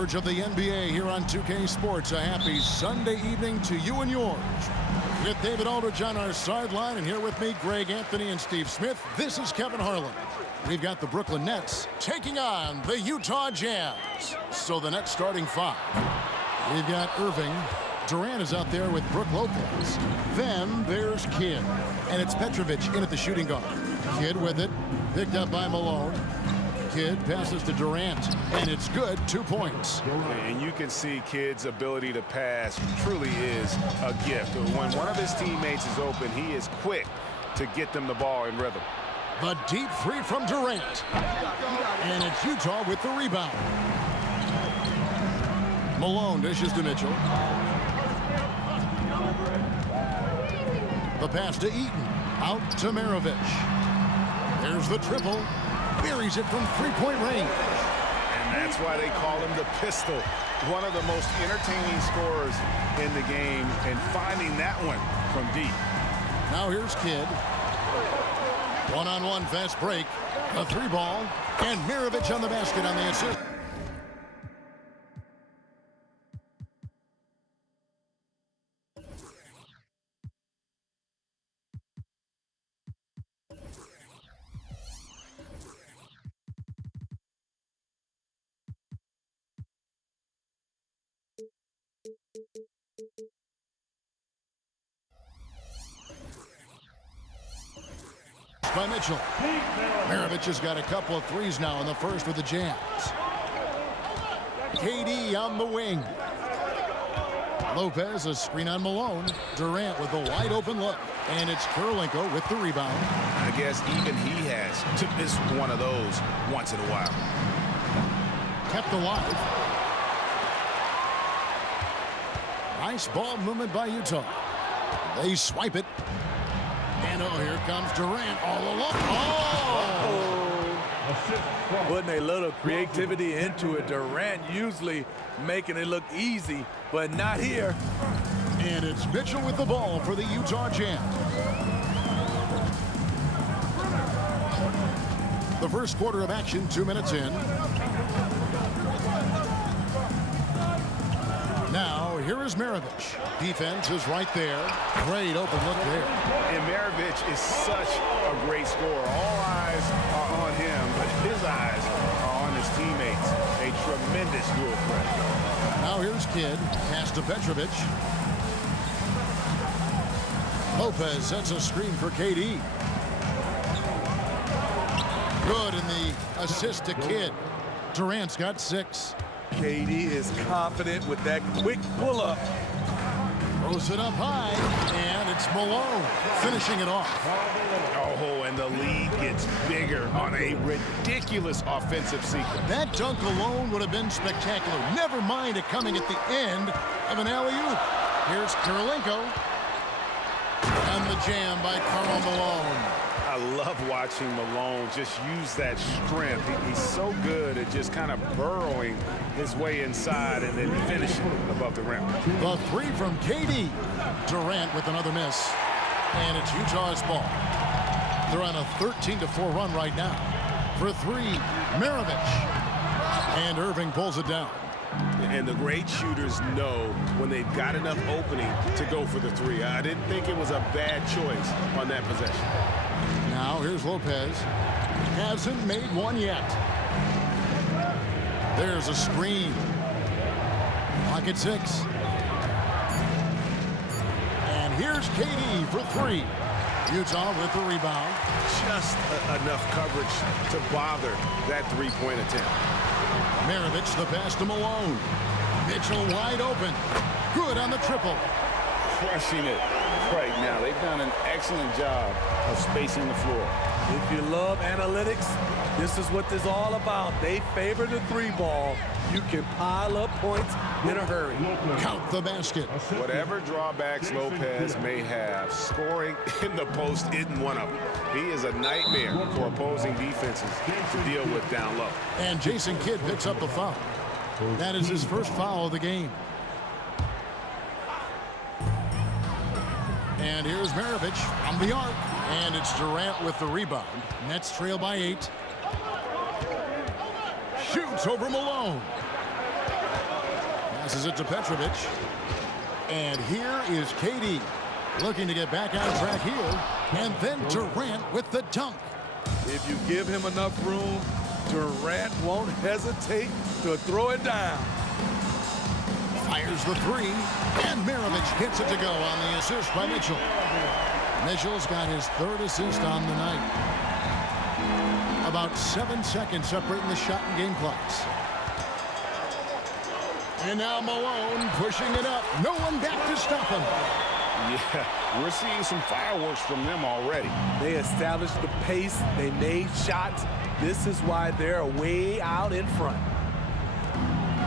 coverage of the NBA here on 2K Sports. A happy Sunday evening to you and yours. With David Aldridge on our sideline, and here with me, Greg Anthony and Steve Smith. This is Kevin Harlan. We've got the Brooklyn Nets taking on the Utah Jazz. So the Nets starting five. We've got Irving. Durant is out there with Brook Lopez. Then there's Kidd. And it's Petrovic in at the shooting guard. Kidd with it. Picked up by Malone. Kidd passes to Durant, and it's good. 2 points. And you can see Kidd's ability to pass truly is a gift. When one of his teammates is open, he is quick to get them the ball in rhythm. The deep three from Durant. And it's Utah with the rebound. Malone dishes to Mitchell. The pass to Eaton. Out to Maravich. There's the triple. Buries it from three-point range. And that's why they call him the pistol. One of the most entertaining scorers in the game, and finding that one from deep. Now here's Kidd. One-on-one fast break. A three ball. And Maravich on the basket on the assist. By Mitchell. Maravich has got a couple of threes now in the first with the Jazz. KD on the wing. Lopez, a screen on Malone. Durant with a wide open look. And it's Kurylenko with the rebound. I guess even he has to miss one of those once in a while. Kept alive. Nice ball movement by Utah. They swipe it. And oh, here comes Durant all alone. Oh! Putting a little creativity into it. Durant usually making it look easy, but not here. And it's Mitchell with the ball for the Utah Jazz. The first quarter of action, 2 minutes in. Now, here is Maravich. Defense is right there. Great open look there. And Maravich is such a great scorer. All eyes are on him, but his eyes are on his teammates. A tremendous dual threat. Now here's Kidd. Pass to Petrovic. Lopez sets a screen for KD. Good in the assist to Kidd. Durant's got 6. KD is confident with that quick pull-up. Throws it up high, and it's Malone finishing it off. Oh, and the lead gets bigger on a ridiculous offensive sequence. That dunk alone would have been spectacular. Never mind it coming at the end of an alley-oop. Here's Kurylenko. And the jam by Karl Malone. I love watching Malone just use that strength. He's so good at just kind of burrowing his way inside and then finishing above the rim. The three from KD. Durant with another miss. And it's Utah's ball. They're on a 13-4 run right now. For three, Maravich. And Irving pulls it down. And the great shooters know when they've got enough opening to go for the three. I didn't think it was a bad choice on that possession. Now here's Lopez. Hasn't made one yet. There's a screen. Clock at 6. And here's KD for three. Utah with the rebound. Just enough coverage to bother that three-point attempt. Maravich the pass to Malone. Mitchell wide open. Good on the triple. Crushing it right now. They've done an excellent job of spacing the floor. If you love analytics, this is what this is all about. They favor the three ball. You can pile up points in a hurry. Count the basket. Whatever drawbacks Lopez may have, scoring in the post isn't one of them. He is a nightmare for opposing defenses to deal with down low. And Jason Kidd picks up the foul. That is his first foul of the game. And here's Maravich from the arc. And it's Durant with the rebound. Nets trail by 8. Shoots over Malone. Passes it to Petrovic. And here is KD looking to get back on track here. And then Durant with the dunk. If you give him enough room, Durant won't hesitate to throw it down. Fires the three. And Maravich gets it to go on the assist by Mitchell. Mitchell's got his third assist on the night. About 7 seconds separating the shot and game clocks. And now Malone pushing it up. No one back to stop him. Yeah, we're seeing some fireworks from them already. They established the pace. They made shots. This is why they're way out in front.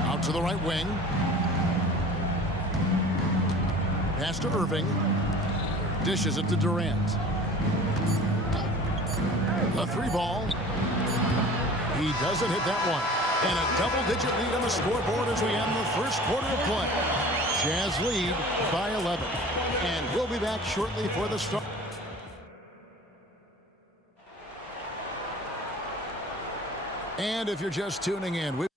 Out to the right wing. Pass to Irving. Dishes it to Durant. A three ball. He doesn't hit that one. And a double-digit lead on the scoreboard as we end the first quarter of play. Jazz lead by 11. And we'll be back shortly for the start. And if you're just tuning in, we've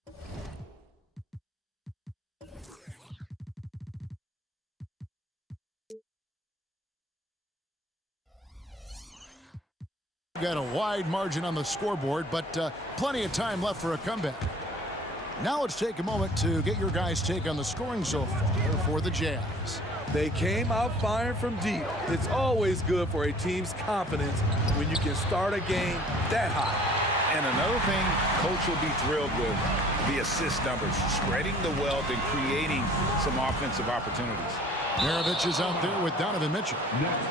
got a wide margin on the scoreboard, but plenty of time left for a comeback. Now let's take a moment to get your guys' take on the scoring so far for the Jazz. They came out firing from deep. It's always good for a team's confidence when you can start a game that high. And another thing, Coach will be thrilled with the assist numbers, spreading the wealth and creating some offensive opportunities. Maravich is out there with Donovan Mitchell.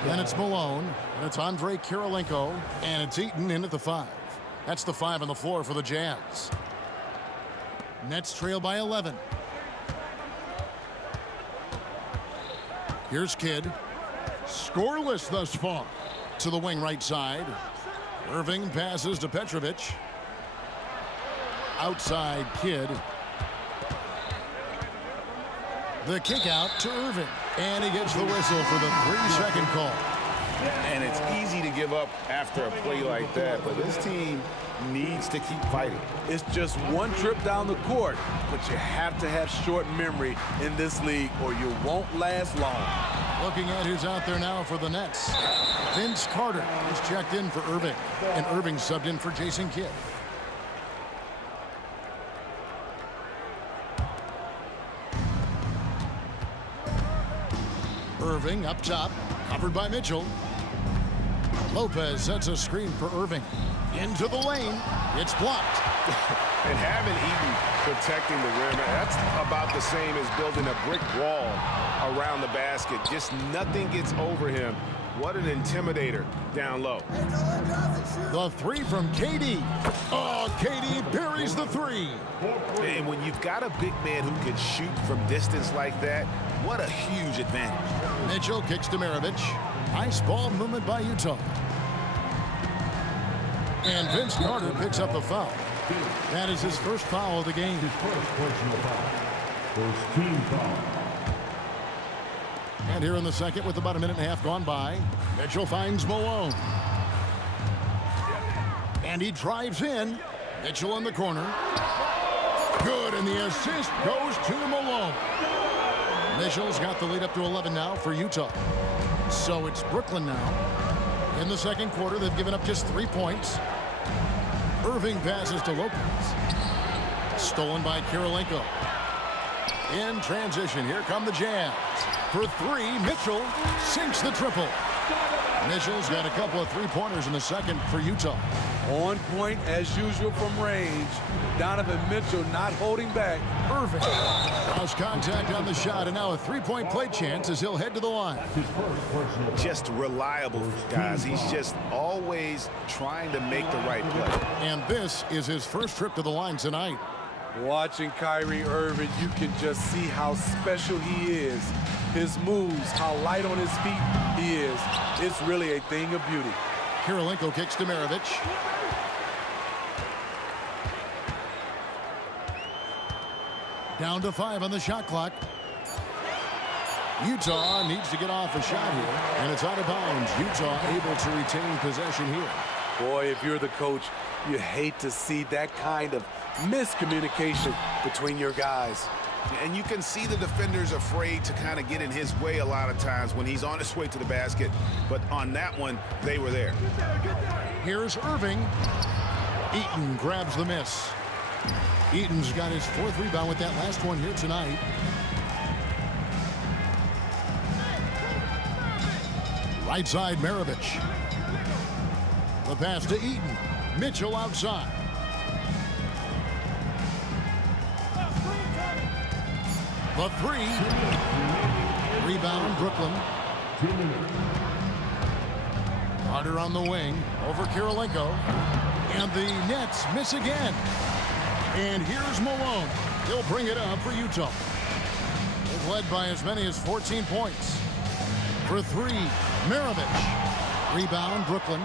Then it's Malone, and it's Andrei Kirilenko, and it's Eaton in at the 5. That's the 5 on the floor for the Jazz. Nets trail by 11. Here's Kidd. Scoreless thus far. To the wing right side. Irving passes to Petrovic. Outside Kidd. The kick out to Irving. And he gets the whistle for the 3-second call. And it's easy to give up after a play like that, but this team needs to keep fighting. It's just one trip down the court, but you have to have short memory in this league or you won't last long. Looking at who's out there now for the Nets. Vince Carter is checked in for Irving, and Irving subbed in for Jason Kidd. Irving up top, covered by Mitchell. Lopez sets a screen for Irving. Into the lane. It's blocked. And having Eaton protecting the rim, that's about the same as building a brick wall around the basket. Just nothing gets over him. What an intimidator down low. The 3 from KD. Oh, KD buries the 3. And when you've got a big man who can shoot from distance like that, what a huge advantage. Mitchell kicks to Maravich. Nice ball movement by Utah. And Vince Carter picks up the foul. That is his first foul of the game. His first personal foul. First team foul. And here in the second, with about a minute and a half gone by, Mitchell finds Malone. And he drives in. Mitchell in the corner. Good, and the assist goes to Malone. Mitchell's got the lead up to 11 now for Utah. So it's Brooklyn now. In the second quarter, they've given up just 3 points. Irving passes to Lopez. Stolen by Kirilenko. In transition, here come the Jazz. For 3, Mitchell sinks the triple. Mitchell's got a couple of 3-pointers in the second for Utah. On point as usual from range. Donovan Mitchell not holding back. Irving lost contact on the shot, and now a 3-point play chance as he'll head to the line. His first personal Just reliable, guys. He's just always trying to make the right play. And this is his first trip to the line tonight. Watching Kyrie Irving, you can just see how special he is. His moves, how light on his feet he is. It's really a thing of beauty. Kirilenko kicks to Maravich. Down to 5 on the shot clock. Utah needs to get off a shot here, and it's out of bounds. Utah able to retain possession here. Boy, if you're the coach, you hate to see that kind of miscommunication between your guys. And you can see the defenders afraid to kind of get in his way a lot of times when he's on his way to the basket. But on that one, they were there. Here's Irving. Eaton grabs the miss. Eaton's got his 4th rebound with that last one here tonight. Right side, Maravich. The pass to Eaton. Mitchell outside. The 3. Rebound, Brooklyn. Carter on the wing. Over Kirilenko. And the Nets miss again. And here's Malone. He'll bring it up for Utah. They've led by as many as 14 points. For 3, Maravich. Rebound, Brooklyn.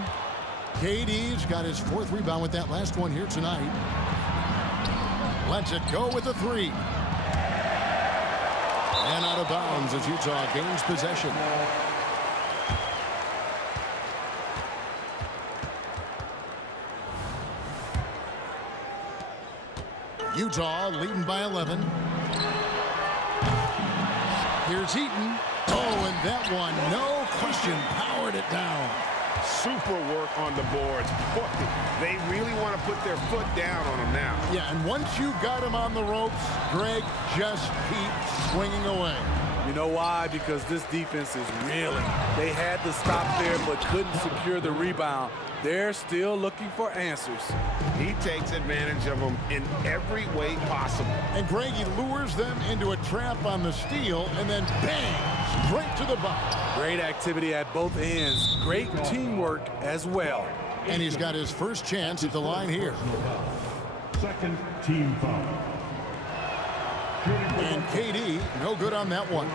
KD's got his 4th rebound with that last one here tonight. Lets it go with a 3. And out of bounds as Utah gains possession. Utah leading by 11. Here's Eaton. Oh, and that one, no question, powered it down. Super work on the boards. Boy, they really want to put their foot down on him now. Yeah, and once you've got him on the ropes, Greg, just keep swinging away. You know why? Because this defense is reeling. They had to stop there but couldn't secure the rebound. They're still looking for answers. He takes advantage of them in every way possible. And Greg, he lures them into a trap on the steal and then bang, straight to the bucket. Great activity at both ends. Great teamwork as well. And he's got his first chance at the line here. Second team foul. And KD, no good on that one.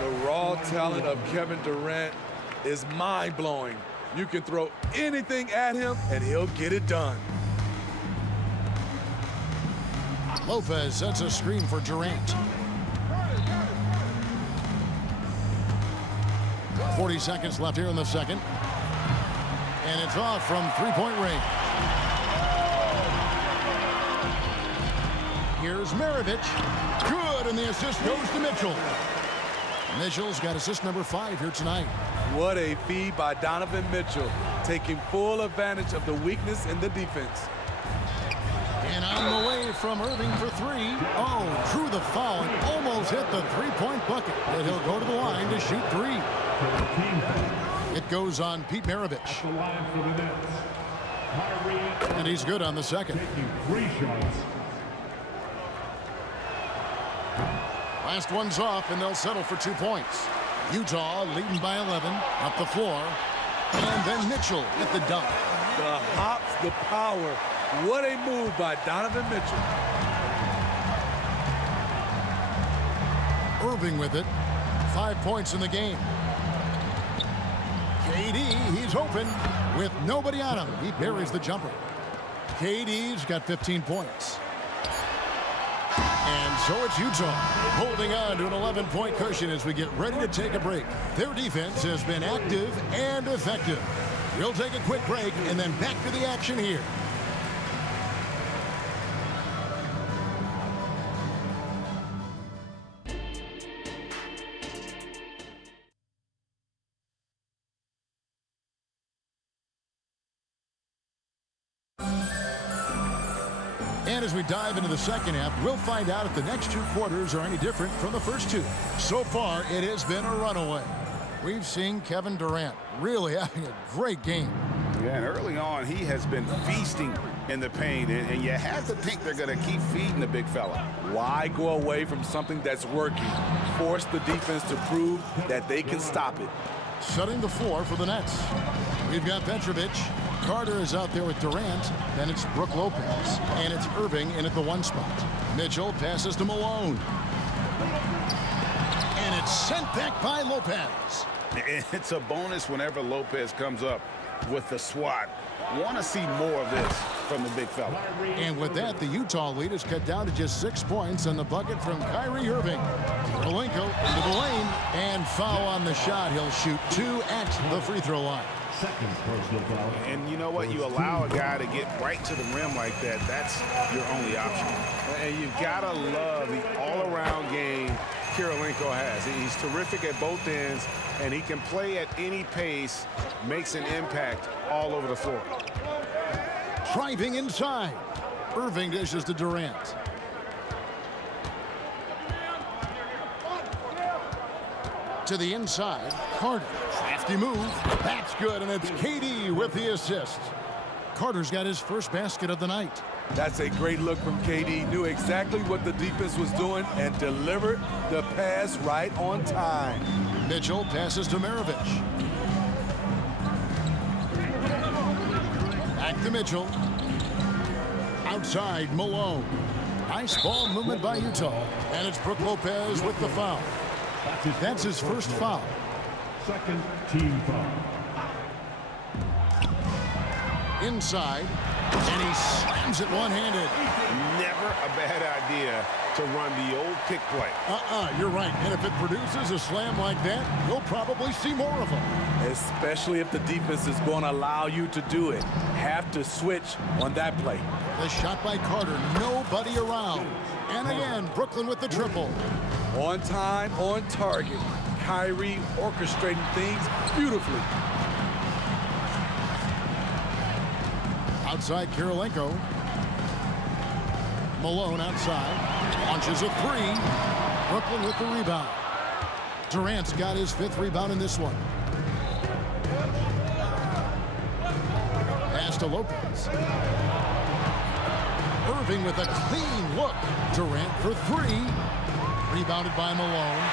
The raw talent of Kevin Durant is mind-blowing. You can throw anything at him, and he'll get it done. Lopez sets a screen for Durant. 40 seconds left here in the second. And it's off from three-point range. Here's Maravich. Good, and the assist goes to Mitchell. Mitchell's got assist number 5 here tonight. What a feed by Donovan Mitchell, taking full advantage of the weakness in the defense. And on the way from Irving for 3. Oh, drew the foul and almost hit the three-point bucket. But he'll go to the line to shoot 3. It goes on Pete Maravich. The line for the Nets. Kyrie. And he's good on the second. Taking 3 shots. Last one's off, and they'll settle for 2 points. Utah leading by 11, up the floor. And then Mitchell at the dunk. The hops, the power. What a move by Donovan Mitchell. Irving with it. 5 points in the game. KD, he's open with nobody on him. He buries the jumper. KD's got 15 points. And so it's Utah holding on to an 11-point cushion as we get ready to take a break. Their defense has been active and effective. We'll take a quick break and then back to the action here. And as we dive into the second half, we'll find out if the next 2 quarters are any different from the first 2. So far, it has been a runaway. We've seen Kevin Durant really having a great game. Yeah, and early on, he has been feasting in the paint, and you have to think they're going to keep feeding the big fella. Why go away from something that's working? Force the defense to prove that they can stop it. Setting the floor for the Nets. We've got Petrovic. Carter is out there with Durant. Then it's Brook Lopez. And it's Irving in at the 1 spot. Mitchell passes to Malone. And it's sent back by Lopez. It's a bonus whenever Lopez comes up with the swat. Want to see more of this from the big fella. And with that, the Utah lead is cut down to just 6 points on the bucket from Kyrie Irving. Kirilenko into the lane and foul on the shot. He'll shoot 2 at the free throw line. Second personal foul. And you know what? You allow a guy to get right to the rim like that. That's your only option. And you've got to love the all-around game Kirilenko has. He's terrific at both ends, and he can play at any pace, makes an impact all over the floor. Driving inside. Irving dishes to Durant. To the inside. Carter. Crafty move. That's good, and it's KD with the assist. Carter's got his first basket of the night. That's a great look from KD. Knew exactly what the defense was doing and delivered the pass right on time. Mitchell passes to Maravich. Back to Mitchell. Outside, Malone. Nice ball movement by Utah. And it's Brook Lopez with the foul. That's his first foul. Second team foul. Inside. And he slams it one-handed. Never a bad idea to run the old pick play. You're right. And if it produces a slam like that, you'll probably see more of them. Especially if the defense is going to allow you to do it. Have to switch on that play. The shot by Carter. Nobody around. And again, Brooklyn with the triple. On time, on target. Kyrie orchestrating things beautifully. Outside Kirilenko. Malone outside. Launches a three. Brooklyn with the rebound. Durant's got his 5th rebound in this one. Pass to Lopez. Irving with a clean look. Durant for 3. Rebounded by Malone.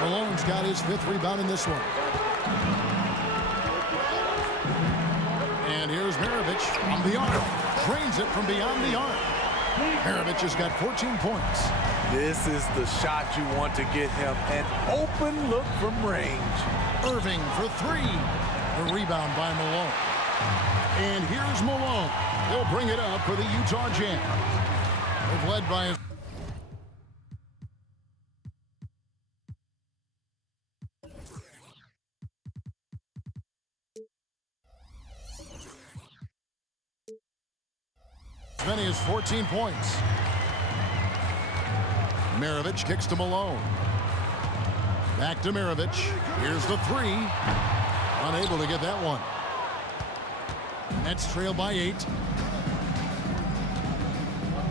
Malone's got his 5th rebound in this one. And here's Maravich from the arc. Drains it from beyond the arc. Maravich has got 14 points. This is the shot you want to get him. An open look from range. Irving for 3. The rebound by Malone. And here's Malone. He'll bring it up for the Utah Jazz. They've led by his... as many as 14 points. Maravich kicks to Malone. Back to Maravich. Here's the 3. Unable to get that one. Nets trail by 8.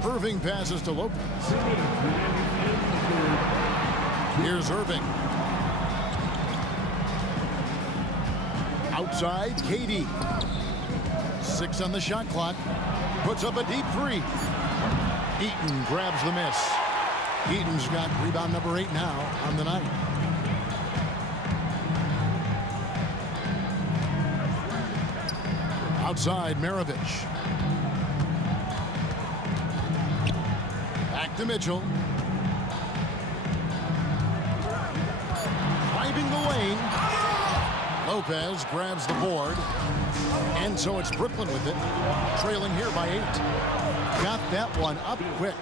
Irving passes to Lopez. Here's Irving. Outside, KD. 6 on the shot clock. Puts up a deep 3. Eaton grabs the miss. Eaton's got rebound number 8 now on the night. Outside, Maravich. Back to Mitchell. Driving the lane. Lopez grabs the board. And so it's Brooklyn with it. Trailing here by 8. Got that one up quick.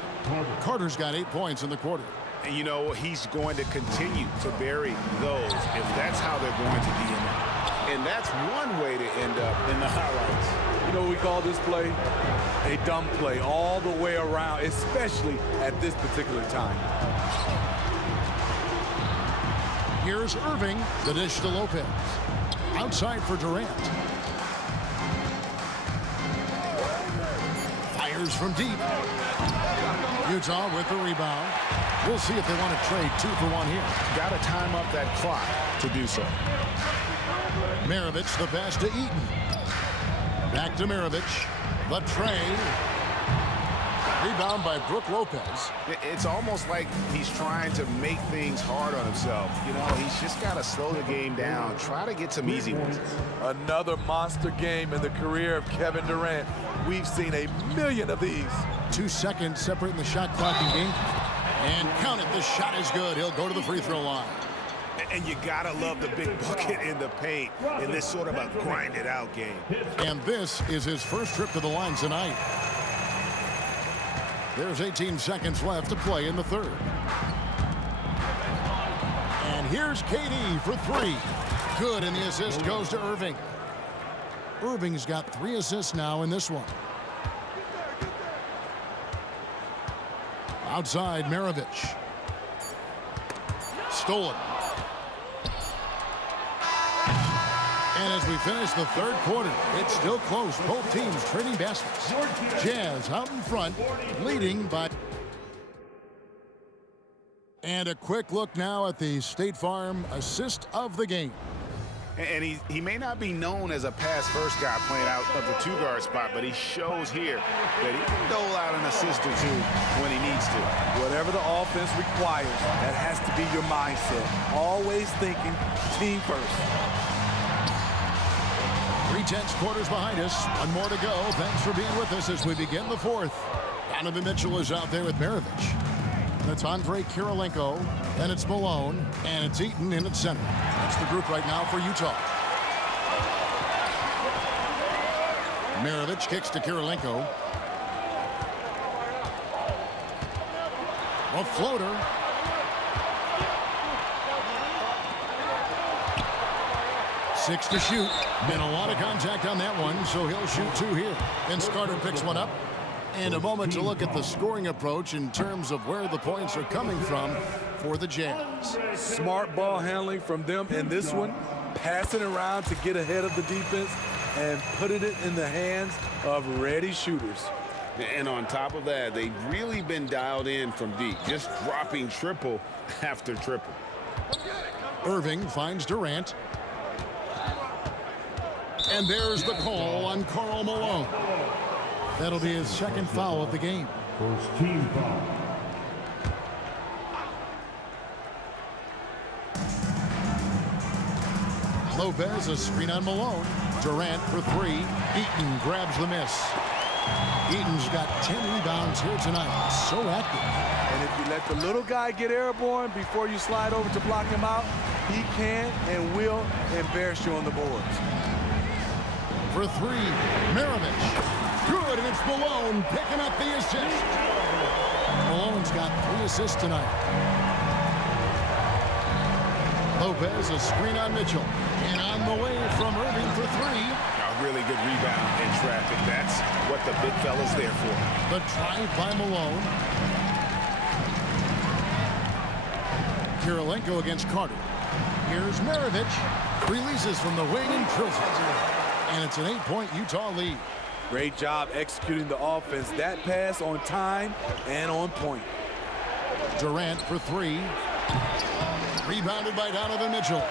Carter's got 8 points in the quarter. And you know, he's going to continue to bury those if that's how they're going to be in there. And that's one way to end up in the highlights. You know what we call this play? A dumb play all the way around, especially at this particular time. Here's Irving. The dish to Lopez. Outside for Durant. Fires from deep. Utah with the rebound. We'll see if they want to trade 2 for 1 here. Got to time up that clock to do so. Maravich the pass to Eaton. Back to Maravich. The tray. Rebound by Brook Lopez. It's almost like he's trying to make things hard on himself. You know, he's just got to slow the game down. Try to get some easy ones. Another monster game in the career of Kevin Durant. We've seen a million of these. 2 seconds separating the shot clock and game. And count it. The shot is good. He'll go to the free throw line. And you got to love the big bucket in the paint in this sort of a grind-it-out game. And this is his first trip to the line tonight. There's 18 seconds left to play in the third. And here's KD for three. Good, and the assist goes to Irving. Irving's got 3 assists now in this one. Outside, Maravich. Stolen. And as we finish the third quarter, it's still close. Both teams trading baskets. Jazz out in front, leading by... And a quick look now at the State Farm assist of the game. And he may not be known as a pass-first guy playing out of the two-guard spot, but he shows here that he can dole out an assist or two when he needs to. Whatever the offense requires, that has to be your mindset. Always thinking team first. 3/10 quarters behind us. One more to go. Thanks for being with us as we begin the fourth. Donovan Mitchell is out there with Maravich. That's Andre Kirilenko, then it's Malone, and it's Eaton in at center. That's the group right now for Utah. Maravich kicks to Kirilenko. A floater. Six to shoot. Been a lot of contact on that one, so he'll shoot 2 here. Vince Carter picks one up. And a moment to look at the scoring approach in terms of where the points are coming from for the Jazz. Smart ball handling from them in this one. Passing around to get ahead of the defense and putting it in the hands of ready shooters. And on top of that, they've really been dialed in from deep, just dropping triple after triple. Irving finds Durant. And there's the call on Karl Malone. That'll be his second foul of the game. First team foul. Lopez, a screen on Malone. Durant for 3. Eaton grabs the miss. Eaton's got 10 rebounds here tonight. So active. And if you let the little guy get airborne before you slide over to block him out, he can and will embarrass you on the boards. For 3, Maravich. Good, and it's Malone picking up the assist. Malone's got 3 assists tonight. Lopez, a screen on Mitchell. And on the way from Irving for 3. A really good rebound in traffic. That's what the big fella's there for. The drive by Malone. Kirilenko against Carter. Here's Maravich. Releases from the wing and drills it. And it's an 8-point Utah lead. Great job executing the offense. That pass on time and on point. Durant for 3. Rebounded by Donovan Mitchell.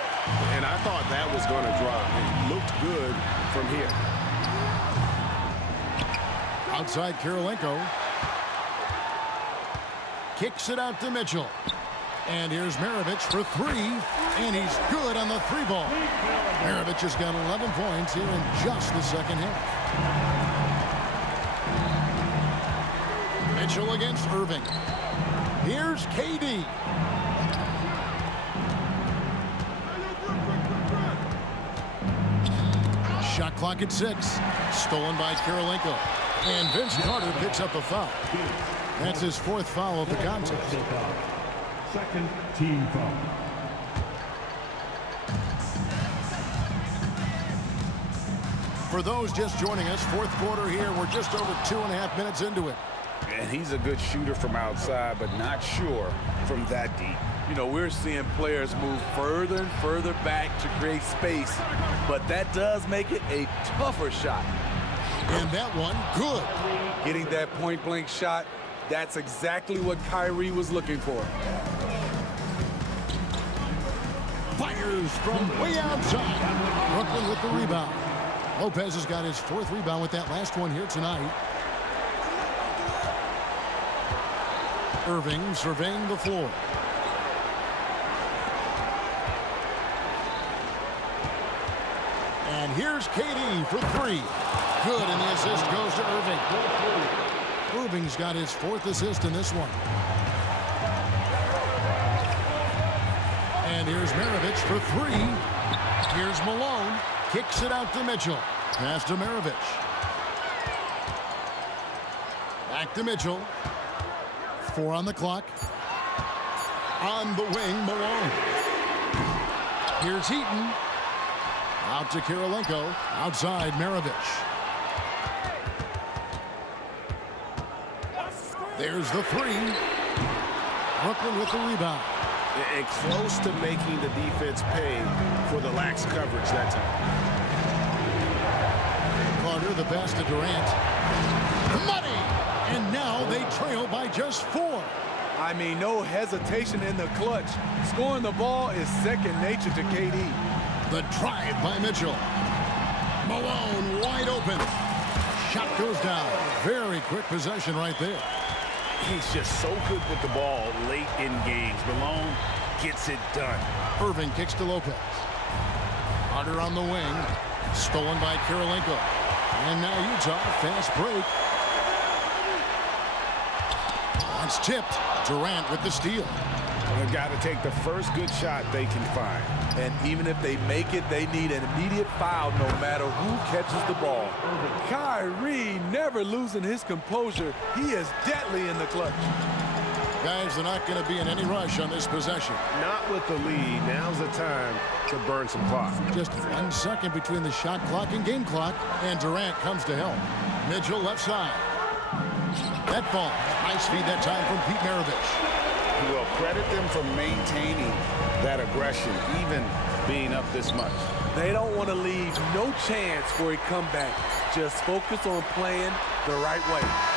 And I thought that was going to drop. It looked good from here. Outside Kirilenko. Kicks it out to Mitchell. And here's Maravich for 3. And he's good on the 3-ball. Maravich has got 11 points here in just the second half. Mitchell against Irving. Here's KD. Shot clock at 6. Stolen by Kirilenko. And Vince Carter picks up a foul. That's his 4th foul of the contest. Second team foul. For those just joining us, 4th quarter here. We're just over 2.5 minutes into it. And he's a good shooter from outside, but not sure from that deep. You know, we're seeing players move further and further back to create space, but that does make it a tougher shot. And that one, good. Getting that point-blank shot, that's exactly what Kyrie was looking for. Fires from way outside. Brooklyn with the rebound. Lopez has got his 4th rebound with that last one here tonight. Irving surveying the floor. And here's KD for 3. Good, and the assist goes to Irving. Irving's got his 4th assist in this one. And here's Maravich for 3. Here's Malone. Kicks it out to Mitchell. Pass to Maravich. Back to Mitchell. 4 on the clock. On the wing, Malone. Here's Heaton. Out to Kirilenko. Outside, Maravich. There's the three. Brooklyn with the rebound. And close to making the defense pay for the lax coverage that time. Carter, the pass to Durant. Money! And now they trail by just 4. I mean, no hesitation in the clutch. Scoring the ball is second nature to KD. The drive by Mitchell. Malone wide open. Shot goes down. Very quick possession right there. He's just so good with the ball late in games. Malone gets it done. Irving kicks to Lopez. Carter on the wing. Stolen by Kirilenko. And now Utah, fast break. It's tipped. Durant with the steal. They've got to take the first good shot they can find. And even if they make it, they need an immediate foul no matter who catches the ball. Kyrie never losing his composure. He is deadly in the clutch. Guys, they're not going to be in any rush on this possession. Not with the lead. Now's the time to burn some clock. Just 1 second between the shot clock and game clock, and Durant comes to help. Mitchell left side. That ball. Nice feed that time from Pete Maravich. Well, credit them for maintaining that aggression, even being up this much. They don't want to leave no chance for a comeback. Just focus on playing the right way.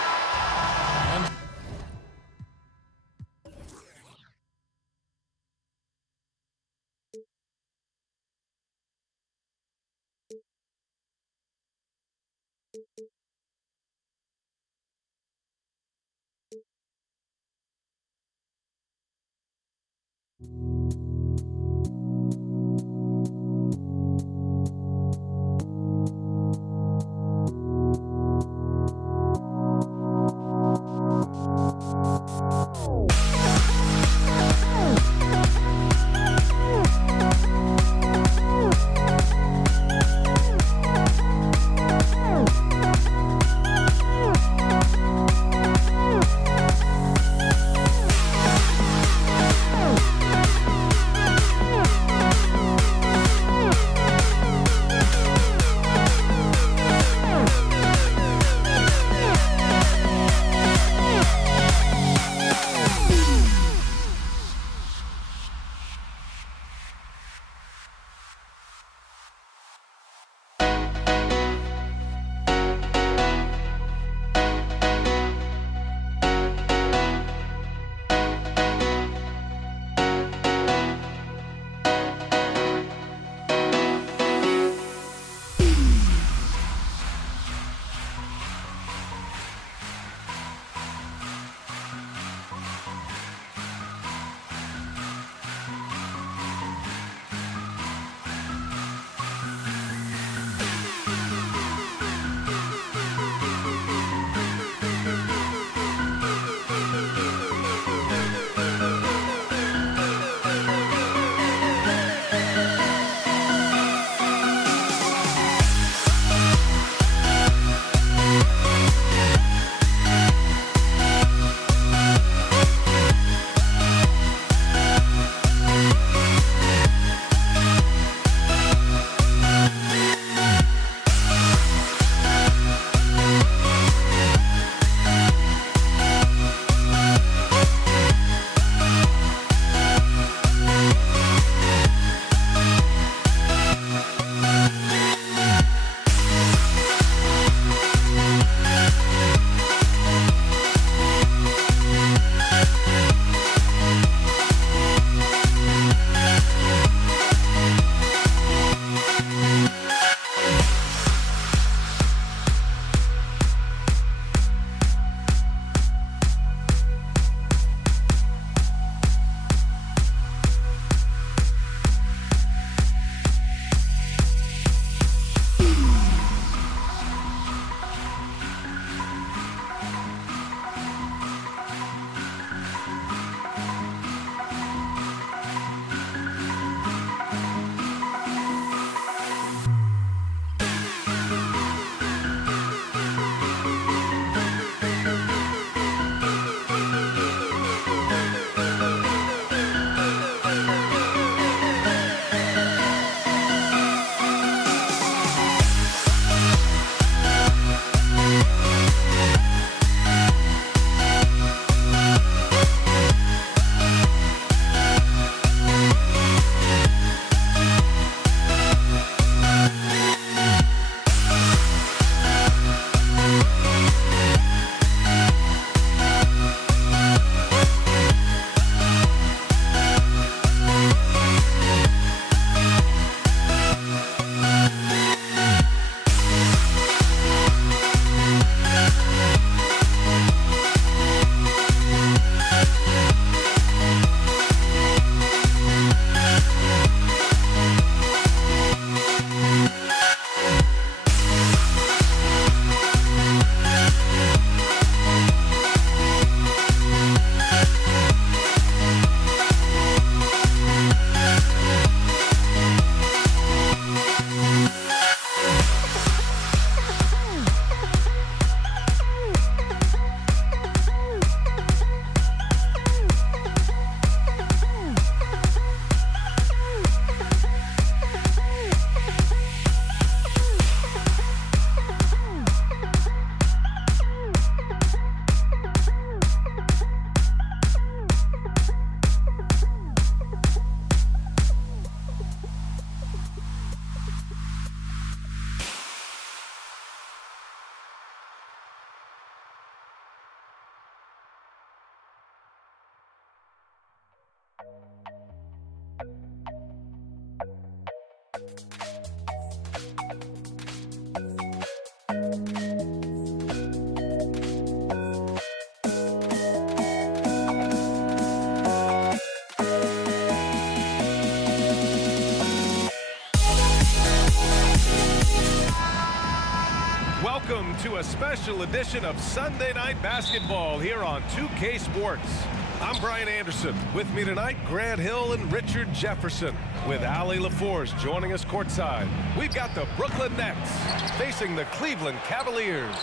Welcome to a special edition of Sunday Night Basketball here on 2K Sports. I'm Brian Anderson. With me tonight, Grant Hill and Richard Jefferson. With Allie LaForce joining us courtside. We've got the Brooklyn Nets facing the Cleveland Cavaliers.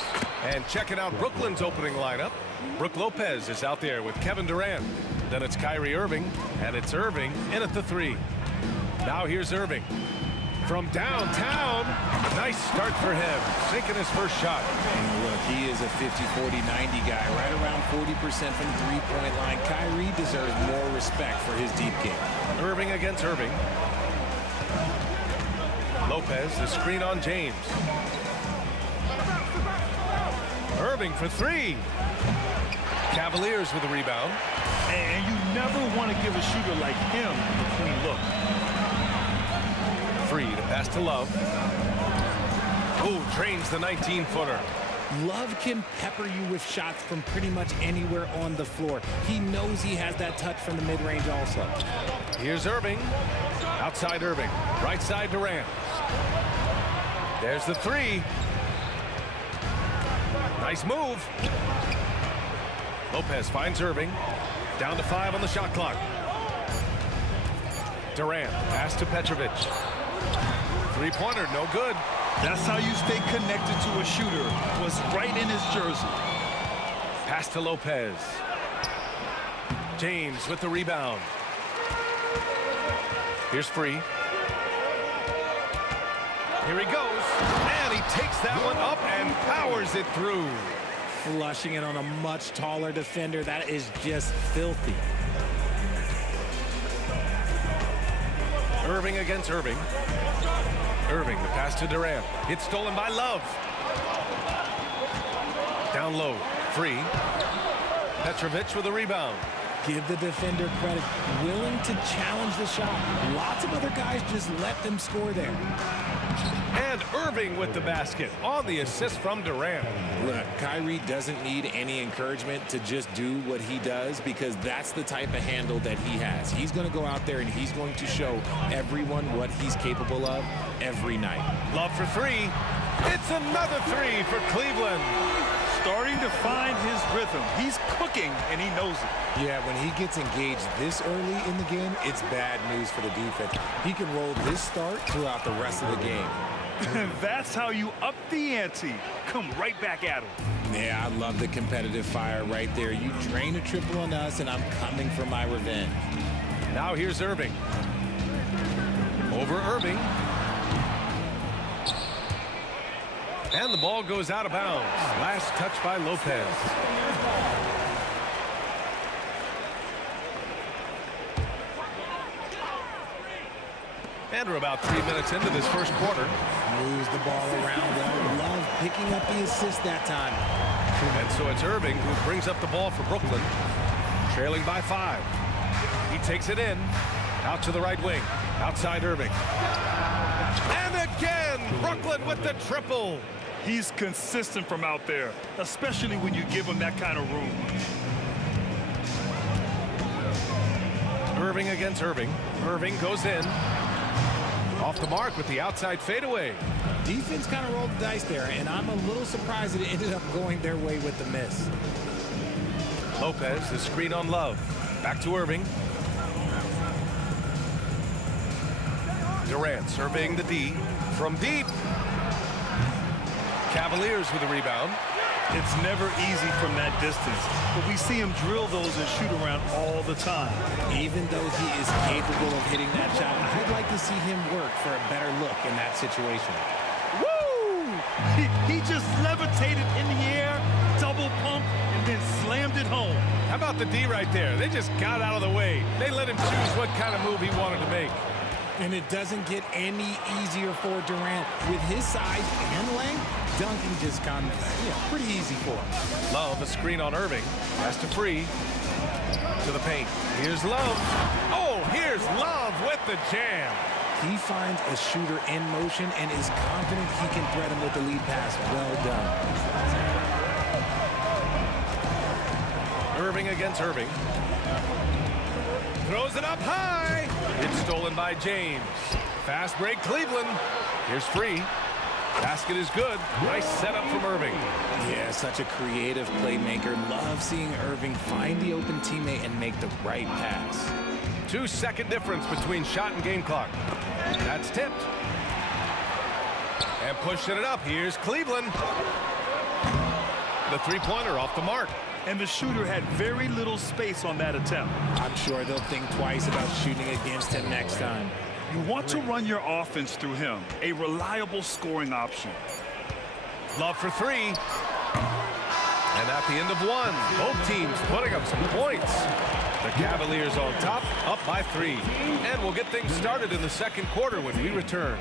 And checking out Brooklyn's opening lineup, Brook Lopez is out there with Kevin Durant. Then it's Kyrie Irving, and it's Irving in at the 3. Now here's Irving. From downtown, nice start for him, sinking his first shot. And look, he is a 50-40-90 guy, right around 40% from the three-point line. Kyrie deserves more respect for his deep game. Irving against Irving. Lopez, the screen on James. Irving for 3. Cavaliers with a rebound. And you never want to give a shooter like him a clean look. Free to pass to Love. Oh, drains the 19-footer. Love can pepper you with shots from pretty much anywhere on the floor. He knows he has that touch from the mid-range also. Here's Irving. Outside Irving. Right side Durant. There's the 3. Nice move. Lopez finds Irving. Down to 5 on the shot clock. Durant. Pass to Petrovic. Three-pointer, no good. That's how you stay connected to a shooter. Was right in his jersey. Pass to Lopez. James with the rebound. Here's Free. Here he goes. And he takes that one up and powers it through. Flushing it on a much taller defender. That is just filthy. Irving against Irving. Irving, the pass to Durant. It's stolen by Love. Down low. Free. Petrovic with a rebound. Give the defender credit. Willing to challenge the shot. Lots of other guys just let them score there. And Irving with the basket on the assist from Durant. Look, Kyrie doesn't need any encouragement to just do what he does because that's the type of handle that he has. He's going to go out there and he's going to show everyone what he's capable of every night. Love for 3. It's another 3 for Cleveland. Starting to find his rhythm. He's cooking, and he knows it. Yeah, when he gets engaged this early in the game, it's bad news for the defense. He can roll this start throughout the rest of the game. That's how you up the ante. Come right back at him. Yeah, I love the competitive fire right there. You drain a triple on us, and I'm coming for my revenge. Now here's Irving. Over Irving. And the ball goes out of bounds. Last touch by Lopez. And we're about 3 minutes into this first quarter. Moves the ball around well. Love picking up the assist that time. And so it's Irving who brings up the ball for Brooklyn. Trailing by 5. He takes it in. Out to the right wing. Outside Irving. And again, Brooklyn with the triple. He's consistent from out there, especially when you give him that kind of room. Irving against Irving. Irving goes in. Off the mark with the outside fadeaway. Defense kind of rolled the dice there, and I'm a little surprised that it ended up going their way with the miss. Lopez, the screen on Love. Back to Irving. Durant surveying the D. From deep. Cavaliers with a rebound. It's never easy from that distance, but we see him drill those and shoot around all the time. Even though he is capable of hitting that shot, I'd like to see him work for a better look in that situation. Woo! He just levitated in the air, double pump, and then slammed it home. How about the D right there? They just got out of the way. They let him choose what kind of move he wanted to make. And it doesn't get any easier for Durant. With his size and length, dunking just comes, pretty easy for him. Love, a screen on Irving. Pass to Free. To the paint. Here's Love. Oh, here's Love with the jam. He finds a shooter in motion and is confident he can thread him with the lead pass. Well done. Irving against Irving. Throws it up high. It's stolen by James. Fast break Cleveland. Here's Free. Basket is good. Nice setup from Irving. Yeah, such a creative playmaker. Love seeing Irving find the open teammate and make the right pass. 2-second difference between shot and game clock. That's tipped. And pushing it up. Here's Cleveland. The three-pointer off the mark. And the shooter had very little space on that attempt. I'm sure they'll think twice about shooting against him next time. You want to run your offense through him. A reliable scoring option. Love for three. And at the end of one, both teams putting up some points. The Cavaliers on top, up by 3. And we'll get things started in the second quarter when we return.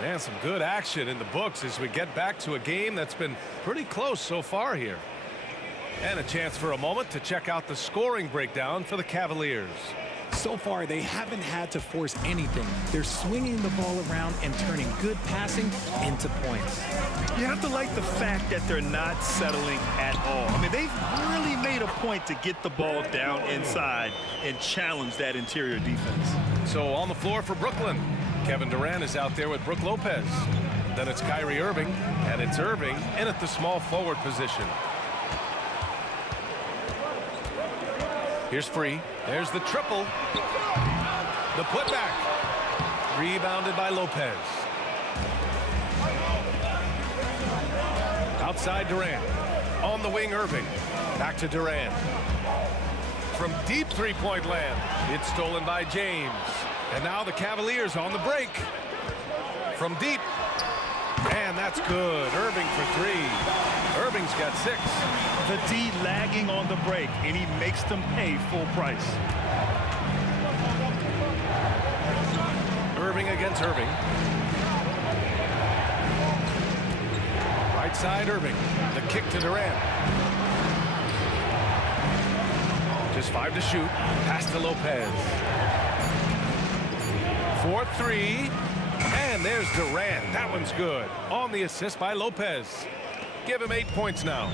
And some good action in the books as we get back to a game that's been pretty close so far here. And a chance for a moment to check out the scoring breakdown for the Cavaliers. So far, they haven't had to force anything. They're swinging the ball around and turning good passing into points. You have to like the fact that they're not settling at all. I mean, they've really made a point to get the ball down inside and challenge that interior defense. So on the floor for Brooklyn, Kevin Durant is out there with Brook Lopez. Then it's Kyrie Irving, and it's Irving in at the small forward position. Here's Free. There's the triple. The putback. Rebounded by Lopez. Outside Durant. On the wing, Irving. Back to Durant. From deep three-point land. It's stolen by James. And now the Cavaliers on the break. From deep. And that's good. Irving for 3. Irving's got 6. The D lagging on the break, and he makes them pay full price. Irving against Irving. Right side, Irving. The kick to Durant. Just 5 to shoot. Pass to Lopez. 4-3. And there's Durant. That one's good. On the assist by Lopez. Give him 8 points now.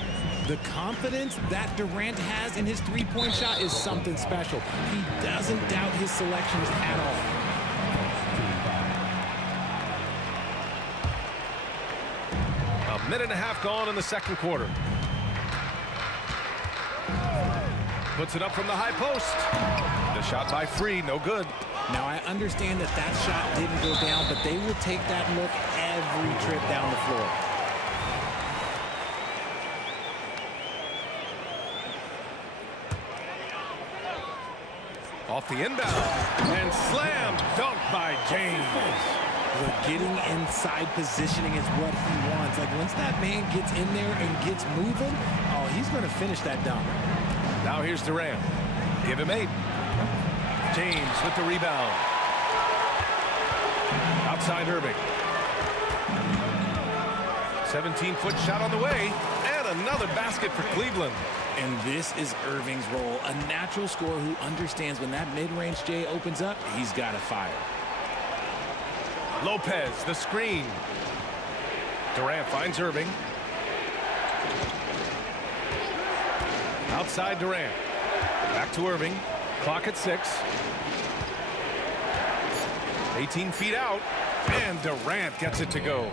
The confidence that Durant has in his three-point shot is something special. He doesn't doubt his selections at all. A minute and a half gone in the second quarter. Puts it up from the high post. The shot by Free, no good. Now, I understand that that shot didn't go down, but they will take that look every trip down the floor. Off the inbound. And slam dunk by James. The getting inside positioning is what he wants. Like, once that man gets in there and gets moving, oh, he's going to finish that dunk. Now here's Durant. Give him 8. James with the rebound. Outside Irving. 17-foot shot on the way. And another basket for Cleveland. And this is Irving's role, a natural scorer who understands when that mid-range J opens up, he's got to fire. Lopez, the screen. Durant finds Irving. Outside Durant. Back to Irving. Clock at 6. 18 feet out. And Durant gets it to go.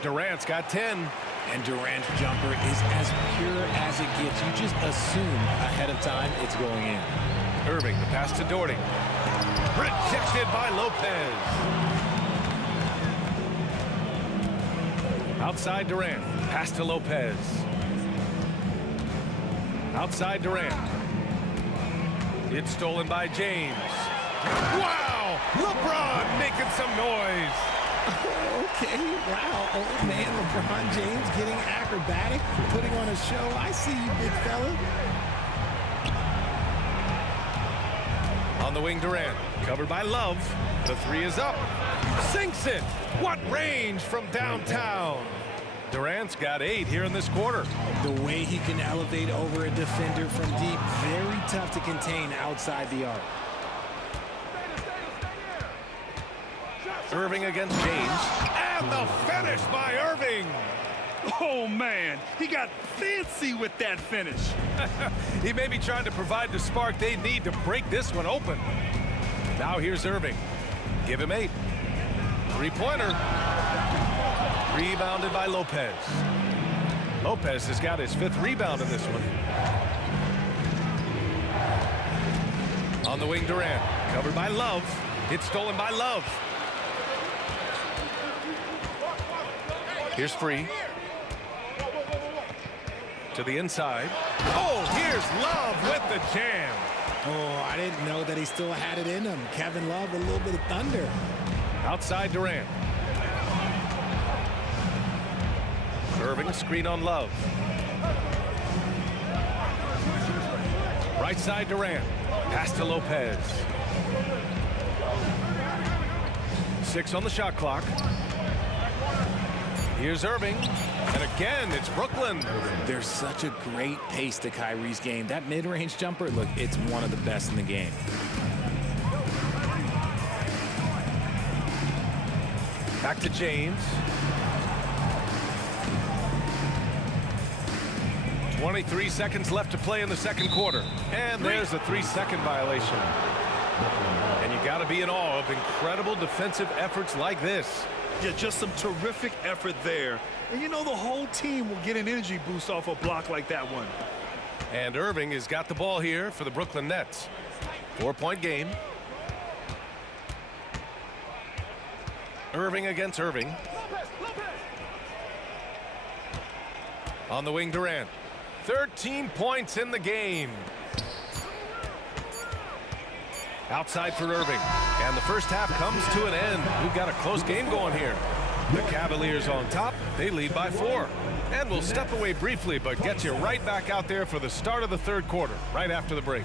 Durant's got 10. And Durant's jumper is as pure as it gets. You just assume ahead of time it's going in. Irving, the pass to Doherty. Rejected by Lopez. Outside Durant. Pass to Lopez. Outside Durant. It's stolen by James. Wow! LeBron making some noise. Okay, wow. Old man LeBron James getting acrobatic, putting on a show. I see you, big fella. On the wing, Durant. Covered by Love. The 3 is up. Sinks it. What range from downtown. Durant's got 8 here in this quarter. The way he can elevate over a defender from deep, very tough to contain outside the arc. Irving against James. And the finish by Irving. Oh, man, he got fancy with that finish. He may be trying to provide the spark they need to break this one open. Now here's Irving. Give him 8. Three-pointer. Rebounded by Lopez. Lopez has got his 5th rebound in this one. On the wing, Durant. Covered by Love. It's stolen by Love. Here's Free. To the inside. Oh, here's Love with the jam. Oh, I didn't know that he still had it in him. Kevin Love, a little bit of thunder. Outside Durant. Irving, screen on Love. Right side Durant. Pass to Lopez. 6 on the shot clock. Here's Irving. And again, it's Brooklyn. There's such a great pace to Kyrie's game. That mid-range jumper, look, it's one of the best in the game. Back to James. 23 seconds left to play in the second quarter. And there's a 3-second violation. And you got to be in awe of incredible defensive efforts like this. Yeah, just some terrific effort there. And you know the whole team will get an energy boost off a block like that one. And Irving has got the ball here for the Brooklyn Nets. 4-point game. Irving against Irving. On the wing, Durant. 13 points in the game. Outside for Irving. And the first half comes to an end. We've got a close game going here. The Cavaliers on top. They lead by 4. And we'll step away briefly, but get you right back out there for the start of the third quarter, right after the break.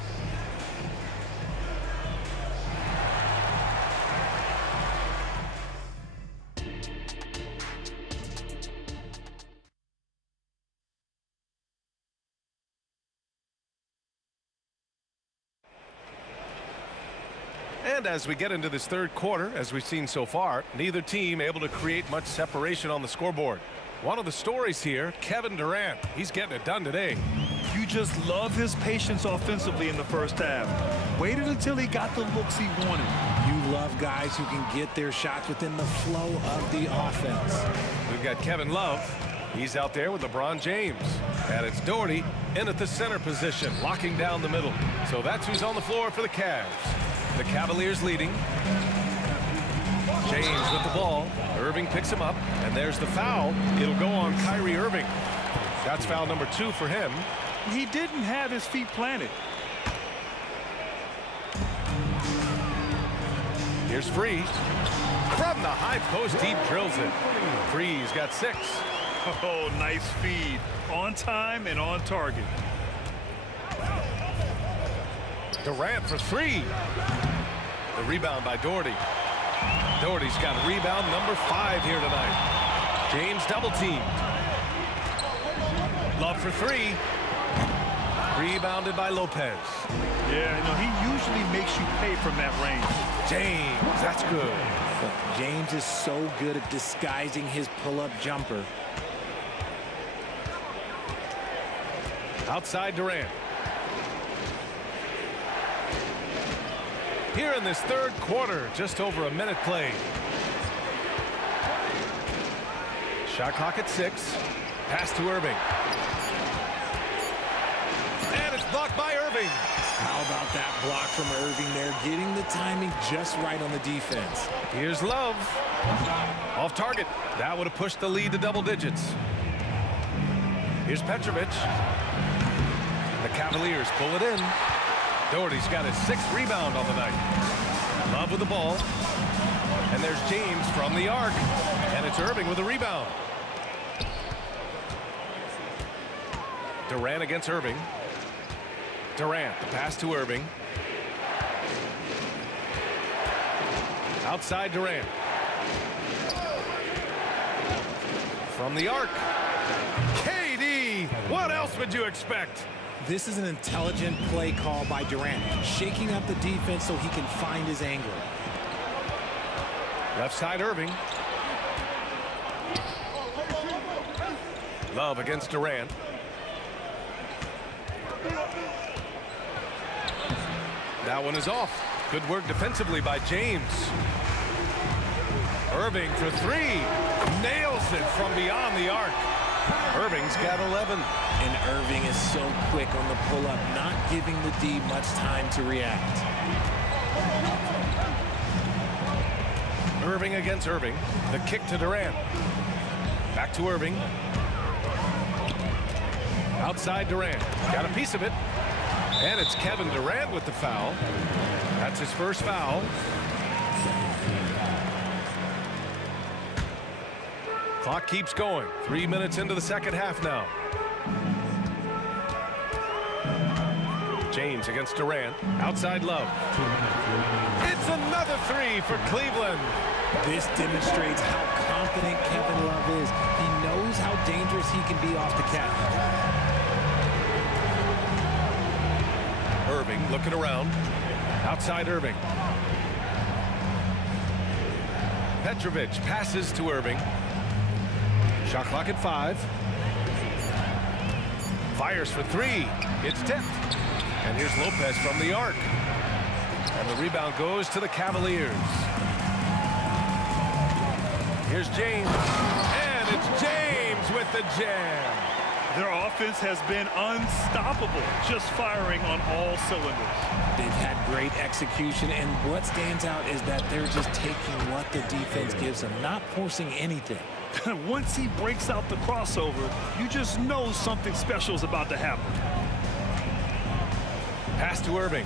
And as we get into this third quarter, as we've seen so far, neither team able to create much separation on the scoreboard. One of the stories here, Kevin Durant. He's getting it done today. You just love his patience offensively in the first half. Waited until he got the looks he wanted. You love guys who can get their shots within the flow of the offense. We've got Kevin Love. He's out there with LeBron James. And it's Doherty in at the center position, locking down the middle. So that's who's on the floor for the Cavs. The Cavaliers leading. James with the ball. Irving picks him up, and there's the foul. It'll go on Kyrie Irving. That's foul number 2 for him. He didn't have his feet planted. Here's Free. From the high post, he drills it. Free's got 6. Oh, nice feed. On time and on target. Durant for 3. The rebound by Doherty. Doherty's got a rebound number 5 here tonight. James double teamed. Love for 3. Rebounded by Lopez. Yeah, you know, he usually makes you pay from that range. James, that's good. But James is so good at disguising his pull-up jumper. Outside Durant. Here in this third quarter, just over a minute played. Shot clock at 6. Pass to Irving. And it's blocked by Irving. How about that block from Irving there, getting the timing just right on the defense. Here's Love. Off target. That would have pushed the lead to double digits. Here's Petrovic. The Cavaliers pull it in. Doherty's got his 6th rebound on the night. Love with the ball. And there's James from the arc. And it's Irving with a rebound. Durant against Irving. Durant, the pass to Irving. Outside Durant. From the arc. KD! What else would you expect? This is an intelligent play call by Durant, shaking up the defense so he can find his angle. Left side Irving. Love against Durant. That one is off. Good work defensively by James. Irving for three. Nails it from beyond the arc. Irving's got 11. And Irving is so quick on the pull-up, not giving the D much time to react. Irving against Irving. The kick to Durant. Back to Irving. Outside Durant. Got a piece of it. And it's Kevin Durant with the foul. That's his first foul. Clock keeps going. 3 minutes into the second half now. James against Durant. Outside Love. It's another three for Cleveland. This demonstrates how confident Kevin Love is. He knows how dangerous he can be off the catch. Irving looking around. Outside Irving. Petrovic passes to Irving. Shot clock at 5. Fires for three. It's tipped. And here's Lopez from the arc. And the rebound goes to the Cavaliers. Here's James. And it's James with the jam. Their offense has been unstoppable, just firing on all cylinders. They've had great execution, and what stands out is that they're just taking what the defense gives them, not forcing anything. Once he breaks out the crossover, you just know something special is about to happen. Pass to Irving.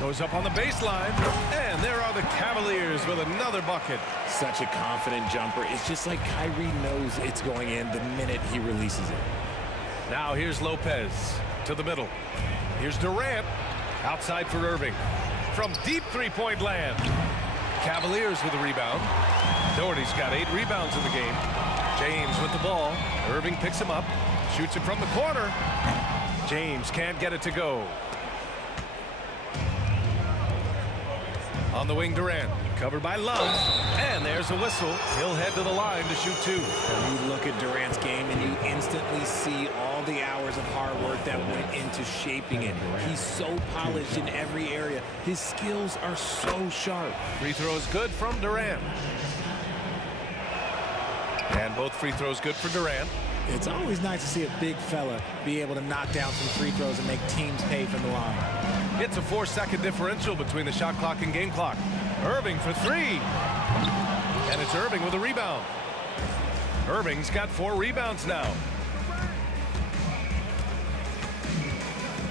Goes up on the baseline, and there are the Cavaliers with another bucket. Such a confident jumper. It's just like Kyrie knows it's going in the minute he releases it. Now here's Lopez to the middle. Here's Durant. Outside for Irving. From deep three-point land. Cavaliers with the rebound. Doherty's got 8 rebounds in the game. James with the ball. Irving picks him up. Shoots it from the corner. James can't get it to go. On the wing, Durant. Covered by Love. And there's a whistle. He'll head to the line to shoot 2. You look at Durant's game and you instantly see all the hours of hard work that went into shaping it. He's so polished in every area. His skills are so sharp. Free throws good from Durant. And both free throws good for Durant. It's always nice to see a big fella be able to knock down some free throws and make teams pay from the line. It's a 4-second differential between the shot clock and game clock. Irving for 3. And it's Irving with a rebound. Irving's got 4 rebounds now.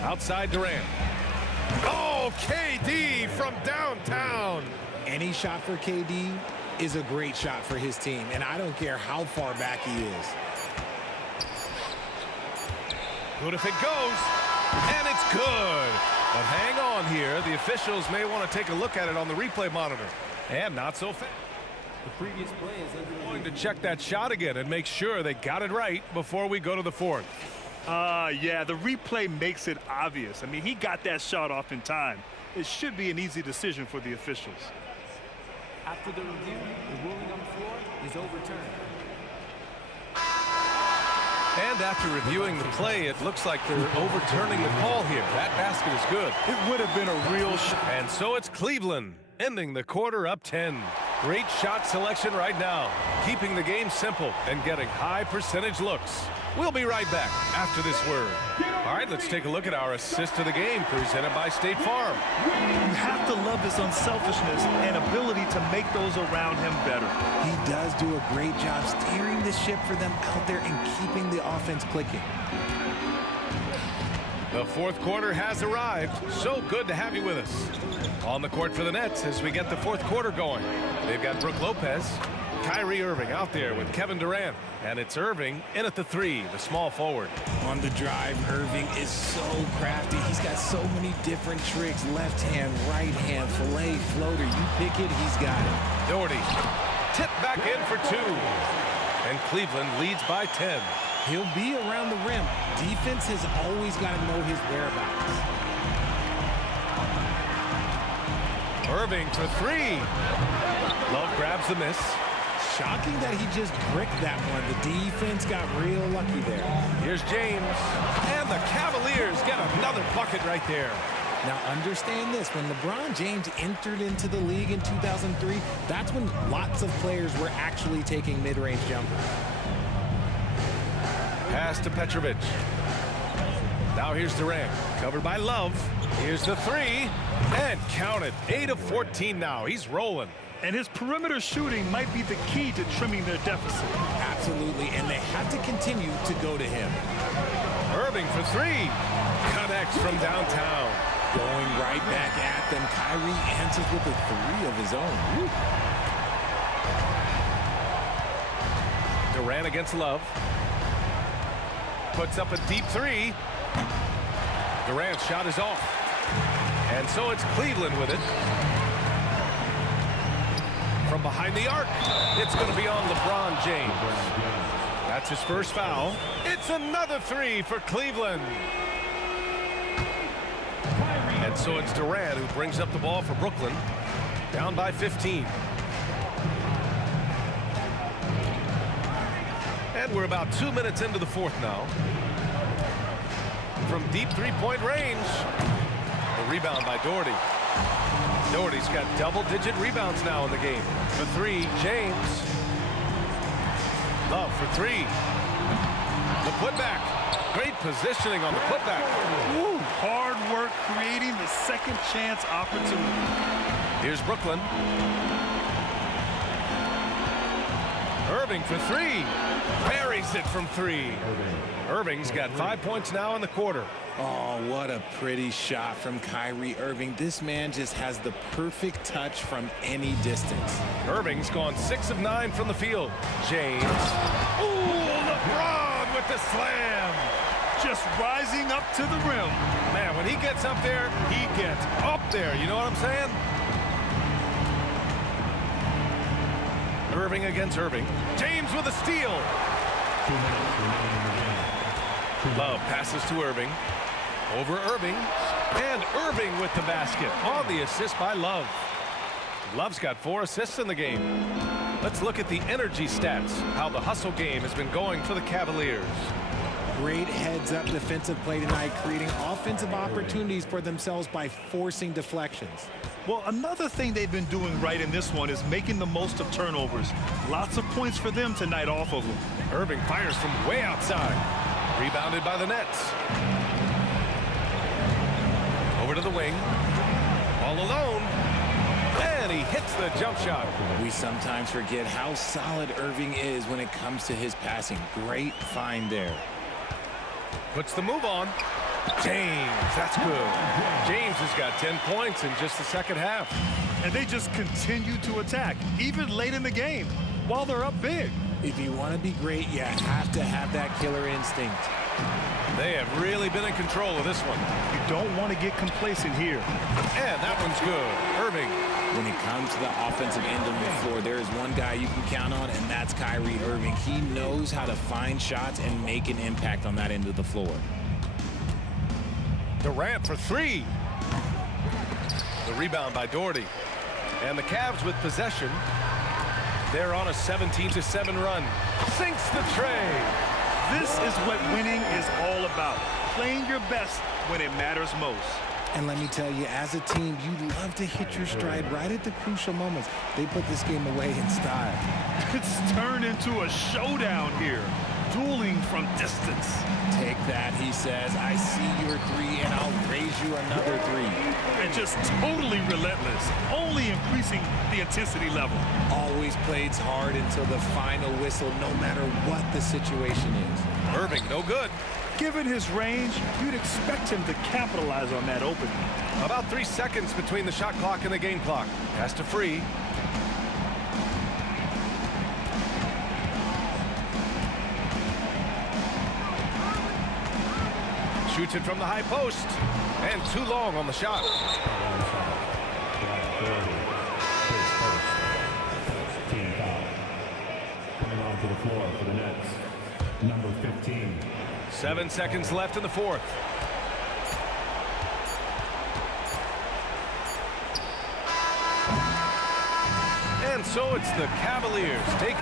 Outside Durant. Oh, KD from downtown. Any shot for KD is a great shot for his team, and I don't care how far back he is. Good if it goes, and it's good. But hang on here. The officials may want to take a look at it on the replay monitor. And not so fast. The previous play is going to check that shot again and make sure they got it right before we go to the 4th. Yeah, the replay makes it obvious. I mean, he got that shot off in time. It should be an easy decision for the officials. After the review, the ruling on the floor is overturned. And after reviewing the play, it looks like they're overturning the call here. That basket is good. It would have been a real shot. And so it's Cleveland, ending the quarter up 10. Great shot selection right now, keeping the game simple and getting high percentage looks. We'll be right back after this word. All right, let's take a look at our assist of the game presented by State Farm. You have to love his unselfishness and ability to make those around him better. He does do a great job steering the ship for them out there and keeping the offense clicking. The 4th quarter has arrived. So good to have you with us. On the court for the Nets as we get the 4th quarter going. They've got Brook Lopez, Kyrie Irving out there with Kevin Durant. And it's Irving in at the 3, the small forward. On the drive, Irving is so crafty. He's got so many different tricks. Left hand, right hand, fillet, floater. You pick it, he's got it. Doherty tipped back in for 2. And Cleveland leads by 10. He'll be around the rim. Defense has always got to know his whereabouts. Irving for 3. Love grabs the miss. Shocking that he just bricked that one. The defense got real lucky there. Here's James. And the Cavaliers get another bucket right there. Now understand this, when LeBron James entered into the league in 2003, that's when lots of players were actually taking mid-range jumpers. Pass to Petrovic. Now here's Durant, covered by Love. Here's the three, and count it. 8 of 14 now, he's rolling. And his perimeter shooting might be the key to trimming their deficit. Absolutely, and they have to continue to go to him. Irving for three, connects from downtown. Going right back at them, Kyrie answers with a three of his own. Woo. Durant against Love. Puts up a deep three. Durant's shot is off. And so it's Cleveland with it. From behind the arc, it's going to be on LeBron James. That's his first foul. It's another three for Cleveland. And so it's Durant who brings up the ball for Brooklyn. Down by 15. And we're about 2 minutes into the fourth now. From deep three-point range. The rebound by Doherty. Doherty's got double-digit rebounds now in the game. For three, James. Love for three. The putback. Great positioning on the putback. Woo, hard work creating the second chance opportunity. Here's Brooklyn. Irving for three. Buries it from three. Irving's got 5 points now in the quarter. Oh, what a pretty shot from Kyrie Irving. This man just has the perfect touch from any distance. Irving's gone 6 of 9 from the field. James. Ooh, LeBron with the slam. Just rising up to the rim. Man, when he gets up there, he gets up there. You know what I'm saying? Irving against Irving. James with a steal. Love passes to Irving. Over Irving. And Irving with the basket on the assist by Love. Love's got 4 assists in the game. Let's look at the energy stats, how the hustle game has been going for the Cavaliers. Great heads-up defensive play tonight, creating offensive opportunities for themselves by forcing deflections. Well, another thing they've been doing right in this one is making the most of turnovers. Lots of points for them tonight off of them. Irving fires from way outside. Rebounded by the Nets. Over to the wing. All alone. And he hits the jump shot. We sometimes forget how solid Irving is when it comes to his passing. Great find there. Puts the move on. James, that's good. James has got 10 points in just the second half. And they just continue to attack, even late in the game, while they're up big. If you want to be great, you have to have that killer instinct. They have really been in control of this one. You don't want to get complacent here. And that one's good. Irving. When it comes to the offensive end of the floor, there is one guy you can count on, and that's Kyrie Irving. He knows how to find shots and make an impact on that end of the floor. Durant for three. The rebound by Doherty. And the Cavs with possession. They're on a 17-7 run. Sinks the tray. This is what winning is all about. Playing your best when it matters most. And let me tell you, as a team, you love to hit your stride right at the crucial moments. They put this game away in style. It's turned into a showdown here. Dueling from distance. Take that, he says. I see your three, and I'll raise you another three. And just totally relentless, only increasing the intensity level. Always plays hard until the final whistle, no matter what the situation is. Irving, no good. Given his range, you'd expect him to capitalize on that opening. About 3 seconds between the shot clock and the game clock. Pass to Free. Shoots it from the high post. And too long on the shot. Team foul. Coming onto the floor for the Nets, number 15. 7 seconds left in the fourth. And so it's the Cavaliers take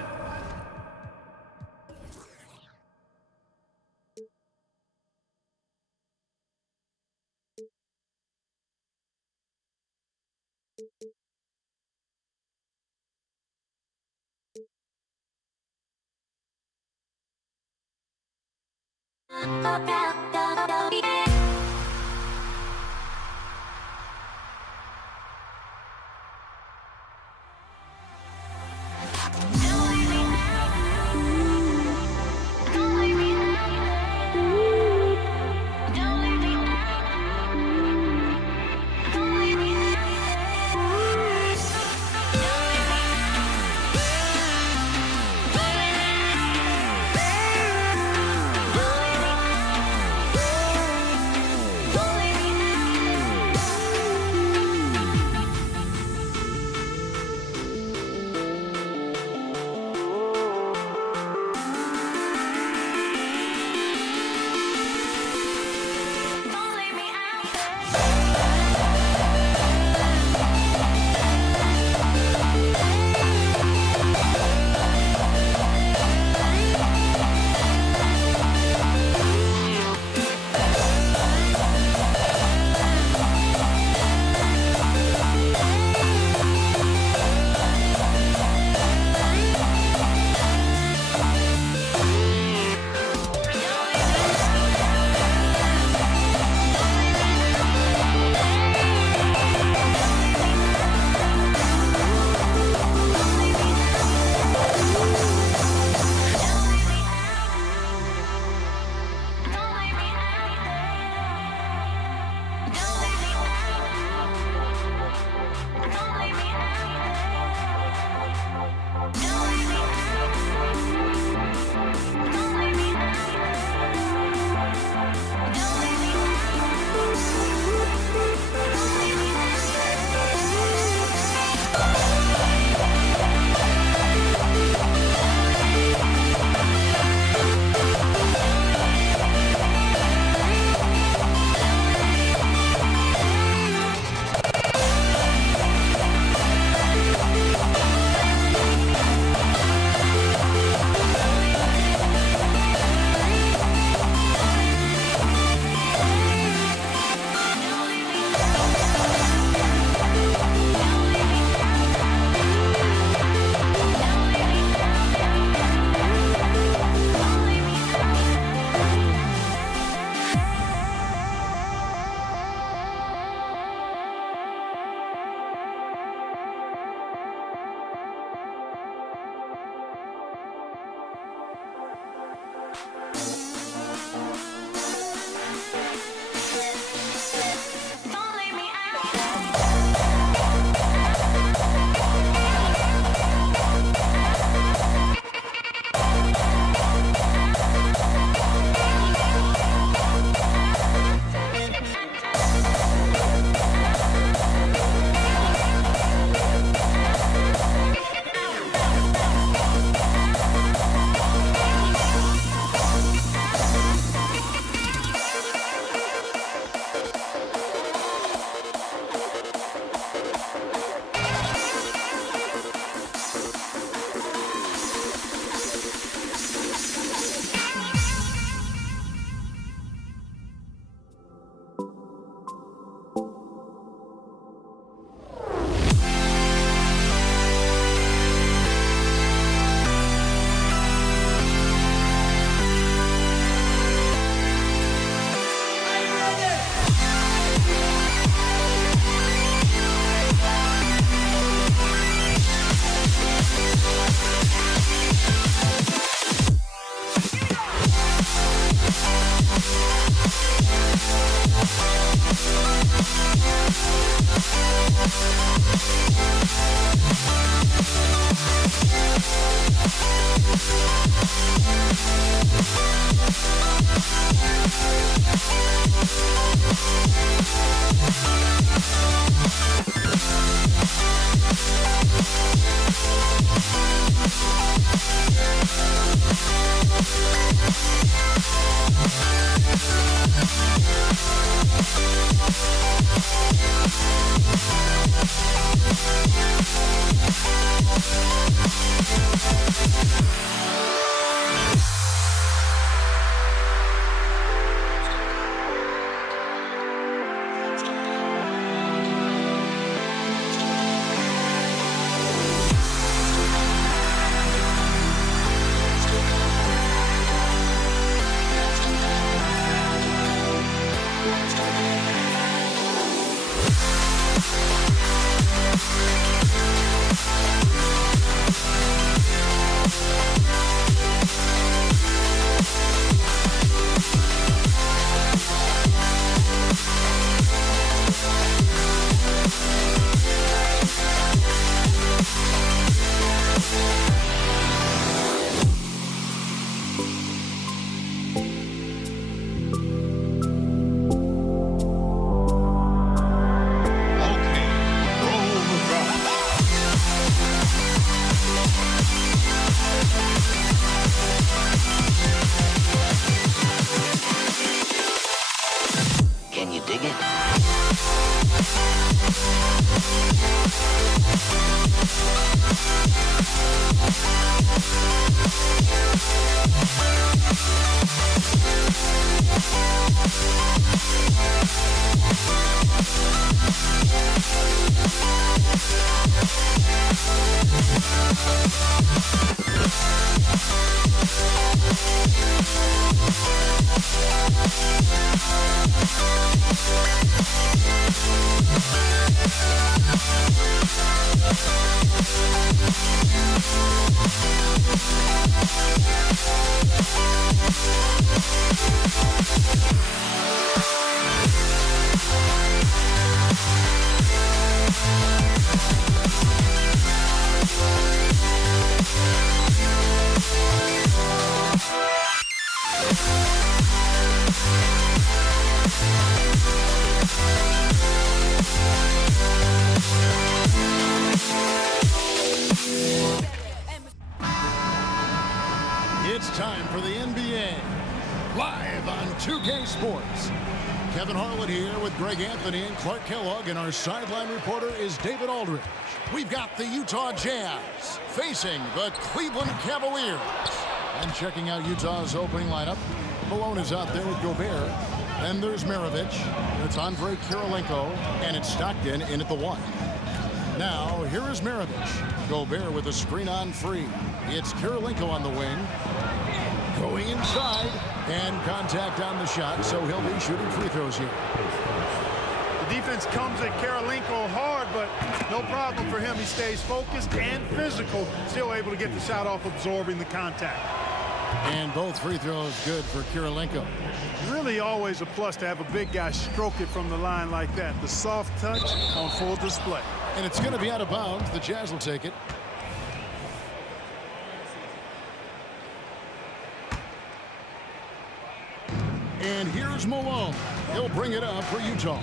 You dig it? It's time for the NBA, live on 2K Sports. Kevin Harlan here with Greg Anthony and Clark Kellogg, and our sideline reporter is David Aldridge. We've got the Utah Jazz facing the Cleveland Cavaliers. And checking out Utah's opening lineup, Malone is out there with Gobert. Then there's Maravich, it's Andre Kirilenko, and it's Stockton in at the 1. Now, here is Maravich. Gobert with a screen on free. It's Kirilenko on the wing. Going inside, and contact on the shot, so he'll be shooting free throws here. The defense comes at Kirilenko hard, but no problem for him. He stays focused and physical, still able to get the shot off, absorbing the contact. And both free throws good for Kirilenko. Really always a plus to have a big guy stroke it from the line like that. The soft touch on full display. And it's going to be out of bounds. The Jazz will take it. And here's Malone. He'll bring it up for Utah.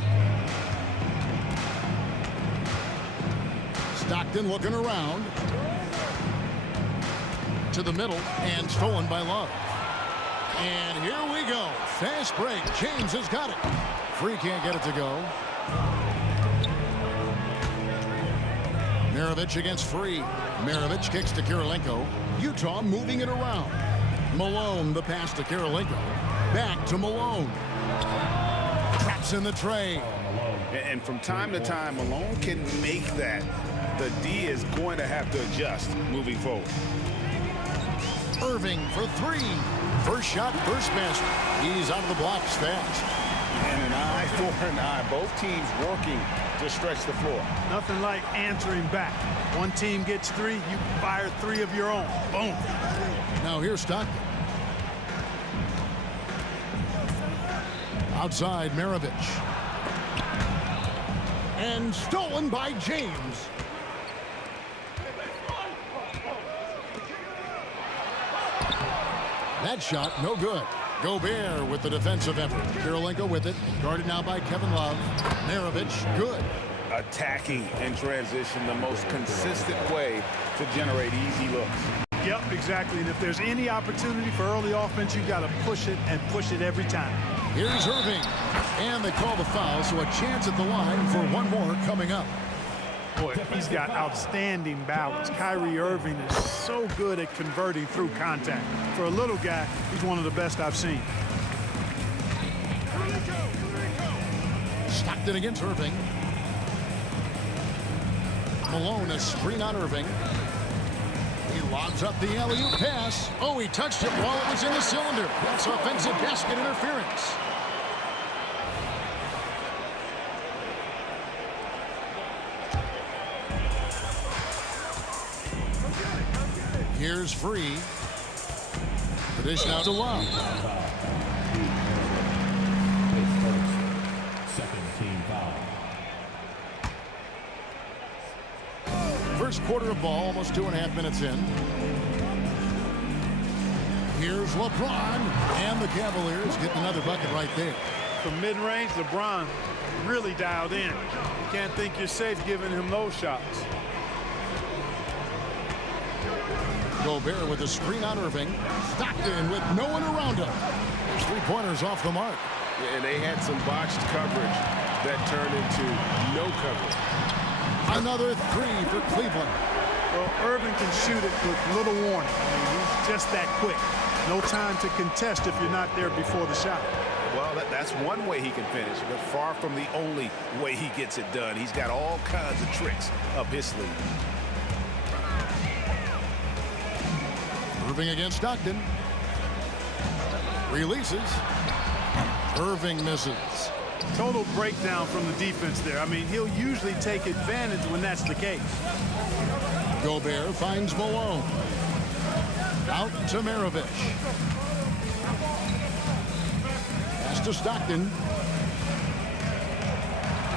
Stockton looking around. To the middle, and stolen by Love. And here we go. Fast break. James has got it. Free can't get it to go. Maravich against Free. Maravich kicks to Kirilenko. Utah moving it around. Malone, the pass to Kirilenko. Back to Malone. Traps in the tray. And from time to time, Malone can make that. The D is going to have to adjust moving forward. Irving for 3. First shot, first basket. He's out of the blocks fast. And an eye for an eye. Both teams working to stretch the floor. Nothing like answering back. One team gets 3, you fire 3 of your own. Boom. Now here's Stockton. Outside, Maravich. And stolen by James. That shot, no good. Gobert with the defensive effort. Kirilenko with it. Guarded now by Kevin Love. Maravich, good. Attacking in transition, the most consistent way to generate easy looks. Yep, exactly. And if there's any opportunity for early offense, you've got to push it and push it every time. Here's Irving. And they call the foul, so a chance at the line for one more coming up. Boy, he's got outstanding balance. Kyrie Irving is so good at converting through contact. For a little guy, he's one of the best I've seen. Stockton against Irving. Malone, a screen on Irving. He lobs up the alley-oop pass. Oh, he touched it while it was in the cylinder. That's offensive basket interference. Here's Free. The dish now to Love. Second team foul. First quarter of ball, almost 2.5 minutes in. Here's LeBron, and the Cavaliers getting another bucket right there. From mid-range, LeBron really dialed in. You can't think you're safe giving him those shots. Gobert with a screen on Irving. Stockton with no one around him. 3-pointers off the mark. And they had some botched coverage that turned into no coverage. Another three for Cleveland. Well, Irving can shoot it with little warning. I mean, he's just that quick. No time to contest if you're not there before the shot. Well, that's one way he can finish, but far from the only way he gets it done. He's got all kinds of tricks up his sleeve. Irving against Stockton. Releases. Irving misses. Total breakdown from the defense there. I mean, he'll usually take advantage when that's the case. Gobert finds Malone. Out to Maravich. Pass to Stockton.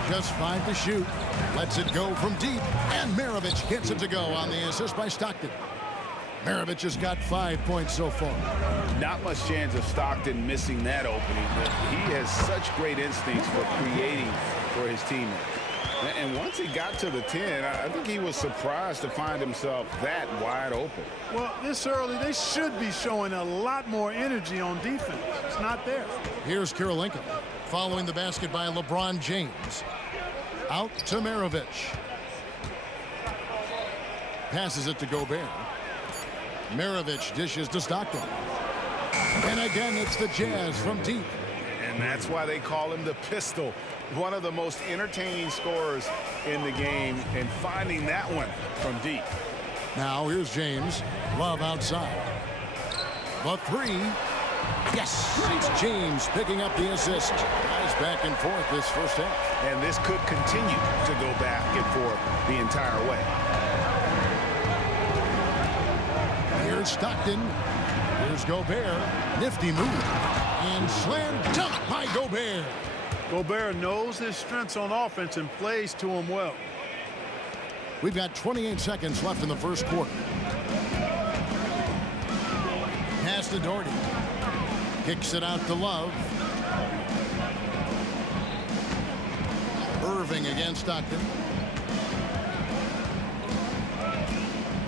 Just 5 to shoot. Lets it go from deep. And Maravich gets it to go on the assist by Stockton. Maravich has got 5 points so far. Not much chance of Stockton missing that opening, but he has such great instincts for creating for his teammates. And once he got to the 10, I think he was surprised to find himself that wide open. Well, this early, they should be showing a lot more energy on defense. It's not there. Here's Karolinko following the basket by LeBron James. Out to Maravich. Passes it to Gobert. Maravich dishes to Stockton. And again, it's the Jazz from deep. And that's why they call him the Pistol. One of the most entertaining scorers in the game, and finding that one from deep. Now here's James. Love outside. The three. Yes, it's James picking up the assist. Guys back and forth this first half. And this could continue to go back and forth the entire way. Here's Stockton. Here's Gobert. Nifty move. And slam dunk by Gobert. Gobert knows his strengths on offense and plays to him well. We've got 28 seconds left in the first quarter. Pass to Doherty. Kicks it out to Love. Irving against Stockton.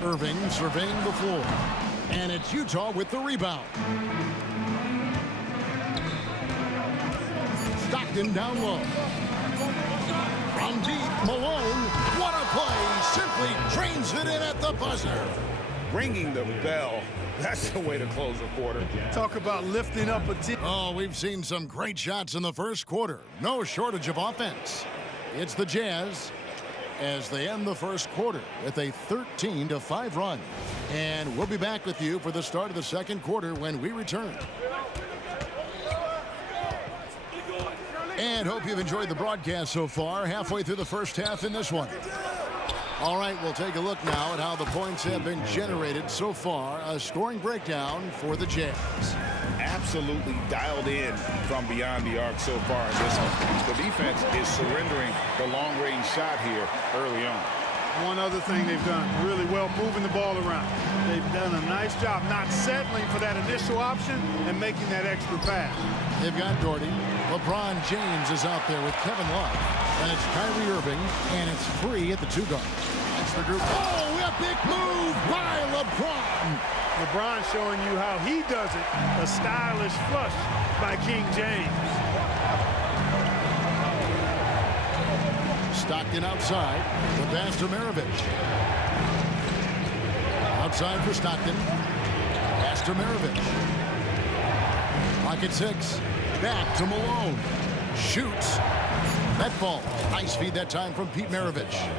Irving surveying the floor. And it's Utah with the rebound. Stockton down low. From deep, Malone. What a play. Simply drains it in at the buzzer. Ringing the bell. That's the way to close a quarter. Talk about lifting up a team. Oh, we've seen some great shots in the first quarter. No shortage of offense. It's the Jazz as they end the first quarter with a 13-5 run. And we'll be back with you for the start of the second quarter when we return. And hope you've enjoyed the broadcast so far. Halfway through the first half in this one. All right, we'll take a look now at how the points have been generated so far. A scoring breakdown for the Jazz. Absolutely dialed in from beyond the arc so far in this one. The defense is surrendering the long-range shot here early on. One other thing they've done really well, moving the ball around. They've done a nice job not settling for that initial option and making that extra pass. They've got Doherty. LeBron James is out there with Kevin Love. And it's Kyrie Irving, and it's free at the 2 guard. That's the group. Oh, epic move by LeBron. LeBron showing you how he does it. A stylish flush by King James. Stockton outside. The pass to Maravich. Outside for Stockton. Pass to Maravich. Pocket 6. Back to Malone. Shoots. That ball. Nice feed that time from Pete Maravich.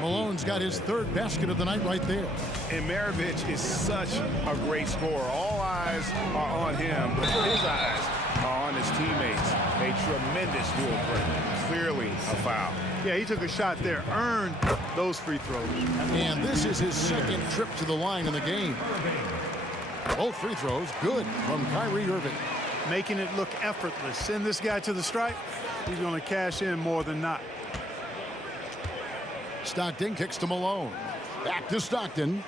Malone's got his 3rd basket of the night right there. And Maravich is such a great scorer. All eyes are on him, but his eyes are on his teammates. A tremendous dual threat. Clearly a foul. Yeah, he took a shot there, earned those free throws. And this is his 2nd trip to the line in the game. Both free throws good from Kyrie Irving. Making it look effortless. Send this guy to the stripe. He's going to cash in more than not. Stockton kicks to Malone. Back to Stockton.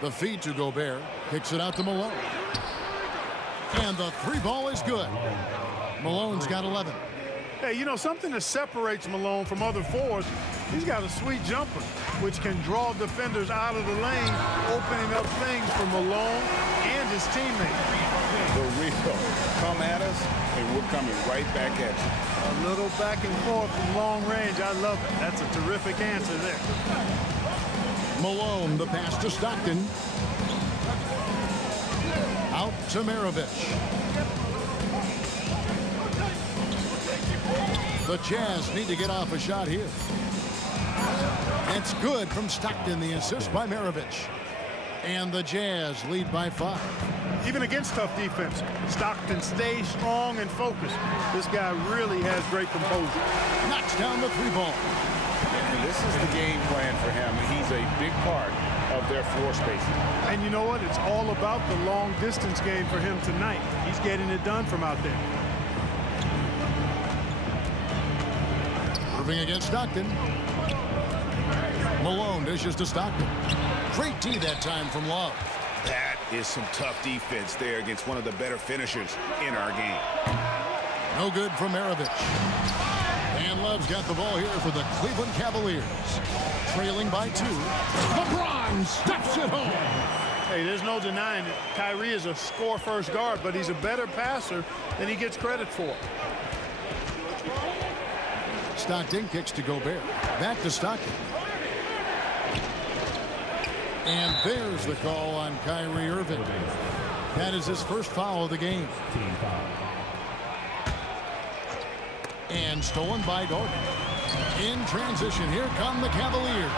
The feed to Gobert. Kicks it out to Malone. And the 3 ball is good. Malone's got 11. Hey, you know, something that separates Malone from other forwards, He's got a sweet jumper, which can draw defenders out of the lane, opening up things for Malone and his teammates. The real come at us, and we're coming right back at you. A little back and forth from long range. I love it. That's a terrific answer there. Malone, the pass to Stockton. Out to Maravich. The Jazz need to get off a shot here. It's good from Stockton, the assist by Maravich. And the Jazz lead by 5. Even against tough defense, Stockton stays strong and focused. This guy really has great composure. Knocks down the 3-ball. And this is the game plan for him. He's a big part of their floor spacing. And you know what? It's all about the long distance game for him tonight. He's getting it done from out there. Irving against Stockton. Malone dishes to Stockton. Great D that time from Love. That is some tough defense there against one of the better finishers in our game. No good from Maravich. And Love's got the ball here for the Cleveland Cavaliers. Trailing by 2. LeBron steps it home. Hey, there's no denying it. Kyrie is a score-first guard, but he's a better passer than he gets credit for. Stockton kicks to Gobert. Back to Stockton. And there's the call on Kyrie Irving. That is his first foul of the game. And stolen by Dorton. In transition, here come the Cavaliers.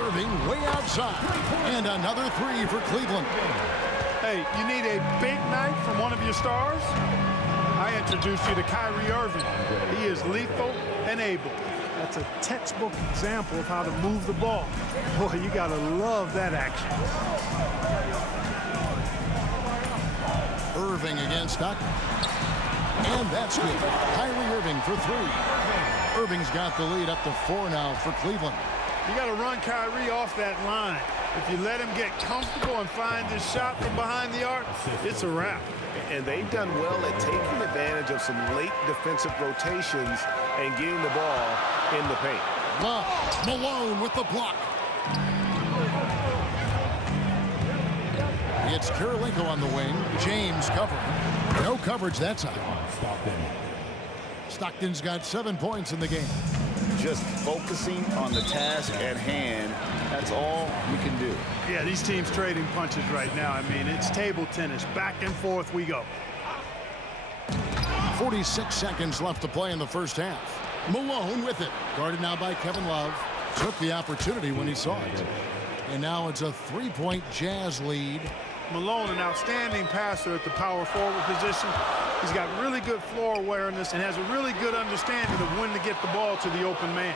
Irving way outside. And another 3 for Cleveland. Hey, you need a big night from one of your stars? I introduced you to Kyrie Irving. He is lethal and able. That's a textbook example of how to move the ball. Boy, you gotta love that action. Irving against Stockton. And that's good. Kyrie Irving for 3. Irving's got the lead up to 4 now for Cleveland. You gotta run Kyrie off that line. If you let him get comfortable and find his shot from behind the arc, it's a wrap. And they've done well at taking advantage of some late defensive rotations and getting the ball in the paint. Love, Malone with the block. It's Kirilenko on the wing. James covering. No coverage that time. Stockton's got 7 points in the game. Just focusing on the task at hand, that's all we can do. Yeah, these teams trading punches right now. I mean, it's table tennis. Back and forth we go. 46 seconds left to play in the first half. Malone with it. Guarded now by Kevin Love. Took the opportunity when he saw it. And now it's a 3-point Jazz lead. Malone, an outstanding passer at the power forward position. He's got really good floor awareness and has a really good understanding of when to get the ball to the open man.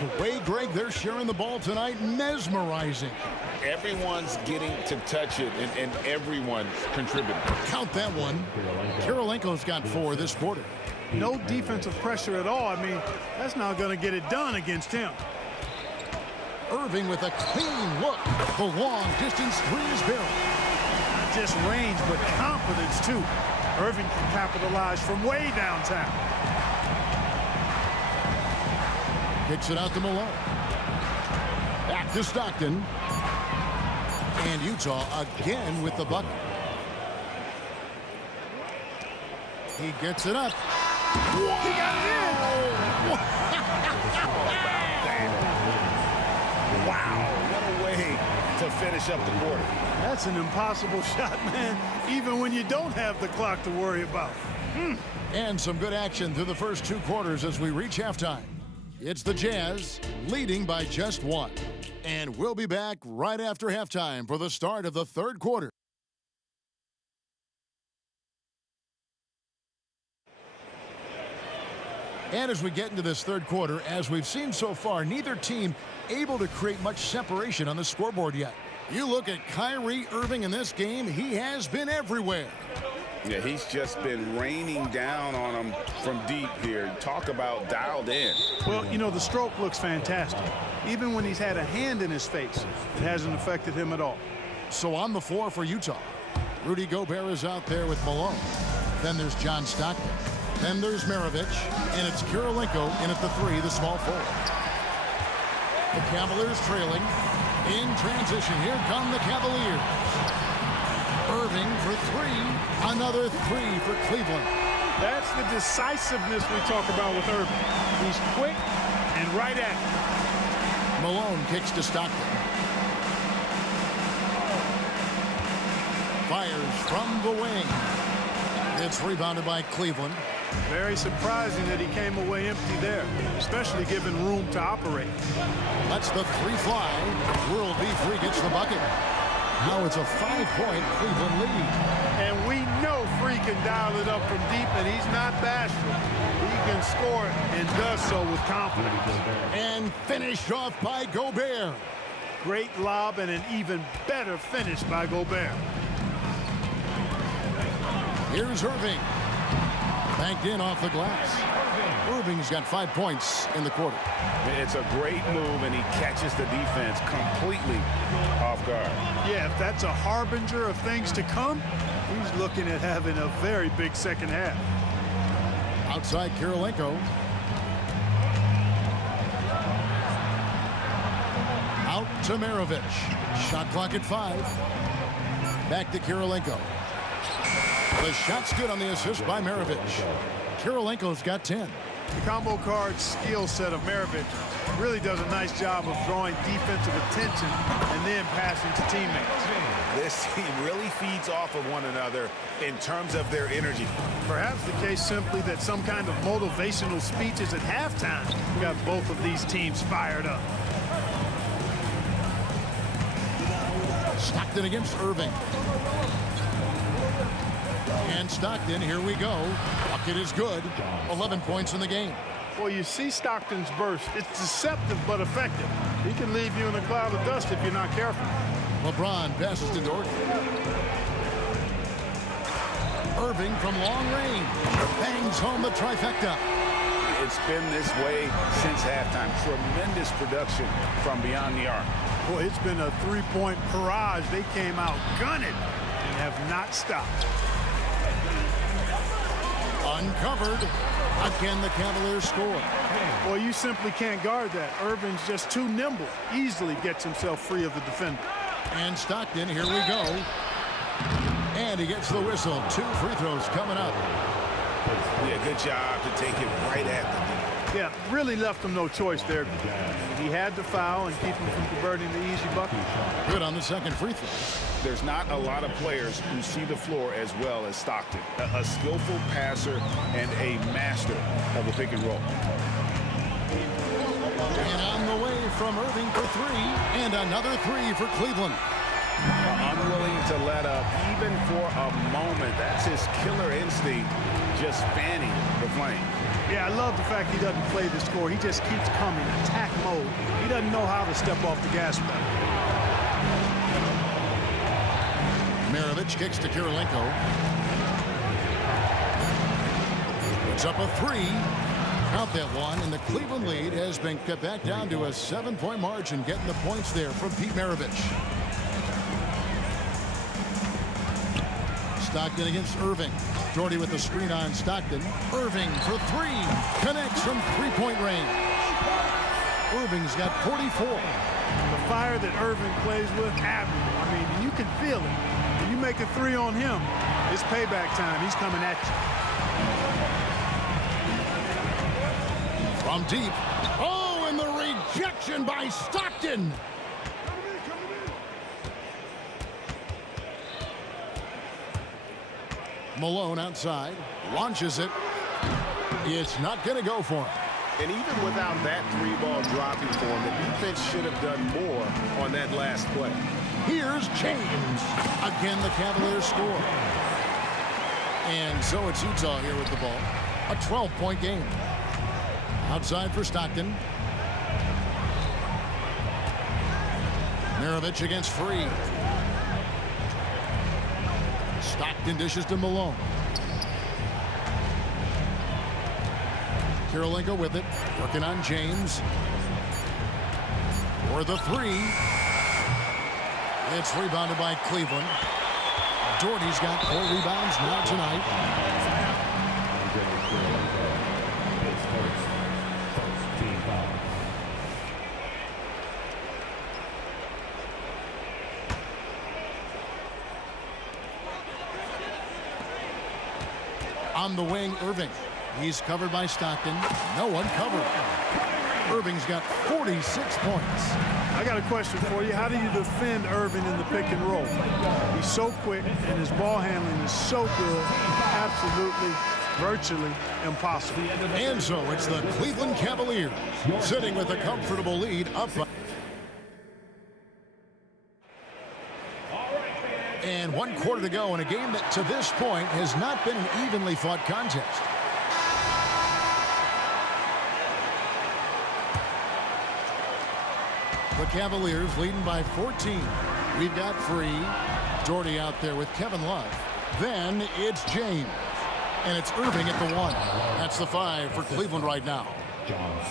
The way, Greg, they're sharing the ball tonight, mesmerizing. Everyone's getting to touch it, and everyone's contributing. Count that one. Kirilenko's got 4 this quarter. No defensive pressure at all. I mean, that's not going to get it done against him. Irving with a clean look. The long distance 3 is barreled. Not just range, but confidence, too. Irving can capitalize from way downtown. Kicks it out to Malone. Back to Stockton. And Utah again with the bucket. He gets it up. He got it in! Wow, what a way to finish up the quarter. That's an impossible shot, man, even when you don't have the clock to worry about. And some good action through the first 2 quarters as we reach halftime. It's the Jazz leading by just 1. And we'll be back right after halftime for the start of the 3rd quarter. And as we get into this 3rd quarter, as we've seen so far, neither team able to create much separation on the scoreboard yet. You look at Kyrie Irving in this game, he has been everywhere. Yeah, he's just been raining down on them from deep here. Talk about dialed in. Well, you know, the stroke looks fantastic. Even when he's had a hand in his face, it hasn't affected him at all. So on the floor for Utah, Rudy Gobert is out there with Malone. Then there's John Stockton. Then there's Maravich. And it's Kirilenko in at the 3, the small forward. The Cavaliers trailing. In transition, here come the Cavaliers. Irving for three. Another three for Cleveland. That's the decisiveness we talk about with Irving. He's quick and right at it. Malone kicks to Stockton. Fires from the wing. It's rebounded by Cleveland. Very surprising that he came away empty there, especially given room to operate. That's the three fly. World B3 gets the bucket. Now it's a 5-point Cleveland lead. And we know Free can dial it up from deep, and he's not bashful. He can score it and does so with confidence. And finished off by Gobert. Great lob and an even better finish by Gobert. Here's Irving. Banked in off the glass. Irving's got 5 points in the quarter. It's a great move, and he catches the defense completely off guard. Yeah, if that's a harbinger of things to come, he's looking at having a very big second half. Outside Kirilenko. Out to Maravich. Shot clock at 5. Back to Kirilenko. The shot's good on the assist by Maravich. Kirilenko's got 10. The combo guard skill set of Maravich really does a nice job of drawing defensive attention and then passing to teammates. This team really feeds off of one another in terms of their energy. Perhaps the case simply that some kind of motivational speeches at halftime got both of these teams fired up. Stockton against Irving. And Stockton, here we go. Bucket is good. 11 points in the game. Well, you see Stockton's burst. It's deceptive but effective. He can leave you in a cloud of dust if you're not careful. LeBron passes to Dort. Irving from long range. Bangs home the trifecta. It's been this way since halftime. Tremendous production from beyond the arc. Boy, it's been a three-point barrage. They came out gunning and have not stopped. Uncovered. Again, the Cavaliers score. Well, you simply can't guard that. Irving's just too nimble. Easily gets himself free of the defender. And Stockton, here we go. And he gets the whistle. 2 free throws coming up. Yeah, good job to take it right at the D. Yeah, really left him no choice there. He had to foul and keep him from converting the easy bucket. Good on the second free throw. There's not a lot of players who see the floor as well as Stockton. A skillful passer and a master of the pick and roll. And on the way from Irving for 3. And another 3 for Cleveland. Unwilling to let up even for a moment. That's his killer instinct, just fanning the flame. Yeah, I love the fact he doesn't play the score. He just keeps coming, attack mode. He doesn't know how to step off the gas pedal. Maravich kicks to Kirilenko. Puts up a 3. Count that one, and the Cleveland lead has been cut back down to a 7-point margin, getting the points there from Pete Maravich. Stockton against Irving. Jordy with the screen on Stockton. Irving for 3. Connects from 3-point range. Irving's got 44. The fire that Irving plays with, admirable. I mean, you can feel it. When you make a 3 on him, it's payback time. He's coming at you. From deep. Oh, and the rejection by Stockton. Malone outside. Launches it. It's not going to go for him. And even without that 3-ball dropping for him, the defense should have done more on that last play. Here's James. Again, the Cavaliers score. And so it's Utah here with the ball. A 12-point game. Outside for Stockton. Maravich against Free. Stockton dishes to Malone. Kirilenko with it. Working on James. For the 3. It's rebounded by Cleveland. Jordy's got 4 rebounds now tonight. On the wing, Irving. He's covered by Stockton. No one covered. Irving's got 46 points. I got a question for you. How do you defend Irving in the pick and roll? He's so quick, and his ball handling is so good. Absolutely, virtually impossible. And so it's the Cleveland Cavaliers sitting with a comfortable lead up. And 1 quarter to go in a game that to this point has not been an evenly fought contest. The Cavaliers leading by 14. We've got Free. Doherty out there with Kevin Love. Then it's James. And it's Irving at the 1. That's the 5 for Cleveland right now.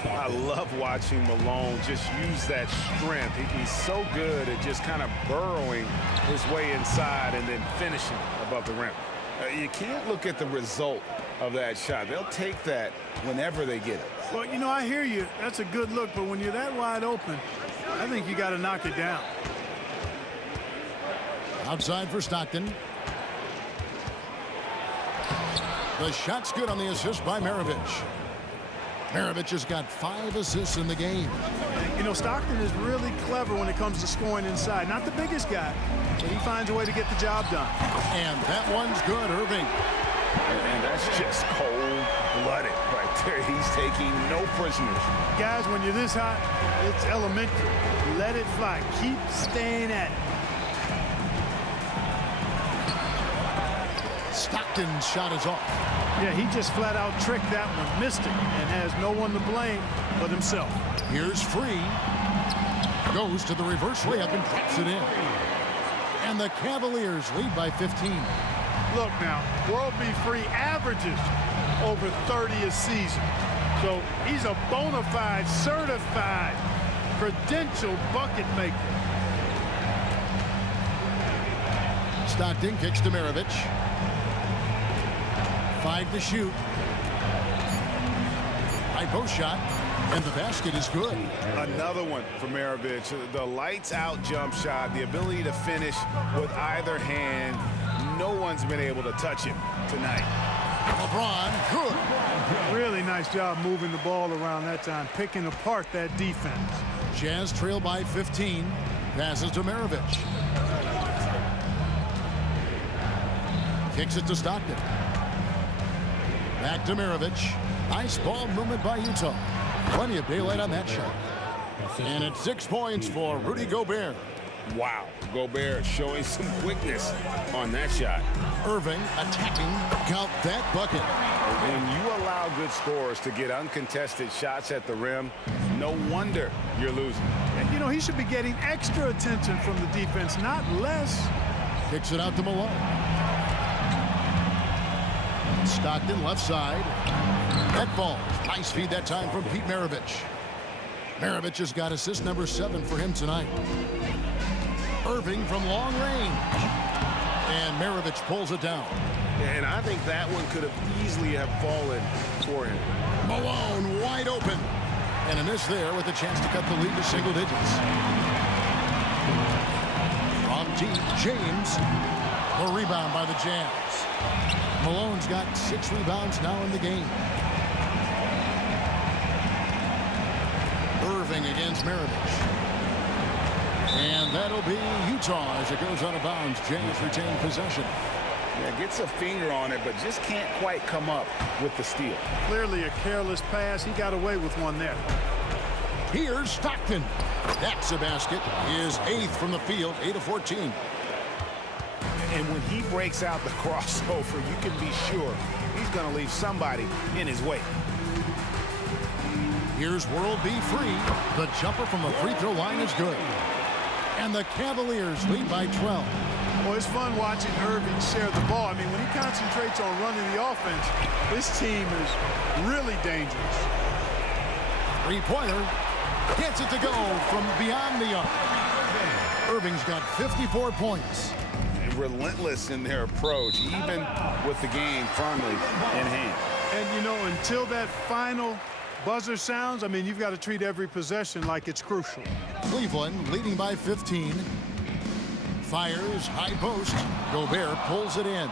I love watching Malone just use that strength. He's so good at just kind of burrowing his way inside and then finishing above the rim. You can't look at the result of that shot. They'll take that whenever they get it. Well, you know, I hear you. That's a good look, but when you're that wide open, I think you got to knock it down. Outside for Stockton. The shot's good on the assist by Maravich. Maravich has got 5 assists in the game. You know, Stockton is really clever when it comes to scoring inside. Not the biggest guy, but he finds a way to get the job done. And that one's good, Irving. And that's just cold-blooded right there. He's taking no prisoners. Guys, when you're this hot, it's elementary. Let it fly. Keep staying at it. Stockton's shot is off. Yeah, he just flat out tricked that one, missed it, and has no one to blame but himself. Here's Free. Goes to the reverse layup and drops it in. And the Cavaliers lead by 15. Look now, World B. Free averages over 30 a season. So he's a bona fide, certified, credentialed bucket maker. Stockton kicks to Maravich. 5 to shoot. High post shot, and the basket is good. Another one for Maravich. The lights-out jump shot, the ability to finish with either hand. No one's been able to touch him tonight. LeBron, good. Really nice job moving the ball around that time, picking apart that defense. Jazz trail by 15. Passes to Maravich. Kicks it to Stockton. Back to Maravich. Nice ball movement by Utah. Plenty of daylight on that shot. And it's 6 points for Rudy Gobert. Wow, Gobert showing some quickness on that shot. Irving attacking. Count that bucket. When you allow good scorers to get uncontested shots at the rim, no wonder you're losing. And, you know, he should be getting extra attention from the defense, not less. Kicks it out to Malone. Stockton left side. That ball. Nice feed that time from Pete Maravich. Maravich has got assist number 7 for him tonight. Irving from long range. And Maravich pulls it down. And I think that one could have easily have fallen for him. Malone wide open. And a miss there with a chance to cut the lead to single digits. From deep, James. The rebound by the Jazz. Malone's got 6 rebounds now in the game. Irving against Maravich. And that'll be Utah as it goes out of bounds. Jazz retain possession. Yeah, gets a finger on it, but just can't quite come up with the steal. Clearly a careless pass. He got away with one there. Here's Stockton. That's a basket. His 8th from the field, 8 of 14. And when he breaks out the crossover, you can be sure he's going to leave somebody in his way. Here's World B. Free. The jumper from the free throw line is good. And the Cavaliers lead by 12. Well, it's fun watching Irving share the ball. I mean, when he concentrates on running the offense, this team is really dangerous. Three-pointer. Gets it to go from beyond the arc. Irving's got 54 points. Relentless in their approach, even with the game firmly in hand. And, you know, until that final buzzer sounds, I mean, you've got to treat every possession like it's crucial. Cleveland leading by 15. Fires, high post. Gobert pulls it in.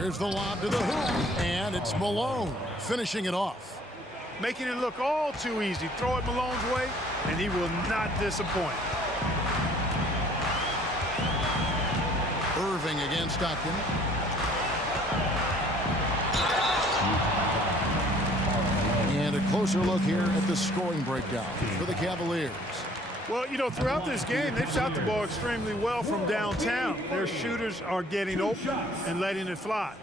Here's the lob to the hoop, and it's Malone finishing it off. Making it look all too easy. Throw it Malone's way, and he will not disappoint. Irving against Stockton. And a closer look here at the scoring breakdown for the Cavaliers. Well, you know, throughout this game, they've shot the ball extremely well from downtown. Their shooters are getting open and letting it fly.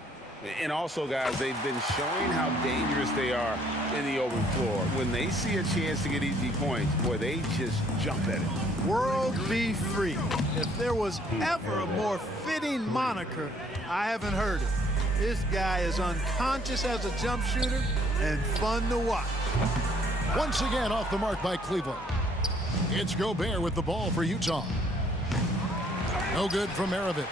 And also, guys, they've been showing how dangerous they are in the open floor. When they see a chance to get easy points, boy, they just jump at it. World be free. If there was ever a more fitting moniker, I haven't heard it. This guy is unconscious as a jump shooter and fun to watch. Once again off the mark by Cleveland. It's Gobert with the ball for Utah. No good from Maravich.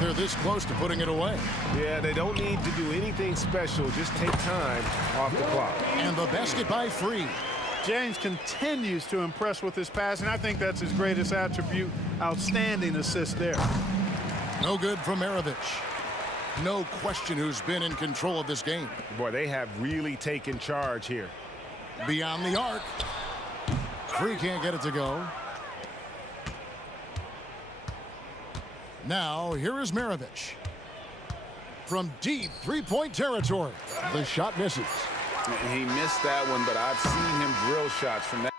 They're this close to putting it away. Yeah, they don't need to do anything special. Just take time off the clock. And the basket by Free. James continues to impress with his passing. I think that's his greatest attribute. Outstanding assist there. No good from Maravich. No question who's been in control of this game. Boy, they have really taken charge here. Beyond the arc. Free can't get it to go. Now, here is Maravich. From deep three-point territory. The shot misses. He missed that one, but I've seen him drill shots from that.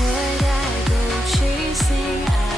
Would I go chasing?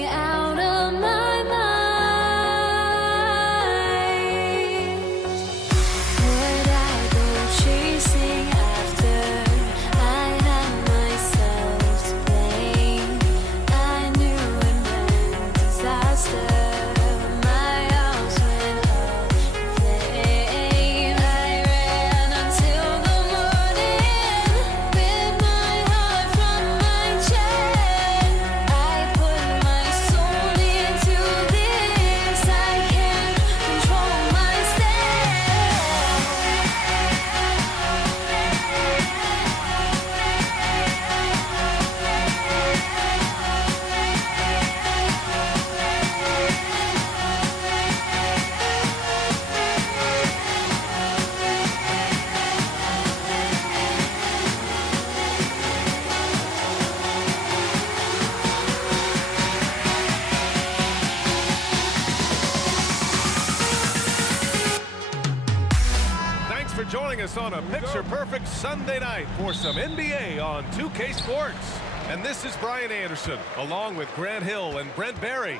me out of my mind. Would I go chasing after? I had myself to blame. I knew it meant disaster. My house went up in flames. I ran until the morning with my heart from my chest. I put my soul into this. I can't control Thanks for joining us on a picture-perfect Sunday night for some NBA on 2K Sports. And this is Brian Anderson, along with Grant Hill and Brent Barry.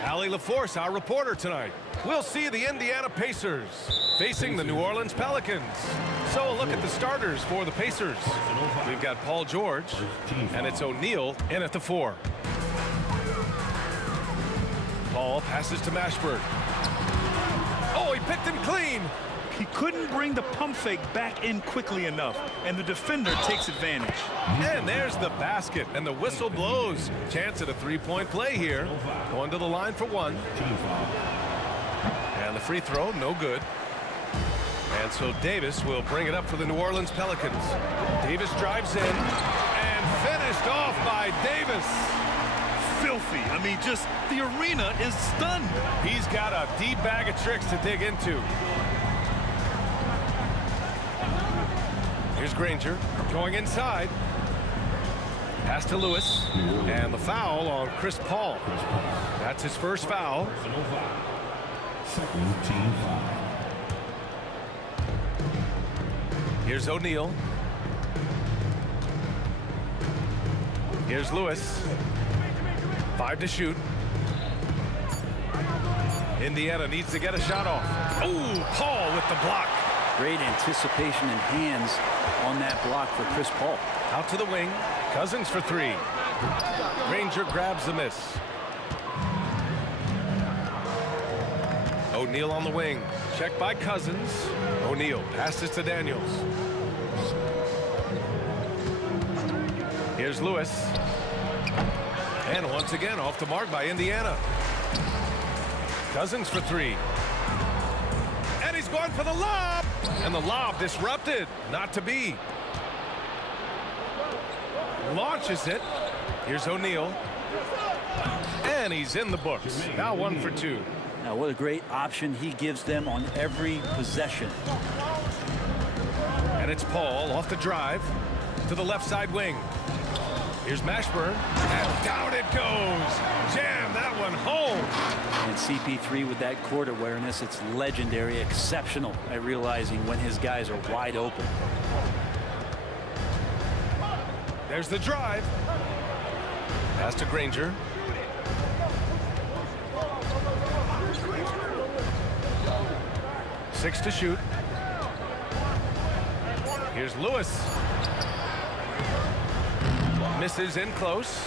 Allie LaForce, our reporter tonight. We'll see the Indiana Pacers facing the New Orleans Pelicans. So a look at the starters for the Pacers. We've got Paul George, and it's O'Neal in at the 4. Paul passes to Mashburn. Oh, he picked him clean. He couldn't bring the pump fake back in quickly enough, and the defender takes advantage. And there's the basket, and the whistle blows. Chance at a three-point play here. Going to the line for one. And the free throw, no good. And so Davis will bring it up for the New Orleans Pelicans. Davis drives in, and finished off by Davis. Filthy. I mean, just the arena is stunned. He's got a deep bag of tricks to dig into. Here's Granger going inside. Pass to Lewis. And the foul on Chris Paul. That's his first foul. Second team foul. Here's O'Neal. Here's Lewis. 5 to shoot. Indiana needs to get a shot off. Oh, Paul with the block. Great anticipation and hands on that block for Chris Paul. Out to the wing. Cousins for 3. Granger grabs the miss. O'Neal on the wing. Check by Cousins. O'Neal passes to Daniels. Here's Lewis. And once again off the mark by Indiana. Cousins for 3. And he's going for the lob. And the lob disrupted. Not to be. Launches it. Here's O'Neal. And he's in the books. Now 1 for 2. Now what a great option he gives them on every possession. And it's Paul off the drive to the left side wing. Here's Mashburn. And down it goes. Jam that one home. And CP3 with that court awareness, it's legendary, exceptional at realizing when his guys are wide open. There's the drive. Pass to Granger. Six to shoot. Here's Lewis. Misses in close.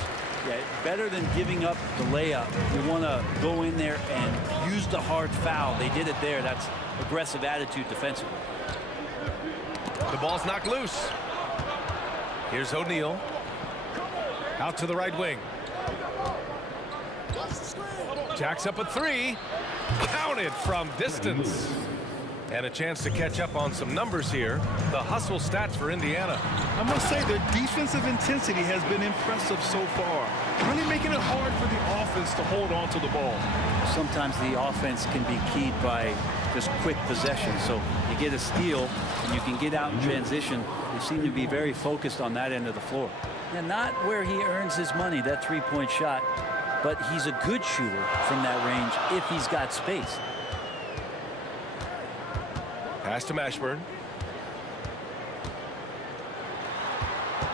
Yeah, better than giving up the layup. You want to go in there and use the hard foul. They did it there. That's aggressive attitude defensively. The ball's knocked loose. Here's O'Neal. Out to the right wing. Jacks up a 3. Counted from distance. And a chance to catch up on some numbers here. The hustle stats for Indiana. I must say their defensive intensity has been impressive so far. Really making it hard for the offense to hold on to the ball. Sometimes the offense can be keyed by just quick possession. So you get a steal and you can get out in transition. They seem to be very focused on that end of the floor. And not where he earns his money, that three-point shot, but he's a good shooter from that range if he's got space. Pass to Mashburn.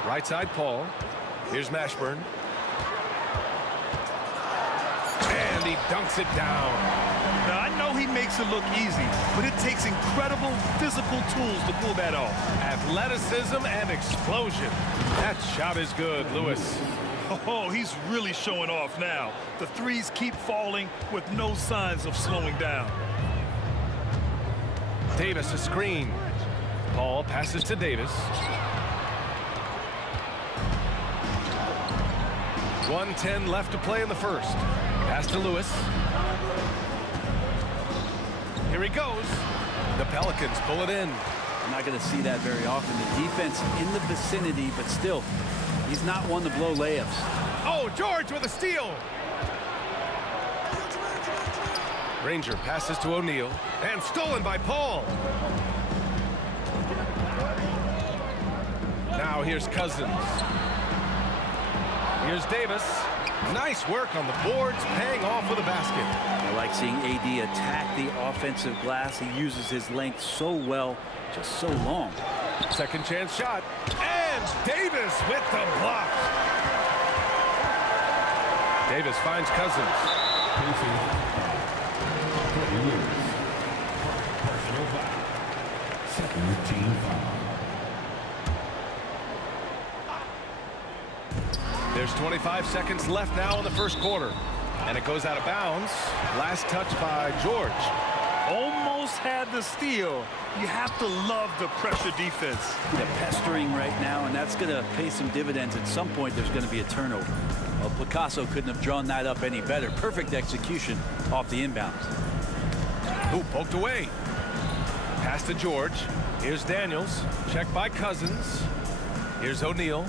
Right side Paul. Here's Mashburn. dunks it down. Now, I know he makes it look easy, but it takes incredible physical tools to pull that off. Athleticism and explosion. That shot is good, Lewis. Oh, he's really showing off now. The threes keep falling with no signs of slowing down. Davis a screen. Paul passes to Davis. 1:10 left to play in the first. Pass to Lewis. Here he goes. The Pelicans pull it in. I'm not going to see that very often. The defense in the vicinity, but still, he's not one to blow layups. Oh, George with a steal. Ranger passes to O'Neal and stolen by Paul. Now here's Cousins. Here's Davis. Nice work on the boards, paying off with a basket. I like seeing AD attack the offensive glass. He uses his length so well, just so long. Second chance shot. And Davis with the block. Davis finds Cousins. Personal foul. Second team foul. There's 25 seconds left now in the first quarter. And it goes out of bounds. Last touch by George. Almost had the steal. You have to love the pressure defense. They're pestering right now, and that's going to pay some dividends. At some point, there's going to be a turnover. Well, Picasso couldn't have drawn that up any better. Perfect execution off the inbounds. Ooh, poked away. Pass to George. Here's Daniels. Checked by Cousins. Here's O'Neal.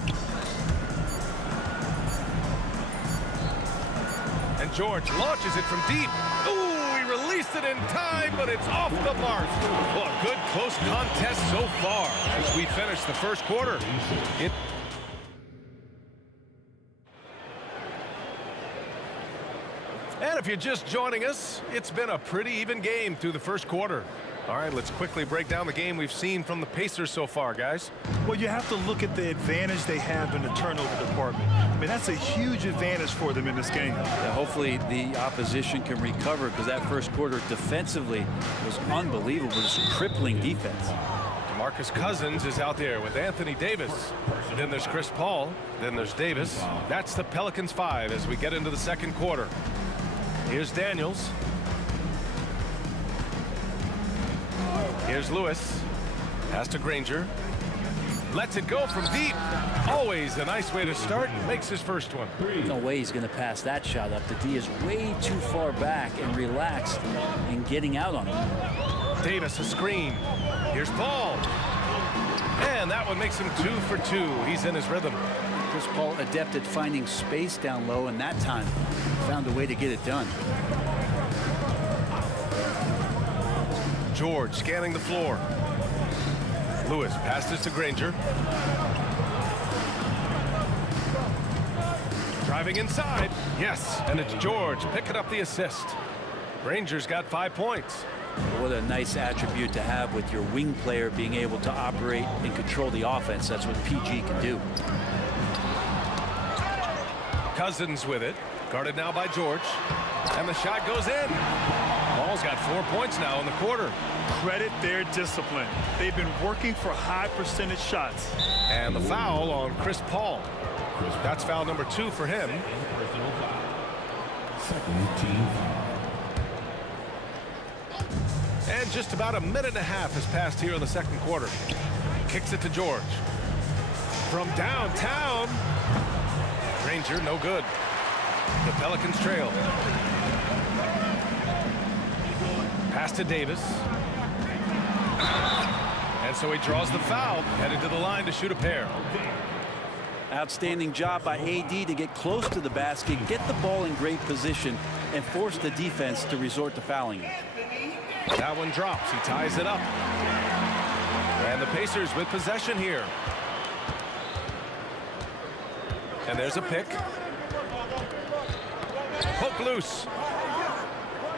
And George launches it from deep. Ooh, he released it in time, but it's off the mark. Well, a good close contest so far as we finish the first quarter. And if you're just joining us, it's been a pretty even game through the first quarter. All right, let's quickly break down the game we've seen from the Pacers so far, guys. Well, you have to look at the advantage they have in the turnover department. I mean, that's a huge advantage for them in this game. Yeah, hopefully the opposition can recover, because that first quarter defensively was unbelievable. Just crippling defense. DeMarcus Cousins is out there with Anthony Davis. Then there's Chris Paul. Then there's Davis. That's the Pelicans 5 as we get into the second quarter. Here's Daniels. Here's Lewis. Pass to Granger. Lets it go from deep. Always a nice way to start. Makes his first one. No way he's going to pass that shot up. The D is way too far back and relaxed in getting out on him. Davis a screen. Here's Paul. And that one makes him 2 for 2. He's in his rhythm. Chris Paul adept at finding space down low, and that time found a way to get it done. George scanning the floor. Lewis passes to Granger. Driving inside. Yes, and it's George picking up the assist. Granger's got 5 points. What a nice attribute to have with your wing player being able to operate and control the offense. That's what PG can do. Cousins with it. Guarded now by George. And the shot goes in. Paul's got 4 points now in the quarter. Credit their discipline. They've been working for high percentage shots. And the foul on Chris Paul. That's foul number 2 for him. Second team foul. And just about a minute and a half has passed here in the second quarter. Kicks it to George. From downtown. Granger, no good. The Pelicans trail. Pass to Davis. And so he draws the foul, headed to the line to shoot a pair. Outstanding job by AD to get close to the basket, get the ball in great position, and force the defense to resort to fouling him. That one drops. He ties it up. And the Pacers with possession here. And there's a pick. Poke loose.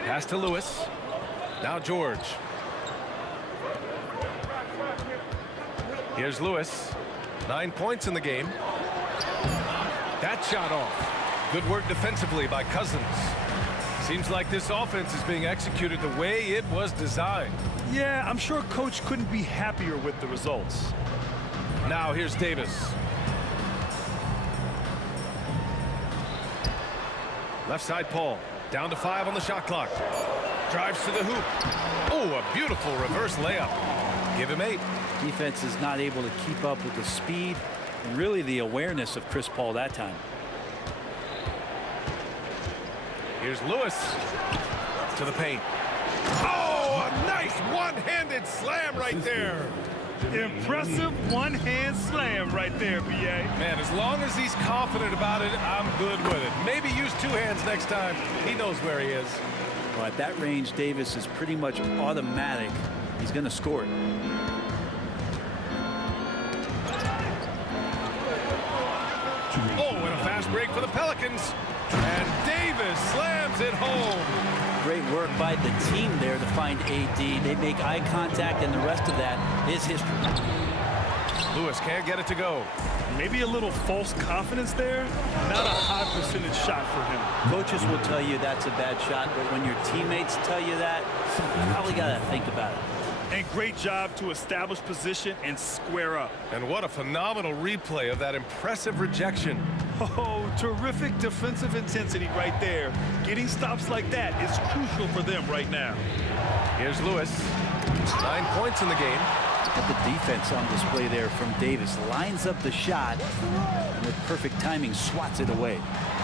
Pass to Lewis. Now George. Here's Lewis. 9 points in the game. That shot off. Good work defensively by Cousins. Seems like this offense is being executed the way it was designed. Yeah, I'm sure coach couldn't be happier with the results. Now here's Davis. Left side Paul. Down to 5 on the shot clock. Drives to the hoop. Oh, a beautiful reverse layup. Give him 8. Defense is not able to keep up with the speed and really the awareness of Chris Paul that time. Here's Lewis to the paint. Oh, a nice one-handed slam right there. Impressive one-hand slam right there, B.A. Man, as long as he's confident about it, I'm good with it. Maybe use 2 hands next time. He knows where he is. Well, at that range, Davis is pretty much automatic. He's going to score it. Oh, and a fast break for the Pelicans. And Davis slams it home. Great work by the team there to find AD. They make eye contact, and the rest of that is history. Lewis can't get it to go. Maybe a little false confidence there. Not a high percentage shot for him. Coaches will tell you that's a bad shot, but when your teammates tell you that, you probably got to think about it. And great job to establish position and square up. And what a phenomenal replay of that impressive rejection. Oh, terrific defensive intensity right there. Getting stops like that is crucial for them right now. Here's Lewis. 9 points in the game. At the defense on display there from Davis. Lines up the shot, and with perfect timing, swats it away.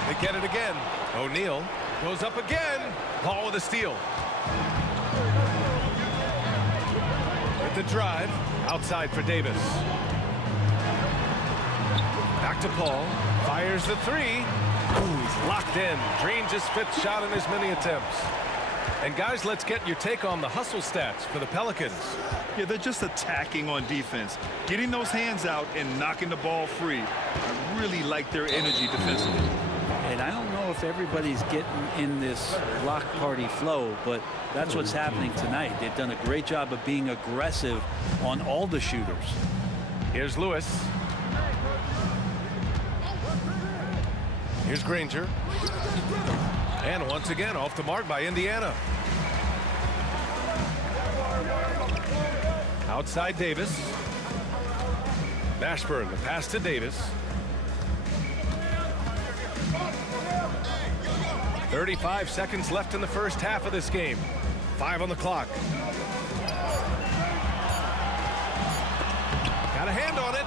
They get it again. O'Neal goes up again. Paul with a steal. With the drive, outside for Davis. Back to Paul. Fires the 3. Ooh, he's locked in. Drains his 5th shot in as many attempts. And guys, let's get your take on the hustle stats for the Pelicans. Yeah, they're just attacking on defense. Getting those hands out and knocking the ball free. I really like their energy defensively. And I don't know if everybody's getting in this block party flow, but that's what's happening tonight. They've done a great job of being aggressive on all the shooters. Here's Lewis. Here's Granger. And once again, off the mark by Indiana. Outside Davis. Mashburn, the pass to Davis. 35 seconds left in the first half of this game. 5 on the clock. Got a hand on it.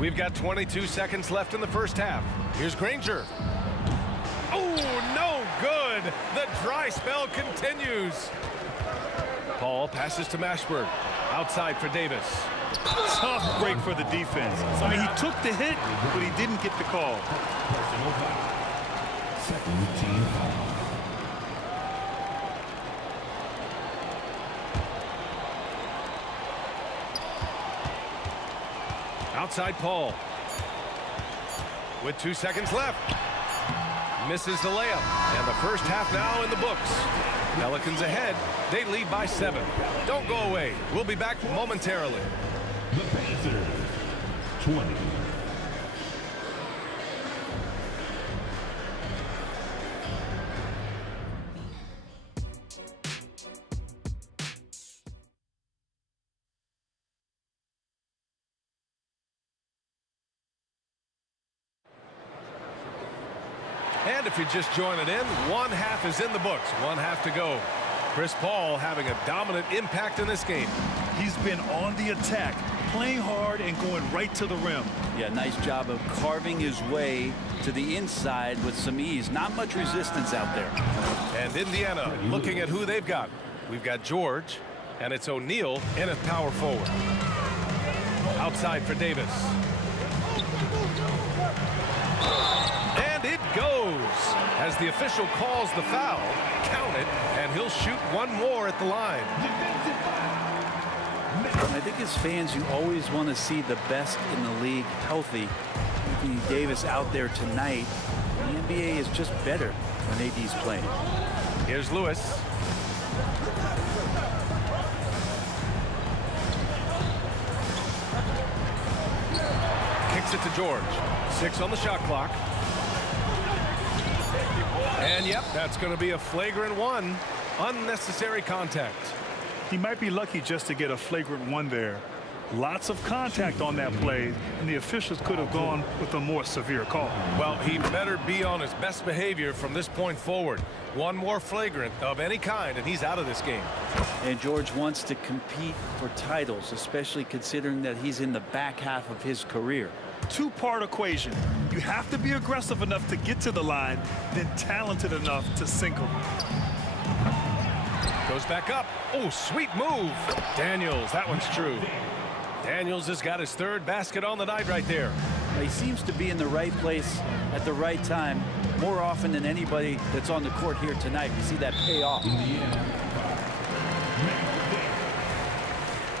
We've got 22 seconds left in the first half. Here's Granger. Oh, no good. The dry spell continues. Paul passes to Mashburn. Outside for Davis. Tough break for the defense. I mean, he took the hit, but he didn't get the call. Second team foul. Outside Paul. With 2 seconds left. Misses the layup. And the first half now in the books. Pelicans ahead. They lead by 7. Don't go away. We'll be back momentarily. The Panthers, 20. And if you're just joining in, one half is in the books. One half to go. Chris Paul having a dominant impact in this game. He's been on the attack, playing hard and going right to the rim. Yeah, nice job of carving his way to the inside with some ease. Not much resistance out there. And Indiana looking at who they've got. We've got George, and it's O'Neal in at power forward. Outside for Davis. And it goes as the official calls the foul. Count it, and he'll shoot one more at the line. I think as fans, you always want to see the best in the league healthy. Anthony Davis out there tonight. The NBA is just better when AD's playing. Here's Lewis. Kicks it to George. 6 on the shot clock. And yep, that's going to be a flagrant one. Unnecessary contact. He might be lucky just to get a flagrant one there. Lots of contact on that play, and the officials could have gone with a more severe call. Well, he better be on his best behavior from this point forward. One more flagrant of any kind, and he's out of this game. And George wants to compete for titles, especially considering that he's in the back half of his career. Two-part equation. You have to be aggressive enough to get to the line, then talented enough to sink them. Goes back up. Oh, sweet move. Daniels, that one's true. Daniels has got his third basket on the night right there. He seems to be in the right place at the right time more often than anybody that's on the court here tonight. You see that pay off. Indiana.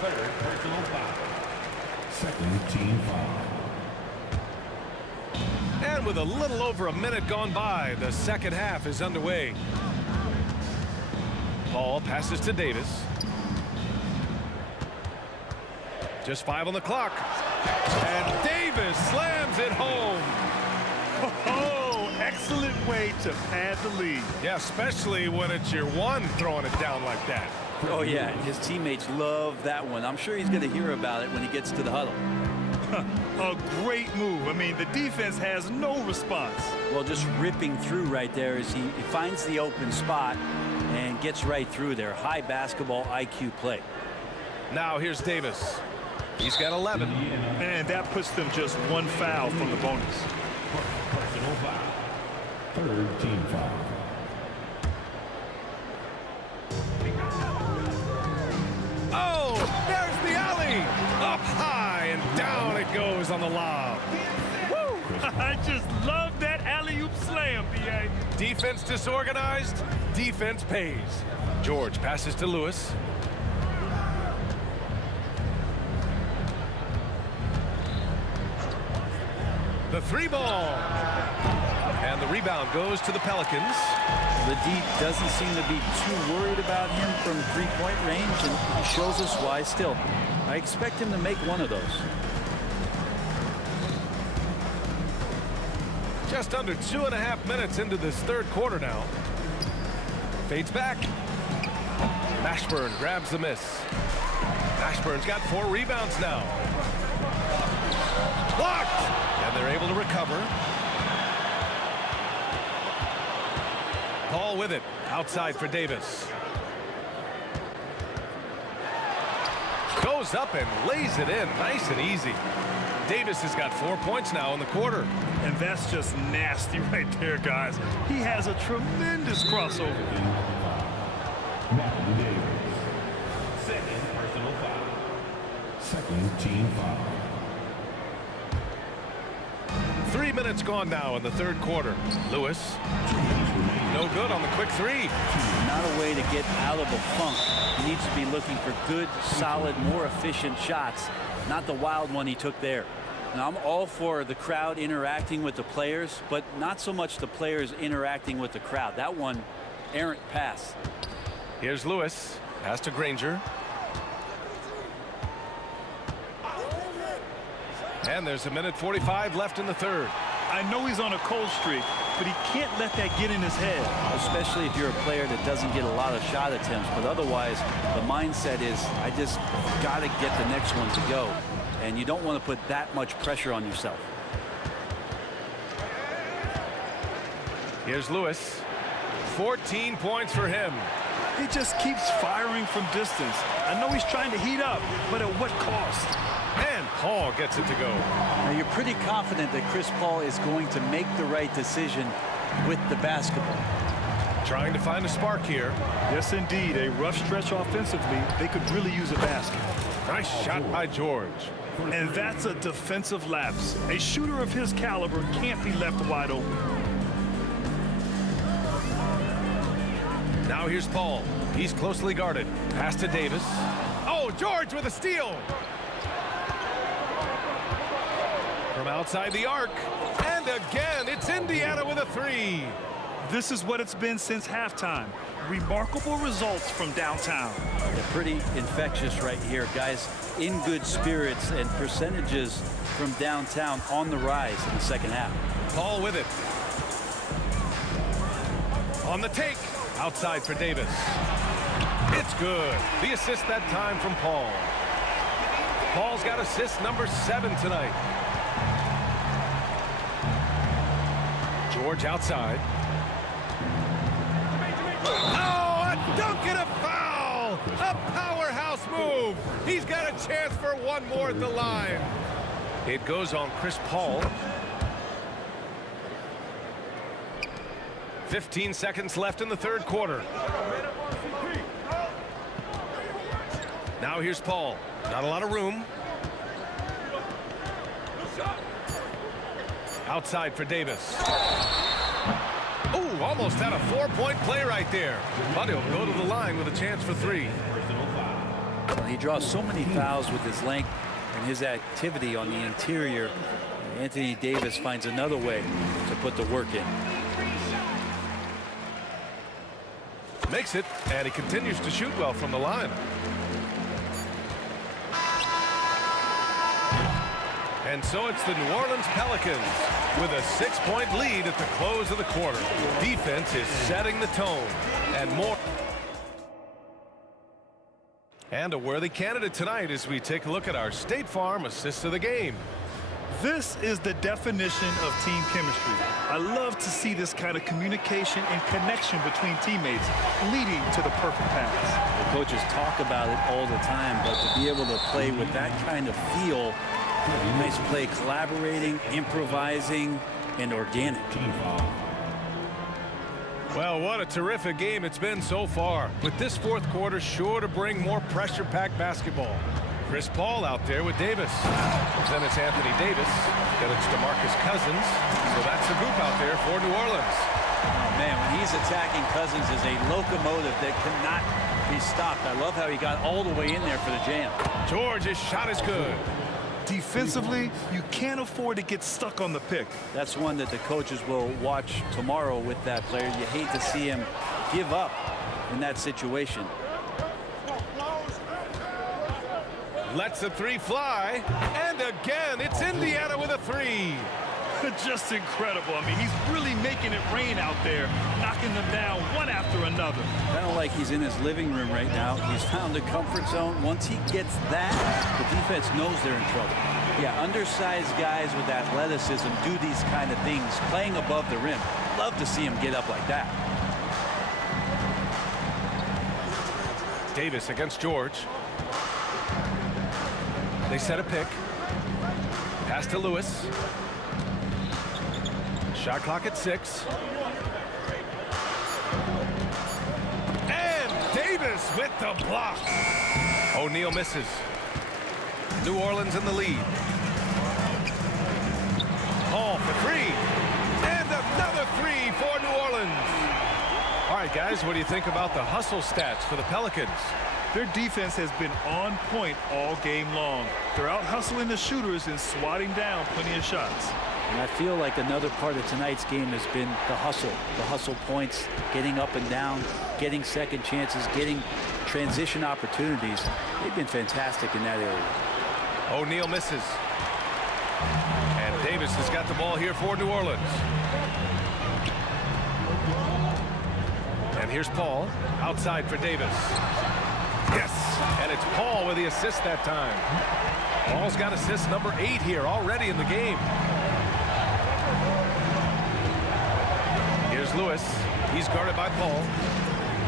Third personal foul. Second team foul. And with a little over a minute gone by, the second half is underway. Paul passes to Davis. Just 5 on the clock. And Davis slams it home. Oh, excellent way to pad the lead. Yeah, especially when it's your one throwing it down like that. Oh, yeah, his teammates love that one. I'm sure he's going to hear about it when he gets to the huddle. A great move. I mean, the defense has no response. Well, just ripping through right there as he finds the open spot and gets right through there. High basketball IQ play. Now here's Davis. He's got 11. And that puts them just one foul from the bonus. Personal foul. Third team foul. Oh, there's the alley. Up high and down it goes on the lob. Woo! I just love that alley-oop slam, B.A. Defense disorganized. Defense pays. George passes to Lewis. The three ball. And the rebound goes to the Pelicans. The D doesn't seem to be too worried about him from three-point range, and he shows us why still. I expect him to make one of those. Just under 2.5 minutes into this third quarter now. Fades back. Mashburn grabs the miss. Mashburn's got 4 rebounds now. Blocked! And they're able to recover. Paul with it. Outside for Davis. Goes up and lays it in. Nice and easy. Davis has got 4 points now in the quarter. And that's just nasty right there, guys. He has a tremendous crossover. Matthew Davis. Second personal foul. Second team foul. 3 minutes gone now in the third quarter. Lewis. No good on the quick three. Not a way to get out of a funk. He needs to be looking for good, solid, more efficient shots. Not the wild one he took there. Now, I'm all for the crowd interacting with the players, but not so much the players interacting with the crowd. That one, errant pass. Here's Lewis. Pass to Granger. And there's 1:45 left in the third. I know he's on a cold streak, but he can't let that get in his head. Especially if you're a player that doesn't get a lot of shot attempts. But otherwise, the mindset is, I just got to get the next one to go. And you don't want to put that much pressure on yourself. Here's Lewis. 14 points for him. He just keeps firing from distance. I know he's trying to heat up, but at what cost? And Paul gets it to go. Now, you're pretty confident that Chris Paul is going to make the right decision with the basketball. Trying to find a spark here. Yes, indeed. A rough stretch offensively. They could really use a basket. Nice shot by George. And that's a defensive lapse. A shooter of his caliber can't be left wide open. Now here's Paul. He's closely guarded. Pass to Davis. Oh, George with a steal. From outside the arc. And again, it's Indiana with a three. This is what it's been since halftime. Remarkable results from downtown. They're pretty infectious right here, guys. In good spirits, and percentages from downtown on the rise in the second half. Paul with it. On the take. Outside for Davis. It's good. The assist that time from Paul. Paul's got assist number 7 tonight. George outside. Oh, a dunk and a foul! A powerhouse move. He's got a chance for one more at the line. It goes on Chris Paul. 15 seconds left in the third quarter. Now here's Paul. Not a lot of room. Outside for Davis. Ooh, almost had a 4-point play right there. But he'll go to the line with a chance for 3. Well, he draws so many fouls with his length and his activity on the interior. Anthony Davis finds another way to put the work in. Makes it, and he continues to shoot well from the line. And so it's the New Orleans Pelicans with a 6-point lead at the close of the quarter. Defense is setting the tone, and more. And a worthy candidate tonight as we take a look at our State Farm assist of the game. This is the definition of team chemistry. I love to see this kind of communication and connection between teammates leading to the perfect pass. The coaches talk about it all the time, but to be able to play with that kind of feel, nice play, collaborating, improvising, and organic. Well, what a terrific game it's been so far. With this fourth quarter sure to bring more pressure-packed basketball. Chris Paul out there with Davis. Then it's Anthony Davis. Then it's DeMarcus Cousins. So that's the group out there for New Orleans. Oh, man, when he's attacking, Cousins is a locomotive that cannot be stopped. I love how he got all the way in there for the jam. George's shot is good. Defensively, you can't afford to get stuck on the pick. That's one that the coaches will watch tomorrow with that player. You hate to see him give up in that situation. Lets the 3 fly. And again, it's Indiana with a 3. Just incredible. I mean, he's really making it rain out there, knocking them down one after another. Kind of like he's in his living room right now. He's found a comfort zone. Once he gets that, the defense knows they're in trouble. Yeah, undersized guys with athleticism do these kind of things, playing above the rim. Love to see him get up like that. Davis against George. They set a pick. Pass to Lewis. Shot clock at 6. And Davis with the block. O'Neal misses. New Orleans in the lead. Paul for 3. And another 3 for New Orleans. All right, guys, what do you think about the hustle stats for the Pelicans? Their defense has been on point all game long. They're out hustling the shooters and swatting down plenty of shots. And I feel like another part of tonight's game has been the hustle points, getting up and down, getting second chances, getting transition opportunities. They've been fantastic in that area. O'Neal misses. And Davis has got the ball here for New Orleans. And here's Paul outside for Davis. Yes, and it's Paul with the assist that time. Paul's got assist number 8 here already in the game. Here's Lewis. He's guarded by Paul.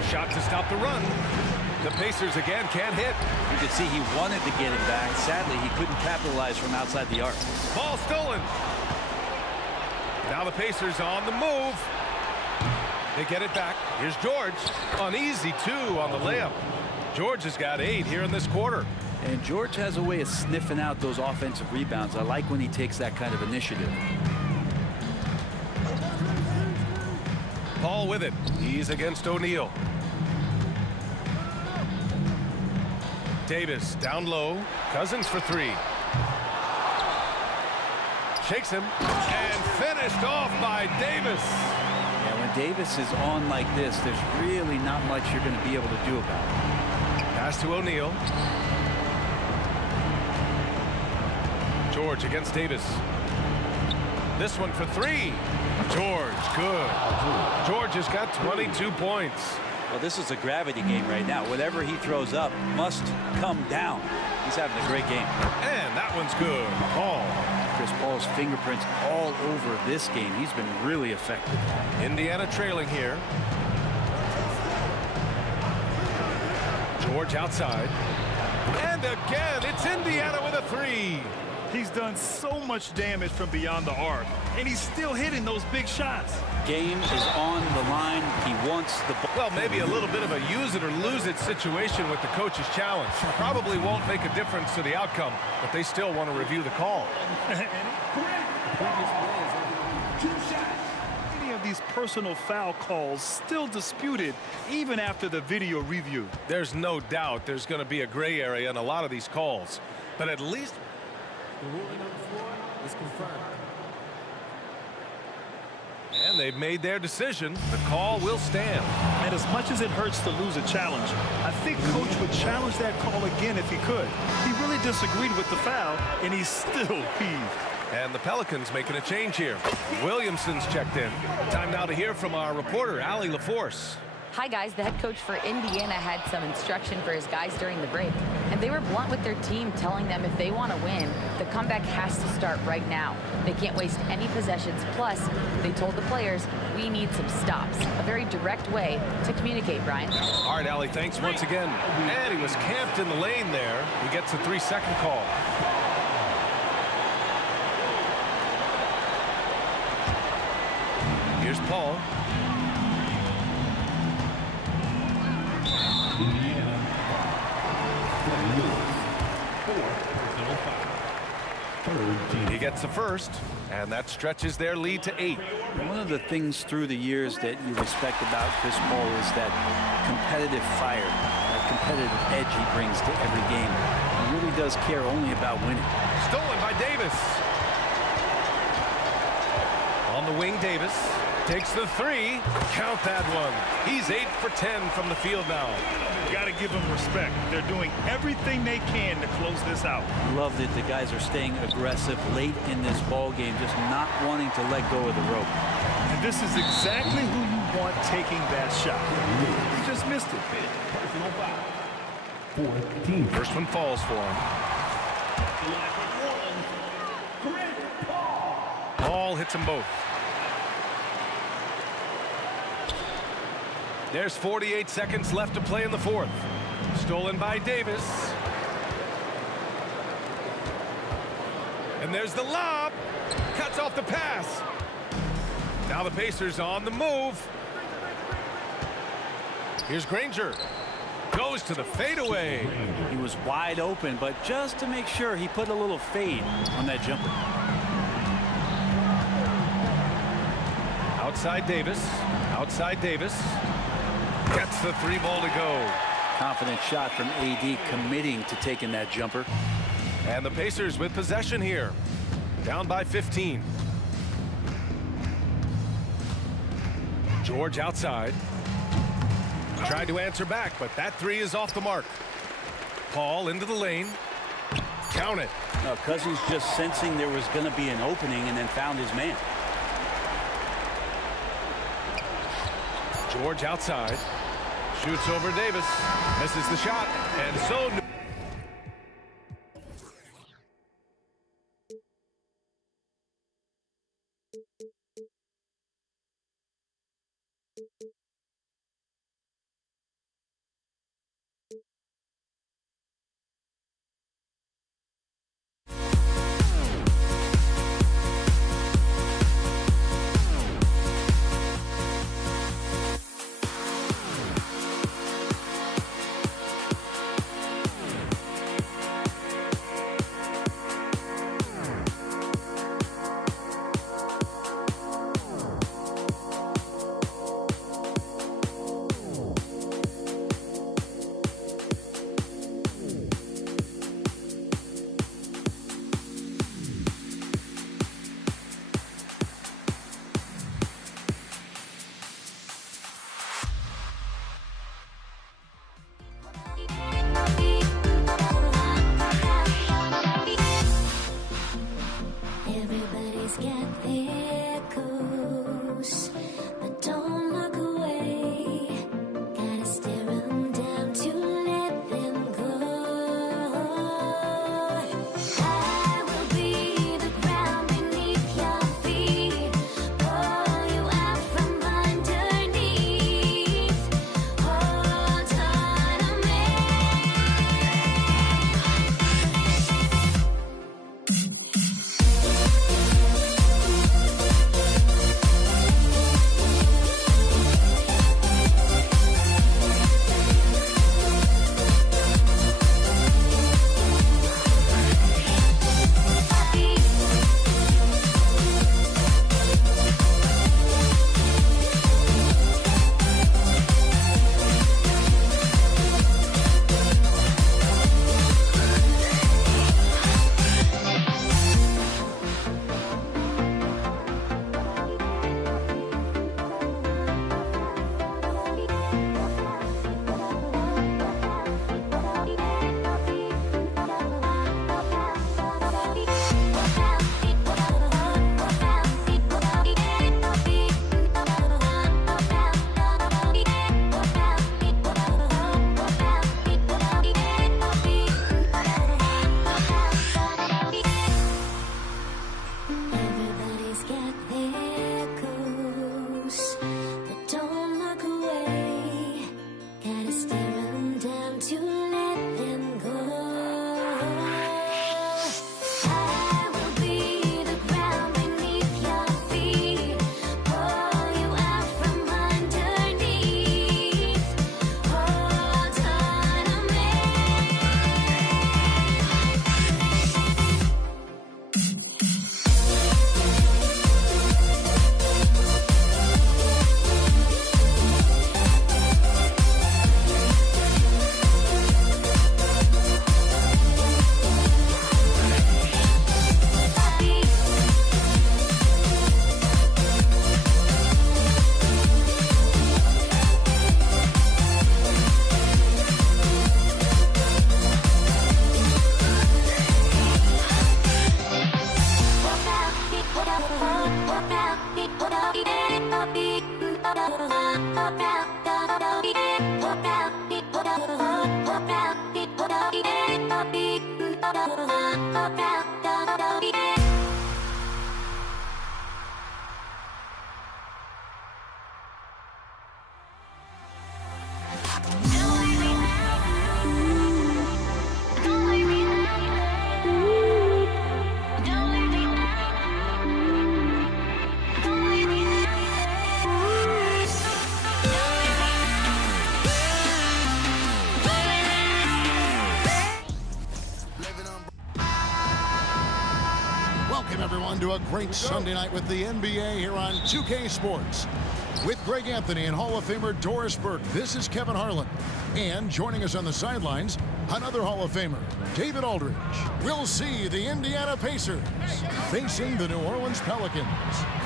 Shot to stop the run. The Pacers again can't hit. You could see he wanted to get it back. Sadly, he couldn't capitalize from outside the arc. Ball stolen. Now the Pacers on the move. They get it back. Here's George. An easy 2 on the layup. George has got 8 here in this quarter. And George has a way of sniffing out those offensive rebounds. I like when he takes that kind of initiative. Paul with it. He's against O'Neal. Davis down low. Cousins for 3. Shakes him. And finished off by Davis. Yeah, when Davis is on like this, there's really not much you're going to be able to do about it. Pass to O'Neal. George against Davis. This one for 3. George, good. George has got 22 points. Well, this is a gravity game right now. Whatever he throws up must come down. He's having a great game. And that one's good. Paul. Chris Paul's fingerprints all over this game. He's been really effective. Indiana trailing here. George outside. And again, it's Indiana with a three. He's done so much damage from beyond the arc, and he's still hitting those big shots. Game is on the line. He wants the ball. Well, maybe a little bit of a use it or lose it situation with the coach's challenge. Probably won't make a difference to the outcome, but they still want to review the call. Many of these personal foul calls still disputed even after the video review. There's no doubt there's going to be a gray area in a lot of these calls, but at least The ruling on the floor is confirmed. and they've made their decision. The call will stand. And as much as it hurts to lose a challenge, I think Coach would challenge that call again if he could. He really disagreed with the foul, and he's still peeved. And the Pelicans making a change here. Williamson's checked in. Time now to hear from our reporter, Allie LaForce. Hi, guys. The head coach for Indiana had some instruction for his guys during the break, and they were blunt with their team, telling them if they want to win, the comeback has to start right now. They can't waste any possessions. Plus, they told the players, we need some stops. A very direct way to communicate, Brian. All right, Allie, thanks once again. And he was camped in the lane there. He gets a 3-second call. Here's Paul. Indiana. He gets the first, and that stretches their lead to 8. One of the things through the years that you respect about Chris Paul is that competitive fire, that competitive edge he brings to every game. He really does care only about winning. Stolen by Davis. On the wing, Davis takes the 3. Count that one. He's 8 for 10 from the field now. Got to give them respect. They're doing everything they can to close this out. Love that the guys are staying aggressive late in this ball game, just not wanting to let go of the rope. And this is exactly who you want taking that shot. He just missed it. First one falls for him. Paul hits them both. There's 48 seconds left to play in the fourth. Stolen by Davis. And there's the lob. Cuts off the pass. Now the Pacers on the move. Here's Granger. Goes to the fadeaway. He was wide open, but just to make sure, he put a little fade on that jumper. Outside Davis. Outside Davis. Gets the 3 ball to go. Confident shot from AD, committing to taking that jumper. And the Pacers with possession here. Down by 15. George outside. Tried to answer back, but that 3 is off the mark. Paul into the lane. Count it. No, Cousins just sensing there was going to be an opening and then found his man. George outside. Shoots over Davis. Misses the shot. And so... Welcome, everyone, to a great Sunday night with the NBA here on 2K Sports. With Greg Anthony and Hall of Famer Doris Burke, this is Kevin Harlan. And joining us on the sidelines, another Hall of Famer, David Aldridge. We'll see the Indiana Pacers facing the New Orleans Pelicans.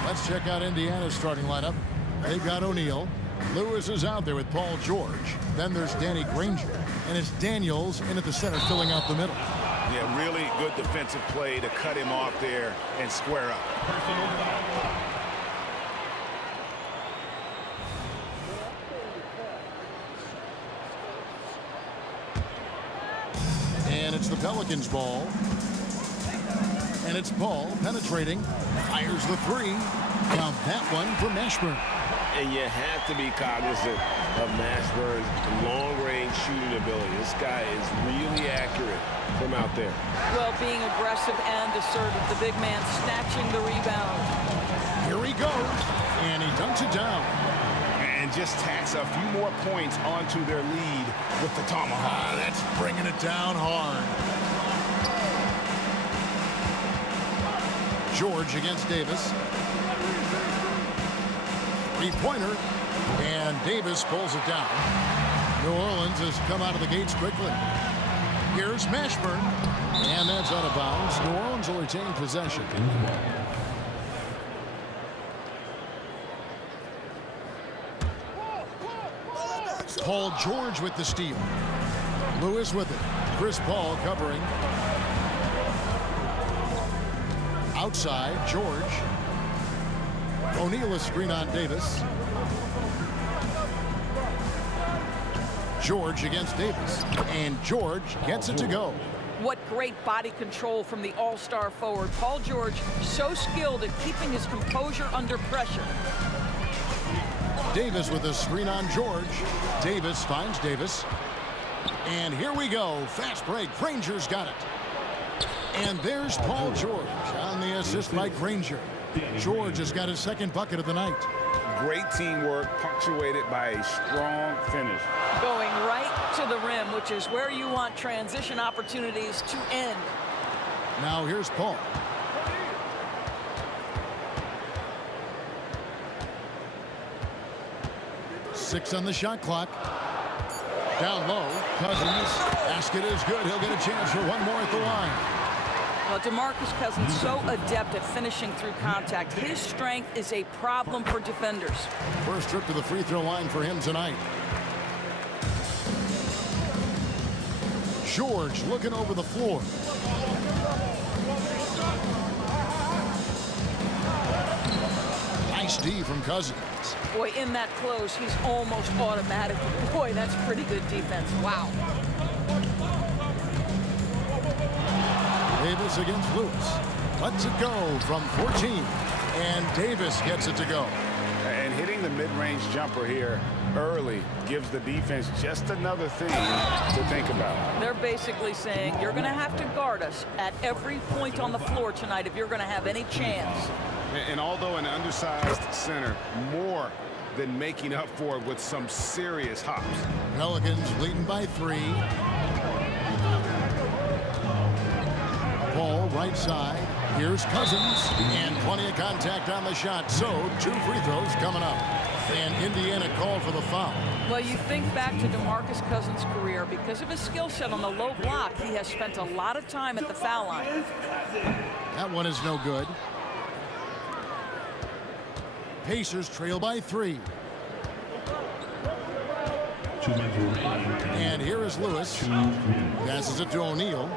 Let's check out Indiana's starting lineup. They've got O'Neal. Lewis is out there with Paul George. Then there's Danny Granger. And it's Daniels in at the center filling out the middle. Yeah, really good defensive play to cut him off there and square up. And it's the Pelicans' ball. And it's Paul penetrating. Fires the three. Now that one for Mashburn. And you have to be cognizant of Mashburn's long-range shooting ability. This guy is really accurate from out there. Well, being aggressive and assertive. The big man snatching the rebound. Here he goes. And he dunks it down. And just tacks a few more points onto their lead with the tomahawk. That's bringing it down hard. George against Davis. Three-pointer. And Davis pulls it down. New Orleans has come out of the gates quickly. Here's Mashburn. And that's out of bounds. New Orleans will retain possession. Paul George with the steal. Lewis with it. Chris Paul covering. Outside, George. O'Neal a screen on Davis. George against Davis. And George gets it to go. What great body control from the all-star forward. Paul George, so skilled at keeping his composure under pressure. Davis with a screen on George. Davis finds Davis. And here we go. Fast break. Granger's got it. And there's Paul George on the assist by Granger. George has got his second bucket of the night. Great teamwork, punctuated by a strong finish. Going right to the rim, which is where you want transition opportunities to end. Now here's Paul. Six on the shot clock. Down low, Cousins. Basket is good. He'll get a chance for one more at the line. Well, DeMarcus Cousins so adept at finishing through contact. His strength is a problem for defenders. First trip to the free throw line for him tonight. George looking over the floor. Nice D from Cousins. Boy, in that close, he's almost automatic. Boy, that's pretty good defense. Wow. Davis against Lewis. Lets it go from 14. And Davis gets it to go. And hitting the mid-range jumper here early gives the defense just another thing to think about. They're basically saying you're going to have to guard us at every point on the floor tonight if you're going to have any chance. And although an undersized center, more than making up for it with some serious hops. Pelicans leading by 3. Paul right side. Here's Cousins. And plenty of contact on the shot. So 2 free throws coming up. And Indiana called for the foul. Well, you think back to DeMarcus Cousins' career. Because of his skill set on the low block, he has spent a lot of time at the foul line. That one is no good. Pacers trail by 3. And here is Lewis. Passes it to O'Neal.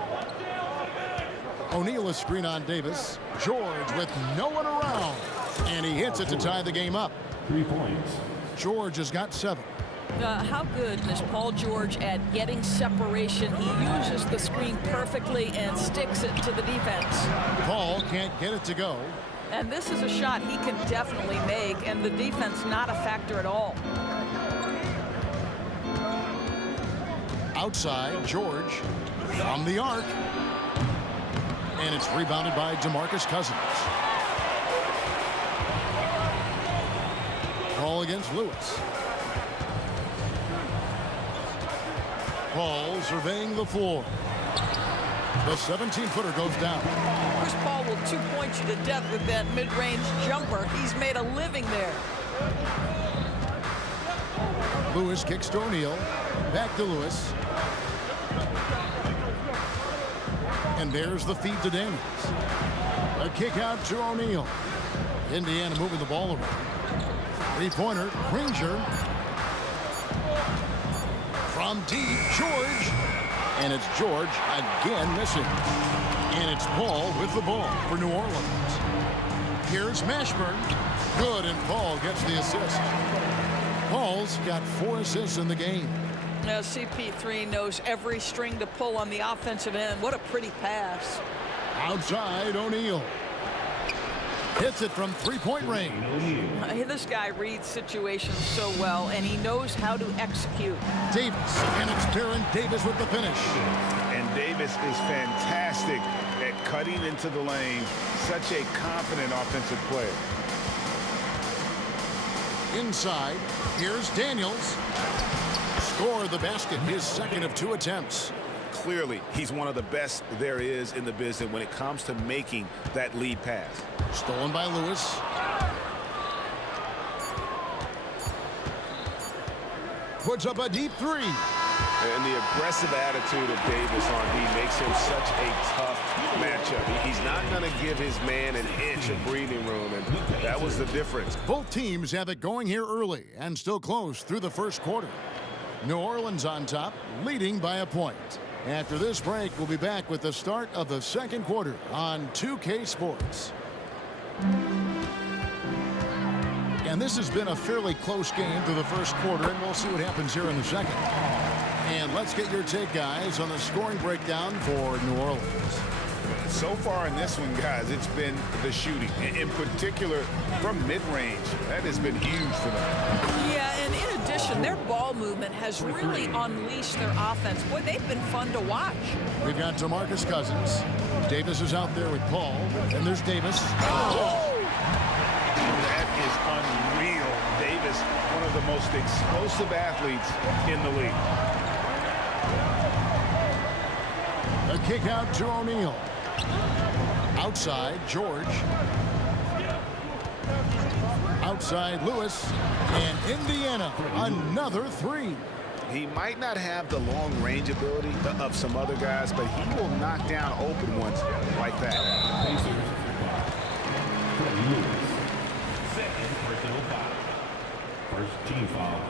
O'Neal a screen on Davis. George with no one around. And he hits it to tie the game up. 3 points. George has got 7. How good is Paul George at getting separation? He uses the screen perfectly and sticks it to the defense. Paul can't get it to go. And this is a shot he can definitely make, and the defense not a factor at all. Outside, George from the arc. And it's rebounded by DeMarcus Cousins. Ball against Lewis. Paul surveying the floor. The 17-footer goes down. Chris Paul will 2-point you to death with that mid-range jumper. He's made a living there. Lewis kicks to O'Neal. Back to Lewis. And there's the feed to Daniels. A kick out to O'Neal. Indiana moving the ball around. Three-pointer, Granger. From deep, George. And it's George again missing. And it's Paul with the ball for New Orleans. Here's Mashburn. Good, and Paul gets the assist. Paul's got 4 assists in the game. Now CP3 knows every string to pull on the offensive end. What a pretty pass. Outside, O'Neal. Hits it from 3-point range. This guy reads situations so well, and he knows how to execute. Davis, and it's Baron Davis with the finish. And Davis is fantastic at cutting into the lane. Such a confident offensive player. Inside, here's Daniels. Score the basket, his second of 2 attempts. Clearly, he's one of the best there is in the business when it comes to making that lead pass. Stolen by Lewis. Puts up a deep 3. And the aggressive attitude of Davis on D makes him such a tough matchup. He's not going to give his man an inch of breathing room, and that was the difference. Both teams have it going here early and still close through the first quarter. New Orleans on top, leading by a point. After this break, we'll be back with the start of the second quarter on 2K Sports. And this has been a fairly close game through the first quarter, and we'll see what happens here in the second. And let's get your take, guys, on the scoring breakdown for New Orleans. So far in this one, guys, it's been the shooting. In particular, from mid-range. That has been huge for them. Yeah, and in addition, their ball movement has really unleashed their offense. Boy, they've been fun to watch. We've got DeMarcus Cousins. Davis is out there with Paul. And there's Davis. Oh! That is unreal. Davis, one of the most explosive athletes in the league. A kick out to O'Neal. Outside, George. Outside, Lewis. And Indiana, another 3. He might not have the long range ability of some other guys, but he will knock down open ones like that. Second personal foul. First team foul.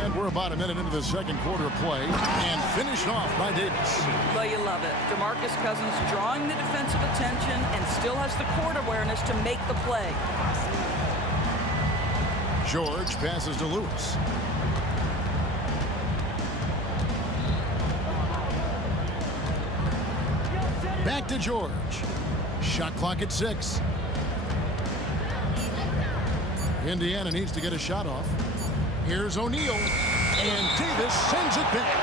And we're about a minute into the second quarter of play, and finished off by Davis. Well, you love it. DeMarcus Cousins drawing the defensive attention and still has the court awareness to make the play. George passes to Lewis. Back to George. Shot clock at 6. Indiana needs to get a shot off. Here's O'Neal, and Davis sends it back.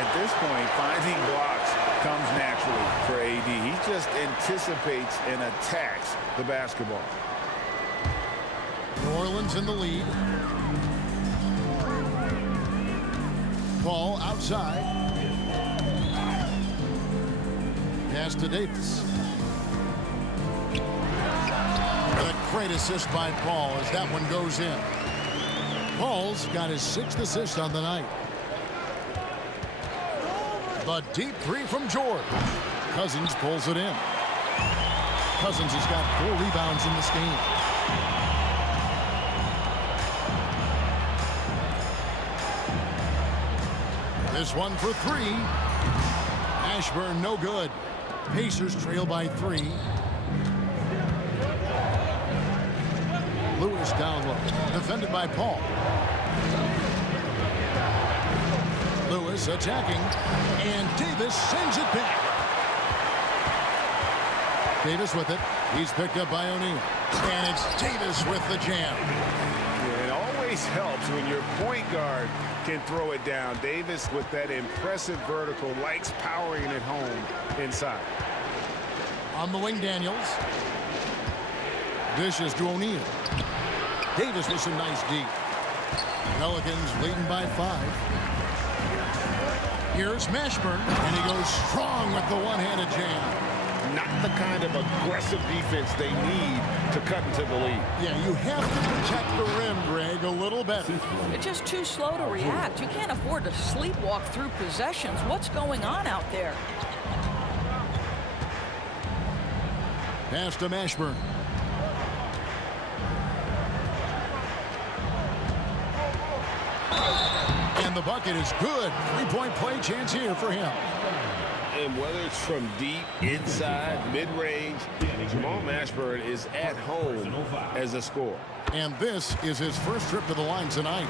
At this point, finding blocks comes naturally for AD. He just anticipates and attacks the basketball. New Orleans in the lead. Paul outside. Pass to Davis. And a great assist by Paul as that one goes in. Paul's got his 6th assist on the night. The deep 3 from George. Cousins pulls it in. Cousins has got 4 rebounds in this game. This one for 3. Ashburn no good. Pacers trail by 3. Davis down low. Defended by Paul. Lewis attacking. And Davis sends it back. Davis with it. He's picked up by O'Neal. And it's Davis with the jam. Yeah, it always helps when your point guard can throw it down. Davis with that impressive vertical likes powering it home inside. On the wing, Daniels. Dishes to O'Neal. Davis with some nice deep. Pelicans leading by 5. Here's Mashburn, and he goes strong with the one-handed jam. Not the kind of aggressive defense they need to cut into the lead. Yeah, you have to protect the rim, Greg, a little better. They're just too slow to react. You can't afford to sleepwalk through possessions. What's going on out there? Pass to Mashburn. And the bucket is good. 3-point play chance here for him. And whether it's from deep, inside, mid-range, Jamal Mashburn is at home as a scorer. And this is his first trip to the line tonight.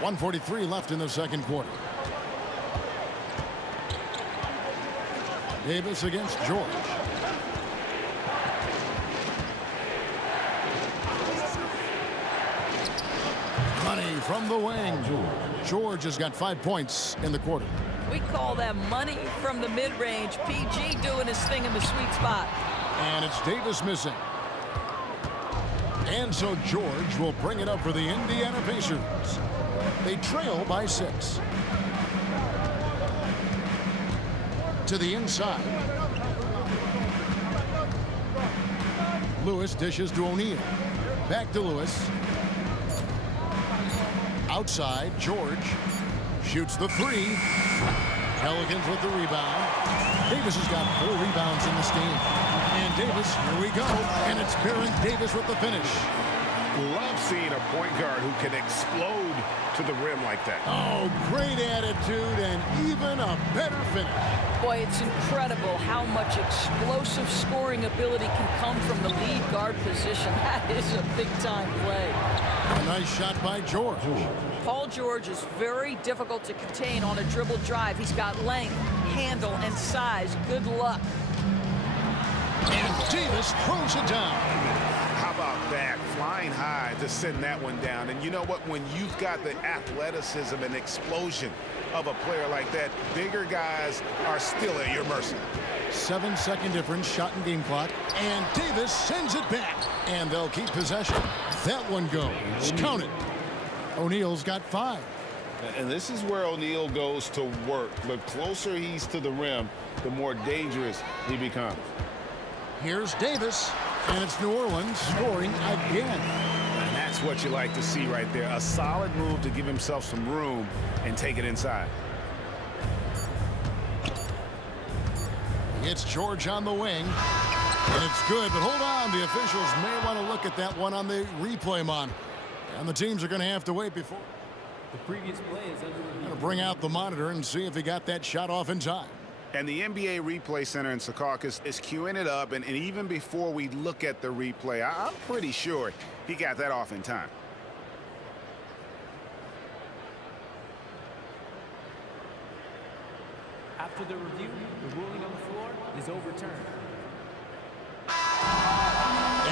1:43 left in the second quarter. Davis against George. Money from the wing. George has got 5 points in the quarter. We call that money from the mid-range. PG doing his thing in the sweet spot. And it's Davis missing. And so George will bring it up for the Indiana Pacers. They trail by 6. To the inside. Lewis dishes to O'Neal. Back to Lewis. Outside, George shoots the 3. Pelicans with the rebound. Davis has got 4 rebounds in this game. And Davis, here we go. And it's Baron Davis with the finish. Love seeing a point guard who can explode to the rim like that. Oh, great attitude and even a better finish. Boy, it's incredible how much explosive scoring ability can come from the lead guard position. That is a big-time play. A nice shot by George. Paul George is very difficult to contain on a dribble drive. He's got length, handle, and size. Good luck. And Davis throws it down. How about that? Flying high to send that one down. And you know what? When you've got the athleticism and explosion of a player like that, bigger guys are still at your mercy. 7-second difference, shot and game clock. And Davis sends it back. And they'll keep possession. That one goes. Count it. O'Neal's got 5. And this is where O'Neal goes to work. The closer he's to the rim, the more dangerous he becomes. Here's Davis. And it's New Orleans scoring again. And that's what you like to see right there. A solid move to give himself some room and take it inside. It's George on the wing. And it's good, but hold on. The officials may want to look at that one on the replay monitor. And the teams are going to have to wait before. The previous play is under review. Going to bring out the monitor and see if he got that shot off in time. And the NBA Replay Center in Secaucus is queuing it up. And even before we look at the replay, I'm pretty sure he got that off in time. After the review, the ruling on the floor is overturned.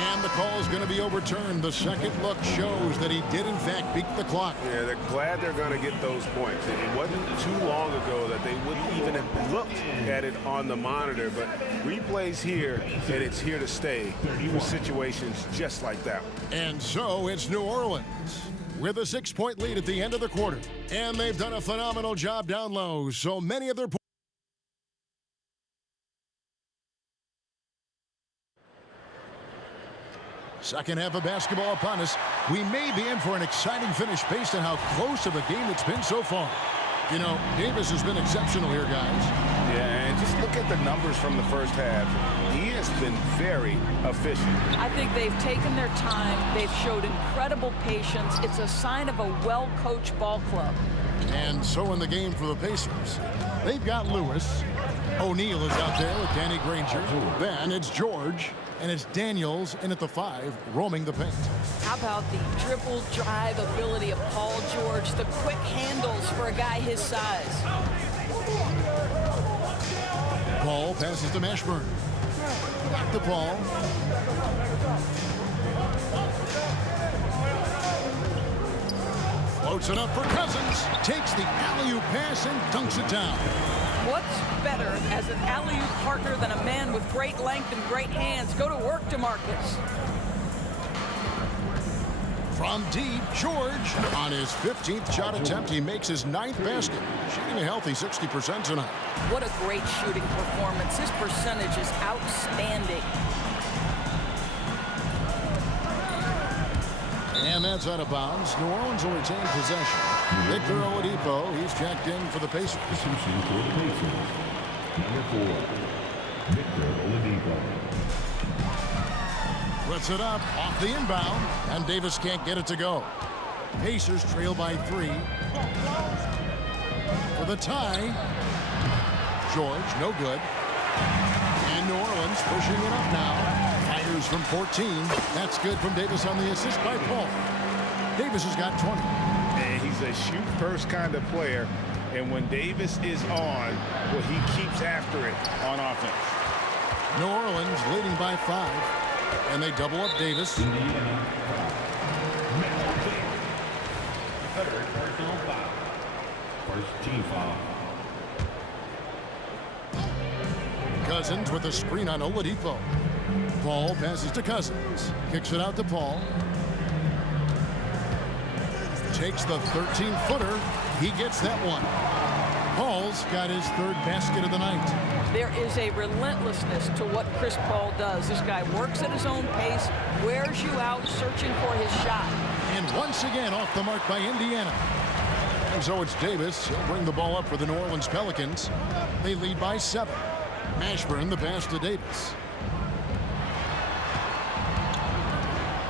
And the call is going to be overturned. The second look shows that he did, in fact, beat the clock. Yeah, they're glad they're going to get those points. It wasn't too long ago that they wouldn't even have looked at it on the monitor. But replay's here, and it's here to stay for situations just like that. And so it's New Orleans with a 6-point lead at the end of the quarter. And they've done a phenomenal job down low. So many of their points. Second half of basketball upon us. We may be in for an exciting finish based on how close of a game it's been so far. You know, Davis has been exceptional here, guys. Yeah, and just look at the numbers from the first half. He has been very efficient. I think they've taken their time. They've showed incredible patience. It's a sign of a well-coached ball club. And so in the game for the Pacers, they've got Lewis. O'Neal is out there with Danny Granger. Then it's George, and it's Daniels in at the 5, roaming the paint. How about the dribble drive ability of Paul George, the quick handles for a guy his size. Paul passes to Mashburn. Back to Paul. Floats it up for Cousins. Takes the alley-oop pass and dunks it down. What's better as an alley-oop partner than a man with great length and great hands? Go to work, DeMarcus. From deep, George on his 15th shot attempt. He makes his 9th basket. Shooting a healthy 60% tonight. What a great shooting performance. His percentage is outstanding. And that's out of bounds. New Orleans will retain possession. Victor Oladipo, he's checked in for the Pacers. Number 4, Victor Oladipo. Puts it up off the inbound, and Davis can't get it to go. Pacers trail by 3. For the tie. George, no good. And New Orleans pushing it up now. Fires from 14. That's good from Davis on the assist by Paul. Davis has got 20. And he's a shoot-first kind of player. And when Davis is on, well, he keeps after it on offense. New Orleans leading by 5. And they double up Davis. Third personal foul. First team foul. Cousins with a screen on Oladipo. Paul passes to Cousins. Kicks it out to Paul. Takes the 13-footer. He gets that one. Paul's got his 3rd basket of the night. There is a relentlessness to what Chris Paul does. This guy works at his own pace, wears you out, searching for his shot. And once again off the mark by Indiana. And so it's Davis. He'll bring the ball up for the New Orleans Pelicans. They lead by 7. Mashburn the pass to Davis.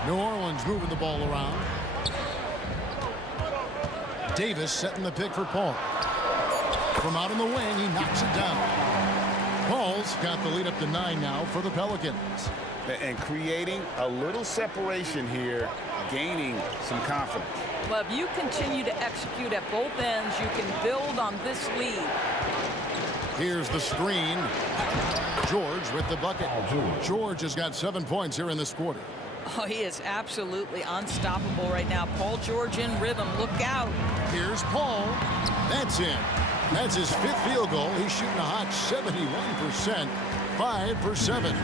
New Orleans moving the ball around. Davis setting the pick for Paul. From out in the wing, he knocks it down. Paul's got the lead up to 9 now for the Pelicans. And creating a little separation here, gaining some confidence. Well, if you continue to execute at both ends, you can build on this lead. Here's the screen. George with the bucket. George has got 7 points here in this quarter. Oh, he is absolutely unstoppable right now. Paul George in rhythm. Look out. Here's Paul. That's in. That's his 5th field goal. He's shooting a hot 71%. 5 for 7.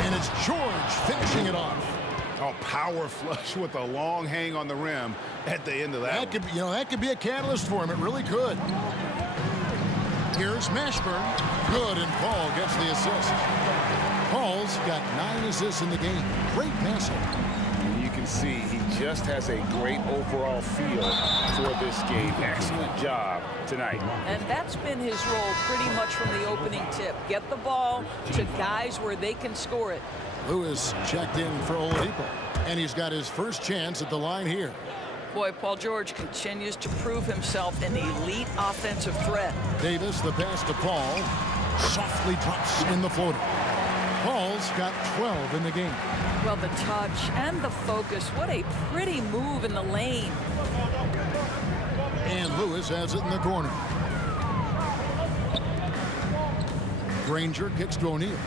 And it's George finishing it off. Oh, power flush with a long hang on the rim at the end of that. That could be a catalyst for him. It really could. Here's Mashburn. Good, and Paul gets the assist. Paul's got 9 assists in the game. Great passer. You can see he just has a great overall feel for this game. Excellent job tonight. And that's been his role pretty much from the opening tip. Get the ball to guys where they can score it. Lewis checked in for Oladipo, and he's got his first chance at the line here. Boy, Paul George continues to prove himself an elite offensive threat. Davis, the pass to Paul, softly drops in the floater. Paul's got 12 in the game. Well, the touch and the focus. What a pretty move in the lane. And Lewis has it in the corner. Granger kicks to O'Neal.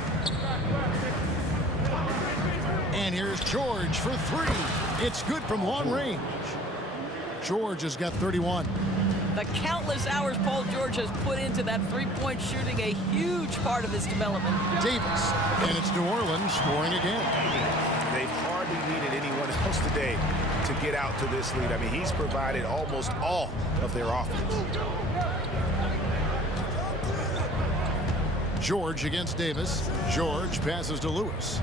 And here's George for 3. It's good from long range. George has got 31. The countless hours Paul George has put into that three-point shooting, a huge part of his development. Davis, and it's New Orleans scoring again. They've hardly needed anyone else today to get out to this lead. I mean, he's provided almost all of their offense. George against Davis. George passes to Lewis.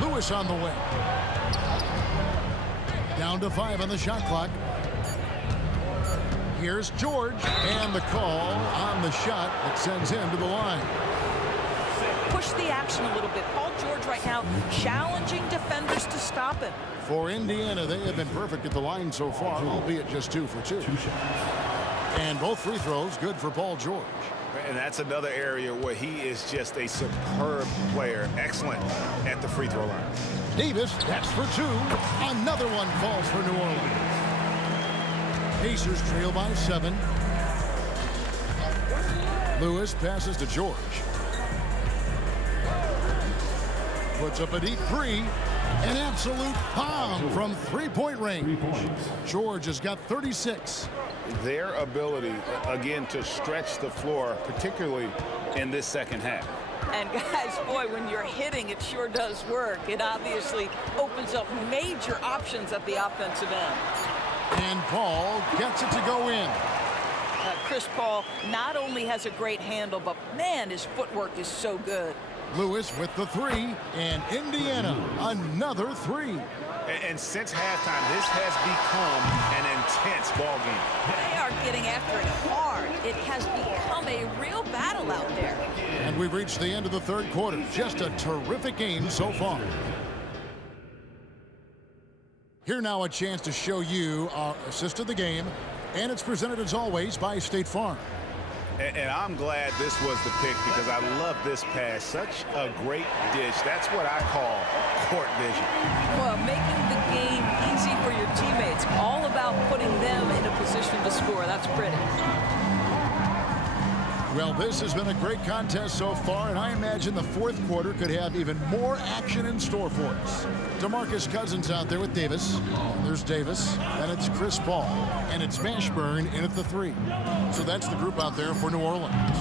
Lewis on the wing. Down to 5 on the shot clock. Here's George, and the call on the shot that sends him to the line. Push the action a little bit. Paul George right now challenging defenders to stop him. For Indiana, they have been perfect at the line so far, albeit just 2 for 2. And both free throws good for Paul George. And that's another area where he is just a superb player. Excellent at the free throw line. Davis, that's for 2. Another one falls for New Orleans. Pacers trail by 7. Lewis passes to George. Puts up a deep 3. An absolute bomb from three-point range. George has got 36. Their ability, again, to stretch the floor, particularly in this second half. And guys, boy, when you're hitting, it sure does work. It obviously opens up major options at the offensive end. And Paul gets it to go in. Chris Paul not only has a great handle, but man, his footwork is so good. Lewis with the 3, and Indiana another 3. And since halftime, this has become an intense ball game. They are getting after it hard. It has become a real battle out there. And we've reached the end of the third quarter. Just a terrific game so far. Here now a chance to show you our assist of the game. And it's presented as always by State Farm. And I'm glad this was the pick because I love this pass. Such a great dish. That's what I call court vision. Well, making the game easy for your teammates. All about putting them in a position to score. That's pretty. Well, this has been a great contest so far, and I imagine the fourth quarter could have even more action in store for us. DeMarcus Cousins out there with Davis. There's Davis, and it's Chris Paul, and it's Mashburn in at the 3. So that's the group out there for New Orleans.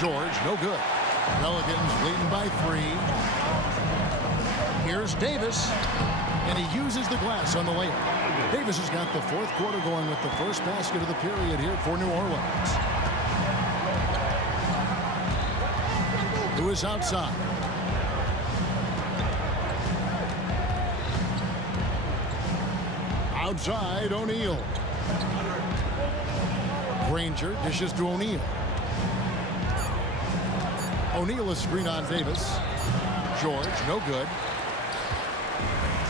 George, no good. Pelicans leading by 3. Here's Davis, and he uses the glass on the layup. Davis has got the fourth quarter going with the first basket of the period here for New Orleans. Lewis outside. Outside, O'Neal. Granger dishes to O'Neal. O'Neal is screen on Davis. George, no good.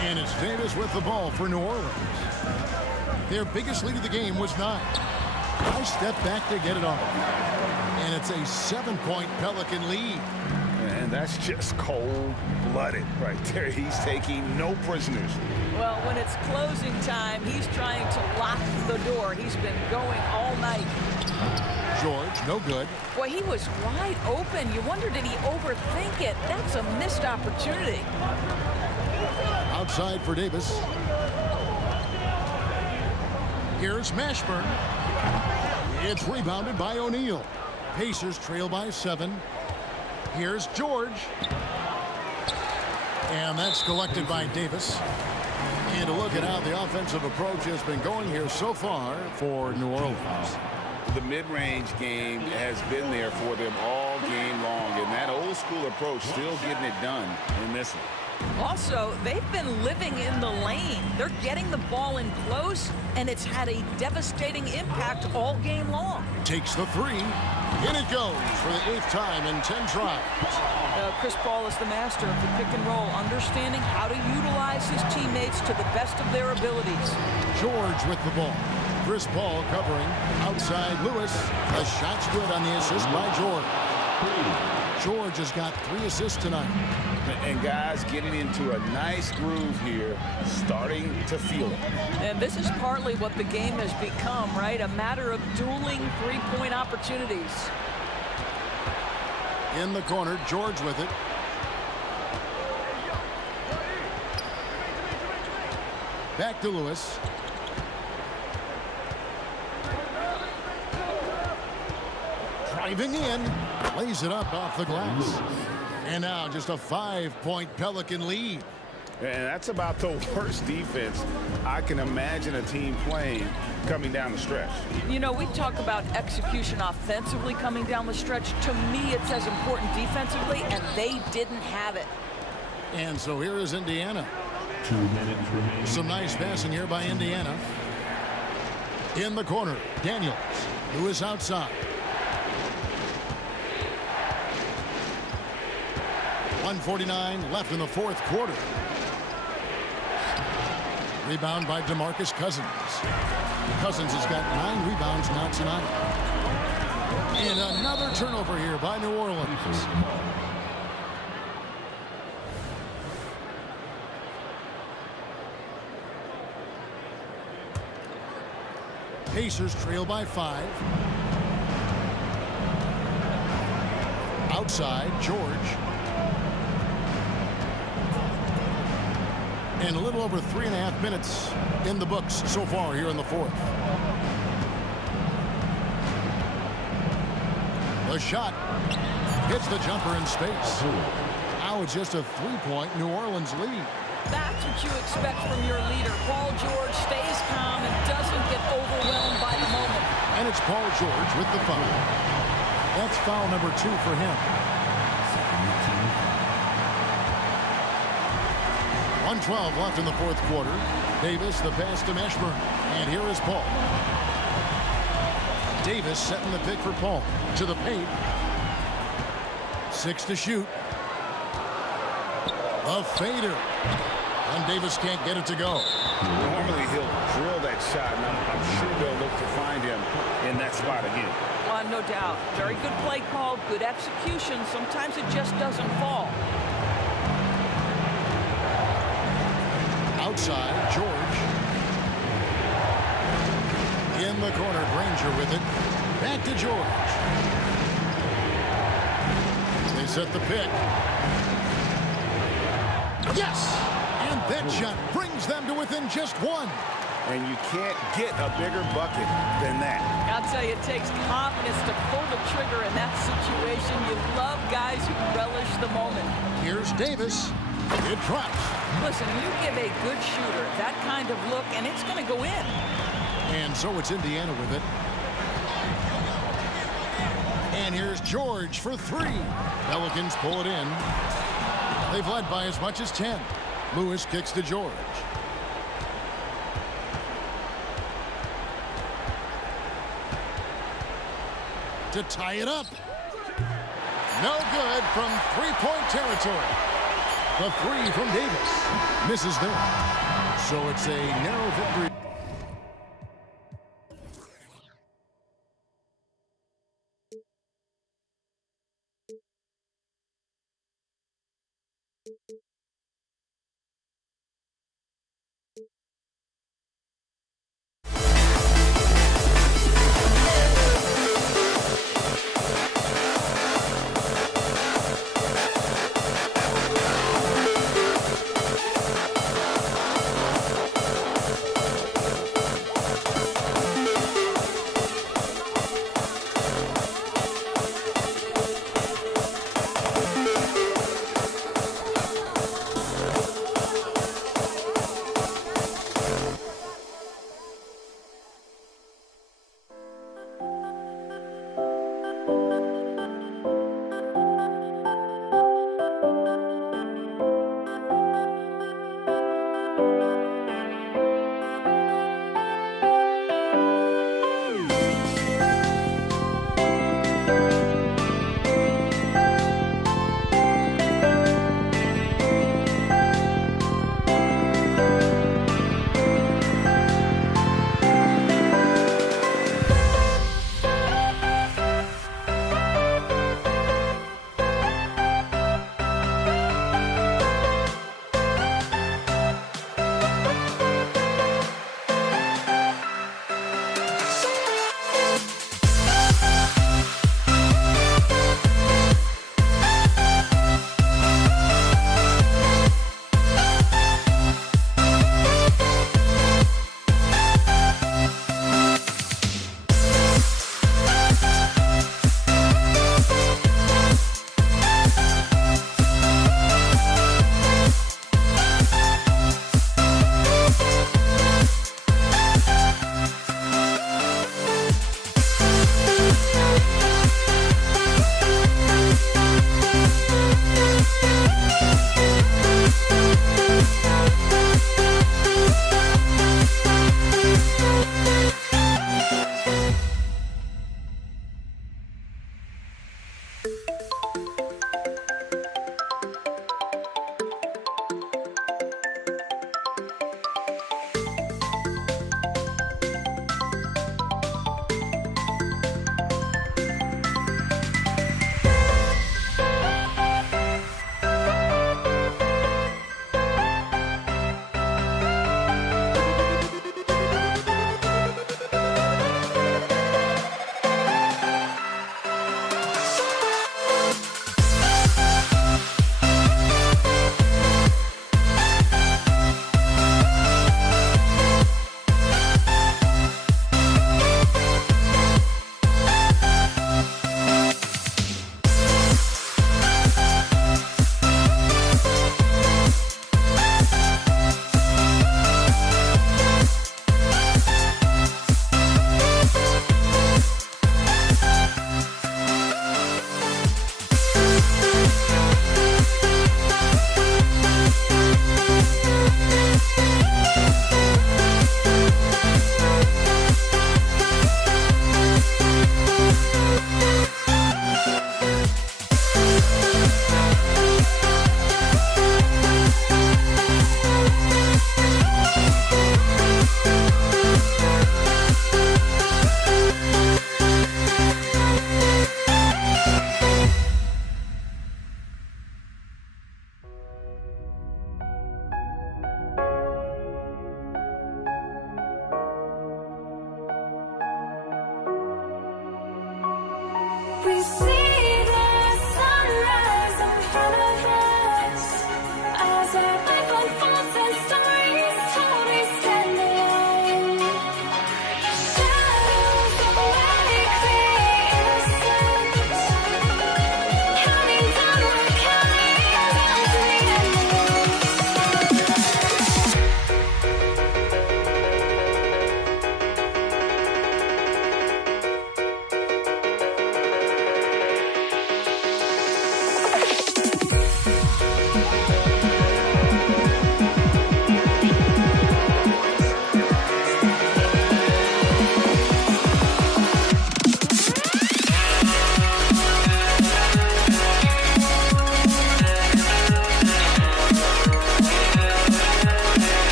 And it's Davis with the ball for New Orleans. Their biggest lead of the game was 9. Nice step back to get it off. And it's a 7-point Pelican lead. And that's just cold-blooded right there. He's taking no prisoners. Well, when it's closing time, he's trying to lock the door. He's been going all night. George, no good. Boy, he was wide open. You wonder, did he overthink it? That's a missed opportunity. Outside for Davis. Here's Mashburn. It's rebounded by O'Neal. Pacers trail by 7. Here's George. And that's collected by Davis. And a look at how the offensive approach has been going here so far for New Orleans. The mid-range game has been there for them all game long, and that old school approach still getting it done in this one. Also, they've been living in the lane. They're getting the ball in close, and it's had a devastating impact all game long. Takes the 3. In it goes for the 8th time in 10 tries. Chris Paul is the master of the pick and roll, understanding how to utilize his teammates to the best of their abilities. George with the ball. Chris Paul covering outside Lewis. The shot's good on the assist by George. George has got 3 assists tonight. And guys getting into a nice groove here, starting to feel it. And this is partly what the game has become, right? A matter of dueling three-point opportunities. In the corner, George with it. Back to Lewis. Driving in, lays it up off the glass. And now just a 5-point Pelican lead. And that's about the worst defense I can imagine a team playing coming down the stretch. You know, we talk about execution offensively coming down the stretch. To me, it's as important defensively, and they didn't have it. And so here is Indiana. 2 minutes remaining. Some nice passing here by Indiana. In the corner, Daniels, who is outside. 1:49 left in the fourth quarter. Rebound by DeMarcus Cousins. Cousins has got 9 rebounds now tonight. And another turnover here by New Orleans. Pacers trail by 5. Outside, George. And a little over 3.5 minutes in the books so far here in the fourth. The shot hits the jumper in space. Now it's just a 3-point New Orleans lead. That's what you expect from your leader. Paul George stays calm and doesn't get overwhelmed by the moment. And it's Paul George with the foul. That's foul number 2 for him. 1:12 left in the fourth quarter. Davis, the pass to Mashburn. And here is Paul. Davis setting the pick for Paul. To the paint. 6 to shoot. A fader. And Davis can't get it to go. Normally he'll drill that shot, and I'm sure they'll look to find him in that spot again. No doubt. Very good play call, good execution. Sometimes it just doesn't fall. Outside, George. In the corner, Granger with it. Back to George. They set the pick. Yes! And that shot brings them to within just 1. And you can't get a bigger bucket than that. I'll tell you, it takes confidence to pull the trigger in that situation. You love guys who relish the moment. Here's Davis. It drops. Listen, you give a good shooter that kind of look, and it's going to go in. And so it's Indiana with it. And here's George for 3. Pelicans pull it in. They've led by as much as 10. Lewis kicks to George. To tie it up. No good from 3-point territory. The 3 from Davis misses there. So it's a narrow victory.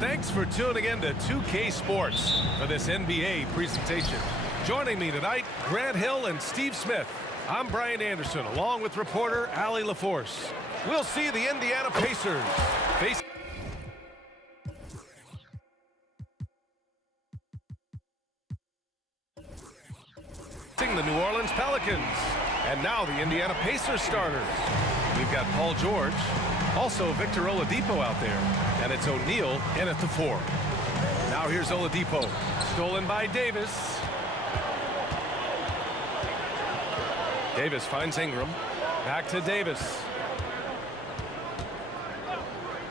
Thanks for tuning in to 2K Sports for this NBA presentation. Joining me tonight, Grant Hill and Steve Smith. I'm Brian Anderson, along with reporter Allie LaForce. We'll see the Indiana Pacers face the New Orleans Pelicans. And now the Indiana Pacers starters. We've got Paul George, also Victor Oladipo out there, and it's O'Neal in at the 4. Now here's Oladipo, stolen by Davis. Davis finds Ingram, back to Davis.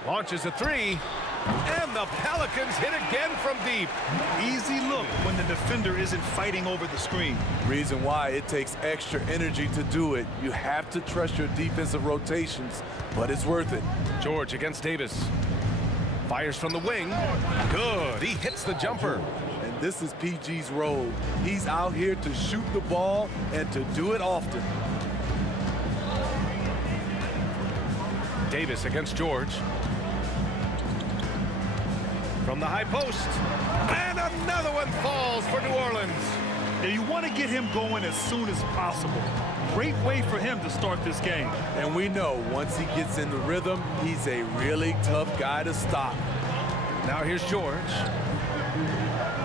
Launches a 3, and the Pelicans hit again from deep. Easy look when the defender isn't fighting over the screen. Reason why it takes extra energy to do it. You have to trust your defensive rotations, but it's worth it. George against Davis. Fires from the wing. Good. He hits the jumper. And this is PG's role. He's out here to shoot the ball and to do it often. Davis against George. From the high post. And another one falls for New Orleans. Now you want to get him going as soon as possible. Great way for him to start this game. And we know once he gets in the rhythm, he's a really tough guy to stop. Now here's George.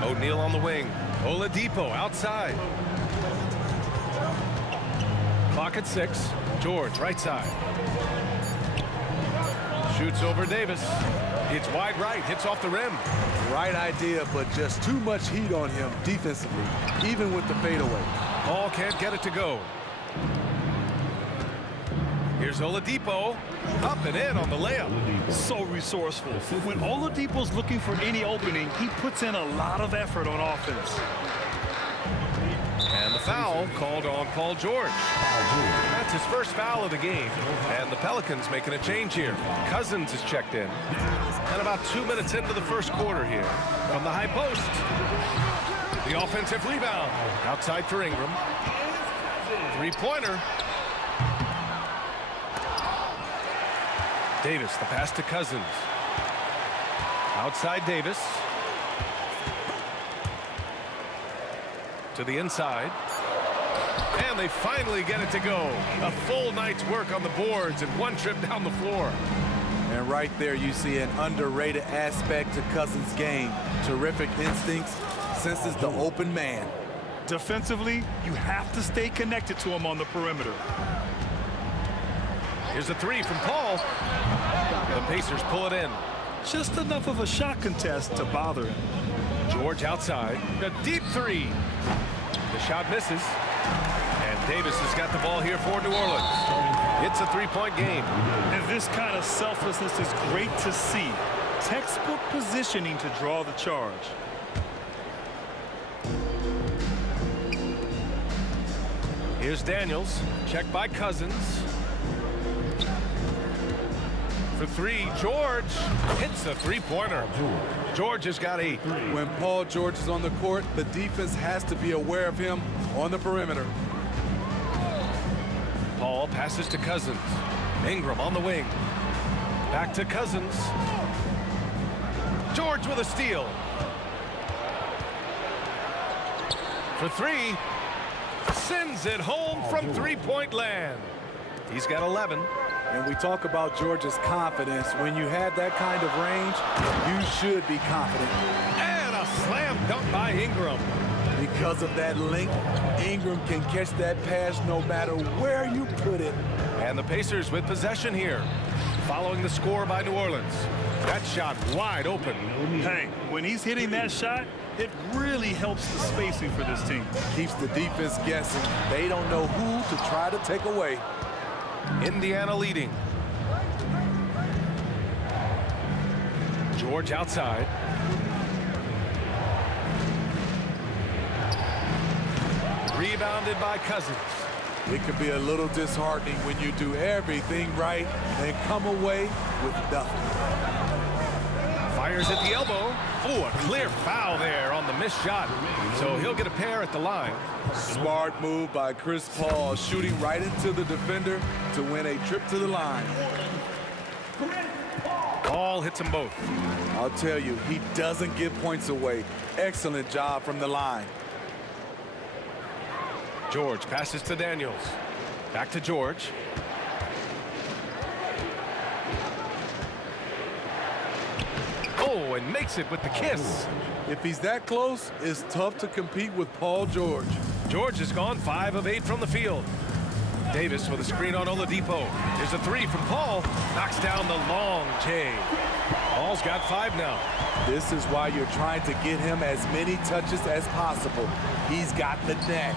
O'Neal on the wing. Oladipo outside. Clock at 6. George right side. Shoots over Davis. It's wide right, hits off the rim. Right idea, but just too much heat on him defensively, even with the fadeaway. Ball can't get it to go. Here's Oladipo, up and in on the layup. So resourceful. When Oladipo's looking for any opening, he puts in a lot of effort on offense. And the foul called on Paul George. That's his first foul of the game. And the Pelicans making a change here. Cousins is checked in. And about 2 minutes into the first quarter here. From the high post. The offensive rebound. Outside for Ingram. Three-pointer. Davis, the pass to Cousins. Outside Davis. To the inside. And they finally get it to go. A full night's work on the boards and one trip down the floor. And right there you see an underrated aspect to Cousins' game. Terrific instincts, senses the open man. Defensively, you have to stay connected to him on the perimeter. Here's a 3 from Paul. The Pacers pull it in. Just enough of a shot contest to bother him. George outside. A deep 3. The shot misses. And Davis has got the ball here for New Orleans. It's a 3-point game. And this kind of selflessness is great to see. Textbook positioning to draw the charge. Here's Daniels. Checked by Cousins. For 3, George hits a 3-pointer. George has got 8. When Paul George is on the court, the defense has to be aware of him on the perimeter. Paul passes to Cousins. Ingram on the wing. Back to Cousins. George with a steal. For 3. Sends it home from 3-point land. He's got 11. And we talk about George's confidence. When you have that kind of range, you should be confident. And a slam dunk by Ingram. Because of that length, Ingram can catch that pass no matter where you put it. And the Pacers with possession here, following the score by New Orleans. That shot wide open. Hey, when he's hitting that shot, it really helps the spacing for this team. Keeps the defense guessing. They don't know who to try to take away. Indiana leading. George outside. Rebounded by Cousins. It can be a little disheartening when you do everything right and come away with nothing. Fires at the elbow. Oh, a clear foul there on the missed shot. So he'll get a pair at the line. Smart move by Chris Paul, shooting right into the defender to win a trip to the line. Paul hits them both. I'll tell you, he doesn't give points away. Excellent job from the line. George passes to Daniels. Back to George. Oh, and makes it with the kiss. If he's that close, it's tough to compete with Paul George. George has gone 5 of 8 from the field. Davis with a screen on Oladipo. Here's a 3 from Paul. Knocks down the long J. Paul's got 5 now. This is why you're trying to get him as many touches as possible. He's got the neck.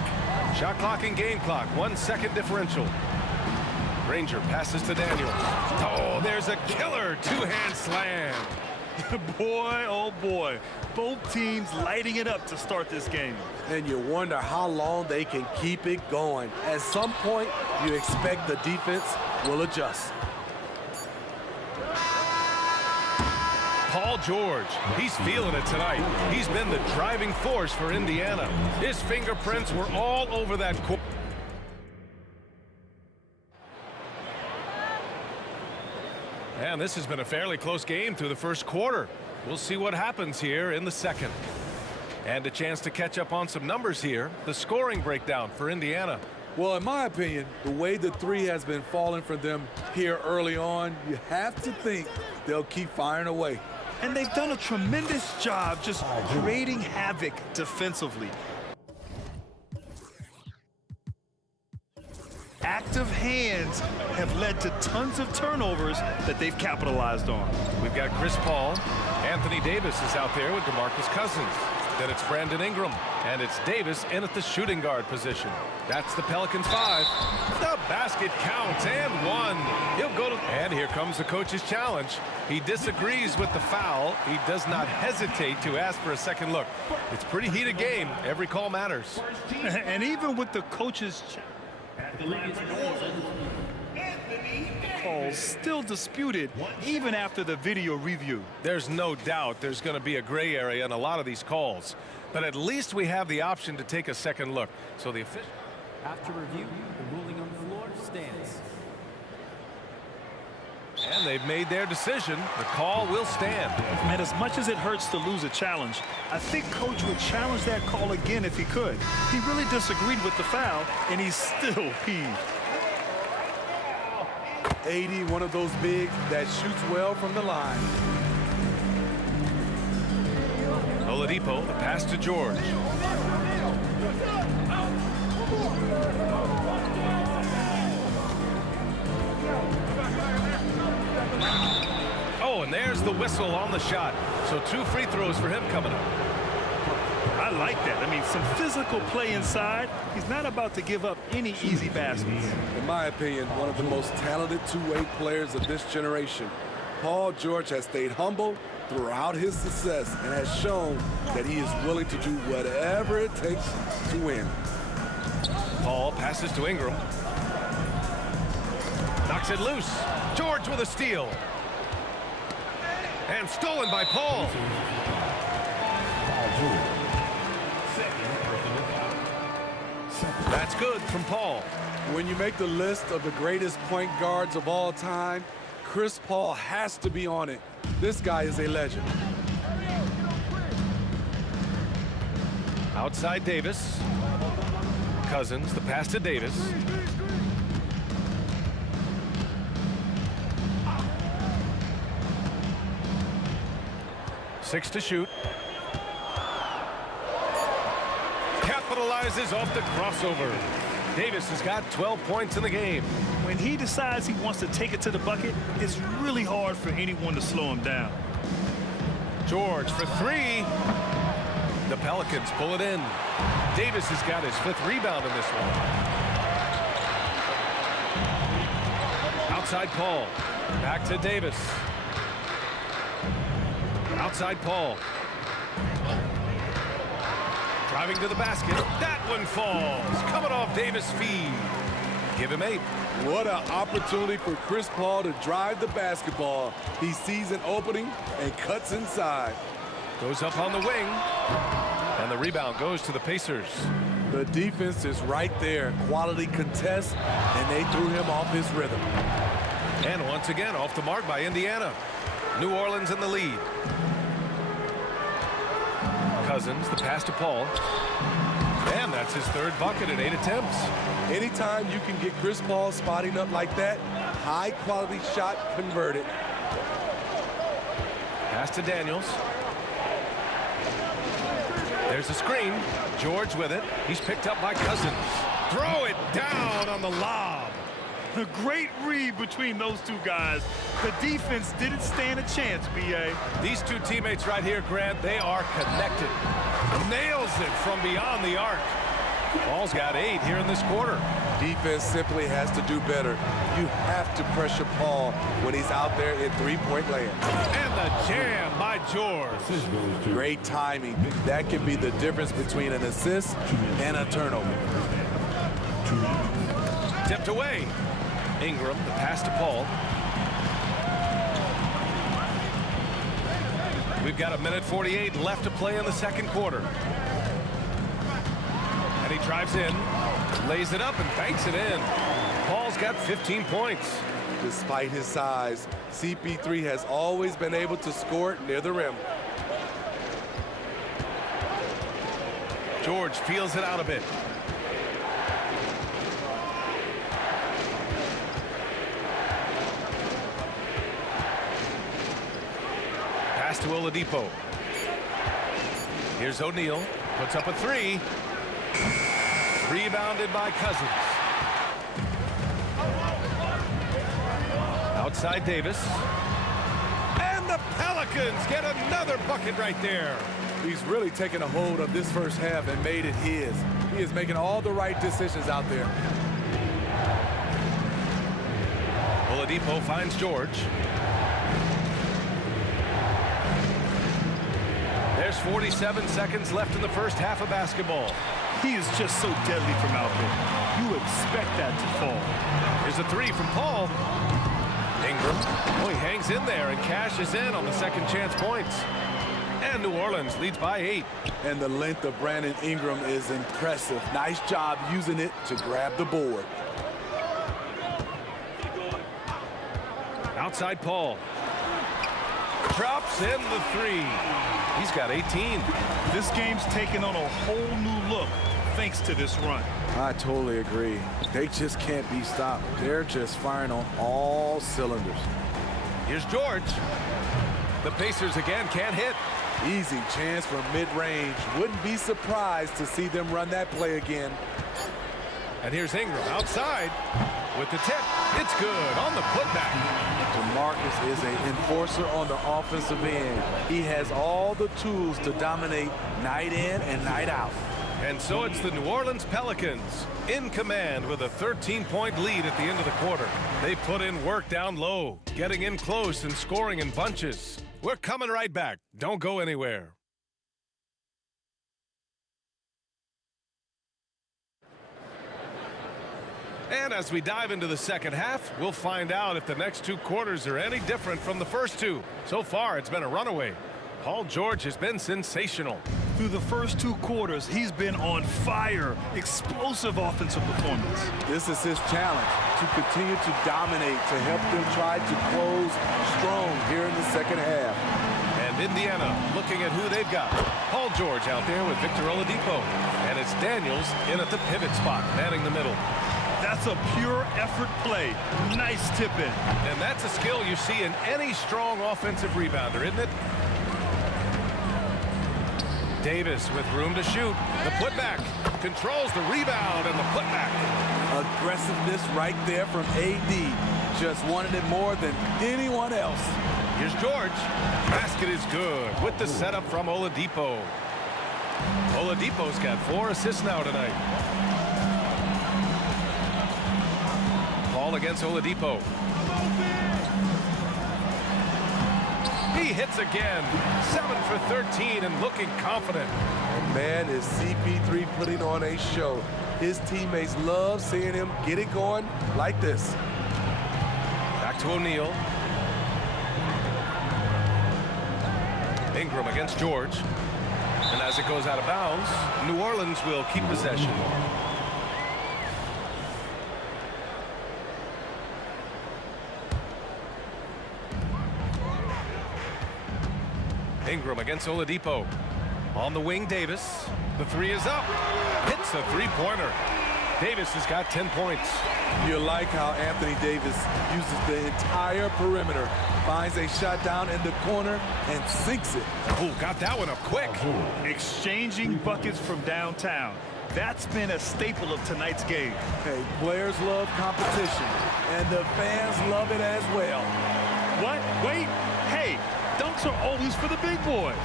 Shot clock and game clock, 1 second differential. Granger passes to Daniels. Oh, there's a killer 2-hand slam. Boy, oh boy. Both teams lighting it up to start this game. And you wonder how long they can keep it going. At some point, you expect the defense will adjust. Paul George, he's feeling it tonight. He's been the driving force for Indiana. His fingerprints were all over that court. And this has been a fairly close game through the first quarter. We'll see what happens here in the second. And a chance to catch up on some numbers here. The scoring breakdown for Indiana. Well, in my opinion, the way the 3 has been falling for them here early on, you have to think they'll keep firing away. And they've done a tremendous job just creating havoc defensively. Active hands have led to tons of turnovers that they've capitalized on. We've got Chris Paul. Anthony Davis is out there with DeMarcus Cousins. Then it's Brandon Ingram. And it's Davis in at the shooting guard position. That's the Pelicans 5. The basket counts and 1. He'll go to... And here comes the coach's challenge. He disagrees with the foul. He does not hesitate to ask for a second look. It's a pretty heated game. Every call matters. And even with the coach's calls still disputed even after the video review. There's no doubt there's going to be a gray area in a lot of these calls. But at least we have the option to take a second look. So the official... After review, the ruling on the floor stands. And they've made their decision. The call will stand. And as much as it hurts to lose a challenge, I think Coach would challenge that call again if he could. He really disagreed with the foul, and he's still peeved. 80, one of those bigs that shoots well from the line. Oladipo, the pass to George. Oh, and there's the whistle on the shot. So 2 free throws for him coming up. I like that. I mean, some physical play inside. He's not about to give up any easy baskets. In my opinion, one of the most talented two-way players of this generation. Paul George has stayed humble throughout his success and has shown that he is willing to do whatever it takes to win. Paul passes to Ingram. Knocks it loose. George with a steal. And stolen by Paul. That's good from Paul. When you make the list of the greatest point guards of all time, Chris Paul has to be on it. This guy is a legend. Outside Davis. Cousins, the pass to Davis. Six to shoot. Capitalizes off the crossover. Davis has got 12 points in the game. When he decides he wants to take it to the bucket, it's really hard for anyone to slow him down. George for 3. The Pelicans pull it in. Davis has got his 5th rebound in this one. Outside Paul. Back to Davis. Outside Paul. Driving to the basket. That one falls. Coming off Davis' feed. Give him 8. What an opportunity for Chris Paul to drive the basketball. He sees an opening and cuts inside. Goes up on the wing. And the rebound goes to the Pacers. The defense is right there. Quality contest, and they threw him off his rhythm. And once again, off the mark by Indiana. New Orleans in the lead. Cousins, the pass to Paul. And that's his third bucket in 8 attempts. Anytime you can get Chris Paul spotting up like that, high-quality shot converted. Pass to Daniels. There's a screen. George with it. He's picked up by Cousins. Throw it down on the lob. A great read between those two guys. The defense didn't stand a chance, B.A. These two teammates right here, Grant, they are connected. Nails it from beyond the arc. Paul's got 8 here in this quarter. Defense simply has to do better. You have to pressure Paul when he's out there in three-point land. And the jam by George. Great timing. That can be the difference between an assist and a turnover. Tipped away. Ingram, the pass to Paul. We've got 1:48 left to play in the second quarter. And he drives in, lays it up, and banks it in. Paul's got 15 points. Despite his size, CP3 has always been able to score it near the rim. George feels it out a bit. Pass to Oladipo. Here's O'Neal. Puts up a 3. Rebounded by Cousins. Outside Davis. And the Pelicans get another bucket right there. He's really taken a hold of this first half and made it his. He is making all the right decisions out there. Oladipo finds George. There's 47 seconds left in the first half of basketball. He is just so deadly from out there. You expect that to fall. Here's a 3 from Paul. Ingram, oh, he hangs in there and cashes in on the second chance points. And New Orleans leads by 8. And the length of Brandon Ingram is impressive. Nice job using it to grab the board. Outside Paul. Drops in the 3. He's got 18. This game's taken on a whole new look thanks to this run. I totally agree. They just can't be stopped. They're just firing on all cylinders. Here's George. The Pacers again can't hit. Easy chance from mid-range. Wouldn't be surprised to see them run that play again. And here's Ingram outside with the tip. It's good on the putback. DeMarcus is an enforcer on the offensive end. He has all the tools to dominate night in and night out. And so it's the New Orleans Pelicans in command with a 13-point lead at the end of the quarter. They put in work down low, getting in close and scoring in bunches. We're coming right back. Don't go anywhere. And as we dive into the second half, we'll find out if the next 2 quarters are any different from the first 2. So far, it's been a runaway. Paul George has been sensational. Through the first 2 quarters, he's been on fire. Explosive offensive performance. This is his challenge, to continue to dominate, to help them try to close strong here in the second half. And Indiana looking at who they've got. Paul George out there with Victor Oladipo. And it's Daniels in at the pivot spot, manning the middle. That's a pure effort play. Nice tip in. And that's a skill you see in any strong offensive rebounder, isn't it? Davis with room to shoot. The putback. Controls the rebound and the putback. Aggressiveness right there from AD. Just wanted it more than anyone else. Here's George. Basket is good with the setup from Oladipo. Oladipo's got 4 assists now tonight. Paul against Oladipo. He hits again. 7 for 13 and looking confident. And man, is CP3 putting on a show. His teammates love seeing him get it going like this. Back to O'Neal. Ingram against George. And as it goes out of bounds, New Orleans will keep possession. Ingram against Oladipo. On the wing, Davis. The three is up. Hits a three-pointer. Davis has got 10 points. You like how Anthony Davis uses the entire perimeter, finds a shot down in the corner, and sinks it. Oh, got that one up quick. Exchanging buckets from downtown. That's been a staple of tonight's game. Hey, players love competition, and the fans love it as well. What? Wait. Hey, dunks are always for the big boys.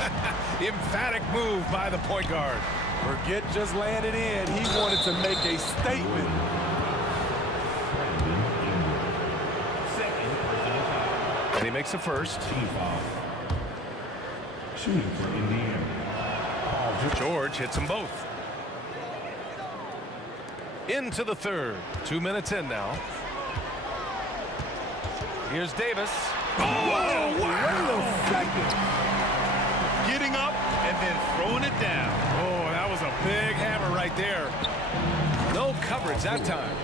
Emphatic move by the point guard. Forget just laying it in. He wanted to make a statement. And he makes a first. Shooting for Indiana. George hits them both. Into the third. 2 minutes in now. Here's Davis. Oh, wow. Wait a second. Getting up and then throwing it down. Oh, that was a big hammer right there. No coverage that time.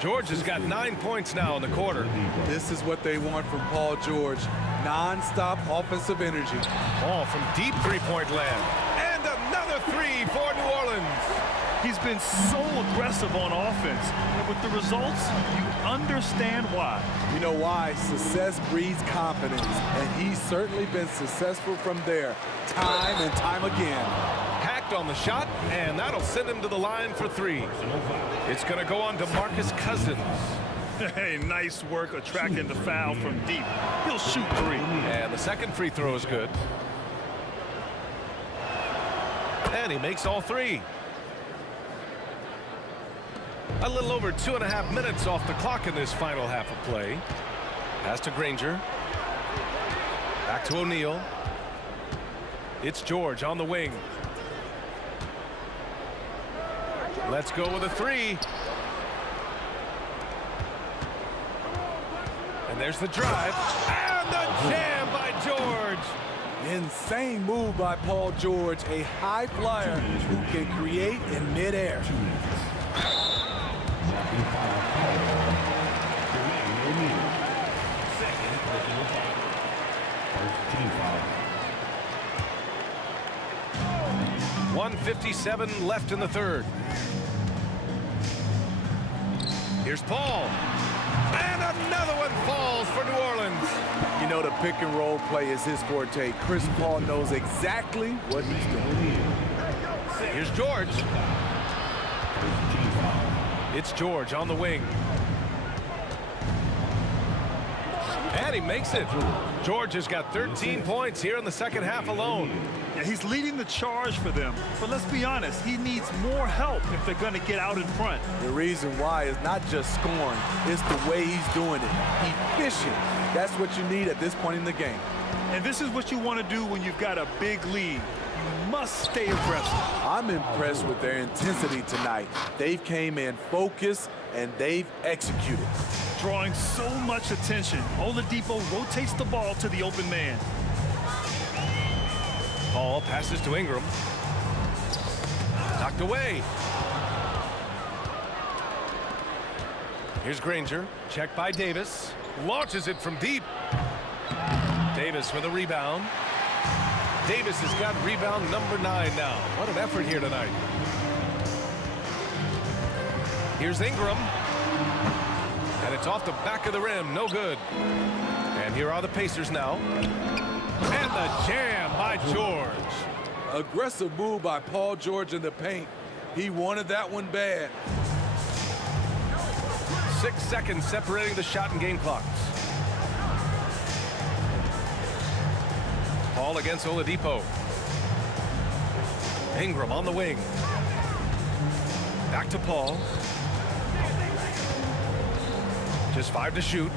George has got 9 points now in the quarter. This is what they want from Paul George. Non-stop offensive energy. Ball from deep three-point land. And another three for New Orleans. He's been so aggressive on offense. And with the results, you understand why. You know why? Success breeds confidence. And he's certainly been successful from there, time and time again. Hacked on the shot, and that'll send him to the line for three. It's going to go on to DeMarcus Cousins. Hey, nice work attracting the foul from deep. He'll shoot three. And the second free throw is good. And he makes all three. A little over 2.5 minutes off the clock in this final half of play. Pass to Granger. Back to O'Neal. It's George on the wing. Let's go with a three. And there's the drive. And the jam by George. Insane move by Paul George, a high flyer who can create in midair. Team foul. 1:57 left in the third. Here's Paul. And another one falls for New Orleans. You know, the pick and roll play is his forte. Chris Paul knows exactly what he's doing. Here's George. It's George on the wing. And he makes it. George has got 13 points here in the second half alone. Yeah, he's leading the charge for them. But let's be honest, he needs more help if they're going to get out in front. The reason why is not just scoring, it's the way he's doing it. Efficient. That's what you need at this point in the game. And this is what you want to do when you've got a big lead. You must stay aggressive. I'm impressed with their intensity tonight. They've came in focused and they've executed. Drawing so much attention, Oladipo rotates the ball to the open man. Paul passes to Ingram. Knocked away. Here's Granger. Checked by Davis. Launches it from deep. Davis with a rebound. Davis has got rebound number 9 now. What an effort here tonight. Here's Ingram. And it's off the back of the rim. No good. And here are the Pacers now. And the jam by George. Aggressive move by Paul George in the paint. He wanted that one bad. 6 seconds separating the shot and game clocks. Paul against Oladipo. Ingram on the wing. Back to Paul. Just 5 to shoot.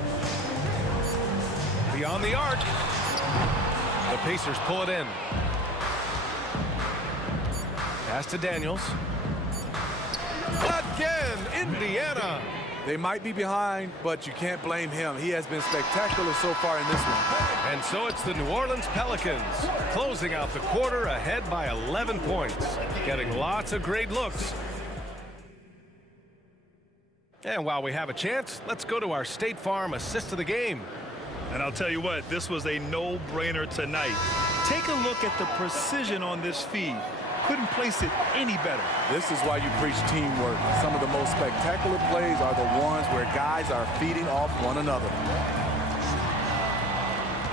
Beyond the arc. The Pacers pull it in. Pass to Daniels. Again, Indiana. They might be behind, but you can't blame him. He has been spectacular so far in this one. And so it's the New Orleans Pelicans closing out the quarter ahead by 11 points, getting lots of great looks. And while we have a chance, let's go to our State Farm assist of the game. And I'll tell you what, this was a no-brainer tonight. Take a look at the precision on this feed. Couldn't place it any better. This is why you preach teamwork. Some of the most spectacular plays are the ones where guys are feeding off one another.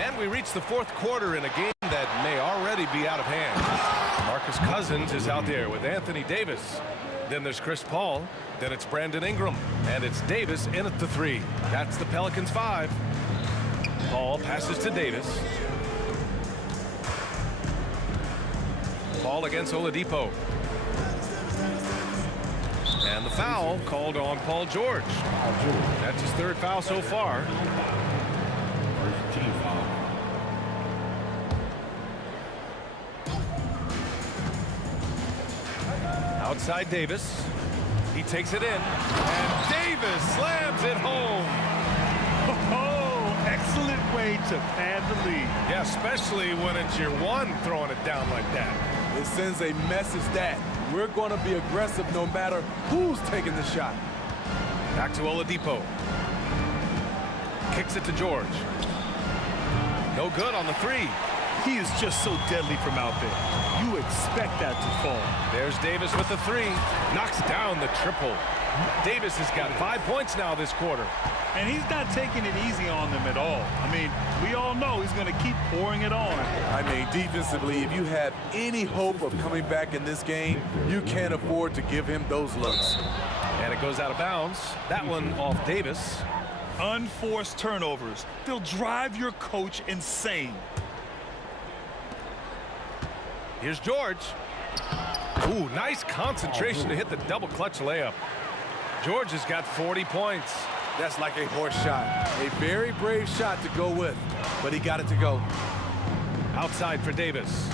And we reach the fourth quarter in a game that may already be out of hand. Marcus Cousins is out there with Anthony Davis. Then there's Chris Paul. Then it's Brandon Ingram. And it's Davis in at the 3. That's the Pelicans 5. Paul passes to Davis. Paul against Oladipo. And the foul called on Paul George. That's his 3rd foul so far. First team foul. Outside Davis. He takes it in. And Davis slams it home. Oh, excellent way to pad the lead. Yeah, especially when it's your one throwing it down like that. It sends a message that we're going to be aggressive no matter who's taking the shot. Back to Oladipo. Kicks it to George. No good on the 3. He is just so deadly from out there. You expect that to fall. There's Davis with the 3. Knocks down the triple. Davis has got 5 points now this quarter. And he's not taking it easy on them at all. I mean, we all know he's going to keep pouring it on. I mean, defensively, if you have any hope of coming back in this game, you can't afford to give him those looks. And it goes out of bounds. That one off Davis. Unforced turnovers. They'll drive your coach insane. Here's George. Ooh, nice concentration to hit the double clutch layup. George has got 40 points. That's like a horse shot. A very brave shot to go with, but he got it to go. Outside for Davis.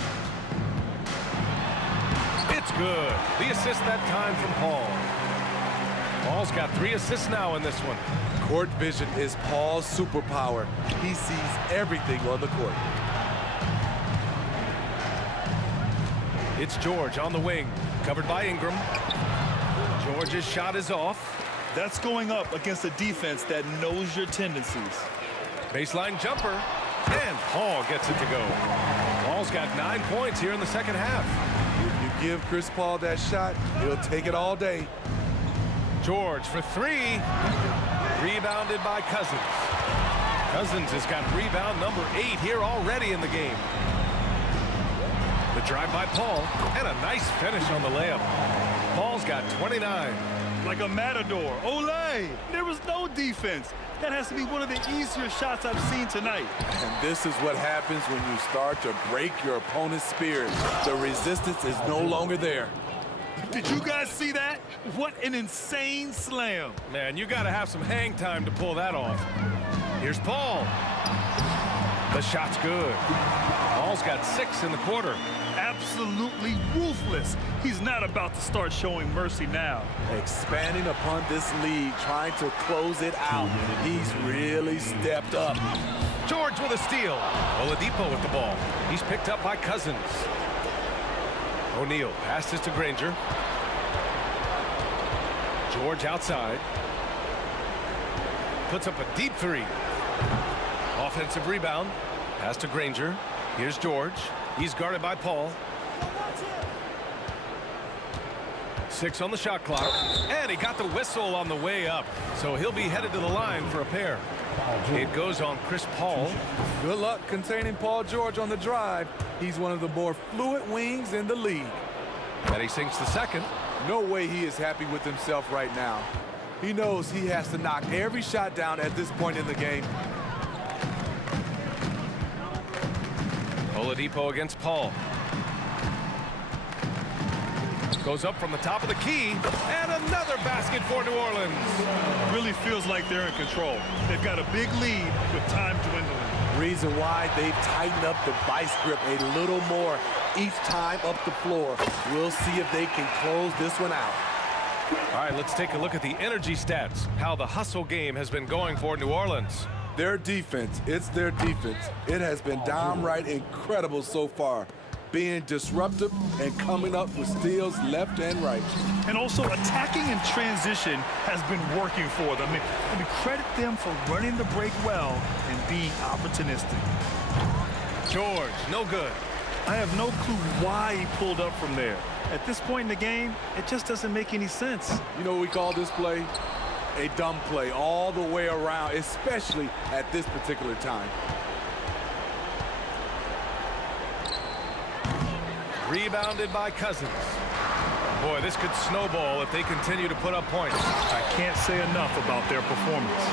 It's good. The assist that time from Paul. Paul's got 3 assists now in this one. Court vision is Paul's superpower. He sees everything on the court. It's George on the wing, covered by Ingram. George's shot is off. That's going up against a defense that knows your tendencies. Baseline jumper, and Paul gets it to go. Paul's got 9 points here in the second half. If you give Chris Paul that shot, he'll take it all day. George for 3. Rebounded by Cousins. Cousins has got rebound number 8 here already in the game. The drive by Paul, and a nice finish on the layup. Paul's got 29. Like a matador. Olay! There was no defense. That has to be one of the easier shots I've seen tonight. And this is what happens when you start to break your opponent's spirit. The resistance is no longer there. Did you guys see that? What an insane slam. Man, you got to have some hang time to pull that off. Here's Paul. The shot's good. Paul's got 6 in the quarter. Absolutely ruthless. He's not about to start showing mercy now. Expanding upon this lead, trying to close it out. He's really stepped up. George with a steal. Oladipo with the ball. He's picked up by Cousins. O'Neal passes to Granger. George outside. Puts up a deep 3. Offensive rebound. Pass to Granger. Here's George. He's guarded by Paul. 6 on the shot clock. And he got the whistle on the way up. So he'll be headed to the line for a pair. It goes on Chris Paul. Good luck containing Paul George on the drive. He's one of the more fluid wings in the league. And he sinks the second. No way he is happy with himself right now. He knows he has to knock every shot down at this point in the game. Oladipo against Paul. Goes up from the top of the key, and another basket for New Orleans. Really feels like they're in control. They've got a big lead with time dwindling. Reason why they've tightened up the vice grip a little more each time up the floor. We'll see if they can close this one out. All right, let's take a look at the energy stats, how the hustle game has been going for New Orleans. Their defense, it's their defense. It has been downright incredible so far, being disruptive and coming up with steals left and right. And also attacking in transition has been working for them. I mean, credit them for running the break well and being opportunistic. George, no good. I have no clue why he pulled up from there. At this point in the game, it just doesn't make any sense. You know what we call this play? A dumb play all the way around, especially at this particular time. Rebounded by Cousins. Boy, this could snowball if they continue to put up points. I can't say enough about their performance.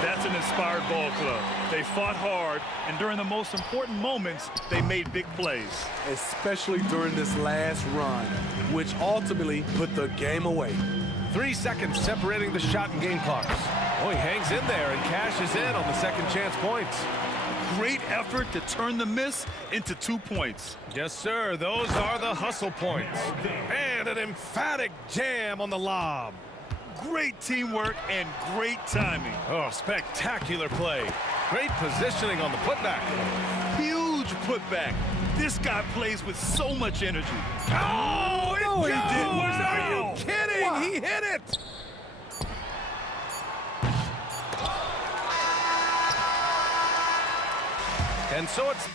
That's an inspired ball club. They fought hard, and during the most important moments, they made big plays. Especially during this last run, which ultimately put the game away. 3 seconds separating the shot and game clocks. Oh, he hangs in there and cashes in on the second chance points. Great effort to turn the miss into 2 points. Yes, sir. Those are the hustle points. And an emphatic jam on the lob. Great teamwork and great timing. Oh, spectacular play. Great positioning on the putback. Huge putback. This guy plays with so much energy. Oh, no, he didn't. Are you kidding? Wow. He hit it. And so it's...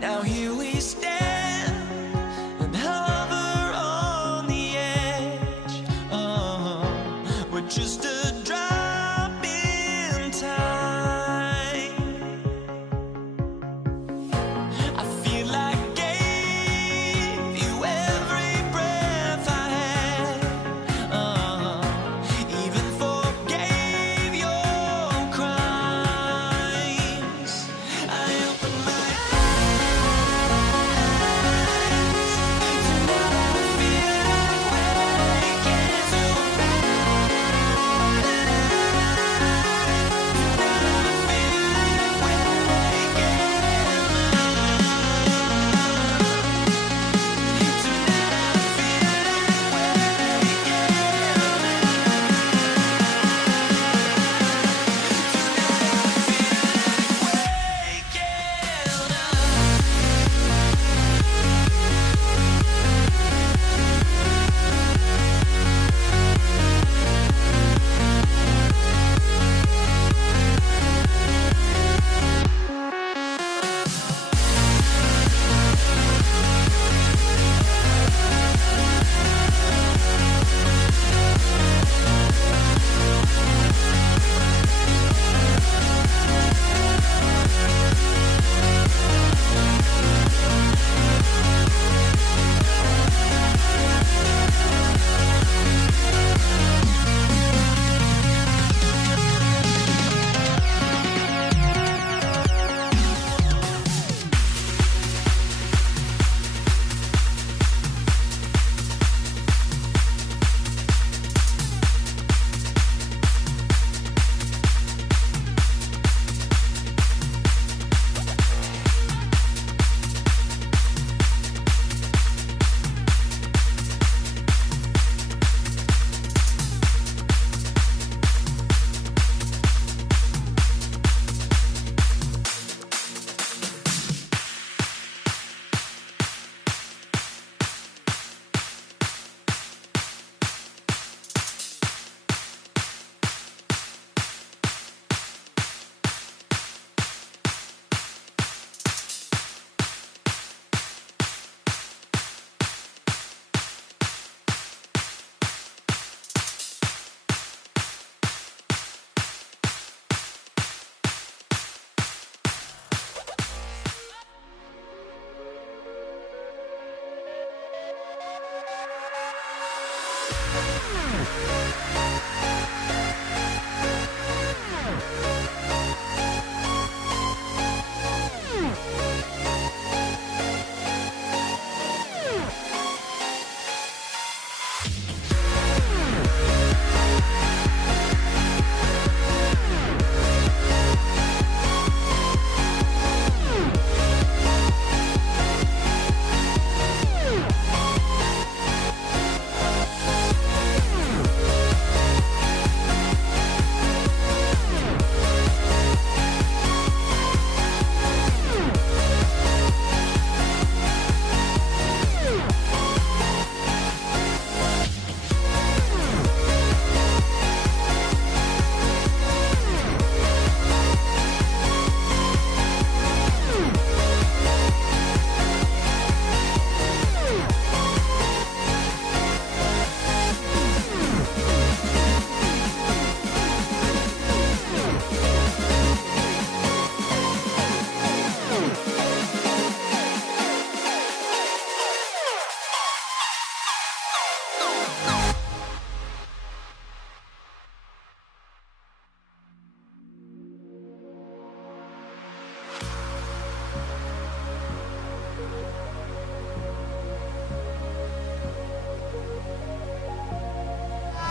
Now here we stand and hover on the edge. We're just a drop in time. I feel like I gave you every breath I had. Even forgave your crimes. I opened my eyes.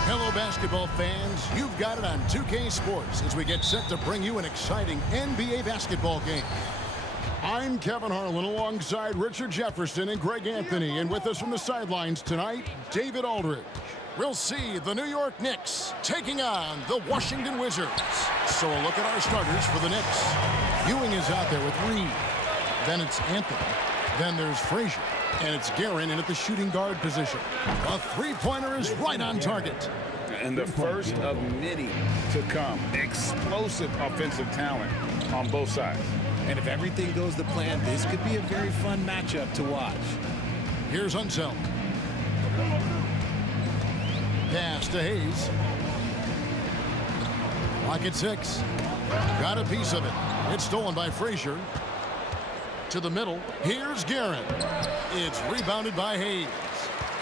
Hello, basketball fans. You've got it on 2K Sports as we get set to bring you an exciting NBA basketball game. I'm Kevin Harlan alongside Richard Jefferson and Greg Anthony, and with us from the sidelines tonight, David Aldridge. We'll see the New York Knicks taking on the Washington Wizards. So a look at our starters for the Knicks. Ewing is out there with Reed. Then it's Anthony. Then there's Frazier. And it's Guerin in at the shooting guard position. A three-pointer is right on target. And the first of many to come. Explosive offensive talent on both sides. And if everything goes to plan, this could be a very fun matchup to watch. Here's Unseld. Pass to Hayes. Clock at 6. Got a piece of it. It's stolen by Frazier. To the middle. Here's Guerin. It's rebounded by Hayes.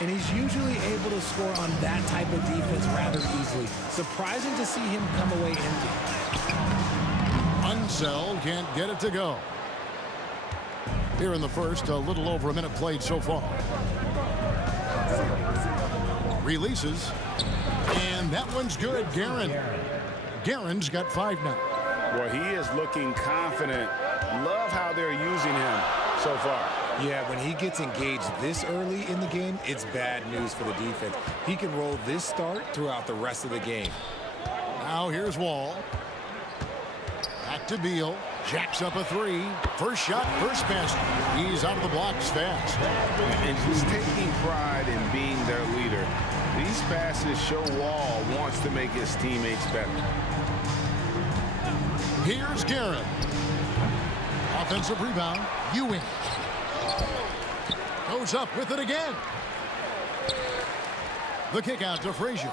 And he's usually able to score on that type of defense rather easily. Surprising to see him come away empty. Unseld can't get it to go. Here in the first, a little over a minute played so far. Releases. And that one's good. Guerin. Guerin's got 5 now. Boy, he is looking confident. Love how they're using him so far. Yeah, when he gets engaged this early in the game, it's bad news for the defense. He can roll this start throughout the rest of the game. Now here's Wall. Back to Beal. Jacks up a 3. First shot, first pass. He's out of the blocks fast. And he's taking pride in being their leader. These passes show Wall wants to make his teammates better. Here's Guerin. Offensive rebound. Ewing. Goes up with it again. The kick out to Frazier.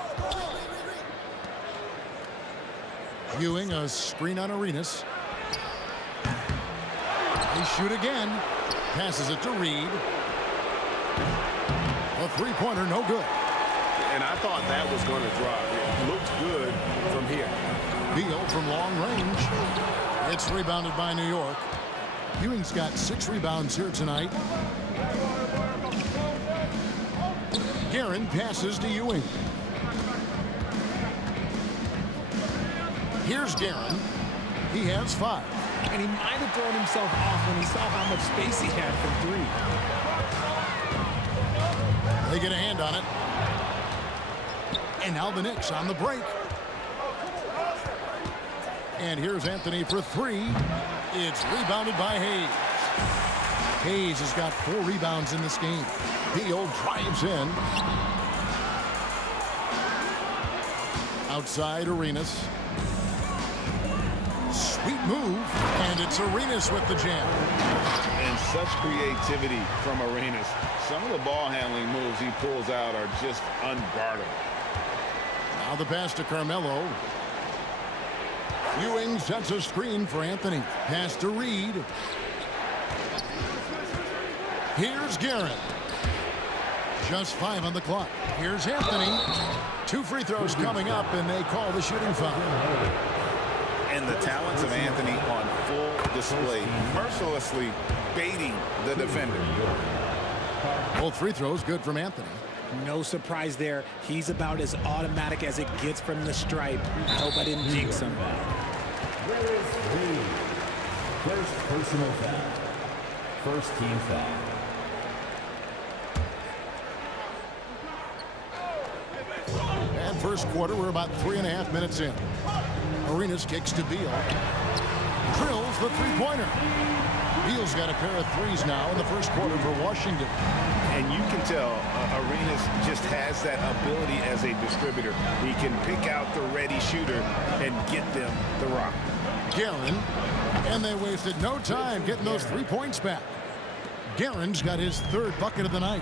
Ewing, a screen on Arenas. They shoot again. Passes it to Reed. A three-pointer, no good. And I thought that was going to drop. It looked good from here. Beal from long range. It's rebounded by New York. Ewing's got 6 rebounds here tonight. Guerin passes to Ewing. Here's Guerin. He has 5. And he might have thrown himself off when he saw how much space he had from 3. They get a hand on it. And now the Knicks on the break. And here's Anthony for 3. It's rebounded by Hayes. Hayes has got 4 rebounds in this game. Beal drives in. Outside Arenas. Sweet move. And it's Arenas with the jam. And such creativity from Arenas. Some of the ball handling moves he pulls out are just unguardable. Now the pass to Carmelo. Ewing sets a screen for Anthony. Pass to Reed. Here's Guerin. Just 5 on the clock. Here's Anthony. 2 free throws coming up, and they call the shooting foul. And the talents of Anthony on full display, mercilessly baiting the defender. Both free throws good from Anthony. No surprise there. He's about as automatic as it gets from the stripe. I hope I didn't jinx him. First personal foul. First team foul. And first quarter, we're about 3.5 minutes in. Arenas kicks to Beal. Drills the three-pointer. Beal's got a pair of threes now in the first quarter for Washington. And you can tell Arenas just has that ability as a distributor. He can pick out the ready shooter and get them the rock. Guerin, and they wasted no time getting those 3 points back. Guerin's got his 3rd bucket of the night.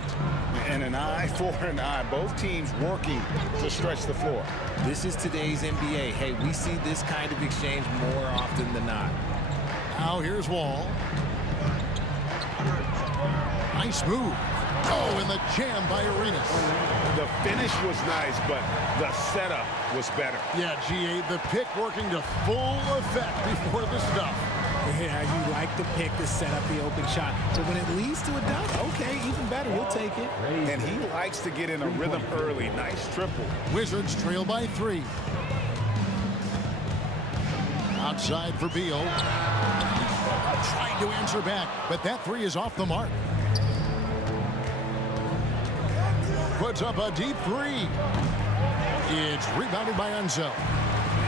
And an eye for an eye. Both teams working to stretch the floor. This is today's NBA. Hey, we see this kind of exchange more often than not. Now here's Wall. Nice move. Oh, and the jam by Arenas. The finish was nice, but the setup was better. Yeah, GA, the pick working to full effect before the stuff. Yeah, you like the pick to set up the open shot. But when it leads to a dunk, okay, even better. He'll take it. And he likes to get in a rhythm early. Nice triple. Wizards trail by 3. Outside for Beal. Trying to answer back, but that 3 is off the mark. Puts up a deep 3. It's rebounded by Enzo.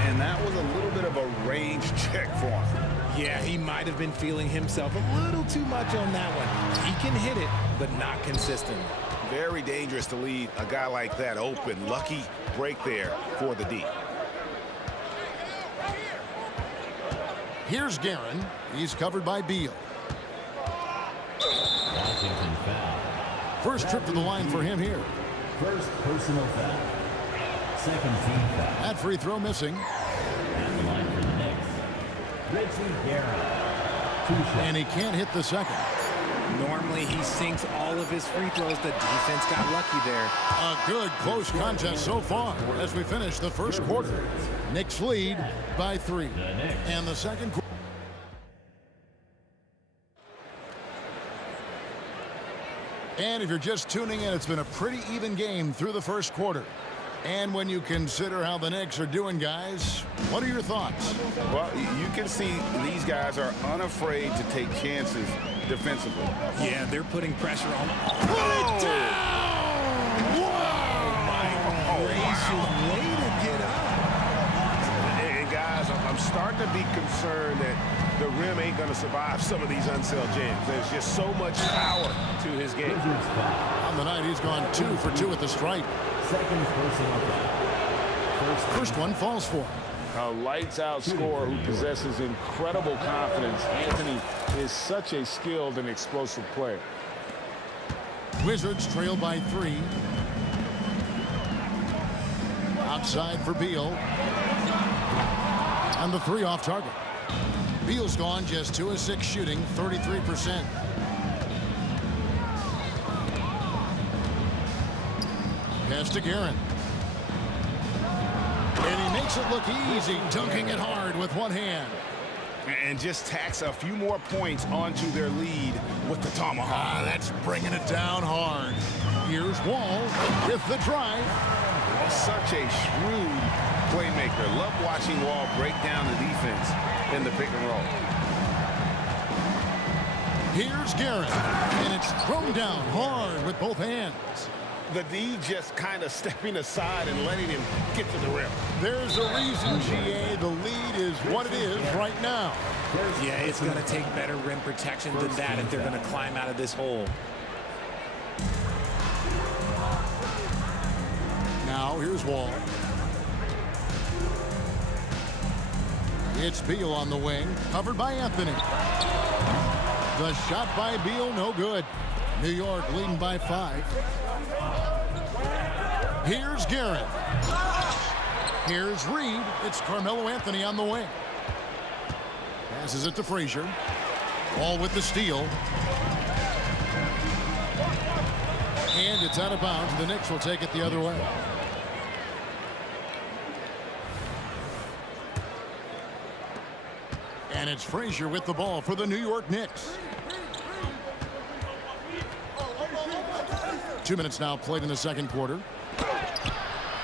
And that was a little bit of a range check for him. Yeah, he might have been feeling himself a little too much on that one. He can hit it, but not consistent. Very dangerous to leave a guy like that open. Lucky break there for the D. Here's Guerin. He's covered by Beal. Washington foul. First trip to the line for him here. First personal foul. Second team foul. That free throw missing. And the line for the Knicks. Richie Guerin. 2 shots. And he can't hit the second. Normally he sinks all of his free throws. The defense got lucky there. A good close contest so far as we finish the first quarter. Knicks lead by 3. And the second quarter. And if you're just tuning in, it's been a pretty even game through the first quarter. And when you consider how the Knicks are doing, guys, what are your thoughts? Well, you can see these guys are unafraid to take chances defensively. Yeah, they're putting pressure on. Put it down! Oh, my gracious. Way to get up. And guys, I'm starting to be concerned that the rim ain't going to survive some of these unsealed jams. There's just so much power to his game. On the night, he's gone 2 for 2 at the stripe. Second personal foul. First one falls for him. A lights-out scorer who possesses incredible confidence. Anthony is such a skilled and explosive player. Wizards trail by 3. Outside for Beal. And the 3 off target. Beal's gone just 2 of 6 shooting, 33%. Pass to Guerin. And he makes it look easy, dunking it hard with one hand. And just tacks a few more points onto their lead with the tomahawk. That's bringing it down hard. Here's Wall with the drive. Such a shrewd playmaker. Love watching Wall break down the defense in the pick and roll. Here's Guerin, and it's thrown down hard with both hands. The D just kind of stepping aside and letting him get to the rim. There's a reason, GA. The lead is what it is right now. Yeah, it's going to take better rim protection than that if they're going to climb out of this hole. Now, here's Wall. It's Beal on the wing, covered by Anthony. The shot by Beal, no good. New York leading by 5. Here's Guerin. Here's Reed. It's Carmelo Anthony on the wing. Passes it to Frazier. Ball with the steal. And it's out of bounds. The Knicks will take it the other way. And it's Frazier with the ball for the New York Knicks. 2 minutes now played in the second quarter.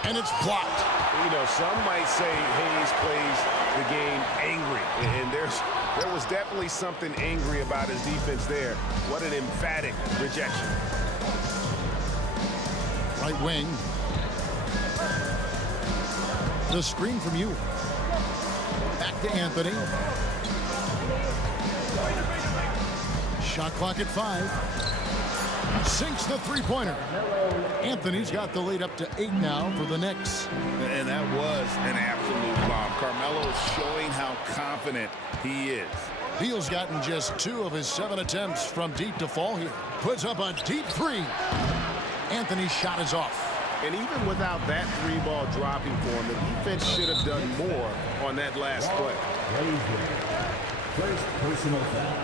And it's blocked. You know, some might say Hayes plays the game angry. And there was definitely something angry about his defense there. What an emphatic rejection. Right wing. The screen from you. Back to Anthony. Shot clock at 5. Sinks the three-pointer. Anthony's got the lead up to 8 now for the Knicks. And that was an absolute bomb. Carmelo is showing how confident he is. Beal's gotten just 2 of his 7 attempts from deep to fall here. Puts up a deep 3. Anthony's shot is off. And even without that 3-ball dropping for him, the defense should have done more on that last play. First personal foul.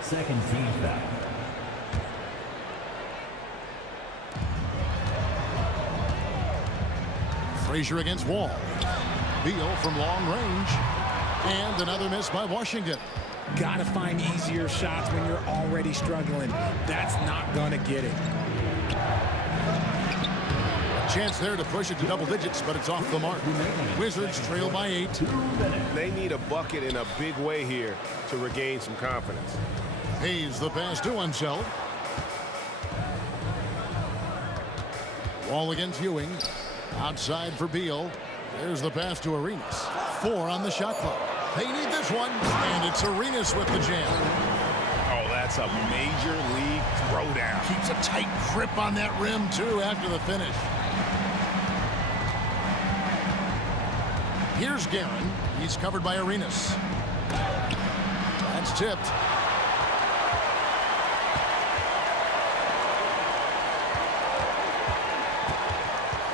Second team foul. Frazier against Wall. Beal from long range. And another miss by Washington. Gotta find easier shots when you're already struggling. That's not gonna get it. Chance there to push it to double digits, but it's off the mark. Wizards trail by 8. They need a bucket in a big way here to regain some confidence. Hayes the pass to Unseld. Wall against Ewing. Outside for Beal. There's the pass to Arenas. 4 on the shot clock. They need this one, and it's Arenas with the jam. Oh, that's a major league throwdown. Keeps a tight grip on that rim, too, after the finish. Here's Guerin. He's covered by Arenas. That's tipped.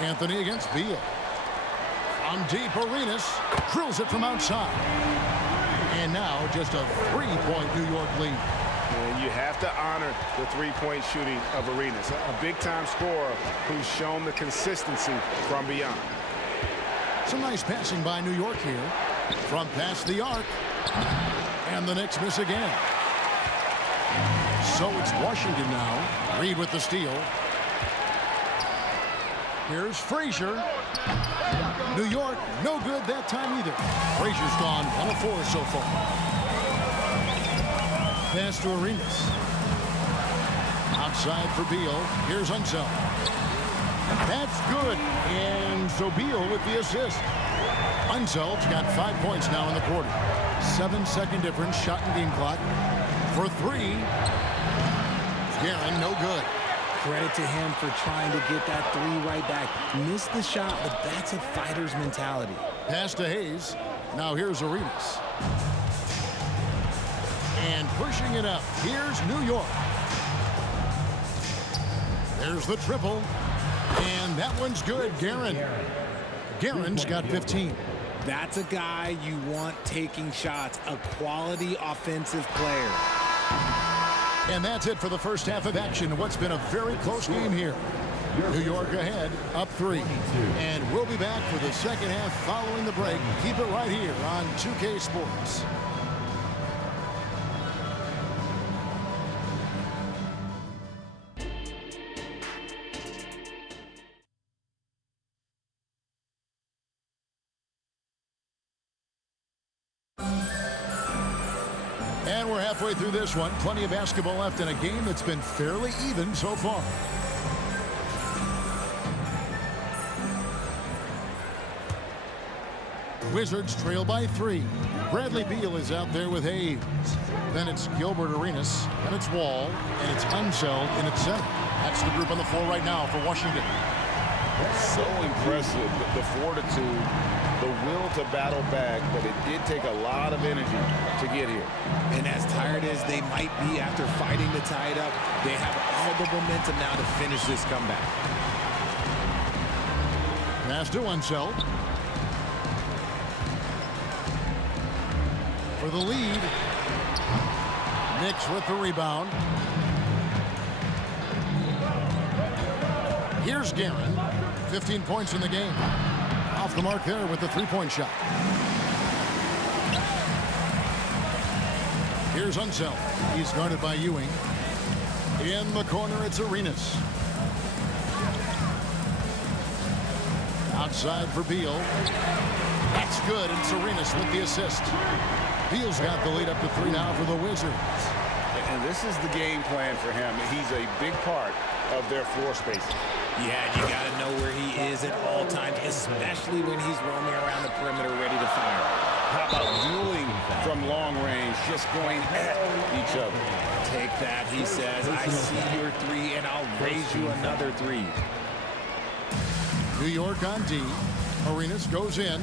Anthony against Beal. On deep, Arenas drills it from outside. And now just a 3-point New York lead. And you have to honor the 3-point shooting of Arenas, a big-time scorer who's shown the consistency from beyond. Some nice passing by New York here. From past the arc. And the Knicks miss again. So it's Washington now. Reed with the steal. Here's Frazier. New York, no good that time either. Frazier's gone 1 of 4 so far. Pass to Arenas. Outside for Beal. Here's Unseld. That's good. And so Beal with the assist. Unseld's got 5 points now in the quarter. 7-second difference, shot in game clock. For 3. Guerin, no good. Credit to him for trying to get that 3 right back. Missed the shot, but that's a fighter's mentality. Pass to Hayes. Now here's Arenas. And pushing it up. Here's New York. There's the triple. And that one's good, Guerin. Guerin's got 15. That's a guy you want taking shots, a quality offensive player. And that's it for the first half of action. What's been a very close game here. New York ahead, up 3. And we'll be back for the second half following the break. Keep it right here on 2K Sports. And we're halfway through this one. Plenty of basketball left in a game that's been fairly even so far. Wizards trail by 3. Bradley Beal is out there with Hayes. Then it's Gilbert Arenas. Then it's Wall. And it's Unseld in its center. That's the group on the floor right now for Washington. So impressive, the fortitude, the will to battle back, but it did take a lot of energy to get here. And as tired as they might be after fighting to tie it up, they have all the momentum now to finish this comeback. Pass to Unseld. For the lead. Knicks with the rebound. Here's Guerin. 15 points in the game. Off the mark there with the three-point shot. Here's Unseld. He's guarded by Ewing. In the corner, it's Arenas. Outside for Beal. That's good, and Arenas with the assist. Beal's got the lead up to 3 now for the Wizards. And this is the game plan for him. He's a big part of their floor spacing. Yeah, you got to know where he is at all times, especially when he's roaming around the perimeter ready to fire. How about dueling from long range, just going at each other? Take that, he says. I see your 3, and I'll raise you another 3. New York on D. Arenas goes in.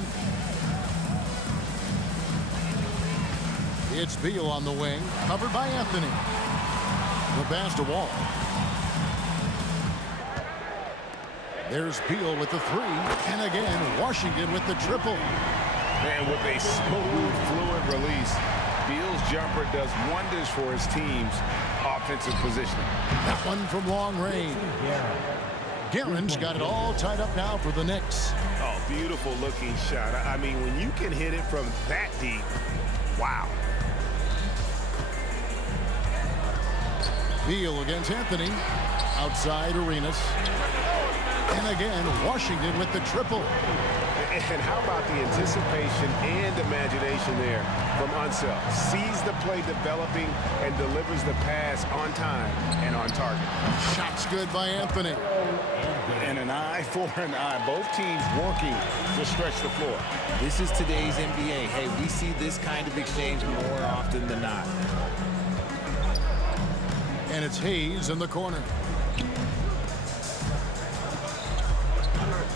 It's Beal on the wing, covered by Anthony. The pass to Wall. There's Beal with the 3, and again, Washington with the triple. And with a smooth, fluid release, Beal's jumper does wonders for his team's offensive positioning. That one from long range. Guerin's got it all tied up now for the Knicks. Oh, beautiful looking shot. I mean, when you can hit it from that deep, wow. Beal against Anthony. Outside Arenas. And again, Washington with the triple. And how about the anticipation and imagination there from Unseld? Sees the play developing and delivers the pass on time and on target. Shot's good by Anthony. And an eye for an eye. Both teams working to stretch the floor. This is today's NBA. Hey, we see this kind of exchange more often than not. And it's Hayes in the corner.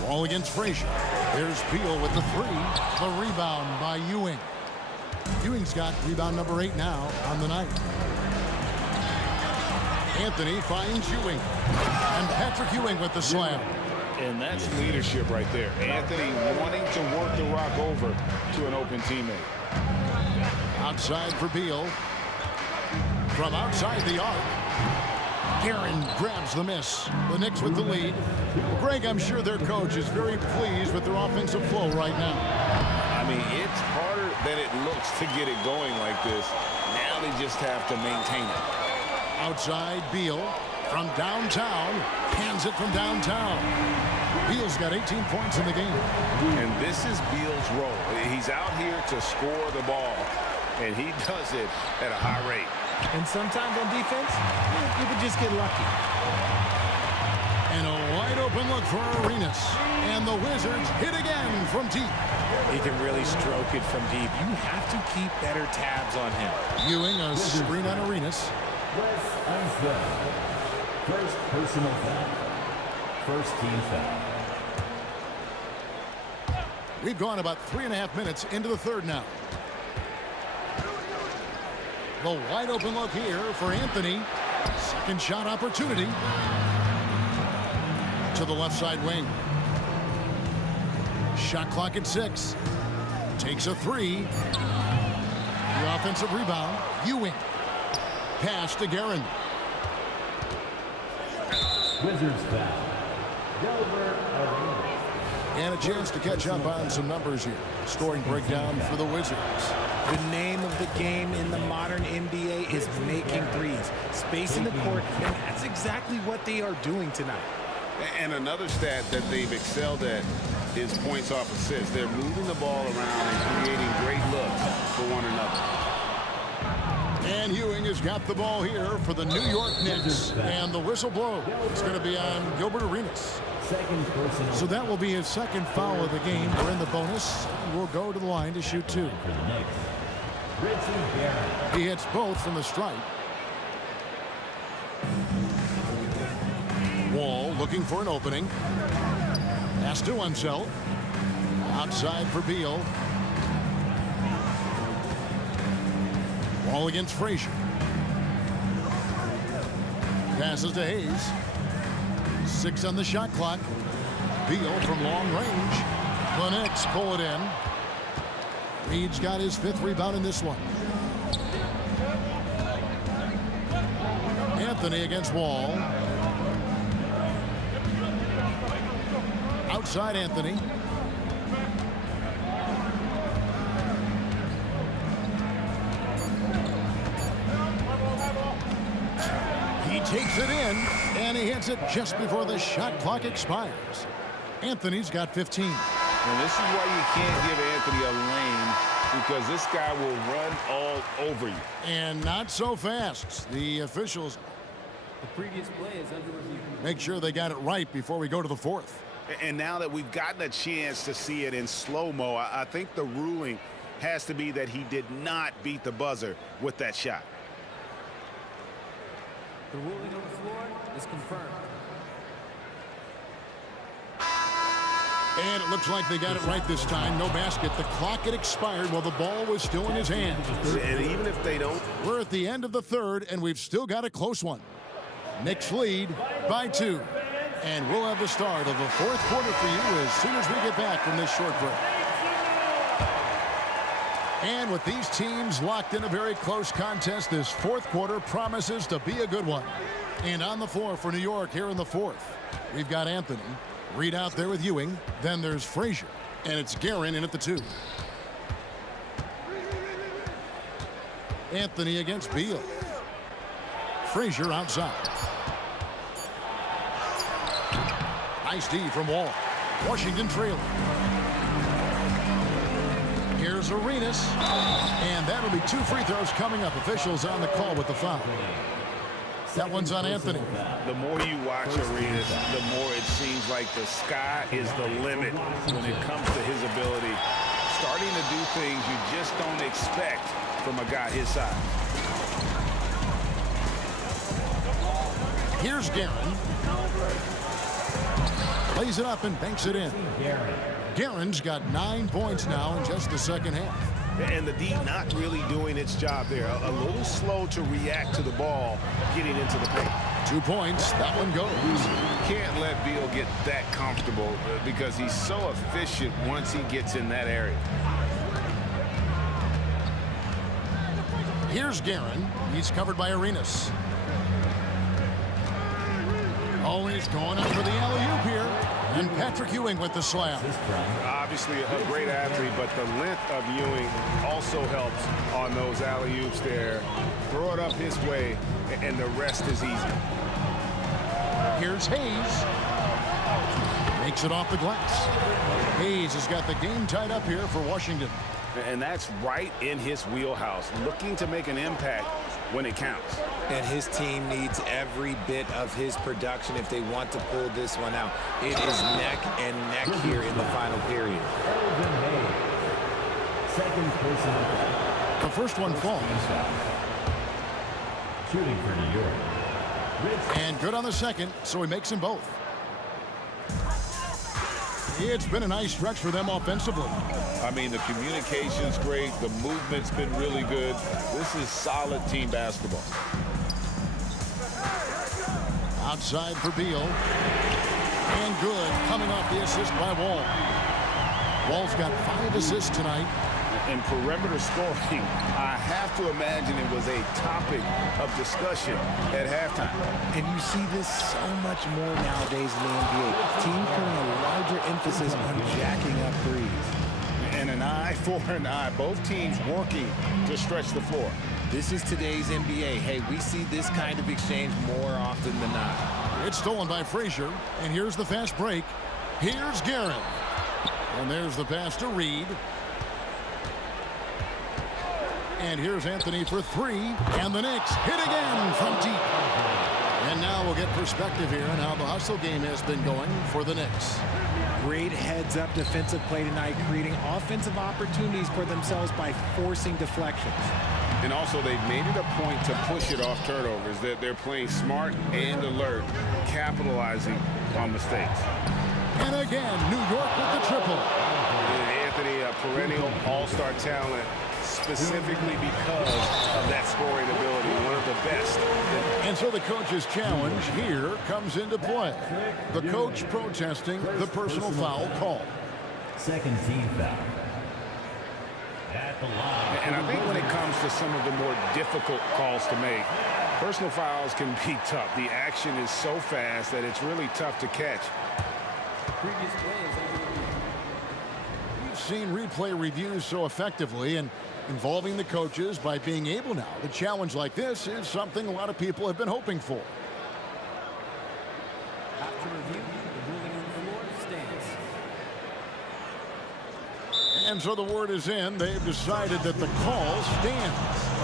Wall against Frazier. There's Beal with the 3. The rebound by Ewing. Ewing's got rebound number 8 now on the night. Anthony finds Ewing. And Patrick Ewing with the slam. And that's leadership right there. Anthony wanting to work the rock over to an open teammate. Outside for Beal. From outside the arc. Guerin grabs the miss. The Knicks with the lead. Greg, I'm sure their coach is very pleased with their offensive flow right now. I mean, it's harder than it looks to get it going like this. Now they just have to maintain it. Outside Beal from downtown. Hands it from downtown. Beal's got 18 points in the game. And this is Beal's role. He's out here to score the ball. And he does it at a high rate. And sometimes on defense, you could just get lucky. And a wide open look for Arenas. And the Wizards hit again from deep. He can really stroke it from deep. You have to keep better tabs on him. Ewing a screen on Arenas. First personal foul. First team foul. We've gone about 3.5 minutes into the third now. The wide open look here for Anthony. Second shot opportunity. To the left side wing. Shot clock at 6. Takes a 3. The offensive rebound. Ewing. Pass to Guerin. Wizards foul. And a chance to catch up on some numbers here. Scoring breakdown for the Wizards. The name of the game in the modern NBA is making threes, spacing the court, and that's exactly what they are doing tonight. And another stat that they've excelled at is points off assists. They're moving the ball around and creating great looks for one another. And Ewing has got the ball here for the New York Knicks. And the whistle blows. It's going to be on Gilbert Arenas. So that will be his second foul of the game. We're in the bonus. We'll go to the line to shoot 2. He hits both from the stripe. Wall looking for an opening. Pass to Unseld. Outside for Beal. Wall against Frazier. Passes to Hayes. 6 on the shot clock. Beal from long range. The Knicks pull it in. Reed's got his 5th rebound in this one. Anthony against Wall. outside Anthony. He takes it in, and he hits it just before the shot clock expires. Anthony's got 15. And this is why you can't give Anthony a lane, because this guy will run all over you. And not so fast. The officials The previous play is under review. make sure they got it right before we go to the fourth. And now that we've gotten a chance to see it in slow-mo, I think the ruling has to be that he did not beat the buzzer with that shot. The ruling on the floor is confirmed. And it looks like they got it right this time. No basket. The clock had expired while the ball was still in his hand. And even if they don't, we're at the end of the third, and we've still got a close one. Knicks lead by 2. And we'll have the start of the fourth quarter for you as soon as we get back from this short break. And with these teams locked in a very close contest, this fourth quarter promises to be a good one. And on the floor for New York here in the fourth, we've got Anthony. Reed out there with Ewing. Then there's Frazier. And it's Guerin in at the 2. Anthony against Beal. Frazier outside. Nice D from Wall. Washington trailing. Here's Arenas. And that'll be 2 free throws coming up. Officials on the call with the foul. That one's on Anthony. The more you watch Arenas, the more it seems like the sky is the limit when it comes to his ability. Starting to do things you just don't expect from a guy his size. Here's Guerin. Plays it up and banks it in. Guerin's got 9 points now in just the second half. and the D not really doing its job there. A little slow to react to the ball getting into the paint. 2 points. That one goes. You can't let Beal get that comfortable because he's so efficient once he gets in that area. Here's Guerin. He's covered by Arenas. Oh, he's going up for the alley-oop here. And Patrick Ewing with the slam. Obviously a great athlete, but the length of Ewing also helps on those alley-oops there. Throw it up his way, and the rest is easy. Here's Hayes. Makes it off the glass. Hayes has got the game tied up here for Washington. And that's right in his wheelhouse, looking to make an impact when it counts. And his team needs every bit of his production if they want to pull this one out. It is neck and neck here in the final period. Second personal foul. The first one falls. Shooting for New York. And good on the second, so he makes them both. It's been a nice stretch for them offensively. I mean, the communication's great. The movement's been really good. This is solid team basketball. Outside for Beal. And good, coming off the assist by Wall. Wall's got 5 assists tonight. In perimeter scoring, I have to imagine it was a topic of discussion at halftime. And you see this so much more nowadays in the NBA. Teams putting a larger emphasis on jacking up threes. And an eye for an eye. Both teams working to stretch the floor. This is today's NBA. Hey, we see this kind of exchange more often than not. It's stolen by Frazier. And here's the fast break. Here's Guerin. And there's the pass to Reed. And here's Anthony for 3. And the Knicks hit again from deep. And now we'll get perspective here on how the hustle game has been going for the Knicks. Great heads-up defensive play tonight, creating offensive opportunities for themselves by forcing deflections. And also, they've made it a point to push it off turnovers. That they're playing smart and alert, capitalizing on mistakes. And again, New York with the triple. Anthony, a perennial all-star talent, specifically because of that scoring ability, one of the best. And so the coach's challenge here comes into play. The coach protesting the personal foul call. Second team foul. At the line. And I think when it comes to some of the more difficult calls to make, personal fouls can be tough. The action is so fast that it's really tough to catch. Previous play is under review. We've seen replay reviews so effectively and involving the coaches by being able now to challenge like this is something a lot of people have been hoping for. After review, the ruling on the floor stands. And so the word is in. They've decided that the call stands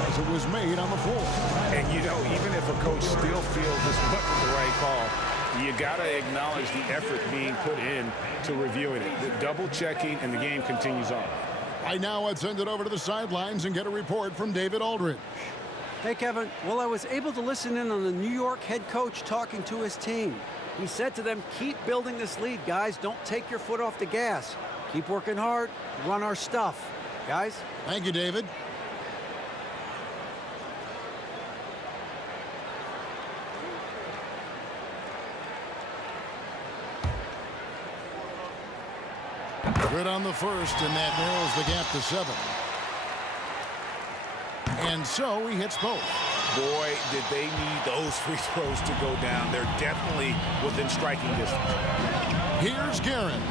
as it was made on the floor. And, you know, even if a coach still feels this wasn't the right call, you got to acknowledge the effort being put in to reviewing it. The double checking, and the game continues on. Right now, let's send it over to the sidelines and get a report from David Aldridge. Hey, Kevin. Well, I was able to listen in on the New York head coach talking to his team. He said to them, keep building this lead, guys. Don't take your foot off the gas. Keep working hard. Run our stuff. Guys? Thank you, David. Good on the first, and that narrows the gap to 7. And so he hits both. Boy, did they need those free throws to go down. They're definitely within striking distance. Here's Guerin.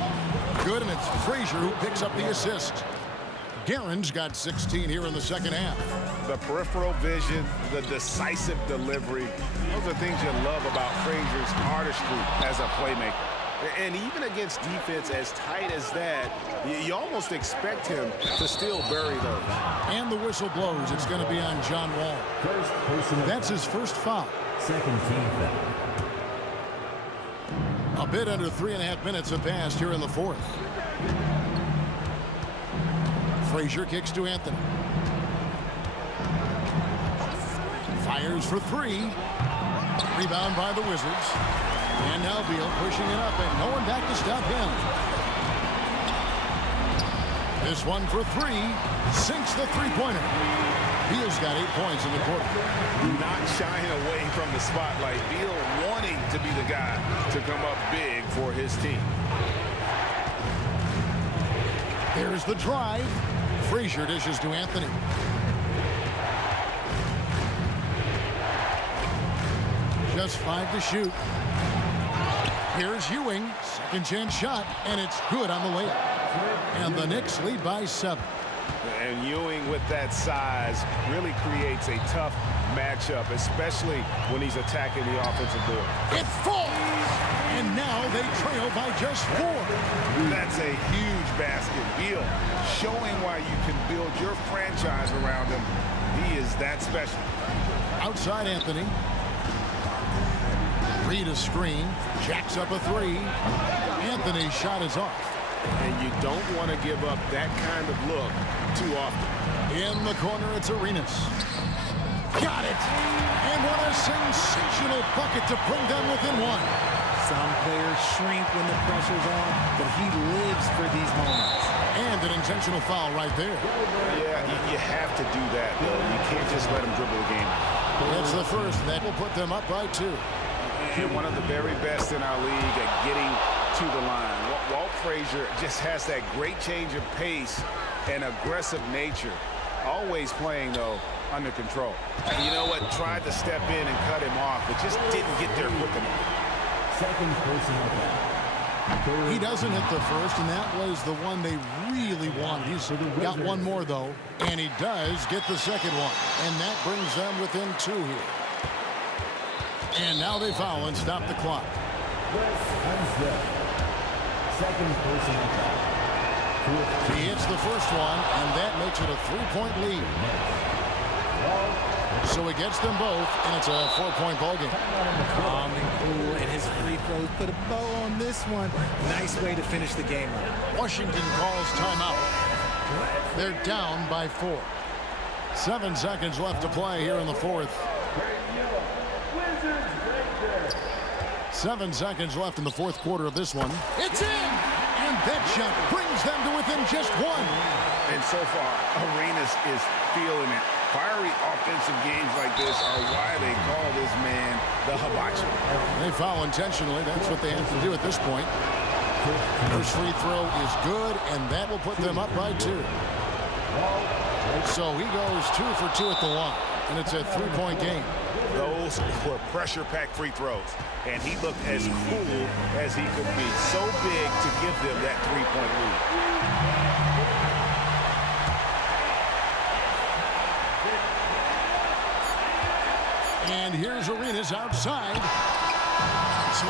Good, and it's Frazier who picks up the assist. Guerin's got 16 here in the second half. The peripheral vision, the decisive delivery, those are things you love about Frazier's artistry as a playmaker. And even against defense as tight as that, you almost expect him to still bury those. And the whistle blows. It's going to be on John Wall. That's his first foul. Second team foul. A bit under 3.5 minutes have passed here in the fourth. Frazier kicks to Anthony. Fires for 3. Rebound by the Wizards. And now Beal pushing it up, and no one back to stop him. This one for 3. Sinks the three-pointer. Beal's got 8 points in the quarter. Not shying away from the spotlight. Beal wanting to be the guy to come up big for his team. There's the drive. Frazier dishes to Anthony. Just 5 to shoot. Here's Ewing. Second chance shot, and it's good on the layup. And the Knicks lead by 7. And Ewing with that size really creates a tough matchup, especially when he's attacking the offensive board. It falls! And now they trail by just 4. That's a huge basket. Beal showing why you can build your franchise around him. He is that special. Outside Anthony. Reed a screen. Jacks up a 3. Anthony's shot is off. And you don't want to give up that kind of look too often. In the corner, it's Arenas. Got it! And what a sensational bucket to bring them within 1. Some players shrink when the pressure's on, but he lives for these moments. And an intentional foul right there. Yeah, you have to do that, though. You can't just let him dribble the game. It's the first. That will put them up by 2. And one of the very best in our league at getting to the line. Walt Frazier just has that great change of pace and aggressive nature. Always playing, though, under control. And you know what? Tried to step in and cut him off, but just didn't get there quick enough. Second personal foul. He doesn't hit the first, and that was the one they really wanted. He's got one more, though, and he does get the second one. And that brings them within 2 here. And now they foul and stop the clock. Second personal foul. He hits the first one, and that makes it a 3-point lead. So he gets them both, and it's a 4-point ball game. Calm and cool, and his free throws put a bow on this one. Nice way to finish the game. Washington calls timeout. They're down by 4. 7 seconds left to play here in the fourth. 7 seconds left in the fourth quarter of this one. It's in! And that shot brings them to within just 1. And so far, Arenas is feeling it. Fiery offensive games like this are why they call this man the hibachi. They foul intentionally. That's what they have to do at this point. First free throw is good, and that will put them up by 2. So he goes 2 for 2 at the line, and it's a 3-point game. Those were pressure-packed free throws, and he looked as cool as he could be. So big to give them that three-point lead. And here's Arenas outside. So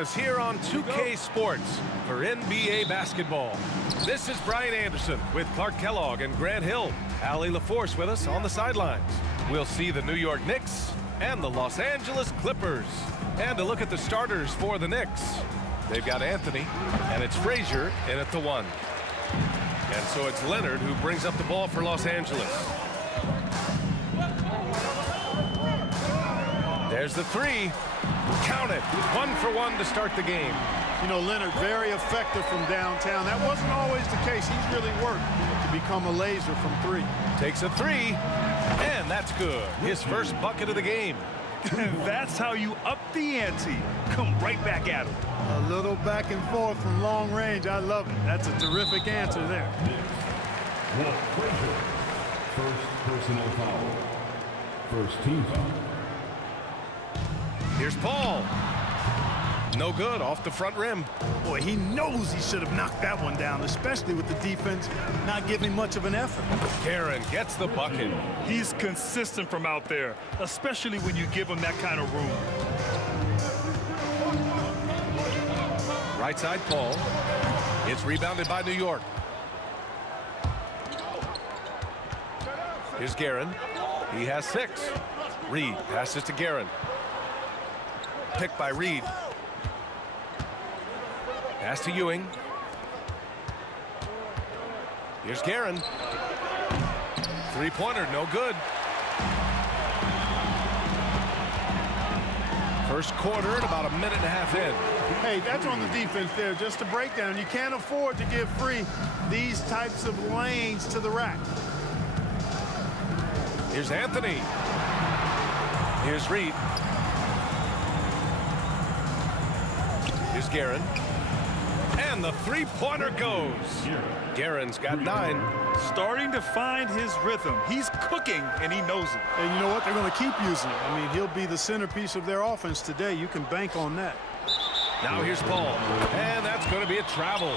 us here on 2K Sports for NBA basketball. This is Brian Anderson with Clark Kellogg and Grant Hill. Allie LaForce with us on the sidelines. We'll see the New York Knicks and the Los Angeles Clippers. And to look at the starters for the Knicks. They've got Anthony, and it's Frazier in at the 1. And so it's Leonard who brings up the ball for Los Angeles. There's the 3. Count it. 1 for 1 to start the game. You know, Leonard, very effective from downtown. That wasn't always the case. He's really worked to become a laser from 3. Takes a 3, and that's good. His first bucket of the game. That's how you up the ante. Come right back at him. A little back and forth from long range. I love it. That's a terrific answer there. First personal foul. First team foul. Here's Paul. No good, off the front rim. Boy, he knows he should have knocked that one down, especially with the defense not giving much of an effort. Karen gets the bucket. He's consistent from out there, especially when you give him that kind of room. Right side, Paul. It's rebounded by New York. Here's Guerin. He has 6. Reed passes to Guerin. Picked by Reed. Pass to Ewing. Here's Guerin. Three-pointer, no good. First quarter at about a minute and a half in. Hey, that's on the defense there. Just a breakdown. You can't afford to give free these types of lanes to the rack. Here's Anthony. Here's Reed. Here's Guerin. And the three-pointer goes. Guerin's got 9. Starting to find his rhythm. He's cooking, and he knows it. And you know what? They're going to keep using him. I mean, he'll be the centerpiece of their offense today. You can bank on that. Now here's Paul. And that's going to be a travel.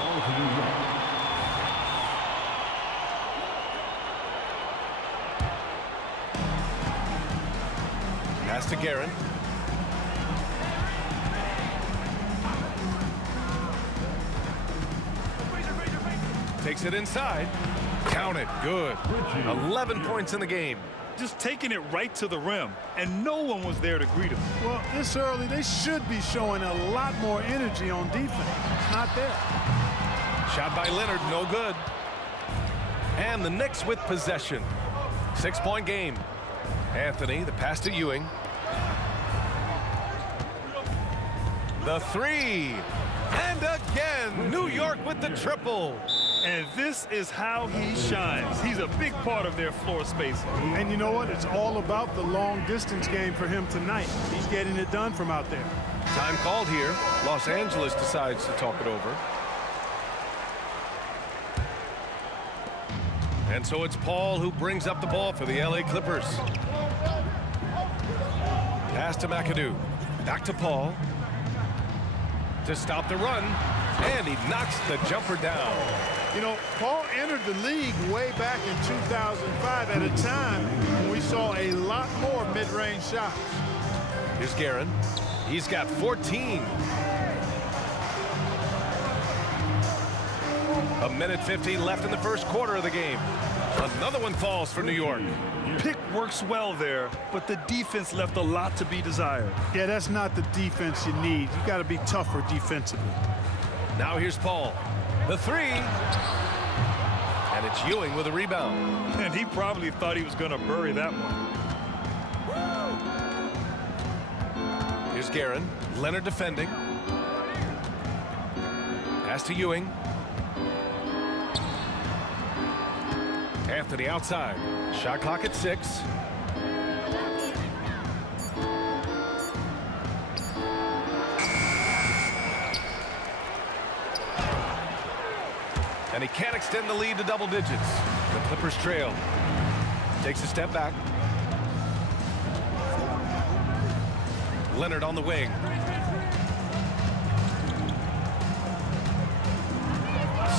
Pass to Guerin. Takes it inside. Count it. Good. 11 points in the game. Just taking it right to the rim, and no one was there to greet him. Well, this early, they should be showing a lot more energy on defense. It's not there. Shot by Leonard, no good. And the Knicks with possession. 6-point game. Anthony, the pass to Ewing. The 3. And again, New York with the triple. And this is how he shines. He's a big part of their floor spacing. And you know what? It's all about the long distance game for him tonight. He's getting it done from out there. Time called here. Los Angeles decides to talk it over. And so it's Paul who brings up the ball for the LA Clippers. Pass to McAdoo. Back to Paul. To stop the run. And he knocks the jumper down. You know, Paul entered the league way back in 2005 at a time when we saw a lot more mid-range shots. Here's Guerin. He's got 14. A minute 15 left in the first quarter of the game. Another one falls for New York. Pick works well there, but the defense left a lot to be desired. Yeah, that's not the defense you need. You got to be tougher defensively. Now here's Paul. The 3. And it's Ewing with a rebound. And he probably thought he was going to bury that one. Here's Guerin. Leonard defending. Pass to Ewing. Anthony outside. Shot clock at 6. And he can't extend the lead to double digits. The Clippers trail. Takes a step back. Leonard on the wing.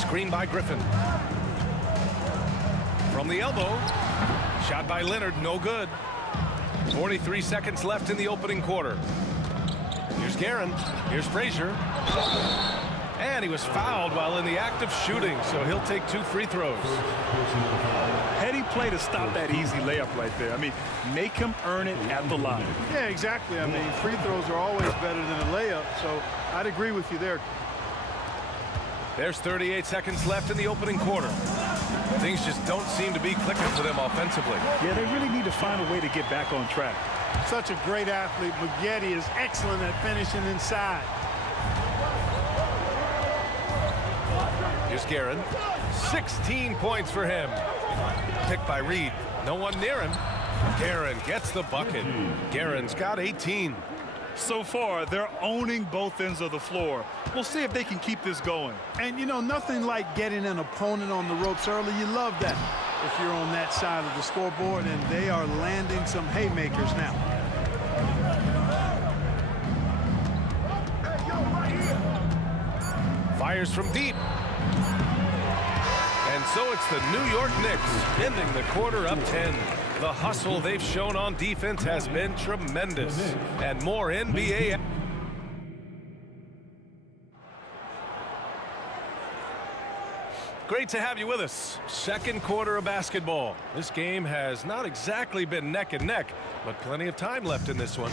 Screen by Griffin. From the elbow. Shot by Leonard, no good. 43 seconds left in the opening quarter. Here's Guerin. Here's Frazier. And he was fouled while in the act of shooting, so he'll take 2 free throws. Heady play to stop that easy layup right there. I mean, make him earn it at the line. Yeah, exactly. I mean, free throws are always better than a layup, so I'd agree with you there. There's 38 seconds left in the opening quarter. Things just don't seem to be clicking for them offensively. Yeah, they really need to find a way to get back on track. Such a great athlete. Mudiay is excellent at finishing inside. Here's Guerin. 16 points for him. Picked by Reed. No one near him. Guerin gets the bucket. Guerin's got 18. So far, they're owning both ends of the floor. We'll see if they can keep this going. And, you know, nothing like getting an opponent on the ropes early. You love that if you're on that side of the scoreboard, and they are landing some haymakers now. Fires from deep. And so it's the New York Knicks ending the quarter up 10. The hustle they've shown on defense has been tremendous. And more NBA. Great to have you with us. Second quarter of basketball. This game has not exactly been neck and neck, but plenty of time left in this one.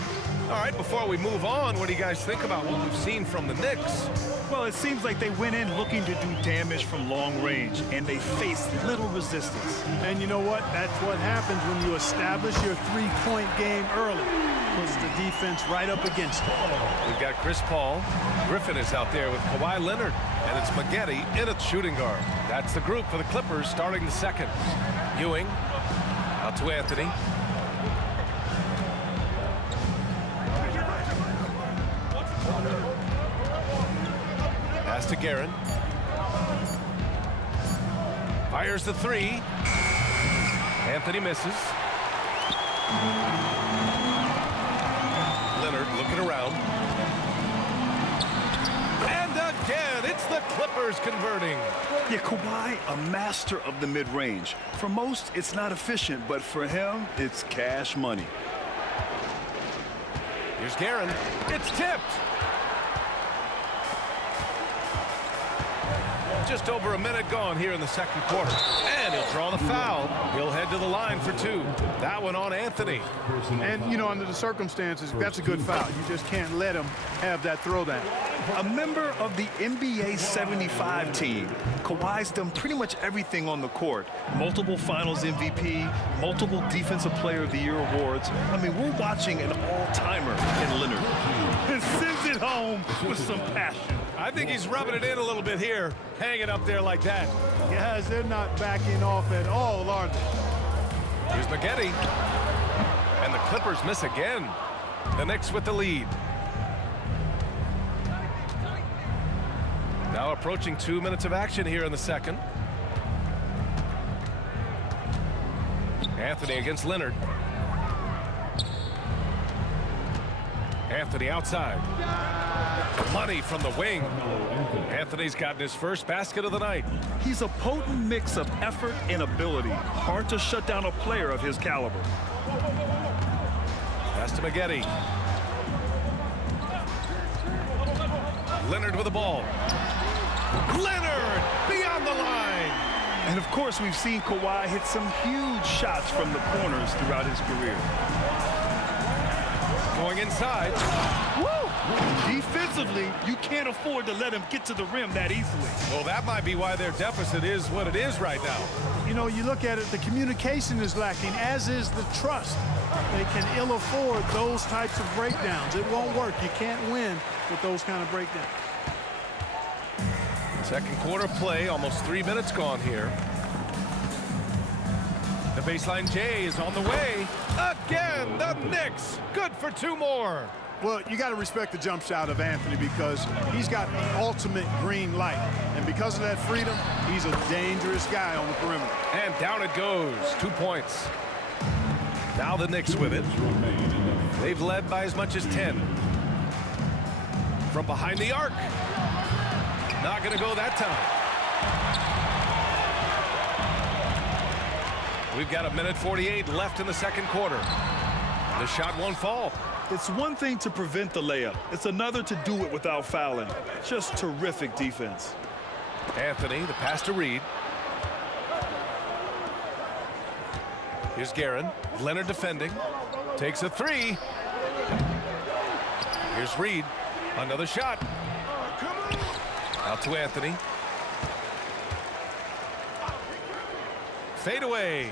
All right, before we move on, what do you guys think about what we've seen from the Knicks? Well, it seems like they went in looking to do damage from long range, and they faced little resistance. And you know what? That's what happens when you establish your three-point game early. Puts the defense right up against it. We've got Chris Paul. Griffin is out there with Kawhi Leonard, and it's Spaghetti in at shooting guard. That's the group for the Clippers starting the second. Ewing out to Anthony. Pass to Guerin. Fires the three. Anthony misses. Leonard looking around. And again, it's the Clippers converting. Yeah, Kawhi, a master of the mid-range. For most, it's not efficient, but for him, it's cash money. Here's Guerin. It's tipped. Just over a minute gone here in the second quarter. And he'll draw the foul. He'll head to the line for two. That one on Anthony. And, you know, under the circumstances, that's a good foul. You just can't let him have that throwdown. A member of the NBA 75 team, Kawhi's done pretty much everything on the court. Multiple Finals MVP, multiple Defensive Player of the Year awards. I mean, we're watching an all-timer in Leonard. And sends it home with some passion. I think he's rubbing it in a little bit here, hanging up there like that. Guys, they're not backing off at all, are they? Here's Spaghetti. And the Clippers miss again. The Knicks with the lead. Now approaching 2 minutes of action here in the second. Anthony against Leonard. Anthony outside. Money from the wing. Anthony's gotten his first basket of the night. He's a potent mix of effort and ability. Hard to shut down a player of his caliber. Pass to Spaghetti. Leonard with the ball. Leonard beyond the line. And of course, we've seen Kawhi hit some huge shots from the corners throughout his career. Going inside. Woo! Defensively, you can't afford to let him get to the rim that easily. Well, that might be why their deficit is what it is right now. You know, you look at it, the communication is lacking, as is the trust. They can ill afford those types of breakdowns. It won't work. You can't win with those kind of breakdowns. Second quarter play, almost 3 minutes gone here. The baseline J is on the way. Again, the Knicks. Good for two more. Well, you got to respect the jump shot of Anthony because he's got the ultimate green light. And because of that freedom, he's a dangerous guy on the perimeter. And down it goes. 2 points. Now the Knicks with it. They've led by as much as 10. From behind the arc. Not going to go that time. We've got 1:48 left in the second quarter. The shot won't fall. It's one thing to prevent the layup. It's another to do it without fouling. Just terrific defense. Anthony, the pass to Reed. Here's Guerin. Leonard defending. Takes a three. Here's Reed. Another shot. Out to Anthony. Fade away.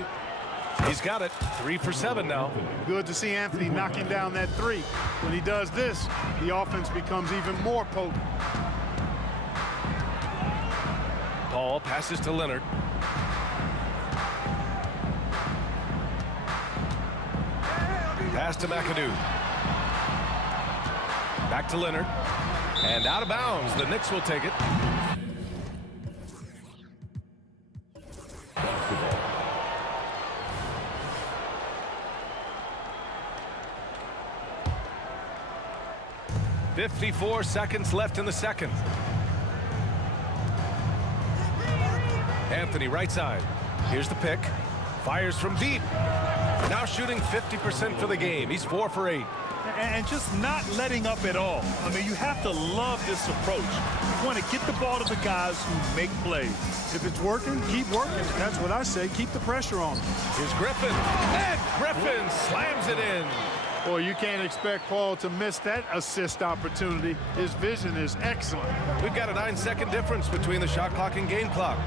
He's got it. 3 for 7 now. Good to see Anthony knocking down that three. When he does this, the offense becomes even more potent. Paul passes to Leonard. Pass to McAdoo. Back to Leonard. And out of bounds. The Knicks will take it. .54 seconds left in the second. Anthony right side. Here's the pick. Fires from deep. Now shooting 50% for the game. He's 4 for 8. and just not letting up at all. I mean, you have to love this approach. You want to get the ball to the guys who make plays. If it's working, keep working. That's what I say. Keep the pressure on them. Here's Griffin. And Griffin slams it in. Boy, you can't expect Paul to miss that assist opportunity. His vision is excellent. We've got a 9-second difference between the shot clock and game clock.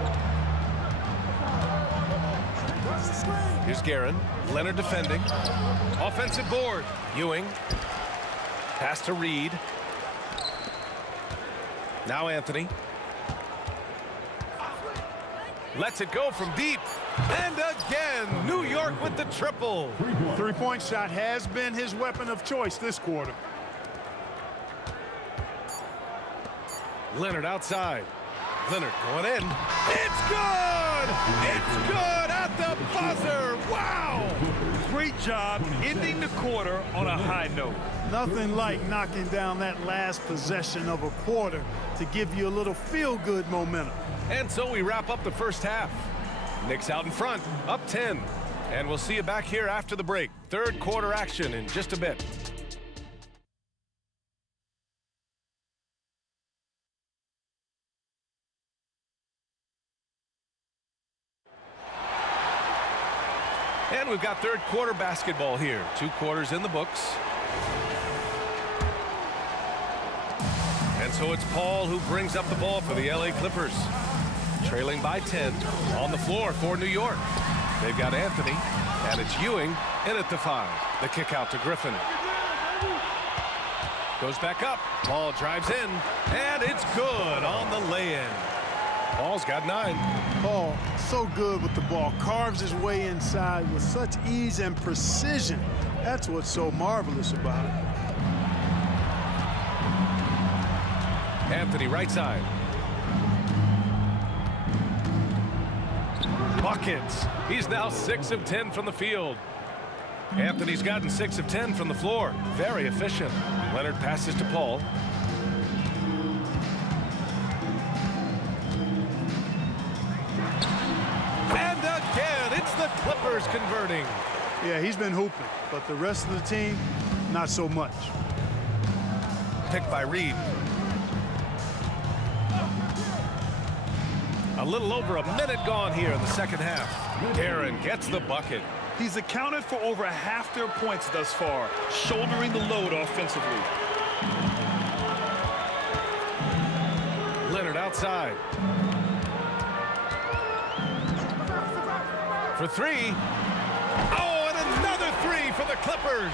Here's Guerin. Leonard defending. Offensive board. Ewing. Pass to Reed. Now Anthony. Lets it go from deep. And again, New York with the triple. Three-point shot has been his weapon of choice this quarter. Leonard outside. Leonard going in. It's good! It's good at the buzzer! Wow! Great job ending the quarter on a high note. Nothing like knocking down that last possession of a quarter to give you a little feel-good momentum. And so we wrap up the first half. Knicks out in front, up 10. And we'll see you back here after the break. Third quarter action in just a bit. And we've got third quarter basketball here. 2 quarters in the books. And so it's Paul who brings up the ball for the LA Clippers. Trailing by 10 on the floor for New York. They've got Anthony, and it's Ewing in at the 5. The kick out to Griffin. Goes back up. Ball drives in, and it's good on the lay-in. Paul's got 9. Paul, so good with the ball. Carves his way inside with such ease and precision. That's what's so marvelous about it. Anthony right side. Buckets. He's now 6 of 10 from the field. Anthony's gotten 6 of 10 from the floor. Very efficient. Leonard passes to Paul. And again, it's the Clippers converting. Yeah, he's been hooping, but the rest of the team, not so much. Picked by Reed. A little over a minute gone here in the second half. Guerin gets the bucket. He's accounted for over half their points thus far, shouldering the load offensively. Leonard outside. For 3. Oh, and another 3 for the Clippers.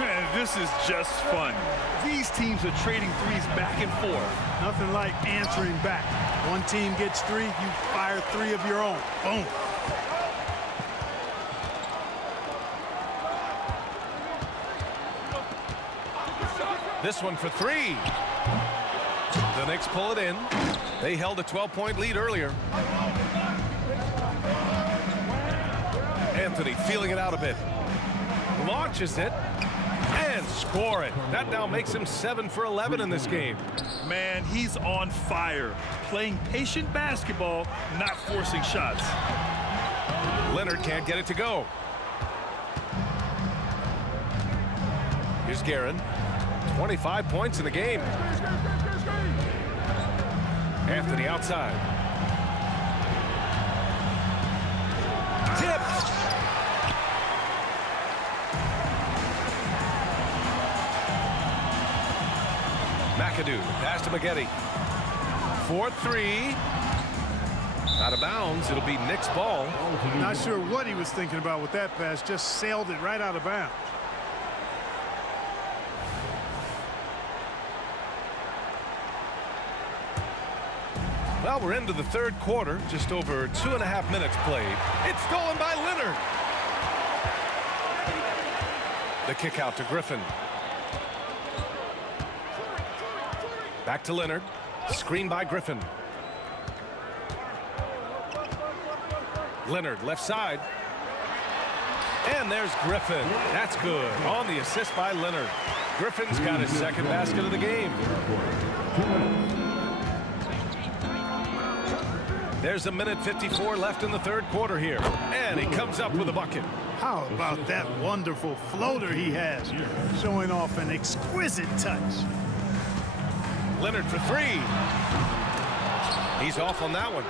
Man, this is just fun. These teams are trading threes back and forth. Nothing like answering back. One team gets 3, you fire 3 of your own. Boom. This one for 3. The Knicks pull it in. They held a 12-point lead earlier. Anthony feeling it out a bit. Launches it. And score it. That now makes him 7 for 11 in this game. Man, he's on fire. Playing patient basketball, not forcing shots. Leonard can't get it to go. Here's Guerin. 25 points in the game. Anthony outside. Tipped. McAdoo, pass to Maggette. 4-3. Out of bounds. It'll be Knicks' ball. Not sure what he was thinking about with that pass. Just sailed it right out of bounds. Well, we're into the third quarter. Just over 2.5 minutes played. It's stolen by Leonard. The kick out to Griffin. Back to Leonard. Screen by Griffin. Leonard left side. And there's Griffin. That's good. On the assist by Leonard. Griffin's got his second basket of the game. There's a minute 54 left in the third quarter here. And he comes up with a bucket. How about that wonderful floater he has, showing off an exquisite touch. Leonard for three. He's off on that one.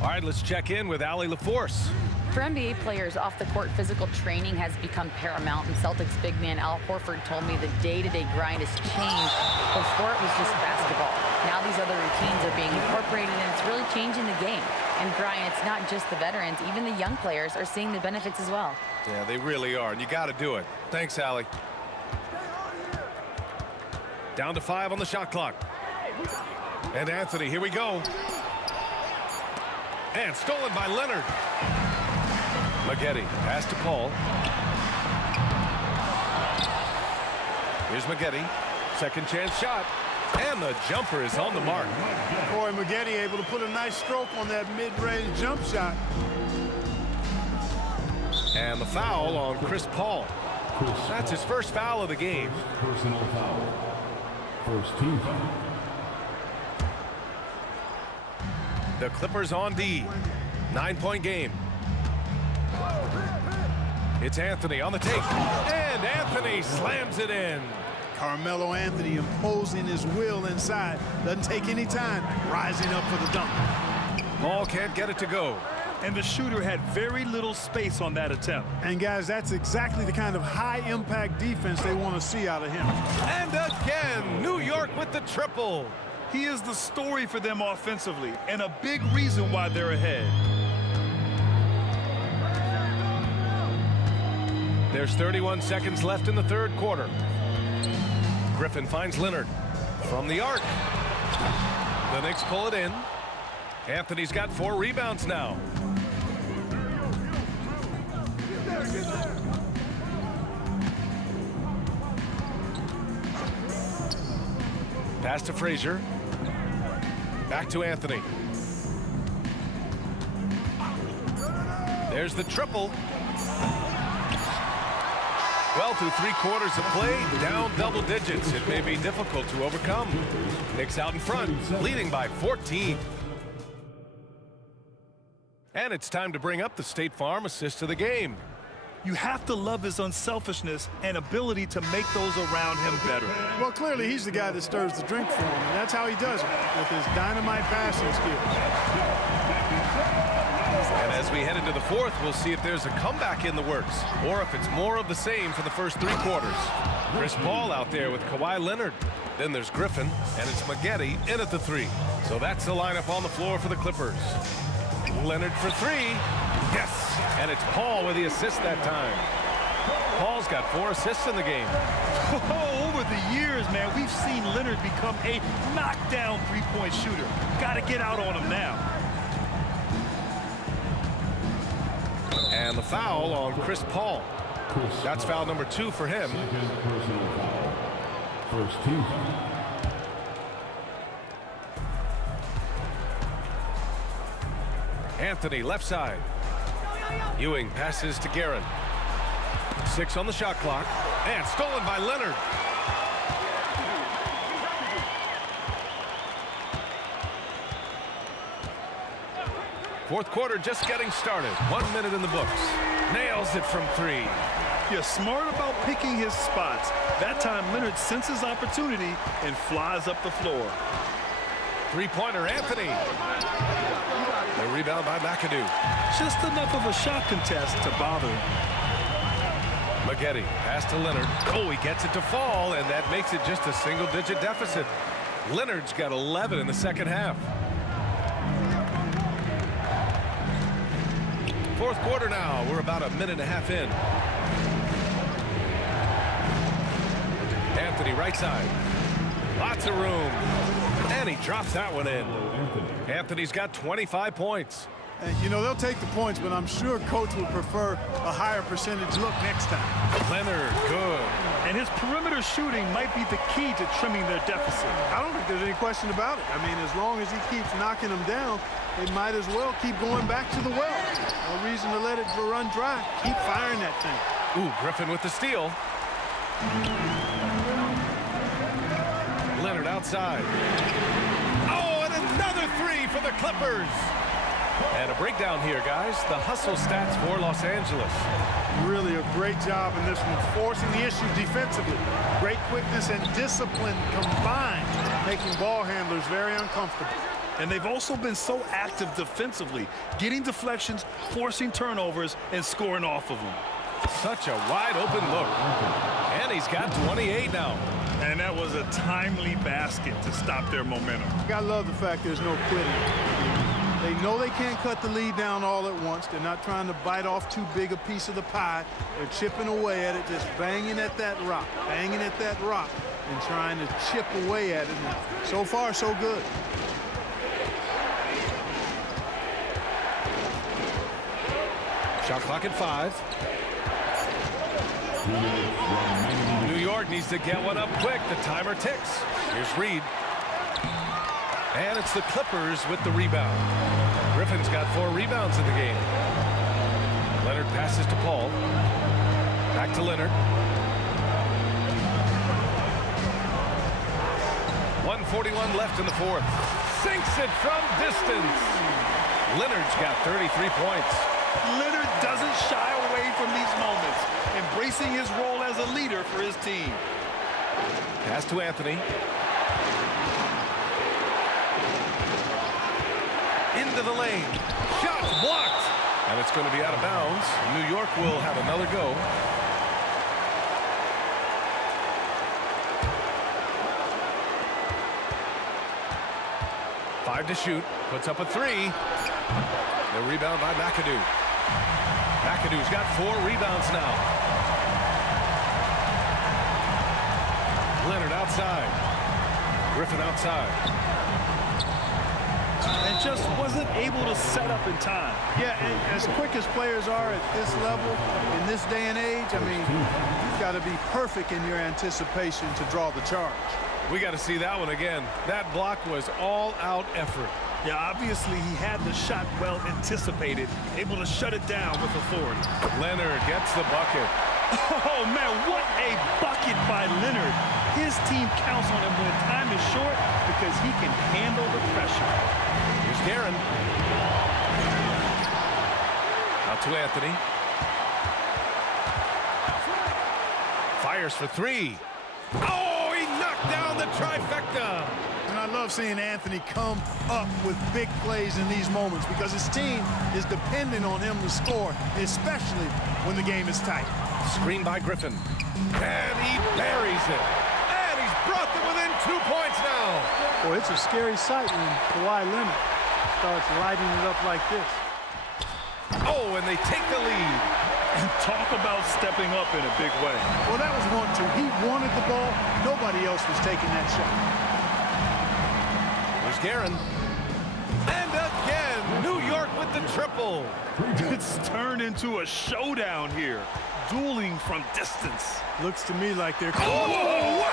All right, let's check in with Allie LaForce. For NBA players, off-the-court physical training has become paramount, and Celtics big man Al Horford told me the day-to-day grind has changed. Before it was just basketball. Now these other routines are being incorporated, and it's really changing the game. And Brian, it's not just the veterans, even the young players are seeing the benefits as well. Yeah, they really are, and you got to do it. Thanks, Allie. Down to 5 on the shot clock. And Anthony, here we go. And stolen by Leonard. Maggette, pass to Paul. Here's Maggette. Second chance shot. And the jumper is on the mark. Boy, Maggette able to put a nice stroke on that mid-range jump shot. And the foul on Chris Paul. That's his first foul of the game. Personal foul. First team foul. The Clippers on D. 9-point game. It's Anthony on the take. And Anthony slams it in. Carmelo Anthony imposing his will inside. Doesn't take any time. Rising up for the dunk. Paul can't get it to go. And the shooter had very little space on that attempt. And guys, that's exactly the kind of high-impact defense they want to see out of him. And again, New York with the triple. He is the story for them offensively, and a big reason why they're ahead. There's 31 seconds left in the third quarter. Griffin finds Leonard from the arc. The Knicks pull it in. Anthony's got 4 rebounds now. Pass to Frazier. Back to Anthony. There's the triple. Well, through 3 quarters of play, down double digits. It may be difficult to overcome. Knicks out in front, leading by 14. And it's time to bring up the State Farm assist of the game. You have to love his unselfishness and ability to make those around him better. Well, clearly he's the guy that stirs the drink for him, and that's how he does it, with his dynamite passing skills. And as we head into the fourth, we'll see if there's a comeback in the works, or if it's more of the same for the first 3 quarters. Chris Paul out there with Kawhi Leonard. Then there's Griffin, and it's Maggette in at the 3. So that's the lineup on the floor for the Clippers. Leonard for 3. Yes! And it's Paul with the assist that time. Paul's got 4 assists in the game. Over the years, man, we've seen Leonard become a knockdown three-point shooter. Got to get out on him now. And the foul on Chris Paul. That's foul number 2 for him. Second personal foul. First team foul. Anthony left side. Ewing passes to Guerin. 6 on the shot clock. And stolen by Leonard. Fourth quarter just getting started. 1 minute in the books. Nails it from 3. You're smart about picking his spots. That time Leonard senses opportunity and flies up the floor. 3-pointer Anthony. The rebound by McAdoo. Just enough of a shot contest to bother him. Maggette pass to Leonard. Oh, he gets it to fall, and that makes it just a single-digit deficit. Leonard's got 11 in the second half. Fourth quarter now. We're about a minute and a half in. Anthony right side. Lots of room. And he drops that one in. Anthony's got 25 points. You know, they'll take the points, but I'm sure coach would prefer a higher percentage look next time. Leonard, good. And his perimeter shooting might be the key to trimming their deficit. I don't think there's any question about it. I mean, as long as he keeps knocking them down, they might as well keep going back to the well. No reason to let it run dry. Keep firing that thing. Ooh, Griffin with the steal. Leonard outside. Oh, and another 3 for the Clippers. And a breakdown here, guys. The hustle stats for Los Angeles. Really a great job in this one, forcing the issue defensively. Great quickness and discipline combined, making ball handlers very uncomfortable. And they've also been so active defensively, getting deflections, forcing turnovers, and scoring off of them. Such a wide open look. And he's got 28 now. And that was a timely basket to stop their momentum. I love the fact there's no quitting. They know they can't cut the lead down all at once. They're not trying to bite off too big a piece of the pie. They're chipping away at it, just banging at that rock, and trying to chip away at it. And so far, so good. Shot clock at 5. New York needs to get one up quick. The timer ticks. Here's Reed. And it's the Clippers with the rebound. Griffin's got 4 rebounds in the game. Leonard passes to Paul. Back to Leonard. 1:41 left in the fourth. Sinks it from distance. Leonard's got 33 points. Leonard doesn't shy away from these moments, embracing his role as a leader for his team. Pass to Anthony. Into the lane. Shot blocked. And it's going to be out of bounds. New York will have another go. Five to shoot. Puts up a 3. The rebound by McAdoo. McAdoo's got 4 rebounds now. Leonard outside. Griffin outside. And just wasn't able to set up in time. Yeah, and as quick as players are at this level, in this day and age, I mean, you've got to be perfect in your anticipation to draw the charge. We got to see that one again. That block was all-out effort. Yeah, obviously he had the shot well anticipated, able to shut it down with authority. Leonard gets the bucket. Oh, man, what a bucket by Leonard. His team counts on him when time is short because he can handle the pressure. Here's Guerin. Out to Anthony. Fires for 3. Oh, he knocked down the trifecta. And I love seeing Anthony come up with big plays in these moments because his team is dependent on him to score, especially when the game is tight. Screen by Griffin. And he buries it. And he's brought them within 2 points now. Boy, it's a scary sight when Kawhi Leonard starts lighting it up like this. Oh, and they take the lead. And talk about stepping up in a big way. Well, that was 1-2. He wanted the ball. Nobody else was taking that shot. There's Guerin. And again, New York with the triple. It's turned into a showdown here. Dueling from distance. Looks to me like they're... Oh, wow!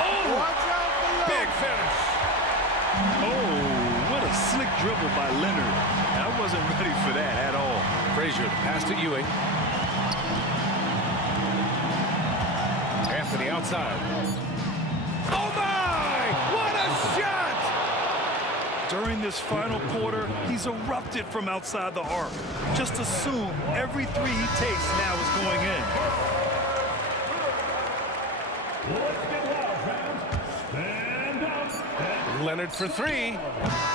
Oh, watch out below. Big finish. Oh, what a slick dribble by Leonard. I wasn't ready for that at all. Frazier, the pass to Ewing. Anthony outside. Oh, my! What a shot! During this final quarter, he's erupted from outside the arc. Just assume every 3 he takes now is going in. Leonard for 3.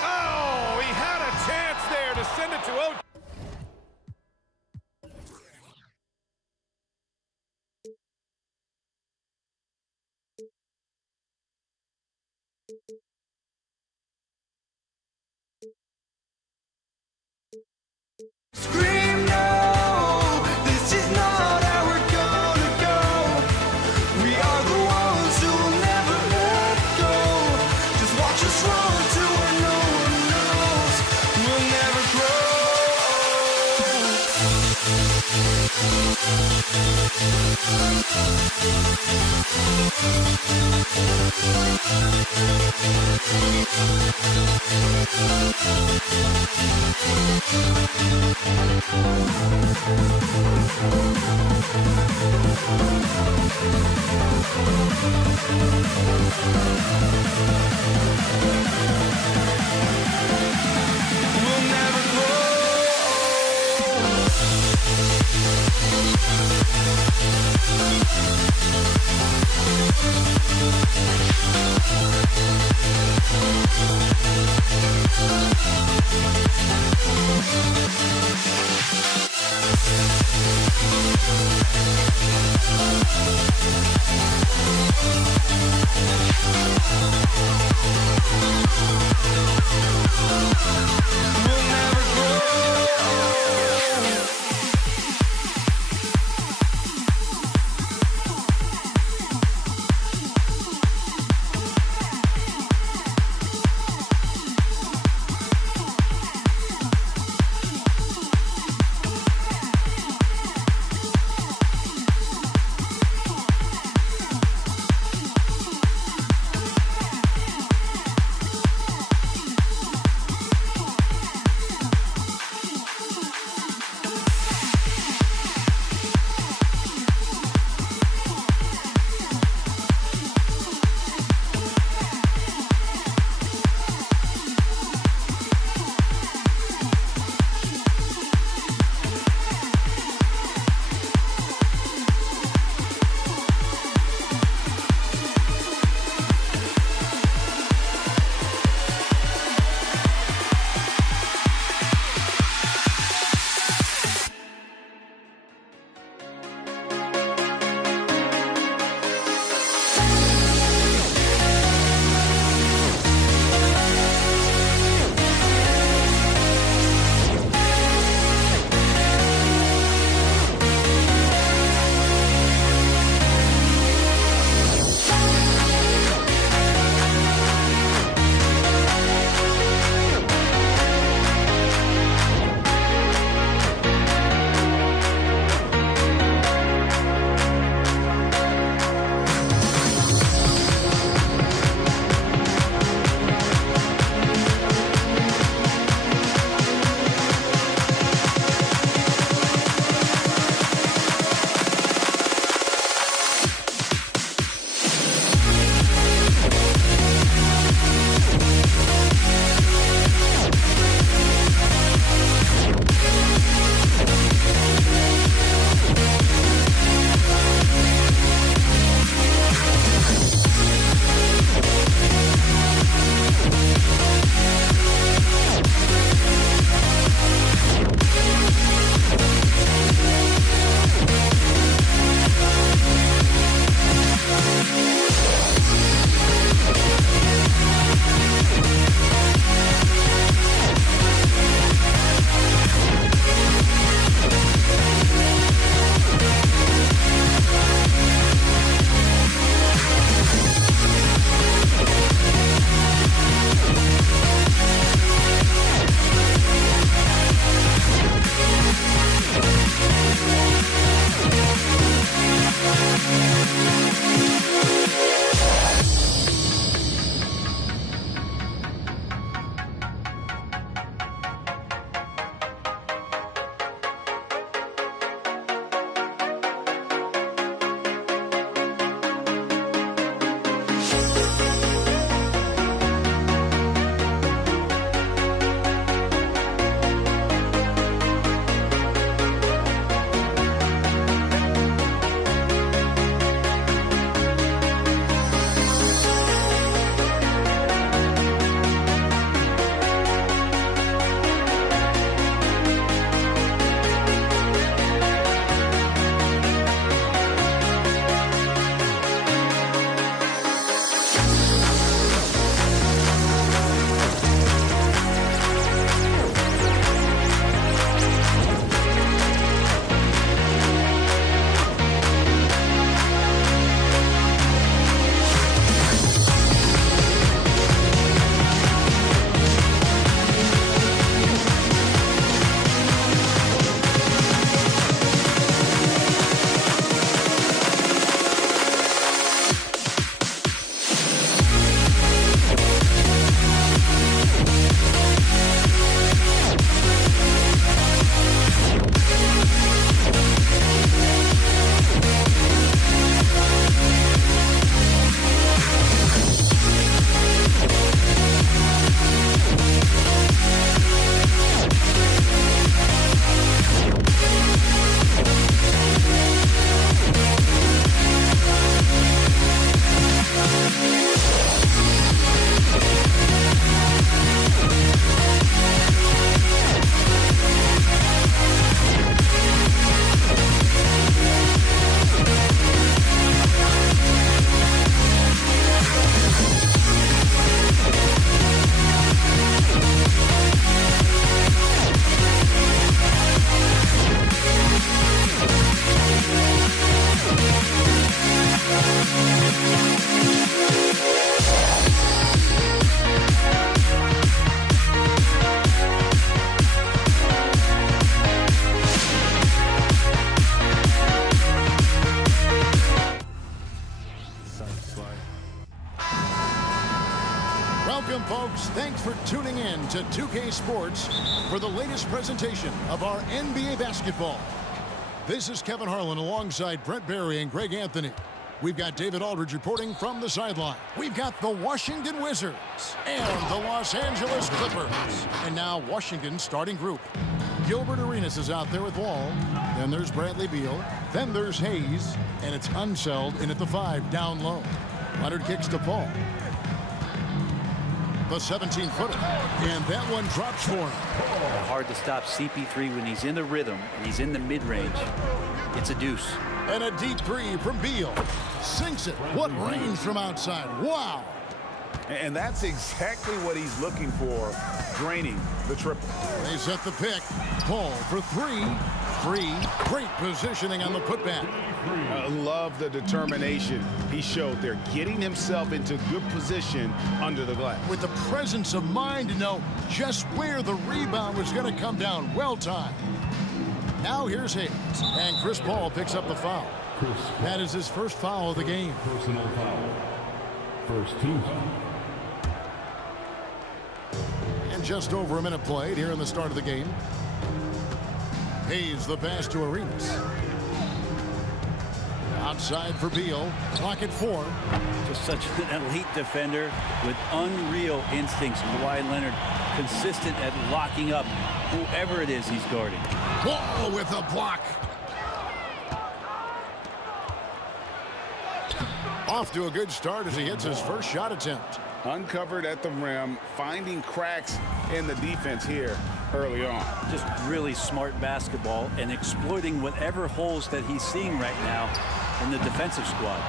Oh, he had a chance there to send it to OT. Scream no, this is not how we're gonna go. We are the ones who will never let go. Just watch us run to where no one knows. We'll never grow. in to 2K Sports for the latest presentation of our NBA basketball. This is Kevin Harlan alongside Brent Barry and Greg Anthony. We've got David Aldridge reporting from the sideline. We've got the Washington Wizards and the Los Angeles Clippers. And now Washington's starting group. Gilbert Arenas is out there with Wall. Then there's Bradley Beal. Then there's Hayes. And it's Unseld in at the 5 down low. Leonard kicks to Paul. The 17-footer. And that one drops for him. Hard to stop CP3 when he's in the rhythm and he's in the mid-range. It's a deuce. And a deep three from Beal. Sinks it. What range from outside. Wow. And that's exactly what he's looking for, draining the triple. They set the pick. Paul for 3. Great positioning on the putback. I love the determination he showed there, getting himself into good position under the glass. With the presence of mind to know just where the rebound was going to come down. Well timed. Now here's Hayes. And Chris Paul picks up the foul. That is his first foul of the game. Personal foul. First team foul. And just over a minute played here in the start of the game. Hayes the pass to Arenas. Outside for Beal. Clock at 4. Just such an elite defender with unreal instincts. Kawhi Leonard consistent at locking up whoever it is he's guarding. Wall with a block. Off to a good start as he hits his first shot attempt. Uncovered at the rim, finding cracks in the defense here early on. Just really smart basketball and exploiting whatever holes that he's seeing right now in the defensive squad.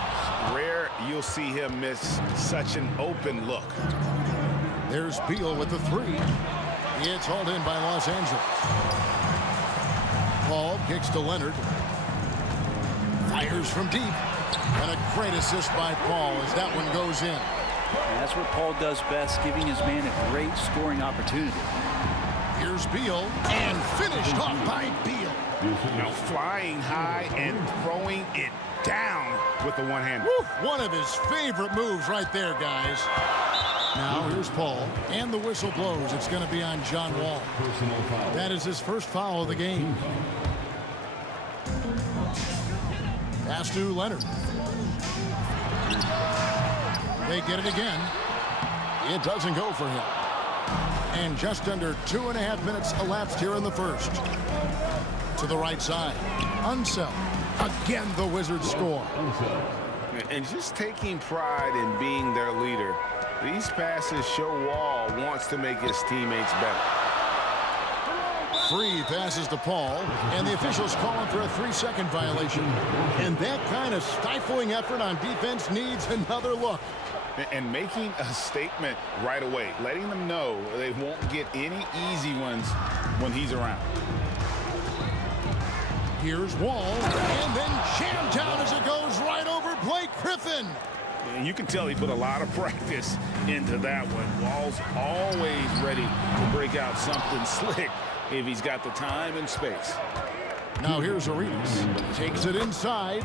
Rare you'll see him miss such an open look. There's Beal with the 3. It's hauled in by Los Angeles. Paul kicks to Leonard. Fires from deep. And a great assist by Paul as that one goes in. And that's what Paul does best, giving his man a great scoring opportunity. Here's Beal, and finished off by Beal. Now flying high and throwing it down with the one-hand. One of his favorite moves right there, guys. Now here's Paul, and the whistle blows. It's going to be on John Wall. That is his first foul of the game. Pass to Leonard. They get it again. It doesn't go for him. And just under 2.5 minutes elapsed here in the first. To the right side. Unseld. Again, the Wizards score. And just taking pride in being their leader. These passes show Wall wants to make his teammates better. Free passes to Paul, and the officials calling for a 3-second violation. And that kind of stifling effort on defense needs another look. And making a statement right away, letting them know they won't get any easy ones when he's around. Here's Wall, and then jammed down as it goes right over Blake Griffin. And you can tell he put a lot of practice into that one. Wall's always ready to break out something slick if he's got the time and space. Now here's Arenas. Takes it inside.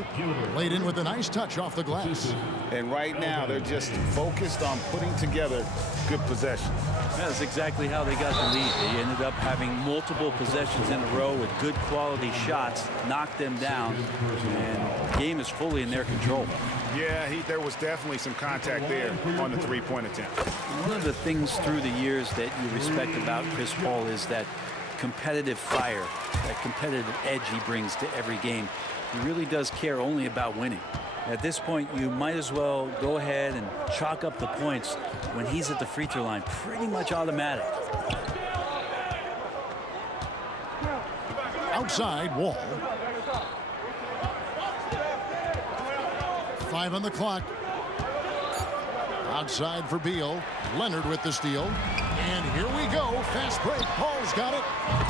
Laid in with a nice touch off the glass. And right now they're just focused on putting together good possessions. That's exactly how they got the lead. They ended up having multiple possessions in a row with good quality shots, knocked them down, and the game is fully in their control. Yeah, there was definitely some contact there on the three-point attempt. One of the things through the years that you respect about Chris Paul is that competitive fire, that competitive edge he brings to every game. He really does care only about winning. At this point, you might as well go ahead and chalk up the points when he's at the free throw line. Pretty much automatic. Outside, Wall. 5 on the clock. Outside for Beal. Leonard with the steal. And here we go. Fast break. Paul's got it.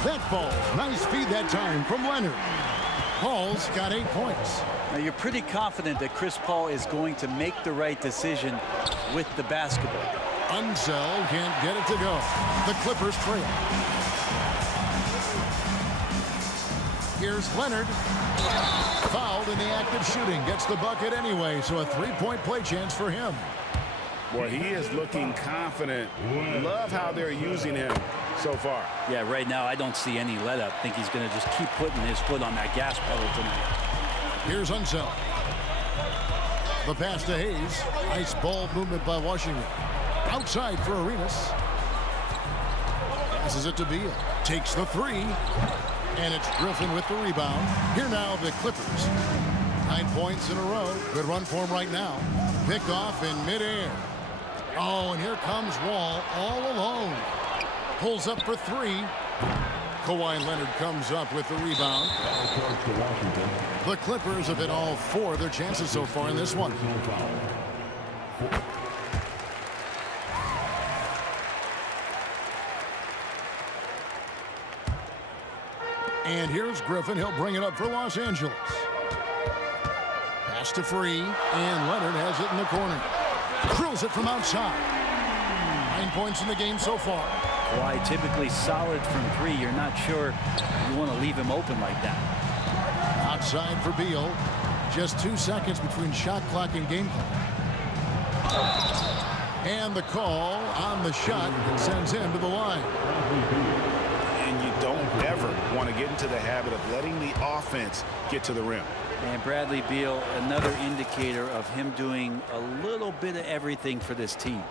That falls. Nice feed that time from Leonard. Paul's got 8 points. Now you're pretty confident that Chris Paul is going to make the right decision with the basketball. Unseld can't get it to go. The Clippers trail. Here's Leonard. Fouled in the act of shooting. Gets the bucket anyway, so a 3-point play chance for him. Well, he is looking confident. Love how they're using him so far. Yeah, right now I don't see any let up. I think he's going to just keep putting his foot on that gas pedal tonight. Here's Unseld. The pass to Hayes. Nice ball movement by Washington. Outside for Arenas. Passes it to Beal. Takes the three. And it's Griffin with the rebound. Here now the Clippers. 9 points in a row. Good run for him right now. Picked off in midair. Oh, and here comes Wall all alone. Pulls up for three. Kawhi Leonard comes up with the rebound. The Clippers have hit all 4 of their chances so far in this one. And here's Griffin. He'll bring it up for Los Angeles. Pass to Free, and Leonard has it in the corner. Drills it from outside. 9 points in the game so far. Kawhi typically solid from 3. You're not sure you want to leave him open like that. Outside for Beal. Just 2 seconds between shot clock and game clock. And the call on the shot sends him to the line. And you don't ever want to get into the habit of letting the offense get to the rim. And Bradley Beal, another indicator of him doing a little bit of everything for this team.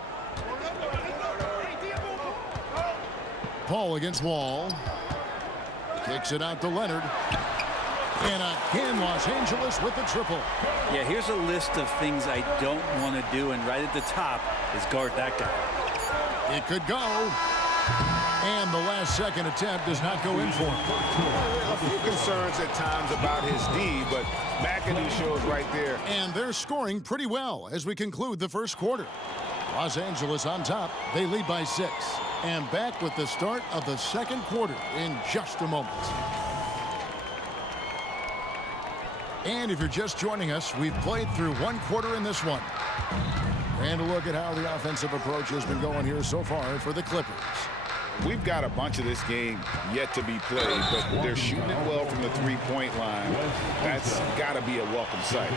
Paul against Wall. Kicks it out to Leonard. And again, Los Angeles with the triple. Yeah, here's a list of things I don't want to do, and right at the top is guard that guy. It could go. And the last second attempt does not go in for him. A few concerns at times about his D, but McAdoo shows right there. And they're scoring pretty well as we conclude the first quarter. Los Angeles on top. They lead by 6. And back with the start of the second quarter in just a moment. And if you're just joining us, we've played through 1 quarter in this one. And a look at how the offensive approach has been going here so far for the Clippers. We've got a bunch of this game yet to be played, but they're shooting it well from the three-point line. That's got to be a welcome sight.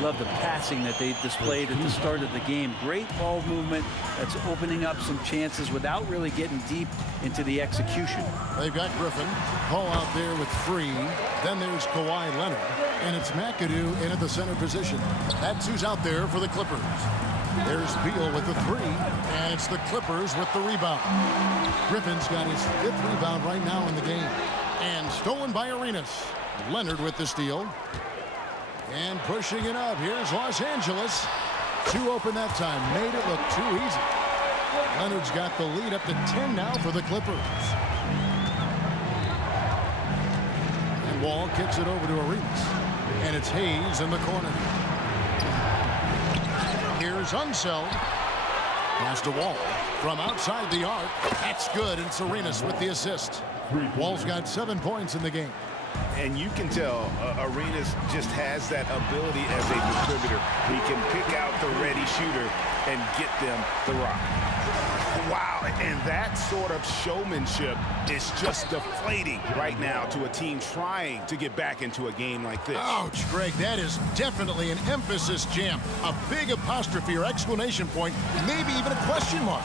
Love the passing that they displayed at the start of the game. Great ball movement that's opening up some chances without really getting deep into the execution. They've got Griffin. Paul out there with Free. Then there's Kawhi Leonard. And it's McAdoo in at the center position. That's who's out there for the Clippers. There's Beal with the 3, and it's the Clippers with the rebound. Griffin's got his 5th rebound right now in the game. And stolen by Arenas. Leonard with the steal. And pushing it up. Here's Los Angeles. 2 open that time. Made it look too easy. Leonard's got the lead up to 10 now for the Clippers. And Wall kicks it over to Arenas. And it's Hayes in the corner. Here's Unseld. Pass to Wall. From outside the arc. That's good. And it's Arenas with the assist. Wall's got 7 points in the game. And you can tell Arenas just has that ability as a distributor. He can pick out the ready shooter and get them the rock. Wow, and that sort of showmanship is just deflating right now to a team trying to get back into a game like this. Ouch, Greg, that is definitely an emphasis jam. A big apostrophe or exclamation point, maybe even a question mark.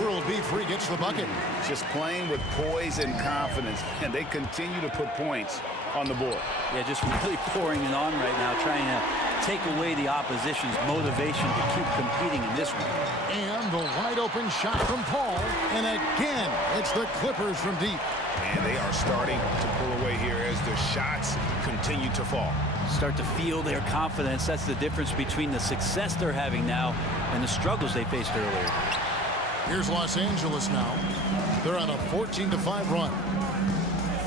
World B. Free gets the bucket. Just playing with poise and confidence, and they continue to put points on the board. Yeah, just really pouring it on right now, trying to take away the opposition's motivation to keep competing in this one. And the wide open shot from Paul. And again, it's the Clippers from deep. And they are starting to pull away here as the shots continue to fall. Start to feel their confidence. That's the difference between the success they're having now and the struggles they faced earlier. Here's Los Angeles now. They're on a 14-5 run.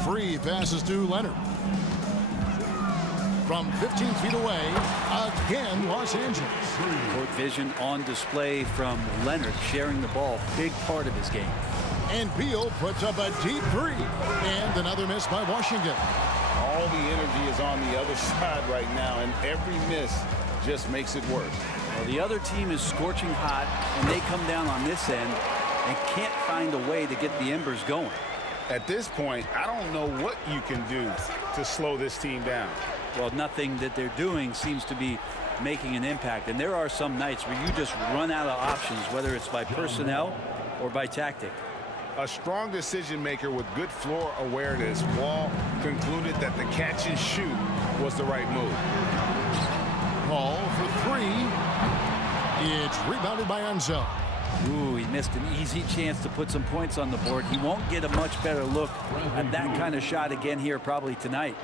Free passes to Leonard. From 15 feet away, again, Los Angeles. Court vision on display from Leonard, sharing the ball, big part of his game. And Beal puts up a deep 3. And another miss by Washington. All the energy is on the other side right now, and every miss just makes it worse. Well, the other team is scorching hot, and they come down on this end and can't find a way to get the embers going. At this point, I don't know what you can do to slow this team down. Well, nothing that they're doing seems to be making an impact. And there are some nights where you just run out of options, whether it's by personnel or by tactic. A strong decision maker with good floor awareness. Wall concluded that the catch and shoot was the right move. Ball for three. It's rebounded by Unseld. Ooh, he missed an easy chance to put some points on the board. He won't get a much better look at that kind of shot again here probably tonight.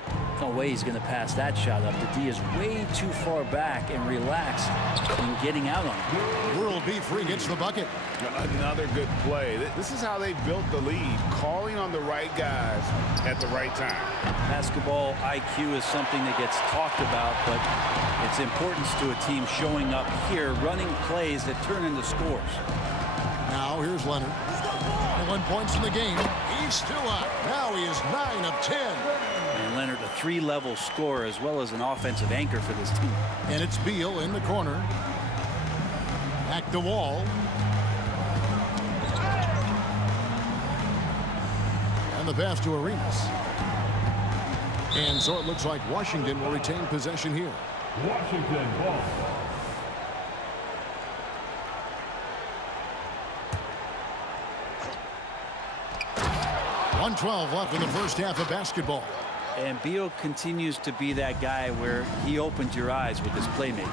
No way he's going to pass that shot up. The D is way too far back and relaxed in getting out on it. World B free gets the bucket. Another good play. This is how they built the lead, calling on the right guys at the right time. Basketball IQ is something that gets talked about, but its importance to a team showing up here, running plays that turn into scores. Now here's Leonard. 21 points in the game. He's still up. Now he is 9 of 10. And Leonard, a three-level scorer as well as an offensive anchor for this team. And it's Beal in the corner. Back to Wall. And the pass to Arenas. And so it looks like Washington will retain possession here. Washington ball. .112 left in the first half of basketball. And Beal continues to be that guy where he opens your eyes with his playmaking.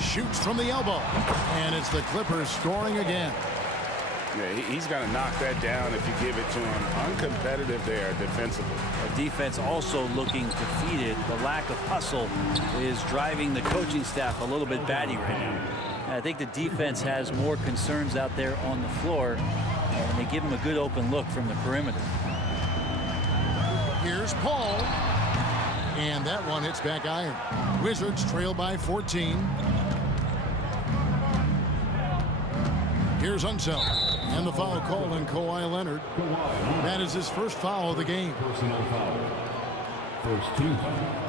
Shoots from the elbow. And it's the Clippers scoring again. Yeah, he's going to knock that down if you give it to him. Uncompetitive there defensively. A defense also looking defeated. The lack of hustle is driving the coaching staff a little bit batty right now. I think the defense has more concerns out there on the floor, and they give him a good open look from the perimeter. Here's Paul. And that one hits back iron. Wizards trail by 14. Here's Unseld. And the foul called on Kawhi Leonard. That is his first foul of the game. Personal foul. First team foul.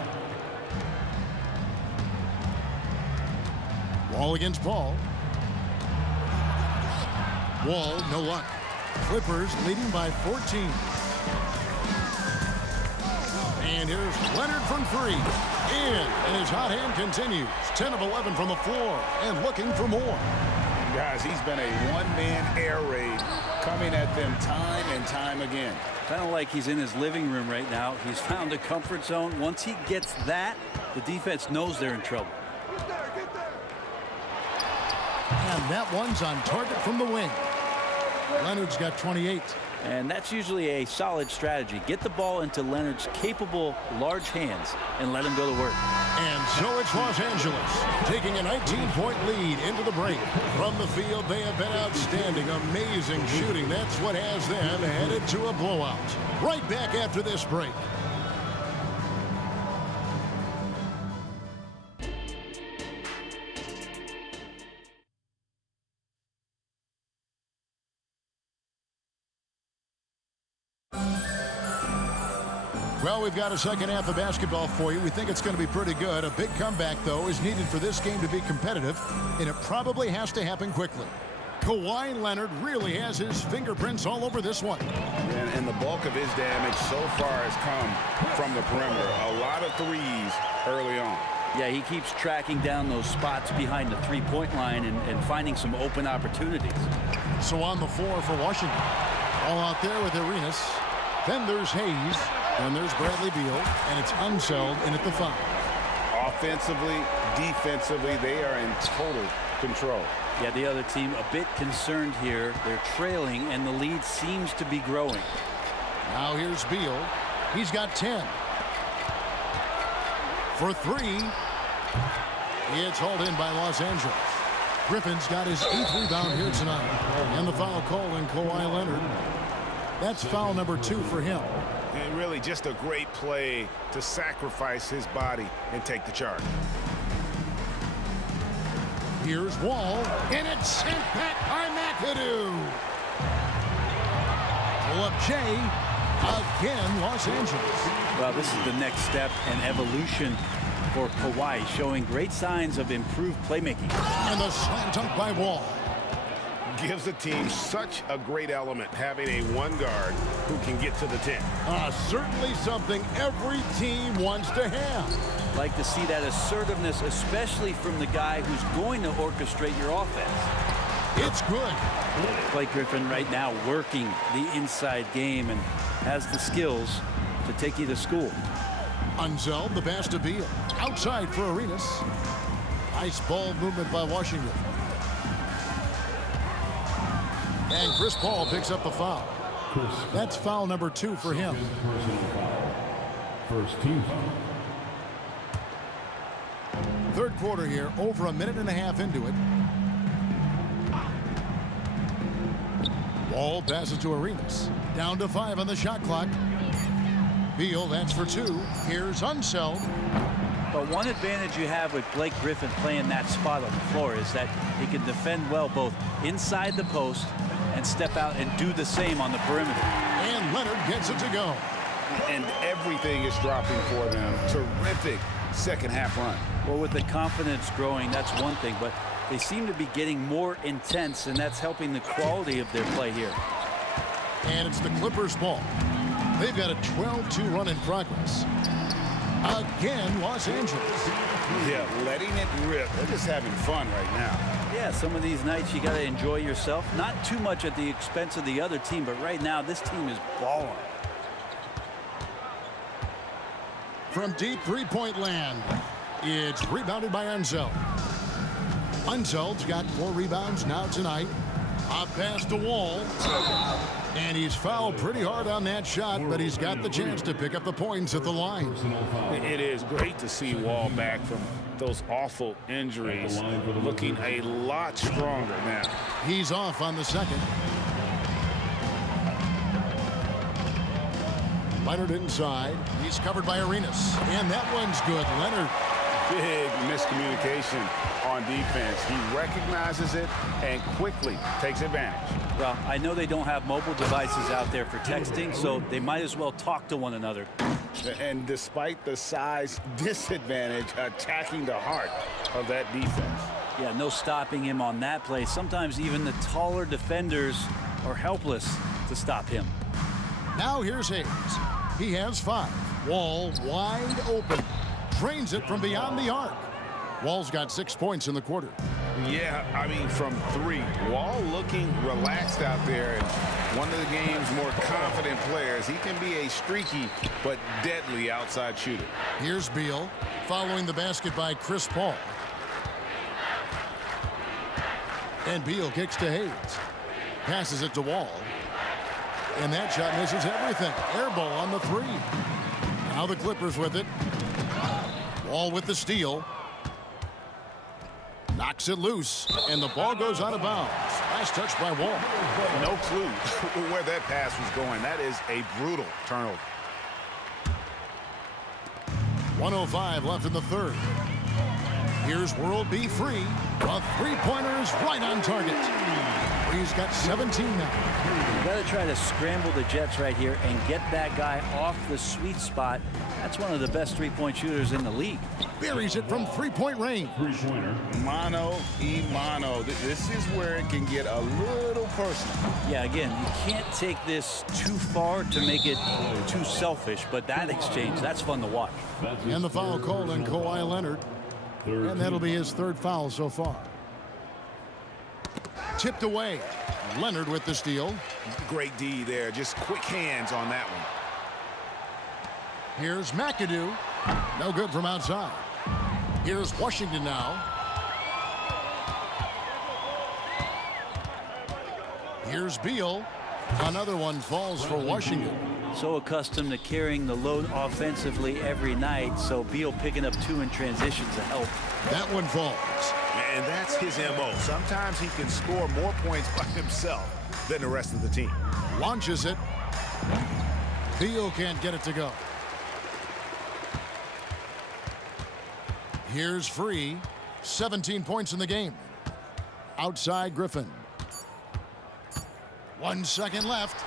Wall against Paul. Wall, no luck. Clippers leading by 14. And here's Leonard from three. And his hot hand continues. 10 of 11 from the floor and looking for more. Guys, he's been a one-man air raid coming at them time and time again. Kind of like he's in his living room right now. He's found a comfort zone. Once he gets that, the defense knows they're in trouble. And that one's on target from the wing. Leonard's got 28. And that's usually a solid strategy. Get the ball into Leonard's capable, large hands and let him go to work. And so it's Los Angeles taking a 19-point lead into the break. From the field, they have been outstanding. Amazing shooting. That's what has them headed to a blowout. Right back after this break. Well, we've got a second half of basketball for you. We think it's going to be pretty good. A big comeback, though, is needed for this game to be competitive, and it probably has to happen quickly. Kawhi Leonard really has his fingerprints all over this one. And the bulk of his damage so far has come from the perimeter. A lot of threes early on. Yeah, he keeps tracking down those spots behind the three-point line and finding some open opportunities. So on the floor for Washington. All out there with Arenas. Then there's Hayes. And there's Bradley Beal, and it's Unseld in at the foul. Offensively, defensively, they are in total control. Yeah, the other team a bit concerned here. They're trailing, and the lead seems to be growing. Now here's Beal. He's got 10. For three. It's hauled in by Los Angeles. Griffin's got his 8th rebound here tonight. And the foul called on Kawhi Leonard. That's foul number 2 for him. And really just a great play to sacrifice his body and take the charge. Here's Wall, and it's sent back by McAdoo. Pull up Jay. Again, Los Angeles. Well, this is the next step and evolution for Kawhi, showing great signs of improved playmaking. And the slam dunk by Wall. gives the team such a great element, having a one guard who can get to the 10. Certainly something every team wants to have. Like to see that assertiveness, especially from the guy who's going to orchestrate your offense. It's good. Blake Griffin right now working the inside game and has the skills to take you to school. Unseld, the pass to Beal. Outside for Arenas. Nice ball movement by Washington. And Chris Paul picks up the foul. That's foul number 2 for him. First team foul. Third quarter here, over a minute and a half into it. Wall passes to Arenas. Down to 5 on the shot clock. Beal, that's for 2. Here's Unseld. But one advantage you have with Blake Griffin playing that spot on the floor is that he can defend well both inside the post and step out and do the same on the perimeter. And Leonard gets it to go. And everything is dropping for them. Terrific second half run. Well, with the confidence growing, that's one thing, but they seem to be getting more intense, and that's helping the quality of their play here. And it's the Clippers' ball. They've got a 12-2 run in progress. Again, Los Angeles. Yeah, letting it rip. They're just having fun right now. Yeah, some of these nights you got to enjoy yourself. Not too much at the expense of the other team, but right now this team is balling. From deep three-point land, it's rebounded by Unseld. Unseld's got 4 rebounds now tonight. A pass to Wall. And he's fouled pretty hard on that shot, but he's got the chance to pick up the points at the line. It is great to see Wall back from those awful injuries, looking a lot stronger now. He's off on the second. Leonard inside. He's covered by Arenas. And that one's good. Leonard. Big miscommunication on defense. He recognizes it and quickly takes advantage. Well, I know they don't have mobile devices out there for texting, so they might as well talk to one another. And despite the size disadvantage, attacking the heart of that defense. Yeah, no stopping him on that play. Sometimes even the taller defenders are helpless to stop him. Now here's Hayes. He has 5. Wall wide open. Drains it from beyond the arc. Wall's got 6 points in the quarter. Yeah, I mean, from 3. Wall looking relaxed out there, and one of the game's more confident players. He can be a streaky but deadly outside shooter. Here's Beal following the basket by Chris Paul. And Beal kicks to Hayes. Passes it to Wall. And that shot misses everything. Air ball on the 3. Now the Clippers with it. Wall with the steal. Knocks it loose, and the ball goes out of bounds. Nice touch by Wall. No clue where that pass was going. That is a brutal turnover. 1:05 left in the third. Here's World B. Free. A three-pointer is right on target. He's got 17 now. You got to try to scramble the Jets right here and get that guy off the sweet spot. That's one of the best three-point shooters in the league. Buries it from three-point range. Mano y mano. This is where it can get a little personal. Yeah, again, you can't take this too far to make it too selfish, but that exchange, that's fun to watch. And the foul called on Kawhi Leonard. And that'll be his 3rd foul so far. Tipped away. Leonard with the steal. Great D there. Just quick hands on that one. Here's McAdoo. No good from outside. Here's Washington now. Here's Beal. Another one falls for Washington. So accustomed to carrying the load offensively every night, so Beal picking up 2 in transition to help. That one falls. And that's his MO. Sometimes he can score more points by himself than the rest of the team. Launches it. Beal can't get it to go. Here's Free. 17 points in the game. Outside Griffin. 1 second left.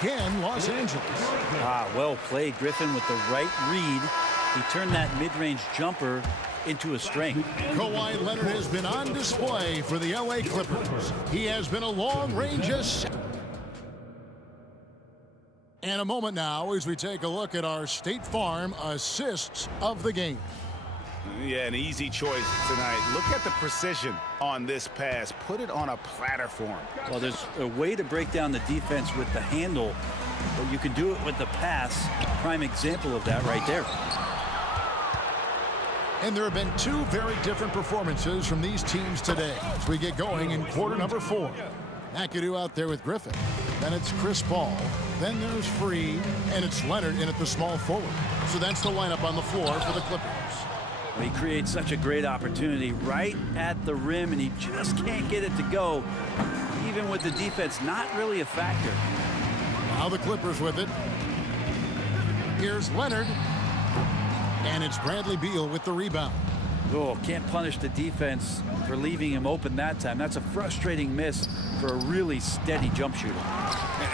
Again, Los Angeles. Well played, Griffin, with the right read. He turned that mid-range jumper into a strength. Kawhi Leonard has been on display for the LA Clippers. He has been a long-range assassin. And a moment now as we take a look at our State Farm assists of the game. Yeah, an easy choice tonight. Look at the precision on this pass. Put it on a platter for him. Well, there's a way to break down the defense with the handle, but you can do it with the pass. Prime example of that right there. And there have been two very different performances from these teams today as we get going in quarter number 4. McAdoo out there with Griffin. Then it's Chris Paul. Then there's Free. And it's Leonard in at the small forward. So that's the lineup on the floor for the Clippers. He creates such a great opportunity right at the rim, and he just can't get it to go, even with the defense not really a factor. Now the Clippers with it. Here's Leonard. And it's Bradley Beal with the rebound. Oh, can't punish the defense for leaving him open that time. That's a frustrating miss for a really steady jump shooter.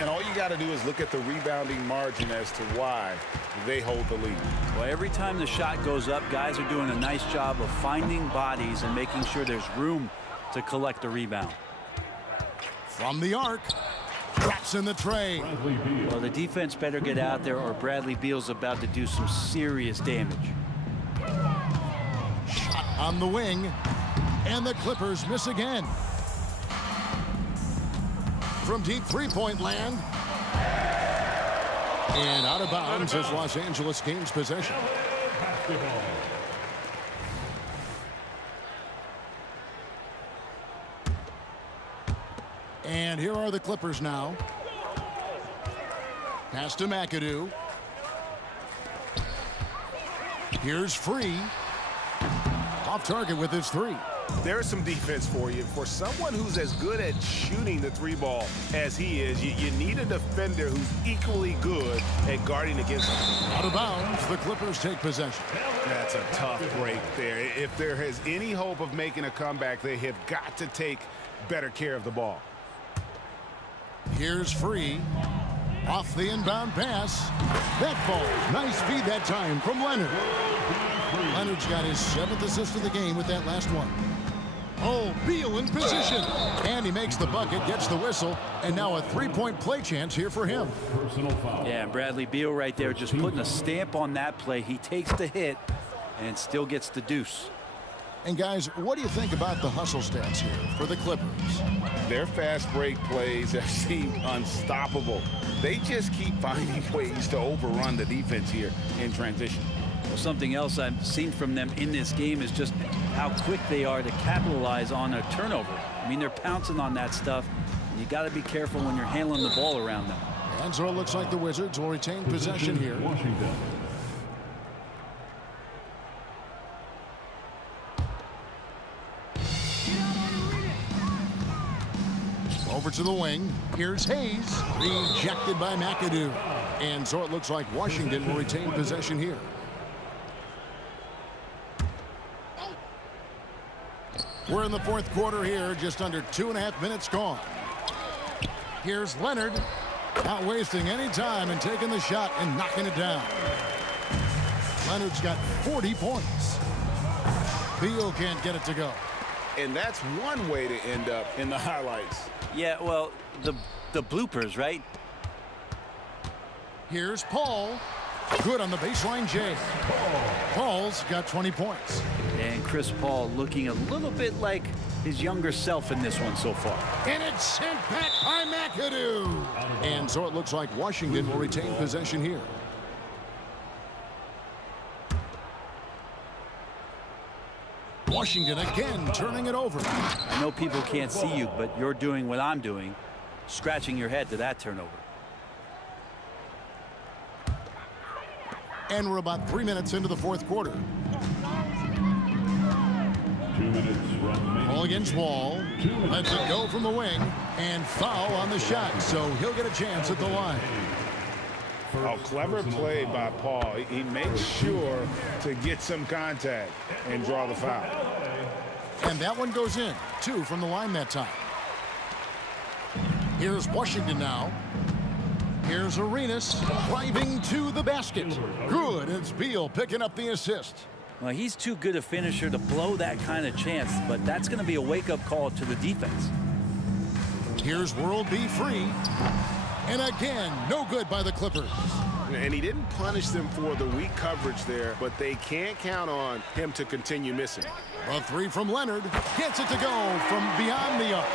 And all you got to do is look at the rebounding margin as to why they hold the lead. Well, every time the shot goes up, guys are doing a nice job of finding bodies and making sure there's room to collect the rebound. From the arc, traps in the tray. Well, the defense better get out there or Bradley Beal's about to do some serious damage. Shot on the wing, and the Clippers miss again. From deep three-point land. And out of bounds as Los Angeles gains possession. And here are the Clippers now. Pass to McAdoo. Here's Free. Off target with his 3. There's some defense for you. For someone who's as good at shooting the 3-ball as he is, you need a defender who's equally good at guarding against him. Out of bounds, the Clippers take possession. That's a tough break there. If there is any hope of making a comeback, they have got to take better care of the ball. Here's Free. Off the inbound pass. That falls. Nice feed that time from Leonard. Leonard's got his 7th assist of the game with that last one. Oh, Beal in position. And he makes the bucket, gets the whistle, and now a 3-point play chance here for him. Yeah, Bradley Beal right there just putting a stamp on that play. He takes the hit and still gets the deuce. And guys, what do you think about the hustle stats here for the Clippers? Their fast break plays have seemed unstoppable. They just keep finding ways to overrun the defense here in transition. Well, something else I've seen from them in this game is just how quick they are to capitalize on a turnover. I mean, they're pouncing on that stuff. You got to be careful when you're handling the ball around them. And so it looks like the Wizards will retain possession here. Over to the wing. Here's Hayes. Rejected by McAdoo. And so it looks like Washington will retain possession here. We're in the 4th quarter here. Just under 2.5 minutes gone. Here's Leonard. Not wasting any time and taking the shot and knocking it down. Leonard's got 40 points. Beal can't get it to go. And that's one way to end up in the highlights. Yeah, well, the bloopers, right? Here's Paul. Good on the baseline, Jay. Paul's got 20 points. And Chris Paul looking a little bit like his younger self in this one so far. And it's sent back by McAdoo. And so it looks like Washington will retain possession here. Washington again turning it over. I know people can't see you, but you're doing what I'm doing, scratching your head to that turnover. And we're about 3 minutes into the 4th quarter. 2 minutes remaining. Ball against Wall. Lets it go from the wing. And foul on the shot, so he'll get a chance at the line. Oh, clever play by Paul. He makes sure to get some contact and draw the foul. And that one goes in. 2 from the line that time. Here's Washington now. Here's Arenas driving to the basket. Good. It's Beal picking up the assist. Well, he's too good a finisher to blow that kind of chance, but that's going to be a wake-up call to the defense. Here's World B free. And again, no good by the Clippers. And he didn't punish them for the weak coverage there, but they can't count on him to continue missing. A three from Leonard. Gets it to go from beyond the arc.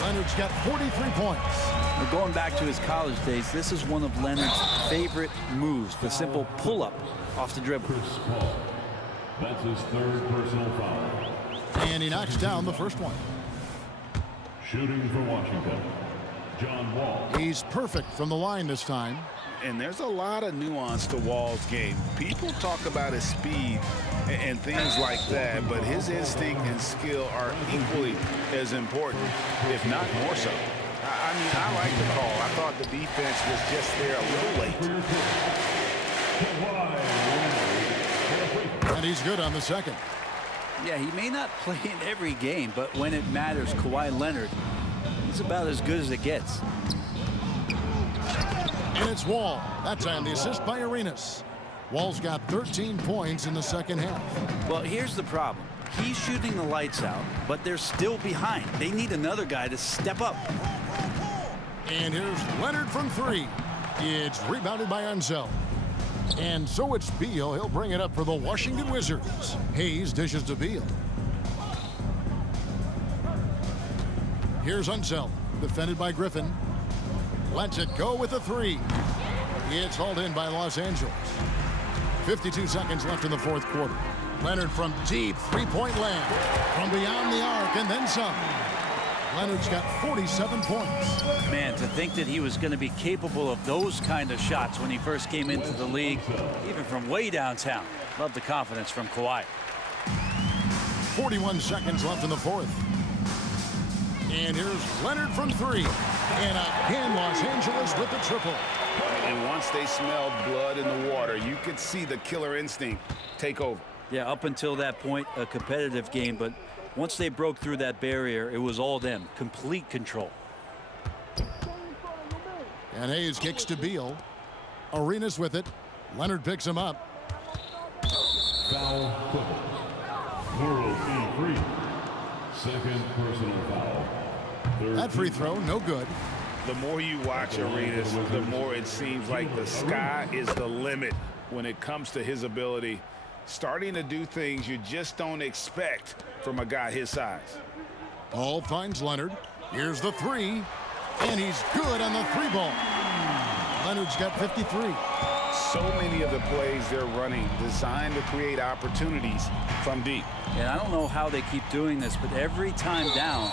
Leonard's got 43 points. Well, going back to his college days, this is one of Leonard's favorite moves, the simple pull-up off the dribble. That's his third personal foul. And he knocks down the first one. Shooting for Washington, John Wall. He's perfect from the line this time. And there's a lot of nuance to Wall's game. People talk about his speed and things like that, but his instinct and skill are equally as important, if not more so. I mean, I like the call. I thought the defense was just there a little late. And he's good on the second. Yeah, he may not play in every game, but when it matters, Kawhi Leonard, he's about as good as it gets. And it's Wall. That time the assist by Arenas. Wall's got 13 points in the second half. Well, here's the problem. He's shooting the lights out, but they're still behind. They need another guy to step up. And here's Leonard from three. It's rebounded by Unseld. And so it's Beal. He'll bring it up for the Washington Wizards. Hayes dishes to Beal. Here's Unseld, defended by Griffin. Lets it go with a three. It's hauled in by Los Angeles. 52 seconds left in the fourth quarter. Leonard from deep, three-point land. From beyond the arc and then some. Leonard's got 47 points. Man, to think that he was going to be capable of those kind of shots when he first came into the league, even from way downtown. Love the confidence from Kawhi. 41 seconds left in the fourth. And here's Leonard from three. And again, Los Angeles with the triple. And once they smelled blood in the water, you could see the killer instinct take over. Yeah, up until that point, a competitive game, but once they broke through that barrier, it was all them. Complete control. And Hayes kicks to Beal. Arenas with it. Leonard picks him up. Foul Clippers. World free. Second personal foul. That free throw, no good. The more you watch Arenas, the more it seems like the sky is the limit when it comes to his ability. Starting to do things you just don't expect from a guy his size. Ball finds Leonard. Here's the three. And he's good on the three ball. Leonard's got 53. So many of the plays they're running designed to create opportunities from deep. And I don't know how they keep doing this, but every time down,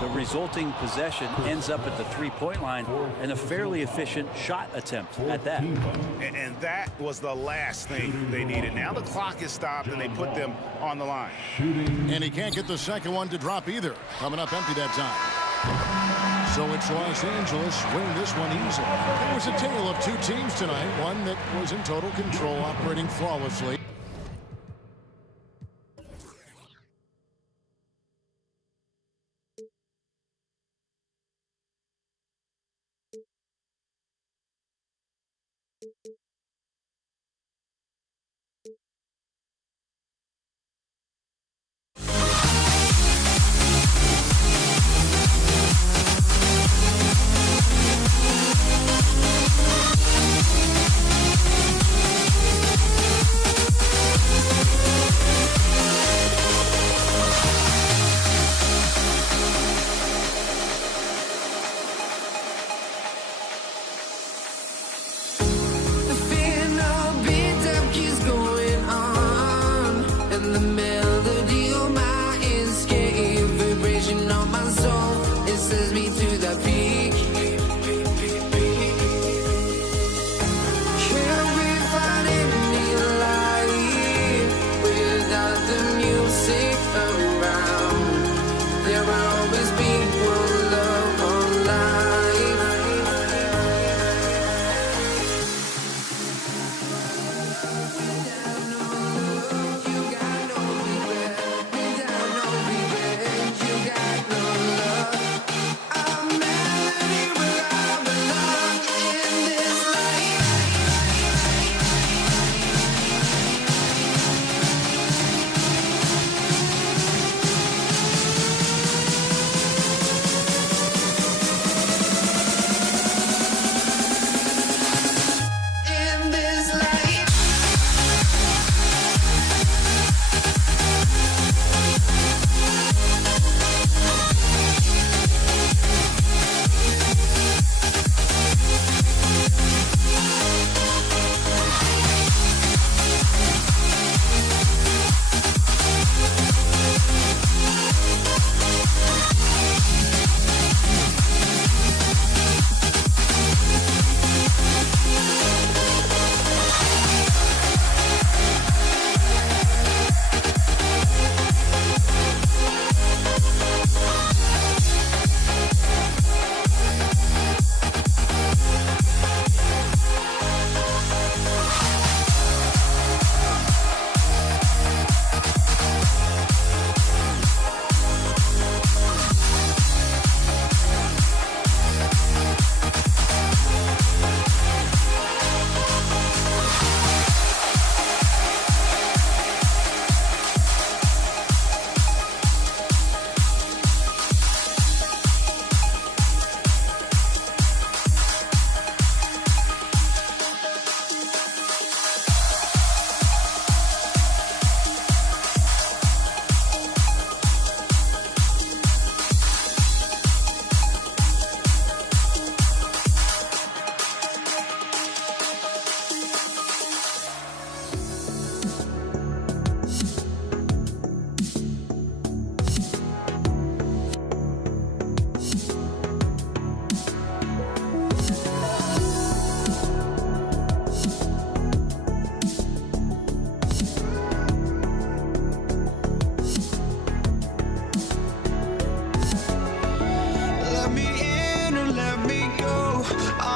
the resulting possession ends up at the three-point line and a fairly efficient shot attempt at that. And that was the last thing they needed. Now the clock is stopped and they put them on the line. And he can't get the second one to drop either. Coming up empty that time. So it's Los Angeles winning this one easy. It was a tale of two teams tonight. One that was in total control, operating flawlessly.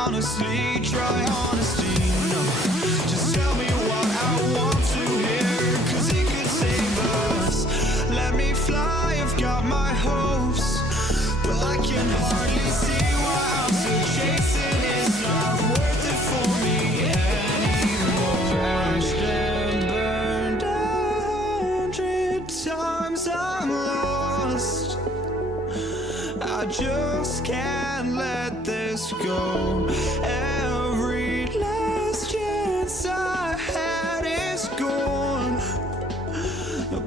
honestly, try honesty. No, just tell me what I want to hear, 'cause it could save us. Let me fly, I've got my hopes, but I can hardly see why I'm still chasing. It's not worth it for me anymore. Crashed and burned 100 times, I'm lost. I just can't let this go. Every last chance I had is gone,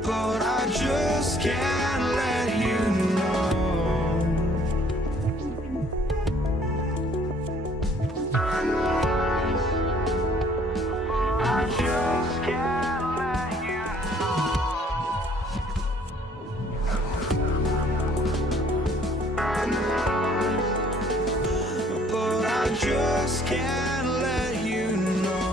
but I just can't let you know. I just can't let you know. But I just can't let you know.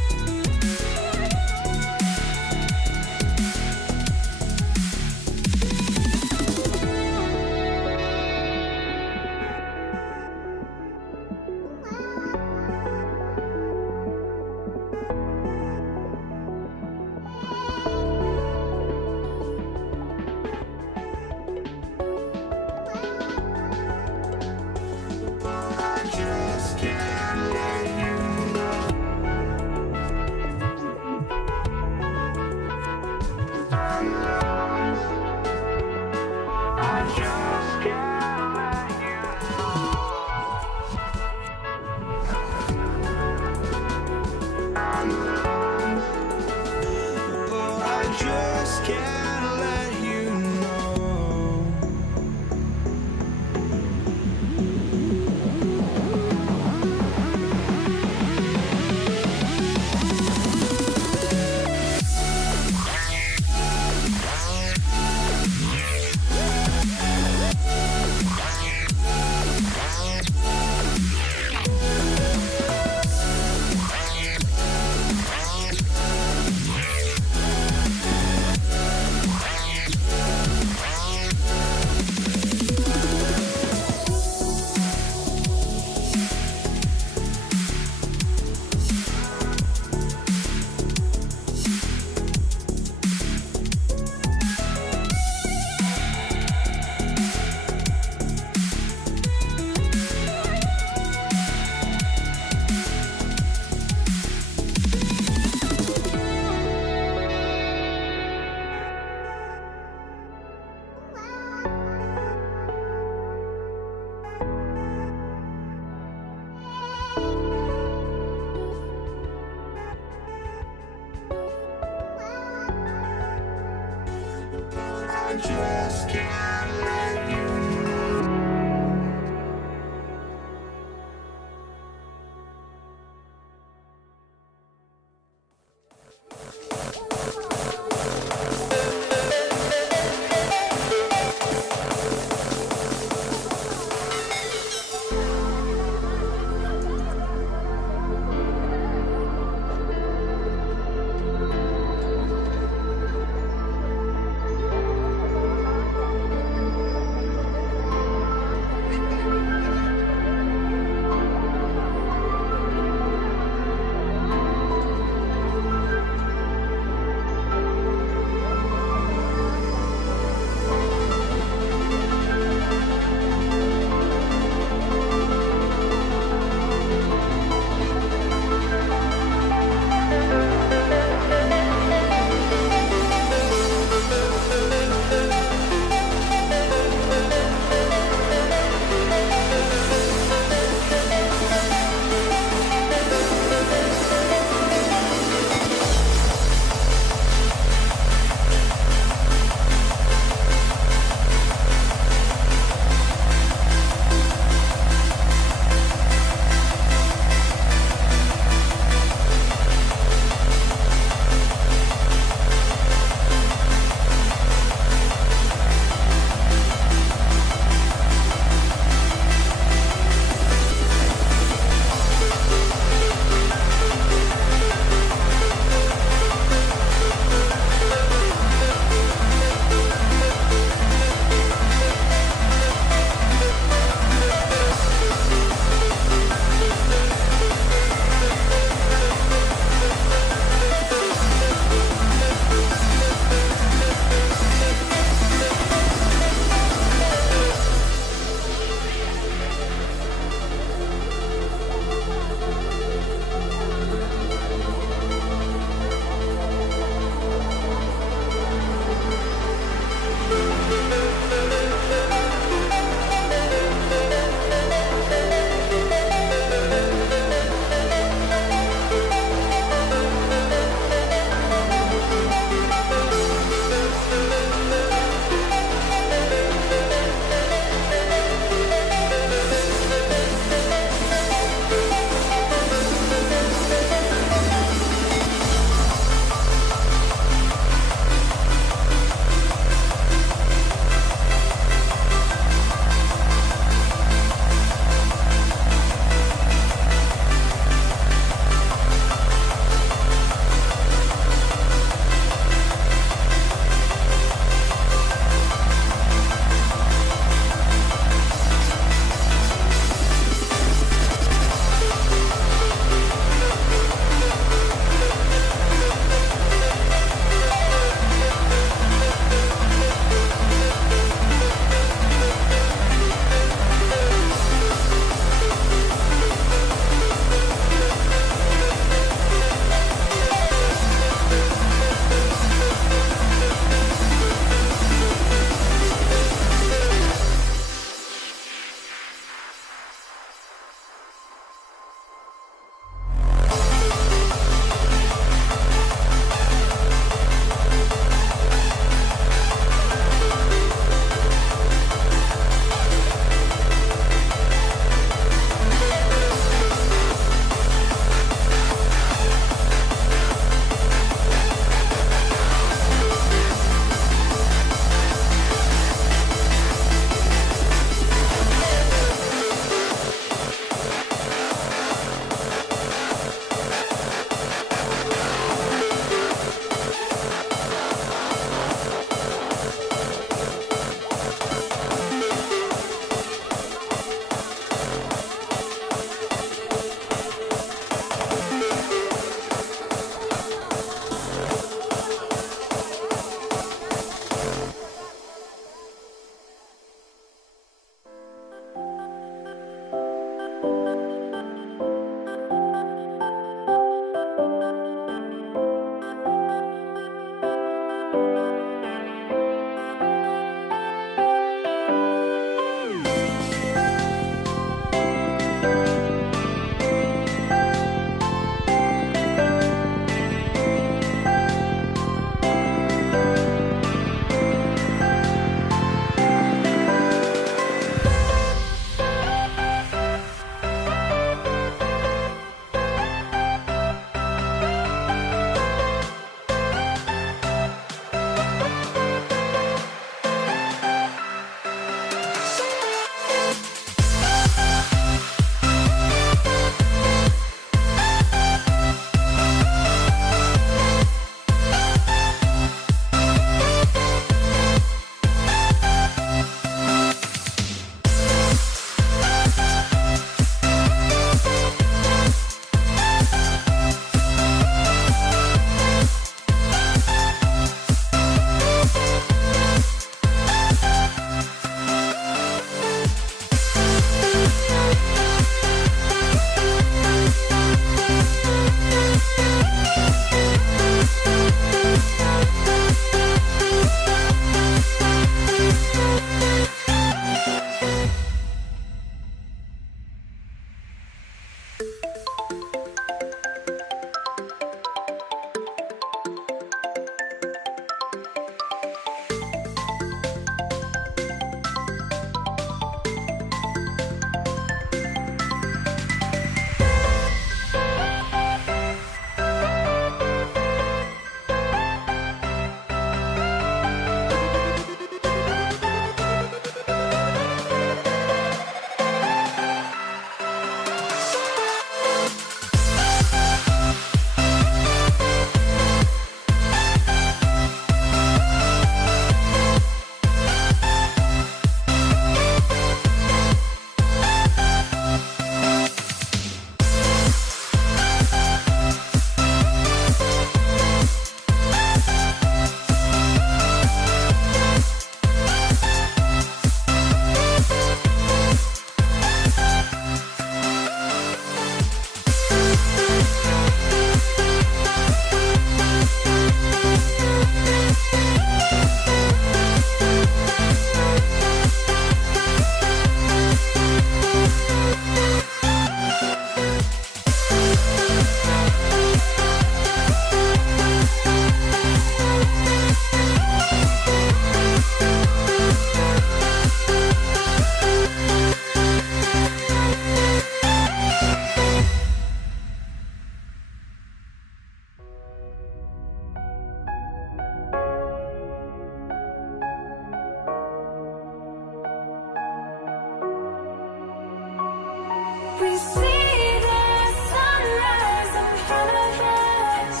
We see the sunrise in front of us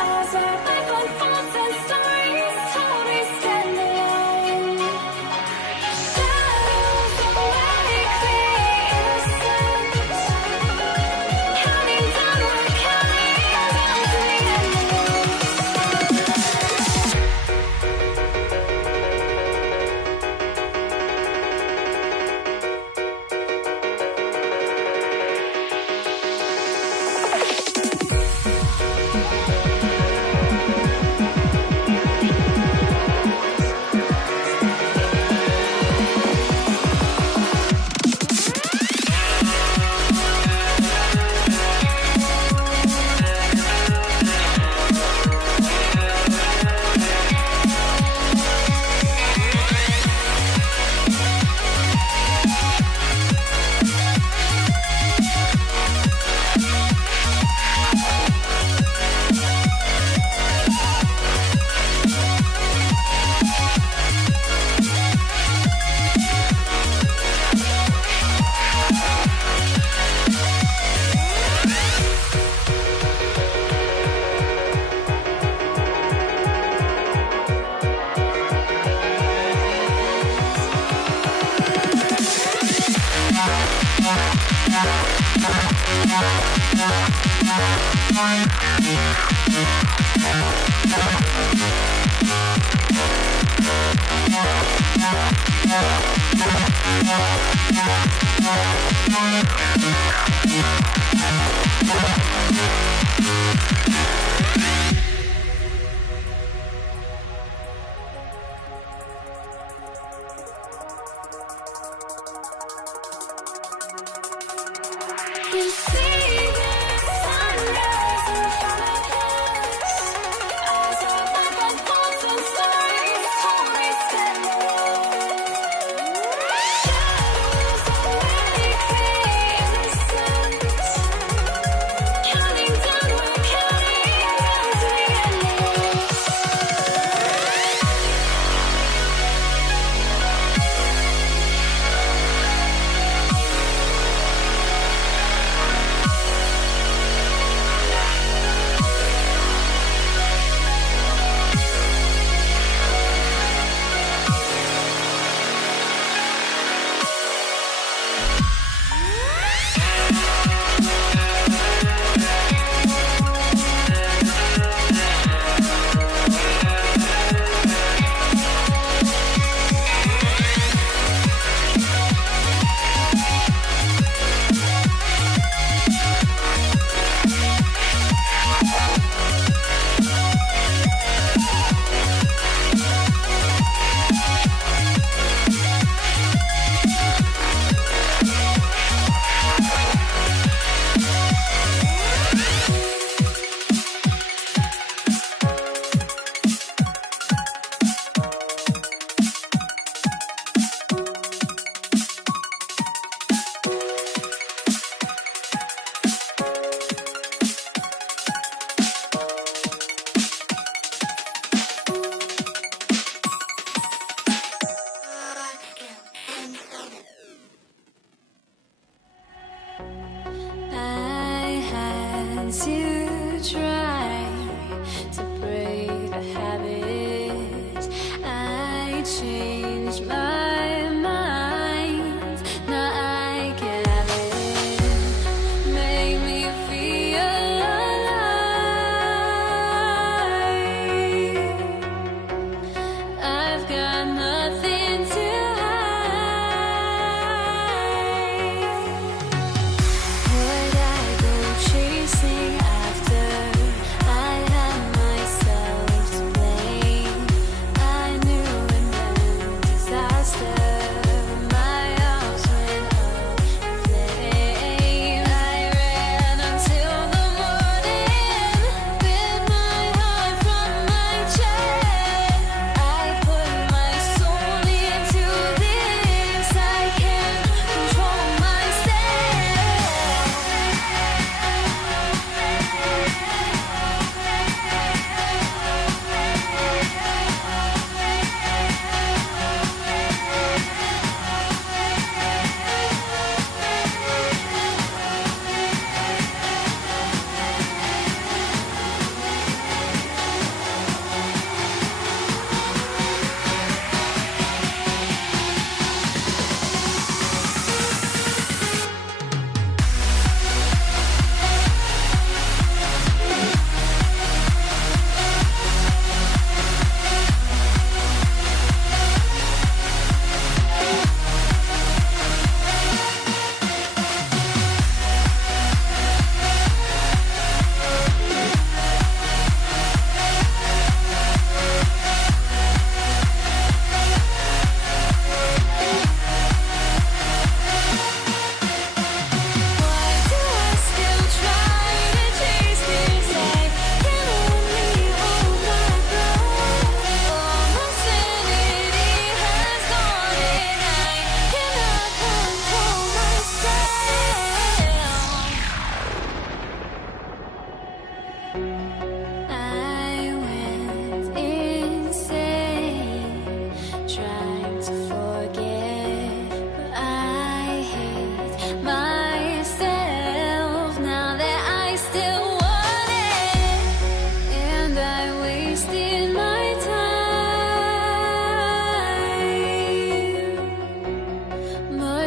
as our life unfolds and stories told. We stand alone. Shadows awake the innocence, counting down, we're counting down to the We see the sunrise in front of us as our life unfolds and stories told. We stand alone. Shadows awake the innocence, counting down, we're counting down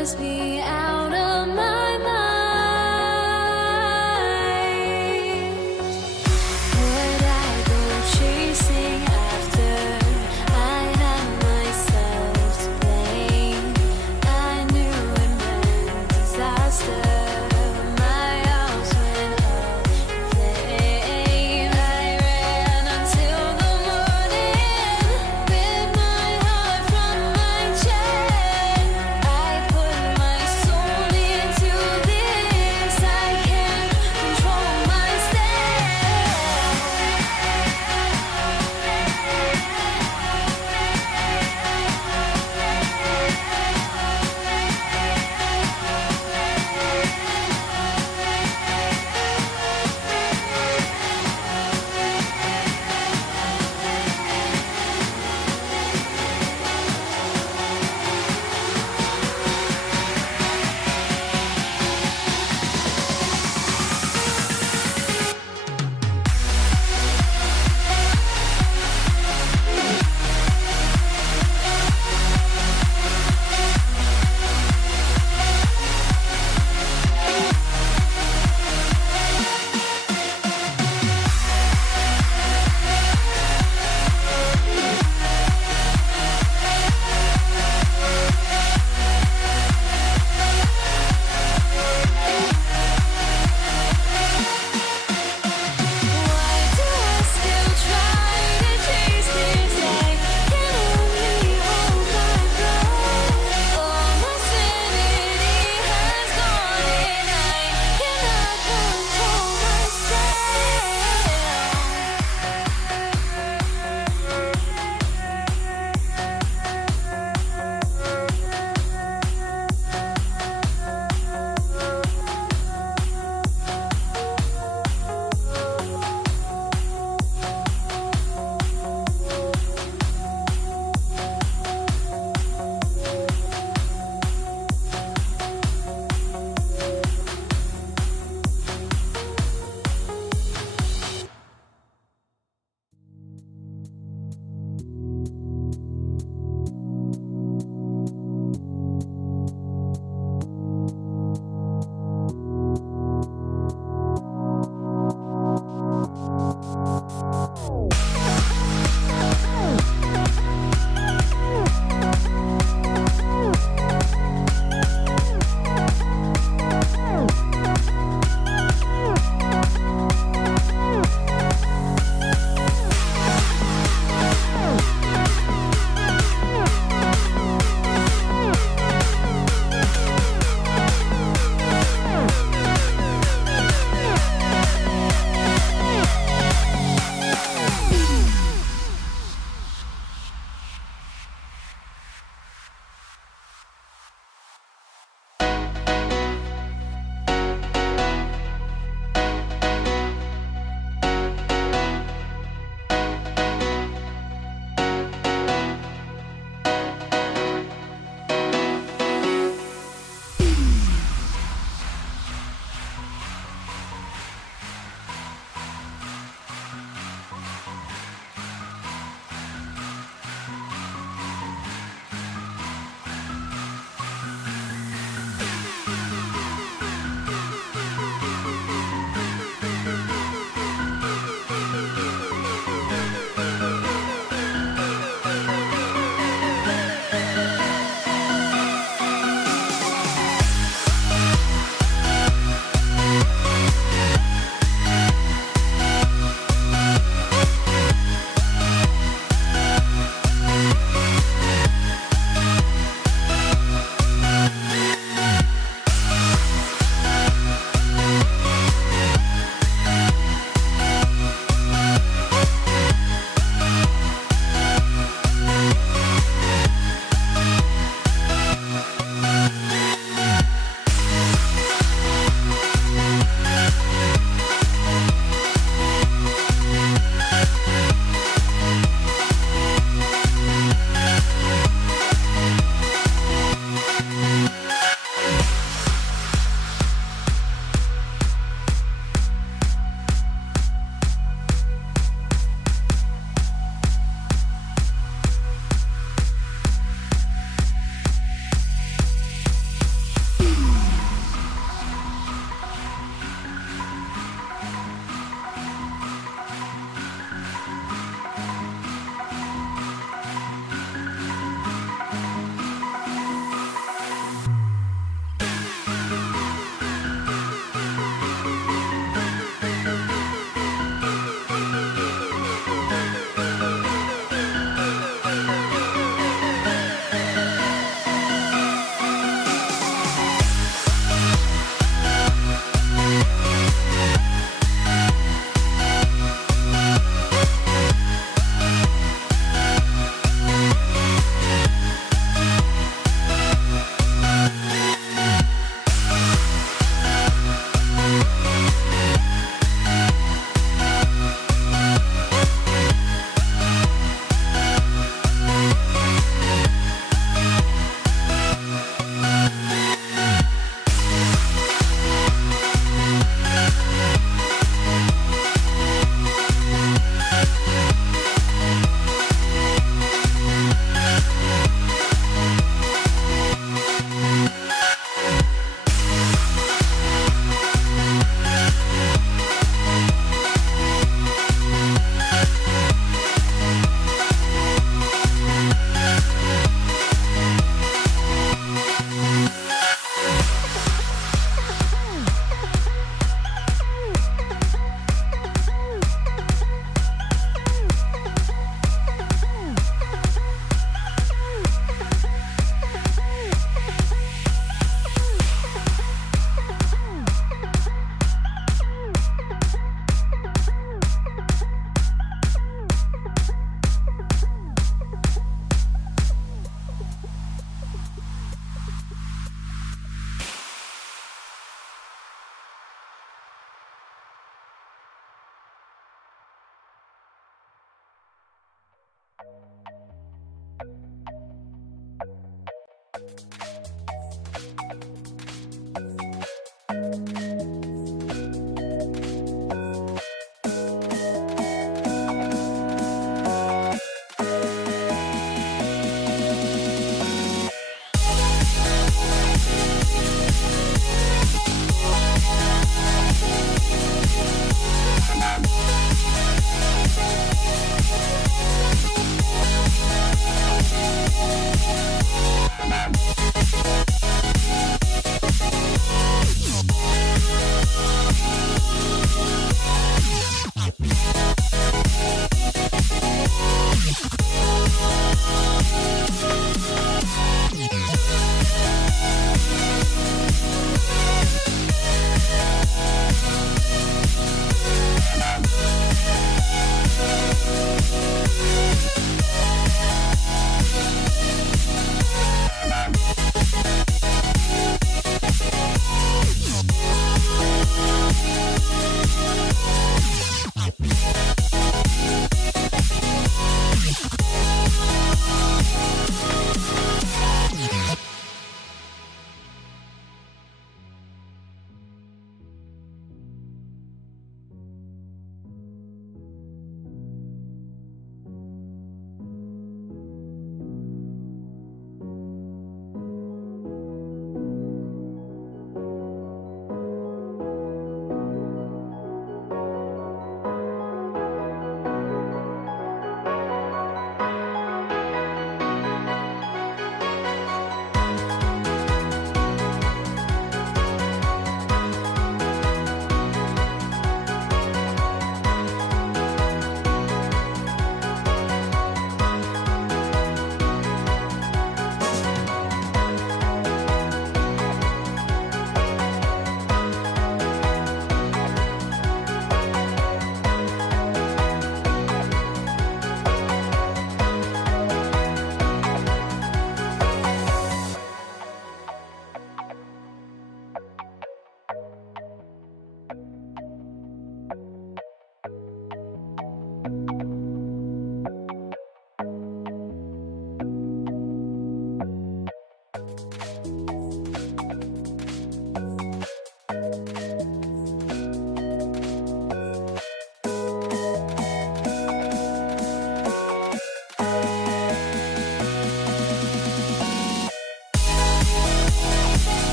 must be out of my mind. Would I go chasing after? I had myself to blame. I knew it meant disaster. My house went up in flames. I ran until the morning, ripped my heart from my chest. I put my soul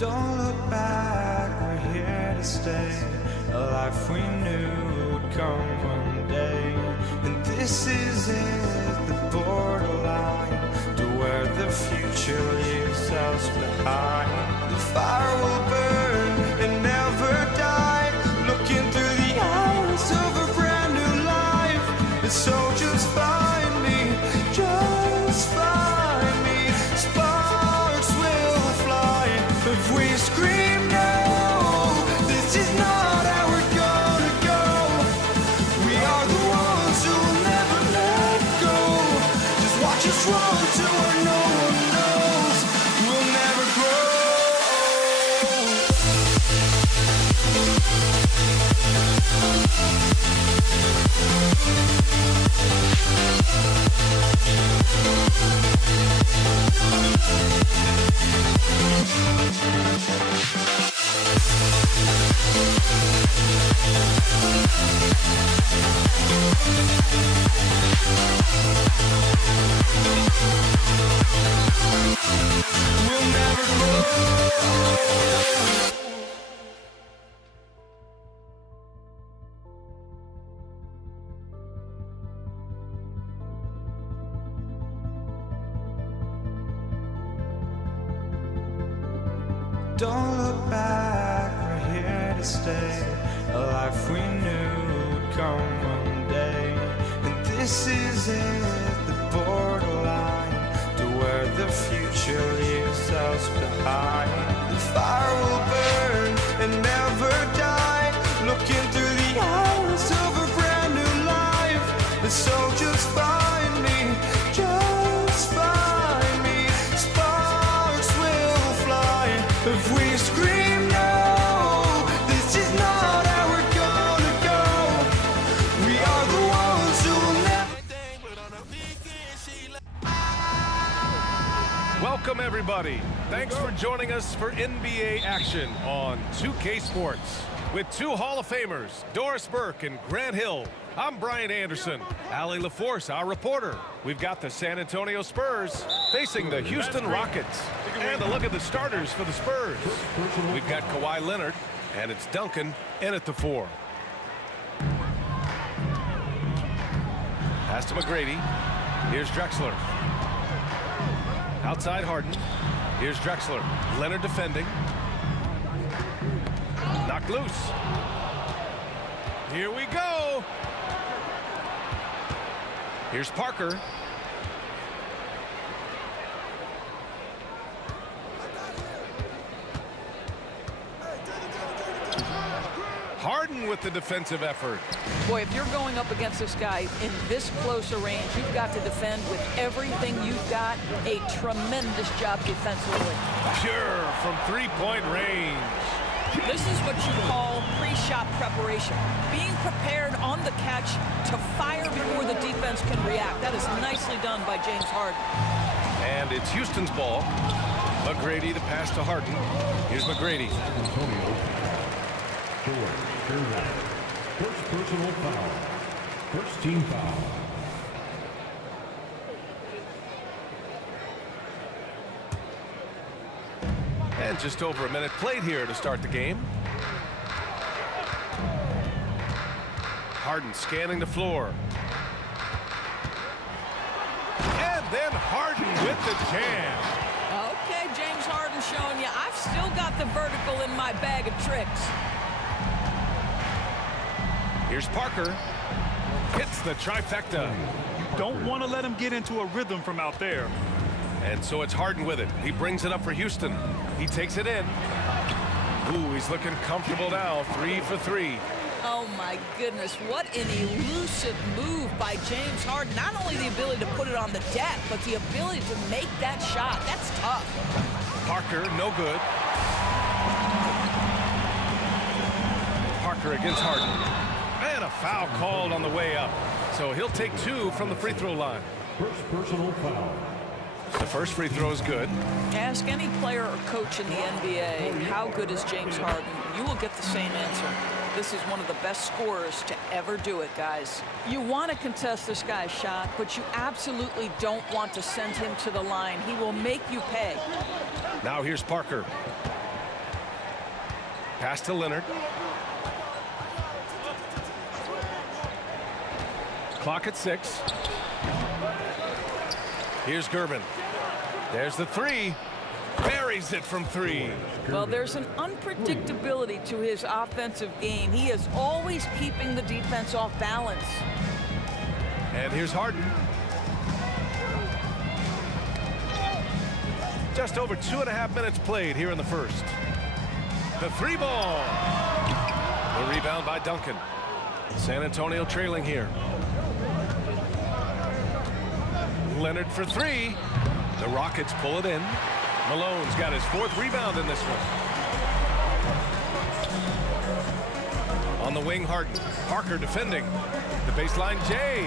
Don't look back, we're here to stay. A life we knew would come one day. And this is it, the borderline to where the future leaves us behind. The fire will burn and never die, looking through the eyes of a brand new life. And so just find me, just find me. Sparks will fly if we scream no, this is not how we're gonna go. We are the ones who will never let go. Just watch us run to where no one knows. We'll never grow. We'll never grow. Don't look back, we're here to stay. A life we knew would come one day. And this is it, the borderline to where the future leaves us behind. The fire will burn and never die, looking through the eyes of a brand new life. And so just find me, just find me. Sparks will fly if we scream no. This is not how we're gonna go. We are the ones who will never. Welcome, everybody. Thanks for joining us for NBA action on 2K Sports. With two Hall of Famers, Doris Burke and Grant Hill, I'm Brian Anderson. Allie LaForce, our reporter. We've got the San Antonio Spurs facing the Houston Rockets. And a look at the starters for the Spurs. We've got Kawhi Leonard, and it's Duncan in at the 4. Pass to McGrady. Here's Drexler. Outside Harden. Here's Drexler. Leonard defending. Knocked loose. Here we go. Here's Parker. Harden with the defensive effort. Boy, if you're going up against this guy in this close a range, you've got to defend with everything you've got. A tremendous job defensively. Pure from three-point range. This is what you call pre-shot preparation. Being prepared on the catch to fire before the defense can react. That is nicely done by James Harden. And it's Houston's ball. McGrady, the pass to Harden. Here's McGrady. First personal foul. First team foul. And just over a minute played here to start the game. Harden scanning the floor. And then Harden with the jam. Okay, James Harden showing you, I've still got the vertical in my bag of tricks. Here's Parker. Hits the trifecta. You don't want to let him get into a rhythm from out there. And so it's Harden with it. He brings it up for Houston. He takes it in. Ooh, he's looking comfortable now. 3 for 3. Oh, my goodness. What an elusive move by James Harden. Not only the ability to put it on the deck, but the ability to make that shot. That's tough. Parker, no good. Parker against Harden. And a foul called on the way up. So he'll take 2 from the free throw line. First personal foul. The first free throw is good. Ask any player or coach in the NBA, how good is James Harden? You will get the same answer. This is one of the best scorers to ever do it, guys. You want to contest this guy's shot, but you absolutely don't want to send him to the line. He will make you pay. Now here's Parker. Pass to Leonard. Clock at 6. Here's Gervin. There's the 3. Buries it from 3. Well, there's an unpredictability to his offensive game. He is always keeping the defense off balance. And here's Harden. Just over 2.5 minutes played here in the first. The three ball. The rebound by Duncan. San Antonio trailing here. Leonard for three. The Rockets pull it in. Malone's got his 4th rebound in this one. On the wing, Harden. Parker defending. The baseline, Jay.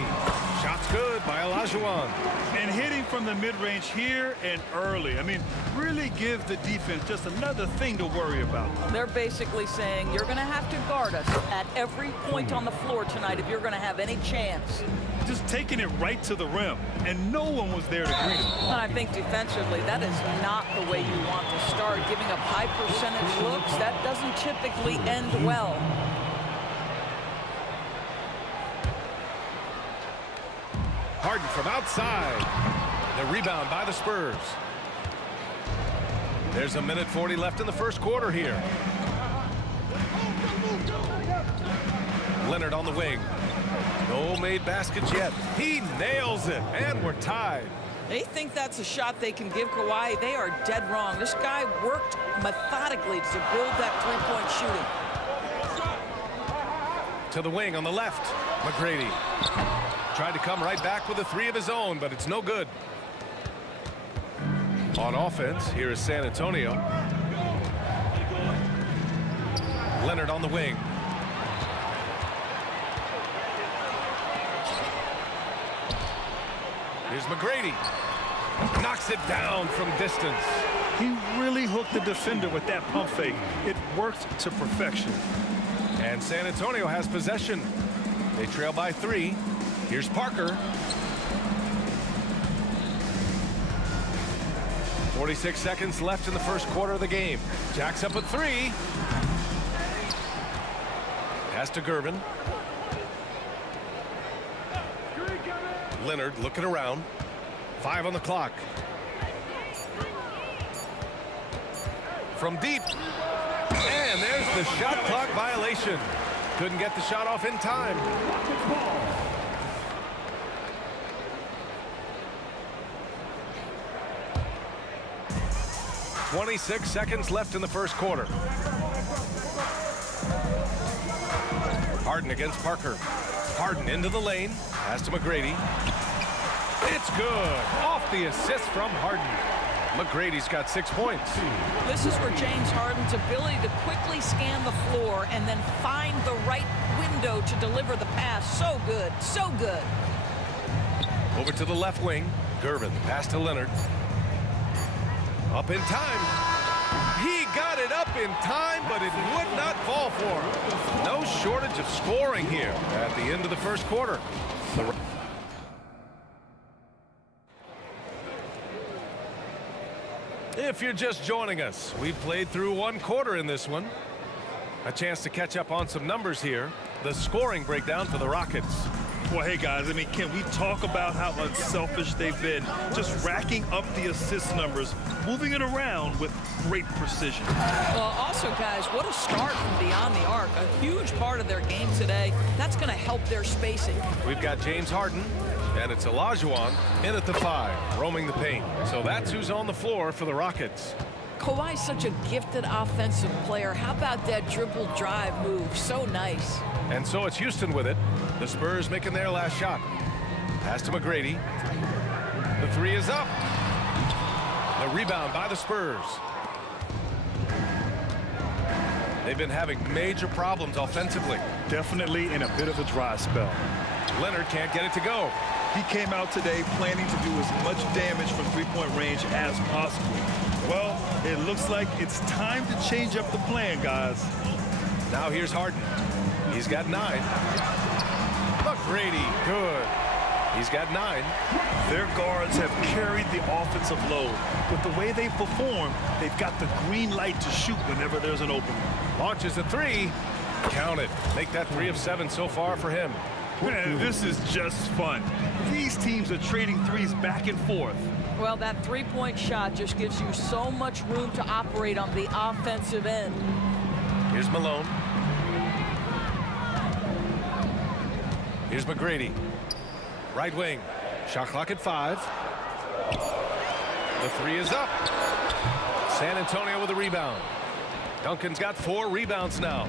Shot's good by Olajuwon. And hitting from the mid-range here and early. I mean, really give the defense just another thing to worry about. They're basically saying you're going to have to guard us at every point on the floor tonight if you're going to have any chance. Just taking it right to the rim, and no one was there to greet him. And I think defensively, that is not the way you want to start. Giving up high percentage looks, that doesn't typically end well. Harden from outside. The rebound by the Spurs. There's 1:40 left in the first quarter here. Leonard on the wing. No made baskets yet. He nails it, and we're tied. They think that's a shot they can give Kawhi. They are dead wrong. This guy worked methodically to build that three-point shooting. To the wing on the left. McGrady tried to come right back with a 3 of his own, but it's no good. On offense, here is San Antonio. Leonard on the wing. Here's McGrady. Knocks it down from distance. He really hooked the defender with that pump fake. It worked to perfection. And San Antonio has possession. They trail by 3. Here's Parker. 46 seconds left in the first quarter of the game. Jacks up a 3. Pass to Gervin. Leonard looking around. 5 on the clock. From deep. And there's the shot clock violation. Couldn't get the shot off in time. "26 seconds left in the first quarter. Harden against Parker. Harden into the lane. Pass to McGrady. It's good. Off the assist from Harden. McGrady's got 6 points. This is where James Harden's ability to quickly scan the floor and then find the right window to deliver the pass. So good. So good. Over to the left wing. Gervin. Pass to Leonard. Up in time. He got it up in time, but it would not fall for him. No shortage of scoring here at the end of the first quarter. If you're just joining us, we've played through 1 quarter in this one. A chance to catch up on some numbers here. The scoring breakdown for the Rockets. Well, hey, guys, I mean, can we talk about how unselfish they've been? Just racking up the assist numbers, moving it around with great precision. Well, also, guys, what a start from beyond the arc. A huge part of their game today. That's going to help their spacing. We've got James Harden, and it's Olajuwon in at the 5, roaming the paint. So that's who's on the floor for the Rockets. Kawhi's such a gifted offensive player. How about that dribble drive move? So nice. And so it's Houston with it. The Spurs making their last shot. Pass to McGrady. The 3 is up. The rebound by the Spurs. They've been having major problems offensively. Definitely in a bit of a dry spell. Leonard can't get it to go. He came out today planning to do as much damage from three-point range as possible. Well, it looks like it's time to change up the plan, guys. Now here's Harden. He's got 9. McGrady, good. He's got 9. Their guards have carried the offensive load. With the way they've performed, they've got the green light to shoot whenever there's an opening. Launches a 3. Count it. Make that 3 of 7 so far for him. Man, this is just fun. These teams are trading threes back and forth. Well, that three-point shot just gives you so much room to operate on the offensive end. Here's Malone. Here's McGrady. Right wing. Shot clock at 5. The 3 is up. San Antonio with a rebound. Duncan's got 4 rebounds now.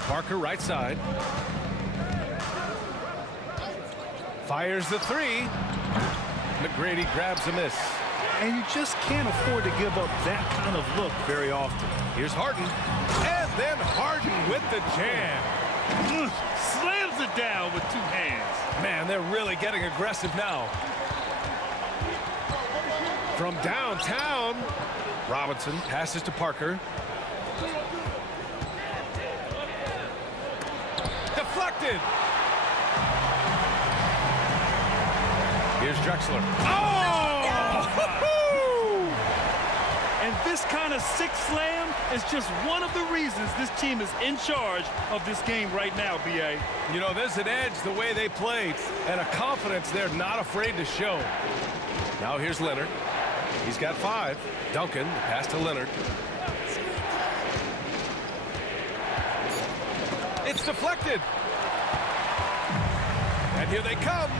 Parker right side. Fires the 3. McGrady grabs a miss. And you just can't afford to give up that kind of look very often. Here's Harden. And then Harden with the jam. Slams it down with 2 hands. Man, they're really getting aggressive now. From downtown, Robinson passes to Parker. Deflected. Here's Drexler. Oh! And this kind of 6 slam is just one of the reasons this team is in charge of this game right now, B.A. You know, there's an edge the way they play and a confidence they're not afraid to show. Now here's Leonard. He's got 5. Duncan, pass to Leonard. It's deflected. And here they come.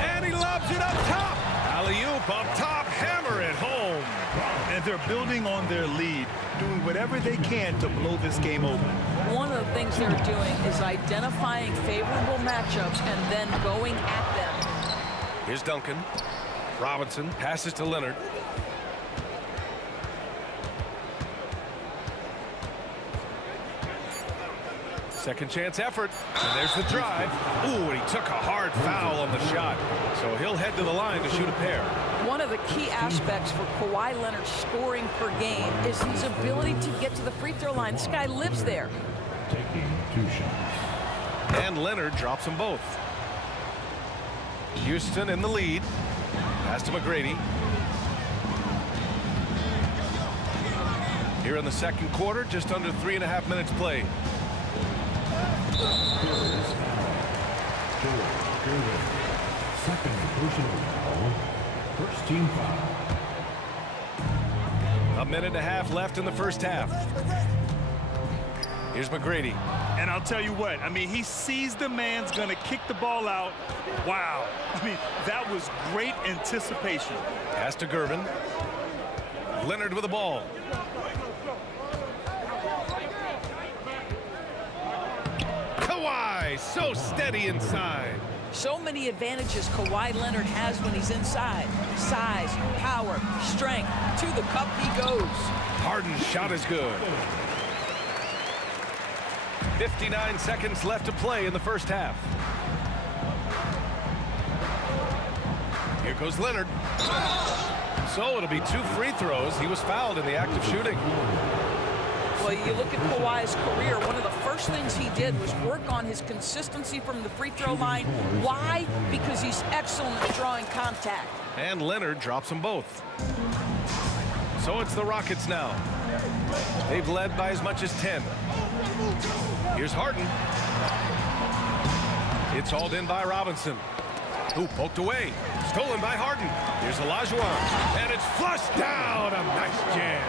And he lobs it up top. Alley-oop up top, hammer it home. And they're building on their lead, doing whatever they can to blow this game open. One of the things they're doing is identifying favorable matchups and then going at them. Here's Duncan. Robinson passes to Leonard. Second chance effort. And there's the drive. Ooh, and he took a hard foul on the shot. So he'll head to the line to shoot a pair. One of the key aspects for Kawhi Leonard's scoring per game is his ability to get to the free throw line. This guy lives there. Taking 2 shots. And Leonard drops them both. Houston in the lead. Pass to McGrady. Here in the second quarter, just under 3.5 minutes played. Second personal foul. First team foul. 1.5 minutes left in the first half. Here's McGrady. And I'll tell you what, I mean, he sees the man's going to kick the ball out. Wow. I mean, that was great anticipation. Pass to Gervin. Leonard with the ball. Kawhi, so steady inside. So many advantages Kawhi Leonard has when he's inside. Size, power, strength. To the cup he goes. Harden's shot is good. 59 seconds left to play in the first half. Here goes Leonard. So it'll be 2 free throws. He was fouled in the act of shooting. Well, you look at Kawhi's career, one of the first things he did was work on his consistency from the free throw line. Why? Because he's excellent at drawing contact. And Leonard drops them both. So it's the Rockets now. They've led by as much as 10. Here's Harden. It's hauled in by Robinson. Who poked away. Stolen by Harden. Here's Olajuwon. And it's flushed down. A nice jam.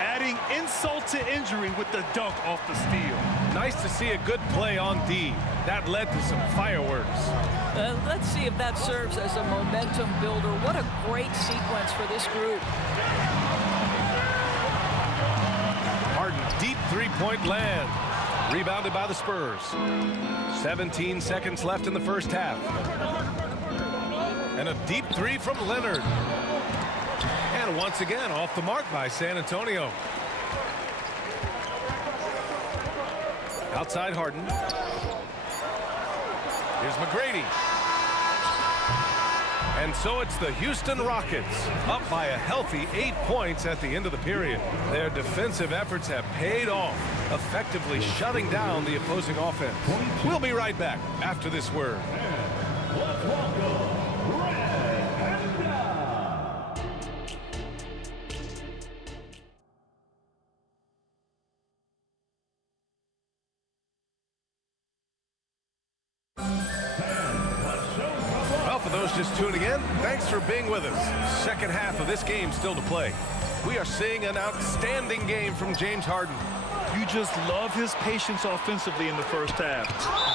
Adding insult to injury with the dunk off the steal. Nice to see a good play on D. That led to some fireworks. Let's see if that serves as a momentum builder. What a great sequence for this group. Harden, deep three-point land. Rebounded by the Spurs. 17 seconds left in the first half. And a deep 3 from Leonard. And once again, off the mark by San Antonio. Outside Harden. Here's McGrady. And so it's the Houston Rockets, up by a healthy 8 points at the end of the period. Their defensive efforts have paid off, effectively shutting down the opposing offense. We'll be right back after this word. Just tuning in, thanks for being with us. Second half of this game still to play. We are seeing an outstanding game from James Harden. You just love his patience offensively in the first half.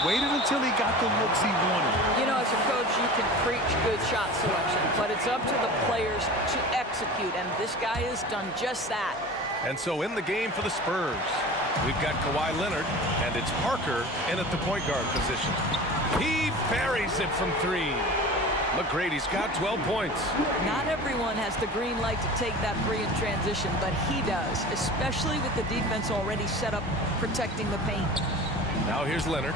Waited until he got the looks he wanted. You know, as a coach, you can preach good shot selection, but it's up to the players to execute, and this guy has done just that. And so in the game for the Spurs, we've got Kawhi Leonard, and it's Parker in at the point guard position. He buries it from 3. McGrady's got 12 points. Not everyone has the green light to take that 3 in transition, but he does, especially with the defense already set up protecting the paint. Now here's Leonard.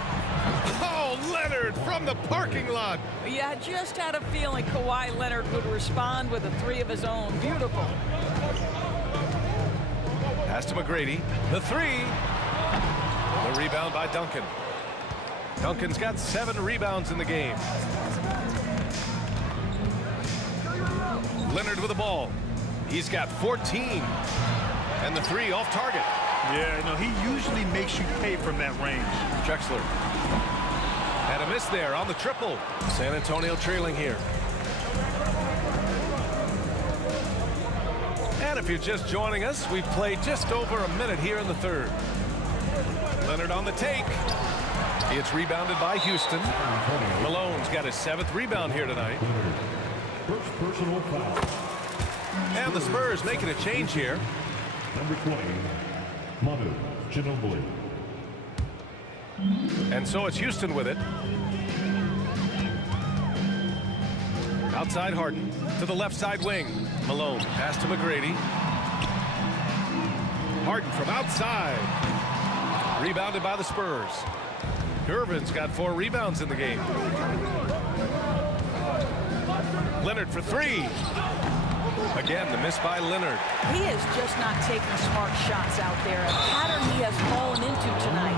Oh, Leonard from the parking lot. Yeah, I just had a feeling Kawhi Leonard would respond with a 3 of his own. Beautiful. Pass to McGrady. The 3. The rebound by Duncan. Duncan's got 7 rebounds in the game. Leonard with the ball. He's got 14. And the 3 off target. Yeah, no, he usually makes you pay from that range. Drexler. And a miss there on the triple. San Antonio trailing here. And if you're just joining us, we've played just over a minute here in the third. Leonard on the take. It's rebounded by Houston. Malone's got his 7th rebound here tonight. First personal foul. And the Spurs making a change here. Number 20, Manu Ginobili. And so it's Houston with it. Outside Harden to the left side wing. Malone pass to McGrady. Harden from outside. Rebounded by the Spurs. Irvin's got 4 rebounds in the game. Leonard for 3. Again, the miss by Leonard. He is just not taking smart shots out there, a pattern he has fallen into tonight.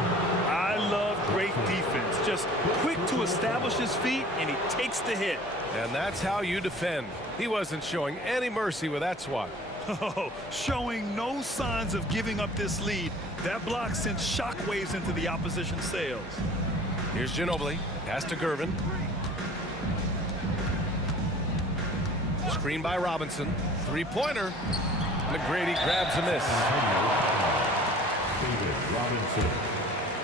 I love great defense. Just quick to establish his feet, and he takes the hit. And that's how you defend. He wasn't showing any mercy with that swat. Oh, showing no signs of giving up this lead. That block sent shockwaves into the opposition sails. Here's Ginobili. Pass to Gervin. Screen by Robinson. 3-pointer. McGrady grabs a miss. David Robinson.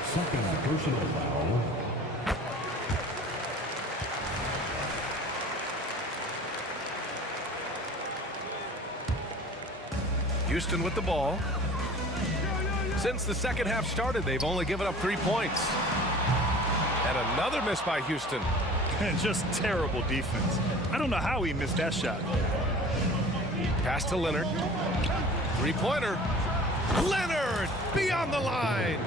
Second personal foul. Houston with the ball. Since the second half started, they've only given up 3 points. And another miss by Houston. And just terrible defense. I don't know how he missed that shot. Pass to Leonard. 3-pointer. Leonard beyond the line.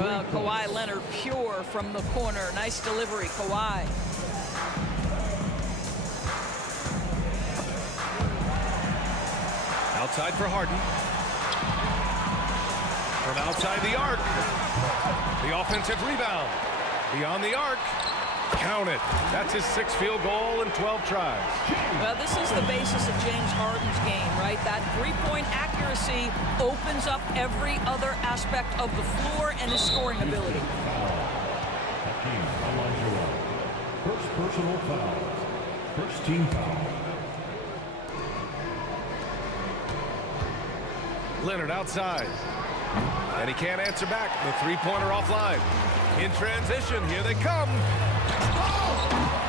Well, Kawhi Leonard pure from the corner. Nice delivery, Kawhi. Outside for Harden. From outside the arc. The offensive rebound. Beyond the arc. Count it. That's his 6th field goal in 12 tries. Well, this is the basis of James Harden's game, right? That 3-point accuracy opens up every other aspect of the floor and his scoring ability. Hakeem Olajuwon. First personal foul. First team foul. Leonard outside. And he can't answer back. The 3-pointer offline. In transition, here they come.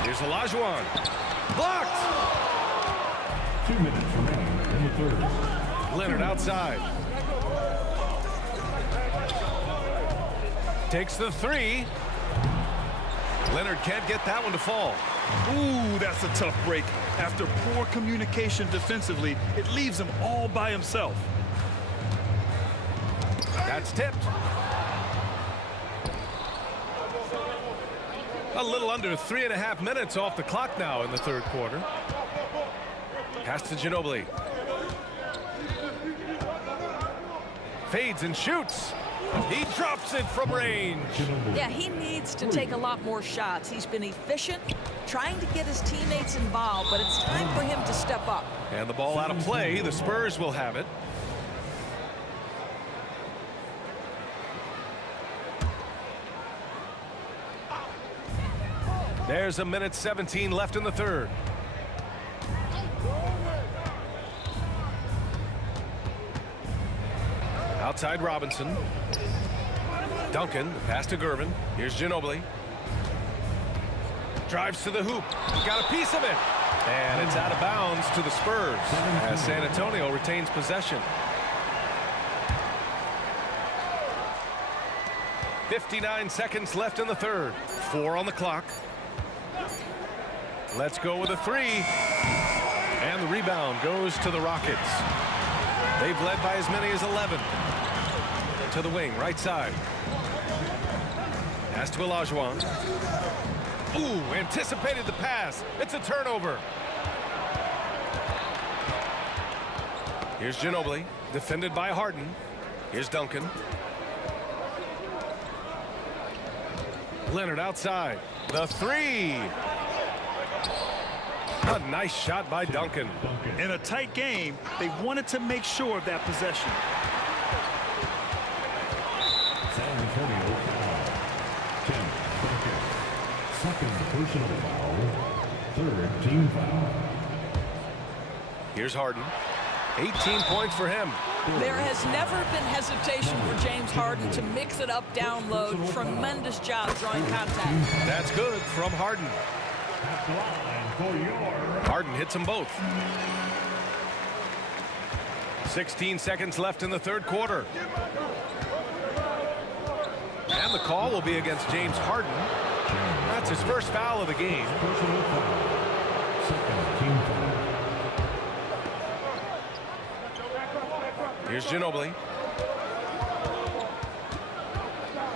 Here's Olajuwon. Blocked. 2 minutes remaining in the third. Leonard outside. Takes the 3. Leonard can't get that one to fall. Ooh, that's a tough break. After poor communication defensively, it leaves him all by himself. That's tipped. A little under 3.5 minutes off the clock now in the third quarter. Pass to Ginobili. Fades and shoots. He drops it from range. Yeah, he needs to take a lot more shots. He's been efficient, trying to get his teammates involved, but it's time for him to step up. And the ball out of play. The Spurs will have it. There's a minute 17 left in the third. Outside Robinson. Duncan, the pass to Gervin. Here's Ginobili. Drives to the hoop. Got a piece of it. And it's out of bounds to the Spurs as San Antonio retains possession. 59 seconds left in the third. 4 on the clock. Let's go with a 3. And the rebound goes to the Rockets. They've led by as many as 11. To the wing, right side. Pass to Olajuwon. Ooh, anticipated the pass. It's a turnover. Here's Ginobili, defended by Harden. Here's Duncan. Leonard outside. The 3. A nice shot by Duncan. In a tight game, they wanted to make sure of that possession. San Antonio foul. 10 seconds. Second personal foul. Third team foul. Here's Harden. 18 points for him. There has never been hesitation for James Harden to mix it up down low. Tremendous job drawing contact. That's good from Harden. Harden hits them both. 16 seconds left in the third quarter. And the call will be against James Harden. That's his first foul of the game. Here's Ginobili.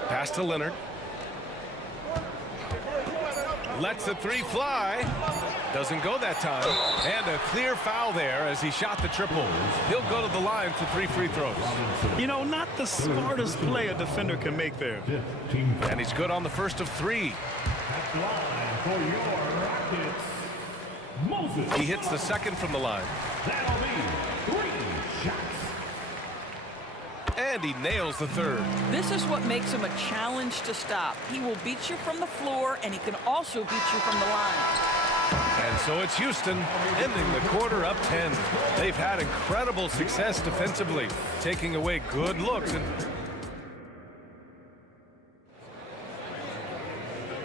Pass to Leonard. Lets the 3 fly. Doesn't go that time. And a clear foul there as he shot the triple. He'll go to the line for 3 free throws. You know, not the smartest play a defender can make there. And he's good on the first of 3. He hits the second from the line. That'll be 3 shots. And he nails the third. This is what makes him a challenge to stop. He will beat you from the floor, and he can also beat you from the line. And so it's Houston ending the quarter up 10. They've had incredible success defensively, taking away good looks. And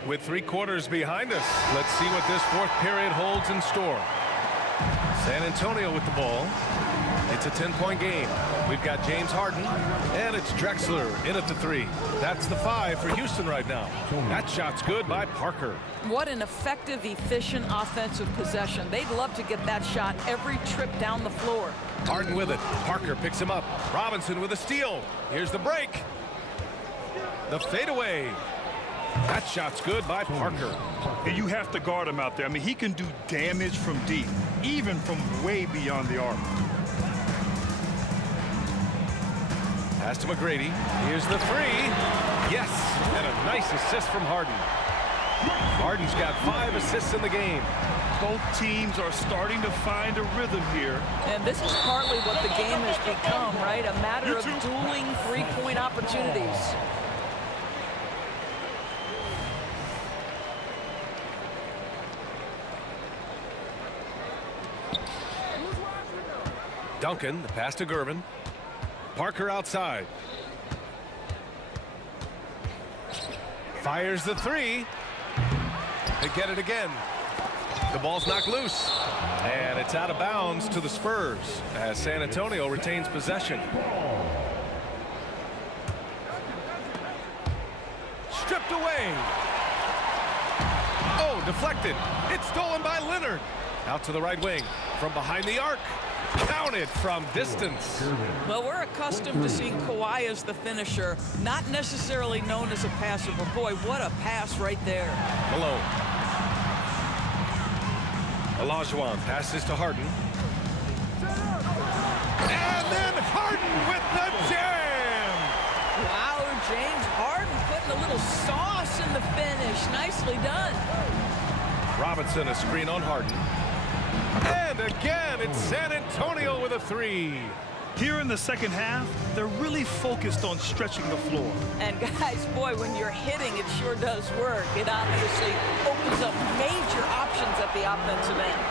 with 3 quarters behind us, let's see what this fourth period holds in store. San Antonio with the ball. It's a 10-point game. We've got James Harden, and it's Drexler in at the 3. That's the 5 for Houston right now. That shot's good by Parker. What an effective, efficient offensive possession. They'd love to get that shot every trip down the floor. Harden with it. Parker picks him up. Robinson with a steal. Here's the break. The fadeaway. That shot's good by Parker. And you have to guard him out there. I mean, he can do damage from deep, even from way beyond the arc. Pass to McGrady. Here's the 3. Yes, and a nice assist from Harden. Harden's got 5 assists in the game. Both teams are starting to find a rhythm here. And this is partly what the game has become, right? A matter of dueling 3-point opportunities. Duncan, the pass to Gervin. Parker outside. Fires the 3. They get it again. The ball's knocked loose. And it's out of bounds to the Spurs as San Antonio retains possession. Stripped away. Oh, deflected. It's stolen by Leonard. Out to the right wing. From behind the arc. Counted from distance. Well, we're accustomed to seeing Kawhi as the finisher, not necessarily known as a passer, but boy, what a pass right there. Malone. Olajuwon passes to Harden. And then Harden with the jam! Wow, James Harden putting a little sauce in the finish. Nicely done. Robinson, a screen on Harden. And again, it's San Antonio with a 3. Here in the second half, they're really focused on stretching the floor. And guys, boy, when you're hitting, it sure does work. It obviously opens up major options at the offensive end.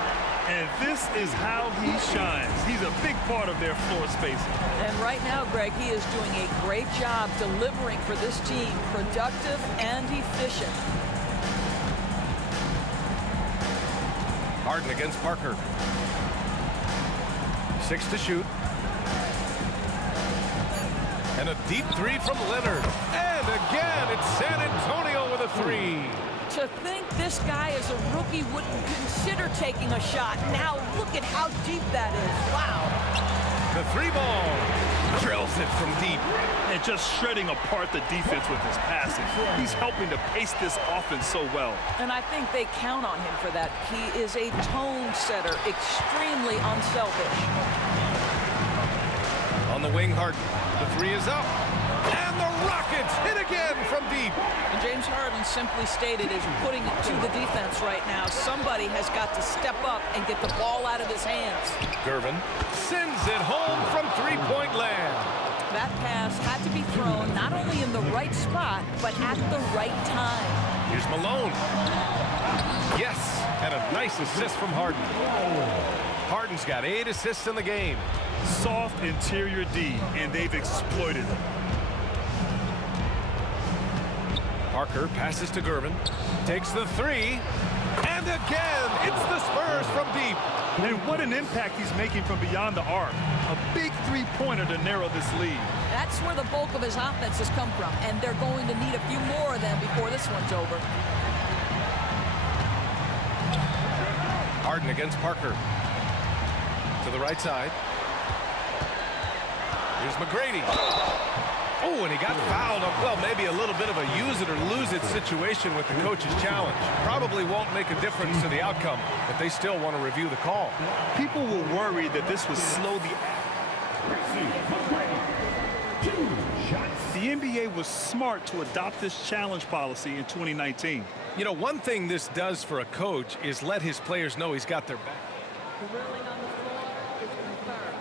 And this is how he shines. He's a big part of their floor spacing. And right now, Greg, he is doing a great job delivering for this team, productive and efficient. Harden against Parker. 6 to shoot. And a deep three from Leonard. And again, it's San Antonio with a three. To think this guy as a rookie wouldn't consider taking a shot. Now look at how deep that is. Wow. The three ball drills it from deep. And just shredding apart the defense with his passing. He's helping to pace this offense so well. And I think they count on him for that. He is a tone setter, extremely unselfish. On the wing, Harden. The three is up. And the Rockets hit again from deep. And James Harden simply stated is putting it to the defense right now. Somebody has got to step up and get the ball out of his hands. Gervin sends it home from three-point land. That pass had to be thrown not only in the right spot, but at the right time. Here's Malone. Yes, and a nice assist from Harden. Harden's got 8 assists in the game. Soft interior D, and they've exploited it. Parker passes to Gervin, takes the three, and again, it's the Spurs from deep. And what an impact he's making from beyond the arc. A big three-pointer to narrow this lead. That's where the bulk of his offense has come from, and they're going to need a few more of them before this one's over. Harden against Parker. To the right side. Here's McGrady. Oh, and he got fouled up. Well, maybe a little bit of a use it or lose it situation with the coach's challenge. Probably won't make a difference to the outcome, but they still want to review the call. People were worried that this would slow the NBA was smart to adopt this challenge policy in 2019. You know, one thing this does for a coach is let his players know he's got their back. The ruling on the floor is confirmed.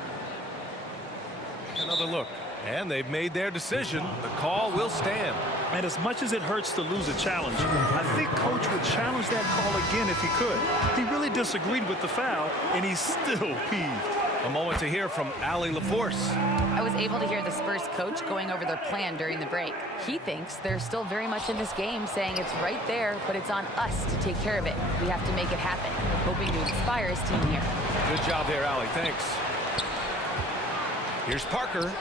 Another look. And they've made their decision. The call will stand. And as much as it hurts to lose a challenge, I think Coach would challenge that call again if he could. He really disagreed with the foul, and he's still peeved. A moment to hear from Allie LaForce. I was able to hear the Spurs coach going over their plan during the break. He thinks they're still very much in this game, saying it's right there, but it's on us to take care of it. We have to make it happen. Hoping to inspire his team here. Good job there, Allie. Thanks. Here's Parker.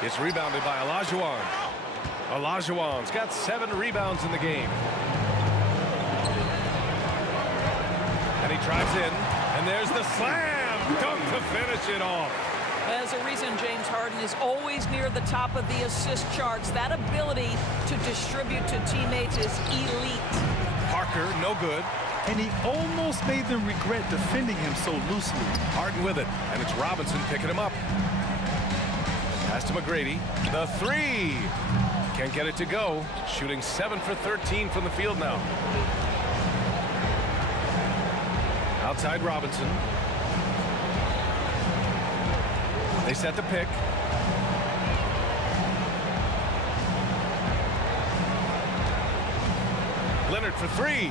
It's rebounded by Olajuwon. Olajuwon's got 7 rebounds in the game. And he drives in, and there's the slam dunk to finish it off. There's a reason James Harden is always near the top of the assist charts. That ability to distribute to teammates is elite. Parker, no good. And he almost made them regret defending him so loosely. Harden with it, and it's Robinson picking him up. Pass to McGrady. The three. Can't get it to go. Shooting 7 for 13 from the field now. Outside Robinson. They set the pick. Leonard for 3.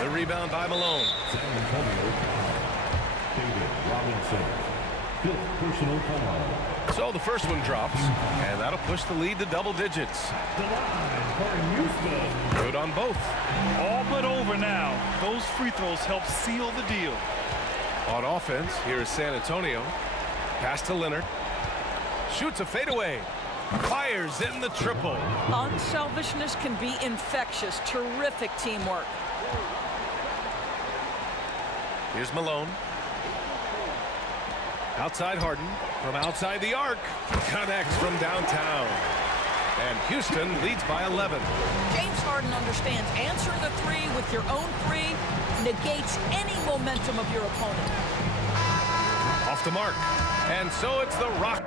The rebound by Malone. San Antonio, David Robinson, 5th personal foul. So the first one drops, and that'll push the lead to double digits. Good on both. All but over now. Those free throws help seal the deal. On offense, here is San Antonio. Pass to Leonard. Shoots a fadeaway. Fires in the triple. Unselfishness can be infectious. Terrific teamwork. Here's Malone. Outside Harden. From outside the arc. Connects from downtown. And Houston leads by 11. James Harden understands answering a three with your own three negates any momentum of your opponent. Off the mark. And so it's the Rock.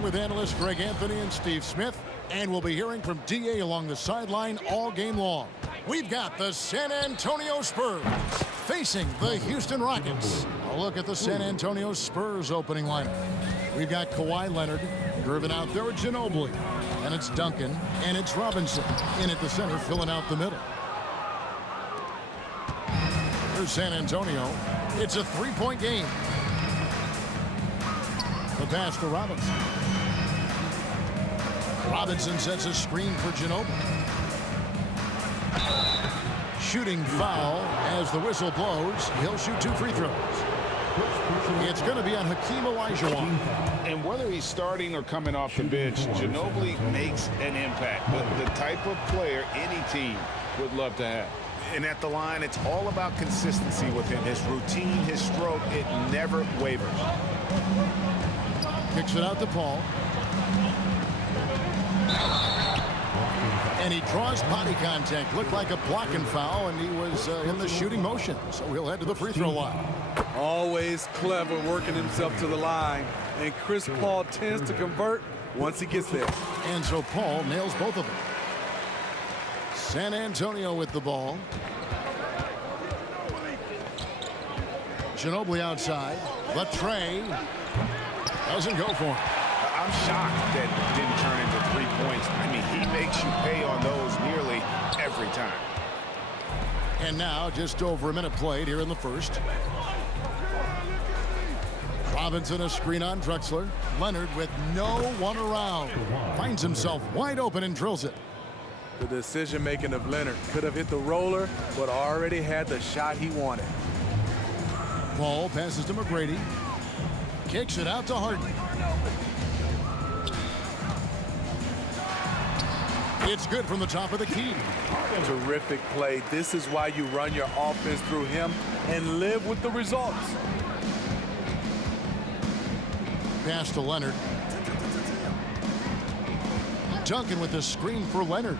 along with analysts Greg Anthony and Steve Smith. And we'll be hearing from D.A. along the sideline all game long. We've got the San Antonio Spurs facing the Houston Rockets. A look at the San Antonio Spurs opening lineup. We've got Kawhi Leonard driven out there with Ginobili. And it's Duncan and it's Robinson in at the center filling out the middle. Here's San Antonio. It's a three-point game. The pass to Robinson. Robinson sets a screen for Ginobili. Shooting foul as the whistle blows. He'll shoot 2 free throws. It's going to be on Hakeem Olajuwon. And whether he's starting or coming off the bench, Ginobili makes an impact. The type of player any team would love to have. And at the line, it's all about consistency with him. His routine, his stroke, it never wavers. Kicks it out to Paul. And he draws body contact. Looked like a blocking foul, and he was in the shooting motion. So he'll head to the free throw line. Always clever working himself to the line. And Chris Paul tends to convert once he gets there. And so Paul nails both of them. San Antonio with the ball. Ginobili outside. Latrey doesn't go for him. I'm shocked that it didn't turn into 3 points. I mean, he makes you pay on those nearly every time. And now just over a minute played here in the first. Robinson a screen on Drexler. Leonard with no one around. Finds himself wide open and drills it. The decision-making of Leonard could have hit the roller, but already had the shot he wanted. Paul passes to McGrady. Kicks it out to Harden. It's good from the top of the key. Terrific play. This is why you run your offense through him and live with the results. Pass to Leonard. Duncan with the screen for Leonard.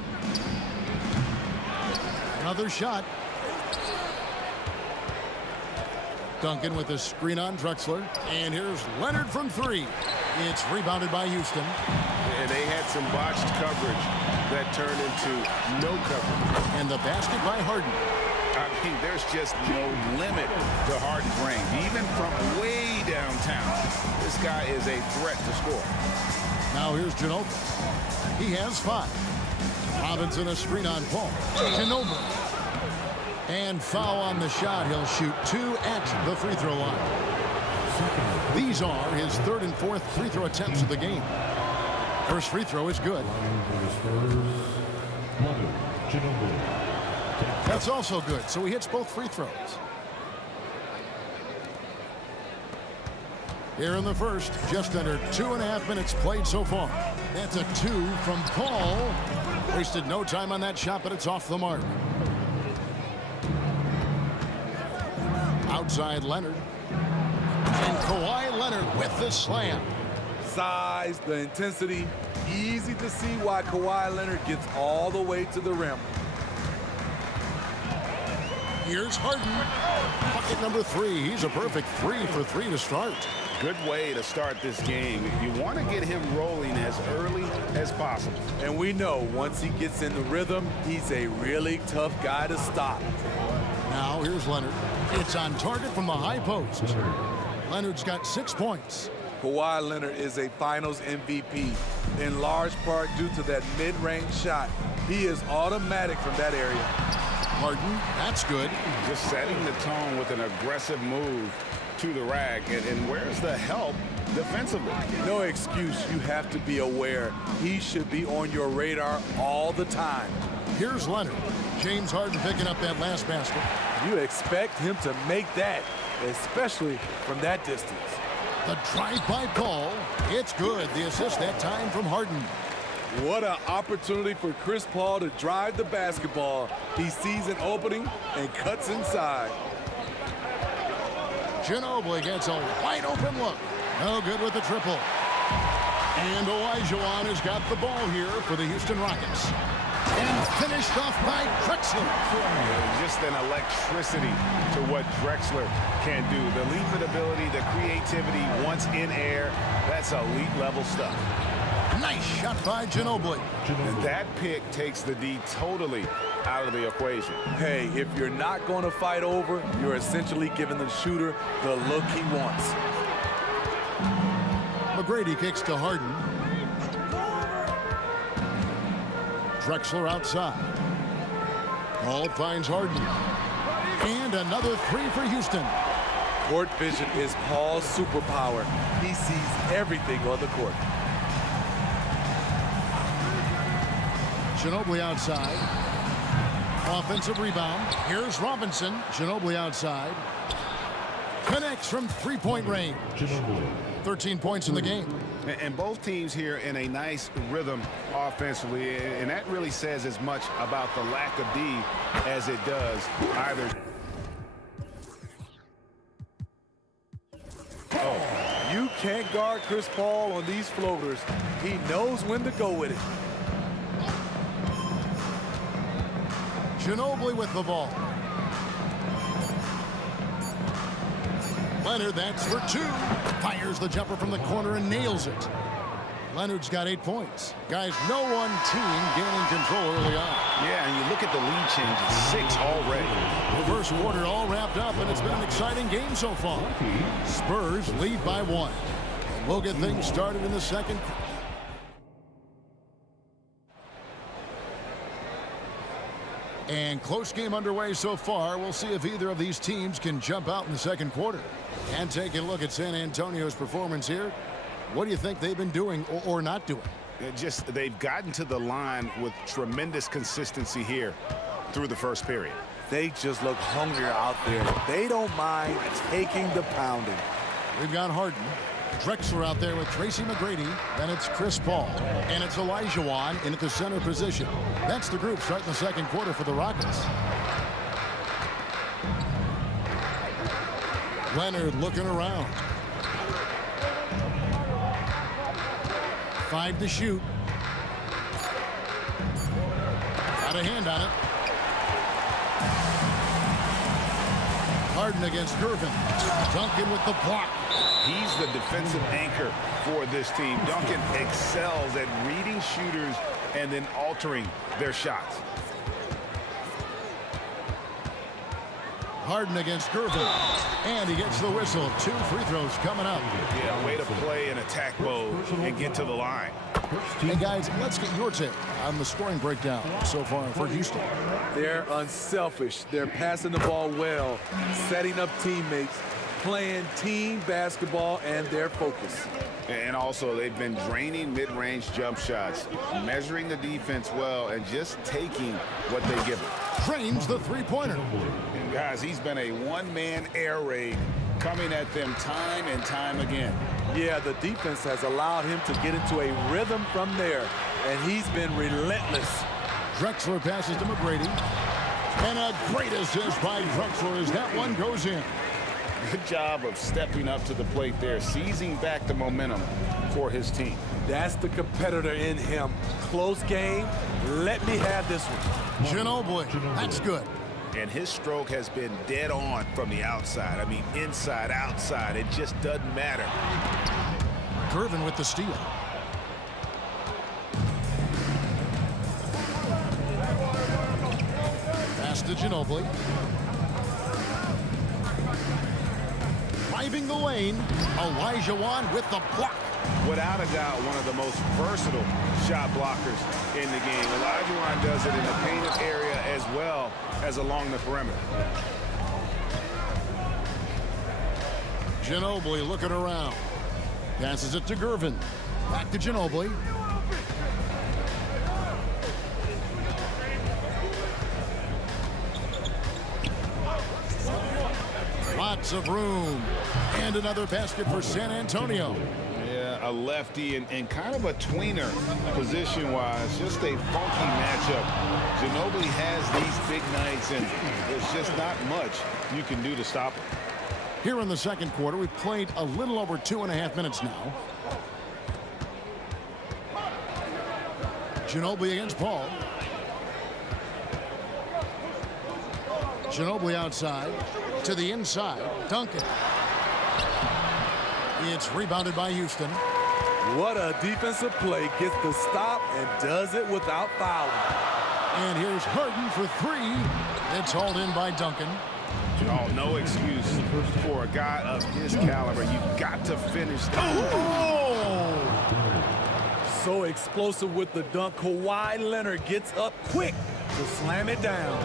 Another shot. Duncan with the screen on Drexler. And here's Leonard from 3. It's rebounded by Houston. And they had some botched coverage that turned into no coverage. And the basket by Harden. I mean, there's just no limit to Harden's range. Even from way downtown, this guy is a threat to score. Now here's Ginobili. He has 5. Robinson a screen on Paul. Ginobili. And foul on the shot. He'll shoot 2 at the free throw line. These are his 3rd and 4th free throw attempts of the game. First free throw is good. That's also good, so he hits both free throws. Here in the first, just under 2.5 minutes played so far. That's a 2 from Paul. Wasted no time on that shot, but it's off the mark. Outside Leonard. And Kawhi Leonard with the slam. Size, the intensity, easy to see why Kawhi Leonard gets all the way to the rim. Here's Harden. Bucket number 3. He's a perfect 3 for 3 to start. Good way to start this game. You want to get him rolling as early as possible. And we know once he gets in the rhythm, he's a really tough guy to stop. Now here's Leonard. It's on target from the high post. Leonard's got 6 points. Kawhi Leonard is a finals MVP, in large part due to that mid-range shot. He is automatic from that area. Harden, that's good. Just setting the tone with an aggressive move to the rack. And where's the help defensively? No excuse. You have to be aware. He should be on your radar all the time. Here's Leonard. James Harden picking up that last basket. You expect him to make that, especially from that distance. The drive by Paul. It's good. The assist that time from Harden. What an opportunity for Chris Paul to drive the basketball. He sees an opening and cuts inside. Ginobili gets a wide open look. No good with the triple. And Olajuwon has got the ball here for the Houston Rockets. And finished off by Drexler. Just an electricity to what Drexler can do. The leaping ability, the creativity once in air, that's elite level stuff. Nice shot by Ginobili. And that pick takes the D totally out of the equation. Hey, if you're not going to fight over, you're essentially giving the shooter the look he wants. McGrady kicks to Harden. Drexler outside. Paul finds Harden. And another three for Houston. Court vision is Paul's superpower. He sees everything on the court. Ginobili outside. Offensive rebound. Here's Robinson. Ginobili outside. Connects from three-point range. 13 points in the game. And both teams here in a nice rhythm offensively, and that really says as much about the lack of D as it does either. Oh, you can't guard Chris Paul on these floaters. He knows when to go with it. Ginobili with the ball. Leonard, that's for two. Fires the jumper from the corner and nails it. Leonard's got 8 points. Guys, no one team gaining control early on. Yeah, and you look at the lead changes, 6 already. The first quarter all wrapped up, and it's been an exciting game so far. Spurs lead by 1. We'll get things started in the second quarter. And close game underway so far. We'll see if either of these teams can jump out in the second quarter. And taking a look at San Antonio's performance here. What do you think they've been doing or not doing? They've gotten to the line with tremendous consistency here through the first period. They just look hungrier out there. They don't mind taking the pounding. We've got Harden. Drexler out there with Tracy McGrady. Then it's Chris Paul. And it's Olajuwon in at the center position. That's the group starting the second quarter for the Rockets. Leonard looking around. 5 to shoot. Got a hand on it. Harden against Gervin. Duncan with the block. He's the defensive anchor for this team. Duncan excels at reading shooters and then altering their shots. Harden against Gervin. And he gets the whistle. 2 free throws coming up. Yeah, way to play in attack mode and get to the line. Hey, guys, let's get your take on the scoring breakdown so far for Houston. They're unselfish. They're passing the ball well, setting up teammates, playing team basketball, and their focus. And also, they've been draining mid-range jump shots, measuring the defense well, and just taking what they give them. Drains the three-pointer. And guys, he's been a one-man air raid coming at them time and time again. Yeah, the defense has allowed him to get into a rhythm from there, and he's been relentless. Drexler passes to McGrady. And a great assist by Drexler as that one goes in. Good job of stepping up to the plate there, seizing back the momentum for his team. That's the competitor in him. Close game. Let me have this one. Ginobili. That's good. And his stroke has been dead on from the outside. I mean, inside, outside. It just doesn't matter. Gervin with the steal. Pass to Ginobili. Driving the lane, Olajuwon with the block. Without a doubt, one of the most versatile shot blockers in the game. Olajuwon does it in the painted area as well as along the perimeter. Ginobili looking around. Passes it to Gervin. Back to Ginobili. Lots of room. And another basket for San Antonio. Yeah, a lefty and kind of a tweener position-wise. Just a funky matchup. Ginobili has these big nights, and there's just not much you can do to stop him. Here in the second quarter, we've played a little over 2.5 minutes now. Ginobili against Paul. Ginobili outside to the inside. Duncan. It's rebounded by Houston. What a defensive play. Gets the stop and does it without fouling. And here's Harden for three. It's hauled in by Duncan. Oh, no excuse for a guy of his caliber. You've got to finish that. Oh! So explosive with the dunk. Kawhi Leonard gets up quick to slam it down.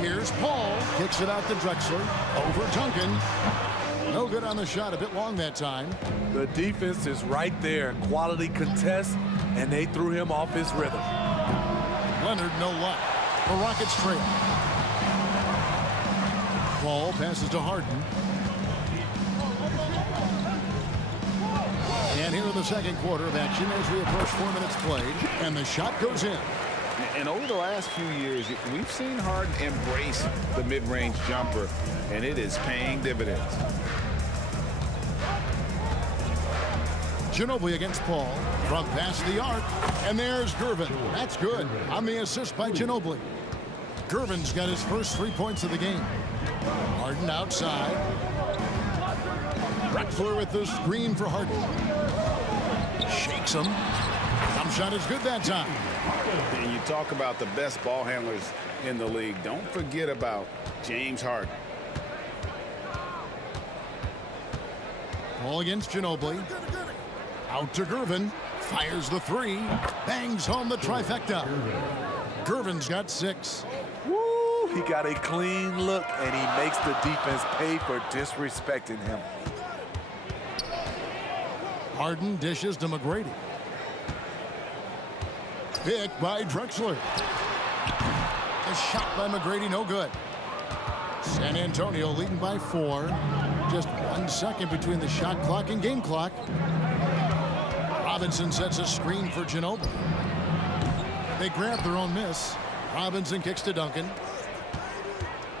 Here's Paul. Kicks it out to Drexler. Over Duncan. No good on the shot. A bit long that time. The defense is right there. Quality contest, and they threw him off his rhythm. Leonard, no luck. The Rockets trail. Paul passes to Harden. And here in the second quarter of action as we approach 4 minutes played. And the shot goes in. And over the last few years, we've seen Harden embrace the mid-range jumper, and it is paying dividends. Ginobili against Paul. From past the arc. And there's Gervin. That's good. On the assist by Ginobili. Gervin's got his first 3 points of the game. Harden outside. Drexler with the screen for Harden. Shakes him. Jump shot is good that time. And you talk about the best ball handlers in the league. Don't forget about James Harden. Paul against Ginobili. Out to Gervin. Fires the three. Bangs home the trifecta. Gervin's got 6. Woo! He got a clean look, and he makes the defense pay for disrespecting him. Harden dishes to McGrady. Pick by Drexler. A shot by McGrady, no good. San Antonio leading by 4. Just 1 second between the shot clock and game clock. Robinson sets a screen for Ginobili. They grab their own miss. Robinson kicks to Duncan.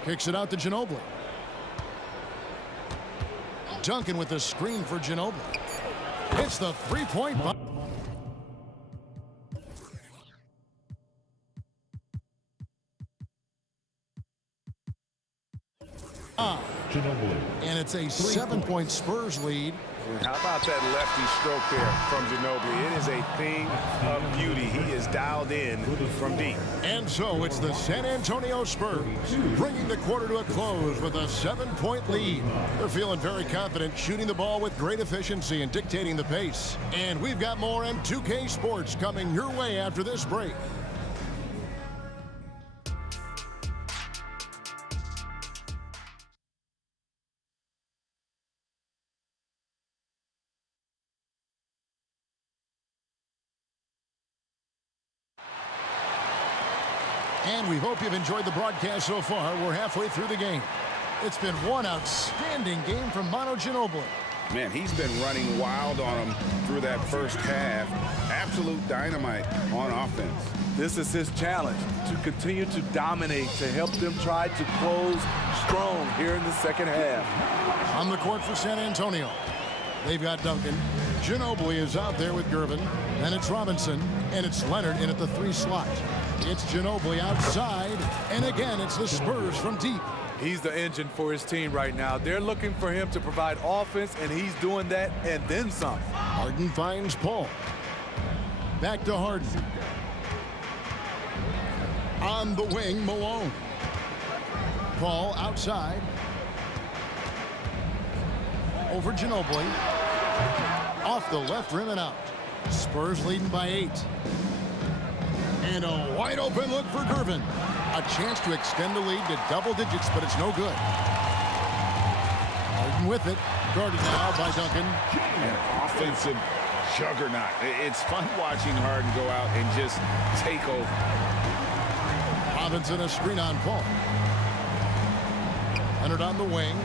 Kicks it out to Ginobili. Duncan with the screen for Ginobili. It's the three-point. And it's a 7-point Spurs lead. How about that lefty stroke there from Ginobili? It is a thing of beauty. He is dialed in from deep. And so it's the San Antonio Spurs bringing the quarter to a close with a 7-point lead. They're feeling very confident, shooting the ball with great efficiency and dictating the pace. And we've got more M2K Sports coming your way after this break. And we hope you've enjoyed the broadcast so far. We're halfway through the game. It's been one outstanding game from Manu Ginobili. Man, he's been running wild on him through that first half. Absolute dynamite on offense. This is his challenge, to continue to dominate, to help them try to close strong here in the second half. On the court for San Antonio, they've got Duncan. Ginobili is out there with Gervin. Then it's Robinson, and it's Leonard in at the 3 slot. It's Ginobili outside, and again, it's the Spurs from deep. He's the engine for his team right now. They're looking for him to provide offense, and he's doing that and then some. Harden finds Paul. Back to Harden. On the wing, Malone. Paul outside. Over Ginobili. Off the left rim and out. Spurs leading by 8. And a wide open look for Gervin. A chance to extend the lead to double digits, but it's no good. Harden with it. Guarded now by Duncan. An offensive juggernaut. It's fun watching Harden go out and just take over. Robinson a screen on Paul. Leonard on the wing.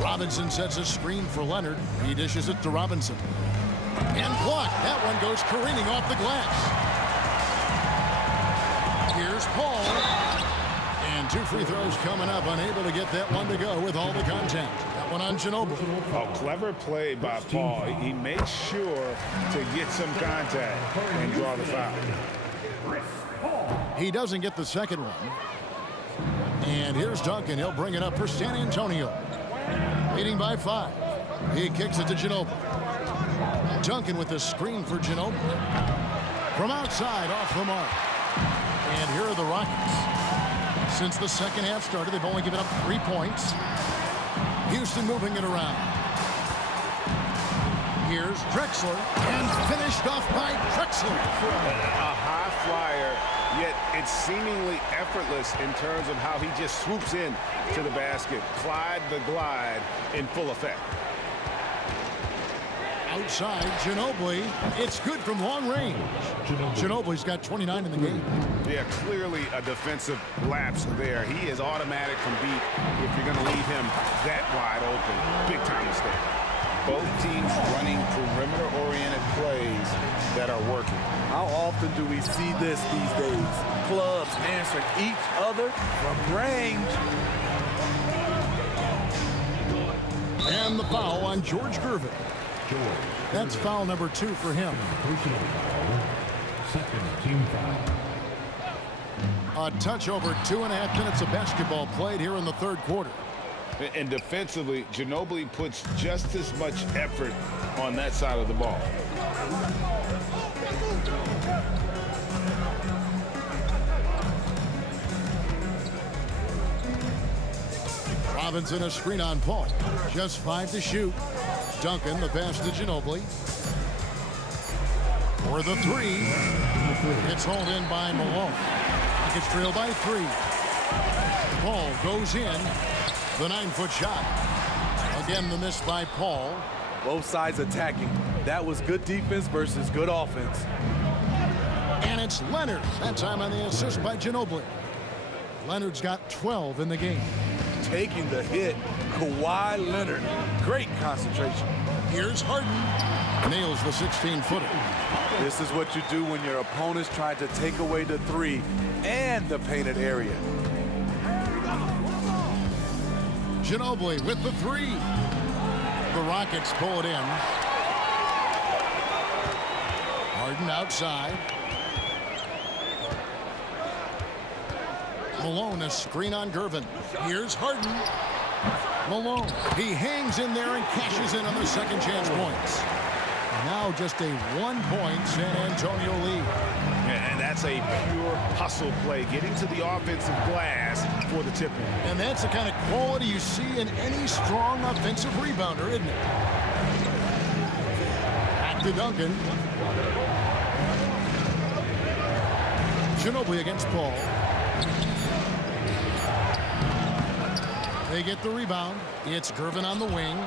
Robinson sets a screen for Leonard. He dishes it to Robinson. And blocked. That one goes careening off the glass. Here's Paul. And 2 free throws coming up. Unable to get that one to go with all the contact. That one on Ginobili. A clever play by Paul. He makes sure to get some contact and draw the foul. He doesn't get the second one. And here's Duncan. He'll bring it up for San Antonio. Leading by 5. He kicks it to Ginobili. Duncan with the screen for Ginobili. From outside, off the mark. And here are the Rockets. Since the second half started, they've only given up 3 points. Houston moving it around. Here's Drexler, and finished off by Drexler. A high flyer, yet it's seemingly effortless in terms of how he just swoops in to the basket. Clyde the glide in full effect. Outside, Ginobili. It's good from long range. Ginobili's got 29 in the game. Yeah, clearly a defensive lapse there. He is automatic from deep if you're going to leave him that wide open. Big time mistake. Both teams running perimeter-oriented plays that are working. How often do we see this these days? Clubs answering each other from range. And the foul on George Gervin. That's foul number 2 for him. Personal foul. Second team foul. A touch over 2.5 minutes of basketball played here in the third quarter. And defensively, Ginobili puts just as much effort on that side of the ball. Robinson a screen on Paul. Just 5 to shoot. Duncan the pass to Ginobili. For the 3. It's hauled in by Malone. Rockets trail by 3. Paul goes in. The 9-foot shot. Again, the miss by Paul. Both sides attacking. That was good defense versus good offense. And it's Leonard. That time on the assist by Ginobili. Leonard's got 12 in the game. Taking the hit, Kawhi Leonard. Great concentration. Here's Harden. Nails the 16-footer. This is what you do when your opponent's trying to take away the 3 and the painted area. Ginobili with the 3. The Rockets pull it in. Harden outside. Malone a screen on Gervin. Here's Harden. Malone. He hangs in there and cashes in on the second chance points. Now just a 1-point San Antonio lead. And that's a pure hustle play, getting to the offensive glass for the tip. And that's the kind of quality you see in any strong offensive rebounder, isn't it? Back to Duncan. Ginobili against Paul. They get the rebound. It's Gervin on the wing.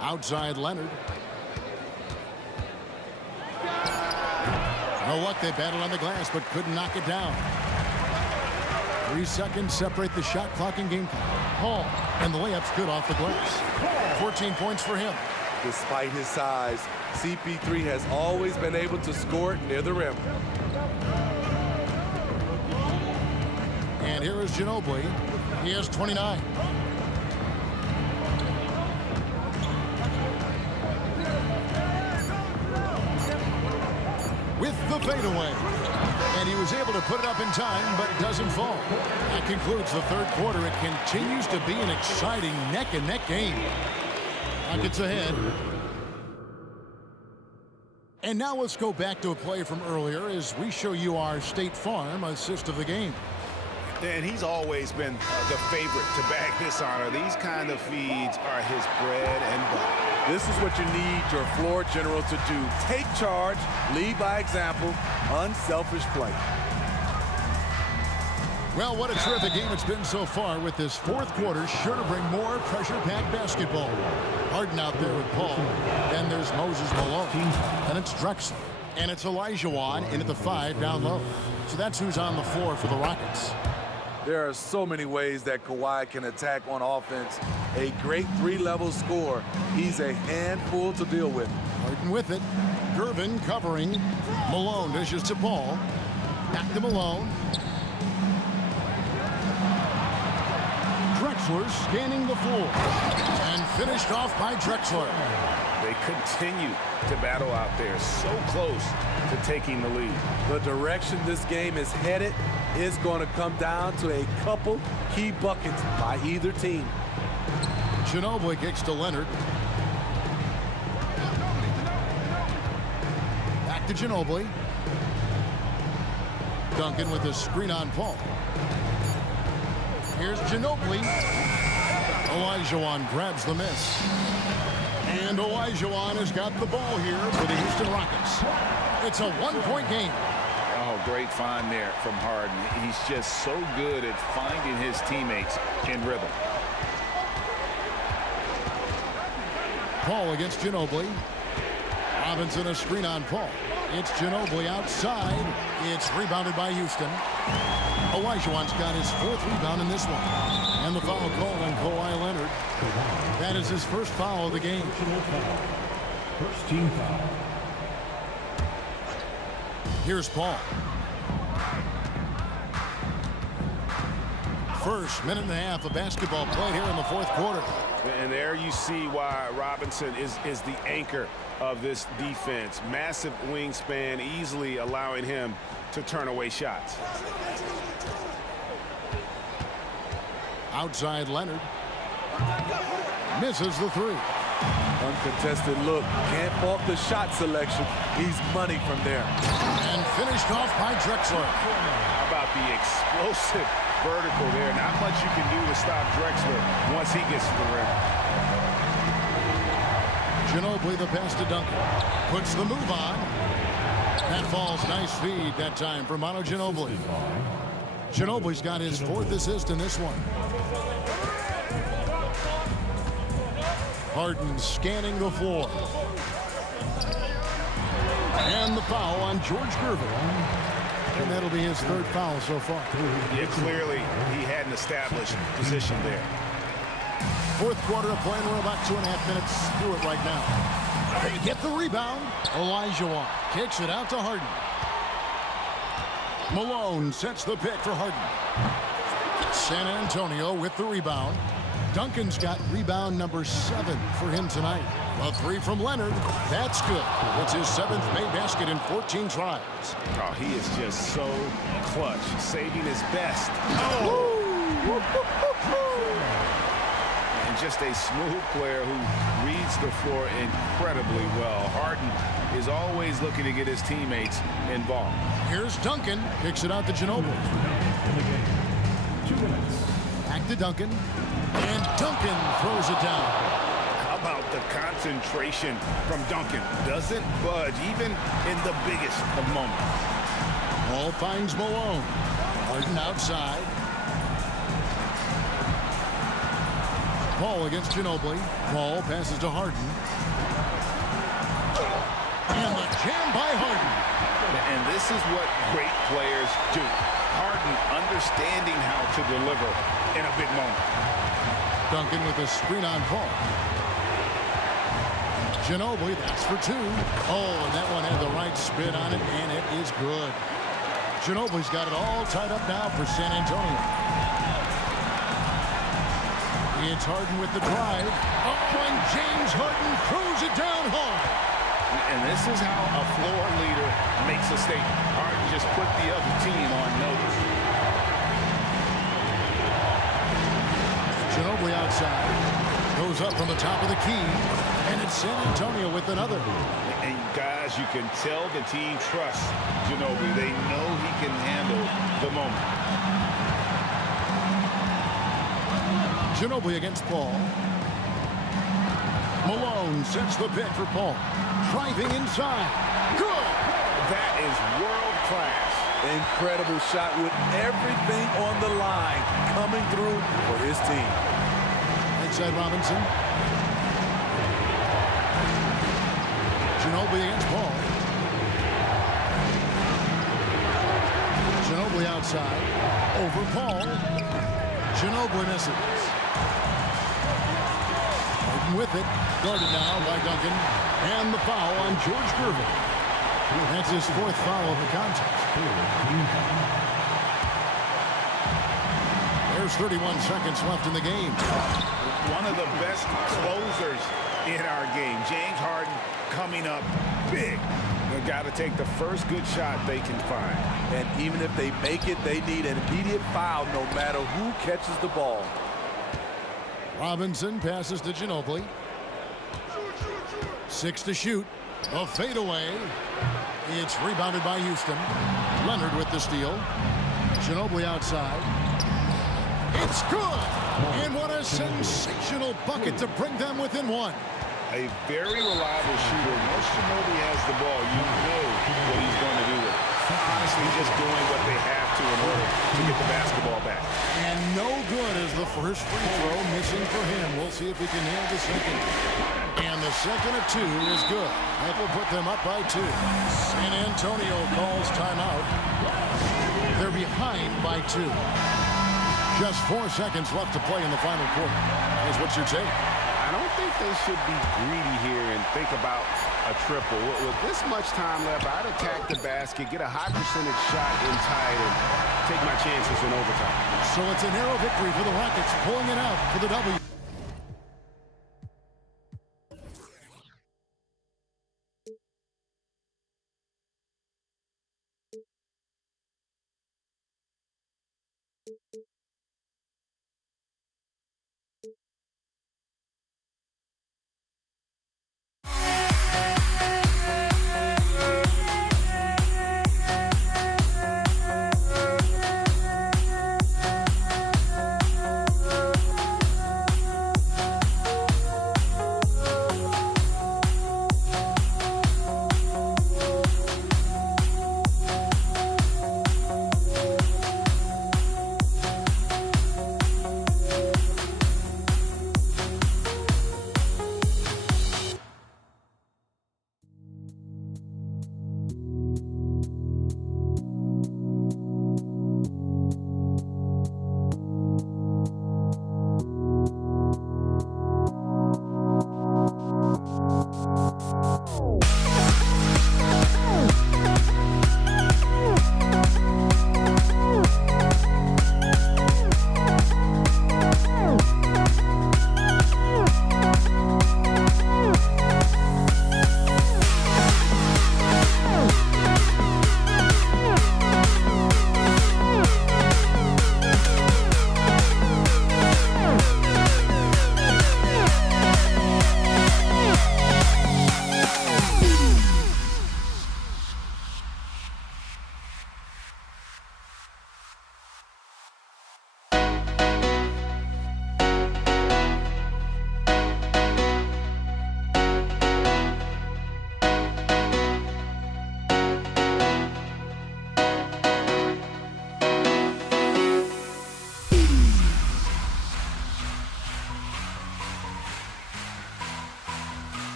Outside Leonard. Know what? They battled on the glass, but couldn't knock it down. 3 seconds separate the shot clock and game clock. Paul, and the layup's good off the glass. 14 points for him. Despite his size, CP3 has always been able to score it near the rim. And here is Ginobili. He has 29. With the fadeaway. And he was able to put it up in time, but doesn't fall. That concludes the third quarter. It continues to be an exciting neck-and-neck game. Rockets ahead. And now let's go back to a play from earlier as we show you our State Farm assist of the game. And he's always been the favorite to bag this honor. These kind of feeds are his bread and butter. This is what you need your floor general to do. Take charge, lead by example, unselfish play. Well, what a terrific game it's been so far, with this fourth quarter sure to bring more pressure-packed basketball. Harden out there with Paul. Then there's Moses Malone. And it's Drexler. And it's Olajuwon in at the 5 down low. So that's who's on the floor for the Rockets. There are so many ways that Kawhi can attack on offense. A great 3-level scorer. He's a handful to deal with. Harden with it. Gervin covering. Malone dishes to Paul. Back to Malone. Drexler scanning the floor. And finished off by Drexler. They continue to battle out there, so close to taking the lead. The direction this game is headed is going to come down to a couple key buckets by either team. Ginobili kicks to Leonard. Back to Ginobili. Duncan with a screen on Paul. Here's Ginobili. Olajuwon grabs the miss. And Olajuwon has got the ball here for the Houston Rockets. It's a one-point game. Oh, great find there from Harden. He's just so good at finding his teammates in rhythm. Paul against Ginobili. Robinson a screen on Paul. It's Ginobili outside. It's rebounded by Houston. Olajuwon's got his fourth rebound in this one. And the foul call on Kawhi Leonard. That is his first foul of the game. First team foul. Here's Paul. First minute and a half of basketball played here in the fourth quarter. And there you see why Robinson is the anchor of this defense. Massive wingspan, easily allowing him to turn away shots. Outside Leonard. Misses the three. Uncontested look. Can't fault the shot selection. He's money from there. And finished off by Drexler. How about the explosive vertical there? Not much you can do to stop Drexler once he gets to the rim. Ginobili the pass to Duncan. Puts the move on. That falls. Nice feed that time for Manu Ginobili. Ginobili's got his fourth assist in this one. Harden scanning the floor. And the foul on George Gervin. And that'll be his third foul so far. Yeah, clearly he had an established position there. Fourth quarter of play, and we're about 2.5 minutes through it right now. They get the rebound. Olajuwon kicks it out to Harden. Malone sets the pick for Harden. San Antonio with the rebound. Duncan's got rebound number 7 for him tonight. A three from Leonard. That's good. It's his 7th made basket in 14 tries. Oh, he is just so clutch, saving his best. And just a smooth player who reads the floor incredibly well. Harden is always looking to get his teammates involved. Here's Duncan. Kicks it out to Ginobili. 2 minutes. Back to Duncan. And Duncan throws it down. How about the concentration from Duncan? Doesn't budge, even in the biggest of moments. Ball finds Malone. Harden outside. Paul against Ginobili. Paul passes to Harden. And the jam by Harden. And this is what great players do. Harden understanding how to deliver in a big moment. Duncan with a screen on Paul. Ginobili, that's for 2. Oh, and that one had the right spin on it, and it is good. Ginobili's got it all tied up now for San Antonio. It's Harden with the drive. Oh, and James Harden throws it down hard. And this is how a floor leader makes a statement. Harden just put the other team on notice. Ginobili outside. Goes up from the top of the key. And it's San Antonio with another. And guys, you can tell the team trusts Ginobili. They know he can handle the moment. Ginobili against Paul. Malone sets the pick for Paul. Driving inside. Good. That is world class. Incredible shot with everything on the line coming through for his team. Outside Robinson. Ginobili against Paul. Ginobili outside. Over Paul. Ginobili misses. Harden with it. Guarded now by Duncan. And the foul on George Gervin. That's his 4th foul of the contest. There's There's 31 seconds left in the game. One of the best closers in our game. James Harden coming up big. They've got to take the first good shot they can find. And even if they make it, they need an immediate foul no matter who catches the ball. Robinson passes to Ginobili. 6 to shoot. A fadeaway. It's rebounded by Houston. Leonard with the steal. Ginobili outside. It's good! And what a sensational bucket to bring them within one. A very reliable shooter. Once Ginobili has the ball, you know what he's going to do with it. Honestly, just doing what they have to in order to get the basketball back. And no good as the first free throw missing for him. We'll see if he can nail the second. And the second of 2 is good. That will put them up by 2. San Antonio calls timeout. They're behind by 2. Just 4 seconds left to play in the final quarter. Here's what's your take? I don't think they should be greedy here and think about a triple. With this much time left, I'd attack the basket, get a high percentage shot inside, and take my chances in overtime. So it's a narrow victory for the Rockets, pulling it out for the W.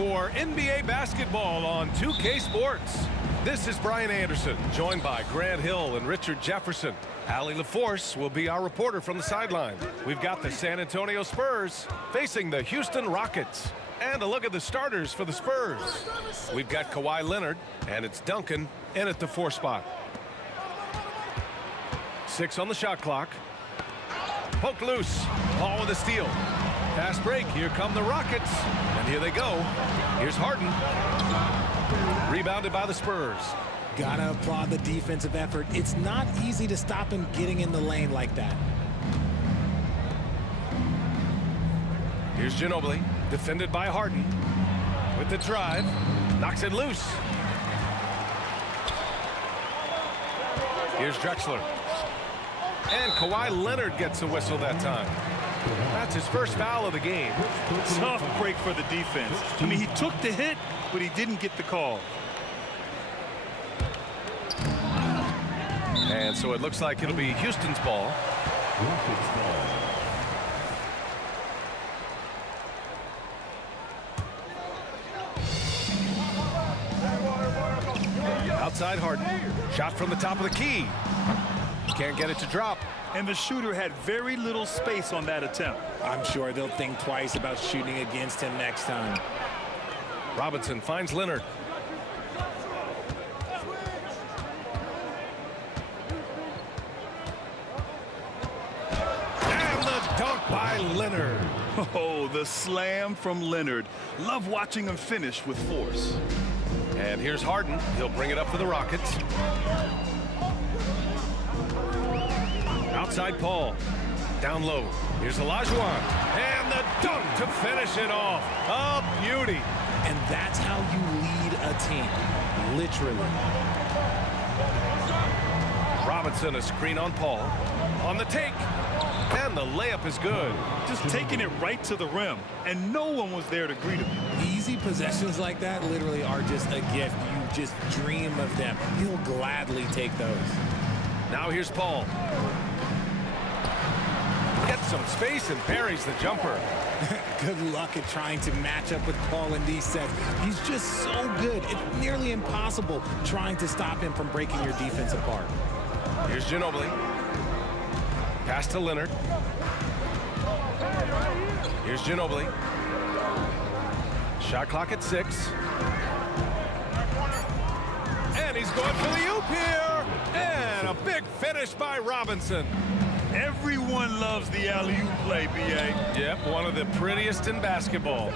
for NBA basketball on 2K Sports. This is Brian Anderson, joined by Grant Hill and Richard Jefferson. Allie LaForce will be our reporter from the sideline. We've got the San Antonio Spurs facing the Houston Rockets. And a look at the starters for the Spurs. We've got Kawhi Leonard, and it's Duncan in at the 4 spot. 6 on the shot clock. Poked loose. Paul with a steal. Fast break. Here come the Rockets. And here they go. Here's Harden. Rebounded by the Spurs. Gotta applaud the defensive effort. It's not easy to stop him getting in the lane like that. Here's Ginobili, defended by Harden. With the drive, knocks it loose. Here's Drexler. And Kawhi Leonard gets a whistle that time. That's his first foul of the game. Tough break for the defense. I mean, he took the hit, but he didn't get the call. And so it looks like it'll be Houston's ball. Outside Harden. Shot from the top of the key. Can't get it to drop. And the shooter had very little space on that attempt. I'm sure they'll think twice about shooting against him next time. Robinson finds Leonard. And the dunk by Leonard. Oh, the slam from Leonard. Love watching him finish with force. And here's Harden. He'll bring it up for the Rockets. Outside Paul. Down low. Here's Olajuwon. And the dunk to finish it off. A beauty. And that's how you lead a team. Literally. Robinson, a screen on Paul. On the take. And the layup is good. Just taking it right to the rim. And no one was there to greet him. Easy possessions like that literally are just a gift. You just dream of them. He'll gladly take those. Now here's Paul. Gets some space and parries the jumper. Good luck at trying to match up with Paul in these sets. He's just so good. It's nearly impossible trying to stop him from breaking your defense apart. Here's Ginobili. Pass to Leonard. Here's Ginobili. Shot clock at 6. And he's going for the oop here. And a big finish by Robinson. Everyone loves the alley-oop play, B.A. Yep, one of the prettiest in basketball.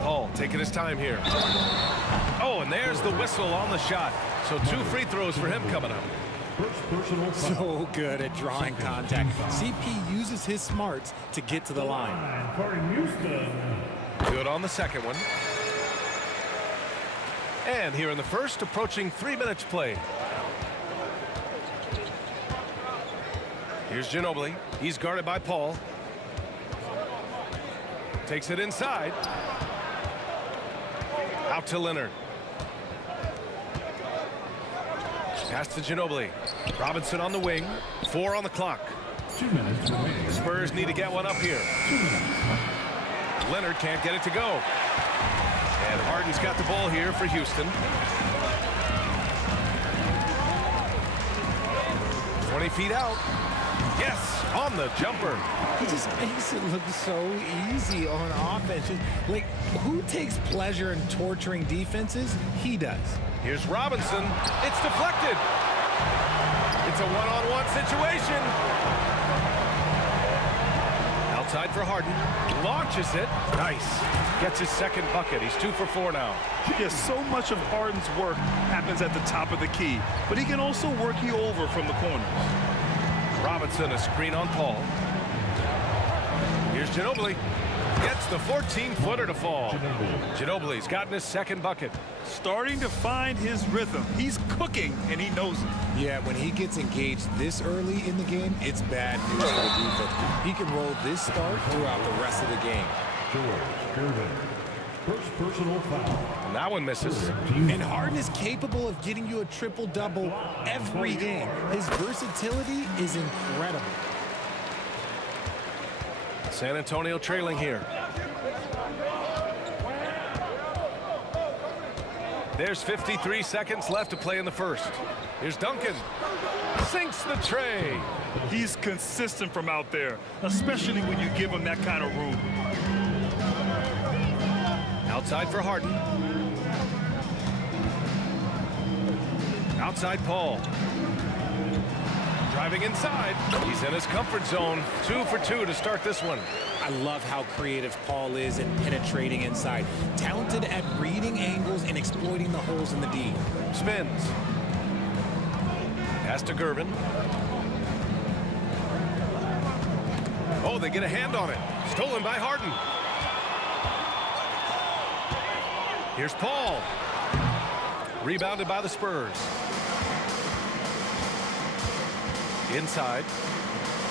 Paul taking his time here. Oh, and there's the whistle on the shot. So 2 free throws for him coming up. So good at drawing contact. CP uses his smarts to get to the line. Good on the second one. And here in the first, approaching 3 minutes played. Here's Ginobili. He's guarded by Paul. Takes it inside. Out to Leonard. Pass to Ginobili. Robinson on the wing. 4 on the clock. 2 minutes remaining. The Spurs need to get one up here. Leonard can't get it to go. And Harden's got the ball here for Houston. 20 feet out. Yes, on the jumper. He just makes it look so easy on offense. Like, who takes pleasure in torturing defenses? He does. Here's Robinson. It's deflected. It's a one-on-one situation. Outside for Harden. Launches it. Nice. Gets his second bucket. He's 2 for 4 now. Yes, so much of Harden's work happens at the top of the key, but he can also work you over from the corners. Robinson, a screen on Paul. Here's Ginobili. Gets the 14-footer to fall. Ginobili's gotten his second bucket. Starting to find his rhythm. He's cooking, and he knows it. Yeah, when he gets engaged this early in the game, it's bad news for the defense. He can roll this start throughout the rest of the game. George Irvin. First personal foul. And that one misses. And Harden is capable of getting you a triple-double every game. His versatility is incredible. San Antonio trailing here. There's 53 seconds left to play in the first. Here's Duncan. Sinks the tray. He's consistent from out there, especially when you give him that kind of room. Outside for Harden. Outside Paul. Driving inside. He's in his comfort zone. 2 for 2 to start this one. I love how creative Paul is in penetrating inside. Talented at reading angles and exploiting the holes in the D. Spins. Pass to Gervin. Oh, they get a hand on it. Stolen by Harden. Here's Paul. Rebounded by the Spurs. Inside.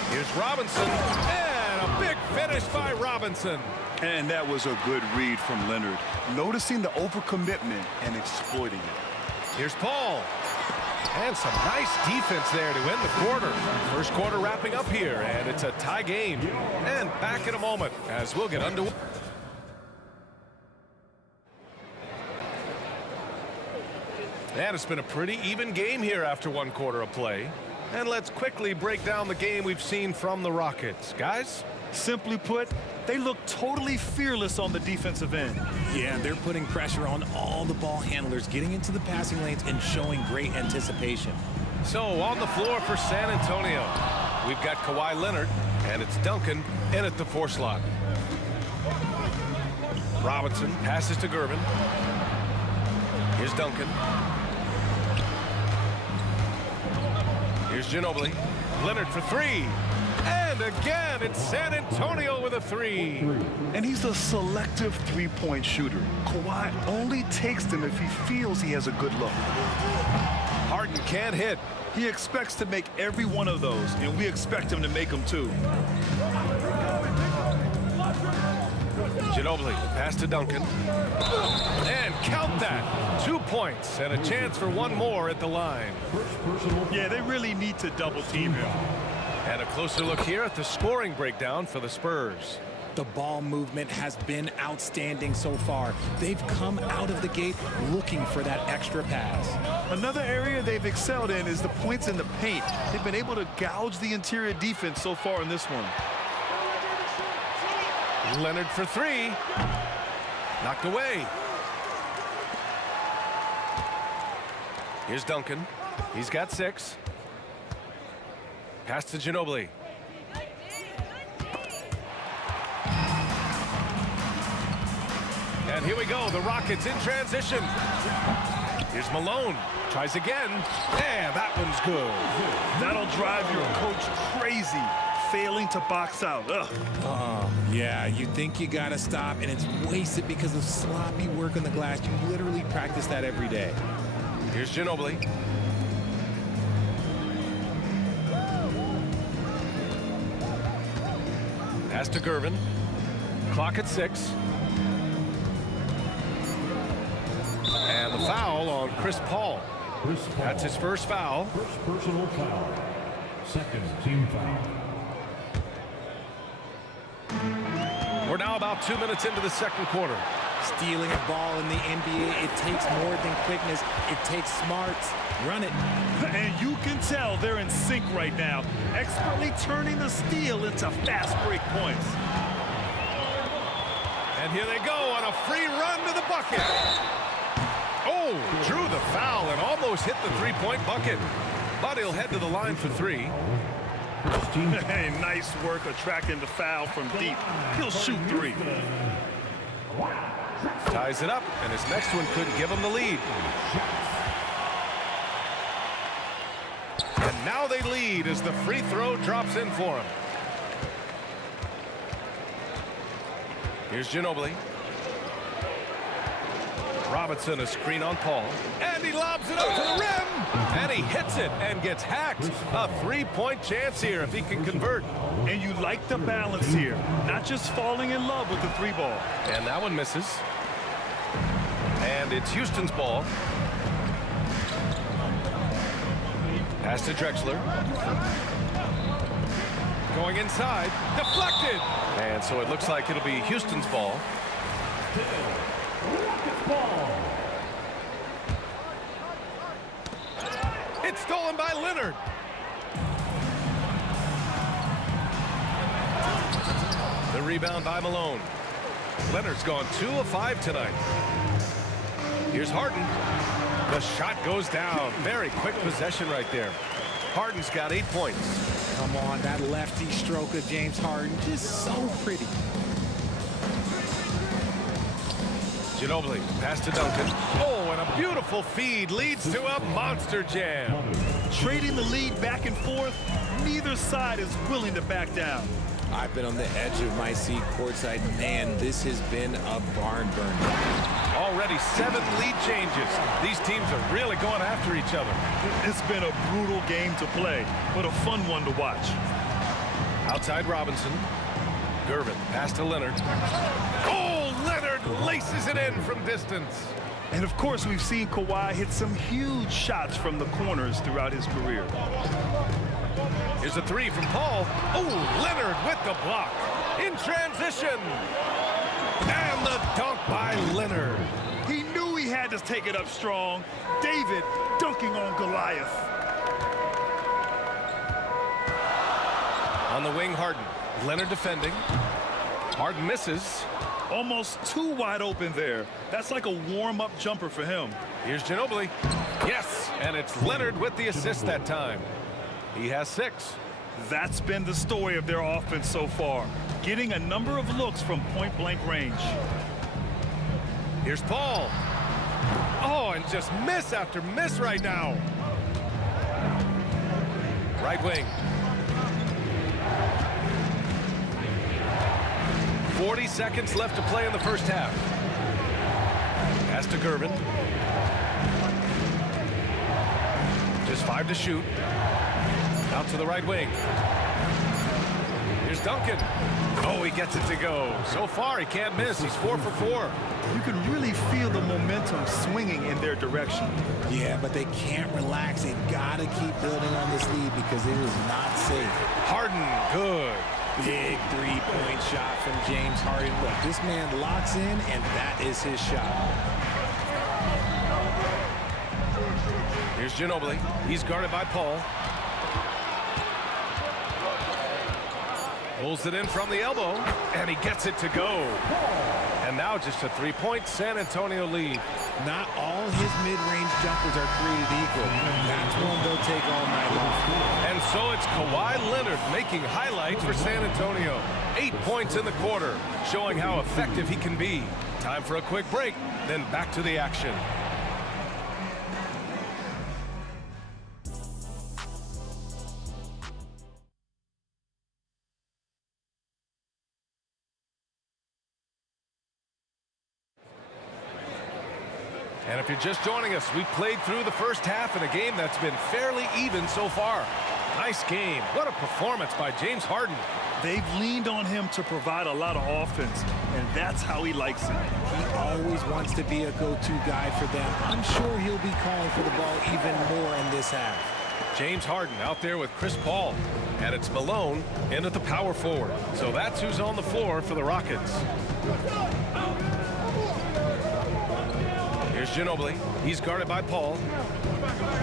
Here's Robinson. And a big finish by Robinson. And that was a good read from Leonard. Noticing the overcommitment and exploiting it. Here's Paul. And some nice defense there to end the quarter. First quarter wrapping up here, and it's a tie game. And back in a moment as we'll get underway. And it's been a pretty even game here after 1 quarter of play. And let's quickly break down the game we've seen from the Rockets. Guys? Simply put, they look totally fearless on the defensive end. Yeah, they're putting pressure on all the ball handlers, getting into the passing lanes and showing great anticipation. So on the floor for San Antonio, we've got Kawhi Leonard, and it's Duncan in at the 4 slot. Robinson passes to Gervin. Here's Duncan. Here's Ginobili. Leonard for 3. And again, it's San Antonio with a 3. And he's a selective three-point shooter. Kawhi only takes them if he feels he has a good look. Harden can't hit. He expects to make every one of those, and we expect him to make them too. Ginobili, pass to Duncan. And count that. 2 points and a chance for 1 more at the line. Yeah, they really need to double team him. And a closer look here at the scoring breakdown for the Spurs. The ball movement has been outstanding so far. They've come out of the gate looking for that extra pass. Another area they've excelled in is the points in the paint. They've been able to gouge the interior defense so far in this one. Leonard for 3. Knocked away. Here's Duncan. He's got 6. Pass to Ginobili. And here we go. The Rockets in transition. Here's Malone. Tries again. And that one's good. That'll drive your coach crazy. Failing to box out. Ugh. Oh, yeah, you think you got to stop, and it's wasted because of sloppy work on the glass. You literally practice that every day. Here's Ginobili. Pass to Gervin. Clock at 6. And the foul on Chris Paul. That's his first foul. First personal foul. Second team foul. We're now about 2 minutes into the second quarter. Stealing a ball in the NBA, it takes more than quickness. It takes smarts. Run it. And you can tell they're in sync right now, expertly turning the steal into fast break points. And here they go on a free run to the bucket. Oh, drew the foul and almost hit the three-point bucket. But he'll head to the line for 3. Hey, nice work attracting the foul from deep. He'll shoot 3. Ties it up, and his next one could give him the lead. And now they lead as the free throw drops in for him. Here's Ginobili. Robinson, a screen on Paul. And he lobs it up to the rim. And he hits it and gets hacked. A 3-point chance here if he can convert. And you like the balance here. Not just falling in love with the 3-ball. And that one misses. And it's Houston's ball. Pass to Drexler. Going inside. Deflected. And so it looks like it'll be Houston's ball. It's stolen by Leonard. The rebound by Malone. Leonard's gone 2 of 5 tonight. Here's Harden. The shot goes down. Very quick possession right there. Harden's got 8 points. Come on, that lefty stroke of James Harden, just so pretty. Ginobili, pass to Duncan. Oh, and a beautiful feed leads to a monster jam. Trading the lead back and forth, neither side is willing to back down. I've been on the edge of my seat courtside. Man, this has been a barn burner. Already 7 lead changes. These teams are really going after each other. It's been a brutal game to play, but a fun one to watch. Outside Robinson. Gervin, pass to Leonard. Oh, Leonard laces it in from distance. And of course, we've seen Kawhi hit some huge shots from the corners throughout his career. Here's a 3 from Paul. Oh, Leonard with the block. In transition. And the dunk by Leonard. He knew he had to take it up strong. David dunking on Goliath. On the wing, Harden. Leonard defending. Harden misses. Almost too wide open there. That's like a warm-up jumper for him. Here's Ginobili. Yes, and it's Leonard with the assist that time. He has 6. That's been the story of their offense so far, getting a number of looks from point-blank range. Here's Paul. Oh, and just miss after miss right now. Right wing. 40 seconds left to play in the first half. Pass to Gervin. Just 5 to shoot. Out to the right wing. Here's Duncan. Oh, he gets it to go. So far, he can't miss. He's 4 for 4. You can really feel the momentum swinging in their direction. Yeah, but they can't relax. They've got to keep building on this lead because it is not safe. Harden, good. Big three-point shot from James Harden. Look, this man locks in, and that is his shot. Here's Ginobili. He's guarded by Paul. Pulls it in from the elbow, and he gets it to go. And now just a 3-point San Antonio lead. Not all his mid-range jumpers are created equal. That's one they'll take all night long. And so it's Kawhi Leonard making highlights for San Antonio. 8 points in the quarter, showing how effective he can be. Time for a quick break, then back to the action. And if you're just joining us, we played through the first half in a game that's been fairly even so far. Nice game. What a performance by James Harden. They've leaned on him to provide a lot of offense, and that's how he likes it. He always wants to be a go-to guy for them. I'm sure he'll be calling for the ball even more in this half. James Harden out there with Chris Paul. And it's Malone in at the power forward. So that's who's on the floor for the Rockets. Here's Ginobili. He's guarded by Paul.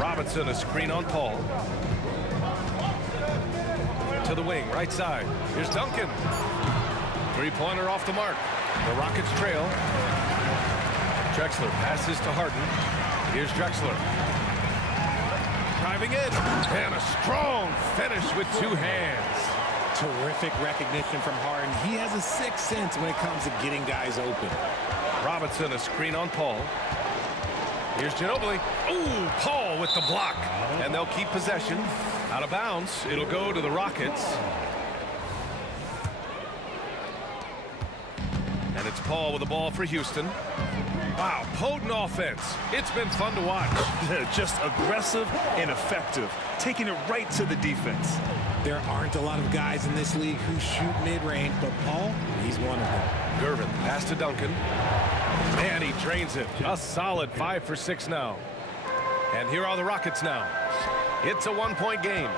Robinson, a screen on Paul. To the wing, right side. Here's Duncan. Three-pointer off the mark. The Rockets trail. Drexler passes to Harden. Here's Drexler. Driving in. And a strong finish with 2 hands. Terrific recognition from Harden. He has a sixth sense when it comes to getting guys open. Robinson, a screen on Paul. Here's Ginobili. Ooh, Paul with the block. And they'll keep possession. Out of bounds. It'll go to the Rockets. And it's Paul with the ball for Houston. Wow, potent offense. It's been fun to watch. Just aggressive and effective, taking it right to the defense. There aren't a lot of guys in this league who shoot mid-range, but Paul, he's one of them. Gervin, pass to Duncan. And he drains it. A solid 5 for 6 now. And here are the Rockets now. It's a 1-point game.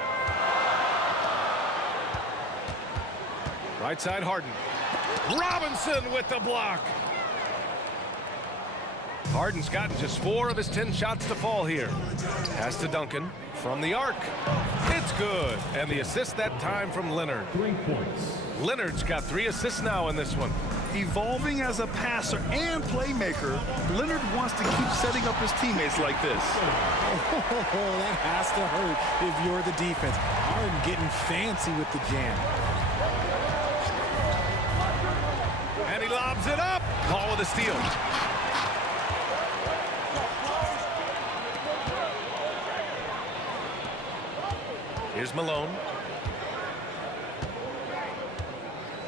Right side, Harden. Robinson with the block. Harden's gotten just 4 of his 10 shots to fall here. Pass to Duncan from the arc. It's good. And the assist that time from Leonard. 3 points. Leonard's got 3 assists now in this one. Evolving as a passer and playmaker, Leonard wants to keep setting up his teammates like this. Oh, that has to hurt if you're the defense. Harden getting fancy with the jam. And he lobs it up. Paul with a steal. Here's Malone.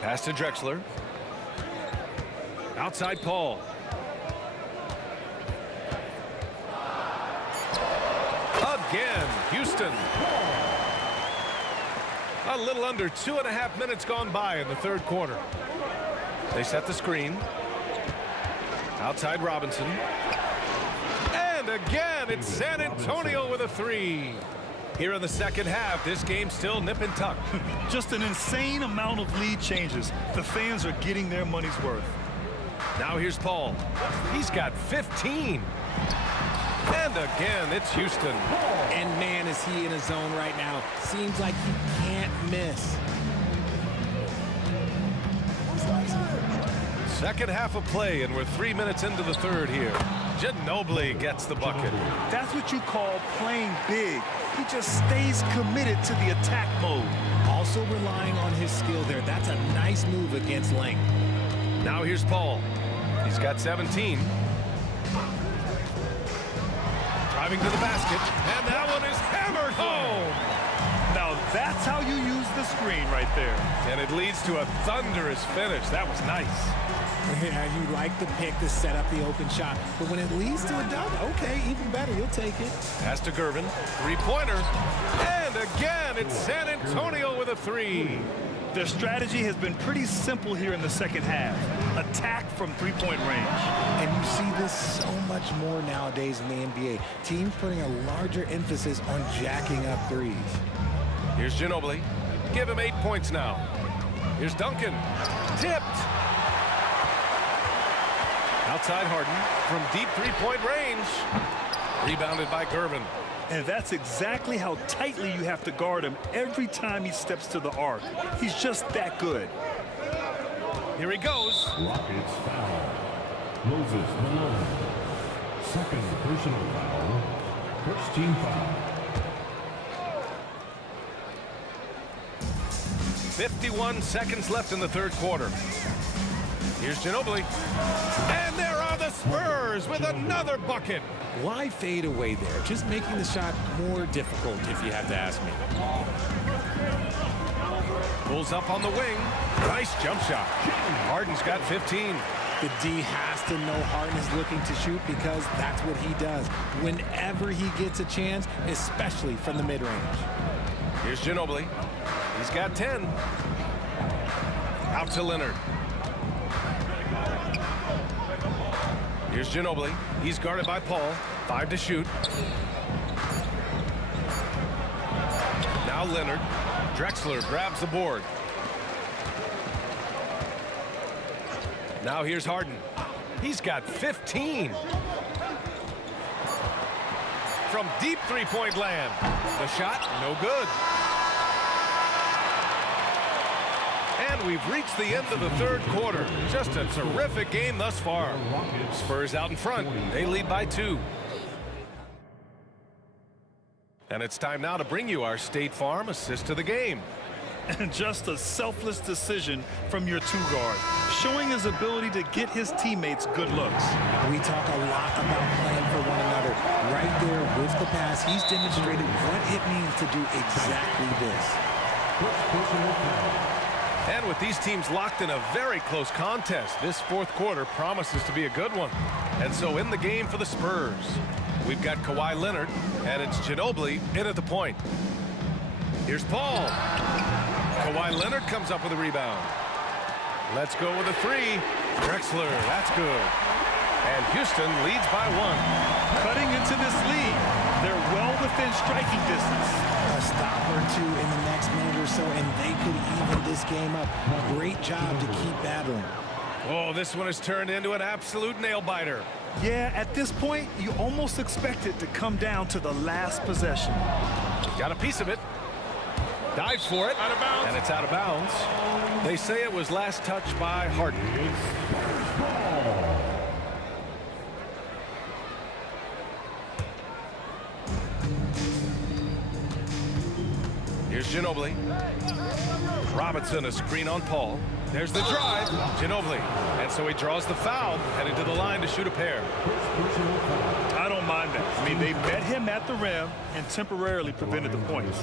Pass to Drexler. Outside Paul. Again, Houston. A little under 2.5 minutes gone by in the third quarter. They set the screen. Outside Robinson. And again, it's San Antonio with a 3. Here in the second half, this game's still nip and tuck. Just an insane amount of lead changes. The fans are getting their money's worth. Now here's Paul. He's got 15. And again, it's Houston. And man, is he in a zone right now. Seems like he can't miss. Second half of play, and we're 3 minutes into the third here. Ginobili gets the bucket. That's what you call playing big. He just stays committed to the attack mode. Also relying on his skill there. That's a nice move against length. Now here's Paul. He's got 17. Driving to the basket, and that one is hammered home. Now that's how you use the screen right there. And it leads to a thunderous finish. That was nice. Yeah, you like the pick to set up the open shot. But when it leads to a dunk, okay, even better, you'll take it. Pass to Gervin. Three-pointer. And again, it's San Antonio with a 3. Their strategy has been pretty simple here in the second half. Attack from three-point range. And you see this so much more nowadays in the NBA. Teams putting a larger emphasis on jacking up threes. Here's Ginobili. Give him 8 points now. Here's Duncan. Tipped. Outside Harden from deep three-point range. Rebounded by Gervin. And that's exactly how tightly you have to guard him every time he steps to the arc. He's just that good. Here he goes. Rockets foul. Moses Malone. Second personal foul. First team foul. 51 seconds left in the third quarter. Here's Ginobili. And there are the Spurs with another bucket. Why fade away there? Just making the shot more difficult, if you have to ask me. Pulls up on the wing. Nice jump shot. Harden's got 15. The D has to know Harden is looking to shoot because that's what he does. Whenever he gets a chance, especially from the mid-range. Here's Ginobili. He's got 10. Out to Leonard. Here's Ginobili. He's guarded by Paul. 5 to shoot. Now Leonard. Drexler grabs the board. Now here's Harden. He's got 15. From deep three-point land. The shot, no good. And we've reached the end of the third quarter. Just a terrific game thus far. Spurs out in front. They lead by 2. And it's time now to bring you our State Farm assist to the game. And just a selfless decision from your two guard, showing his ability to get his teammates good looks. We talk a lot about playing for one another. Right there with the pass, he's demonstrated what it means to do exactly this. And with these teams locked in a very close contest, this fourth quarter promises to be a good one. And so in the game for the Spurs, we've got Kawhi Leonard, and it's Ginobili in at the point. Here's Paul. Kawhi Leonard comes up with a rebound. Let's go with a 3. Drexler, that's good. And Houston leads by 1. Cutting into this lead. They're well within striking distance. A stop or two in the next minute or so, and they could even this game up. Great job to keep battling. Oh, this one has turned into an absolute nail-biter. Yeah, at this point, you almost expect it to come down to the last possession. Got a piece of it. Dives for it. Out of bounds. And it's out of bounds. They say it was last touched by Harden. Here's Ginobili. Robinson, a screen on Paul. There's the drive. Ginobili. And so he draws the foul, headed to the line to shoot a pair. I don't mind that. I mean, they met him at the rim and temporarily prevented the points.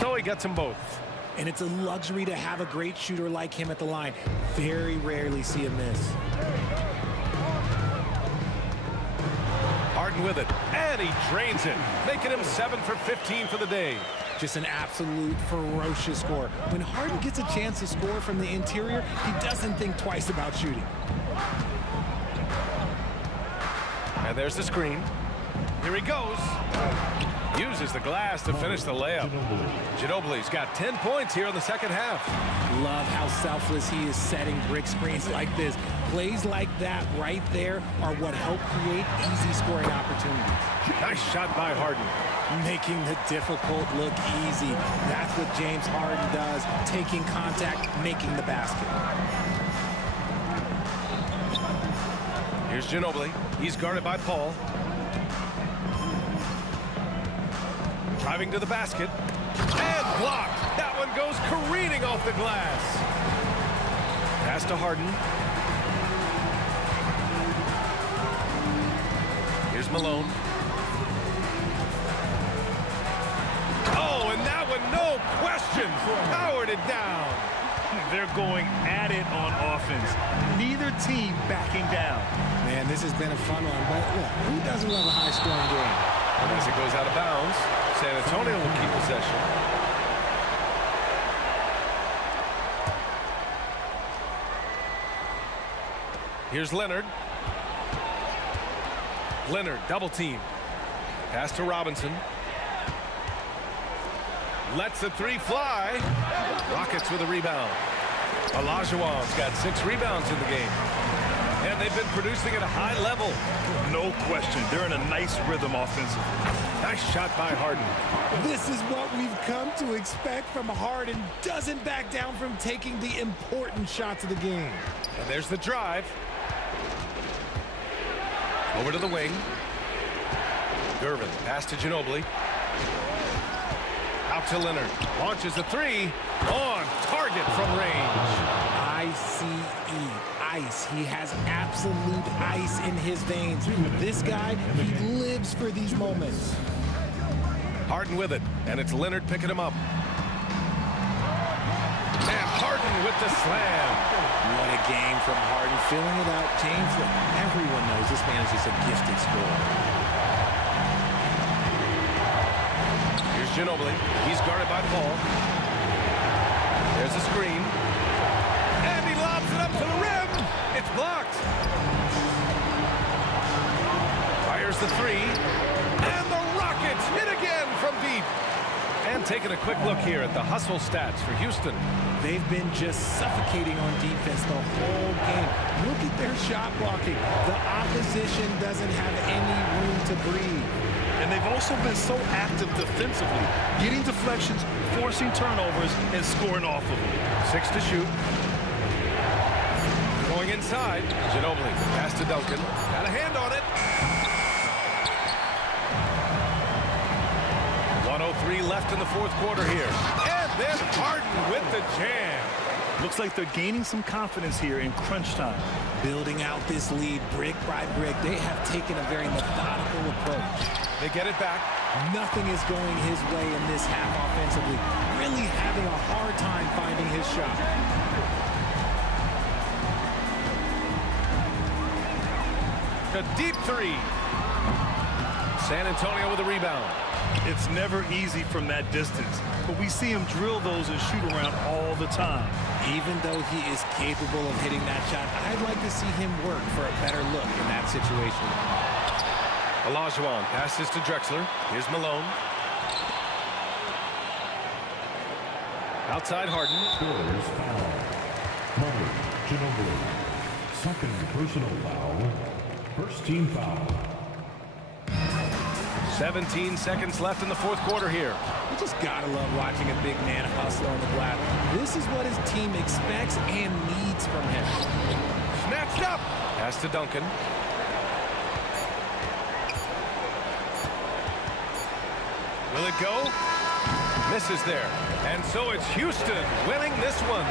So he gets them both. And it's a luxury to have a great shooter like him at the line. Very rarely see him miss. Harden with it, and he drains it, making him 7 for 15 for the day. Just an absolute ferocious score. When Harden gets a chance to score from the interior, he doesn't think twice about shooting. And there's the screen. Here he goes. Uses the glass to finish the layup. Ginobili's got 10 points here in the second half. Love how selfless he is setting brick screens like this. Plays like that right there are what help create easy scoring opportunities. Nice shot by Harden. Making the difficult look easy. That's what James Harden does. Taking contact, making the basket. Here's Ginobili. He's guarded by Paul. Driving to the basket. And blocked. That one goes careening off the glass. Pass to Harden. Here's Malone. Oh, and that one, no question, powered it down. They're going at it on offense. Neither team backing down. Man, this has been a fun one, but look, who doesn't love a high-scoring game? And as it goes out of bounds, San Antonio will keep possession. Here's Leonard. Leonard, double team. Pass to Robinson. Lets the three fly. Rockets with a rebound. Olajuwon's got 6 rebounds in the game. And they've been producing at a high level. No question. They're in a nice rhythm offensively. Nice shot by Harden. This is what we've come to expect from Harden. Doesn't back down from taking the important shots of the game. And there's the drive. Over to the wing. Gervin, pass to Ginobili. Out to Leonard. Launches a 3. On target from range. ICE. Ice. He has absolute ice in his veins. This guy, he lives for these moments. Harden with it, and it's Leonard picking him up. And Harden with the slam. What a game from Harden. Filling it out. James, everyone knows this man is just a gifted scorer. Here's Ginobili. He's guarded by Paul. There's a screen. And he lobs it up to the rim. It's blocked. Fires the 3. And the Rockets hit again from deep. And taking a quick look here at the hustle stats for Houston. They've been just suffocating on defense the whole game. Look at their shot blocking. The opposition doesn't have any room to breathe. And they've also been so active defensively, getting deflections, forcing turnovers, and scoring off of them. 6 to shoot. Going inside. Ginobili. Pass to Duncan. Got a hand on it. 1:03 left in the fourth quarter here. And then Harden with the jam. Looks like they're gaining some confidence here in crunch time. Building out this lead brick by brick. They have taken a very methodical approach. They get it back. Nothing is going his way in this half offensively. Really having a hard time finding his shot. A deep 3. San Antonio with a rebound. It's never easy from that distance, but we see him drill those and shoot around all the time. Even though he is capable of hitting that shot, I'd like to see him work for a better look in that situation. Olajuwon passes to Drexler. Here's Malone. Outside Harden. Scorers foul. Murray, Ginobili. Second personal foul. First team foul. 17 seconds left in the fourth quarter here. You just gotta love watching a big man hustle on the glass. This is what his team expects and needs from him. Snatched up. Pass to Duncan. Will it go? Misses there. And so it's Houston winning this one.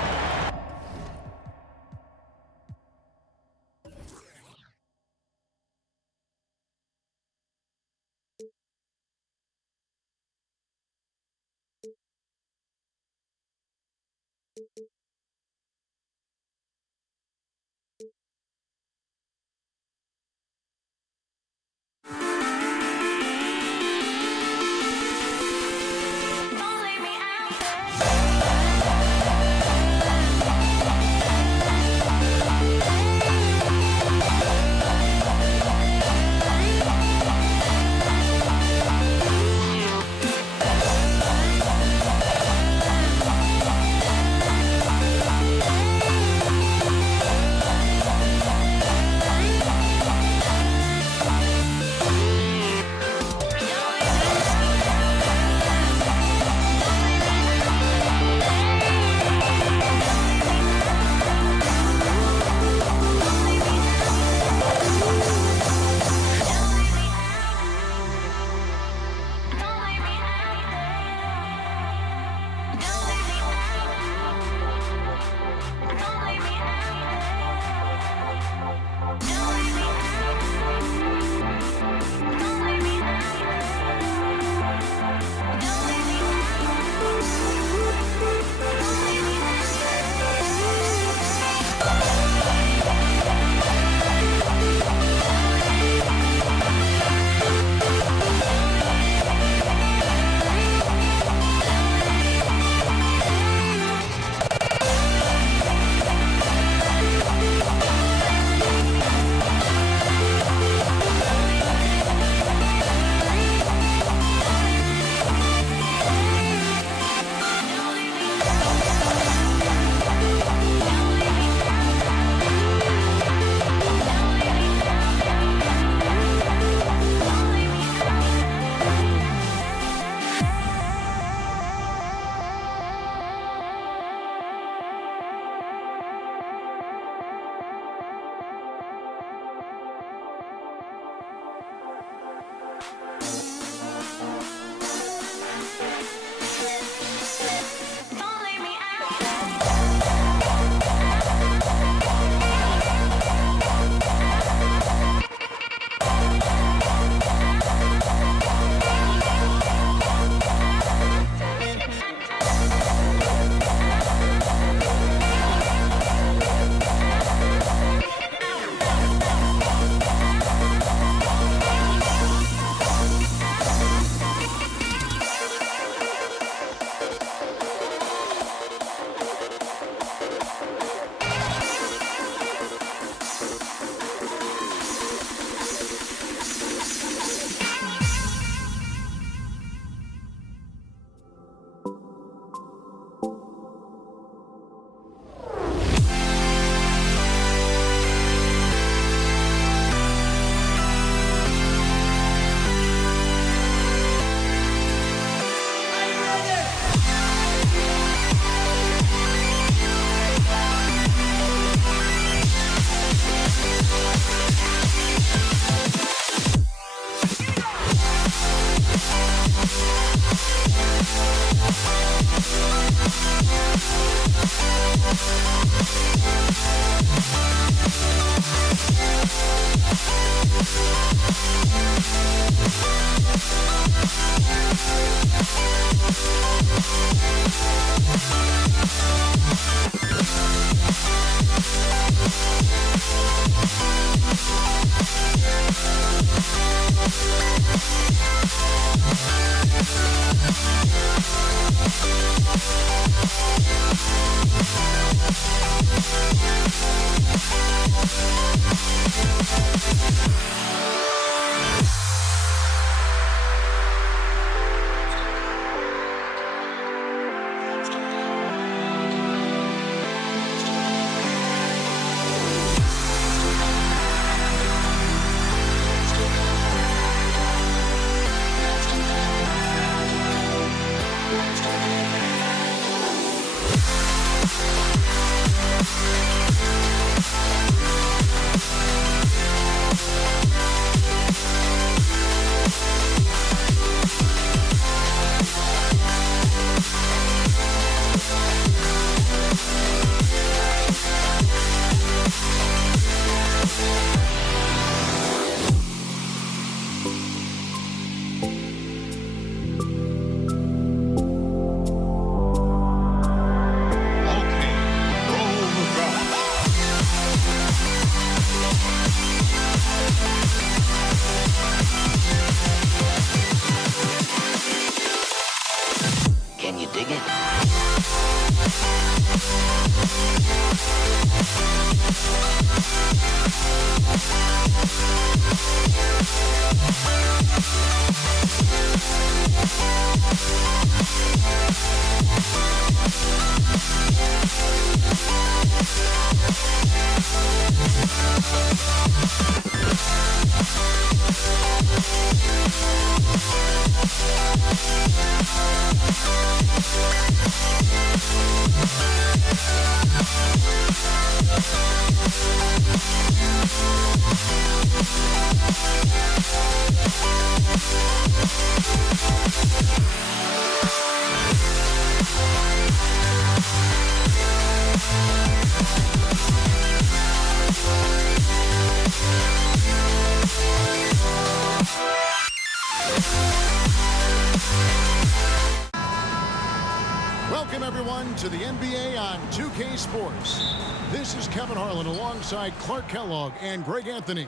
Welcome, everyone, to the NBA on 2K Sports. This is Kevin Harlan alongside Clark Kellogg and Greg Anthony.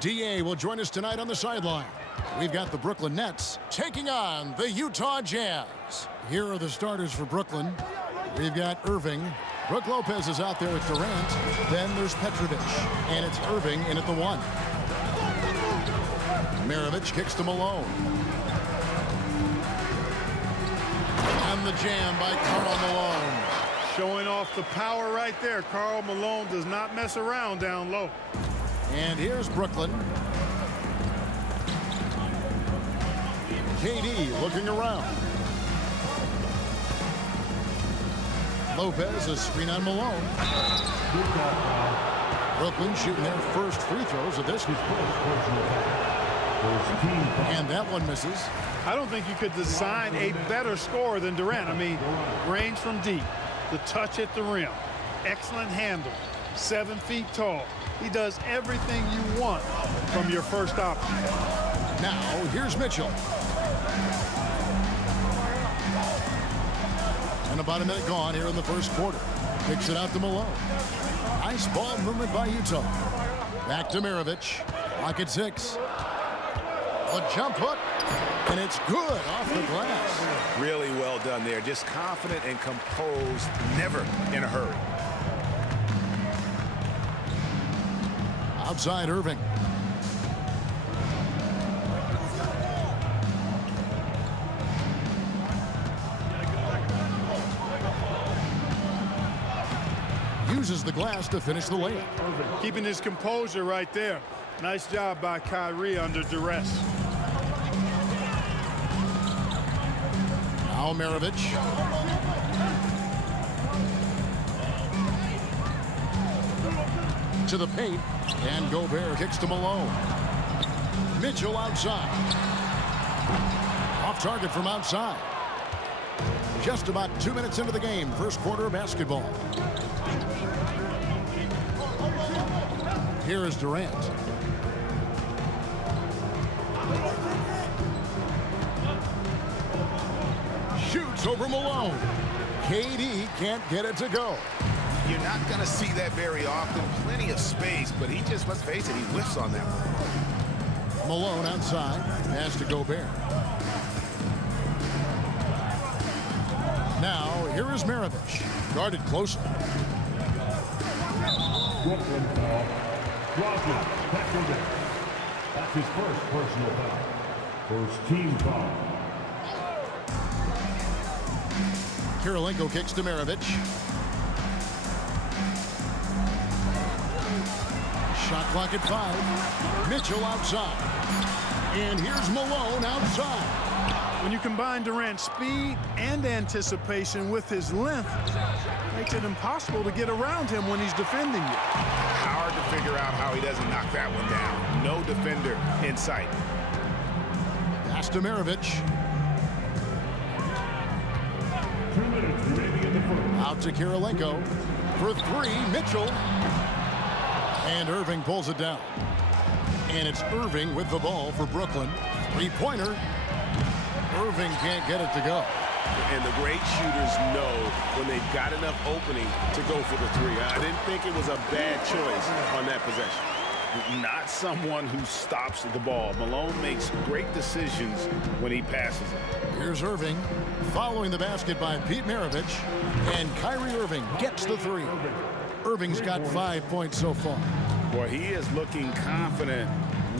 DA will join us tonight on the sideline. We've got the Brooklyn Nets taking on the Utah Jazz. Here are the starters for Brooklyn. We've got Irving. Brook Lopez is out there with Durant. Then there's Petrovic, and it's Irving in at the 1. Maravich kicks to Malone. And the jam by Karl Malone. Showing off the power right there. Karl Malone does not mess around down low. And here's Brooklyn. KD looking around. Lopez, a screen on Malone. Brooklyn shooting their first free throws of this. And that one misses. I don't think you could design a better scorer than Durant. I mean, range from deep, the touch at the rim, excellent handle, 7 feet tall. He does everything you want from your first option. Now, here's Mitchell. And about a minute gone here in the first quarter. Kicks it out to Malone. Nice ball movement by Utah. Back to Maravich. Lock at 6. A jump hook. And it's good off the glass. Really well done there. Just confident and composed, never in a hurry. Outside Irving. Uses the glass to finish the layup. Keeping his composure right there. Nice job by Kyrie under duress. Now Maravich. To the paint. And Gobert kicks to Malone. Mitchell outside. Off target from outside. Just about 2 minutes into the game. First quarter of basketball. Here is Durant. Shoots over Malone. KD can't get it to go. You're not going to see that very often. Plenty of space, but he just, let's face it, he whiffs on that one. Malone outside. Pass to Gobert. Now, here is Maravich. Guarded closely. Brooklyn foul. Roger Petrovic. That's his first personal foul. First team foul. Kirilenko kicks to Maravich. Shot clock at 5. Mitchell outside. And here's Malone outside. When you combine Durant's speed and anticipation with his length, makes it impossible to get around him when he's defending you. Hard to figure out how he doesn't knock that one down. No defender in sight. Pass to Maravich. 2 minutes remaining in the first. Out to Kirilenko. For 3, Mitchell. And Irving pulls it down. And it's Irving with the ball for Brooklyn. 3-pointer. Irving can't get it to go. And the great shooters know when they've got enough opening to go for the 3. I didn't think it was a bad choice on that possession. Not someone who stops the ball. Malone makes great decisions when he passes it. Here's Irving following the basket by Pete Maravich. And Kyrie Irving gets the 3. Irving's got 5 points so far. Boy, he is looking confident.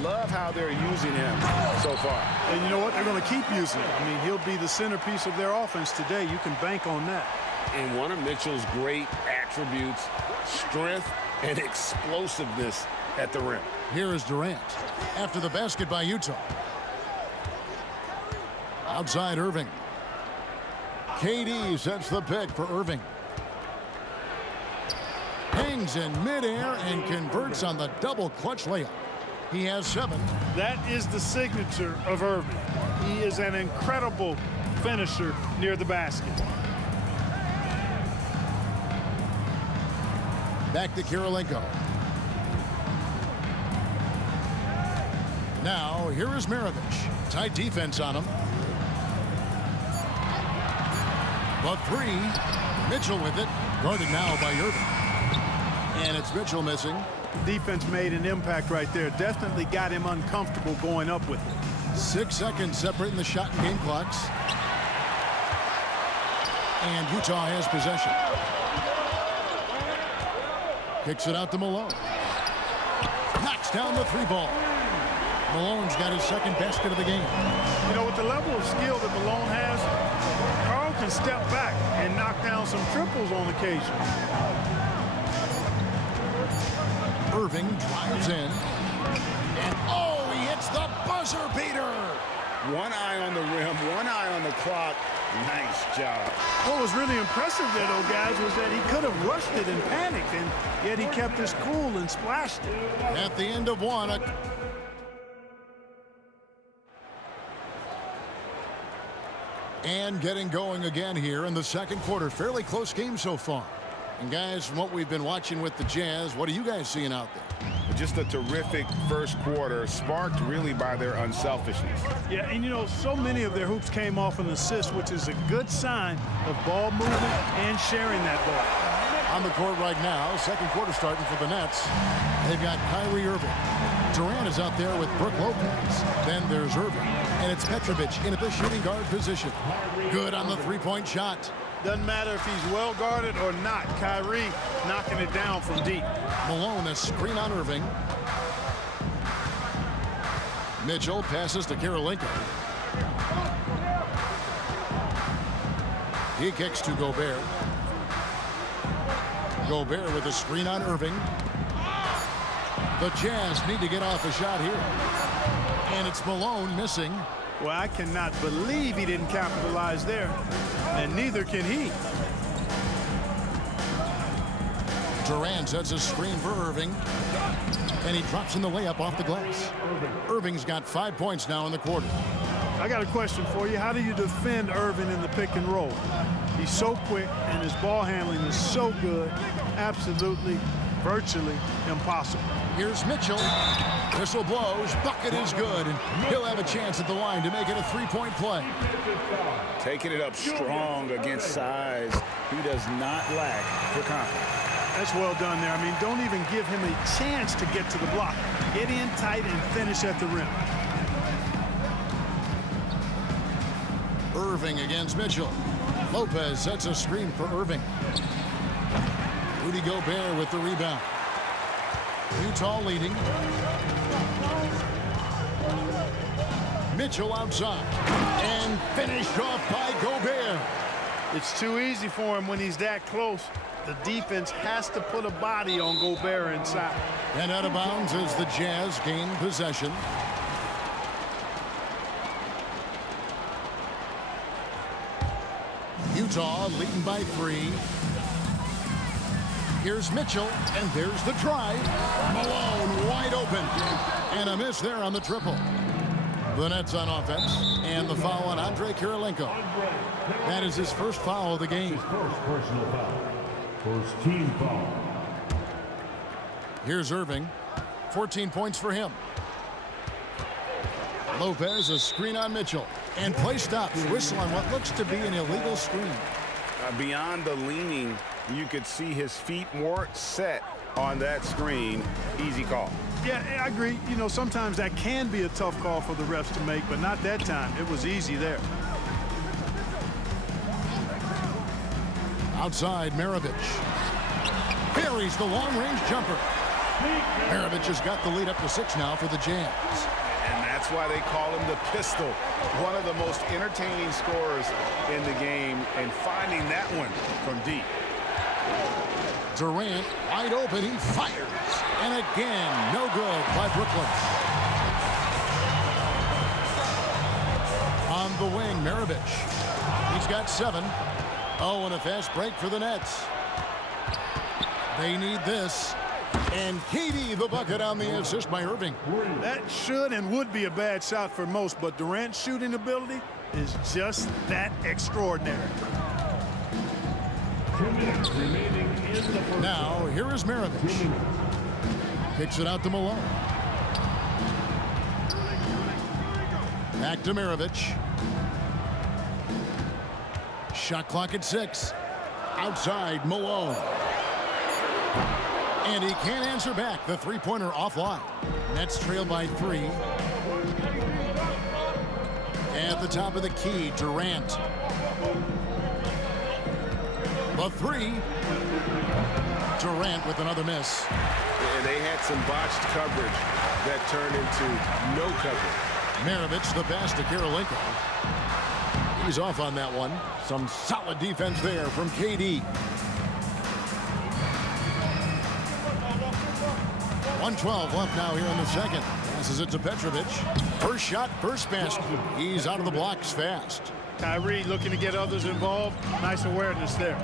Love how they're using him so far. And you know what? They're going to keep using him. I mean, he'll be the centerpiece of their offense today. You can bank on that. And one of Mitchell's great attributes, strength and explosiveness at the rim. Here is Durant after the basket by Utah. Outside Irving. KD sets the pick for Irving. Hangs in midair and converts on the double clutch layup. He has 7. That is the signature of Irving. He is an incredible finisher near the basket. Back to Kirilenko. Now, here is Maravich. Tight defense on him. The 3. Mitchell with it. Guarded now by Irving. And it's Mitchell missing. Defense made an impact right there. Definitely got him uncomfortable going up with it. 6 seconds separating the shot and game clocks. And Utah has possession. Kicks it out to Malone. Knocks down the 3 ball. Malone's got his second basket of the game. You know, with the level of skill that Malone has, Karl can step back and knock down some triples on occasion. Irving drives in. And oh, he hits the buzzer beater. One eye on the rim, one eye on the clock. Nice job. What was really impressive there, though, guys, was that he could have rushed it and panicked, and yet he kept his cool and splashed it. At the end of 1. And getting going again here in the second quarter. Fairly close game so far. And guys, from what we've been watching with the Jazz, what are you guys seeing out there? Just a terrific first quarter, sparked really by their unselfishness. Yeah, and you know, so many of their hoops came off an assist, which is a good sign of ball movement and sharing that ball. On the court right now, second quarter starting for the Nets. They've got Kyrie Irving. Durant is out there with Brook Lopez. Then there's Irving. And it's Petrovic in at the shooting guard position. Good on the 3-point shot. Doesn't matter if he's well guarded or not. Kyrie knocking it down from deep. Malone, a screen on Irving. Mitchell passes to Kirilenko. He kicks to Gobert. Gobert with a screen on Irving. The Jazz need to get off a shot here. And it's Malone missing. Well, I cannot believe he didn't capitalize there. And neither can he. Durant sets a screen for Irving. And he drops in the layup off the glass. Irving's got 5 points now in the quarter. I got a question for you. How do you defend Irving in the pick and roll? He's so quick and his ball handling is so good. Absolutely, virtually impossible. Here's Mitchell. Whistle blows. Bucket is good. And he'll have a chance at the line to make it a 3-point play. Taking it up strong against size. He does not lack for confidence. That's well done there. I mean, don't even give him a chance to get to the block. Get in tight and finish at the rim. Irving against Mitchell. Lopez sets a screen for Irving. Rudy Gobert with the rebound. Utah leading. Mitchell outside. And finished off by Gobert. It's too easy for him when he's that close. The defense has to put a body on Gobert inside. And out of bounds as the Jazz gain possession. Utah leading by 3. Here's Mitchell, and there's the drive. Malone wide open. And a miss there on the triple. The Nets on offense, and the foul on Andre Kirilenko. That is his first foul of the game. His first personal foul. First team foul. Here's Irving. 14 points for him. Lopez, a screen on Mitchell. And play stops. Whistle on what looks to be an illegal screen. Beyond the leaning, you could see his feet more set on that screen. Easy call. Yeah, I agree. You know, sometimes that can be a tough call for the refs to make, but not that time. It was easy there. Outside, Maravich. Buries the long-range jumper. Maravich has got the lead up to 6 now for the Jazz. And that's why they call him the pistol. One of the most entertaining scorers in the game, and finding that one from deep. Durant wide open. He fires. And again, no good by Brooklyn. On the wing, Maravich. He's got 7. Oh, and a fast break for the Nets. They need this. And KD the bucket on the assist by Irving. That should and would be a bad shot for most, but Durant's shooting ability is just that extraordinary. 2 minutes remaining in the first. Now, here is Maravich. Kicks it out to Malone. Back to Maravich. Shot clock at 6. Outside, Malone. And he can't answer back. The three-pointer offline. Nets trail by 3. At the top of the key, Durant. The 3. Durant with another miss. And they had some botched coverage that turned into no coverage. Maravich the pass to Karolinko. He's off on that one. Some solid defense there from KD. 1:12 left now here in the second. Passes it to Petrovic. First shot, first basket. He's out of the blocks fast. Kyrie looking to get others involved. Nice awareness there.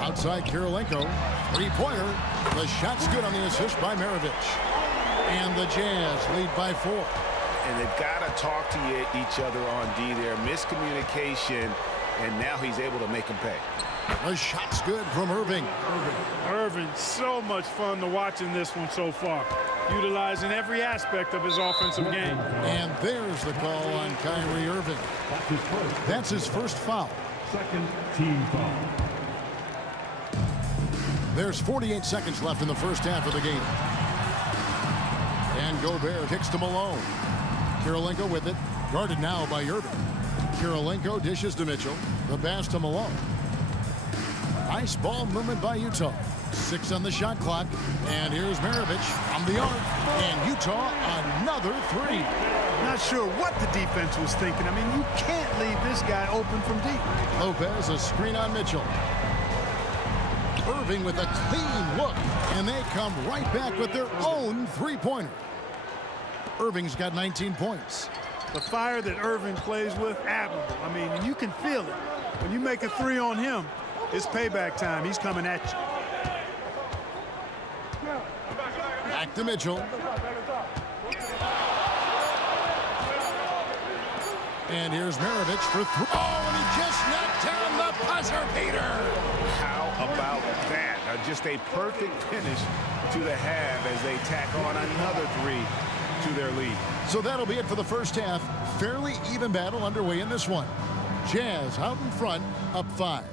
Outside Karolinko. Three-pointer. The shot's good on the assist by Maravich. And the Jazz lead by 4. And they've got to talk to each other on D there. Miscommunication, and now he's able to make them pay. The shot's good from Irving. Irving, so much fun to watch in this one so far. Utilizing every aspect of his offensive game. And there's the call on Kyrie Irving. That's his first foul. Second team foul. There's 48 seconds left in the first half of the game. And Gobert kicks to Malone. Karolinko with it. Guarded now by Irving. Karolinko dishes to Mitchell. The pass to Malone. Nice ball movement by Utah. 6 on the shot clock. And here's Maravich from the arc. And Utah another 3. Not sure what the defense was thinking. I mean, you can't leave this guy open from deep. Lopez a screen on Mitchell. Irving with a clean look. And they come right back with their own three-pointer. Irving's got 19 points. The fire that Irving plays with, admirable. I mean, and you can feel it. When you make a 3 on him, it's payback time. He's coming at you. Back to Mitchell. And here's Maravich for 3. Oh, and he just knocked down the buzzer beater. How about that? Just a perfect finish to the half as they tack on another 3 to their lead. So that'll be it for the first half. Fairly even battle underway in this one. Jazz out in front, up 5.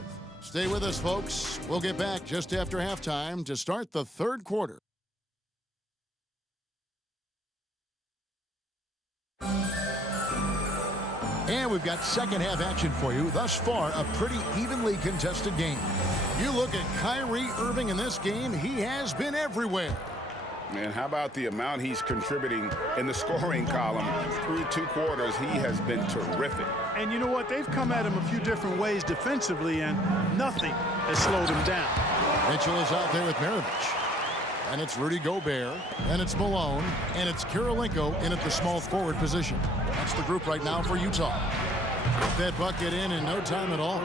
Stay with us, folks. We'll get back just after halftime to start the third quarter. And we've got second half action for you. Thus far, a pretty evenly contested game. You look at Kyrie Irving in this game, he has been everywhere. Man, how about the amount he's contributing in the scoring column? Through 2 quarters, he has been terrific. And you know what? They've come at him a few different ways defensively, and nothing has slowed him down. Mitchell is out there with Maravich. And it's Rudy Gobert, and it's Malone, and it's Karolinko in at the small forward position. That's the group right now for Utah. Get that bucket in no time at all.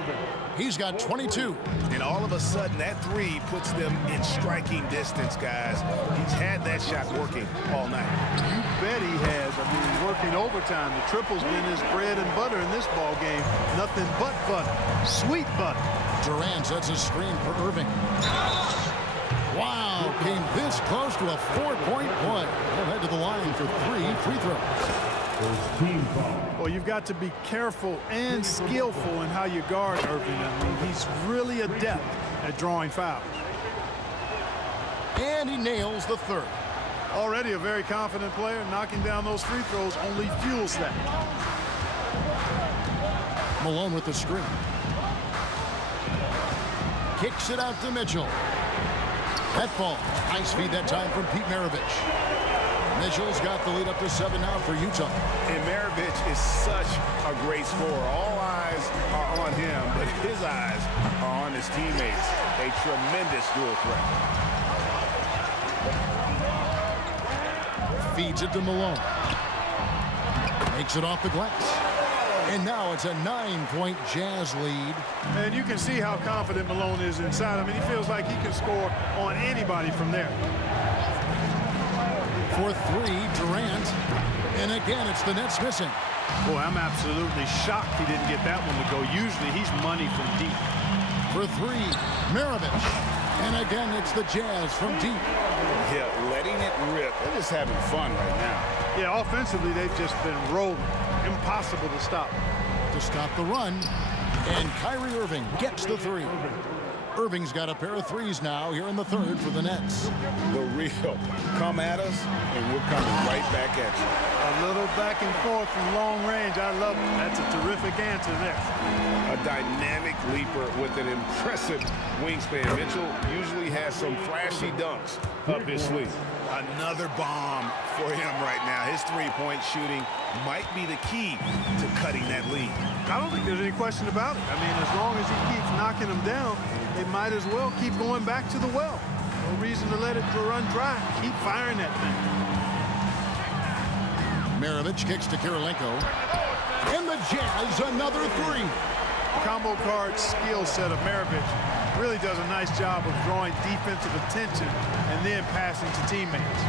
He's got 22. And all of a sudden, that 3 puts them in striking distance, guys. He's had that shot working all night. You bet he has. I mean, working overtime. The triple's been his bread and butter in this ball game. Nothing but butter. Sweet butter. Durant sets a screen for Irving. Wow, came this close to a 4-point play. They'll head to the line for 3 free throws. Team foul. Well, you've got to be careful and skillful in how you guard Irving. I mean, he's really adept at drawing fouls. And he nails the 3rd. Already a very confident player. Knocking down those free throws only fuels that. Malone with the screen. Kicks it out to Mitchell. That ball. Nice feed that time from Pete Maravich. Mitchell's got the lead up to 7 now for Utah. And Maravich is such a great scorer. All eyes are on him, but his eyes are on his teammates. A tremendous dual threat. Feeds it to Malone. Makes it off the glass. And now it's a 9-point Jazz lead. And you can see how confident Malone is inside. I mean, he feels like he can score on anybody from there. For 3, Durant. And again, it's the Nets missing. Boy, I'm absolutely shocked he didn't get that one to go. Usually he's money from deep. For 3, Maravich. And again, it's the Jazz from deep. Yeah, letting it rip. They're just having fun right now. Yeah, offensively, they've just been rolling. Impossible to stop. To stop the run. And Kyrie Irving gets the 3. Irving's got a pair of 3s now here in the 3rd for the Nets. The real come at us, and we're coming right back at you. A little back and forth from long range. I love it. That's a terrific answer there. A dynamic leaper with an impressive wingspan. Mitchell usually has some flashy dunks up his sleeve. Another bomb for him right now. His three-point shooting might be the key to cutting that lead. I don't think there's any question about it. I mean, as long as he keeps knocking them down, they might as well keep going back to the well. No reason to let it run dry. Keep firing that thing. Maravich kicks to Kirilenko. And the Jazz, another 3. Combo card skill set of Maravich really does a nice job of drawing defensive attention and then passing to teammates.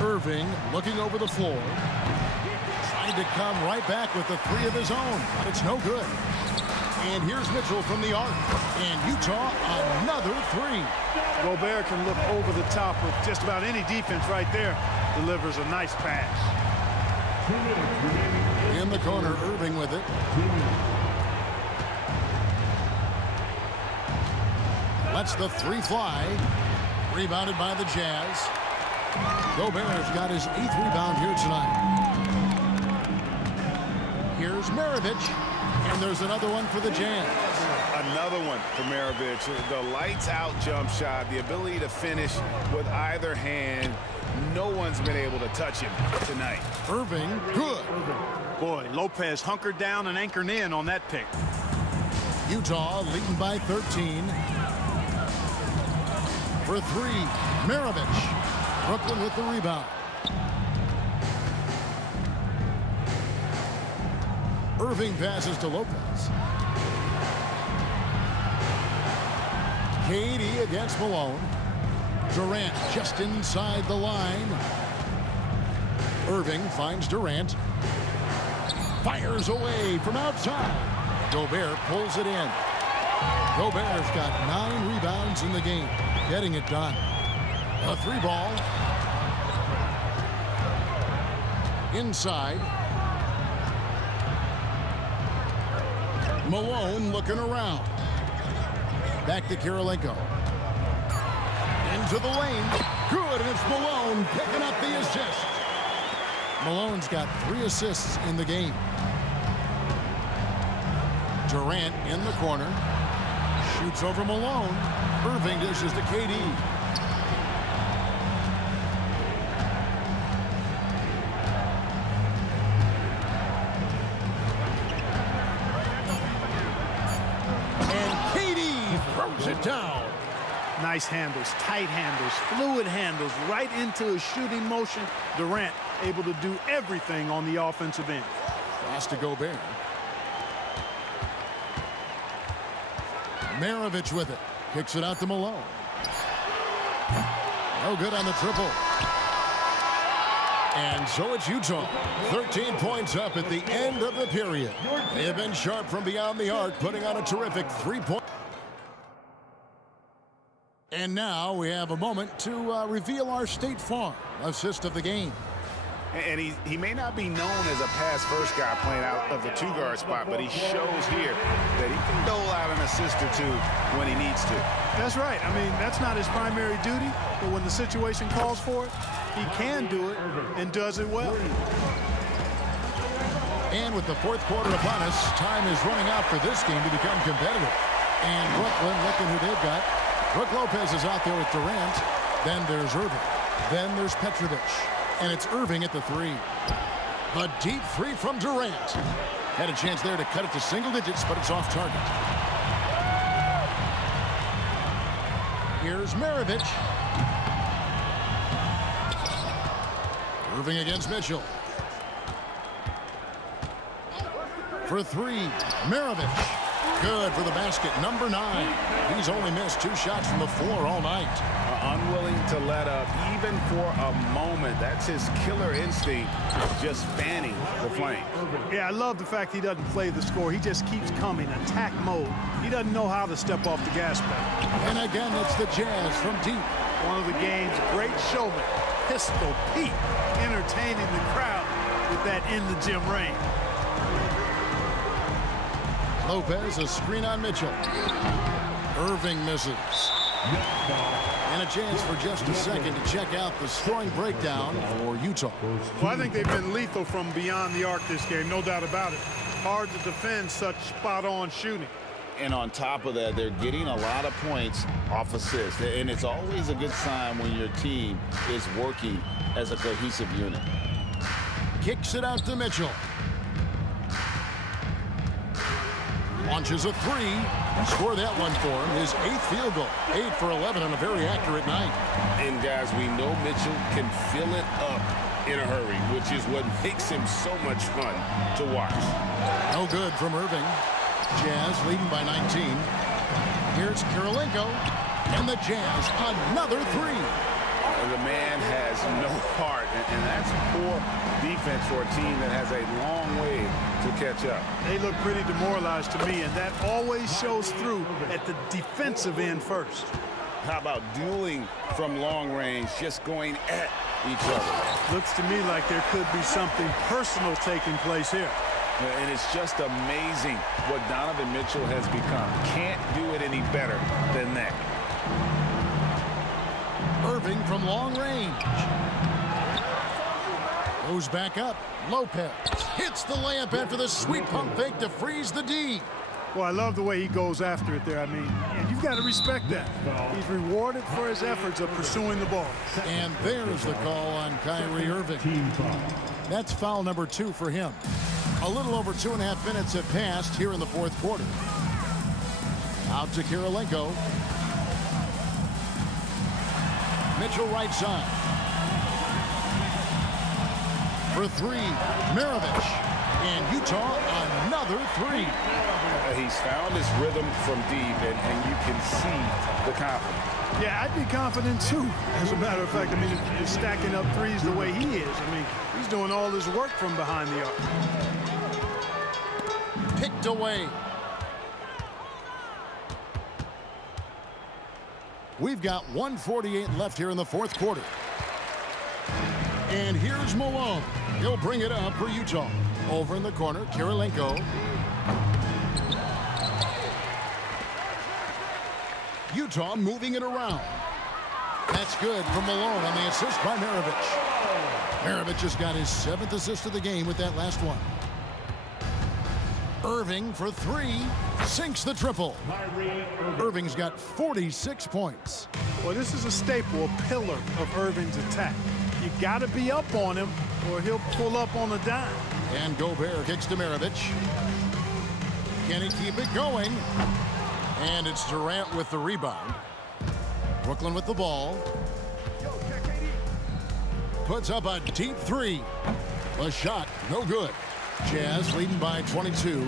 Irving looking over the floor. Trying to come right back with the 3 of his own, but it's no good. And here's Mitchell from the arc. And Utah, another 3. Gobert can look over the top of just about any defense right there. Delivers a nice pass. In the corner, Irving with it. Lets the 3 fly. Rebounded by the Jazz. Gobert's got his 8th rebound here tonight. Here's Maravich. And there's another one for the Jazz. Another one for Maravich. The lights-out jump shot, the ability to finish with either hand. No one's been able to touch him tonight. Irving, good. Boy, Lopez hunkered down and anchored in on that pick. Utah leading by 13. For 3, Maravich. Brooklyn with the rebound. Irving passes to Lopez. KD against Malone. Durant just inside the line. Irving finds Durant. Fires away from outside. Gobert pulls it in. Gobert's got 9 rebounds in the game. Getting it done. A 3 ball. Inside. Malone looking around. Back to Kirilenko. Into the lane. Good, and it's Malone picking up the assist. Malone's got 3 assists in the game. Durant in the corner. Shoots over Malone. Irving dishes to KD. It down. Nice handles, tight handles, fluid handles, right into his shooting motion. Durant able to do everything on the offensive end. Pass to Gobert. Maravich with it. Kicks it out to Malone. No good on the triple. And so it's Utah. 13 points up at the end of the period. They have been sharp from beyond the arc, putting on a terrific 3-point. And now we have a moment to reveal our State Farm assist of the game. And he may not be known as a pass-first guy playing out of the 2-guard spot, but he shows here that he can dole out an assist or 2 when he needs to. That's right. I mean, that's not his primary duty, but when the situation calls for it, he can do it and does it well. And with the 4th quarter upon us, time is running out for this game to become competitive. And Brooklyn, looking who they've got. Brook Lopez is out there with Durant. Then there's Irving. Then there's Petrovic. And it's Irving at the three. A deep three from Durant. Had a chance there to cut it to single digits, but it's off target. Here's Maravich. Irving against Mitchell. For three, Maravich. Good for the basket, number 9. He's only missed 2 shots from the floor all night. Unwilling to let up, even for a moment. That's his killer instinct, just fanning the flame. Yeah, I love the fact he doesn't play the score. He just keeps coming, attack mode. He doesn't know how to step off the gas pedal. And again, it's the Jazz from deep. One of the game's great showmen, Pistol Pete, entertaining the crowd with that in-the-gym rain. Lopez, a screen on Mitchell. Irving misses. And a chance for just a second to check out the scoring breakdown for Utah. Well, I think they've been lethal from beyond the arc this game, no doubt about it. Hard to defend such spot-on shooting. And on top of that, they're getting a lot of points off assists. And it's always a good sign when your team is working as a cohesive unit. Kicks it out to Mitchell. Launches a three. Score that one for him. His 8th field goal. 8 for 11 on a very accurate night. And guys, we know Mitchell can fill it up in a hurry, which is what makes him so much fun to watch. No good from Irving. Jazz leading by 19. Here's Kirilenko. And the Jazz, another three. The man has no heart, and that's poor defense for a team that has a long way to catch up. They look pretty demoralized to me, and that always shows through at the defensive end first. How about dueling from long range, just going at each other? Looks to me like there could be something personal taking place here. And it's just amazing what Donovan Mitchell has become. Can't do it any better than that. Irving from long range. Goes back up. Lopez hits the layup after the sweet pump fake to freeze the D. Well, I love the way he goes after it there. I mean, you've got to respect that. He's rewarded for his efforts of pursuing the ball. And there's the call on Kyrie Irving. That's foul number 2 for him. A little over 2.5 minutes have passed here in the 4th quarter. Out to Kirilenko. Mitchell right side. For 3, Maravich. And Utah, another 3. He's found his rhythm from deep, and you can see the confidence. Yeah, I'd be confident too. As a matter of fact, I mean, if you're stacking up threes the way he is, I mean, he's doing all his work from behind the arc. Picked away. We've got 1:48 left here in the 4th quarter. And here's Malone. He'll bring it up for Utah. Over in the corner, Kirilenko. Utah moving it around. That's good from Malone on the assist by Maravich. Maravich just got his 7th assist of the game with that last one. Irving for 3, sinks the triple. Irving's got 46 points. Well, this is a staple, a pillar of Irving's attack. You got to be up on him or he'll pull up on a dime. And Gobert kicks to Maravich. Can he keep it going? And it's Durant with the rebound. Brooklyn with the ball. Puts up a deep 3. A shot, no good. Jazz leading by 22.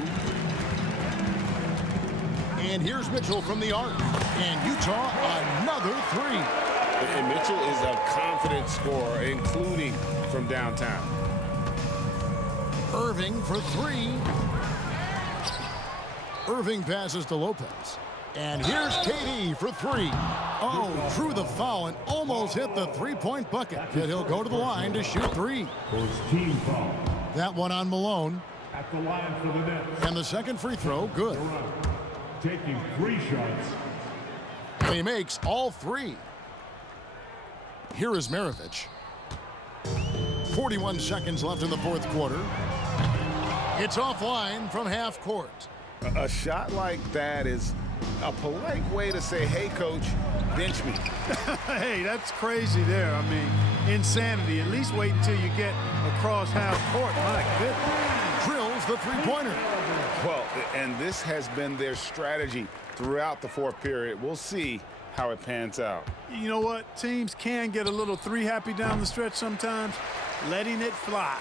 And here's Mitchell from the arc. And Utah, another 3. And Mitchell is a confident scorer, including from downtown. Irving for 3. Irving passes to Lopez. And here's KD for 3. Oh, drew the foul and almost hit the 3-point bucket. But he'll go to the line to shoot 3. First team foul. That one on Malone. At the line for the Nets. And the second free throw, good. Taking 3 shots. And he makes all 3. Here is Maravich. 41 seconds left in the 4th quarter. It's offline from half court. A shot like that is a polite way to say, hey, coach, bench me. Hey, that's crazy there. I mean, insanity. At least wait until you get across half court. My goodness. Drills the three-pointer. Well, and this has been their strategy throughout the fourth period. We'll see how it pans out. You know what? Teams can get a little three-happy down the stretch sometimes, letting it fly.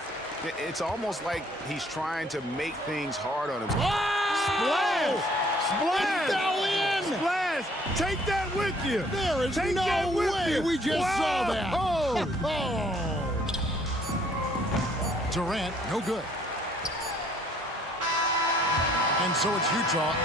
It's almost like he's trying to make things hard on him. Splash! Splash! It fell in! Splash! Take that with you! There is Take no that with way you. we just saw that. Oh! Durant, no good. And so it's Utah.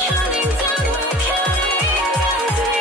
Counting down, we're counting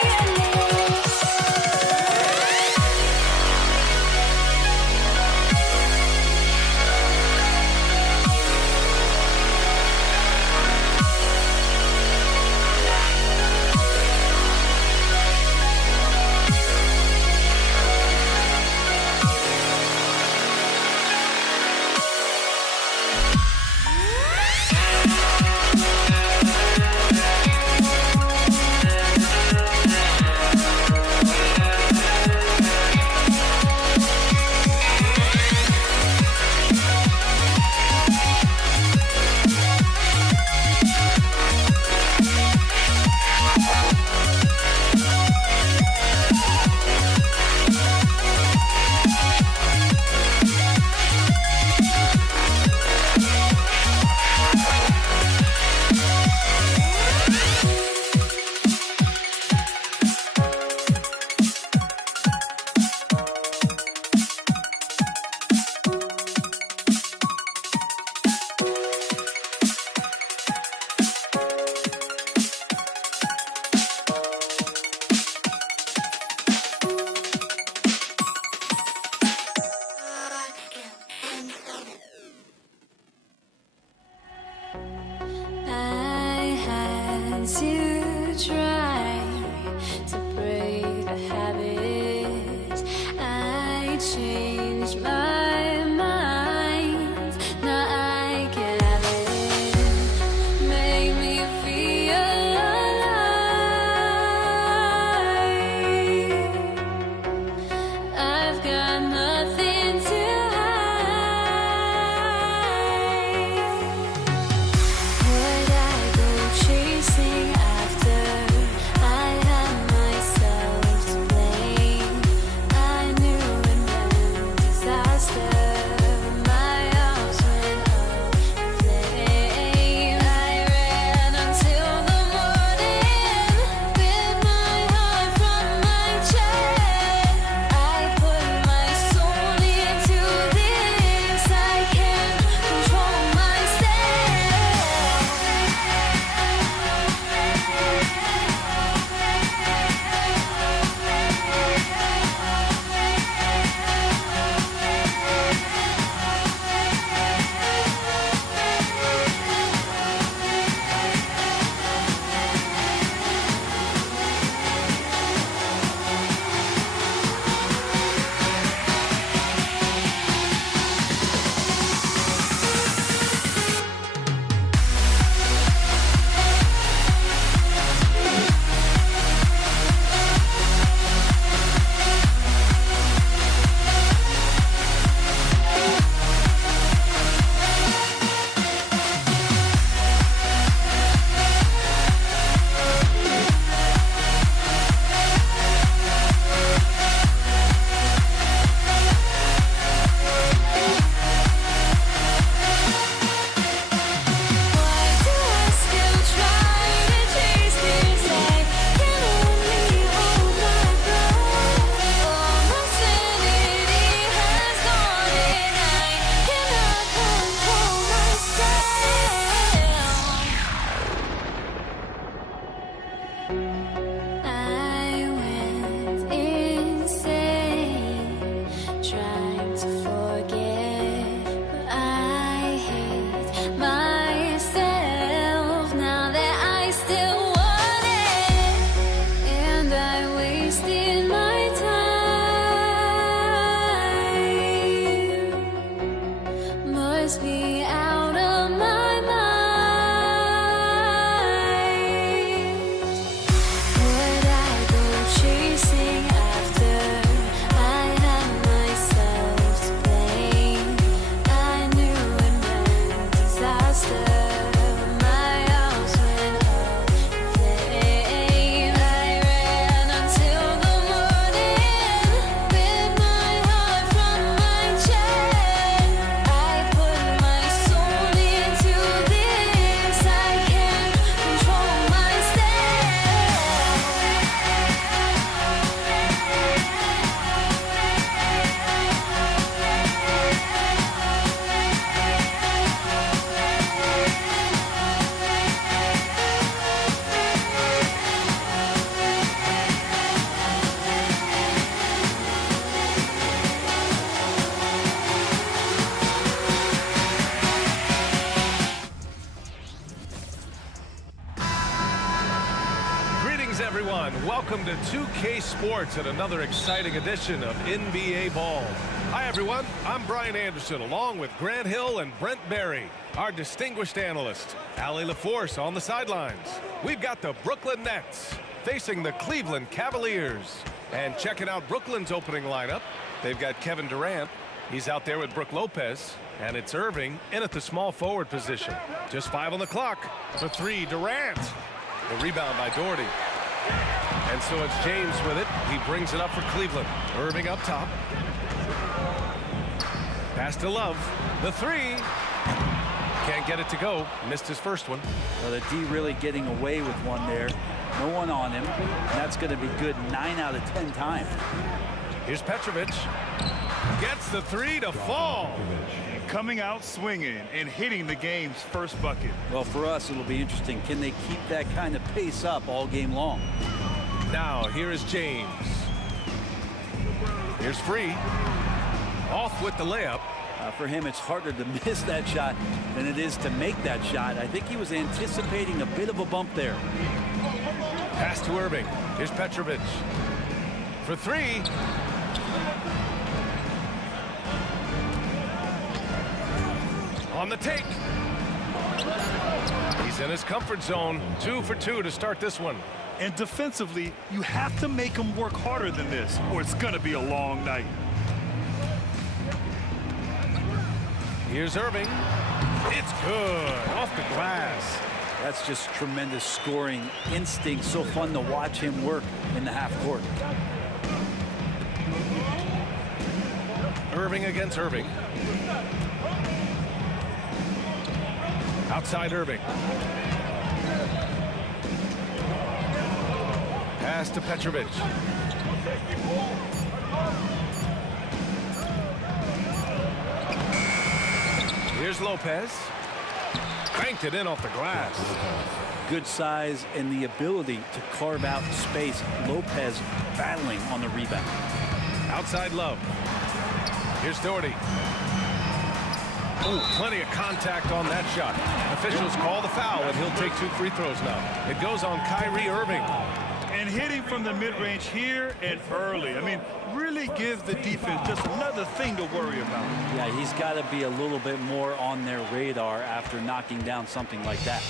welcome to 2K Sports and another exciting edition of NBA Ball. Hi, everyone. I'm Brian Anderson, along with Grant Hill and Brent Barry, our distinguished analyst. Allie LaForce on the sidelines. We've got the Brooklyn Nets facing the Cleveland Cavaliers. And checking out Brooklyn's opening lineup, they've got Kevin Durant. He's out there with Brook Lopez. And it's Irving in at the small forward position. Just 5 on the clock. For 3, Durant. The rebound by Doherty. And so it's James with it. He brings it up for Cleveland. Irving up top. Pass to Love. The 3. Can't get it to go. Missed his first one. Well, the D really getting away with one there. No one on him. And that's going to be good 9 out of 10 times. Here's Petrovic. Gets the 3 to fall. Coming out swinging and hitting the game's first bucket. Well, for us, it'll be interesting. Can they keep that kind of pace up all game long? Now, here is James. Here's Free. Off with the layup. For him, it's harder to miss that shot than it is to make that shot. I think he was anticipating a bit of a bump there. Pass to Irving. Here's Petrovic. For 3. On the take. He's in his comfort zone. 2 for 2 to start this one. And defensively, you have to make them work harder than this, or it's going to be a long night. Here's Irving. It's good. Off the glass. That's just tremendous scoring instinct. So fun to watch him work in the half court. Irving against Irving. Outside Irving. Pass to Petrovic. Here's Lopez. Banked it in off the glass. Good size and the ability to carve out space. Lopez battling on the rebound. Outside Love. Here's Doherty. Oh, plenty of contact on that shot. Officials call the foul, and he'll take 2 free throws now. It goes on Kyrie Irving. And hitting from the mid-range here and early. I mean, really gives the defense just another thing to worry about. Yeah, he's got to be a little bit more on their radar after knocking down something like that.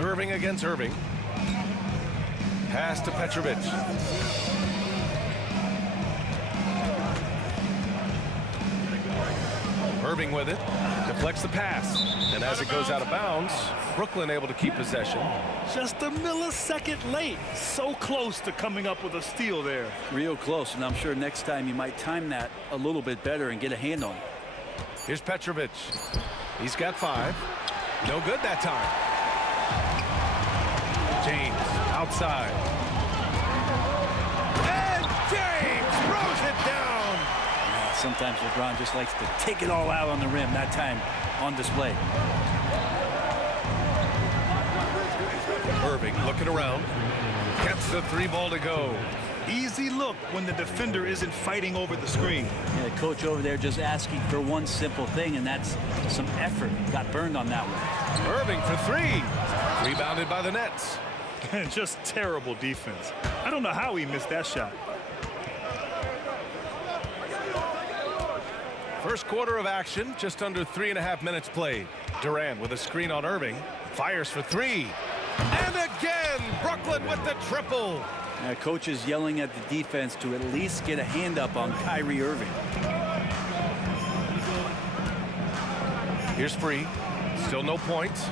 Irving against Irving. Pass to Petrovic. Irving with it. Deflects the pass. And as it goes out of bounds, Brooklyn able to keep possession. Just a millisecond late. So close to coming up with a steal there. Real close, and I'm sure next time you might time that a little bit better and get a hand on it. Here's Petrovic. He's got 5. No good that time. James outside. And James throws it down. Yeah, sometimes LeBron just likes to take it all out on the rim. That time on display. Irving looking around. Gets the 3 ball to go. Easy look when the defender isn't fighting over the screen. Yeah, the coach over there just asking for one simple thing, and that's some effort. Got burned on that one. Irving for 3. Rebounded by the Nets. Just terrible defense. I don't know how he missed that shot. First quarter of action, just under 3.5 minutes played. Durant with a screen on Irving. Fires for 3. And again, Brooklyn with the triple. Coach is yelling at the defense to at least get a hand up on Kyrie Irving. Here's Free. Still no points.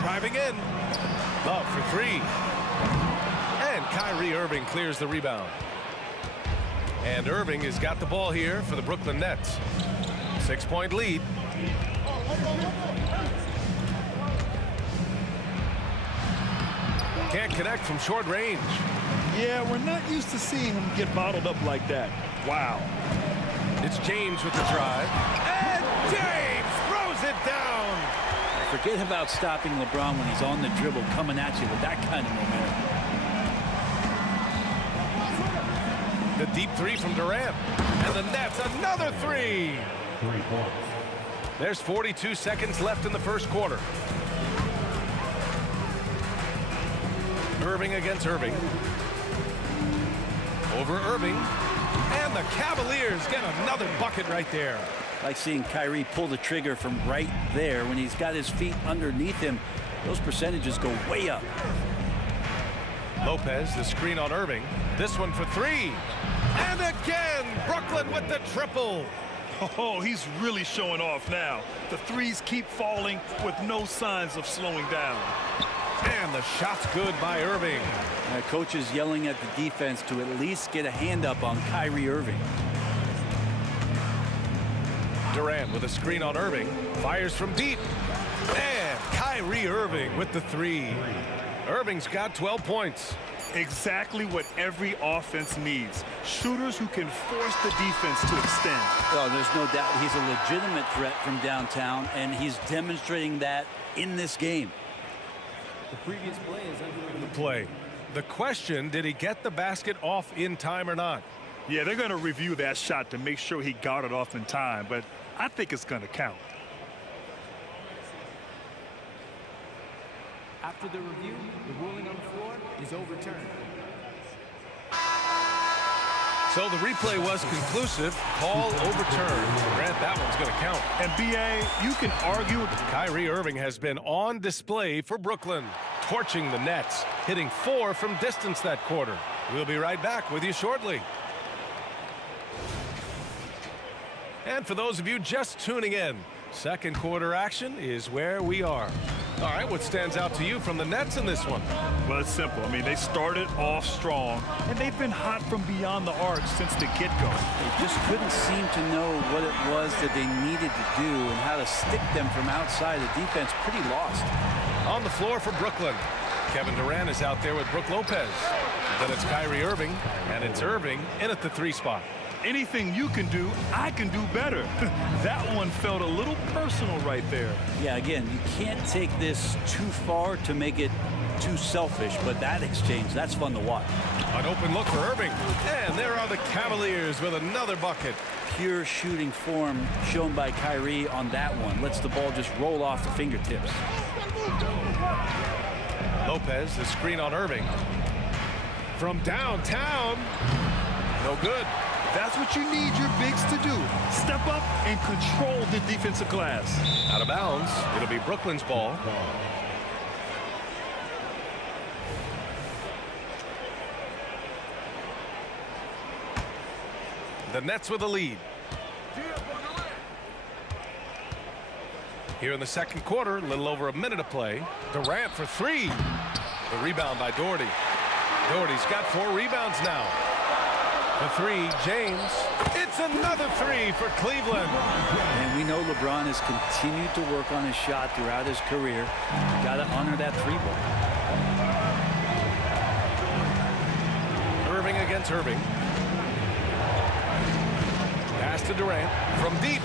Driving in. Love for 3. And Kyrie Irving clears the rebound. And Irving has got the ball here for the Brooklyn Nets. 6-point lead. Can't connect from short range. Yeah, we're not used to seeing him get bottled up like that. Wow. It's James with the drive. And James throws it down. Forget about stopping LeBron when he's on the dribble coming at you with that kind of momentum. The deep 3 from Durant. And the Nets, another 3. 3 points. There's 42 seconds left in the first quarter. Irving against Irving. Over Irving. And the Cavaliers get another bucket right there. Like seeing Kyrie pull the trigger from right there when he's got his feet underneath him. Those percentages go way up. Lopez, the screen on Irving. This one for three. And again, Brooklyn with the triple. Oh, he's really showing off now. The threes keep falling with no signs of slowing down. And the shot's good by Irving. Coach is yelling at the defense to at least get a hand up on Kyrie Irving. Durant with a screen on Irving. Fires from deep. And Kyrie Irving with the three. Irving's got 12 points. Exactly what every offense needs. Shooters who can force the defense to extend. Well, there's no doubt he's a legitimate threat from downtown, and he's demonstrating that in this game. The previous play is under the play. The question, did he get the basket off in time or not? Yeah, they're going to review that shot to make sure he got it off in time, but I think it's going to count. After the review, the ruling on the floor is overturned. So the replay was conclusive. Call overturned. Grant, that one's going to count. And B.A., you can argue. Kyrie Irving has been on display for Brooklyn, torching the Nets, hitting 4 from distance that quarter. We'll be right back with you shortly. And for those of you just tuning in, second quarter action is where we are. All right, what stands out to you from the Nets in this one? Well, it's simple. I mean, they started off strong, and they've been hot from beyond the arc since the get-go. They just couldn't seem to know what it was that they needed to do and how to stick them from outside. The defense pretty lost. On the floor for Brooklyn, Kevin Durant is out there with Brook Lopez. Then it's Kyrie Irving, and it's Irving in at the 3 spot. Anything you can do, I can do better. That one felt a little personal right there. Yeah, again, you can't take this too far to make it too selfish, but that exchange, that's fun to watch. An open look for Irving. And there are the Cavaliers with another bucket. Pure shooting form shown by Kyrie on that one. Lets the ball just roll off the fingertips. Lopez, the screen on Irving. From downtown. No good. That's what you need your bigs to do. Step up and control the defensive glass. Out of bounds. It'll be Brooklyn's ball. The Nets with a lead. Here in the second quarter, a little over a minute to play. Durant for 3. The rebound by Doherty. Doherty's got 4 rebounds now. The 3, James. It's another 3 for Cleveland. And we know LeBron has continued to work on his shot throughout his career. You got to honor that 3-ball. Irving against Irving. Pass to Durant from deep.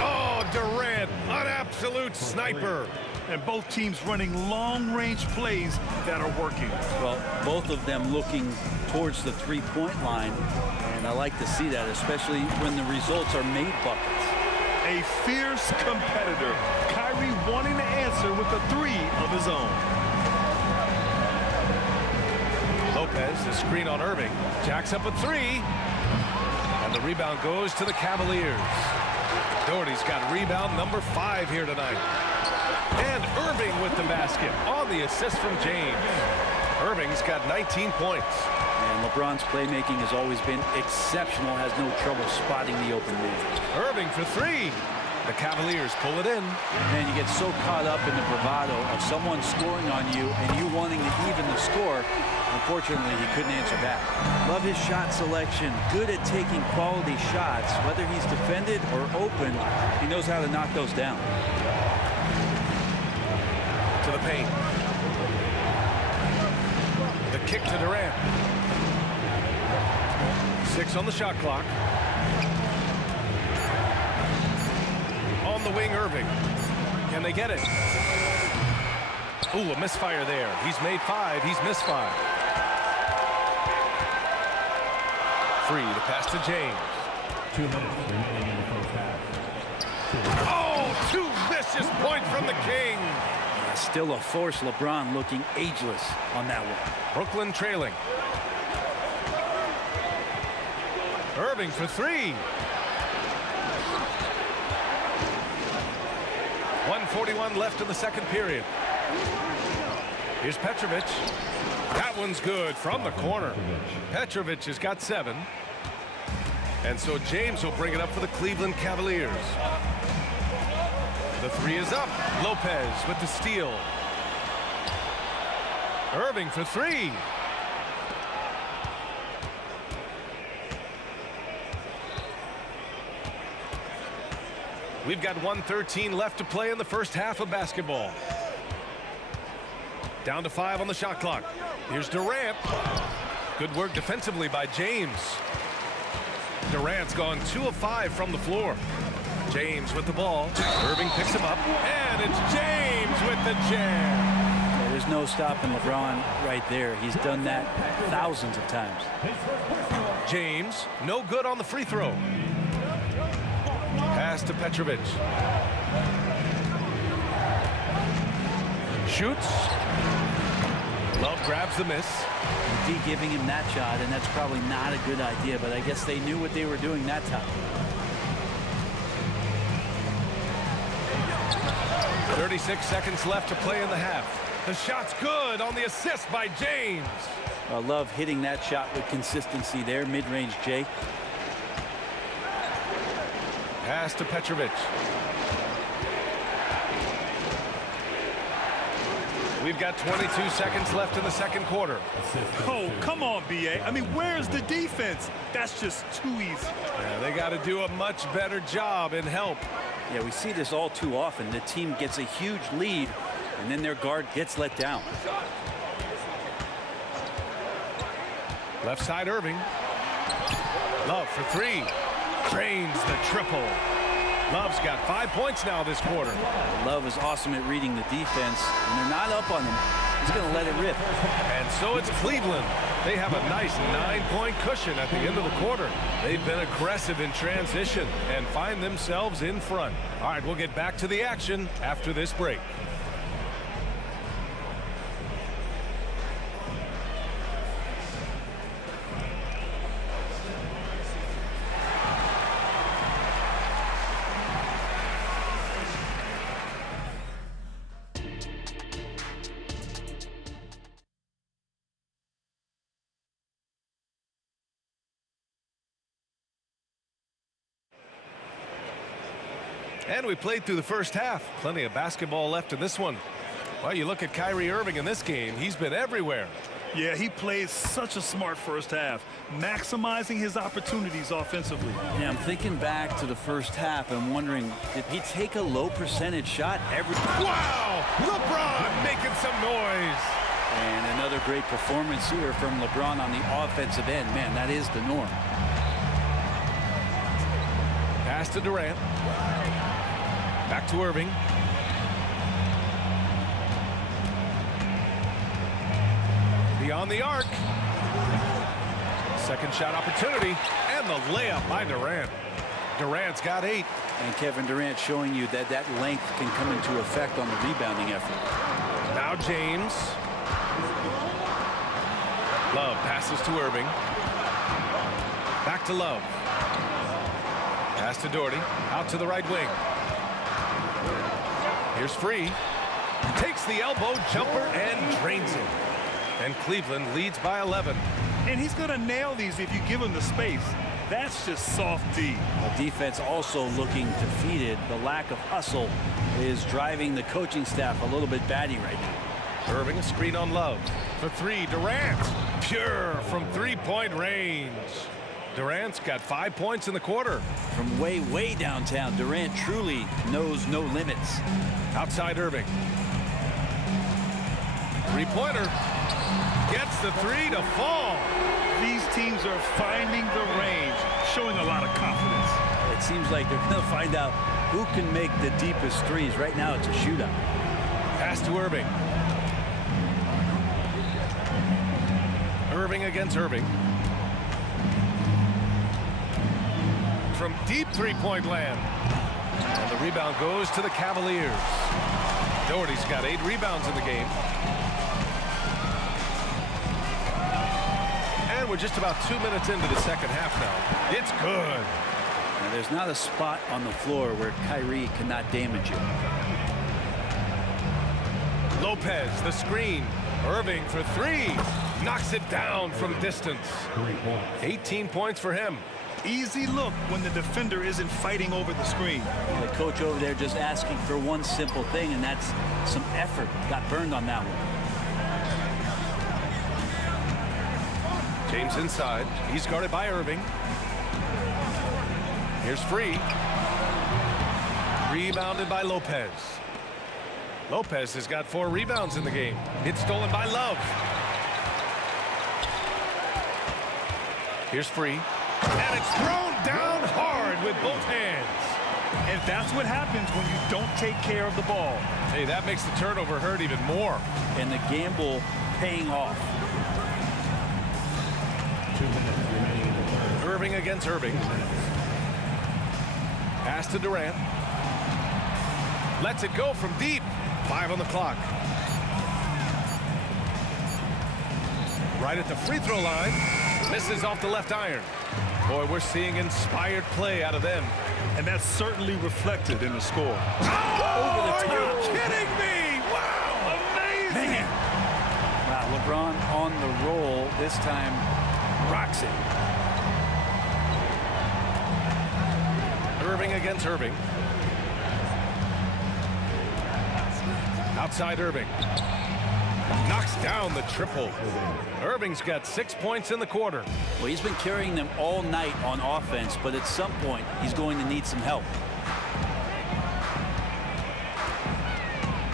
Oh, Durant, an absolute sniper. And both teams running long-range plays that are working. Well, both of them looking towards the 3-point line, and I like to see that, especially when the results are made buckets. A fierce competitor. Kyrie wanting to answer with a 3 of his own. Lopez, the screen on Irving. Jacks up a 3. And the rebound goes to the Cavaliers. Doherty's got rebound number 5 here tonight. And Irving with the basket on the assist from James. Irving's got 19 points. And LeBron's playmaking has always been exceptional, has no trouble spotting the open man. Irving for 3. The Cavaliers pull it in. Man, you get so caught up in the bravado of someone scoring on you and you wanting to even the score. Unfortunately, he couldn't answer back. Love his shot selection. Good at taking quality shots. Whether he's defended or open, he knows how to knock those down. To the paint. The kick to Durant. 6 on the shot clock. On the wing, Irving. Can they get it? Ooh, a misfire there. He's made 5. He's missed 5. Free to pass to James. 2 minutes remaining in the first half. Oh, 2 vicious points from the King. Still a force. LeBron looking ageless on that one. Brooklyn trailing. Irving for three. 1:41 left in the second period. Here's Petrovic. That one's good from the corner. Petrovic has got 7. And so James will bring it up for the Cleveland Cavaliers. The three is up. Lopez with the steal. Irving for three. We've got 1:13 left to play in the first half of basketball. Down to 5 on the shot clock. Here's Durant. Good work defensively by James. Durant's gone 2 of 5 from the floor. James with the ball. Irving picks him up. And it's James with the jam. Yeah, there's no stopping LeBron right there. He's done that thousands of times. James, no good on the free throw. Pass to Petrovic. Shoots. Love grabs the miss. D giving him that shot, and that's probably not a good idea, but I guess they knew what they were doing that time. 36 seconds left to play in the half. The shot's good on the assist by James. I love hitting that shot with consistency there, mid-range Jay. Pass to Petrovic. We've got 22 seconds left in the second quarter. Oh, come on, B.A. I mean, where's the defense? That's just too easy. Yeah, they got to do a much better job in help. Yeah, we see this all too often. The team gets a huge lead, and then their guard gets let down. Left side, Irving. Love for three. Drains the triple. Love's got 5 points now this quarter. Love is awesome at reading the defense. When they're not up on him, he's going to let it rip. And so it's Cleveland. They have a nice 9-point cushion at the end of the quarter. They've been aggressive in transition and find themselves in front. All right, we'll get back to the action after this break. And we played through the first half. Plenty of basketball left in this one. Well, you look at Kyrie Irving in this game. He's been everywhere. Yeah, he played such a smart first half, maximizing his opportunities offensively. Yeah, I'm thinking back to the first half and wondering, did he take a low percentage shot every... Wow! LeBron making some noise. And another great performance here from LeBron on the offensive end. Man, that is the norm. Pass to Durant. Back to Irving. Beyond the arc. Second shot opportunity. And the layup by Durant. Durant's got 8. And Kevin Durant showing you that that length can come into effect on the rebounding effort. Now James. Love passes to Irving. Back to Love. Pass to Doherty. Out to the right wing. Here's Free. Takes the elbow jumper and drains it. And Cleveland leads by 11. And he's going to nail these if you give him the space. That's just soft D. The defense also looking defeated. The lack of hustle is driving the coaching staff a little bit batty right now. Irving a screen on Love. For 3, Durant. Pure from 3-point range. Durant's got 5 points in the quarter. From way, way downtown, Durant truly knows no limits. Outside Irving. 3-pointer. Gets the 3 to fall. These teams are finding the range, showing a lot of confidence. It seems like they're going to find out who can make the deepest threes. Right now, it's a shootout. Pass to Irving. Irving against Irving. From deep 3-point land. And the rebound goes to the Cavaliers. Doherty's got 8 rebounds in the game. And we're just about 2 minutes into the second half now. It's good. Now, there's not a spot on the floor where Kyrie cannot damage you. Lopez, the screen. Irving for 3. Knocks it down from distance. 18 points for him. Easy look when the defender isn't fighting over the screen. The coach over there just asking for one simple thing, and that's some effort. Got burned on that one. James inside. He's guarded by Irving. Here's Free. Rebounded by Lopez. Lopez has got 4 rebounds in the game. It's stolen by Love. Here's Free. And it's thrown down hard with both hands. And that's what happens when you don't take care of the ball. Hey, that makes the turnover hurt even more. And the gamble paying off. 2 minutes remaining in the third. Irving against Irving. Pass to Durant. Lets it go from deep. 5 on the clock. Right at the free throw line. Misses off the left iron. Boy, we're seeing inspired play out of them. And that's certainly reflected in the score. Oh, are you kidding me? Wow, amazing. Man. Wow, LeBron on the roll. This time rocks it. Irving against Irving. Outside Irving. Knocks down the triple. Irving's got 6 points in the quarter. Well, he's been carrying them all night on offense, but at some point, he's going to need some help.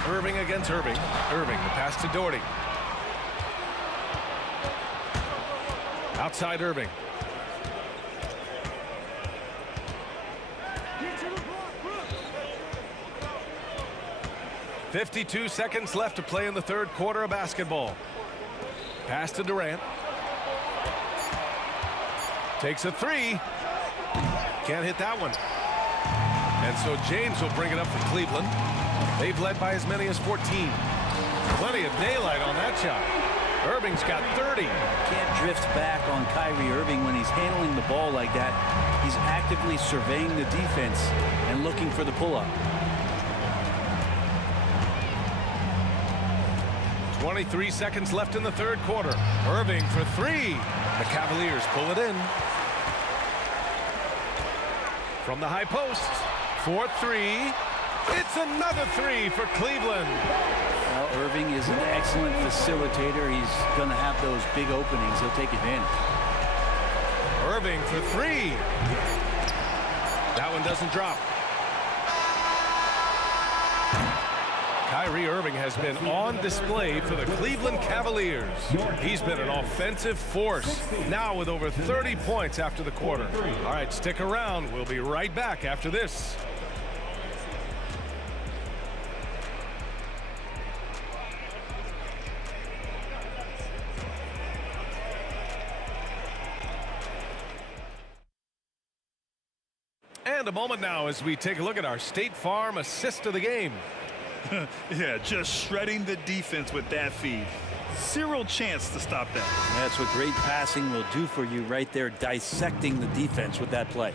Irving against Irving. Irving, the pass to Doherty. Outside Irving. .52 seconds left to play in the third quarter of basketball. Pass to Durant. Takes a 3. Can't hit that one. And so James will bring it up for Cleveland. They've led by as many as 14. Plenty of daylight on that shot. Irving's got 30. Can't drift back on Kyrie Irving when he's handling the ball like that. He's actively surveying the defense and looking for the pull-up. 23 seconds left in the third quarter. Irving for 3. The Cavaliers pull it in. From the high post. 4-3. It's another 3 for Cleveland. Well, Irving is an excellent facilitator. He's going to have those big openings. He'll take advantage. Irving for 3. That one doesn't drop. Kyrie Irving has been on display for the Cleveland Cavaliers. He's been an offensive force, now with over 30 points after the quarter. All right, stick around. We'll be right back after this. And a moment now as we take a look at our State Farm assist of the game. Yeah, just shredding the defense with that feed. Zero chance to stop that. That's what great passing will do for you right there, dissecting the defense with that play.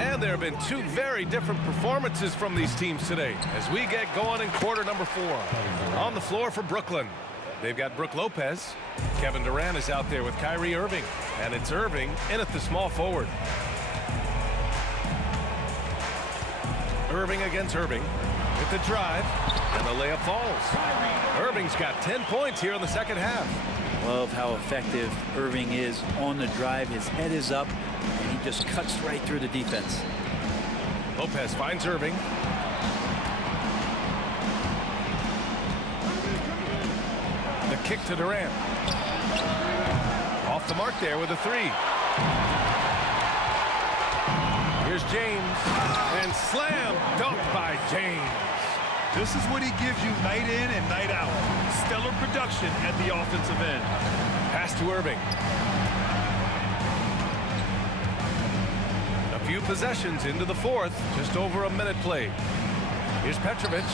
And there have been 2 very different performances from these teams today as we get going in quarter number 4. On the floor for Brooklyn, they've got Brook Lopez. Kevin Durant is out there with Kyrie Irving. And it's Irving in at the small forward. Irving against Irving with the drive, and the layup falls. Irving's got 10 points here in the second half. Love how effective Irving is on the drive. His head is up, and he just cuts right through the defense. Lopez finds Irving. The kick to Durant. Off the mark there with a 3. Here's James, and slam dunk by James. This is what he gives you night in and night out. Stellar production at the offensive end. Pass to Irving. A few possessions into the fourth, just over a minute played. Here's Petrovic.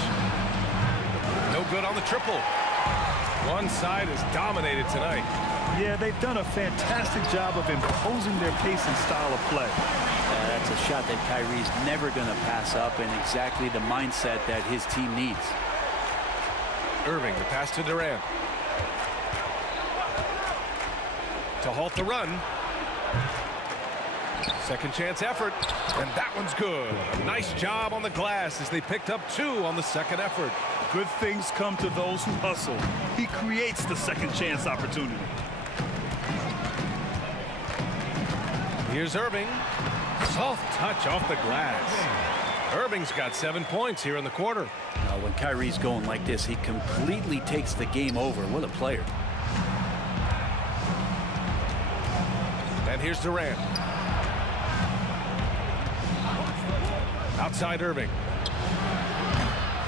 No good on the triple. One side is dominated tonight. Yeah, they've done a fantastic job of imposing their pace and style of play. That's a shot that Kyrie's never going to pass up, and exactly the mindset that his team needs. Irving, the pass to Durant. To halt the run. Second chance effort, and that one's good. A nice job on the glass as they picked up 2 on the second effort. Good things come to those who hustle. He creates the second chance opportunity. Here's Irving. Soft touch off the glass. Irving's got 7 points here in the quarter. When Kyrie's going like this, he completely takes the game over. What a player. And here's Durant. Outside Irving.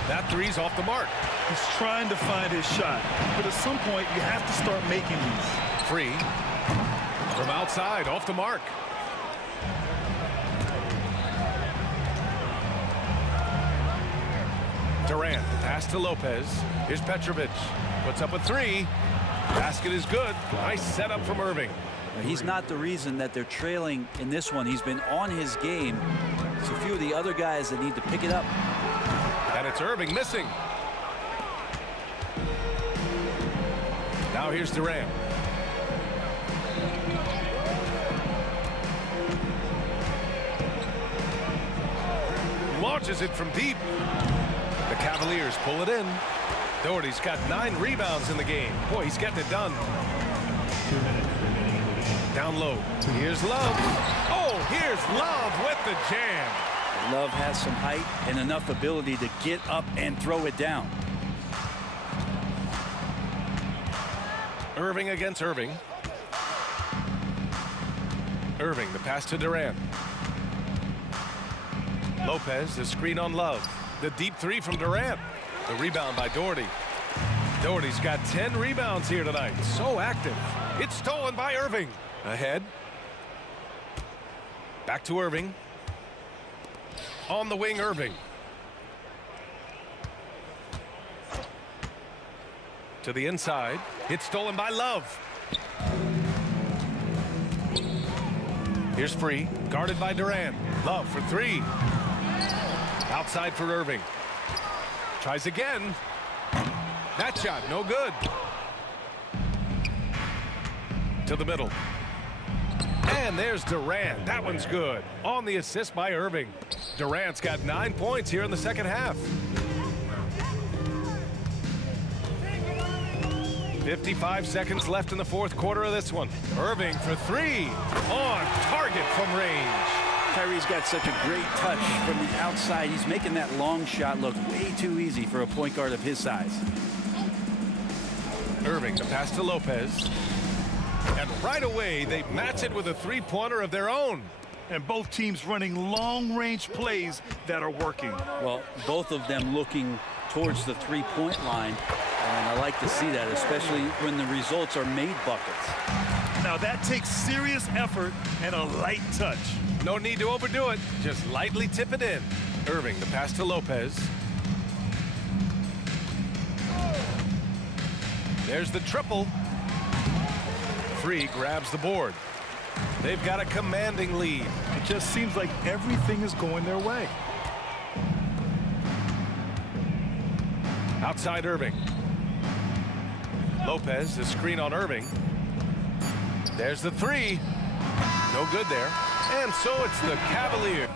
That three's off the mark. He's trying to find his shot, but at some point you have to start making these. Free. From outside, off the mark. Durant, pass to Lopez. Here's Petrovic. Puts up a 3. Basket is good. Nice setup from Irving. He's not the reason that they're trailing in this one. He's been on his game. It's a few of the other guys that need to pick it up. And it's Irving missing. Now here's Durant. Launches it from deep. The Cavaliers pull it in. Doherty's got 9 rebounds in the game. Boy, he's getting it done. Down low. Here's Love. Oh, here's Love with the jam. Love has some height and enough ability to get up and throw it down. Irving against Irving. Irving, the pass to Durant. Lopez, the screen on Love. The deep 3 from Durant. The rebound by Doherty. Doherty's got 10 rebounds here tonight. So active. It's stolen by Irving. Ahead. Back to Irving. On the wing, Irving. To the inside. It's stolen by Love. Here's Free. Guarded by Durant. Love for 3. Outside for Irving. Tries again. That shot, no good. To the middle. And there's Durant. That one's good. On the assist by Irving. Durant's got 9 points here in the second half. 55 seconds left in the fourth quarter of this one. Irving for 3. On target from range. Kyrie's got such a great touch from the outside. He's making that long shot look way too easy for a point guard of his size. Irving, the pass to Lopez. And right away, they match it with a 3-pointer of their own. And both teams running long-range plays that are working. Well, both of them looking towards the 3-point line. And I like to see that, especially when the results are made buckets. Now that takes serious effort and a light touch. No need to overdo it. Just lightly tip it in. Irving, the pass to Lopez. There's the triple. Free grabs the board. They've got a commanding lead. It just seems like everything is going their way. Outside Irving. Lopez, the screen on Irving. There's the 3. No good there. And so it's the Cavaliers.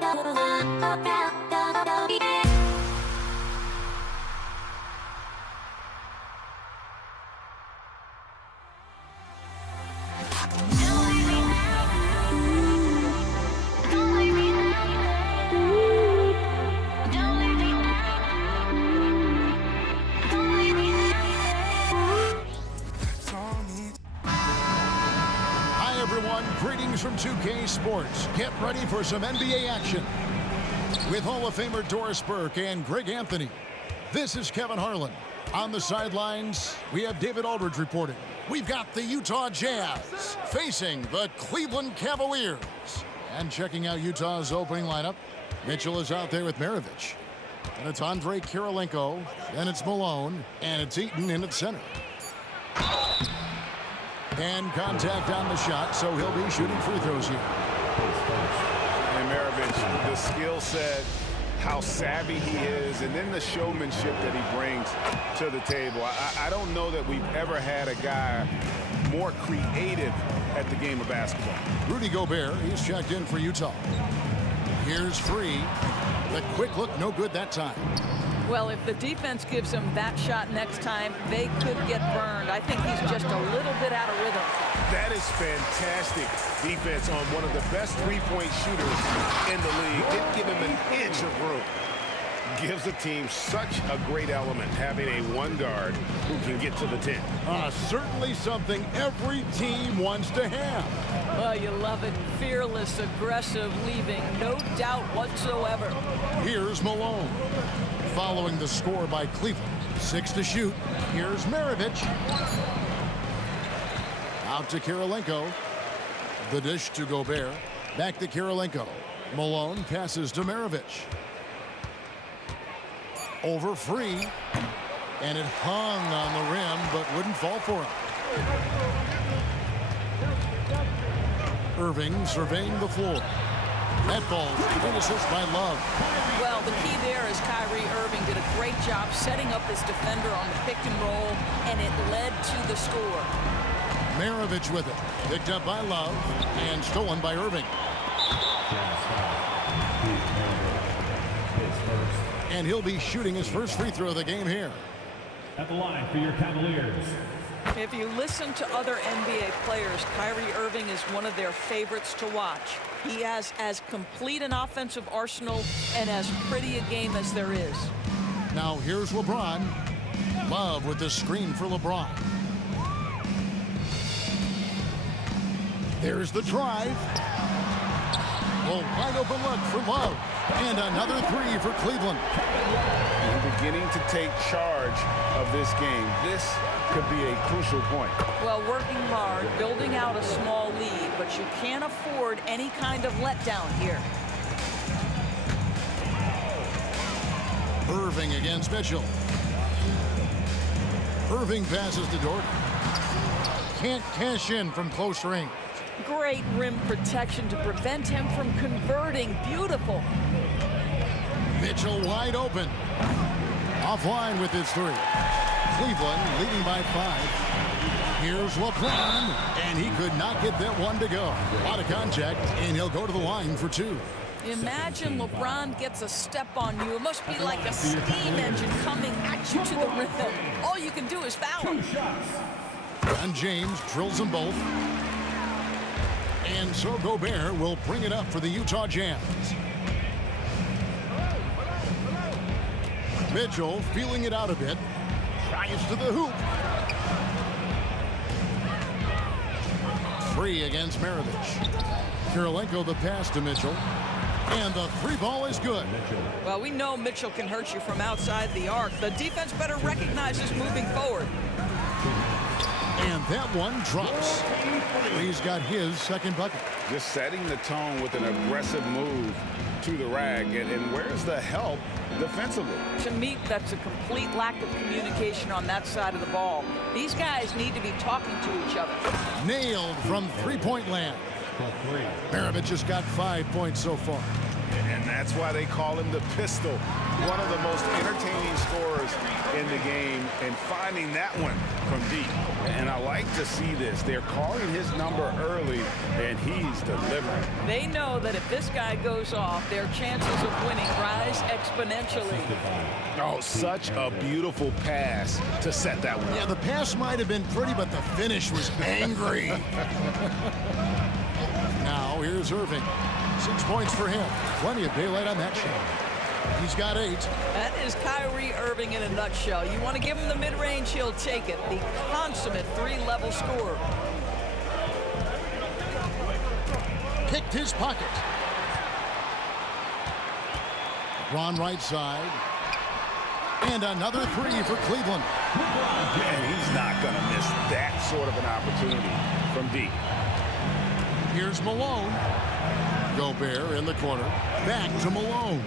Hi, everyone. Greetings from 2K Sports. Get ready for some NBA action with Hall of Famer Doris Burke and Greg Anthony. This is Kevin Harlan. On the sidelines, we have David Aldridge reporting. We've got the Utah Jazz facing the Cleveland Cavaliers. And checking out Utah's opening lineup, Mitchell is out there with Maravich. And it's Andre Kirilenko, then it's Malone, and it's Eaton in at center. And contact on the shot, so he'll be shooting free throws here. And Maravich, the skill set, how savvy he is, and then the showmanship that he brings to the table. I don't know that we've ever had a guy more creative at the game of basketball. Rudy Gobert, he's checked in for Utah. Here's Free. The quick look, no good that time. Well, if the defense gives him that shot next time, they could get burned. I think he's just a little bit out of rhythm. That is fantastic defense on one of the best three-point shooters in the league. Didn't give him an inch of room. Gives the team such a great element, having a one guard who can get to the 10. Certainly something every team wants to have. Well, you love it. Fearless, aggressive, leaving no doubt whatsoever. Here's Malone. Following the score by Cleveland. 6 to shoot. Here's Maravich. Out to Kirilenko. The dish to Gobert. Back to Kirilenko. Malone passes to Maravich. Over Free. And it hung on the rim, but wouldn't fall for him. Irving surveying the floor. That ball finishes by Love. Well, the key there is Kyrie Irving did a great job setting up his defender on the pick and roll, and it led to the score. Maravich with it. Picked up by Love and stolen by Irving. And he'll be shooting his first free throw of the game here. At the line for your Cavaliers. If you listen to other NBA players, Kyrie Irving is one of their favorites to watch. He has as complete an offensive arsenal and as pretty a game as there is. Now here's LeBron. Love with the screen for LeBron. There's the drive. Well, wide open look for Love. And another three for Cleveland. We're beginning to take charge of this game. This could be a crucial point. Well, working hard, building out a small lead, but you can't afford any kind of letdown here. Irving against Mitchell. Irving passes to Dort. Can't cash in from close range. Great rim protection to prevent him from converting. Beautiful. Mitchell wide open. Offline with his three. Cleveland leading by 5. Here's LeBron, and he could not get that one to go. Out of contact, and he'll go to the line for 2. Imagine LeBron gets a step on you. It must be like a steam engine coming at you to the rim. All you can do is foul him. And James drills them both. And so Gobert will bring it up for the Utah Jazz. Mitchell feeling it out a bit. Tries to the hoop. Free against Maravich. Kirilenko the pass to Mitchell. And the three ball is good. Well, we know Mitchell can hurt you from outside the arc. The defense better recognize this moving forward. And that one drops. He's got his second bucket. Just setting the tone with an aggressive move to the rack. And where's the help defensively? To me, that's a complete lack of communication on that side of the ball. These guys need to be talking to each other. Nailed from three-point land. Maravich has got 5 points so far. And that's why they call him the Pistol. One of the most entertaining scorers in the game, and finding that one from deep. And I like to see this. They're calling his number early, and he's delivering. They know that if this guy goes off, their chances of winning rise exponentially. Oh, such a beautiful pass to set that one. Yeah, the pass might have been pretty, but the finish was angry. Now, here's Irving. 6 points for him. Plenty of daylight on that shot. He's got 8. That is Kyrie Irving in a nutshell. You want to give him the mid-range, he'll take it. The consummate 3-level scorer. Picked his pocket. Ron right side. And another 3 for Cleveland. And he's not going to miss that sort of an opportunity from deep. Here's Malone. Gobert in the corner. Back to Malone.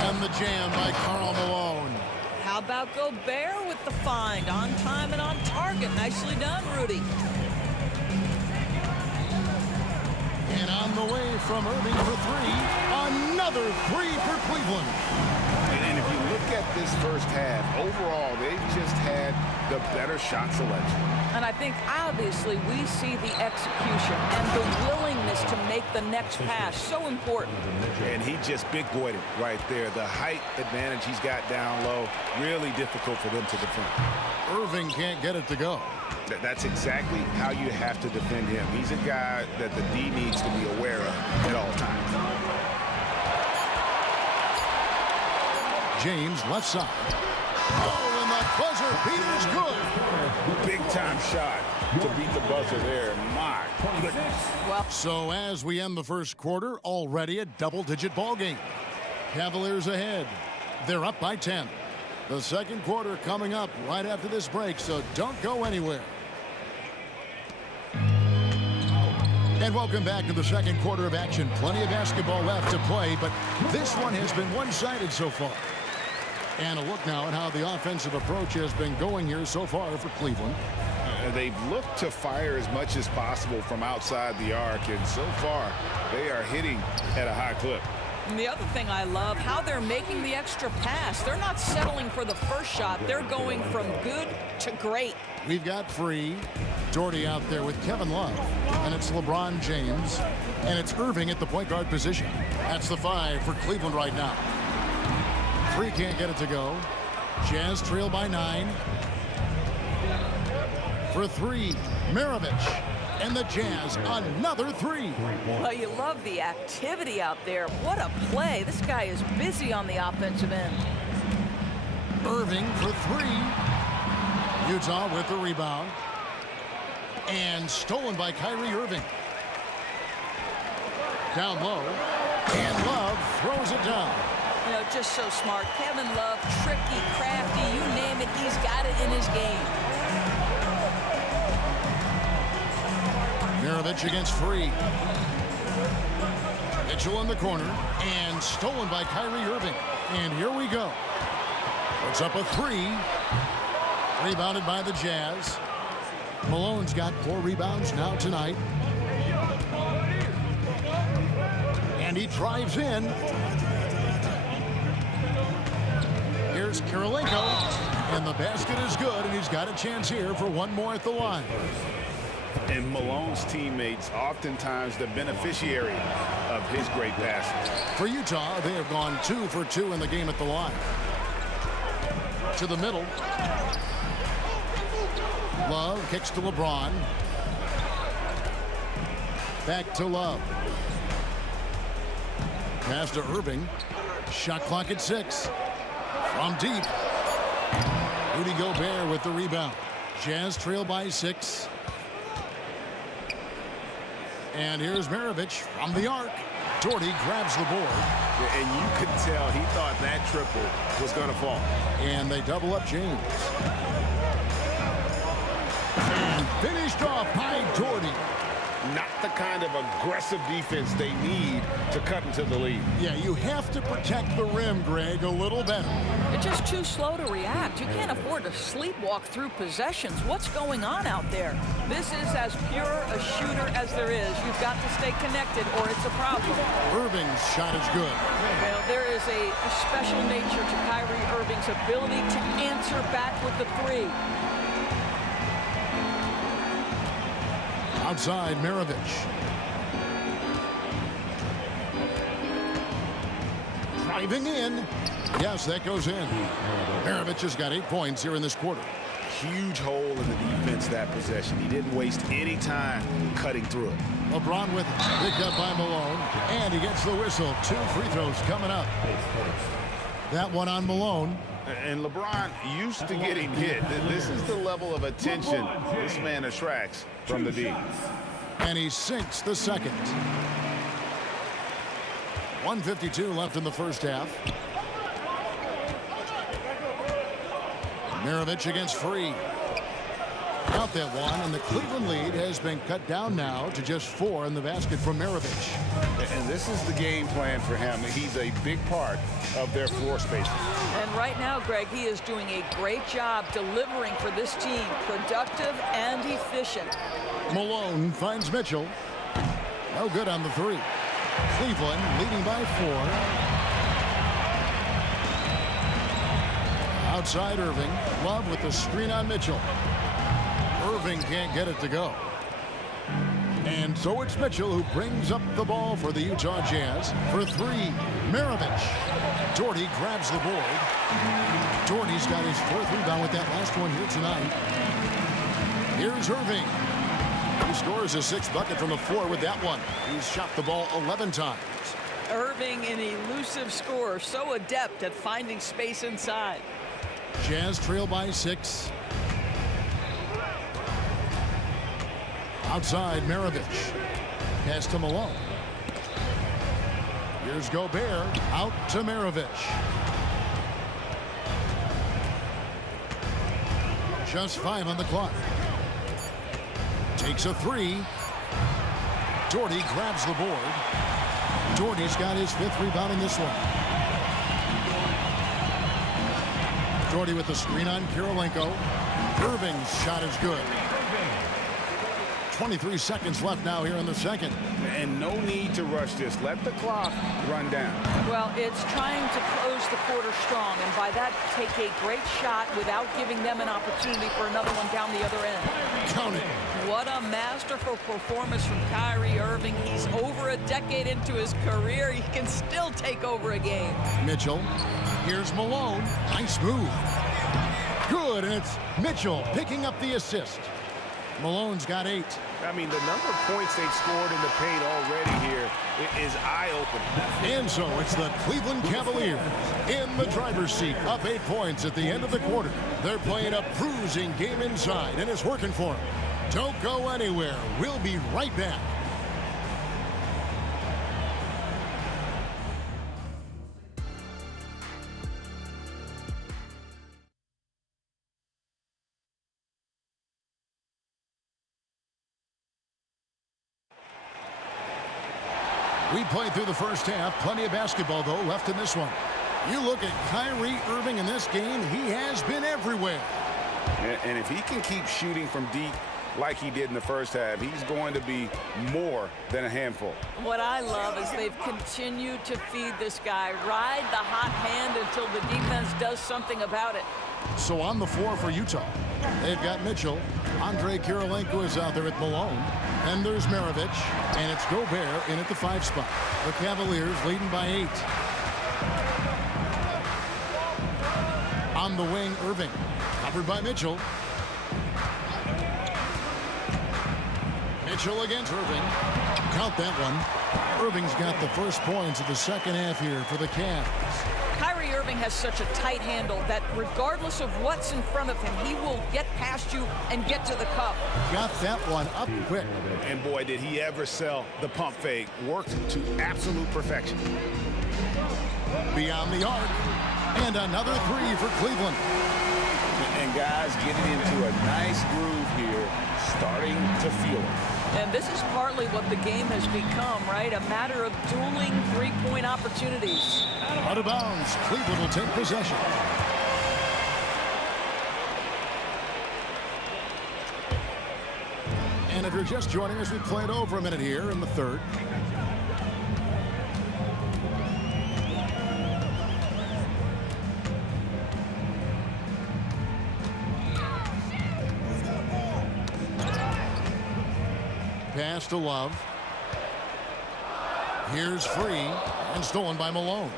And the jam by Karl Malone. How about Gobert with the find? On time and on target. Nicely done, Rudy. And on the way from Irving for 3. Another 3 for Cleveland. And if you look at this first half, overall, they've just had the better shot selection. And I think, obviously, we see the execution and the willingness to make the next pass so important. And he just big-boyed it right there. The height advantage he's got down low, really difficult for them to defend. Irving can't get it to go. That's exactly how you have to defend him. He's a guy that the D needs to be aware of at all times. James left side. Oh, and the buzzer beater's good. Big-time shot to beat the buzzer there. My goodness. Well, so as we end the first quarter, already a double-digit ball game. Cavaliers ahead. They're up by 10. The second quarter coming up right after this break, so don't go anywhere. And welcome back to the second quarter of action. Plenty of basketball left to play, but this one has been one-sided so far. And a look now at how the offensive approach has been going here so far for Cleveland. They've looked to fire as much as possible from outside the arc, and so far they are hitting at a high clip. And the other thing I love, how they're making the extra pass. They're not settling for the first shot. They're going from good to great. We've got Free, Doherty out there with Kevin Love, and it's LeBron James, and it's Irving at the point guard position. That's the 5 for Cleveland right now. Free can't get it to go. Jazz trail by 9. For 3, Maravich. And the Jazz, another 3. Well, you love the activity out there. What a play. This guy is busy on the offensive end. Irving for 3. Utah with the rebound. And stolen by Kyrie Irving. Down low. And Love throws it down. You know, just so smart. Kevin Love, tricky, crafty, you name it, he's got it in his game. Maravich against Free. Mitchell in the corner and stolen by Kyrie Irving. And here we go. Puts up a 3. Rebounded by the Jazz. Malone's got 4 rebounds now tonight. And he drives in. Here's Kirilenko. And the basket is good, and he's got a chance here for one more at the line. And Malone's teammates oftentimes the beneficiary of his great passes. For Utah, they have gone 2 for 2 in the game at the line. To the middle. Love kicks to LeBron. Back to Love. Pass to Irving. Shot clock at 6. From deep. Rudy Gobert with the rebound. Jazz trail by 6. And here's Maravich from the arc. Doherty grabs the board. And you could tell he thought that triple was going to fall. And they double up James. And finished off by Doherty. not the kind of aggressive defense they need to cut into the lead. Yeah, you have to protect the rim, Greg, a little better. You're just too slow to react. You can't afford to sleepwalk through possessions. What's going on out there? This is as pure a shooter as there is. You've got to stay connected or it's a problem. Irving's shot is good. Well, there is a special nature to Kyrie Irving's ability to answer back with the three. Outside, Maravich. Driving in. Yes, that goes in. Maravich has got 8 points here in this quarter. Huge hole in the defense that possession. He didn't waste any time cutting through it. LeBron with it. Picked up by Malone. And he gets the whistle. 2 free throws coming up. That one on Malone. And LeBron used to getting hit. This is the level of attention this man attracts from the D. And he sinks the second. 1:52 left in the first half. Maravich against Free. Got that one, and the Cleveland lead has been cut down now to just 4 in the basket from Maravich. And this is the game plan for him. He's a big part of their floor spacing. And right now, Greg, he is doing a great job delivering for this team, productive and efficient. Malone finds Mitchell. No good on the 3. Cleveland leading by 4. Outside Irving. Love with the screen on Mitchell. Irving can't get it to go. And so it's Mitchell who brings up the ball for the Utah Jazz. For 3, Maravich. Doherty grabs the board. Doherty's got his 4th rebound with that last one here tonight. Here's Irving. He scores a 6th bucket from the floor with that one. He's shot the ball 11 times. Irving, an elusive scorer, so adept at finding space inside. Jazz trail by 6. Outside, Maravich. Pass to Malone. Here's Gobert. Out to Maravich. Just 5 on the clock. Takes a 3. Doherty grabs the board. Doherty's got his 5th rebound in this one. Doherty with the screen on Kirilenko. Irving's shot is good. 23 seconds left now here in the second. And no need to rush this. Let the clock run down. Well, it's trying to close the quarter strong, and by that, take a great shot without giving them an opportunity for another one down the other end. Count it. What a masterful performance from Kyrie Irving. He's over a decade into his career. He can still take over a game. Mitchell. Here's Malone. Nice move. Good, and it's Mitchell picking up the assist. Malone's got 8. I mean, the number of points they've scored in the paint already here is eye-opening. And so it's the Cleveland Cavaliers in the driver's seat, up 8 points at the end of the quarter. They're playing a bruising game inside, and it's working for them. Don't go anywhere. We'll be right back. We played through the first half. Plenty of basketball, though, left in this one. You look at Kyrie Irving in this game, he has been everywhere. And if he can keep shooting from deep like he did in the first half, he's going to be more than a handful. What I love is they've continued to feed this guy. Ride the hot hand until the defense does something about it. So on the floor for Utah, they've got Mitchell. Andrei Kirilenko is out there at Malone. And there's Maravich. And it's Gobert in at the 5 spot. The Cavaliers leading by 8. On the wing, Irving. Covered by Mitchell. Mitchell against Irving. Count that one. Irving's got the first points of the second half here for the Cavs. Kyrie Irving has such a tight handle that regardless of what's in front of him, he will get past you and get to the cup. Got that one up quick. And boy, did he ever sell the pump fake. Worked to absolute perfection. Beyond the arc. And another 3 for Cleveland. And guys getting into a nice groove here, starting to feel it. And this is partly what the game has become, right? A matter of dueling three-point opportunities. Out of bounds. Cleveland will take possession. And if you're just joining us, we played over a minute here in the third. Pass to Love. Here's free and stolen by Malone.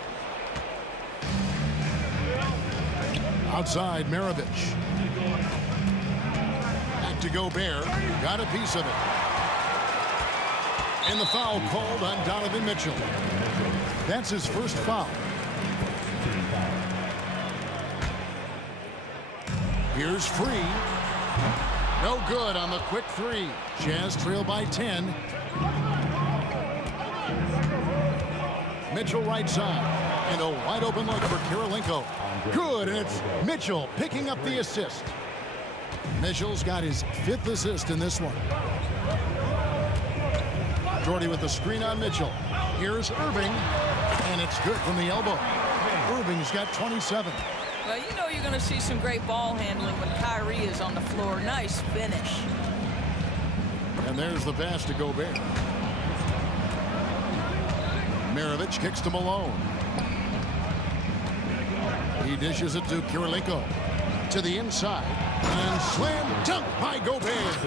Outside, Maravich. Back to Gobert. Got a piece of it. And the foul called on Donovan Mitchell. That's his first foul. Here's free. No good on the quick three. Jazz trail by 10. Mitchell right side. And a wide open look for Kirilenko. Good, and it's Mitchell picking up the assist. Mitchell's got his 5th assist in this one. Jordy with the screen on Mitchell. Here's Irving, and it's good from the elbow. Irving's got 27. Well, you know you're going to see some great ball handling when Kyrie is on the floor. Nice finish. And there's the pass to Gobert. Maravich kicks to Malone. He dishes it to Kirilenko. To the inside. And slam dunk by Gobert.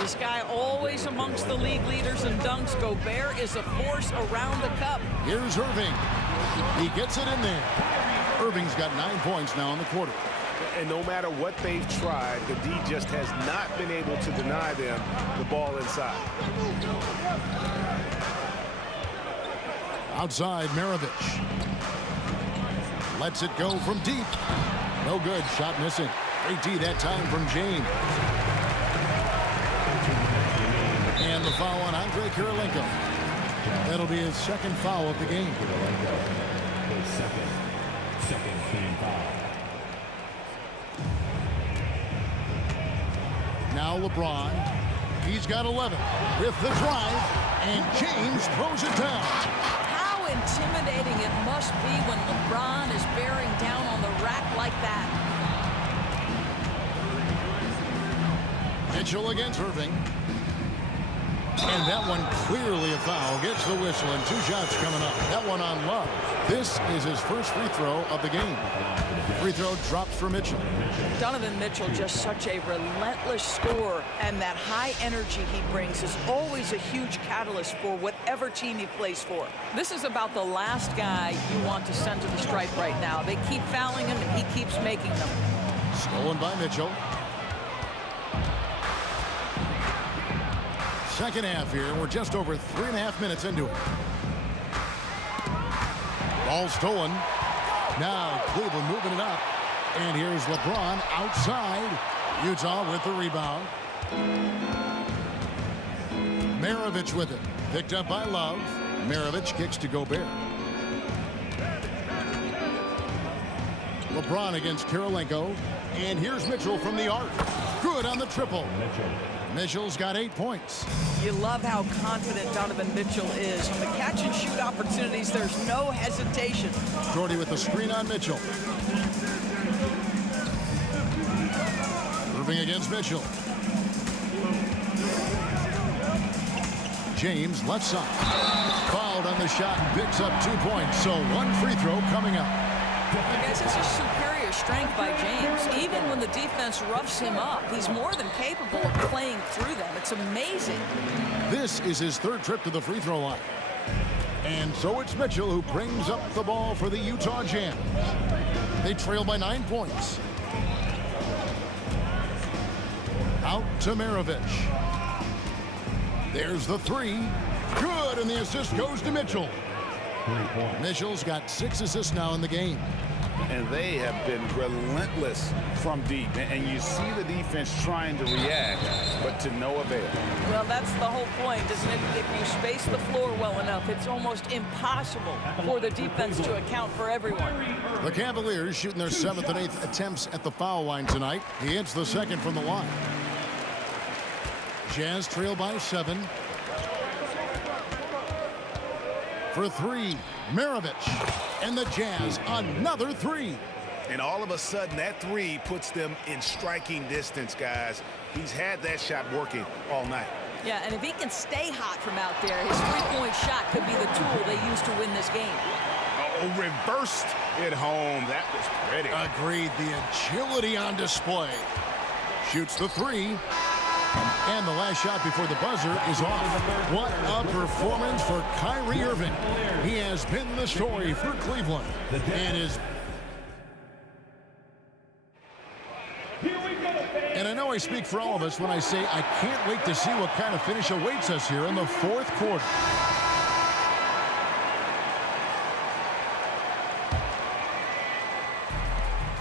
This guy always amongst the league leaders in dunks. Gobert is a force around the cup. Here's Irving. He gets it in there. Irving's got 9 points now in the quarter. And no matter what they've tried, the D just has not been able to deny them the ball inside. Outside, Maravich. Lets it go from deep. No good. Shot missing. Great D that time from James. And the foul on Andre Kirilenko. That'll be his 2nd foul of the game. His second team foul. Now LeBron. He's got 11 with the drive. And James throws it down. How intimidating it must be when LeBron is bearing down on the rack like that. Mitchell against Irving. And that one clearly a foul. Gets the whistle and 2 shots coming up. That one on Love. This is his first free throw of the game. Free throw drops for Mitchell. Donovan Mitchell, just such a relentless scorer, and that high energy he brings is always a huge catalyst for whatever team he plays for. This is about the last guy you want to send to the stripe right now. They keep fouling him, and he keeps making them. Stolen by Mitchell. Second half here. We're just over 3.5 minutes into it. Ball stolen. Now Cleveland moving it up. And here's LeBron outside. Utah with the rebound. Maravich with it. Picked up by Love. Maravich kicks to Gobert. LeBron against Kirilenko. And here's Mitchell from the arc. Good on the triple. Mitchell's got 8 points. You love how confident Donovan Mitchell is. On the catch-and-shoot opportunities, there's no hesitation. Jordy with the screen on Mitchell. Irving against Mitchell. James left side. Fouled on the shot and picks up 2 points. So 1 free throw coming up. I guess it's just superior strength by James. Even when the defense roughs him up, he's more than capable of playing through them. It's amazing. This is his 3rd trip to the free throw line. And so it's Mitchell who brings up the ball for the Utah Jazz. They trail by 9 points. Out to Maravich. There's the 3. Good, and the assist goes to Mitchell. Mitchell's got 6 assists now in the game. And they have been relentless from deep. And you see the defense trying to react, but to no avail. Well, that's the whole point, isn't it? If you space the floor well enough, it's almost impossible for the defense to account for everyone. The Cavaliers shooting their 7th and 8th attempts at the foul line tonight. He hits the 2nd from the line. Jazz trail by 7. For 3, Maravich. And the Jazz, another 3. And all of a sudden, that 3 puts them in striking distance, guys. He's had that shot working all night. Yeah, and if he can stay hot from out there, his three-point shot could be the tool they use to win this game. Oh, reversed it home. That was pretty. Agreed. The agility on display. Shoots the 3. And the last shot before the buzzer is off. What a performance for Kyrie Irving. He has been the story for Cleveland. And is... And I know I speak for all of us when I say I can't wait to see what kind of finish awaits us here in the fourth quarter.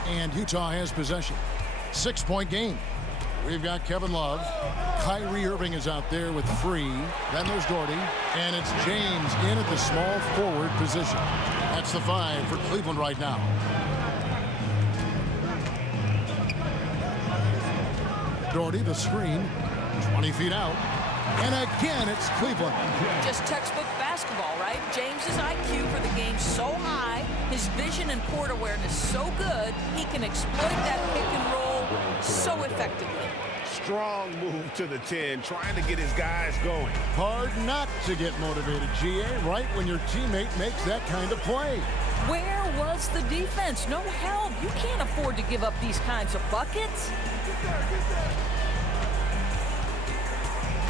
And Utah has possession. 6-point game. We've got Kevin Love. Kyrie Irving is out there with Free. Then there's Doherty. And it's James in at the small forward position. That's the 5 for Cleveland right now. Doherty, the screen, 20 feet out. And again, it's Cleveland. Just textbook basketball, right? James's IQ for the game so high, his vision and court awareness so good, he can exploit that pick and roll so effectively. Strong move to the 10, trying to get his guys going. Hard not to get motivated, GA, right when your teammate makes that kind of play. Where was the defense? No help. You can't afford to give up these kinds of buckets.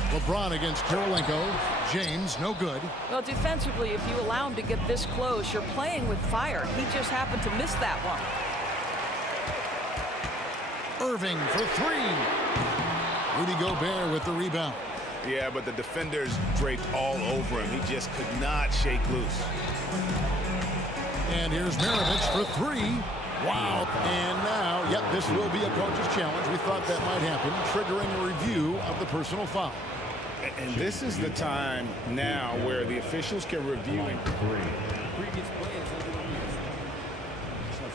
LeBron against Kirilenko. James, no good. Well, defensively, if you allow him to get this close, you're playing with fire. He just happened to miss that one. Irving for 3. Rudy Gobert with the rebound. Yeah, but the defenders draped all over him. He just could not shake loose. And here's Maravich for 3. Wow. And now, yep, this will be a coach's challenge. We thought that might happen, triggering a review of the personal foul. And this is the time now where the officials can review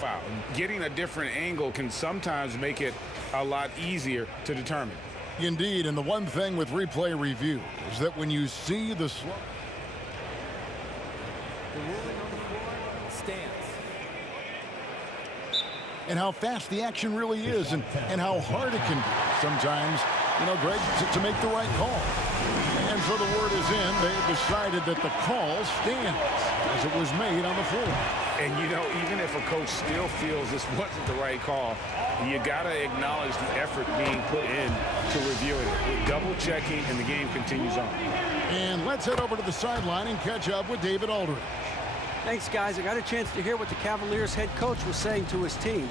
foul. Getting a different angle can sometimes make it a lot easier to determine. Indeed, and the one thing with replay review is that when you see the slow... The ruling on the floor stands. And how fast the action really is and how hard it can be sometimes, you know, Greg, to make the right call. And so the word is in. They decided that the call stands as it was made on the floor. And, you know, even if a coach still feels this wasn't the right call, you got to acknowledge the effort being put in to reviewing it. We're double-checking, and the game continues on. And let's head over to the sideline and catch up with David Aldridge. Thanks, guys. I got a chance to hear what the Cavaliers head coach was saying to his team.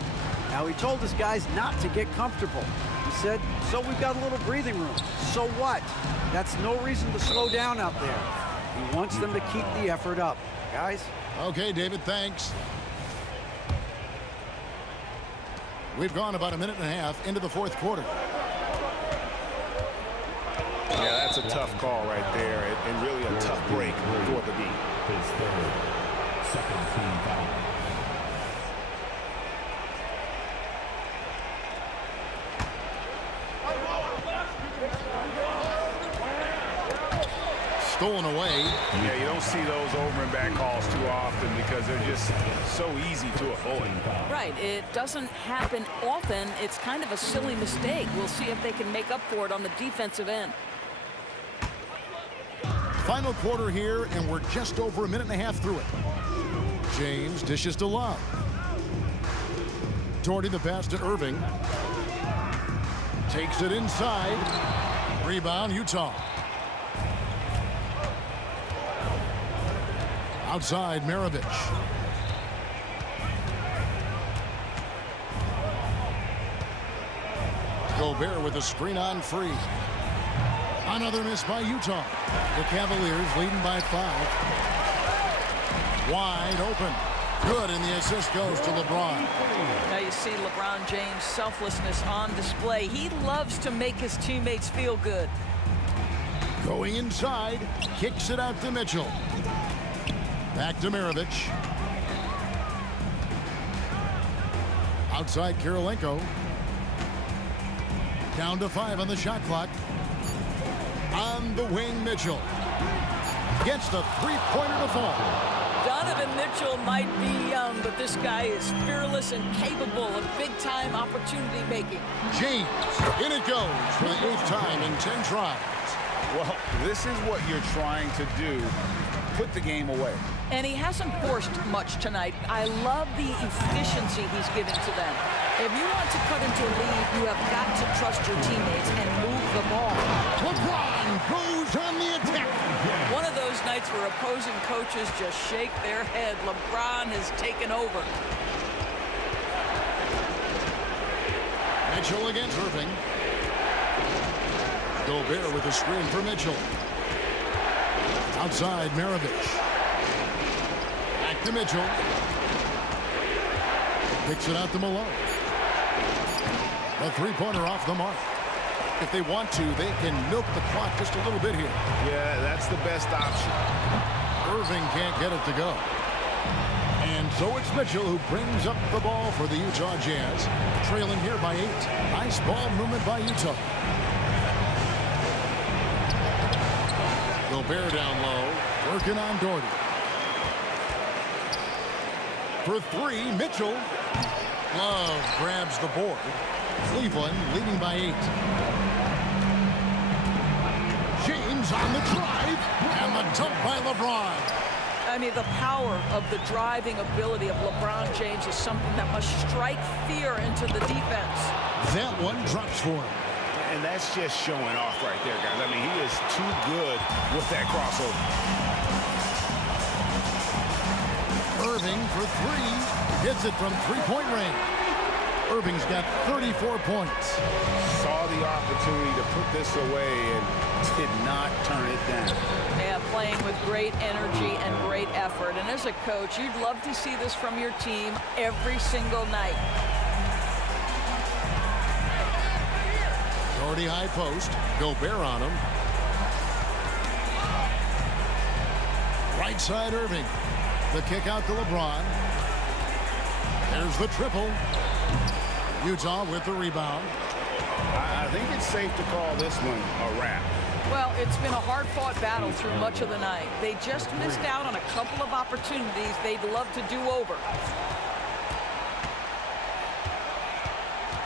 Now, he told his guys not to get comfortable. He said, so we've got a little breathing room. So what? That's no reason to slow down out there. He wants them to keep the effort up. Guys? Okay, David, thanks. We've gone about a minute and a half into the fourth quarter. Yeah, that's a tough call right there, and really a tough break for the D. His third, second team foul. Stolen away. Yeah, you don't see those over and back calls too often because they're just so easy to avoid. Right. It doesn't happen often. It's kind of a silly mistake. We'll see if they can make up for it on the defensive end. Final quarter here, and we're just over a minute and a half through it. James dishes to Love. Doherty the pass to Irving. Takes it inside. Rebound, Utah. Outside, Maravich. Gobert with a screen on Free. Another miss by Utah. The Cavaliers leading by 5. Wide open. Good, and the assist goes to LeBron. Now you see LeBron James' selflessness on display. He loves to make his teammates feel good. Going inside, kicks it out to Mitchell. Back to Maravich. Outside Kirilenko. Down to 5 on the shot clock. On the wing, Mitchell gets the three-pointer to fall. Donovan Mitchell might be young, but this guy is fearless and capable of big-time opportunity making. James, in it goes for the 8th time in 10 tries. Well, this is what you're trying to do. Put the game away. And he hasn't forced much tonight. I love the efficiency he's given to them. If you want to cut into a lead, you have got to trust your teammates and move the ball. LeBron goes on the attack. One of those nights where opposing coaches just shake their head. LeBron has taken over. Mitchell against Irving. Gobert with a screen for Mitchell. Outside, Maravich. Back to Mitchell. Picks it out to Malone. A three-pointer off the mark. If they want to, they can milk the clock just a little bit here. Yeah, that's the best option. Irving can't get it to go. And so it's Mitchell who brings up the ball for the Utah Jazz, trailing here by 8. Nice ball movement by Utah. Gobert down low, working on Doherty. For 3, Mitchell. Love grabs the board. Cleveland leading by 8. James on the drive, and the dunk by LeBron. I mean, the power of the driving ability of LeBron James is something that must strike fear into the defense. That one drops for him. And that's just showing off right there, guys. I mean, he is too good with that crossover. Irving for 3. Gets it from three-point range. Irving's got 34 points. Saw the opportunity to put this away and did not turn it down. Yeah, playing with great energy and great effort. And as a coach, you'd love to see this from your team every single night. Doherty high post. Gobert on him. Right side, Irving. The kick out to LeBron. There's the triple. Utah with the rebound. I think it's safe to call this one a wrap. Well, it's been a hard-fought battle through much of the night. They just missed out on a couple of opportunities they'd love to do over.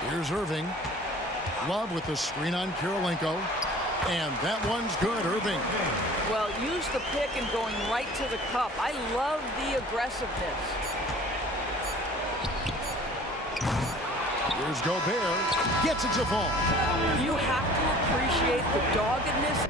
Here's Irving. Love with the screen on Kirilenko. And that one's good, Irving. Well, use the pick and going right to the cup. I love the aggressiveness. Here's Gobert. Gets it to fall. You have to appreciate the doggedness.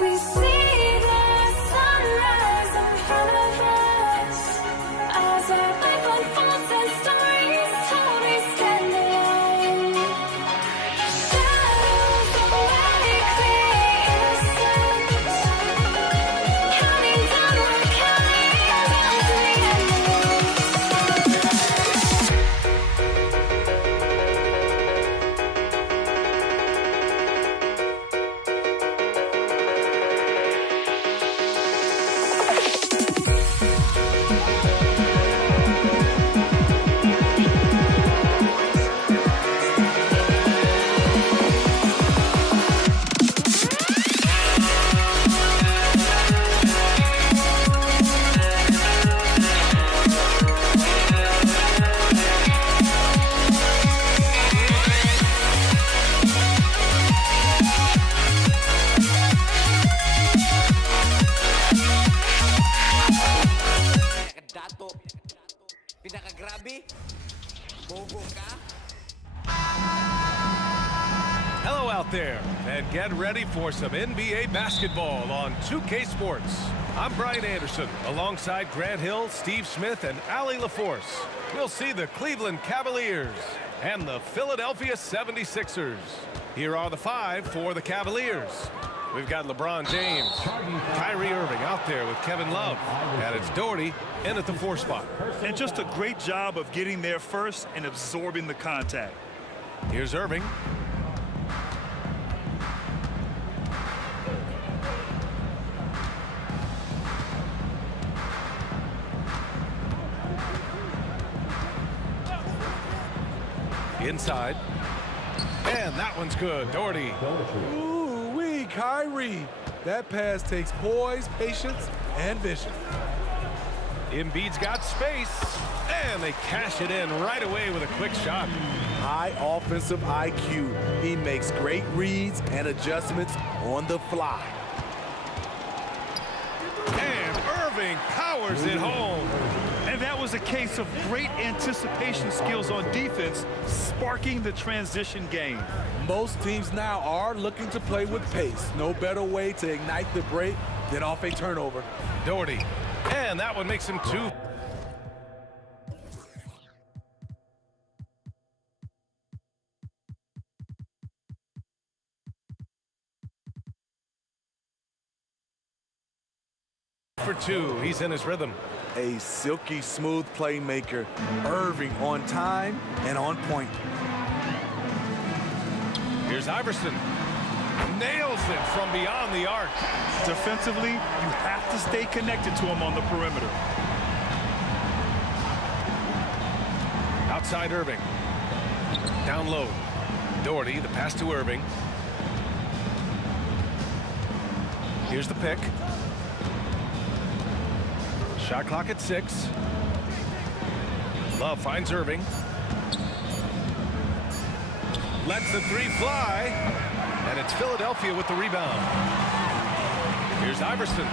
We see the sunrise in front of us as our life unfolds and stories told. We stand alone. Shadows awake the innocent, counting down, we're counting down to the end. Hello out there, and get ready for some NBA basketball on 2K Sports. I'm Brian Anderson, alongside Grant Hill, Steve Smith, and Allie LaForce. We'll see the Cleveland Cavaliers and the Philadelphia 76ers. Here are the five for the Cavaliers. We've got LeBron James, Kyrie Irving out there with Kevin Love, and it's Doherty in at the 4 spot. And just a great job of getting there first and absorbing the contact. Here's Irving. Inside. And that one's good. Doherty. Ooh-wee, Kyrie. That pass takes poise, patience, and vision. Embiid's got space. And they cash it in right away with a quick shot. High offensive IQ. He makes great reads and adjustments on the fly. And Irving powers it home. And that was a case of great anticipation skills on defense, sparking the transition game. Most teams now are looking to play with pace. No better way to ignite the break than off a turnover. Doherty. And that one makes him 2. For 2, he's in his rhythm. A silky smooth playmaker. Irving on time and on point. Here's Iverson. Nails it from beyond the arc. Defensively, you have to stay connected to him on the perimeter. Outside Irving. Down low. Doherty, the pass to Irving. Here's the pick. Shot clock at 6. Love finds Irving. Lets the 3 fly. And it's Philadelphia with the rebound. Here's Iverson.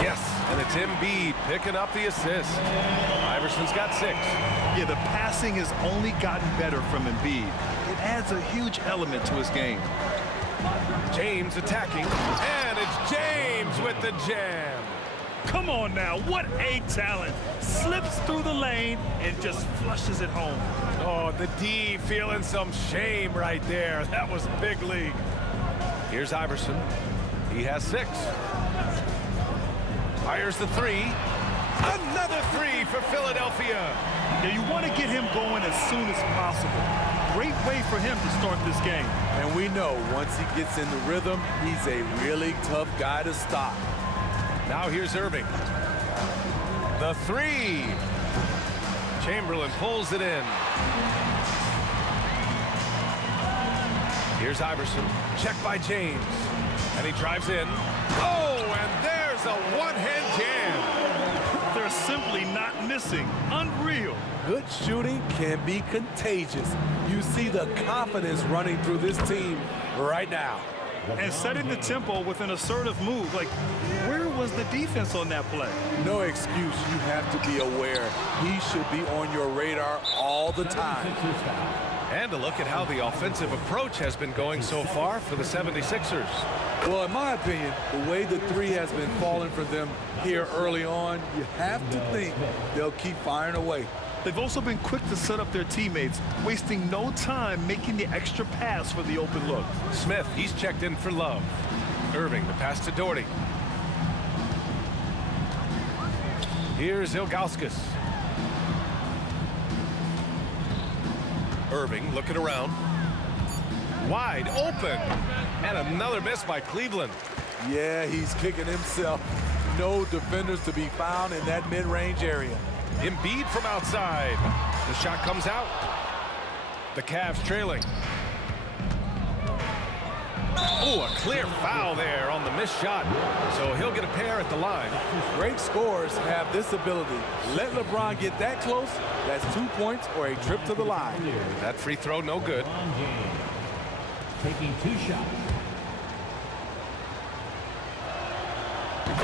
Yes, and it's Embiid picking up the assist. Iverson's got 6. Yeah, the passing has only gotten better from Embiid. It adds a huge element to his game. James attacking. And it's James with the jam. Come on now, what a talent. Slips through the lane and just flushes it home. Oh, the D feeling some shame right there. That was big league. Here's Iverson. He has 6. Fires the 3. Another 3 for Philadelphia. Yeah, you want to get him going as soon as possible. Great way for him to start this game. And we know once he gets in the rhythm, he's a really tough guy to stop. Now here's Irving. The 3. Chamberlain pulls it in. Here's Iverson. Check by James. And he drives in. Oh, and there's a one-hand jam. They're simply not missing. Unreal. Good shooting can be contagious. You see the confidence running through this team right now. And setting the tempo with an assertive move. Like, where was the defense on that play? No excuse. You have to be aware. He should be on your radar all the time. And a look at how the offensive approach has been going so far for the 76ers. Well, in my opinion, the way the three has been falling for them here early on, you have to think they'll keep firing away. They've also been quick to set up their teammates, wasting no time making the extra pass for the open look. Smith, he's checked in for Love. Irving, the pass to Doherty. Here's Ilgauskas. Irving looking around. Wide open. And another miss by Cleveland. Yeah, he's kicking himself. No defenders to be found in that mid-range area. Embiid from outside. The shot comes out. The Cavs trailing. Oh, a clear foul there on the missed shot. So he'll get a pair at the line. Great scorers have this ability. Let LeBron get that close, that's 2 points or a trip to the line. That free throw no good. Taking 2 shots.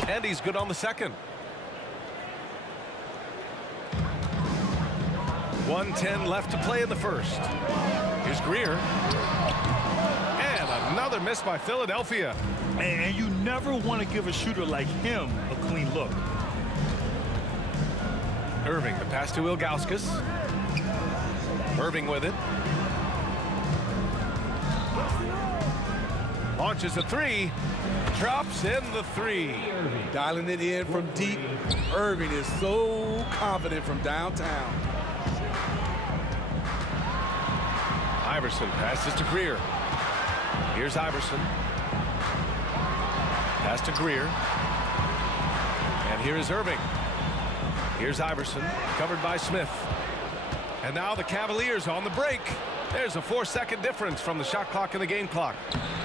And he's good on the second. 1:10 left to play in the first. Here's Greer. And another miss by Philadelphia. And you never want to give a shooter like him a clean look. Irving, the pass to Ilgauskas. Irving with it. Launches a three. Drops in the three. Dialing it in from deep. Irving is so confident from downtown. Iverson passes to Greer. Here's Iverson. Pass to Greer. And here is Irving. Here's Iverson, covered by Smith. And now the Cavaliers on the break. There's a 4-second difference from the shot clock and the game clock.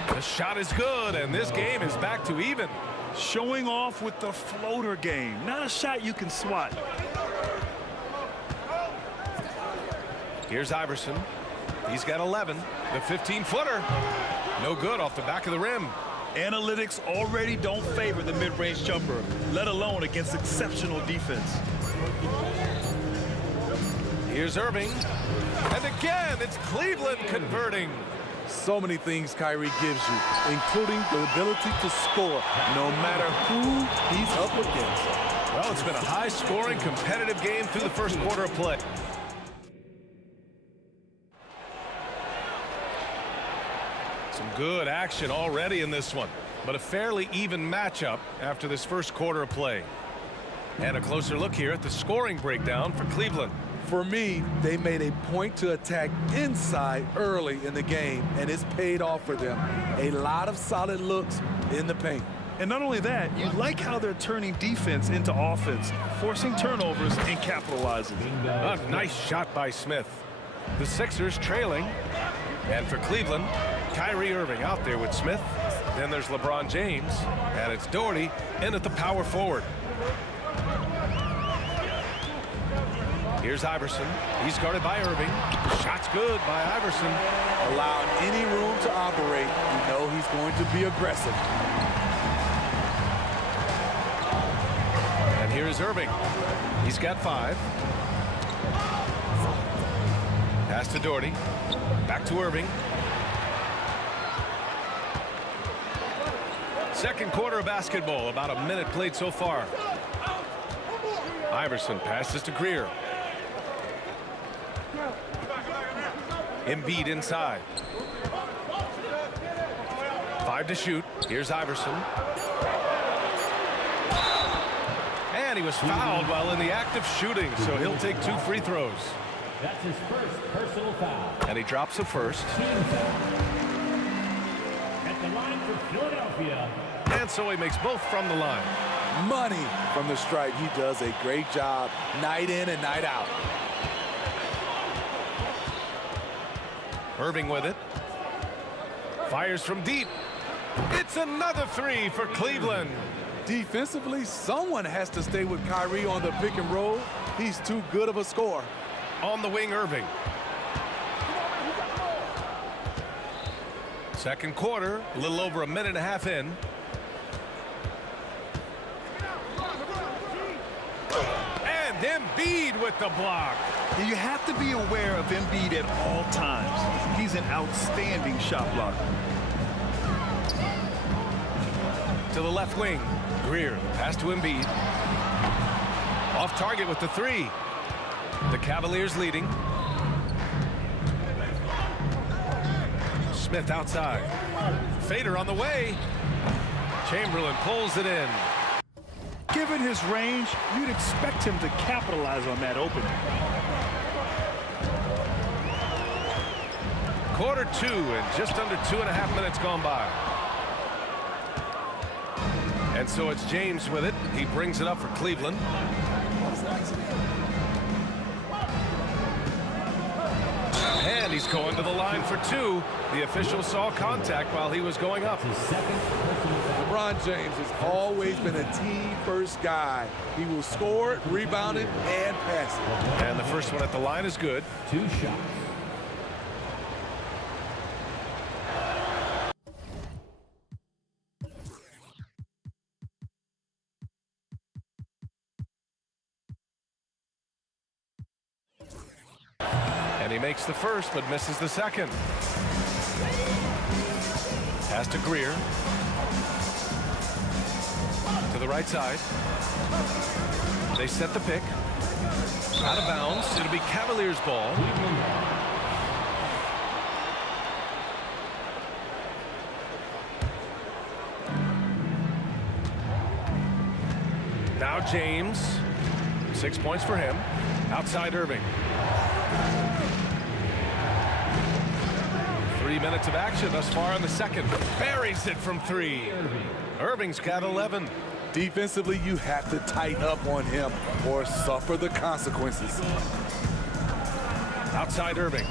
The shot is good, and this game is back to even. Showing off with the floater game. Not a shot you can swat. Here's Iverson. He's got 11. The 15-footer. No good off the back of the rim. Analytics already don't favor the mid-range jumper, let alone against exceptional defense. Here's Irving. And again, it's Cleveland converting. So many things Kyrie gives you, including the ability to score, no matter who he's up against. Well, it's been a high-scoring, competitive game through the first quarter of play. Some good action already in this one, but a fairly even matchup after this first quarter of play. And a closer look here at the scoring breakdown for Cleveland. For me, they made a point to attack inside early in the game, and it's paid off for them. A lot of solid looks in the paint. And not only that, you like how they're turning defense into offense, forcing turnovers and capitalizing. A nice shot by Smith. The Sixers trailing. And for Cleveland, Kyrie Irving out there with Smith. Then there's LeBron James. And it's Doherty in at the power forward. Here's Iverson. He's guarded by Irving. Shot's good by Iverson. Allowing any room to operate, you know he's going to be aggressive. And here's Irving. He's got 5. Pass to Doherty. Back to Irving. Second quarter of basketball. About a minute played so far. Iverson passes to Greer. Embiid inside. 5 to shoot. Here's Iverson. And he was fouled while in the act of shooting, so he'll take 2 free throws. That's his first personal foul. And he drops a first. At the line for Philadelphia. And so he makes both from the line. Money from the stripe. He does a great job night in and night out. Irving with it. Fires from deep. It's another 3 for Cleveland. Defensively, someone has to stay with Kyrie on the pick and roll. He's too good of a scorer. On the wing, Irving. Second quarter, a little over a minute and a half in. And Embiid with the block. You have to be aware of Embiid at all times. He's an outstanding shot blocker. To the left wing. Greer, pass to Embiid. Off target with the three. The Cavaliers leading. Smith outside. Fader on the way. Chamberlain pulls it in. Given his range, you'd expect him to capitalize on that opening. Quarter two and just under 2.5 minutes gone by. And so it's James with it. He brings it up for Cleveland. And he's going to the line for two. The official saw contact while he was going up. LeBron James has always been a team-first guy. He will score, rebound it, and pass it. And the first one at the line is good. 2 shots. And he makes the first, but misses the second. Pass to Greer. To the right side. They set the pick. Out of bounds. It'll be Cavaliers ball. Now James. 6 points for him. Outside Irving. 3 minutes of action thus far in the second. Buries it from three. Irving's got 11. Defensively, you have to tighten up on him or suffer the consequences. Outside Irving.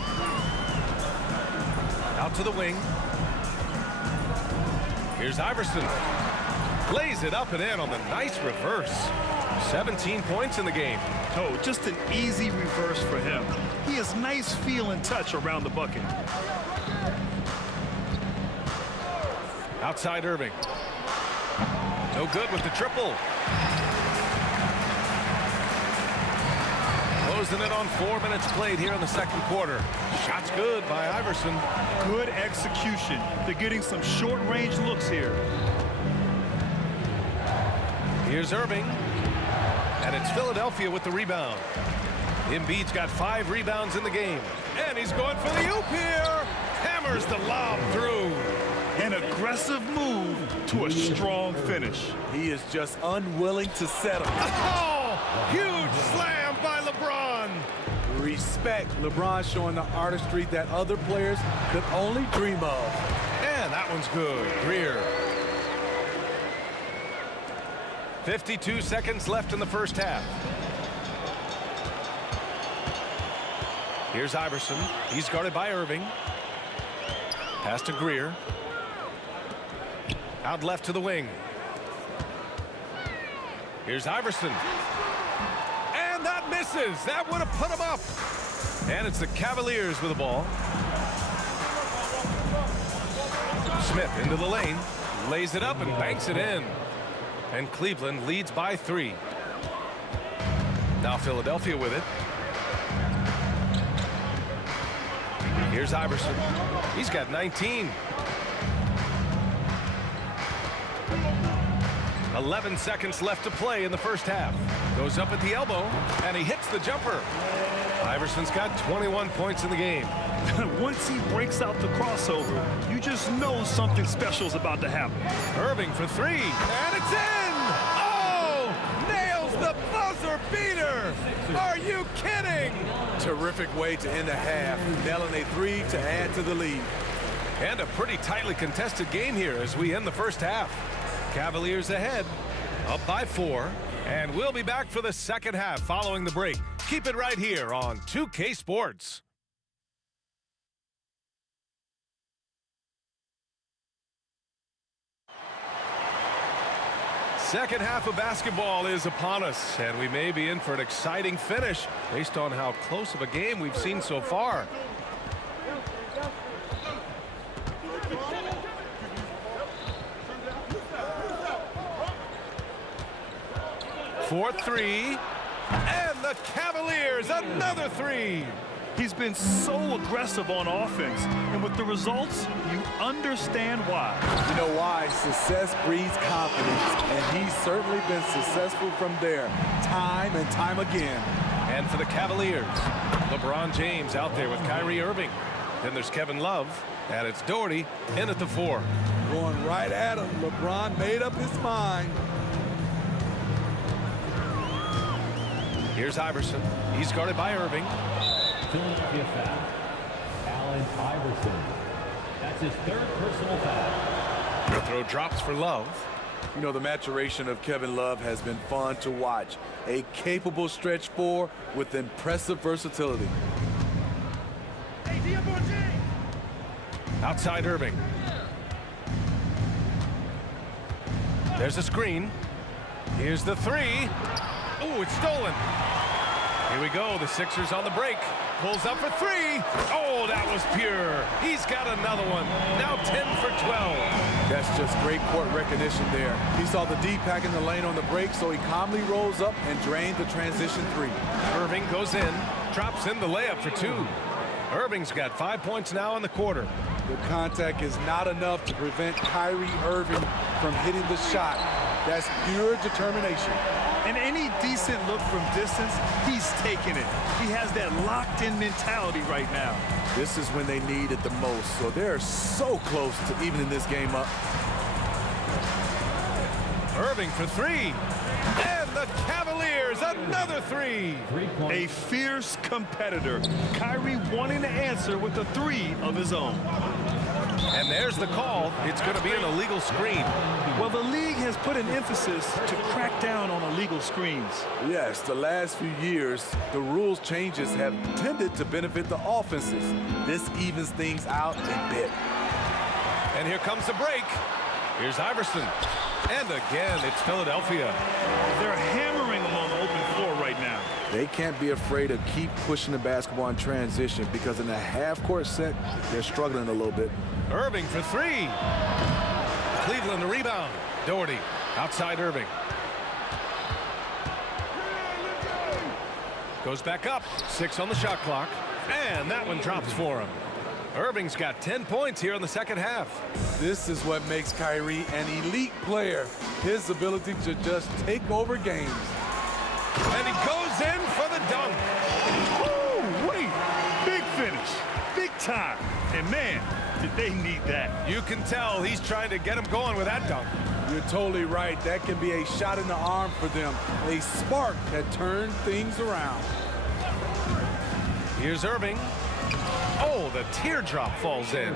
Out to the wing. Here's Iverson. Lays it up and in on the nice reverse. 17 points in the game. Oh, just an easy reverse for him. He has nice feel and touch around the bucket. Outside Irving. No good with the triple. Closing it on 4 minutes played here in the second quarter. Shot's good by Iverson. Good execution. They're getting some short-range looks here. Here's Irving. And it's Philadelphia with the rebound. Embiid's got 5 rebounds in the game. And he's going for the oop here. Hammers the lob through. An aggressive move to a strong finish. He is just unwilling to settle. Oh, huge slam by LeBron. Respect. LeBron showing the artistry that other players could only dream of. And that one's good. Greer. 52 seconds left in the first half. Here's Iverson. He's guarded by Irving. Pass to Greer. Out left to the wing. Here's Iverson. And that misses. That would have put him up. And it's the Cavaliers with the ball. Smith into the lane. Lays it up and banks it in. And Cleveland leads by 3. Now Philadelphia with it. Here's Iverson. He's got 19. 11 seconds left to play in the first half. Goes up at the elbow, and he hits the jumper. Iverson's got 21 points in the game. Once he breaks out the crossover, you just know something special is about to happen. Irving for 3, and it's in! Oh! Nails the buzzer beater! Are you kidding? Terrific way to end the half. Nailing a 3 to add to the lead. And a pretty tightly contested game here as we end the first half. Cavaliers ahead, up by 4, and we'll be back for the second half following the break. Keep it right here on 2K Sports. Second half of basketball is upon us, and we may be in for an exciting finish based on how close of a game we've seen so far. For 3, and the Cavaliers, another three. He's been so aggressive on offense, and with the results, you understand why. You know why? Success breeds confidence, and he's certainly been successful from there, time and time again. And for the Cavaliers, LeBron James out there with Kyrie Irving. Then there's Kevin Love, and it's Doherty in at the 4. Going right at him. LeBron made up his mind. Here's Iverson. He's guarded by Irving. Philadelphia foul. Allen Iverson. That's his 3rd personal foul. The throw drops for Love. You know, the maturation of Kevin Love has been fun to watch. A capable stretch 4 with impressive versatility. Outside Irving. There's a screen. Here's the 3. Oh, it's stolen. Here we go. The Sixers on the break. Pulls up for 3. Oh, that was pure. He's got another one. Now 10 for 12. That's just great court recognition there. He saw the D pack in the lane on the break, so he calmly rolls up and drained the transition 3. Irving goes in, drops in the layup for 2. Irving's got 5 points now in the quarter. The contact is not enough to prevent Kyrie Irving from hitting the shot. That's pure determination. And any decent look from distance, he's taking it. He has that locked-in mentality right now. This is when they need it the most, so they're so close to evening this game up. Irving for 3. And the Cavaliers, another 3. A fierce competitor. Kyrie wanting to answer with a 3 of his own. And there's the call. It's going to be an illegal screen. Well, the league has put an emphasis to crack down on illegal screens. Yes, the last few years, the rules changes have tended to benefit the offenses. This evens things out a bit. And here comes the break. Here's Iverson. And again, it's Philadelphia. They're hammering them on the open floor right now. They can't be afraid to keep pushing the basketball in transition because in a half-court set, they're struggling a little bit. Irving for 3. Cleveland the rebound. Doherty outside Irving. Goes back up. 6 on the shot clock. And that one drops for him. Irving's got 10 points here in the second half. This is what makes Kyrie an elite player. His ability to just take over games. And he goes in for the dunk. Woo, wait. Big finish. Big time. And man, did they need that. You can tell he's trying to get him going with that dunk. You're totally right. That can be a shot in the arm for them. A spark that turns things around. Here's Irving. Oh, the teardrop falls in.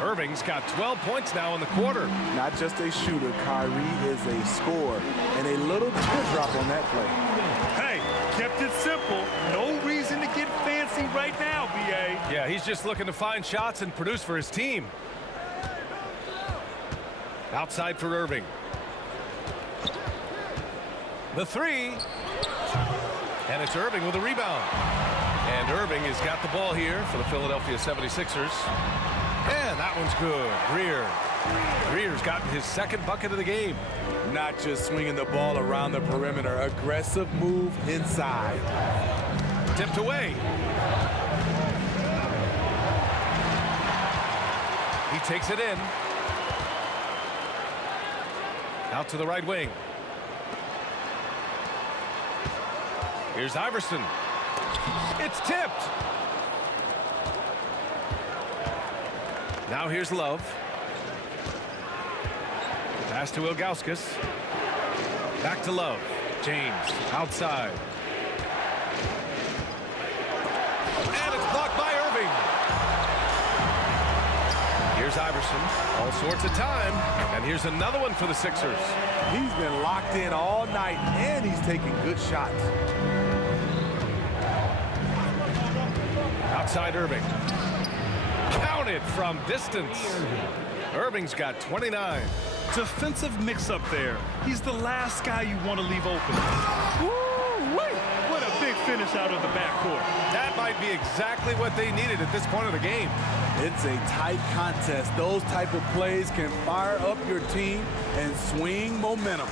Irving's got 12 points now in the quarter. Not just a shooter, Kyrie is a scorer. And a little teardrop on that play. Hey, kept it simple. No reason to get fancy right now, B.A. Yeah, he's just looking to find shots and produce for his team. Outside for Irving. The 3. And it's Irving with a rebound. And Irving has got the ball here for the Philadelphia 76ers. And that one's good. Greer's gotten his second bucket of the game. Not just swinging the ball around the perimeter. Aggressive move inside. Tipped away. He takes it in. Out to the right wing. Here's Iverson. It's tipped. Now here's Love. Pass to Ilgauskas. Back to Love. James outside. And it's blocked by Irving. Here's Iverson. All sorts of time. And here's another one for the Sixers. He's been locked in all night, and he's taking good shots. Outside Irving. Counted from distance. Irving's got 29. Defensive mix-up there. He's the last guy you want to leave open. Woo-wee! What a big finish out of the backcourt. That might be exactly what they needed at this point of the game. It's a tight contest. Those type of plays can fire up your team and swing momentum.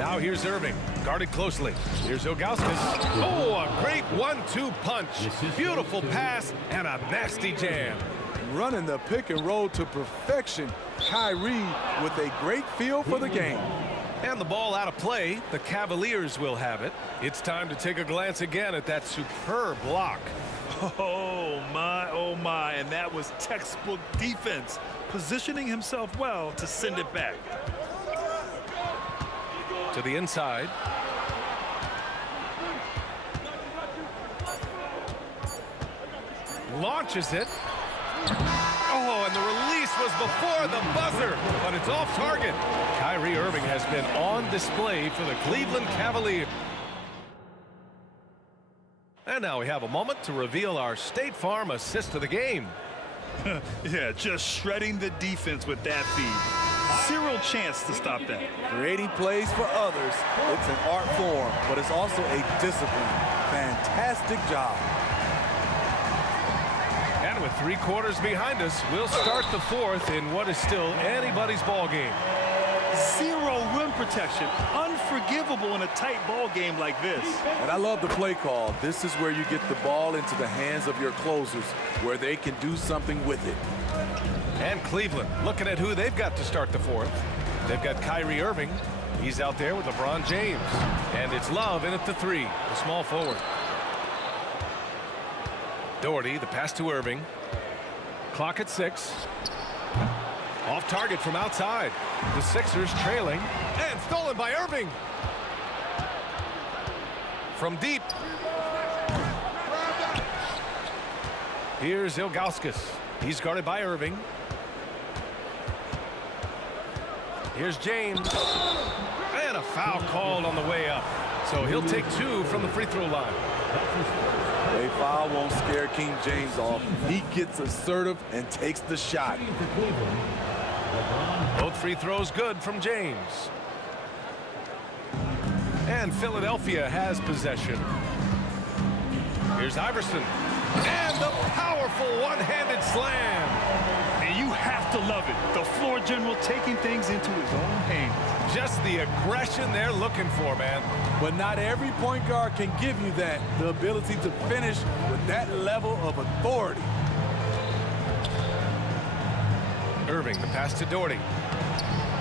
Now here's Irving, guarded closely. Here's Ilgauskas. Oh, a great 1-2 punch. Beautiful pass and a nasty jam. Running the pick and roll to perfection. Kyrie with a great feel for the game. And the ball out of play. The Cavaliers will have it. It's time to take a glance again at that superb block. Oh, my. And that was textbook defense. Positioning himself well to send it back. To the inside. Launches it. Oh, and the release was before the buzzer, but it's off target. Kyrie Irving has been on display for the Cleveland Cavaliers. And now we have a moment to reveal our State Farm assist of the game. Yeah, just shredding the defense with that feed. Zero chance to stop that. Creating plays for others, it's an art form, but it's also a discipline. Fantastic job. And with 3 quarters behind us, we'll start the 4th in what is still anybody's ball game. Zero rim protection. Unforgivable in a tight ball game like this. And I love the play call. This is where you get the ball into the hands of your closers, where they can do something with it. And Cleveland looking at who they've got to start the 4th. They've got Kyrie Irving. He's out there with LeBron James. And it's Love in at the 3, the small forward. Doherty, the pass to Irving. Clock at 6. Off target from outside. The Sixers trailing. And stolen by Irving. From deep. Here's Ilgauskas. He's guarded by Irving. Here's James. And a foul called on the way up. So he'll take 2 from the free throw line. A foul won't scare King James off. He gets assertive and takes the shot. Both free throws good from James. And Philadelphia has possession. Here's Iverson. And the powerful one-handed slam. And you have to love it. The floor general taking things into his own hands. Just the aggression they're looking for, man. But not every point guard can give you that. The ability to finish with that level of authority. Irving, the pass to Doherty.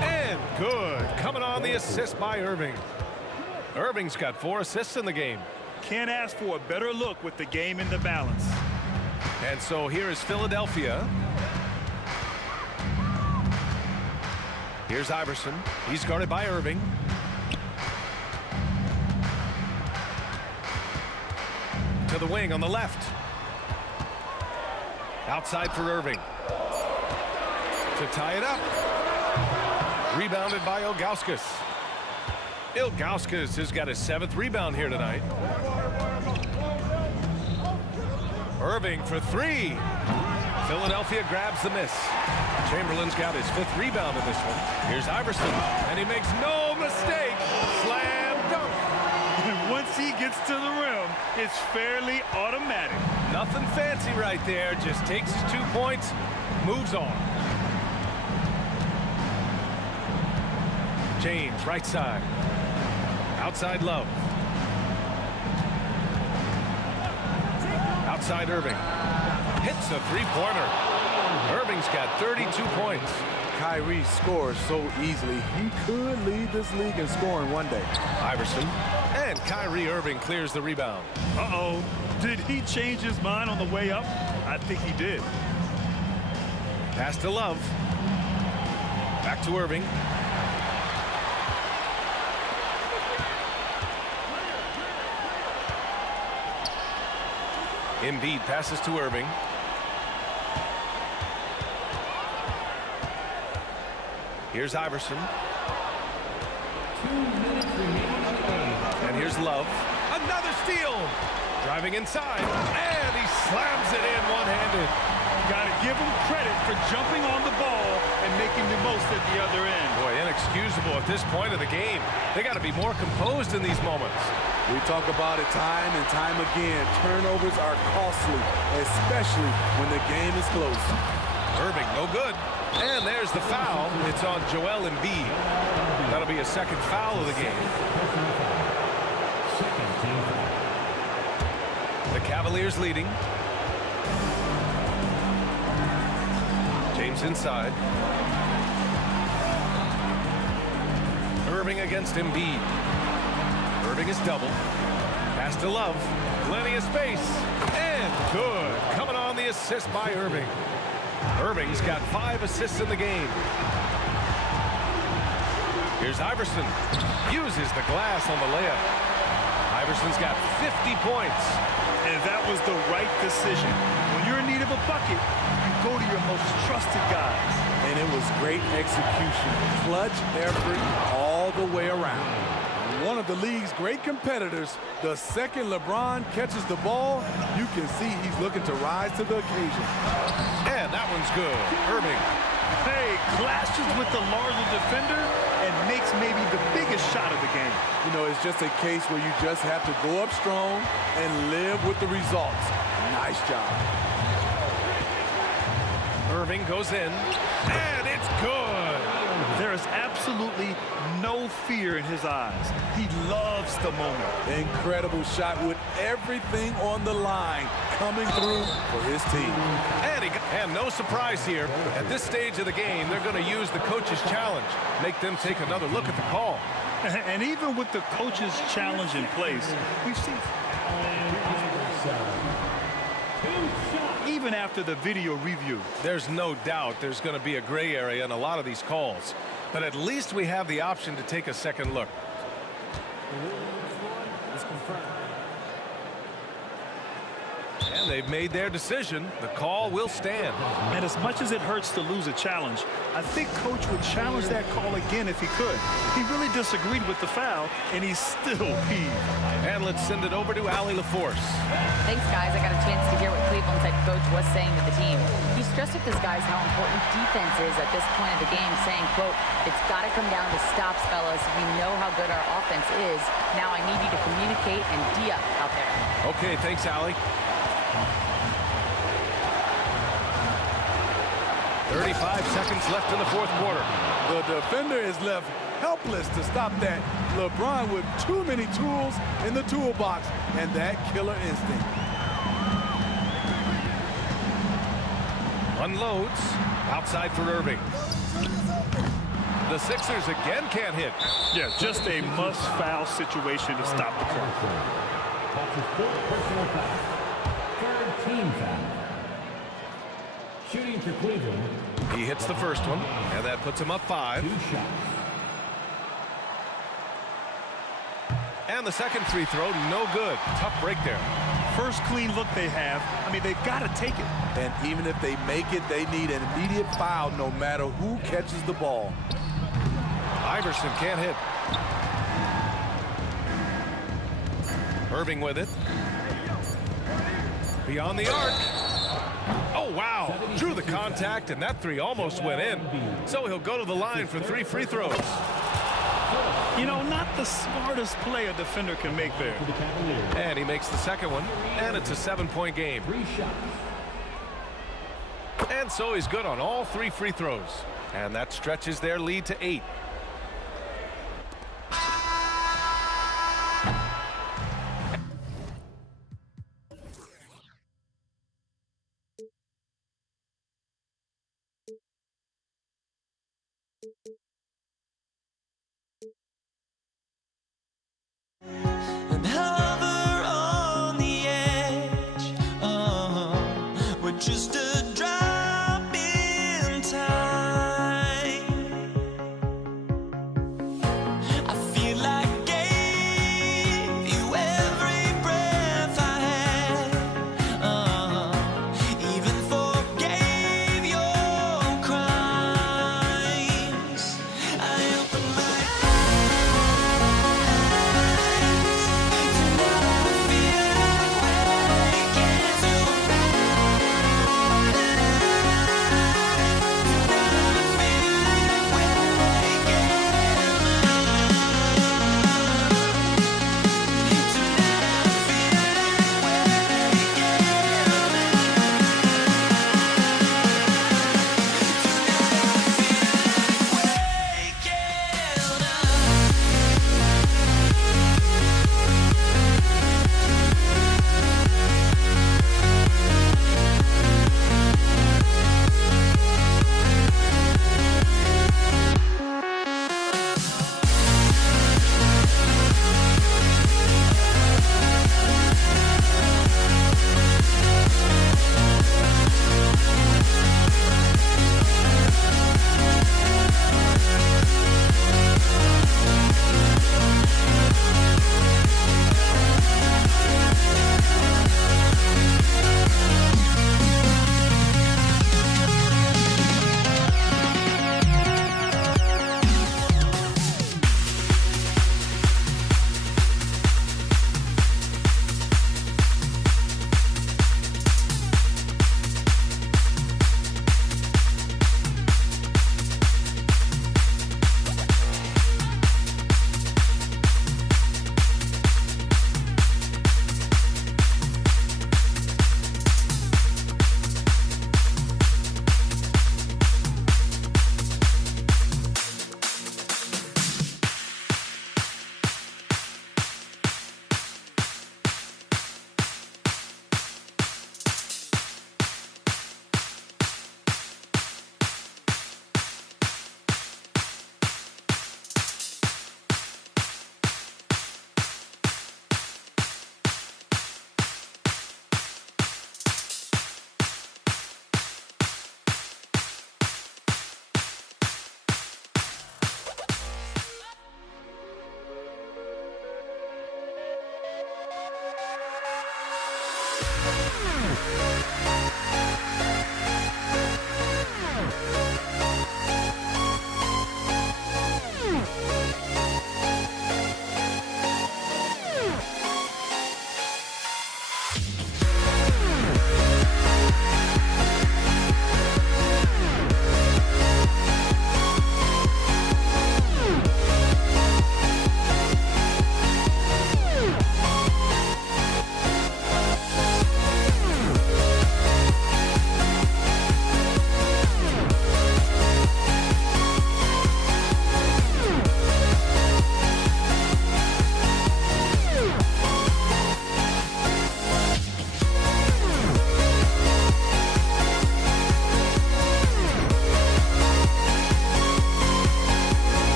And good. Coming on the assist by Irving. Irving's got 4 assists in the game. Can't ask for a better look with the game in the balance. And so here is Philadelphia. Here's Iverson. He's guarded by Irving. To the wing on the left. Outside for Irving. To tie it up. Rebounded by Ilgauskas. Ilgauskas has got his 7th rebound here tonight. Irving for 3. Philadelphia grabs the miss. Chamberlain's got his 5th rebound in this one. Here's Iverson, and he makes no mistake. Slam dunk. And once he gets to the rim, it's fairly automatic. Nothing fancy right there. Just takes his 2 points, moves on. James, right side. Outside Love. Outside Irving. Hits a 3-pointer. Irving's got 32 points. Kyrie scores so easily. He could lead this league in scoring one day. Iverson. And Kyrie Irving clears the rebound. Uh-oh. Did he change his mind on the way up? I think he did. Pass to Love. Back to Irving. Embiid passes to Irving. Here's Iverson. And here's Love. Another steal. Driving inside. And he slams it in one-handed. Got to give him credit for jumping on the ball and making the most at the other end. Boy, inexcusable at this point of the game. They got to be more composed in these moments. We talk about it time and time again. Turnovers are costly, especially when the game is close. Irving, no good. And there's the foul. It's on Joel Embiid. That'll be a second foul of the game. The Cavaliers leading. James inside. Irving against Embiid. Irving is double. Pass to Love. Plenty of space. And good. Coming on the assist by Irving. Irving's got 5 assists in the game. Here's Iverson. Uses the glass on the layup. Iverson's got 50 points. And that was the right decision. When you're in need of a bucket, you go to your most trusted guys. And it was great execution. Clutch effort all the way around. One of the league's great competitors, the second LeBron catches the ball, you can see he's looking to rise to the occasion. And that one's good. Irving. Hey, clashes with the larger defender and makes maybe the biggest shot of the game. You know, it's just a case where you just have to go up strong and live with the results. Nice job. Irving goes in, and it's good. There is absolutely no fear in his eyes. He loves the moment. Incredible shot with everything on the line coming through for his team. And no surprise here. At this stage of the game, they're going to use the coach's challenge. Make them take another look at the call. And even with the coach's challenge in place, we've seen... Even after the video review. There's no doubt there's going to be a gray area in a lot of these calls. But at least we have the option to take a second look. And they've made their decision. The call will stand. And as much as it hurts to lose a challenge, I think Coach would challenge that call again if he could. He really disagreed with the foul, and he's still peeved. And let's send it over to Allie LaForce. Thanks, guys. I got a chance to hear what Cleveland's head coach was saying to the team. He stressed with his guys how important defense is at this point of the game, saying, quote, "It's got to come down to stops, fellas. We know how good our offense is. Now I need you to communicate and D-up out there." Okay, thanks, Allie. 35 seconds left in the fourth quarter. The defender is left helpless to stop that. LeBron with too many tools in the toolbox and that killer instinct. Unloads. Outside for Irving. The Sixers again can't hit. Yeah, just a must-foul situation to stop the clock. That's his 4th personal foul. 3rd team foul. Shooting for Cleveland. He hits the first one, and that puts him up 5. 2 shots. And the second free throw, no good. Tough break there. First clean look they have. I mean, they've got to take it. And even if they make it, they need an immediate foul no matter who catches the ball. Iverson can't hit. Irving with it. Beyond the arc. Oh, wow. Drew the contact, and that 3 almost went in. So he'll go to the line for 3 free throws. You know, not the smartest play a defender can make there. And he makes the second one, and it's a 7-point game. 3 shots. And so he's good on all 3 free throws. And that stretches their lead to 8. And hover on the edge, we're just a drop in time. I feel like I gave you every breath I had, even forgave your crimes.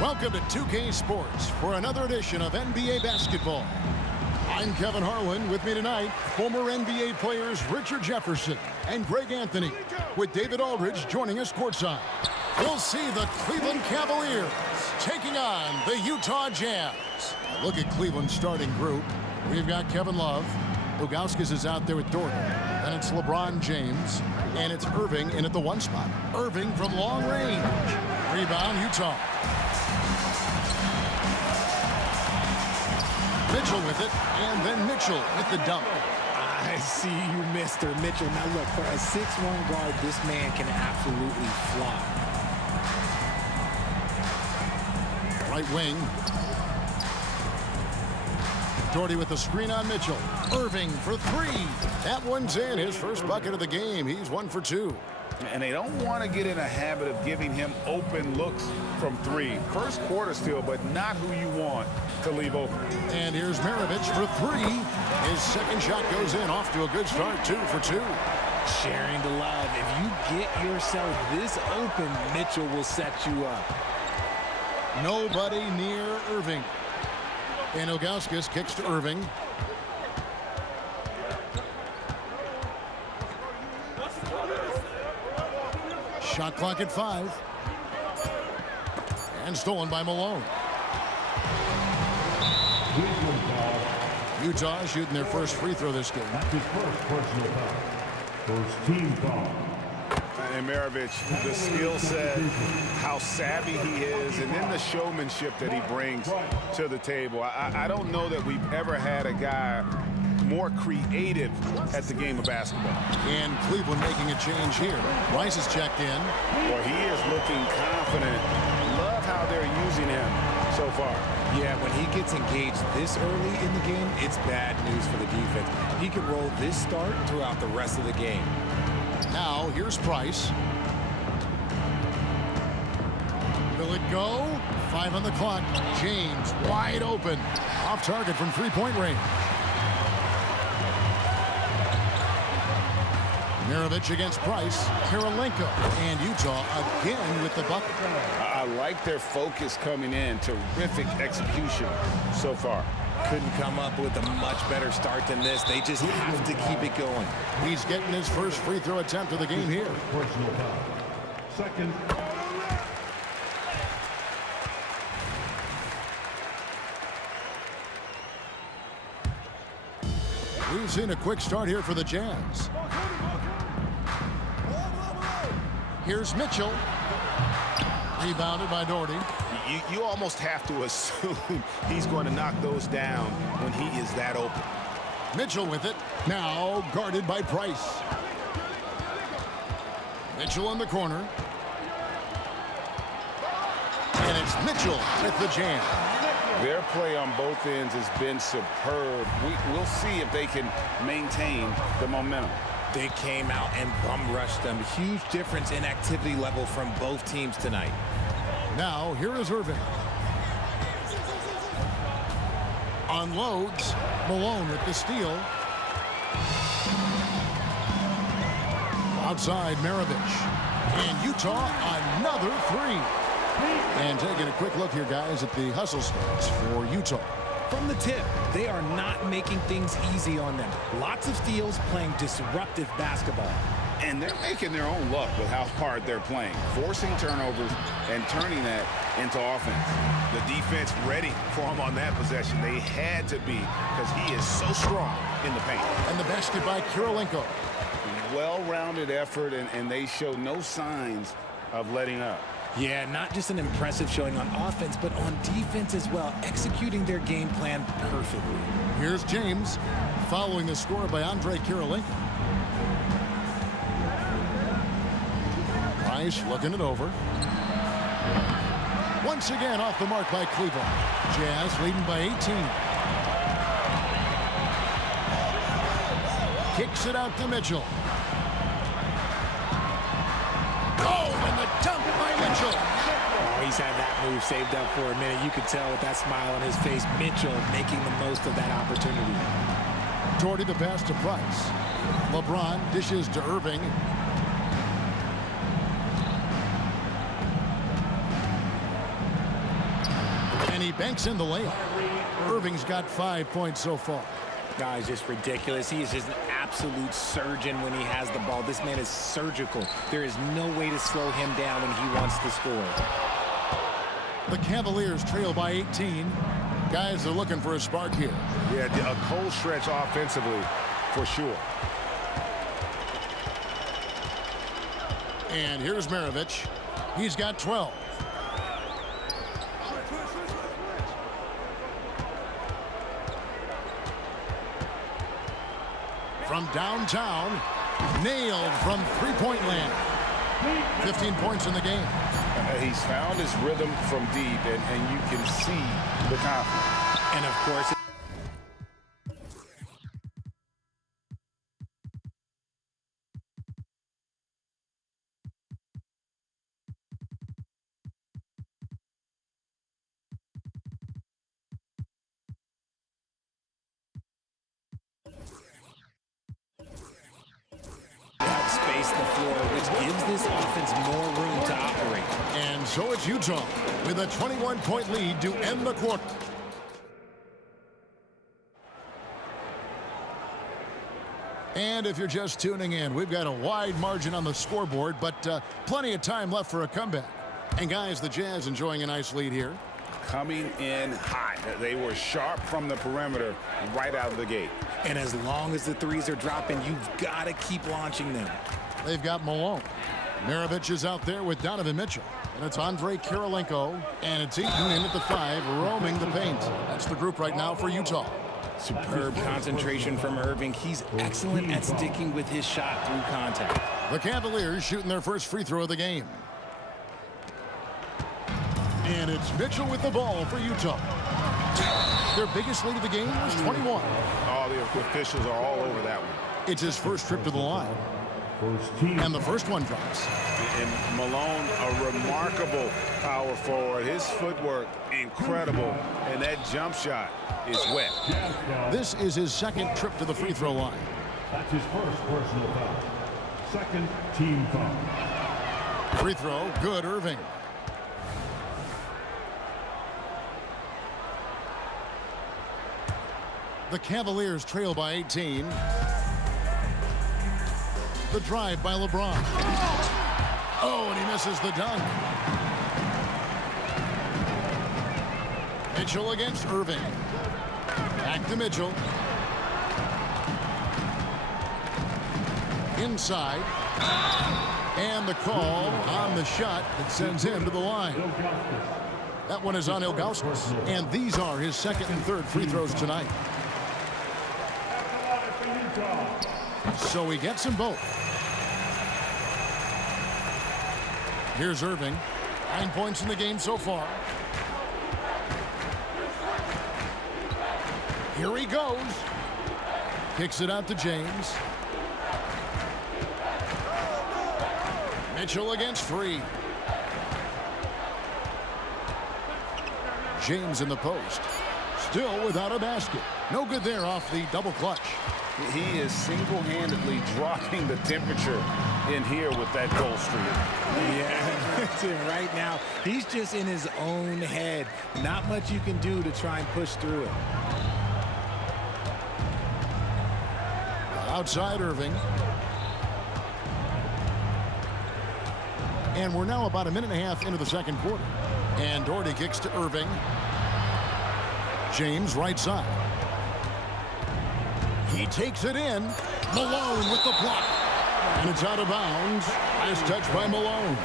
Welcome to 2K Sports for another edition of NBA basketball. I'm Kevin Harlan. With me tonight, former NBA players Richard Jefferson and Greg Anthony, with David Aldridge joining us courtside. We'll see the Cleveland Cavaliers taking on the Utah Jazz. Look at Cleveland's starting group. We've got Kevin Love. Ilgauskas is out there with Dort. Then it's LeBron James. And it's Irving in at the 1 spot. Irving from long range. Rebound, Utah. Mitchell with it, and then Mitchell with the dump. I see you, Mr. Mitchell. Now look, for a 6'1" guard, this man can absolutely fly. Right wing. Doherty with the screen on Mitchell. Irving for 3. That one's in. His first bucket of the game. He's 1 for 2. And they don't want to get in a habit of giving him open looks from 3. First quarter still, but not who you want to leave open. And here's Maravich for 3. His second shot goes in. Off to a good start. 2 for 2. Sharing the love. If you get yourself this open, Mitchell will set you up. Nobody near Irving. And Ilgauskas kicks to Irving. Shot clock at 5. And stolen by Malone. Utah shooting their first free throw this game. That's his first personal foul. First team foul. And Maravich, the skill set, how savvy he is, and then the showmanship that he brings to the table. I don't know that we've ever had a guy more creative at the game of basketball. And Cleveland making a change here. Rice is checked in. Well, he is looking confident. Love how they're using him so far. Yeah, when he gets engaged this early in the game, it's bad news for the defense. He could roll this start throughout the rest of the game. Now, here's Price. Will it go? 5 on the clock. James wide open. Off target from 3-point range. Maravich against Price. Kirilenko. And Utah again with the bucket. I like their focus coming in. Terrific execution so far. Couldn't come up with a much better start than this. They just have to keep it going. He's getting his first free throw attempt of the game here. Personal foul. Second. We've seen a quick start here for the Jazz. Here's Mitchell. Rebounded by Doherty. You almost have to assume he's going to knock those down when he is that open. Mitchell with it. Now guarded by Price. Mitchell in the corner. And it's Mitchell with the jam. Their play on both ends has been superb. We'll see if they can maintain the momentum. They came out and bum rushed them. Huge difference in activity level from both teams tonight. Now, here is Irving. Unloads. Malone with the steal. Outside, Maravich. And Utah, another 3. And taking a quick look here, guys, at the hustle stats for Utah. From the tip, they are not making things easy on them. Lots of steals, playing disruptive basketball. And they're making their own luck with how hard they're playing, forcing turnovers and turning that into offense. The defense ready for him on that possession. They had to be, because he is so strong in the paint. And the basket by Kirilenko. Well-rounded effort, and they show no signs of letting up. Yeah, not just an impressive showing on offense, but on defense as well, executing their game plan perfectly. Here's James, following the score by Andre Kirilenko. Price looking it over. Once again off the mark by Cleveland. Jazz leading by 18. Kicks it out to Mitchell. Oh, he's had that move saved up for a minute. You could tell with that smile on his face, Mitchell making the most of that opportunity. Doherty the pass to Price. LeBron dishes to Irving. And he banks in the layup. Irving's got 5 points so far. Guy's just ridiculous. He is just an absolute surgeon when he has the ball. This man is surgical. There is no way to slow him down when he wants to score. The Cavaliers trail by 18. Guys are looking for a spark here. Yeah, a cold stretch offensively for sure. And here's Maravich. He's got 12. From downtown, nailed from three-point land. 15 points in the game. He's found his rhythm from deep, and you can see the confidence. And of course, space the floor, which gives this offense more room to operate. And so it's Utah with a 21-point lead to end the quarter. And if you're just tuning in, we've got a wide margin on the scoreboard, but plenty of time left for a comeback. And guys, the Jazz enjoying a nice lead here. Coming in hot. They were sharp from the perimeter right out of the gate. And as long as the threes are dropping, you've got to keep launching them. They've got Malone. Maravich is out there with Donovan Mitchell. And it's Andre Kirilenko. And it's Eaton in at the 5, roaming the paint. That's the group right now for Utah. Superb concentration from Irving. He's excellent at sticking with his shot through contact. The Cavaliers shooting their first free throw of the game. And it's Mitchell with the ball for Utah. Their biggest lead of the game was 21. All the officials are all over that one. It's his first trip to the line. And the first one drops. And Malone, a remarkable power forward. His footwork, incredible. And that jump shot is wet. This is his second trip to the free throw line. That's his first personal foul. Second team foul. Free throw, good, Irving. The Cavaliers trail by 18. The drive by LeBron. Oh, and he misses the dunk. Mitchell against Irving. Back to Mitchell. Inside. And the call on the shot that sends him to the line. That one is on Ilgauskas. And these are his second and third free throws tonight. So he gets them both. Here's Irving. 9 points in the game so far. Here he goes. Kicks it out to James. Mitchell against three. James in the post. Still without a basket. No good there off the double clutch. He is single-handedly dropping the temperature in here with that goal streak. Yeah, right now, he's just in his own head. Not much you can do to try and push through it. Outside Irving. And we're now about a minute and a half into the second quarter. And Doherty kicks to Irving. James right side. He takes it in. Malone with the block. And it's out of bounds. Nice touch by Malone.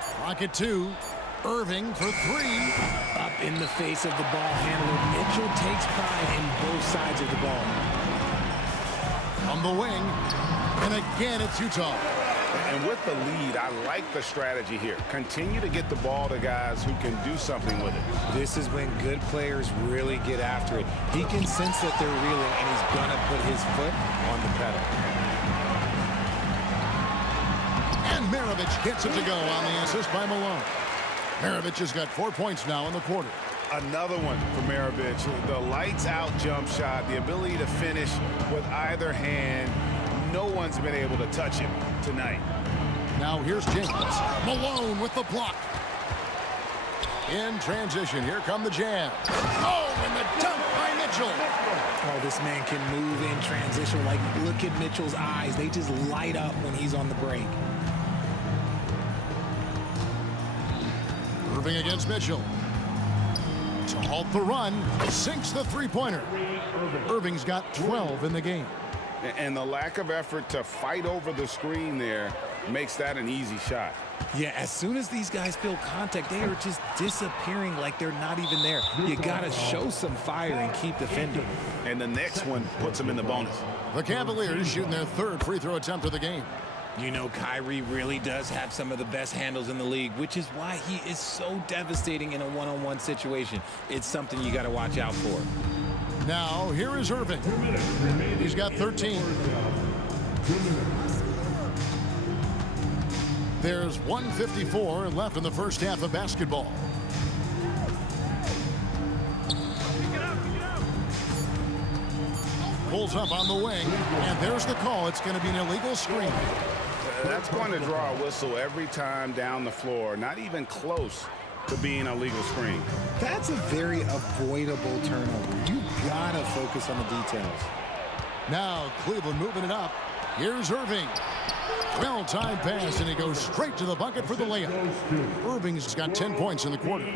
Clock at 2. Irving for three. Up in the face of the ball handler. Mitchell takes pride in both sides of the ball. On the wing. And again, it's Utah. And with the lead, I like the strategy here. Continue to get the ball to guys who can do something with it. This is when good players really get after it. He can sense that they're reeling, and he's going to put his foot on the pedal. And Maravich gets it to go on the assist by Malone. Maravich has got 4 points now in the quarter. Another one for Maravich. The lights out jump shot, the ability to finish with either hand. no one's been able to touch him tonight. Now here's James. Malone with the block. In transition, here come the jam. Oh, and the dunk by Mitchell. Oh, this man can move in transition. Like, look at Mitchell's eyes. They just light up when he's on the break. Irving against Mitchell. To halt the run, sinks the three-pointer. Irving's got 12 in the game. And the lack of effort to fight over the screen there makes that an easy shot. Yeah, as soon as these guys feel contact, they are just disappearing like they're not even there. You got to show some fire and keep defending. And the next one puts them in the bonus. The Cavaliers shooting their third free throw attempt of the game. You know, Kyrie really does have some of the best handles in the league, which is why he is so devastating in a one-on-one situation. It's something you got to watch out for. Now, here is Irving. He's got 13. There's 1:54 left in the first half of basketball. Pulls up on the wing, and there's the call. It's going to be an illegal screen. That's going to draw a whistle every time down the floor. Not even close to being a legal screen. That's a very avoidable turnover. You got to focus on the details. Now, Cleveland moving it up. Here's Irving. Well-timed pass, and he goes straight to the bucket for the layup. Irving's got 10 points in the quarter.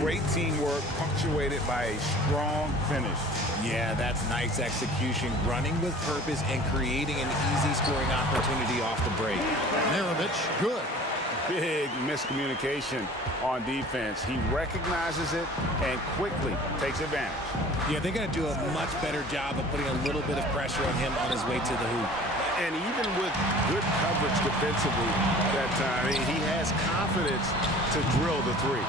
Great teamwork, punctuated by a strong finish. Yeah, that's nice execution, running with purpose and creating an easy scoring opportunity off the break. Maravich, good. Big miscommunication on defense. He recognizes it and quickly takes advantage. Yeah, they're going to do a much better job of putting a little bit of pressure on him on his way to the hoop. And even with good coverage defensively that time, he has confidence to drill the three.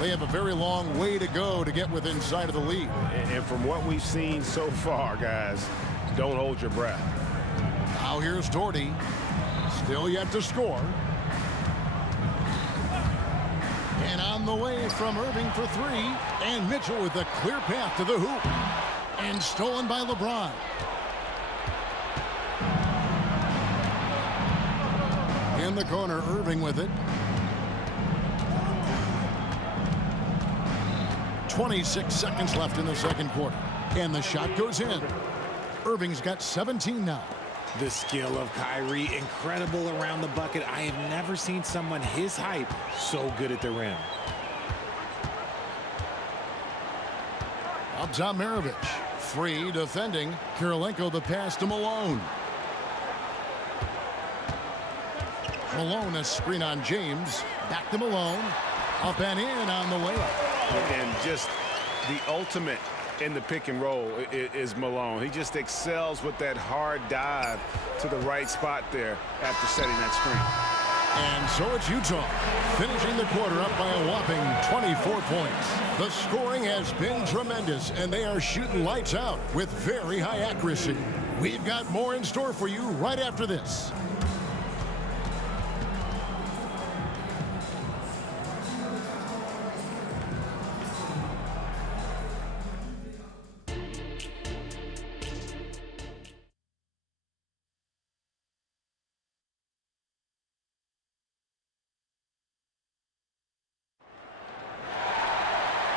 They have a very long way to go to get within sight of the lead. And from what we've seen so far, guys, don't hold your breath. Now here's Doherty. Still yet to score. And on the way from Irving for three. And Mitchell with a clear path to the hoop. And stolen by LeBron. In the corner, Irving with it. 26 seconds left in the second quarter. And the shot goes in. Irving's got 17 now. The skill of Kyrie, incredible around the bucket. I have never seen someone his height so good at the rim. Up top, Maravich. Free defending. Kirilenko the pass to Malone. Malone, a screen on James. Back to Malone. Up and in on the layup. And just the ultimate in the pick and roll is Malone. He just excels with that hard dive to the right spot there after setting that screen. And so it's Utah, finishing the quarter up by a whopping 24 points. The scoring has been tremendous, and they are shooting lights out with very high accuracy. We've got more in store for you right after this.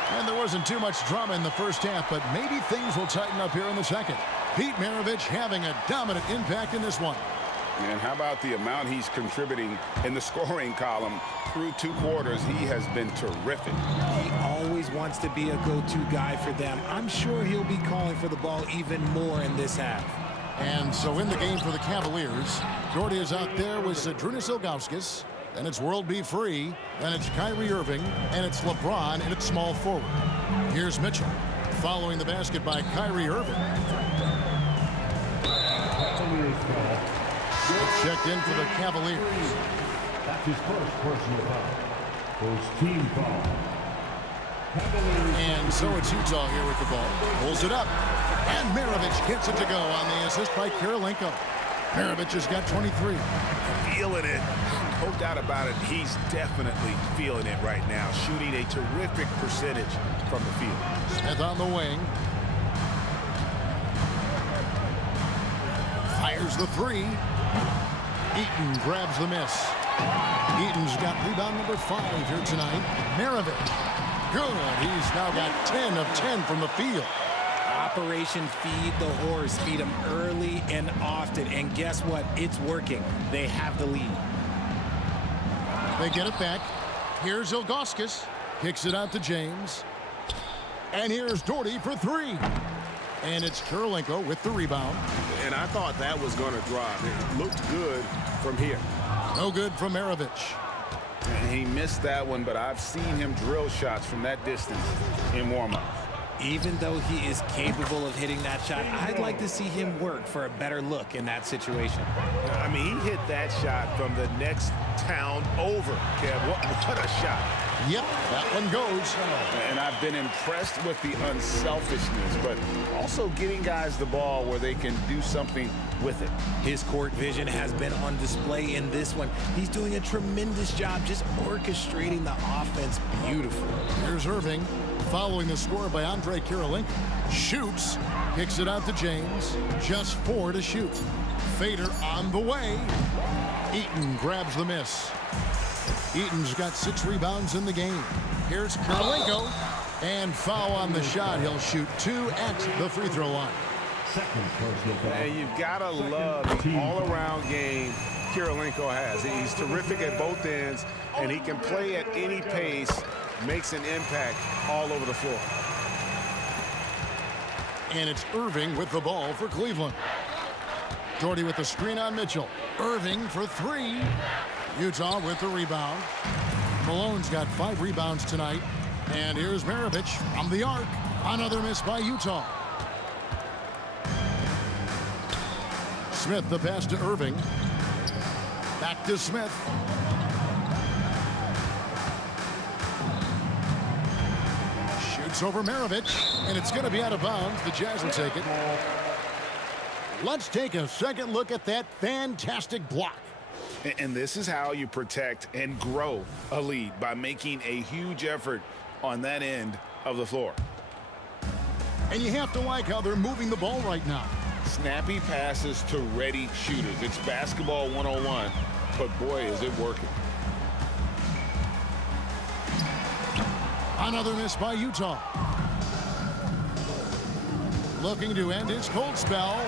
And there wasn't too much drama in the first half, but maybe things will tighten up here in the second. Pete Maravich having a dominant impact in this one. And how about the amount he's contributing in the scoring column through two quarters? He has been terrific. He always wants to be a go-to guy for them. I'm sure he'll be calling for the ball even more in this half. And so in the game for the Cavaliers, Doherty is out there with Zydrunas Ilgauskas. Then it's World B. Free. Then it's Kyrie Irving. And it's LeBron and it's small forward. Here's Mitchell. Following the basket by Kyrie Irving. Checked in for the Cavaliers. That's his first personal foul. First team foul. And so it's Utah here with the ball. Pulls it up. And Maravich gets it to go on the assist by Kirilenko. Maravich has got 23. Feeling it. No doubt about it. He's definitely feeling it right now. Shooting a terrific percentage from the field. Smith on the wing. Fires the three. Eaton grabs the miss. Eaton's got rebound number 5 here tonight. Maravich. Good. He's now got 10 of 10 from the field. Operation Feed the Horse. Feed him early and often. And guess what? It's working. They have the lead. They get it back. Here's Ilgauskas. Kicks it out to James. And here's Doherty for 3. And it's Kirilenko with the rebound. And I thought that was going to drop. It looked good from here. No good from Maravich. And he missed that one, but I've seen him drill shots from that distance in warm-up. Even though he is capable of hitting that shot, I'd like to see him work for a better look in that situation. I mean, he hit that shot from the next town over, Kev. What a shot. Yep, that one goes. And I've been impressed with the unselfishness, but also getting guys the ball where they can do something with it. His court vision has been on display in this one. He's doing a tremendous job just orchestrating the offense beautifully. Here's Irving. Following the score by Andrei Kirilenko. Shoots. Kicks it out to James. Just 4 to shoot. Fader on the way. Eaton grabs the miss. Eaton's got 6 rebounds in the game. Here's Kirilenko. And foul on the shot. He'll shoot 2 at the free throw line. And you've got to love the all-around game Kirilenko has. He's terrific at both ends, and he can play at any pace, makes an impact all over the floor. And it's Irving with the ball for Cleveland. Doherty with the screen on Mitchell. Irving for 3. Utah with the rebound. Malone's got 5 rebounds tonight. And here's Maravich from the arc. Another miss by Utah. Smith the pass to Irving. Back to Smith. Shoots over Maravich, and it's going to be out of bounds. The Jazz will take it. Let's take a second look at that fantastic block. And this is how you protect and grow a lead, by making a huge effort on that end of the floor. And you have to like how they're moving the ball right now. Snappy passes to ready shooters. It's basketball 101, but boy, is it working. Another miss by Utah. Looking to end his cold spell.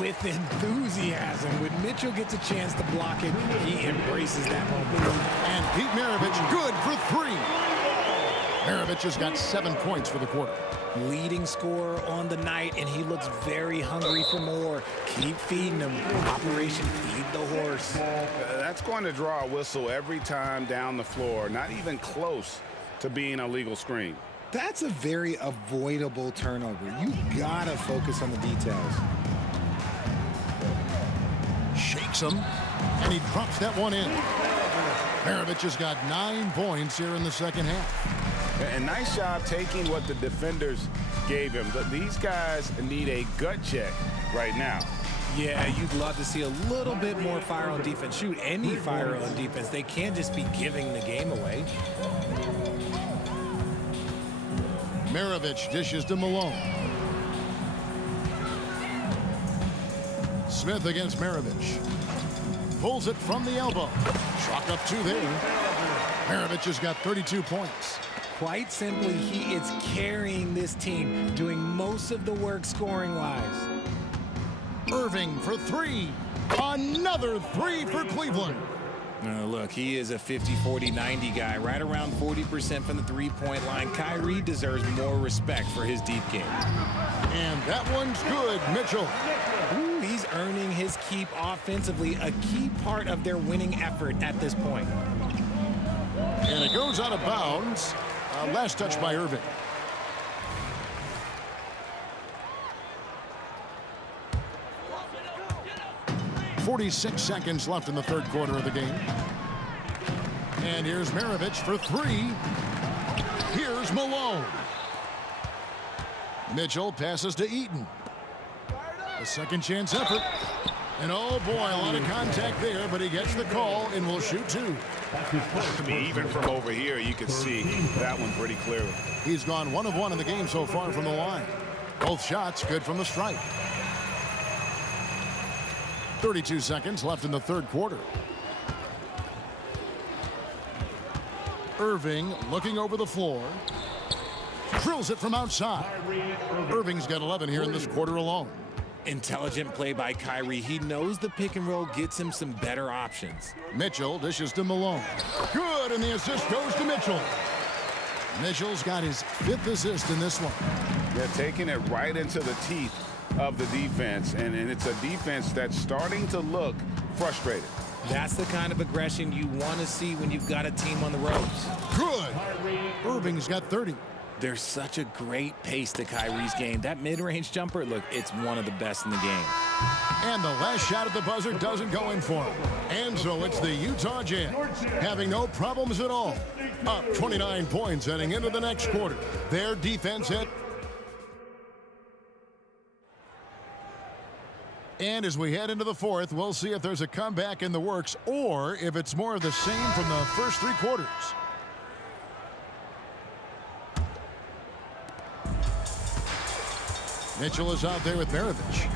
With enthusiasm. When Mitchell gets a chance to block it, he embraces that moment. And Pete Maravich good for 3. Maravich has got 7 points for the quarter. Leading scorer on the night, and he looks very hungry for more. Keep feeding him. Operation Feed the Horse. That's going to draw a whistle every time down the floor. Not even close to being a legal screen. That's a very avoidable turnover. You gotta focus on the details. Shakes him, and he drops that one in. Maravich has got 9 points here in the second half. And nice job taking what the defenders gave him. But these guys need a gut check right now. Yeah, you'd love to see a little bit more fire on defense. Shoot, any fire on defense. They can't just be giving the game away. Maravich dishes to Malone. Smith against Maravich. Pulls it from the elbow. Chalk up 2 there. Maravich has got 32 points. Quite simply, he is carrying this team, doing most of the work scoring-wise. Irving for 3. Another 3 for Cleveland. Look, he is a 50-40-90 guy, right around 40% from the three-point line. Kyrie deserves more respect for his deep game. And that one's good, Mitchell. Ooh, he's earning his keep offensively, a key part of their winning effort at this point. And it goes out of bounds. Last touch by Irving. .46 seconds left in the third quarter of the game. And here's Maravich for 3. Here's Malone. Mitchell passes to Eaton. A second chance effort. And oh boy, a lot of contact there, but he gets the call and will shoot 2. I mean, even from over here, you can see that one pretty clearly. He's gone 1 of 1 in the game so far from the line. Both shots good from the stripe. 32 seconds left in the third quarter. Irving looking over the floor. Drills it from outside. Irving's got 11 here in this quarter alone. Intelligent play by Kyrie. He knows the pick and roll gets him some better options. Mitchell dishes to Malone. Good, and the assist goes to Mitchell. Mitchell's got his 5th assist in this one. They're taking it right into the teeth of the defense, and it's a defense that's starting to look frustrated. That's the kind of aggression you want to see when you've got a team on the ropes. Good. Irving's got 30. There's such a great pace to Kyrie's game. That mid-range jumper, look, it's one of the best in the game. And the last shot at the buzzer doesn't go in for him. And so it's the Utah Jazz having no problems at all. Up 29 points heading into the next quarter. Their defense hit. And as we head into the fourth, we'll see if there's a comeback in the works or if it's more of the same from the first 3 quarters. Mitchell is out there with Maravich.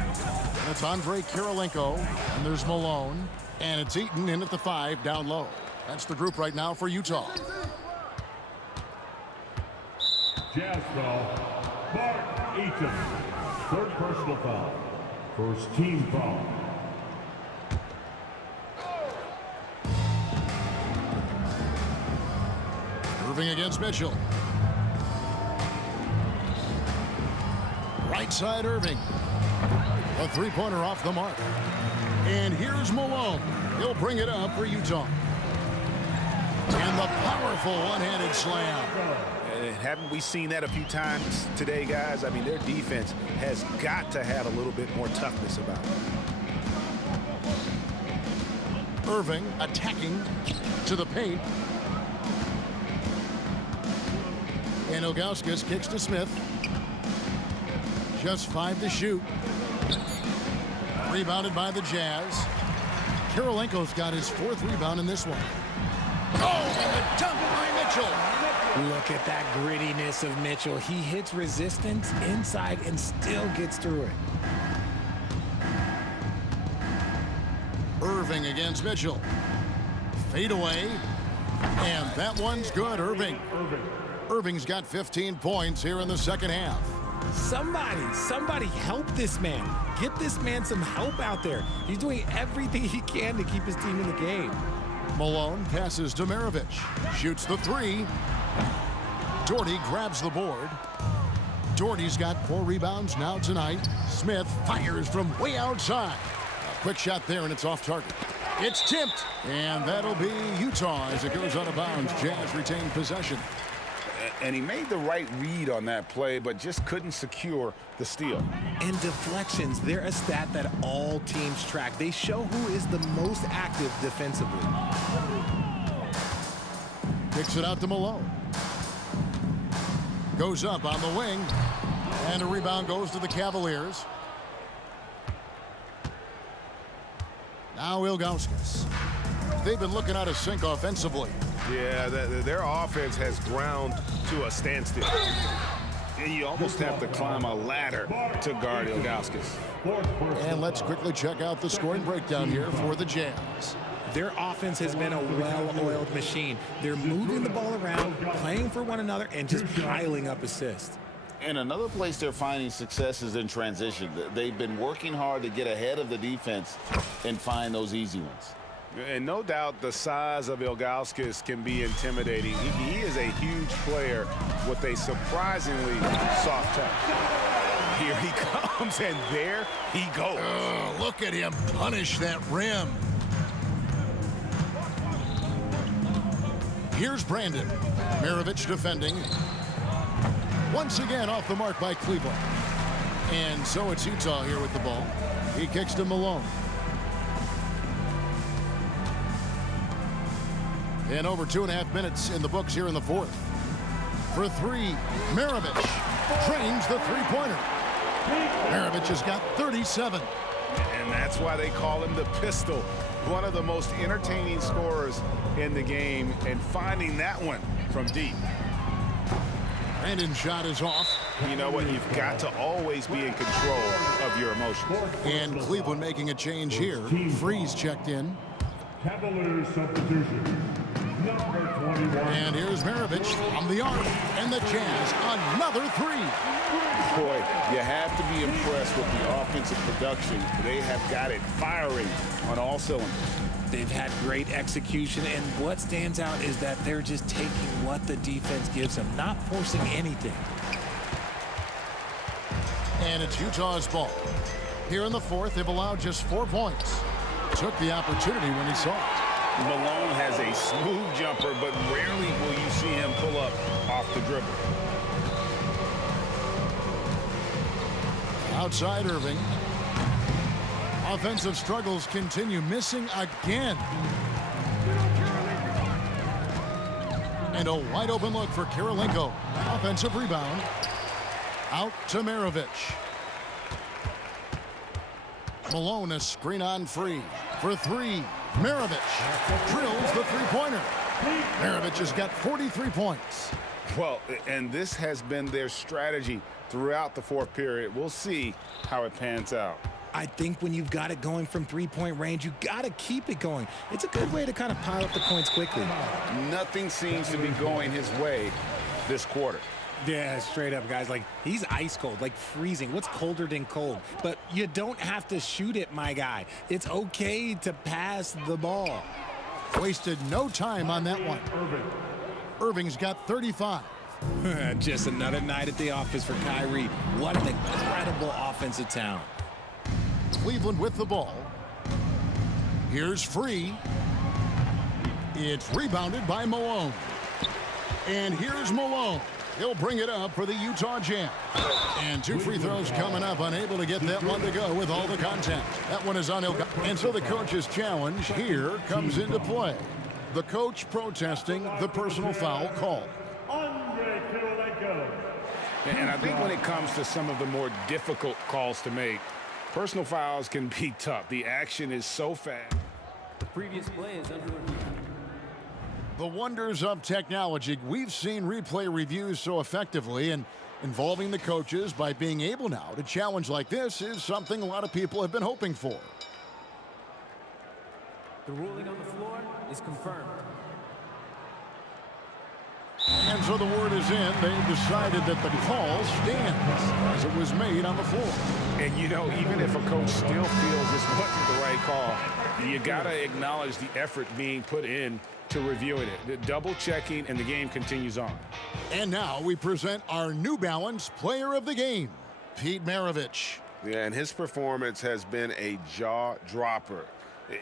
And it's Andrei Kirilenko. And there's Malone. And it's Eaton in at the 5 down low. That's the group right now for Utah. Jazz foul. Mark Eaton. 3rd personal foul. First team foul. Irving against Mitchell. Right side Irving. A 3-pointer off the mark. And here's Malone. He'll bring it up for Utah. And the powerful one-handed slam. Haven't we seen that a few times today, guys? I mean, their defense has got to have a little bit more toughness about it. Irving attacking to the paint. And Ilgauskas kicks to Smith. Just 5 to shoot. Rebounded by the Jazz. Kirilenko's got his 4th rebound in this one. Oh, and the dunk by Mitchell. Look at that grittiness of Mitchell. He hits resistance inside and still gets through it. Irving against Mitchell. Fade away. And that one's good, Irving. Irving's got 15 points here in the second half. Somebody help this man. Get this man some help out there. He's doing everything he can to keep his team in the game. Malone passes to Maravich. Shoots the 3. Doherty grabs the board. Doherty's got 4 rebounds now tonight. Smith fires from way outside. A quick shot there, and it's off target. It's tipped, and that'll be Utah as it goes out of bounds. Jazz retain possession. And he made the right read on that play, but just couldn't secure the steal. And deflections, they're a stat that all teams track. They show who is the most active defensively. Kicks it out to Malone. Goes up on the wing. And a rebound goes to the Cavaliers. Now Ilgauskas. They've been looking out of sync offensively. Yeah, their offense has ground to a standstill. And you almost have to climb a ladder to guard Ilgauskas. And let's quickly check out the scoring breakdown here for the Jazz. Their offense has been a well-oiled machine. They're moving the ball around, playing for one another, and just piling up assists. And another place they're finding success is in transition. They've been working hard to get ahead of the defense and find those easy ones. And no doubt the size of Ilgauskas can be intimidating. He is a huge player with a surprisingly soft touch. Here he comes, and there he goes. Oh, look at him punish that rim. Here's Brandon. Maravich defending. Once again off the mark by Cleveland. And so it's Utah here with the ball. He kicks to Malone. And over 2.5 minutes in the books here in the fourth. For 3, Maravich trains the 3-pointer. Maravich has got 37. And that's why they call him the pistol. One of the most entertaining scorers in the game, and finding that one from deep. Brandon's shot is off. You know what? You've got to always be in control of your emotions. And Cleveland making a change here. Freeze checked in. Cavaliers substitution. Number 21. And here's Maravich from the arc. And the Jazz, another three. Boy, you have to be impressed with the offensive production. They have got it firing on all cylinders. They've had great execution, and what stands out is that they're just taking what the defense gives them, not forcing anything. And it's Utah's ball. Here in the fourth, they've allowed just 4 points. Took the opportunity when he saw it. Malone has a smooth jumper, but rarely will you see him pull up off the dribble. Outside Irving. Offensive struggles continue, missing again. And a wide open look for Kirilenko. Offensive rebound. Out to Maravich. Malone, a screen on free for three. Maravich drills the three-pointer. Maravich has got 43 points. Well, and this has been their strategy throughout the fourth period. We'll see how it pans out. I think when you've got it going from three-point range, you got to keep it going. It's a good way to kind of pile up the points quickly. Nothing seems to be going his way this quarter. Yeah, straight up, guys. Like, he's ice cold, like freezing. What's colder than cold? But you don't have to shoot it, my guy. It's okay to pass the ball. Wasted no time on that one. Irving's got 35. Just another night at the office for Kyrie. What an incredible offensive talent. Cleveland with the ball. Here's Free. It's rebounded by Malone. And here's Malone. He'll bring it up for the Utah Jazz. And 2 free throws coming up, unable to get that one to go with all the contact. That one is on Ilga. And so the coach's challenge here comes into play. The coach protesting the personal foul call. And I think when it comes to some of the more difficult calls to make, personal fouls can be tough. The action is so fast. The previous play is under review. The wonders of technology. We've seen replay reviews so effectively, and involving the coaches by being able now to challenge like this is something a lot of people have been hoping for. The ruling on the floor is confirmed. And so the word is in. They've decided that the call stands as it was made on the floor. And, you know, even if a coach still feels this wasn't the right call, you got to acknowledge the effort being put in to reviewing it. The double checking, and the game continues on. And now we present our New Balance Player of the Game, Pete Maravich. Yeah, and his performance has been a jaw-dropper.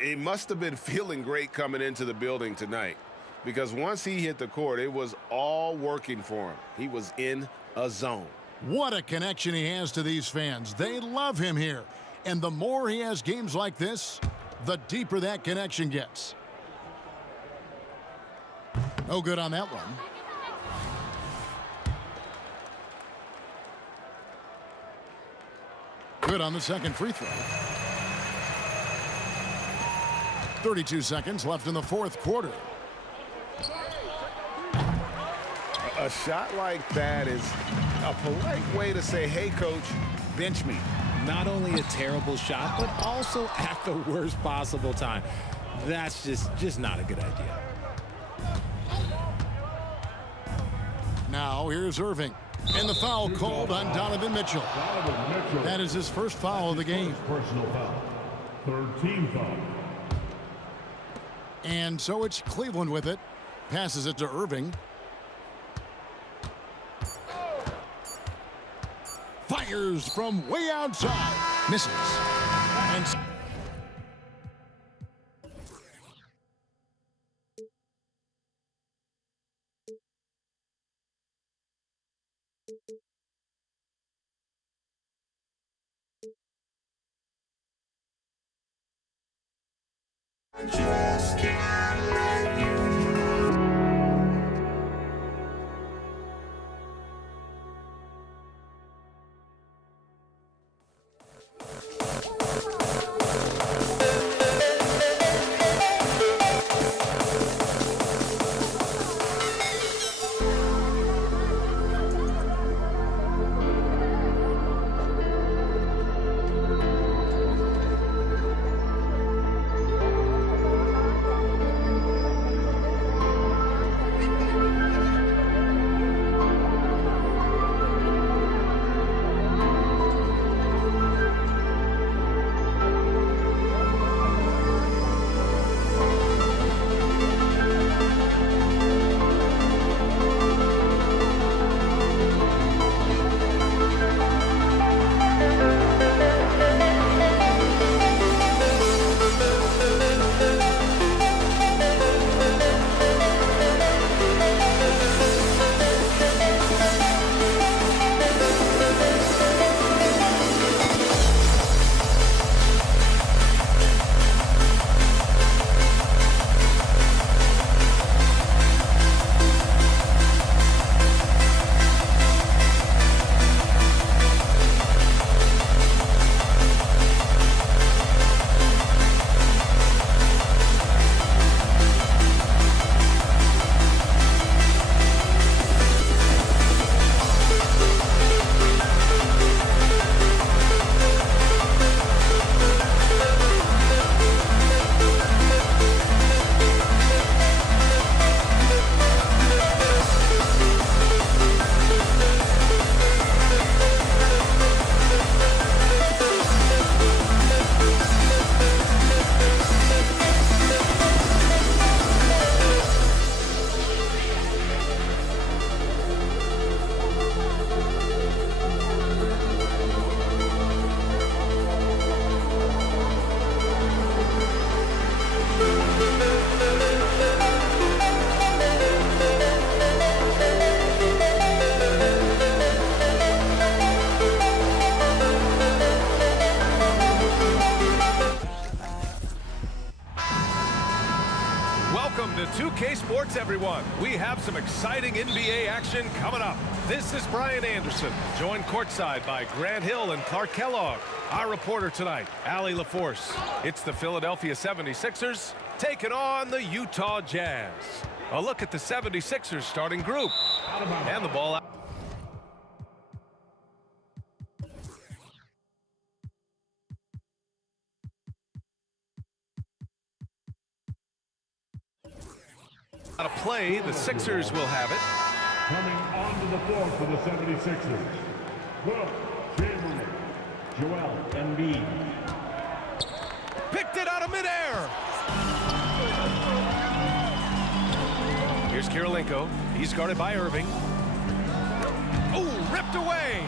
He must have been feeling great coming into the building tonight, because once he hit the court, it was all working for him. He was in a zone. What a connection he has to these fans. They love him here. And the more he has games like this, the deeper that connection gets. No good on that one. Good on the second free throw. 32 seconds left in the fourth quarter. A shot like that is a polite way to say, hey, coach, bench me. Not only a terrible shot, but also at the worst possible time. That's just not a good idea. Now here's Irving. And the foul called on Donovan Mitchell. That is his first foul of the game. Personal foul. Third team foul. And so it's Cleveland with it. Passes it to Irving. Fires from way outside. Misses. And just can't let you on. We have some exciting NBA action coming up. This is Brian Anderson, joined courtside by Grant Hill and Clark Kellogg. Our reporter tonight, Allie LaForce. It's the Philadelphia 76ers taking on the Utah Jazz. A look at the 76ers starting group. And the ball out. To play, the Sixers will have it. Coming onto the floor for the 76ers, Will Chamberlain, Joel Embiid. Picked it out of midair. Here's Kirilenko. He's guarded by Irving. Oh, ripped away.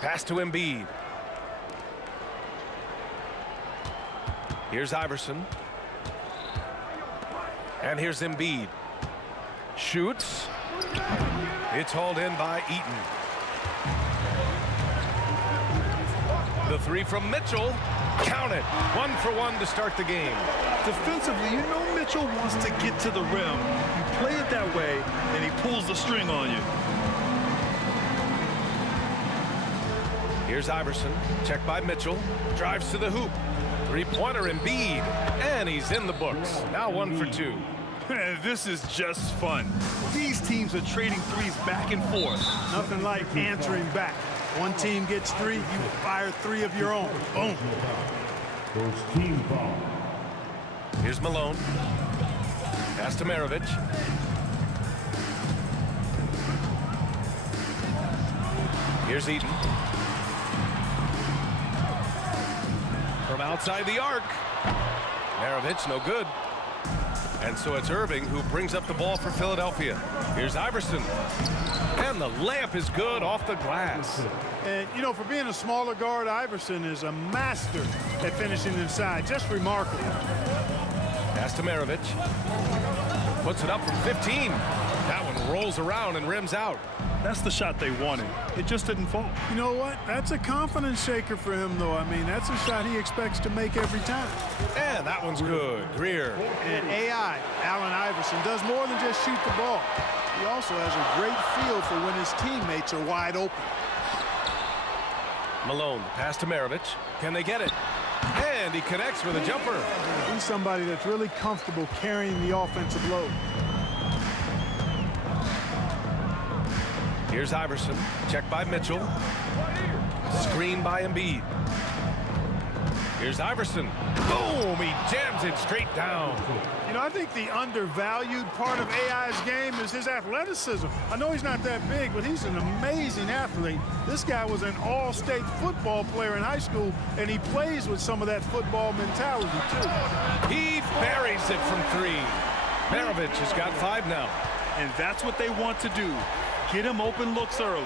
Pass to Embiid. Here's Iverson. And here's Embiid. Shoots. It's hauled in by Eaton. The three from Mitchell. Count it. 1 for 1 to start the game. Defensively, you know Mitchell wants to get to the rim. You play it that way, and he pulls the string on you. Here's Iverson. Checked by Mitchell. Drives to the hoop. Three-pointer Embiid. And he's in the books. Now 1 for 2. This is just fun. These teams are trading threes back and forth. Nothing like answering back. One team gets 3, you fire 3 of your own. Boom. First team foul. Here's Malone. Pass to Maravich. Here's Eaton. From outside the arc. Maravich, no good. And so it's Irving who brings up the ball for Philadelphia. Here's Iverson. And the layup is good off the glass. And, you know, for being a smaller guard, Iverson is a master at finishing inside. Just remarkable. Pass to Maravich. Puts it up from 15. That one rolls around and rims out. That's the shot they wanted. It just didn't fall. You know what? That's a confidence shaker for him, though. I mean, that's a shot he expects to make every time. And that one's good. Greer. And AI, Allen Iverson, does more than just shoot the ball. He also has a great feel for when his teammates are wide open. Malone, pass to Maravich. Can they get it? And he connects with a jumper. He's somebody that's really comfortable carrying the offensive load. Here's Iverson. Checked by Mitchell. Screen by Embiid. Here's Iverson. Boom! He jams it straight down. You know, I think the undervalued part of AI's game is his athleticism. I know he's not that big, but he's an amazing athlete. This guy was an all-state football player in high school, and he plays with some of that football mentality, too. He buries it from 3. Maravich has got 5 now. And that's what they want to do. Get him open looks early.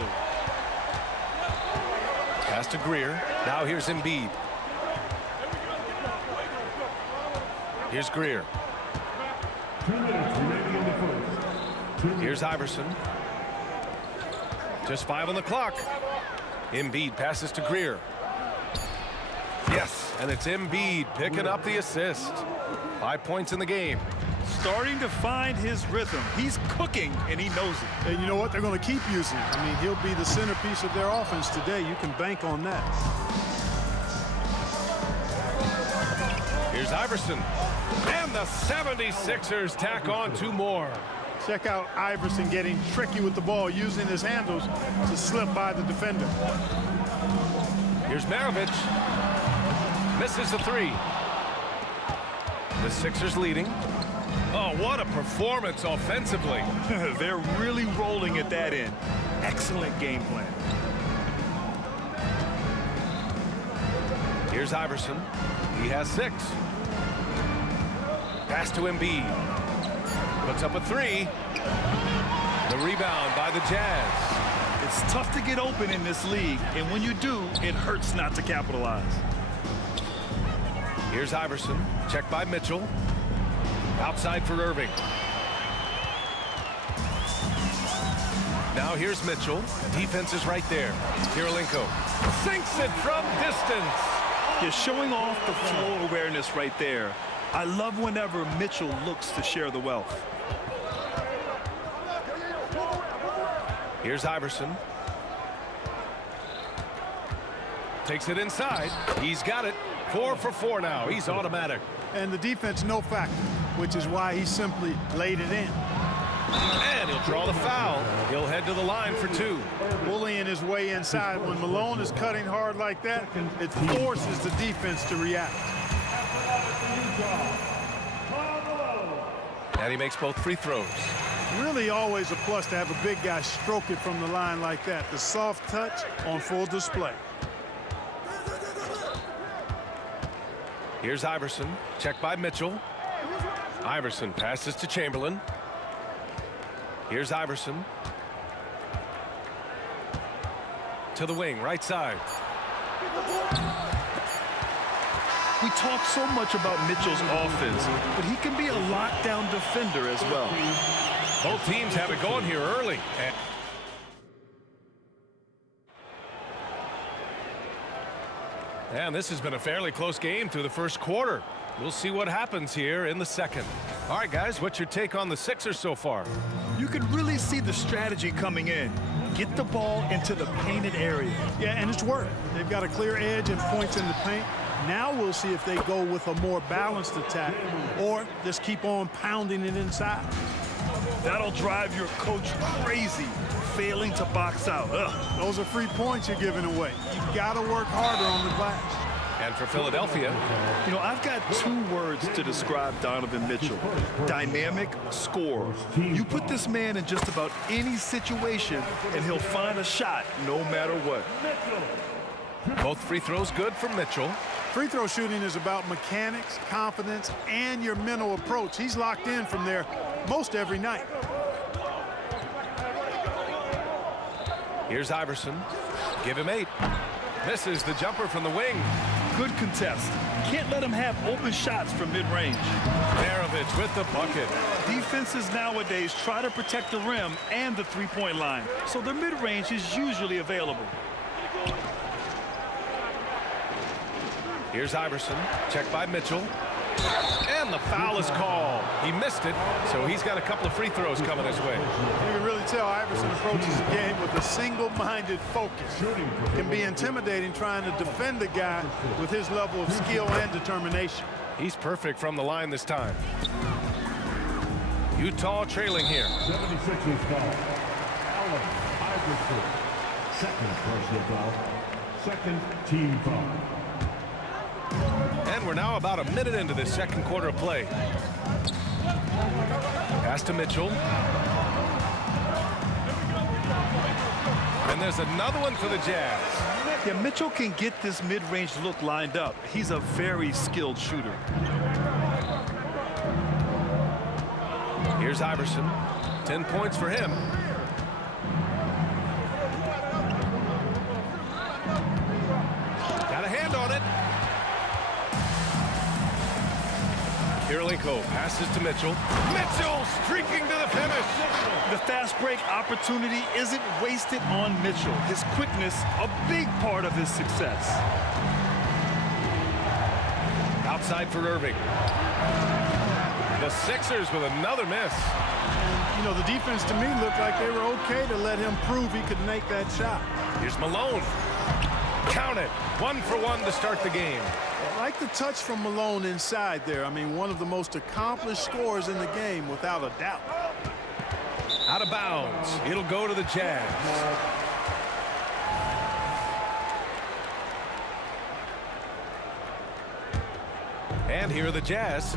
Pass to Greer. Now here's Embiid. Here's Greer. 2 minutes remaining in the first. Here's Iverson. Just 5 on the clock. Embiid passes to Greer. Yes, and it's Embiid picking up the assist. 5 points in the game. Starting to find his rhythm. He's cooking, and he knows it. And you know what? They're going to keep using him. I mean, he'll be the centerpiece of their offense today. You can bank on that. Here's Iverson. And the 76ers tack on 2 more. Check out Iverson getting tricky with the ball, using his handles to slip by the defender. Here's Maravich. Misses the 3. The Sixers leading. Oh, what a performance offensively. They're really rolling at that end. Excellent game plan. Here's Iverson. He has 6. Pass to Embiid. Puts up a 3. The rebound by the Jazz. It's tough to get open in this league, and when you do, it hurts not to capitalize. Here's Iverson. Checked by Mitchell. Outside for Irving. Now here's Mitchell. Defense is right there. Kirilenko sinks it from distance. You're showing off the floor awareness right there. I love whenever Mitchell looks to share the wealth. Here's Iverson. Takes it inside. He's got it. 4 for 4 now. He's automatic. And the defense no factor, which is why he simply laid it in. And he'll draw the foul. He'll head to the line for 2. Bullying his way inside. When Malone is cutting hard like that, it forces the defense to react. And he makes both free throws. Really always a plus to have a big guy stroke it from the line like that. The soft touch on full display. Here's Iverson. Checked by Mitchell. Iverson passes to Chamberlain. Here's Iverson. To the wing, right side. We talk so much about Mitchell's offense, but he can be a lockdown defender as well. Both teams have it going here early. And this has been a fairly close game through the first quarter. We'll see what happens here in the second. All right, guys, what's your take on the Sixers so far? You can really see the strategy coming in. Get the ball into the painted area. Yeah, and it's worked. They've got a clear edge and points in the paint. Now we'll see if they go with a more balanced attack or just keep on pounding it inside. That'll drive your coach crazy, failing to box out. Ugh. Those are free points you're giving away. You've got to work harder on the glass. And for Philadelphia, you know, I've got 2 words to describe Donovan Mitchell. Dynamic scorer. You put this man in just about any situation, and he'll find a shot no matter what. both free throws good for Mitchell. Free throw shooting is about mechanics, confidence, and your mental approach. He's locked in from there most every night. Here's Iverson. Give him 8. Misses the jumper from the wing. Good contest. Can't let him have open shots from mid-range. Maravich with the bucket. Defenses nowadays try to protect the rim and the three-point line, so their mid-range is usually available. Here's Iverson. Checked by Mitchell. And the foul is called. He missed it, so he's got a couple of free throws coming his way. You can really tell Iverson approaches the game with a single-minded focus. It can be intimidating trying to defend a guy with his level of skill and determination. He's perfect from the line this time. Utah trailing here. 76ers foul. Allen Iverson. Second personal foul. Second team foul. And we're now about a minute into this second quarter of play. Pass to Mitchell. And there's another one for the Jazz. Yeah, Mitchell can get this mid-range look lined up. He's a very skilled shooter. Here's Iverson. 10 points for him. Got a hand on it. Kirilenko passes to Mitchell. Mitchell streaking to the finish. The fast break opportunity isn't wasted on Mitchell. His quickness, a big part of his success. Outside for Irving. The Sixers with another miss. And, you know, the defense to me looked like they were okay to let him prove he could make that shot. Here's Malone. Count it. 1 for 1 to start the game. I like the touch from Malone inside there. I mean, one of the most accomplished scorers in the game, without a doubt. Out of bounds. It'll go to the Jazz. And here are the Jazz.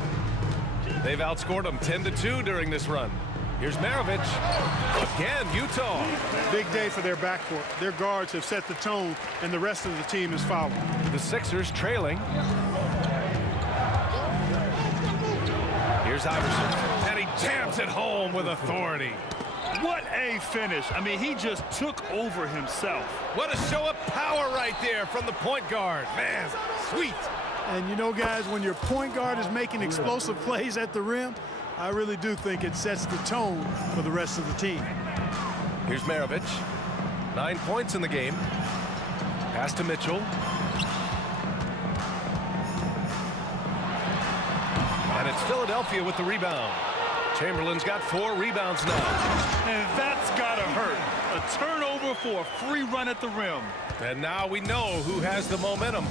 They've outscored them 10-2 during this run. Here's Maravich. Again, Utah. Big day for their backcourt. Their guards have set the tone, and the rest of the team is following. The Sixers trailing. Here's Iverson. And he jams it home with authority. What a finish. I mean, he just took over himself. What a show of power right there from the point guard. Man, sweet. And you know, guys, when your point guard is making explosive plays at the rim, I really do think it sets the tone for the rest of the team. Here's Maravich. 9 points in the game. Pass to Mitchell. It's Philadelphia with the rebound. Chamberlain's got 4 rebounds now. And that's gotta hurt. A turnover for a free run at the rim. And now we know who has the momentum.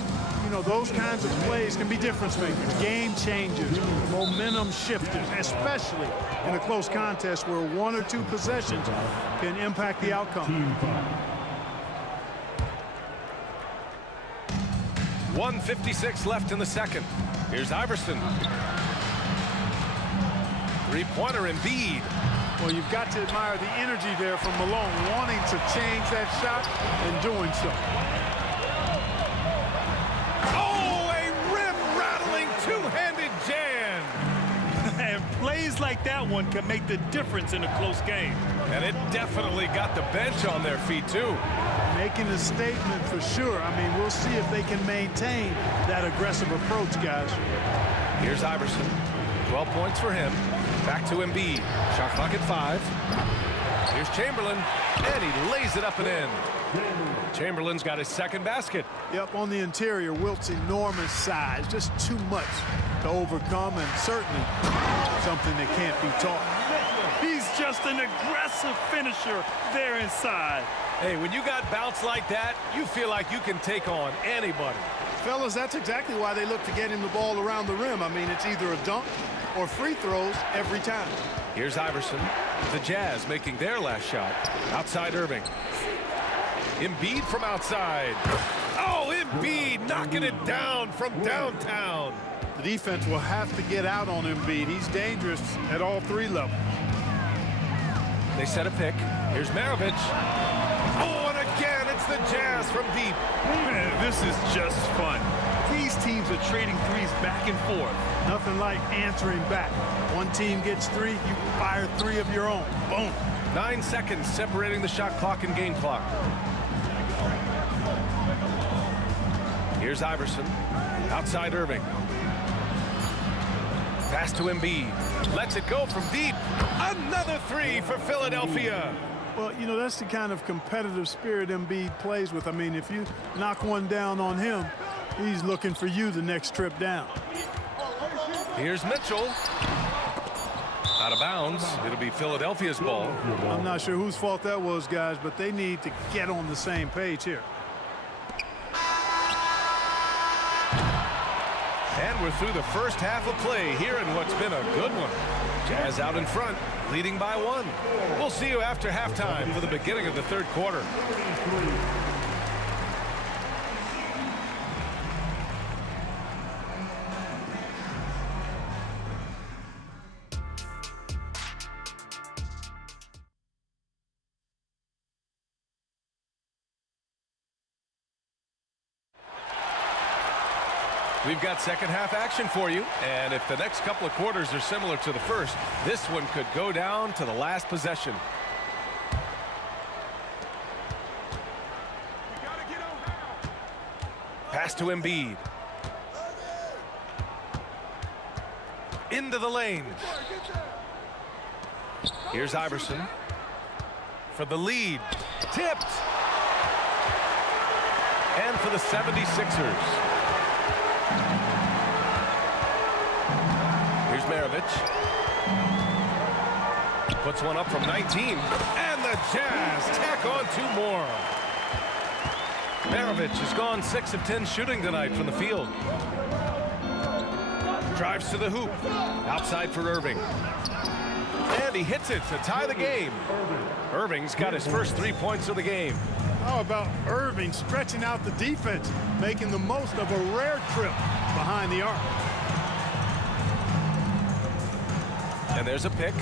You know, those kinds of plays can be difference makers, game changers, momentum shifters, especially in a close contest where 1 or 2 possessions can impact the outcome. 1:56 left in the second. Here's Iverson. Three-pointer Embiid. Well, you've got to admire the energy there from Malone, wanting to change that shot and doing so. Oh, a rim-rattling two-handed jam. And plays like that one can make the difference in a close game. And it definitely got the bench on their feet, too. Making a statement for sure. I mean, we'll see if they can maintain that aggressive approach, guys. Here's Iverson. 12 points for him. Back to Embiid. Shot clock at 5. Here's Chamberlain, and he lays it up and in. Chamberlain's got his second basket. Yep, on the interior, Wilt's enormous size, just too much to overcome, and certainly something that can't be taught. He's just an aggressive finisher there inside. Hey, when you got bounce like that, you feel like you can take on anybody. Fellas, that's exactly why they look to get him the ball around the rim. I mean, it's either a dunk or free throws every time. Here's Iverson. The Jazz making their last shot. Outside Irving. Embiid from outside. Oh, Embiid knocking it down from downtown. The defense will have to get out on Embiid. He's dangerous at all 3 levels. They set a pick. Here's Maravich. Oh, and again, it's the Jazz from deep. Man, this is just fun. These teams are trading threes back and forth. Nothing like answering back. One team gets 3, you fire 3 of your own. Boom. 9 seconds separating the shot clock and game clock. Here's Iverson. Outside Irving. Pass to Embiid. Lets it go from deep. Another 3 for Philadelphia. Well, you know, that's the kind of competitive spirit Embiid plays with. I mean, if you knock one down on him, he's looking for you the next trip down. Here's Mitchell. Out of bounds. It'll be Philadelphia's ball. I'm not sure whose fault that was, guys, but they need to get on the same page here. And we're through the first half of play here in what's been a good one. Jazz out in front, leading by 1. We'll see you after halftime for the beginning of the third quarter. We've got second half action for you, and if the next couple of quarters are similar to the first, this one could go down to the last possession. Pass to Embiid. Into the lane. Here's Iverson for the lead. Tipped. And for the 76ers. Here's Maravich. Puts one up from 19. And the Jazz tack on 2 more. Maravich has gone 6 of 10 shooting tonight from the field. Drives to the hoop. Outside for Irving. And he hits it to tie the game. Irving's got his first 3 points of the game. How about Irving stretching out the defense, making the most of a rare trip behind the arc. And there's a pick.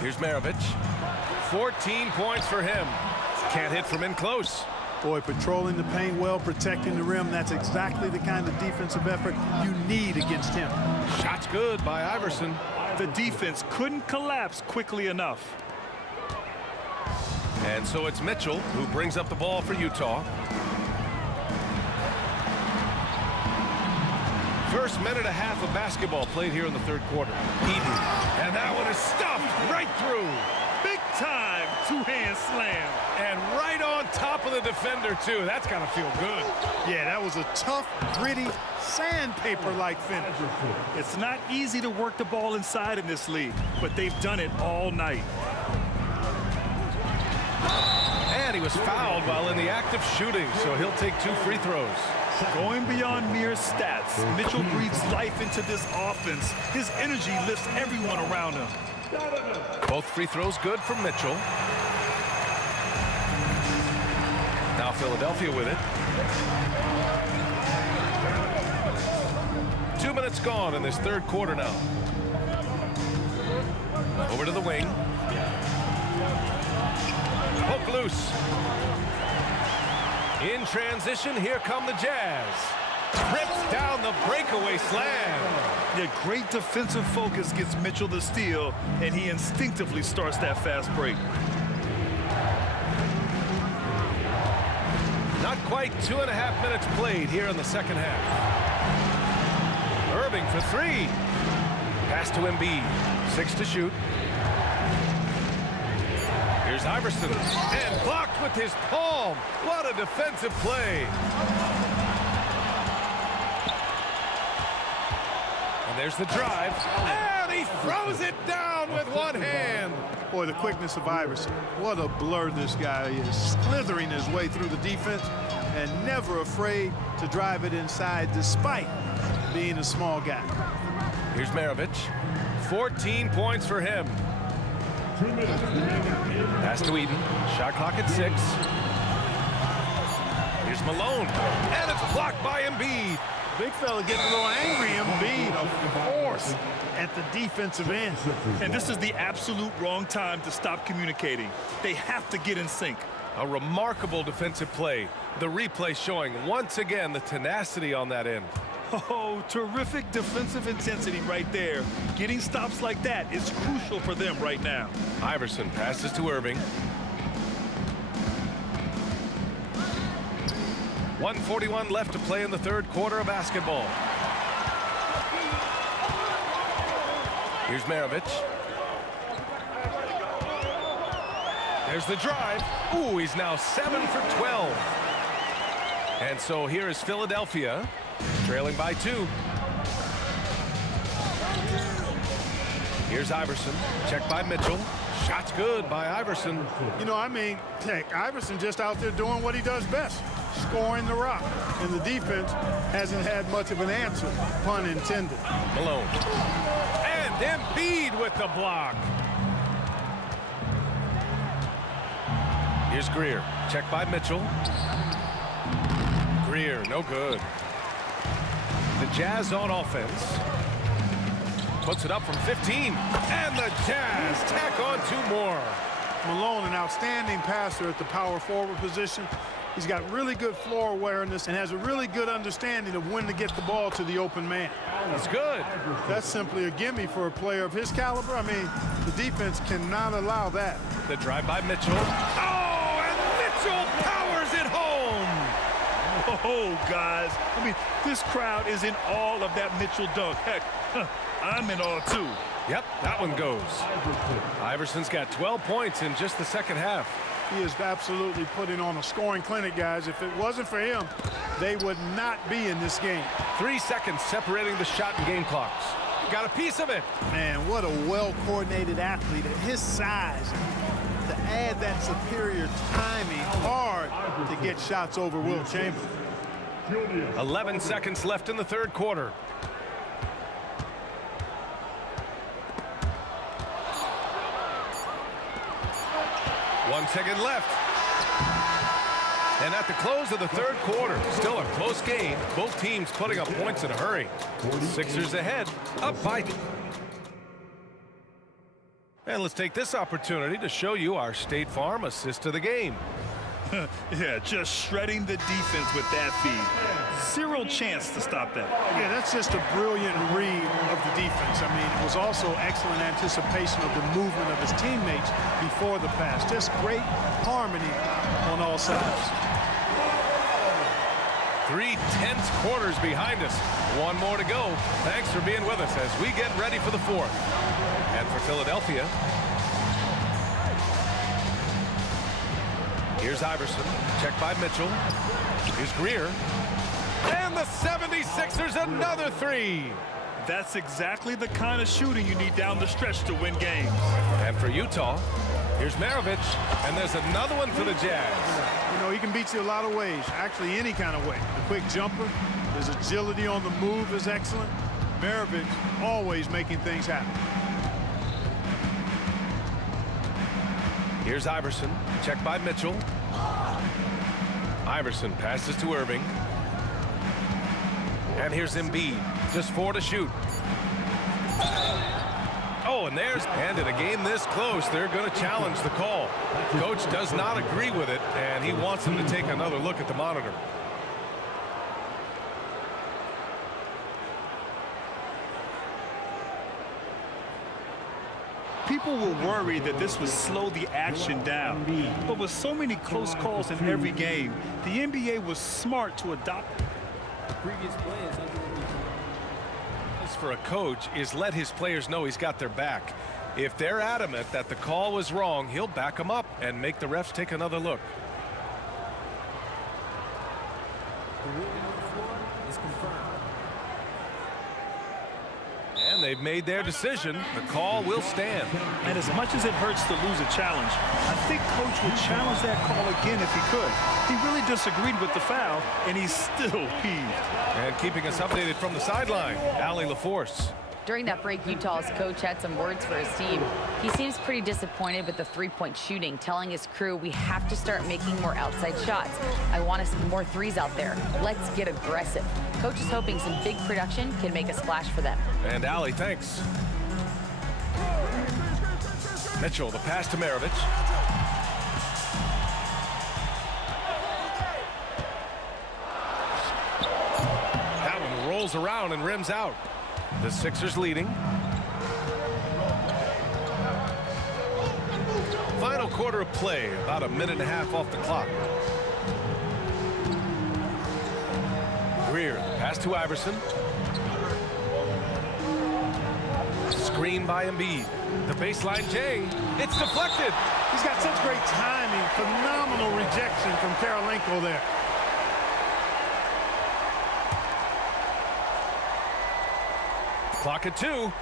Here's Maravich. 14 points for him. Can't hit from in close. Boy, patrolling the paint well, protecting the rim. That's exactly the kind of defensive effort you need against him. Shot's good by Iverson. The defense couldn't collapse quickly enough. And so it's Mitchell who brings up the ball for Utah. First minute and a half of basketball played here in the third quarter. Eden. And that one is stuffed right through. Big time two-hand slam. And right on top of the defender, too. That's got to feel good. Yeah, that was a tough, gritty, sandpaper-like finish. It's not easy to work the ball inside in this league, but they've done it all night. And he was fouled while in the act of shooting, so he'll take 2 free throws. Going beyond mere stats, Mitchell breathes life into this offense. His energy lifts everyone around him. Both free throws good from Mitchell. Now Philadelphia with it. 2 minutes gone in this third quarter now. Over to the wing. Poke loose. In transition, here come the Jazz. Rips down the breakaway slam. Yeah, great defensive focus gets Mitchell the steal, and he instinctively starts that fast break. Not quite 2.5 minutes played here in the second half. Irving for 3. Pass to Embiid. 6 to shoot. Here's Iverson, and blocked with his palm. What a defensive play. And there's the drive, and he throws it down with one hand. Boy, the quickness of Iverson. What a blur this guy is. Slithering his way through the defense and never afraid to drive it inside despite being a small guy. Here's Maravich. 14 points for him. Pass to Eden. Shot clock at 6. Here's Malone. And it's blocked by Embiid. Big fella getting a little angry. Embiid, of course, at the defensive end. And this is the absolute wrong time to stop communicating. They have to get in sync. A remarkable defensive play. The replay showing once again the tenacity on that end. Oh, terrific defensive intensity right there. Getting stops like that is crucial for them right now. Iverson passes to Irving. 1:41 left to play in the third quarter of basketball. Here's Maravich. There's the drive. Ooh, he's now 7 for 12. And so here is Philadelphia, trailing by 2. Here's Iverson, checked by Mitchell. Shot's good by Iverson. You know, I mean, heck, Iverson just out there doing what he does best, scoring the rock. And the defense hasn't had much of an answer, pun intended. Malone. And Embiid with the block. Here's Greer, checked by Mitchell. Greer, no good. The Jazz on offense. Puts it up from 15. And the Jazz tack on 2 more. Malone, an outstanding passer at the power forward position. He's got really good floor awareness and has a really good understanding of when to get the ball to the open man. That's good. That's simply a gimme for a player of his caliber. I mean, the defense cannot allow that. The drive by Mitchell. Oh, and Mitchell powers it home. Oh, guys. I mean, this crowd is in awe of that Mitchell dunk. Heck, I'm in awe, too. Yep, that one goes. Iverson's got 12 points in just the second half. He is absolutely putting on a scoring clinic, guys. If it wasn't for him, they would not be in this game. 3 seconds separating the shot and game clocks. Got a piece of it. Man, what a well-coordinated athlete at his size. To add that superior timing, hard to get shots over Wilt Chamberlain. 11 seconds left in the third quarter. One second left. And at the close of the third quarter, still a close game. Both teams putting up points in a hurry. Sixers ahead, up by. And let's take this opportunity to show you our State Farm assist to the game. Yeah, just shredding the defense with that feed. Zero chance to stop that. Yeah, that's just a brilliant read of the defense. I mean, it was also excellent anticipation of the movement of his teammates before the pass. Just great harmony on all sides. 3 tense quarters behind us. One more to go. Thanks for being with us as we get ready for the fourth. And for Philadelphia, Here's Iverson. Check by Mitchell. Here's Greer. And the 76ers another three. That's exactly the kind of shooting you need down the stretch to win games. And for Utah, here's Maravich. And there's another one for the Jazz. You know, he can beat you a lot of ways, actually any kind of way. The quick jumper, his agility on the move is excellent. Maravich always making things happen. Here's Iverson. Check by Mitchell. Iverson passes to Irving. And here's Embiid. Just 4 to shoot. Oh, and in a game this close, they're going to challenge the call. Coach does not agree with it, and he wants them to take another look at the monitor. People were worried that this would slow the action down. But with so many close calls in every game, the NBA was smart to adopt. The previous play is under For a coach is let his players know he's got their back. If they're adamant that the call was wrong, he'll back them up and make the refs take another look. the ruling on the floor is confirmed. And they've made their decision. The call will stand. And as much as it hurts to lose a challenge, I think Coach would challenge that call again if he could. He really disagreed with the foul, and he's still peeved. And keeping us updated from the sideline, Allie LaForce. During that break, Utah's coach had some words for his team. He seems pretty disappointed with the three-point shooting, telling his crew, we have to start making more outside shots. I want to see more threes out there. Let's get aggressive. Coach is hoping some big production can make a splash for them. And Allie, thanks. Mitchell, the pass to Maravich. That one rolls around and rims out. The Sixers leading. Final quarter of play, about a minute and a half off the clock. Greer, pass to Iverson. Screen by Embiid. The baseline J. It's deflected. He's got such great timing. Phenomenal rejection from Karolinko there. Clock at 2.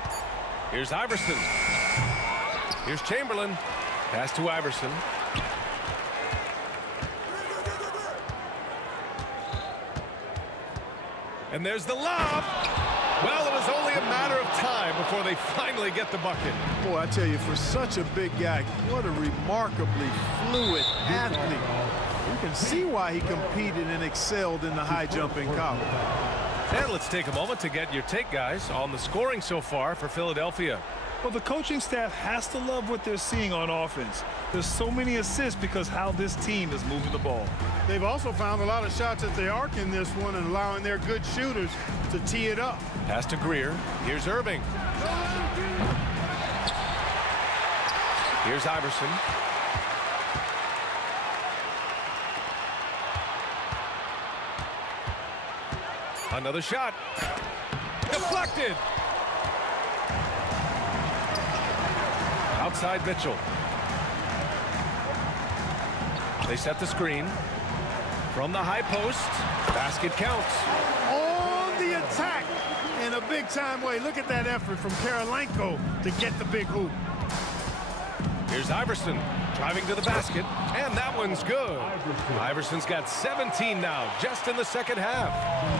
Here's Iverson. Here's Chamberlain. Pass to Iverson. And there's the lob. Well, it was only a matter of time before they finally get the bucket. Boy, I tell you, for such a big guy, what a remarkably fluid athlete. You can see why he competed and excelled in the high jump in college. And let's take a moment to get your take, guys, on the scoring so far for Philadelphia. Well, the coaching staff has to love what they're seeing on offense. There's so many assists because how this team is moving the ball. They've also found a lot of shots at the arc in this one and allowing their good shooters to tee it up. Pass to Greer. Here's Irving. Here's Iverson. Another shot. Deflected. Outside Mitchell. They set the screen. From the high post. Basket counts. On the attack in a big-time way. Look at that effort from Karolinko to get the big hoop. Here's Iverson driving to the basket, and that one's good. Iverson's got 17 now, just in the second half.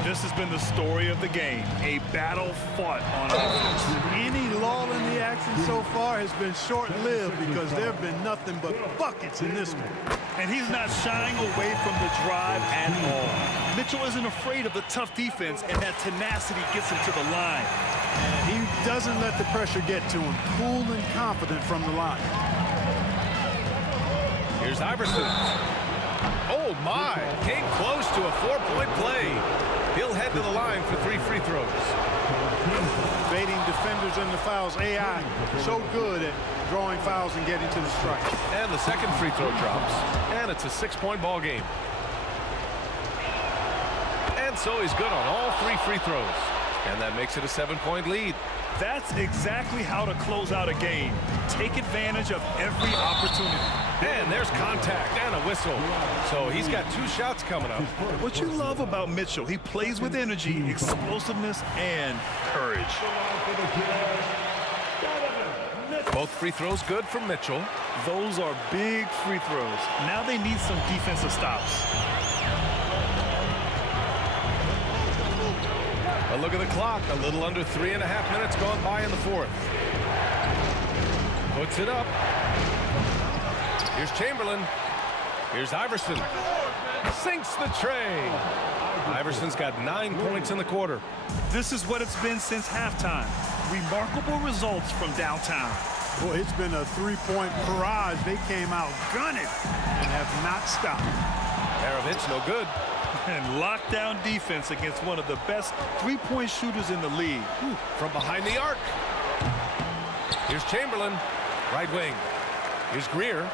This has been the story of the game, a battle fought on offense. Any lull in the action so far has been short-lived because there have been nothing but buckets in this one. And he's not shying away from the drive at all. Mitchell isn't afraid of the tough defense, and that tenacity gets him to the line. And he doesn't let the pressure get to him. Cool and confident from the line. Here's Iverson. Oh, my. Came close to a 4-point play. He'll head to the line for 3 free throws. Baiting defenders in the fouls. AI so good at drawing fouls and getting to the strike. And the second free throw drops. And it's a 6-point ball game. And so he's good on all 3 free throws. And that makes it a 7-point lead. That's exactly how to close out a game. Take advantage of every opportunity. And there's contact and a whistle. So he's got 2 shots coming up. What you love about Mitchell, he plays with energy, explosiveness, and courage. Both free throws good from Mitchell. Those are big free throws. Now they need some defensive stops. A look at the clock. A little under 3.5 minutes gone by in the 4th. Puts it up. Here's Chamberlain. Here's Iverson. Sinks the tray. Iverson's got 9 points in the quarter. This is what it's been since halftime. Remarkable results from downtown. Boy, it's been a 3-point barrage. They came out gunning and have not stopped. Maravich, no good. And lockdown defense against one of the best 3-point shooters in the league. From behind the arc. Here's Chamberlain, right wing. Here's Greer.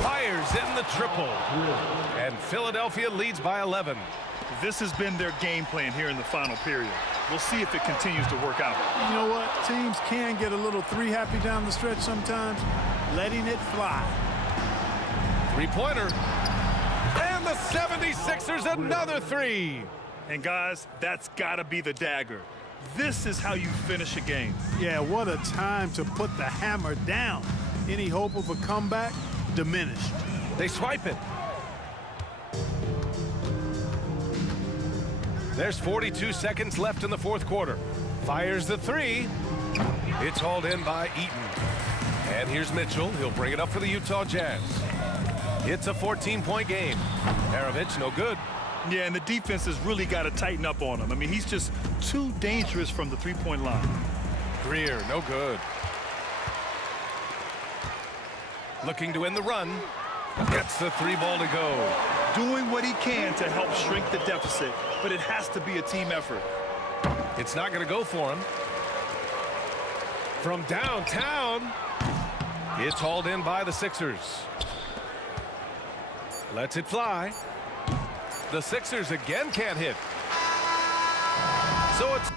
Fires in the triple. And Philadelphia leads by 11. This has been their game plan here in the final period. We'll see if it continues to work out. You know what? Teams can get a little 3-happy down the stretch sometimes. Letting it fly. 3-pointer. And the 76ers another 3. And guys, that's got to be the dagger. This is how you finish a game. Yeah, what a time to put the hammer down. Any hope of a comeback diminished. They swipe it. There's 42 seconds left in the 4th quarter. Fires the 3. It's hauled in by Eaton. And here's Mitchell. He'll bring it up for the Utah Jazz. It's a 14-point game. Maravich, no good. Yeah, and the defense has really got to tighten up on him. I mean, he's just too dangerous from the 3-point line. Greer, no good. Looking to win the run. Gets the 3 ball to go. Doing what he can to help shrink the deficit, but it has to be a team effort. It's not going to go for him. From downtown, it's hauled in by the Sixers. Lets it fly. The Sixers again can't hit. So it's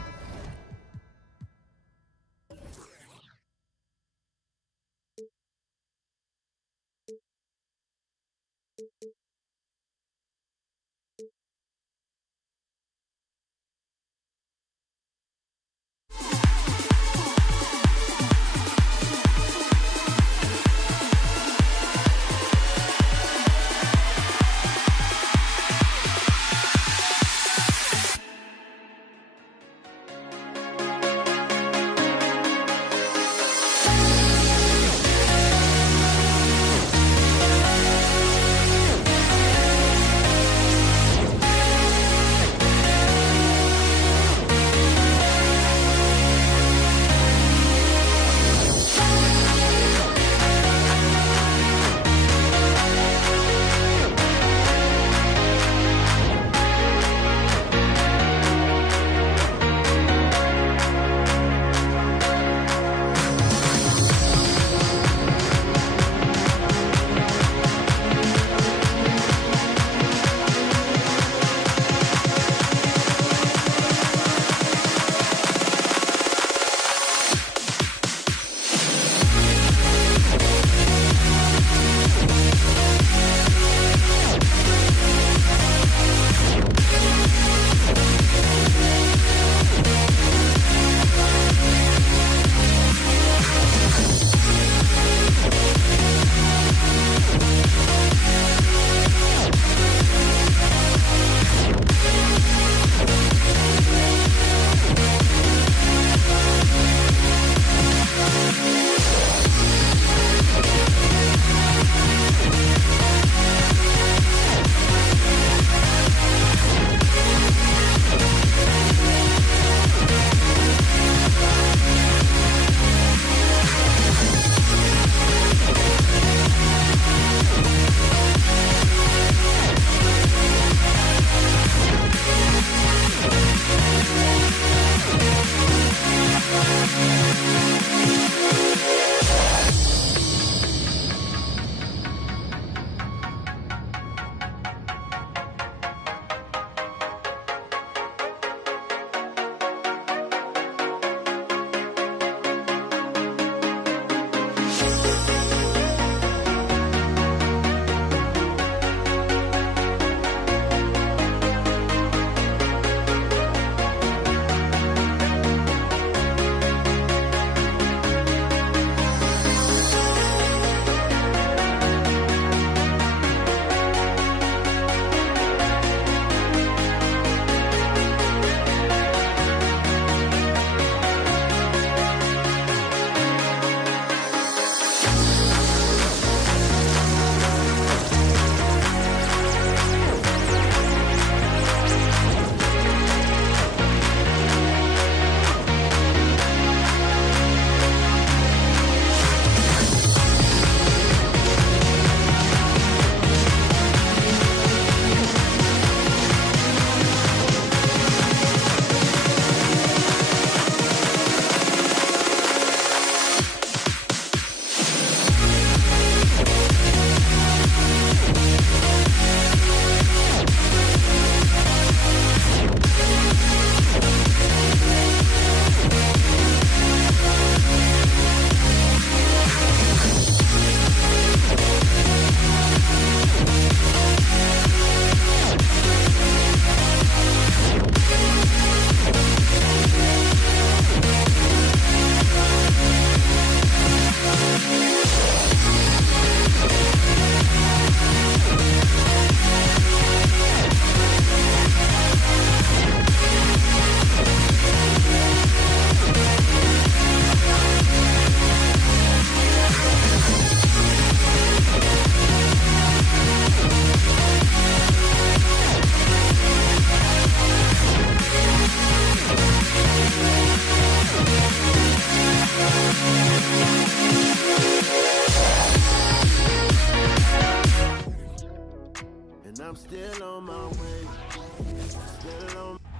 I'm still on my way.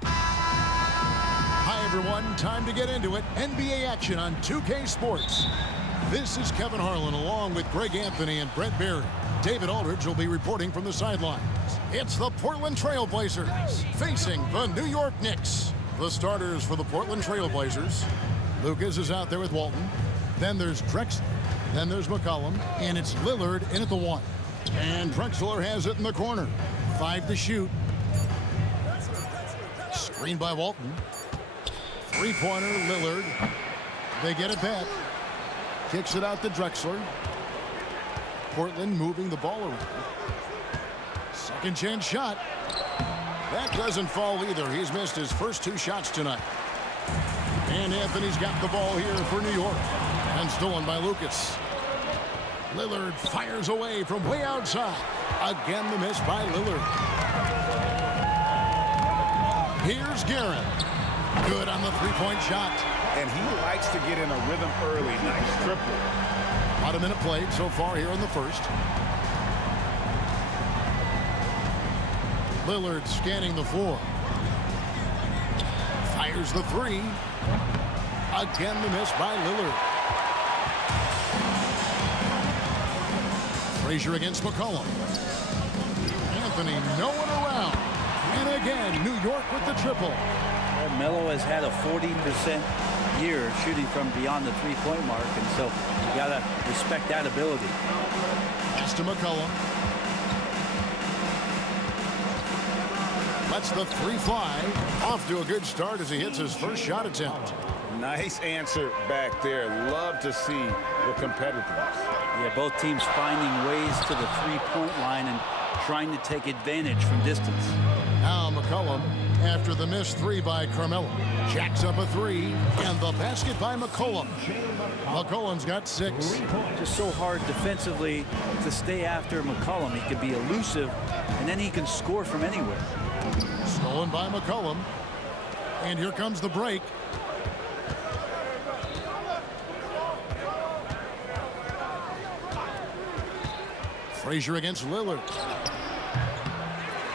Hi, everyone. Time to get into it. NBA action on 2K Sports. This is Kevin Harlan along with Greg Anthony and Brett Barry. David Aldridge will be reporting from the sidelines. It's the Portland Trail Blazers facing the New York Knicks. The starters for the Portland Trail Blazers. Lucas is out there with Walton. Then there's Drexler. Then there's McCollum. And it's Lillard in at the 1. And Drexler has it in the corner. 5 to shoot. Screen by Walton. Three-pointer, Lillard. They get it back. Kicks it out to Drexler. Portland moving the ball around. Second chance shot. That doesn't fall either. He's missed his first 2 shots tonight. And Anthony's got the ball here for New York. And stolen by Lucas. Lillard fires away from way outside. Again, the miss by Lillard. Here's Guerin. Good on the three-point shot. And he likes to get in a rhythm early. Nice triple. About a minute played so far here in the first. Lillard scanning the floor. Fires the 3. Again, the miss by Lillard. Frazier against McCollum. Anthony, no one around. And again, New York with the triple. Well, Melo has had a 40% year shooting from beyond the three-point mark, and so you got to respect that ability. Pass to McCollum. Lets the 3 fly. Off to a good start as he hits his first shot attempt. Nice answer back there. Love to see the competitiveness. Yeah, both teams finding ways to the three-point line and trying to take advantage from distance. Now McCollum, after the missed 3 by Carmelo, jacks up a 3, and the basket by McCollum. McCollum's got 6. Just so hard defensively to stay after McCollum. He can be elusive, and then he can score from anywhere. Stolen by McCollum. And here comes the break. Frazier against Lillard.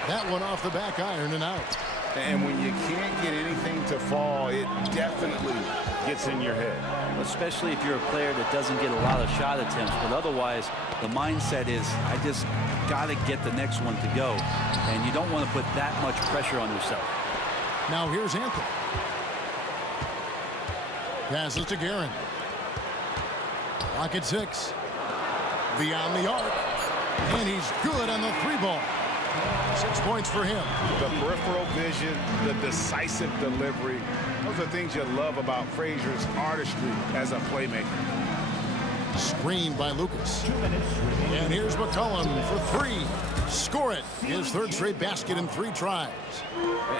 That one off the back iron and out. And when you can't get anything to fall, it definitely gets in your head. Especially if you're a player that doesn't get a lot of shot attempts. But otherwise, the mindset is, I just got to get the next one to go. And you don't want to put that much pressure on yourself. Now here's Anthony. Passes to Guerin. Clock at 6. Beyond the arc. And he's good on the 3-ball. 6 points for him. The peripheral vision, the decisive delivery. Those are things you love about Frazier's artistry as a playmaker. Screened by Lucas. And here's McCollum for 3. Score it. His 3rd straight basket in 3 tries.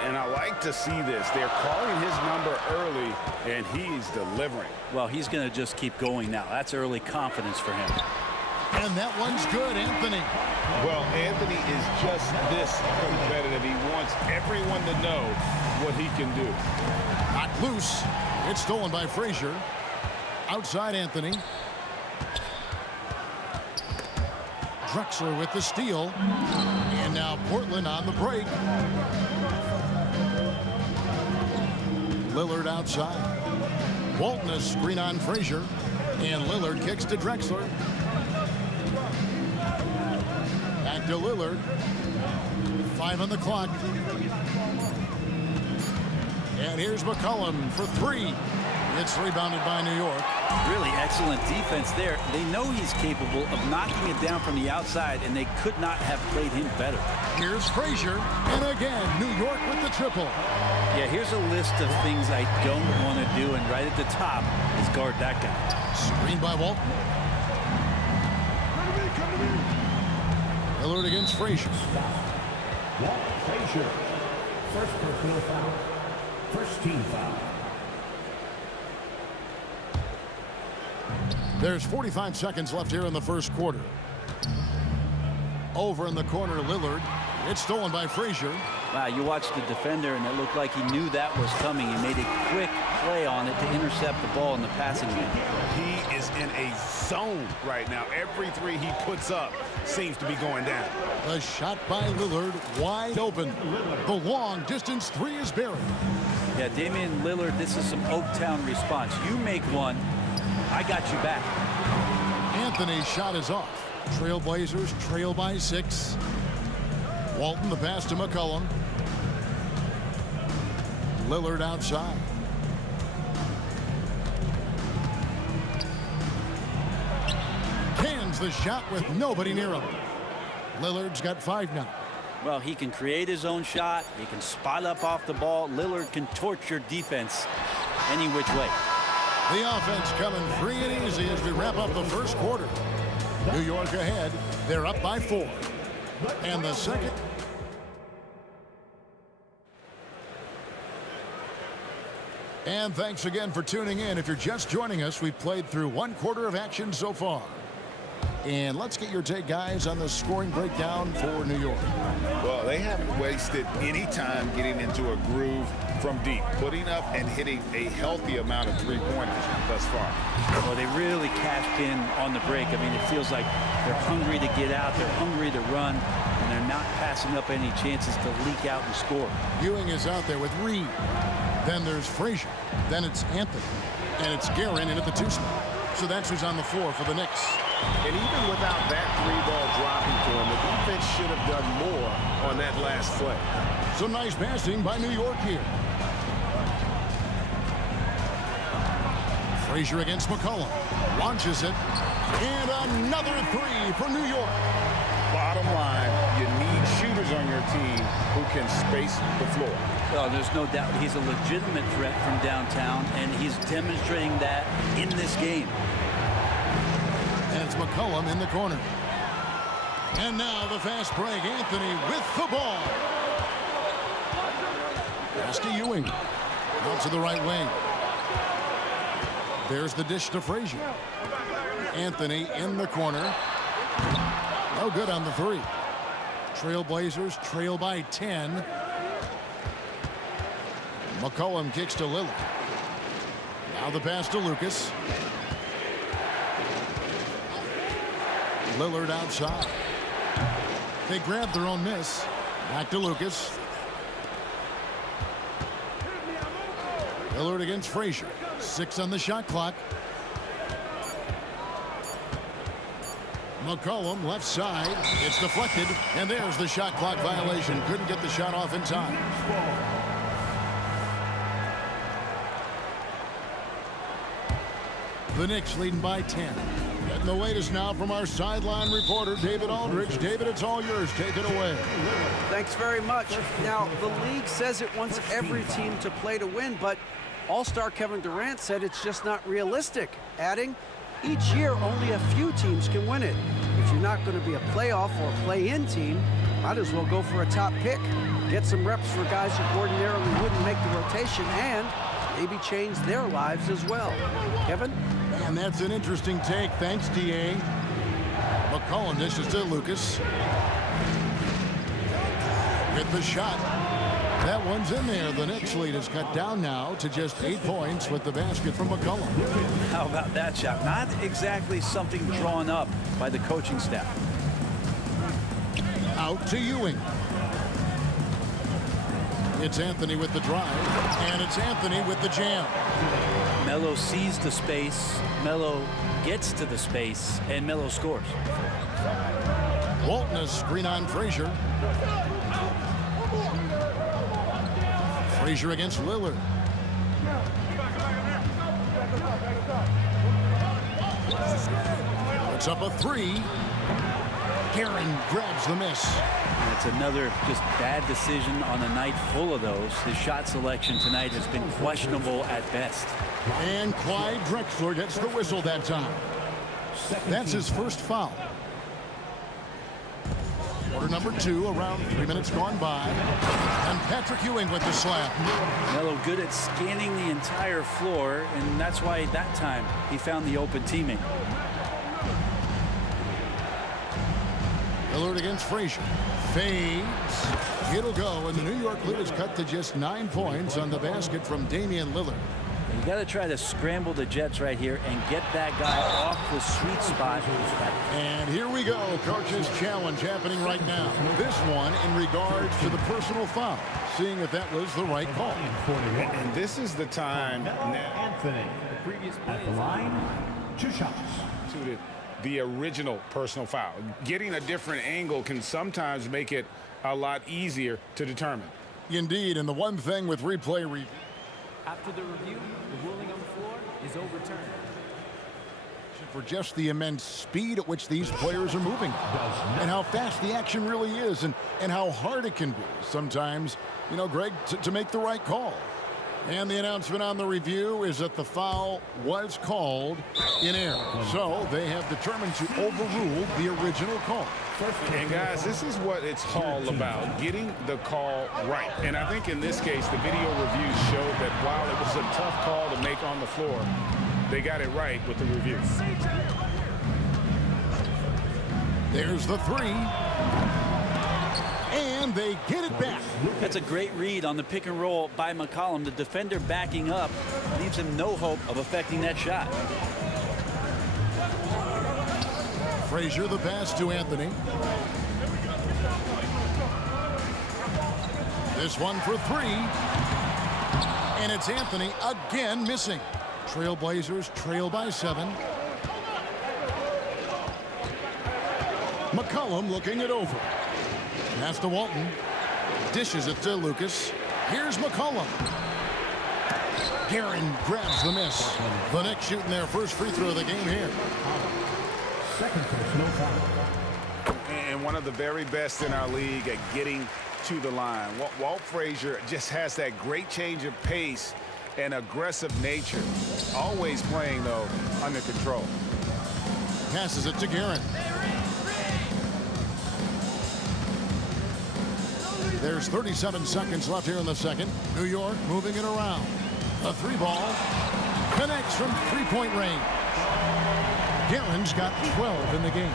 And I like to see this. They're calling his number early, and he's delivering. Well, he's going to just keep going now. That's early confidence for him. And that one's good, Anthony. Well, Anthony is just this competitive. He wants everyone to know what he can do. Not loose. It's stolen by Frazier. Outside Anthony. Drexler with the steal. And now Portland on the break. Lillard outside. Walton a screen on Frazier. And Lillard kicks to Drexler. Back to Lillard. 5 on the clock. And here's McCollum for 3. It's rebounded by New York. Really excellent defense there. They know he's capable of knocking it down from the outside, and they could not have played him better. Here's Frazier, and again, New York with the triple. Yeah, here's a list of things I don't want to do, and right at the top is guard that guy. Screen by Walton. Lillard against Frazier. Walt Frazier. First personal foul. First team foul. There's 45 seconds left here in the first quarter. Over in the corner, Lillard. It's stolen by Frazier. Wow, you watched the defender, and it looked like he knew that was coming. He made a quick play on it to intercept the ball in the passing game. He is in a zone right now. Every 3 he puts up seems to be going down. The shot by Lillard, wide open. The long distance 3 is buried. Yeah, Damian Lillard, this is some Oaktown response. You make one, I got you back. Anthony's shot is off. Trailblazers trail by 6. Walton the pass to McCollum. Lillard outside. Cans the shot with nobody near him. Lillard's got 5 now. Well, he can create his own shot. He can spot up off the ball. Lillard can torch your defense any which way. The offense coming free and easy as we wrap up the first quarter. New York ahead. They're up by 4. And the second. And thanks again for tuning in. If you're just joining us, we've played through 1 quarter of action so far. And let's get your take, guys, on the scoring breakdown for New York. Well, they haven't wasted any time getting into a groove from deep, putting up and hitting a healthy amount of 3-pointers thus far. Well, they really cashed in on the break. I mean, it feels like they're hungry to get out, they're hungry to run, and they're not passing up any chances to leak out and score. Ewing is out there with Reed. Then there's Frazier. Then it's Anthony. And it's Guerin in at the 2 spot. So that's who's on the floor for the Knicks. And even without that 3-ball dropping for him, the defense should have done more on that last play. So nice passing by New York here. Frazier against McCollum. Launches it. And another 3 for New York. Bottom line, you need shooters on your team who can space the floor. Well, there's no doubt he's a legitimate threat from downtown, and he's demonstrating that in this game. And it's McCollum in the corner. And now the fast break. Anthony with the ball. Pass to Ewing. Out to the right wing. There's the dish to Frazier. Anthony in the corner. No good on the 3. Trailblazers trail by 10. McCollum kicks to Lillard. Now the pass to Lucas. Lillard outside. They grab their own miss. Back to Lucas. Lillard against Frazier. 6 on the shot clock. McCollum left side. It's deflected. And there's the shot clock violation. Couldn't get the shot off in time. The Knicks leading by 10. Getting the latest now from our sideline reporter, David Aldridge. David, it's all yours. Take it away. Thanks very much. Now, the league says it wants every team to play to win, but All-Star Kevin Durant said it's just not realistic, adding, each year only a few teams can win it. If you're not going to be a playoff or play-in team, might as well go for a top pick. Get some reps for guys who ordinarily wouldn't make the rotation and maybe change their lives as well. Kevin? And that's an interesting take. Thanks, D.A. McCollum dishes to Lucas. With the shot. That one's in there. The Knicks lead is cut down now to just 8 points with the basket from McCollum. How about that shot? Not exactly something drawn up by the coaching staff. Out to Ewing. It's Anthony with the drive, and it's Anthony with the jam. Melo sees the space, Melo gets to the space, and Melo scores. Walton a screen on Frazier. Frazier against Lillard. Puts up a three. Guerin grabs the miss. It's another just bad decision on a night full of those. His shot selection tonight has been questionable at best. And Clyde Drexler gets the whistle that time. That's his first foul. Quarter number 2, around 3 minutes gone by. And Patrick Ewing with the slam. Melo good at scanning the entire floor, and that's why that time he found the open teammate. Lillard against Frazier. Fades. It'll go, and the New York lead is cut to just 9 points on the basket from Damian Lillard. You got to try to scramble the Jets right here and get that guy off the sweet spot. And here we go. Coach's challenge happening right now. This one in regards to the personal foul. Seeing if that was the right call. And this is the time now. Anthony, at the line, 2 shots. To the original personal foul. Getting a different angle can sometimes make it a lot easier to determine. Indeed, and the one thing with replay review. After the review, the ruling on the floor is overturned. For just the immense speed at which these players are moving and how fast the action really is and how hard it can be sometimes, you know, Greg, to make the right call. And the announcement on the review is that the foul was called in error. So they have determined to overrule the original call. And guys, this is what it's all about, getting the call right. And I think in this case, the video review showed that while it was a tough call to make on the floor, they got it right with the review. There's the 3. And they get it back. That's a great read on the pick and roll by McCollum. The defender backing up leaves him no hope of affecting that shot. Frazier the pass to Anthony. This one for 3. And it's Anthony again missing. Trailblazers trail by 7. McCollum looking it over. Pass to Walton. Dishes it to Lucas. Here's McCollum. Guerin grabs the miss. The Knicks shooting their first free throw of the game here. Second personal foul. And one of the very best in our league at getting to the line. Walt Frazier just has that great change of pace and aggressive nature. Always playing, though, under control. Passes it to Guerin. There's 37 seconds left here in the second. New York moving it around. A 3-ball connects from 3-point range. Guerin's got 12 in the game.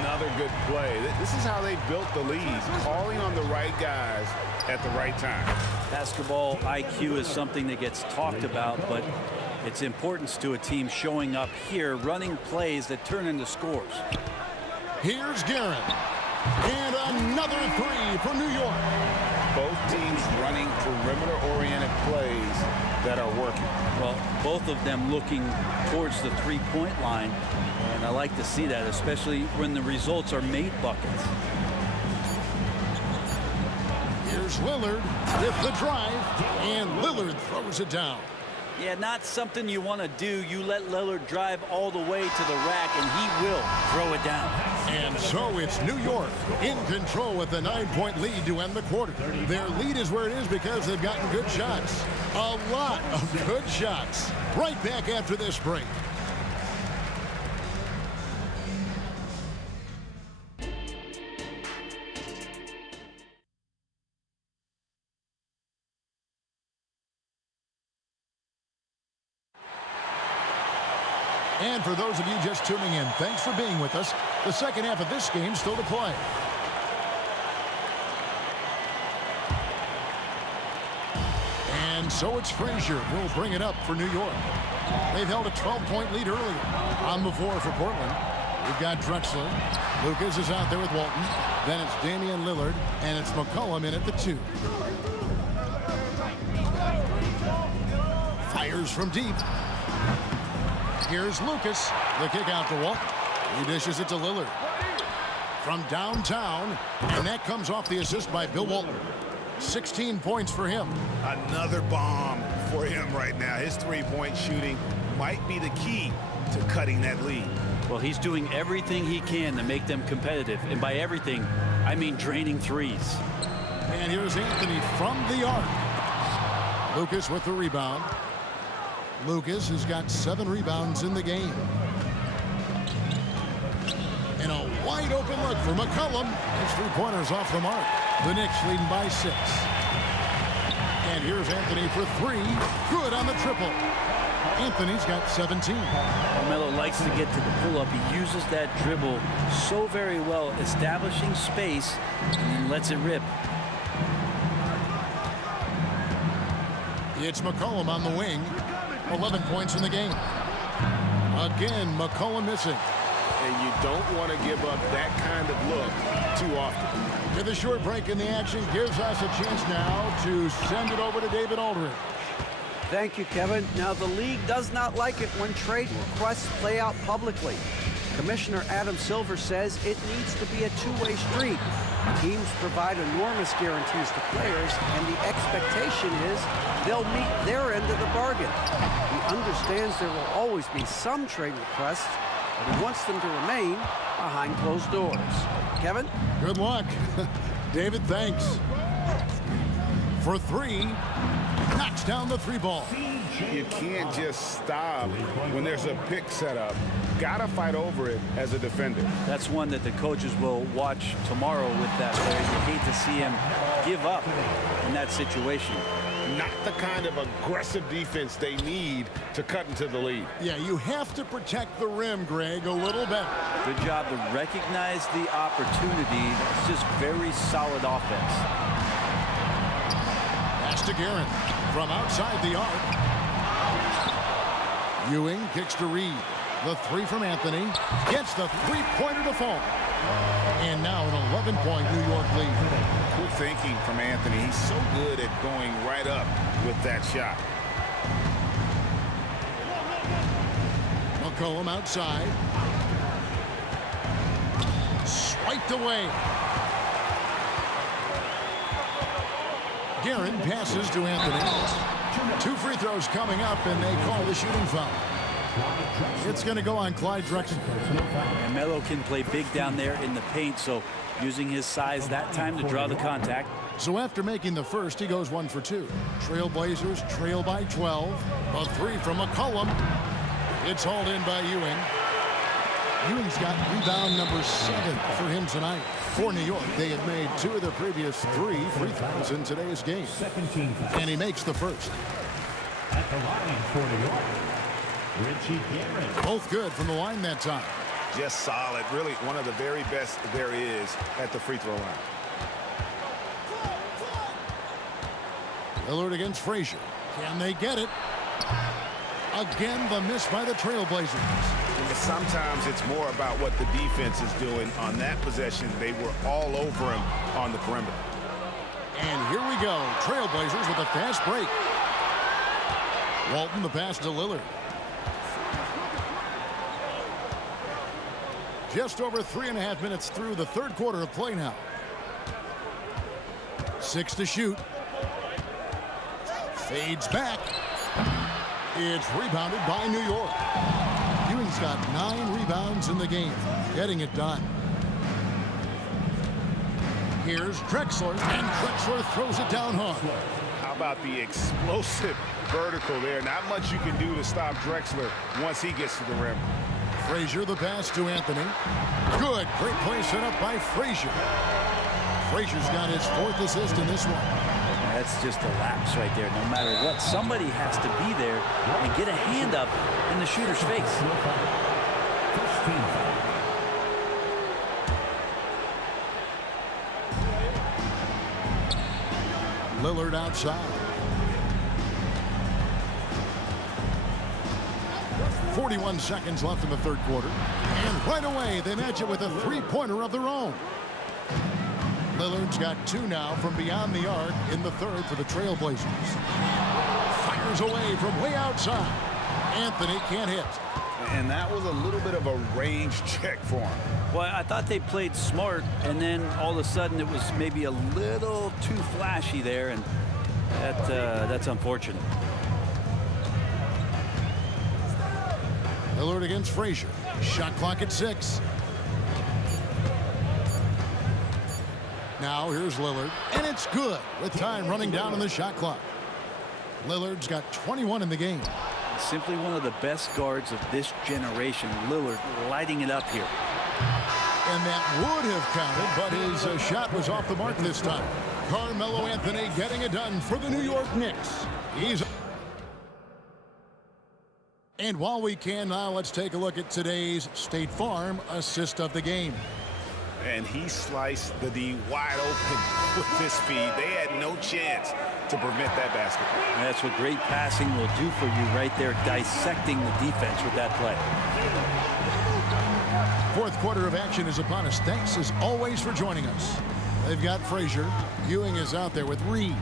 Another good play. This is how they built the lead, calling on the right guys at the right time. Basketball IQ is something that gets talked about, but its importance to a team showing up here, running plays that turn into scores. Here's Guerin. And another 3 for New York. Both teams running perimeter-oriented plays that are working. Well, both of them looking towards the 3-point line, and I like to see that, especially when the results are made buckets. Here's Lillard with the drive, and Lillard throws it down. Yeah, not something you want to do. You let Lillard drive all the way to the rack, and he will throw it down. And so it's New York in control with a 9-point lead to end the quarter. Their lead is where it is because they've gotten good shots. A lot of good shots. Right back after this break. And for those of you just tuning in, thanks for being with us. The second half of this game still to play. And so it's Frazier who will bring it up for New York. They've held a 12-point lead earlier. On the floor for Portland, we've got Drexler. Lucas is out there with Walton. Then it's Damian Lillard, and it's McCollum in at the 2. Fires from deep. Here's Lucas. The kick out to Walton. He dishes it to Lillard. From downtown, and that comes off the assist by Bill Walton. 16 points for him. Another bomb for him right now. His three-point shooting might be the key to cutting that lead. Well, he's doing everything he can to make them competitive. And by everything, I mean draining threes. And here's Anthony from the arc. Lucas with the rebound. Lucas has got 7 rebounds in the game. And a wide open look for McCollum. His 3-pointers off the mark. The Knicks leading by 6. And here's Anthony for 3. Good on the triple. Anthony's got 17. Carmelo likes to get to the pull-up. He uses that dribble so very well, establishing space, and then lets it rip. It's McCollum on the wing. 11 points in the game. Again, McCollum missing. And you don't want to give up that kind of look too often. With a short break in the action gives us a chance now to send it over to David Aldridge. Thank you, Kevin. Now, the league does not like it when trade requests play out publicly. Commissioner Adam Silver says it needs to be a two-way street. Teams provide enormous guarantees to players, and the expectation is they'll meet their end of the bargain. He understands there will always be some trade requests, but he wants them to remain behind closed doors. Kevin? Good luck. David, thanks. For 3, knocks down the 3 ball. You can't just stop when there's a pick set up. Gotta fight over it as a defender. That's one that the coaches will watch tomorrow with that player. You hate to see him give up in that situation. Not the kind of aggressive defense they need to cut into the lead. Yeah, you have to protect the rim, Greg, a little better. Good job to recognize the opportunity. It's just very solid offense. Pass to Guerin from outside the arc. Ewing kicks to Reed. The 3 from Anthony. Gets the 3-pointer to fall. And now an 11-point New York lead. Good thinking from Anthony. He's so good at going right up with that shot. McCollum outside. Swiped away. Guerin passes to Anthony. 2 free throws coming up, and they call the shooting foul. It's going to go on Clyde Drexler. And Melo can play big down there in the paint, so using his size that time to draw the contact. So after making the first, he goes 1 for 2. Trailblazers trail by 12. A 3 from McCollum. It's hauled in by Ewing. Ewing's got rebound number 7 for him tonight. For New York, they have made 2 of the previous 3 free throws in today's game. And he makes the first. At the line for New York, Richie Guerin. Both good from the line that time. Just solid. Really one of the very best there is at the free throw line. Lillard against Frazier. Can they get it? Again, the miss by the Trailblazers. Sometimes it's more about what the defense is doing on that possession. They were all over him on the perimeter. And here we go. Trailblazers with a fast break. Walton the pass to Lillard. Just over 3.5 minutes through the third quarter of play now. 6 to shoot. Fades back. It's rebounded by New York. Ewing's got 9 rebounds in the game, getting it done. Here's Drexler, and Drexler throws it down hard. How about the explosive vertical there? Not much you can do to stop Drexler once he gets to the rim. Frazier, the pass to Anthony. Good, great play set up by Frazier. Frazier's got his 4th assist in this one. That's just a lapse right there. No matter what, somebody has to be there and get a hand up in the shooter's face. Lillard outside. 41 seconds left in the 3rd quarter. And right away, they match it with a 3-pointer of their own. Lillard's got 2 now from beyond the arc in the 3rd for the Trailblazers. Fires away from way outside. Anthony can't hit. And that was a little bit of a range check for him. Well, I thought they played smart, and then all of a sudden it was maybe a little too flashy there, and that's unfortunate. Lillard against Frazier. Shot clock at 6. Now here's Lillard, and it's good with time running down on the shot clock. Lillard's got 21 in the game. Simply one of the best guards of this generation. Lillard lighting it up here. And that would have counted, but his shot was off the mark this time. Carmelo Anthony getting it done for the New York Knicks. And while we can now, let's take a look at today's State Farm assist of the game. And he sliced the D wide open with his speed. They had no chance to prevent that basket. That's what great passing will do for you right there, dissecting the defense with that play. 4th quarter of action is upon us. Thanks as always for joining us. They've got Frazier. Ewing is out there with Reed.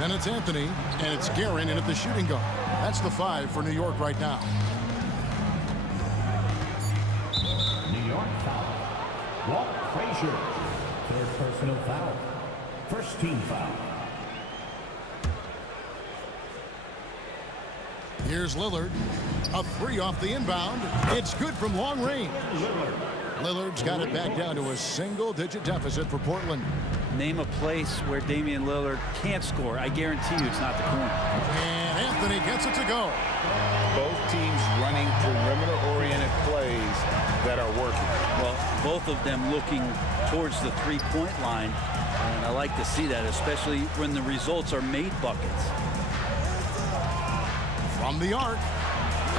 Then it's Anthony, and it's Guerin in at the shooting guard. That's the 5 for New York right now. New York foul. Walt Frazier. 3rd personal foul. 1st team foul. Here's Lillard. A 3 off the inbound. It's good from long range. Lillard's got it back down to a single-digit deficit for Portland. Name a place where Damian Lillard can't score. I guarantee you it's not the corner. And Anthony gets it to go. Both teams running perimeter-oriented plays that are working. Well, both of them looking towards the 3-point line. And I like to see that, especially when the results are made buckets. From the arc.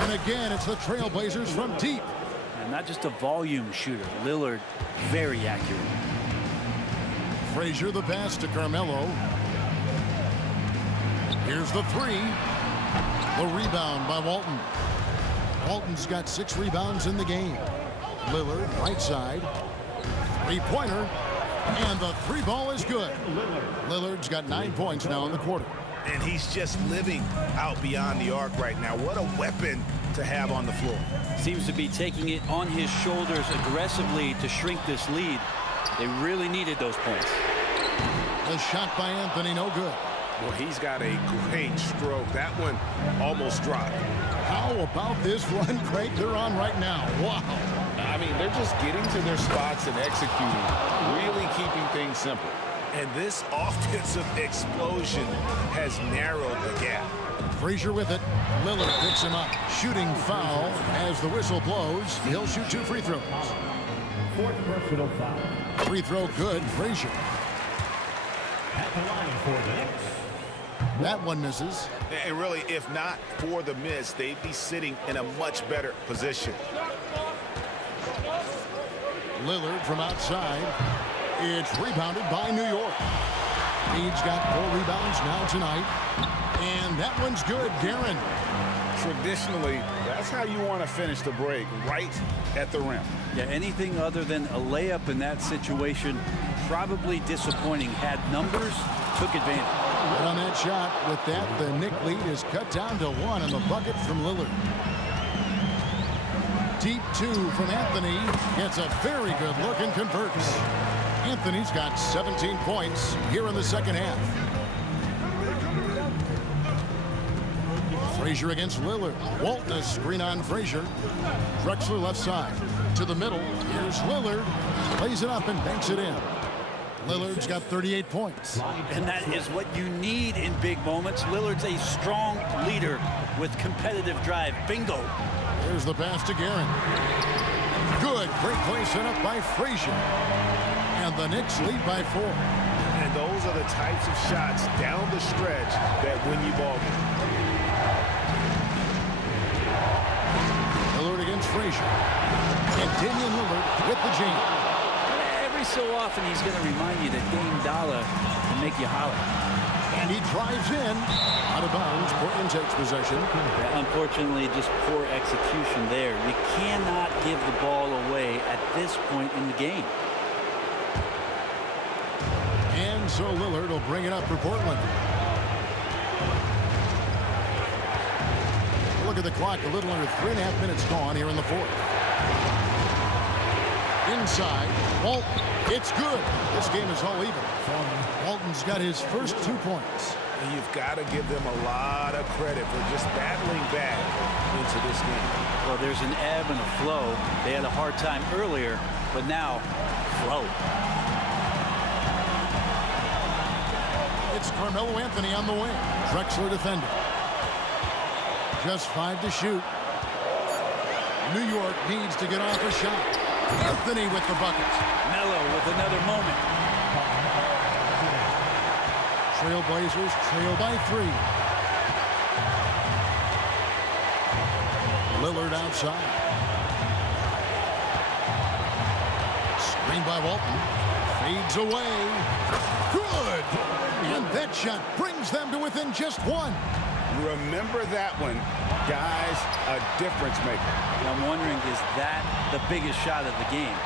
And again, it's the Trailblazers from deep. And not just a volume shooter. Lillard, very accurate. Frazier the pass to Carmelo. Here's the 3. The rebound by Walton. Walton's got 6 rebounds in the game. Lillard, right side. 3-pointer. And the 3 ball is good. Lillard's got 9 points now in the quarter. And he's just living out beyond the arc right now. What a weapon to have on the floor. Seems to be taking it on his shoulders aggressively to shrink this lead. They really needed those points. The shot by Anthony, no good. Well, he's got a great stroke. That one almost dropped. How about this run, Craig, they're on right now? Wow. I mean, they're just getting to their spots and executing, really keeping things simple. And this offensive explosion has narrowed the gap. Frazier with it. Lillard picks him up. Shooting foul as the whistle blows. He'll shoot 2 free throws. 4th personal foul. Free throw good. Frazier. At the line for the Knicks. That one misses. And really, if not for the miss, they'd be sitting in a much better position. Lillard from outside. It's rebounded by New York. Reed's got 4 rebounds now tonight. And that one's good. Guerin. Traditionally, that's how you want to finish the break, right at the rim. Yeah, anything other than a layup in that situation, probably disappointing. Had numbers, took advantage. But on that shot, with that, the Knick lead is cut down to 1 on the bucket from Lillard. Deep 2 from Anthony. Gets a very good look and converts. Anthony's got 17 points here in the second half. Frazier against Lillard. Walton a screen on Frazier. Drexler left side. To the middle. Here's Lillard. Plays it up and banks it in. Lillard's got 38 points. And that is what you need in big moments. Lillard's a strong leader with competitive drive. Bingo. Here's the pass to Guerin. Good. Great play set up by Frazier. And the Knicks lead by 4. And those are the types of shots down the stretch that win you ball game. Lillard against Frazier. And Damian Lillard with the jam. Every so often he's going to remind you that Dame Dollar can make you holler. And he drives in. Out of bounds. Portland takes possession. Unfortunately, just poor execution there. You cannot give the ball away at this point in the game. And so Lillard will bring it up for Portland. Look at the clock. A little under 3.5 minutes gone here in the fourth. Inside. Walton. It's good. This game is all even. Walton's got his first 2 points. And you've got to give them a lot of credit for just battling back into this game. Well, there's an ebb and a flow. They had a hard time earlier, but now, flow. It's Carmelo Anthony on the wing. Drexler defending. Just 5 to shoot. New York needs to get off a shot. Anthony with the bucket. Melo with another moment. Trailblazers trail by 3. Lillard outside. Screen by Walton. Fades away. Good! And that shot brings them to within just 1. Remember that one. Guys, a difference maker. I'm wondering, is that the biggest shot of the game?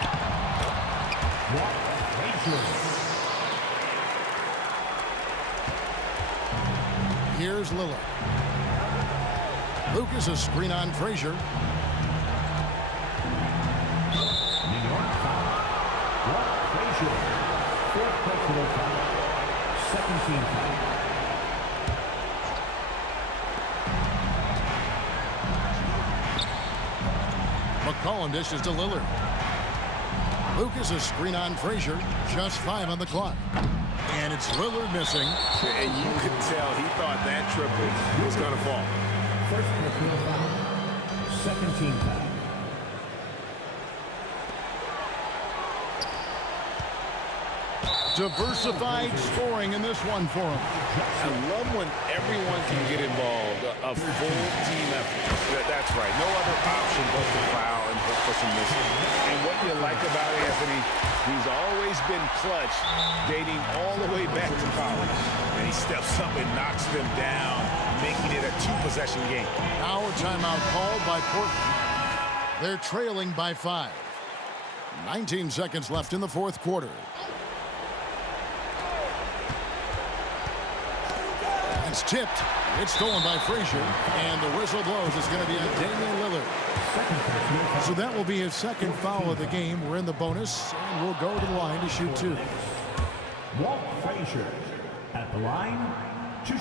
Here's Lillard. Lucas a screen on Frazier. New York foul. Walt Frazier. 4th personal foul. 2nd team foul. McCollum dishes to Lillard. Lucas a screen on Frazier. Just 5 on the clock. And it's Lillard missing. And you could tell he thought that triple was going to fall. 1st personal foul. 2nd team foul. Diversified scoring in this one for him. I love when everyone can get involved. A full team effort. That's right. No other option but to foul and for some missing. And what you like about Anthony, he's always been clutch, dating all the way back to college. And he steps up and knocks them down, making it a 2-possession game. Now a timeout called by Portland. They're trailing by 5. 19 seconds left in the fourth quarter. It's tipped. It's stolen by Frazier. And the whistle blows. It's going to be on Damian Lillard. So that will be his second foul of the game. We're in the bonus, and we'll go to the line to shoot 2. Walt Frazier at the line.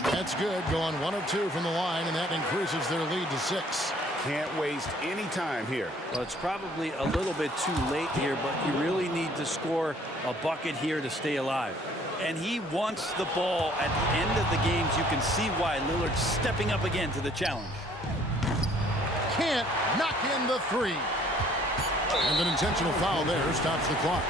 That's good. Going 1 of 2 from the line, and that increases their lead to 6. Can't waste any time here. Well, it's probably a little bit too late here, but you really need to score a bucket here to stay alive. And he wants the ball at the end of the games. You can see why Lillard's stepping up again to the challenge. Can't knock in the 3. And an intentional foul there stops the clock.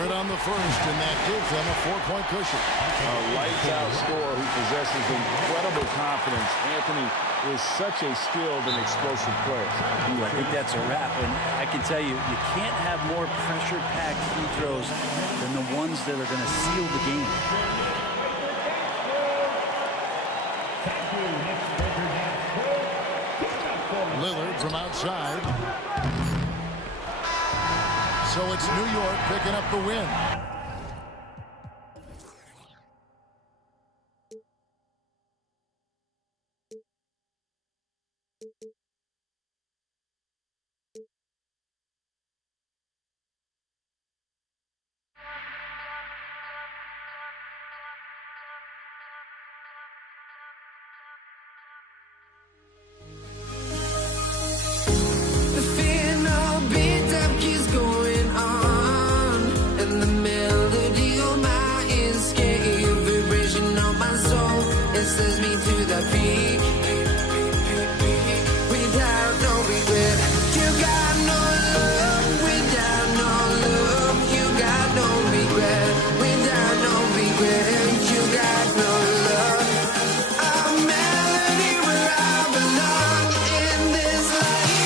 Right on the first, and that gives them a 4-point cushion. A lights-out scorer who possesses incredible confidence. Anthony is such a skilled and explosive player. Ooh, I think that's a wrap. And I can tell you, you can't have more pressure-packed free throws than the ones that are going to seal the game. Lillard from outside. So it's New York picking up the win. peak without no regret. You got no love without no love. You got no regret without no regret. You got no love. A melody where I belong in this life.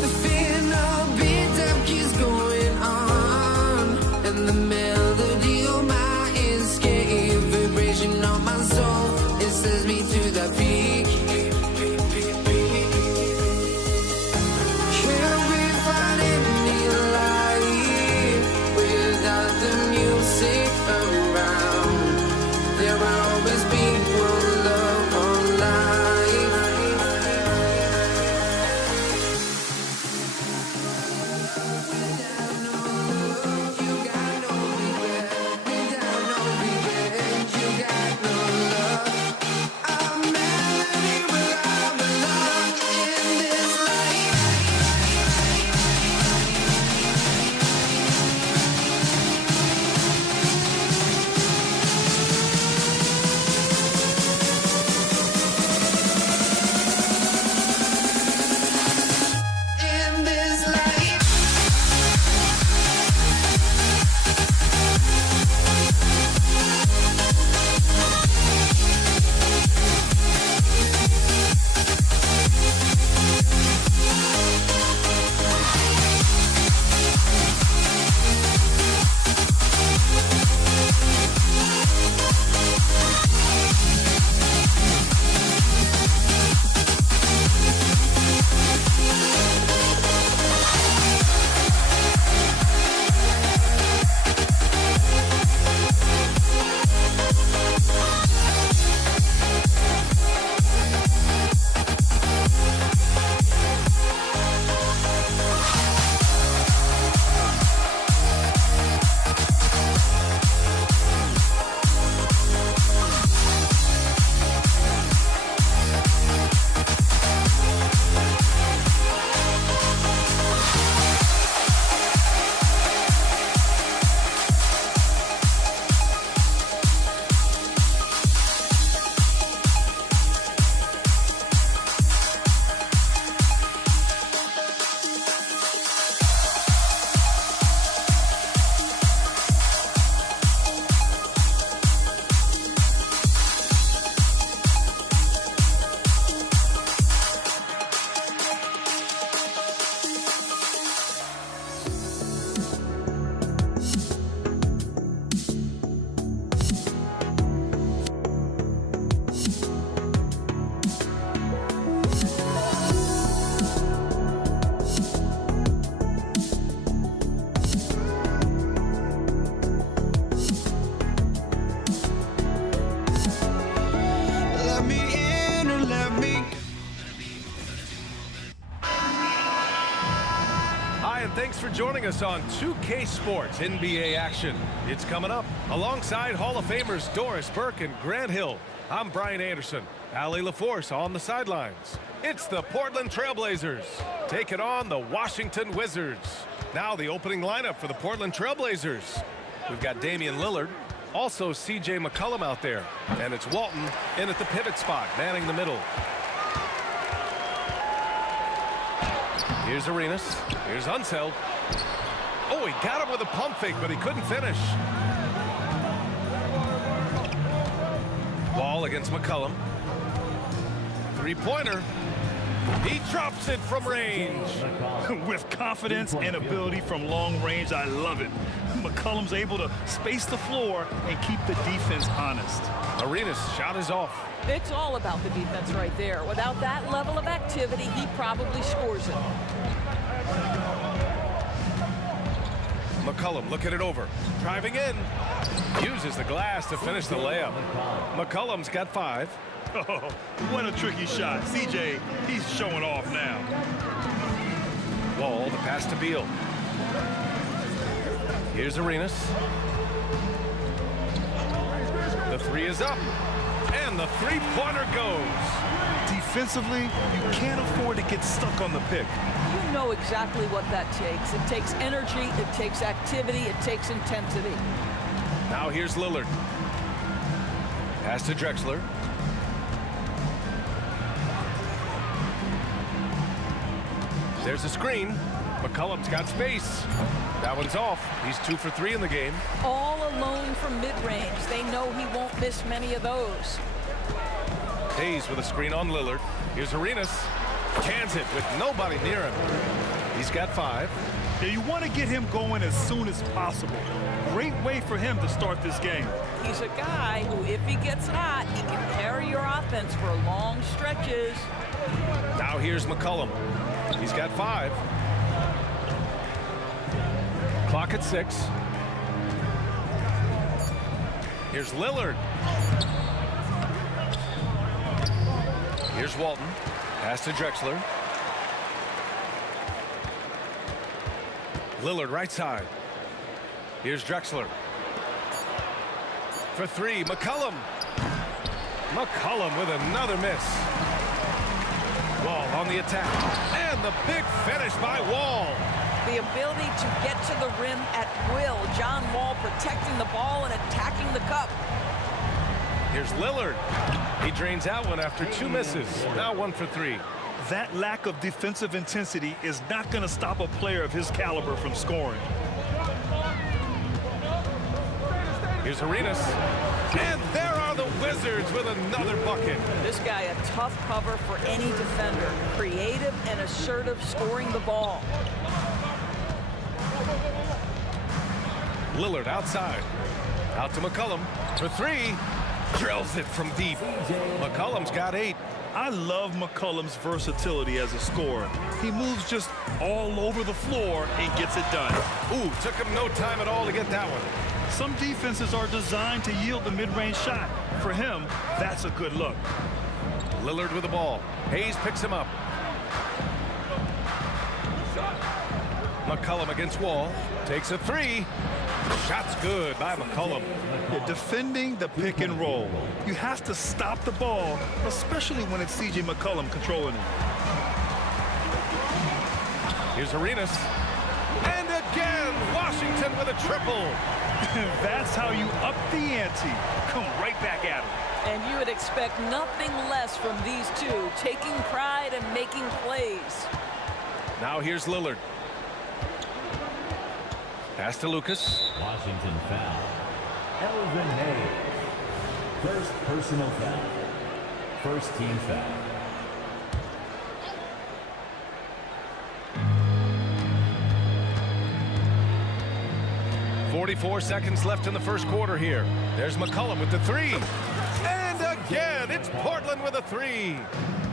The final beat up keeps going on, and the melody on my escape, vibration on my soul, it sends me to the peak. Can't we find any light without the music around? There will always be one love on life. In this life. Let me in and let me. Hi, and thanks for joining us on 2K Sports NBA action. It's coming up alongside Hall of Famers Doris Burke and Grant Hill. I'm Brian Anderson. Allie LaForce on the sidelines. It's the Portland Trailblazers taking on the Washington Wizards. Now the opening lineup for the Portland Trailblazers. We've got Damian Lillard, also C.J. McCollum out there, and it's Walton in at the pivot spot, manning the middle. Here's Arenas. Here's Unseld. Oh, he got him with a pump fake, but he couldn't finish. Ball against McCollum. Three-pointer. He drops it from range. With confidence and ability from long range, I love it. McCollum's able to space the floor and keep the defense honest. Arenas' shot is off. It's all about the defense right there. Without that level of activity, he probably scores it. McCollum looking it over. Driving in. Uses the glass to finish the layup. McCollum's got 5. Oh, what a tricky shot. CJ, he's showing off now. Wall, the pass to Beal. Here's Arenas. The 3 is up. And the 3-pointer goes. Defensively, you can't afford to get stuck on the pick. You know exactly what that takes. It takes energy, it takes activity, it takes intensity. Now here's Lillard. Pass to Drexler. There's a screen. McCollum's got space. That one's off. He's 2 for 3 in the game. All alone from mid-range. They know he won't miss many of those. Hayes with a screen on Lillard. Here's Arenas. Cans it with nobody near him. He's got 5. Yeah, you want to get him going as soon as possible. Great way for him to start this game. He's a guy who, if he gets hot, he can carry your offense for long stretches. Now here's McCollum. He's got 5. Clock at 6. Here's Lillard. Here's Walton. Pass to Drexler. Lillard right side. Here's Drexler. For 3, McCollum. McCollum with another miss. Wall on the attack. And the big finish by Wall. The ability to get to the rim at will. John Wall protecting the ball and attacking the cup. Here's Lillard. He drains out one after 2 misses. Now 1 for 3. That lack of defensive intensity is not going to stop a player of his caliber from scoring. Here's Arenas. And there are the Wizards with another bucket. This guy a tough cover for any defender. Creative and assertive scoring the ball. Lillard outside. Out to McCollum for 3. Drills it from deep. McCollum's got 8. I love McCollum's versatility as a scorer. He moves just all over the floor and gets it done. Ooh, took him no time at all to get that one. Some defenses are designed to yield the mid-range shot. For him, that's a good look. Lillard with the ball. Hayes picks him up. McCollum against Wall. Takes a 3. Shot's good by McCollum. You're defending the pick and roll. You have to stop the ball, especially when it's C.J. McCollum controlling it. Here's Arenas. And again, Washington with a triple. That's how you up the ante. Come right back at him. And you would expect nothing less from these two, taking pride and making plays. Now here's Lillard. Pass to Lucas. Washington foul. Elvin Hayes. First personal foul. First team foul. .44 seconds left in the first quarter here. There's McCollum with the 3. And again, it's Portland with a 3.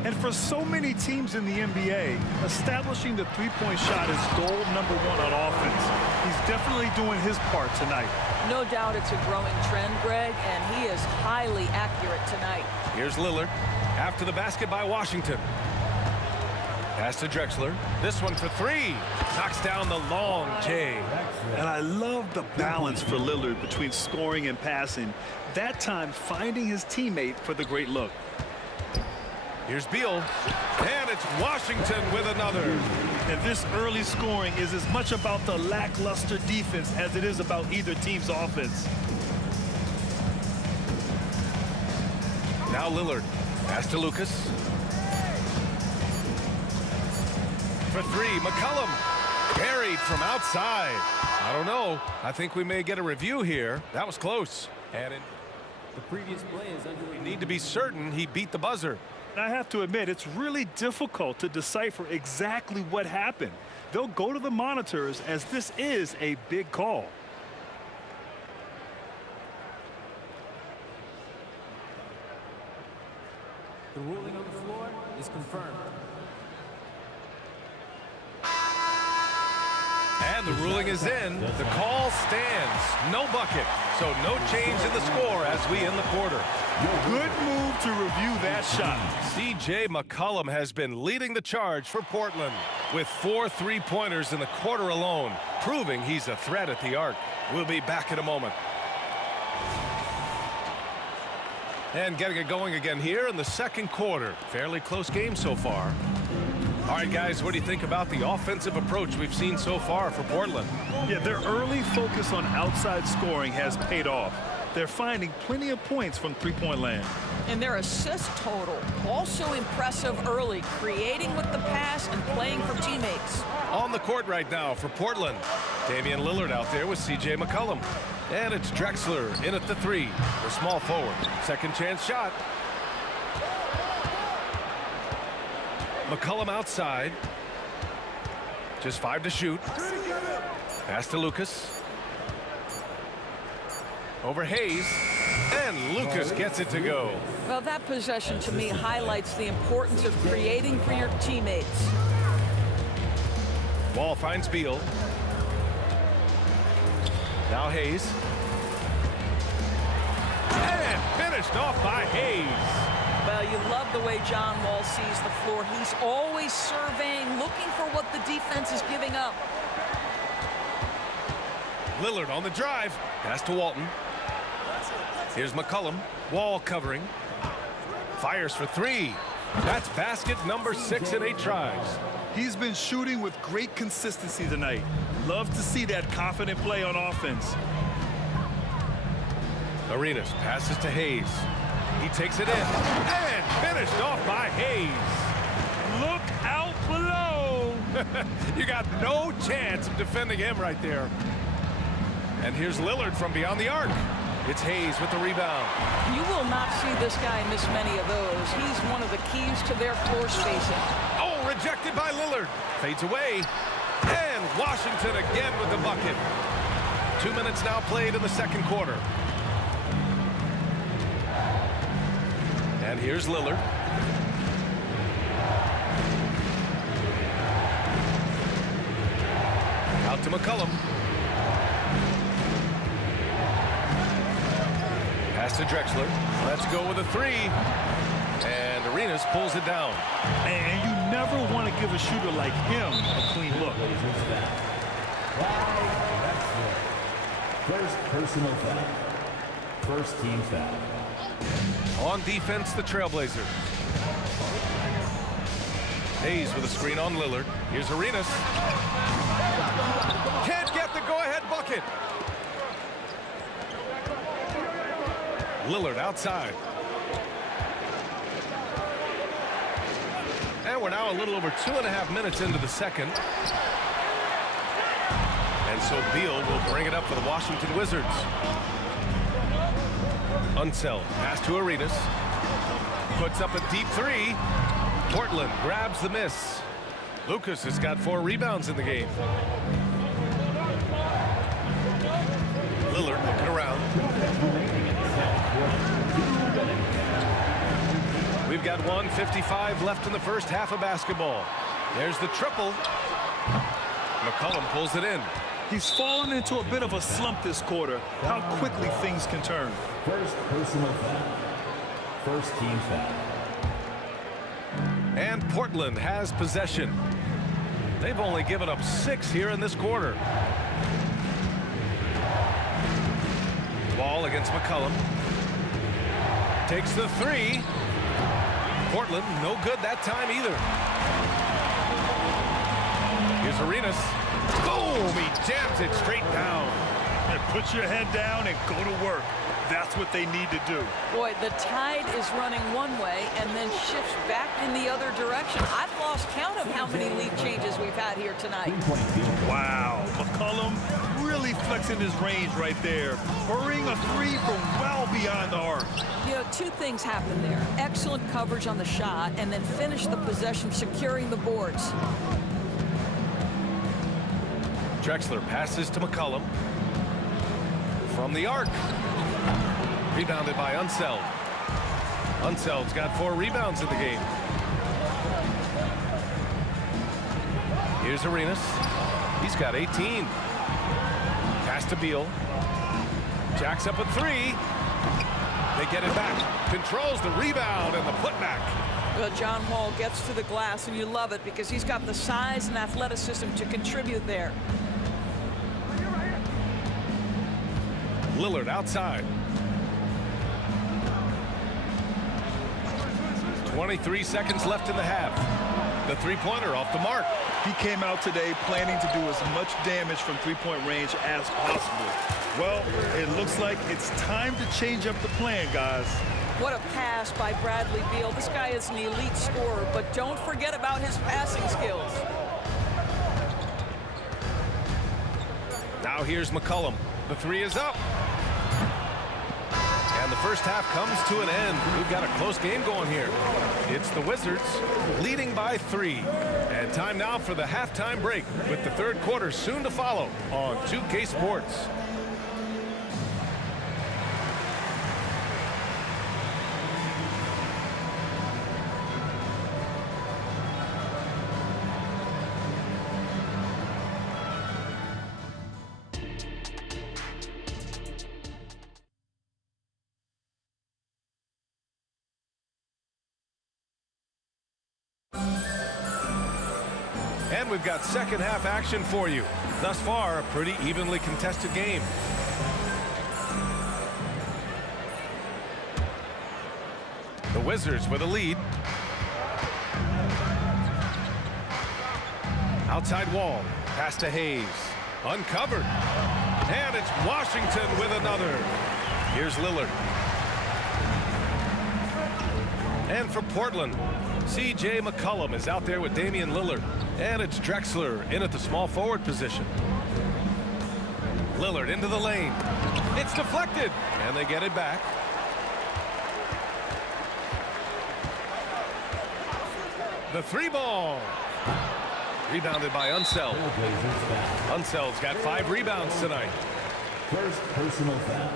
And for so many teams in the NBA, establishing the three-point shot is goal number 1 on offense. He's definitely doing his part tonight. No doubt it's a growing trend, Greg, and he is highly accurate tonight. Here's Lillard. After the basket by Washington. Pass to Drexler. This one for 3. Knocks down the long J. And I love the balance for Lillard between scoring and passing. That time finding his teammate for the great look. Here's Beal. And it's Washington with another. And this early scoring is as much about the lackluster defense as it is about either team's offense. Now Lillard. Pass to Lucas. For 3, McCollum. Carried from outside. I don't know. I think we may get a review here. That was close. And the previous play is under. We need to be certain he beat the buzzer. I have to admit, it's really difficult to decipher exactly what happened. They'll go to the monitors as this is a big call. The ruling on the floor is confirmed. And the ruling is in. The call stands. No bucket. So no change in the score as we end the quarter. Good move to review that shot. C.J. McCollum has been leading the charge for Portland with 4 3-pointers in the quarter alone, proving he's a threat at the arc. We'll be back in a moment. And getting it going again here in the second quarter. Fairly close game so far. All right, guys, what do you think about the offensive approach we've seen so far for Portland? Yeah, their early focus on outside scoring has paid off. They're finding plenty of points from three-point land. And their assist total, also impressive early, creating with the pass and playing for teammates. On the court right now for Portland, Damian Lillard out there with C.J. McCollum. And it's Drexler in at the 3, the small forward. Second chance shot. McCollum outside. Just 5 to shoot. Pass to Lucas. Over Hayes. And Lucas gets it to go. Well, that possession to me highlights the importance of creating for your teammates. Ball finds Beal. Now Hayes. And finished off by Hayes. Well, you love the way John Wall sees the floor. He's always surveying, looking for what the defense is giving up. Lillard on the drive. Pass to Walton. Here's McCollum. Wall covering. Fires for 3. That's basket number 6 in 8 tries. He's been shooting with great consistency tonight. Love to see that confident play on offense. Arenas passes to Hayes. He takes it in and finished off by Hayes. Look out below. You got no chance of defending him right there. And here's Lillard from beyond the arc. It's Hayes with the rebound. You will not see this guy miss many of those. He's one of the keys to their floor spacing. Oh, rejected by Lillard. Fades away. And Washington again with the bucket. 2 minutes now played in the second quarter. And here's Lillard. Out to McCollum. Pass to Drexler. Let's go with a 3. And Arenas pulls it down. And you never want to give a shooter like him a clean look. First personal foul. First team foul. On defense, the Trailblazers. Hayes with a screen on Lillard. Here's Arenas. Can't get the go-ahead bucket. Lillard outside. And we're now a little over 2.5 minutes into the second. And so Beal will bring it up for the Washington Wizards. Unseld. Pass to Arenas. Puts up a deep 3. Portland grabs the miss. Lucas has got 4 rebounds in the game. Lillard looking around. We've got 1:55 left in the first half of basketball. There's the triple. McCollum pulls it in. He's fallen into a bit of a slump this quarter. How quickly things can turn. First personal foul. First team foul. And Portland has possession. They've only given up 6 here in this quarter. Ball against McCollum. Takes the 3. Portland no good that time either. Here's Arenas. Boom! He jams it straight down. And put your head down and go to work. That's what they need to do. Boy, the tide is running one way and then shifts back in the other direction. I've lost count of how many lead changes we've had here tonight. Wow, McCollum really flexing his range right there. Burying a 3 from well beyond the arc. You know, 2 things happen there. Excellent coverage on the shot and then finish the possession securing the boards. Drexler passes to McCollum. From the arc. Rebounded by Unseld. Unseld's got 4 rebounds in the game. Here's Arenas. He's got 18. Pass to Beal. Jacks up a 3. They get it back. Controls the rebound and the putback. Well, John Wall gets to the glass, and you love it because he's got the size and athleticism to contribute there. Lillard outside. 23 seconds left in the half. The three-pointer off the mark. He came out today planning to do as much damage from three-point range as possible. Well, it looks like it's time to change up the plan, guys. What a pass by Bradley Beal. This guy is an elite scorer, but don't forget about his passing skills. Now here's McCollum. The 3 is up. And the first half comes to an end. We've got a close game going here. It's the Wizards leading by 3. And time now for the halftime break with the third quarter soon to follow on 2K Sports. And we've got second half action for you. Thus far, a pretty evenly contested game. The Wizards with a lead. Outside Wall. Pass to Hayes. Uncovered. And it's Washington with another. Here's Lillard. And for Portland, C.J. McCollum is out there with Damian Lillard. And it's Drexler in at the small forward position. Lillard into the lane. It's deflected. And they get it back. The 3 ball. Rebounded by Unseld. Unseld's got 5 rebounds tonight. First personal foul.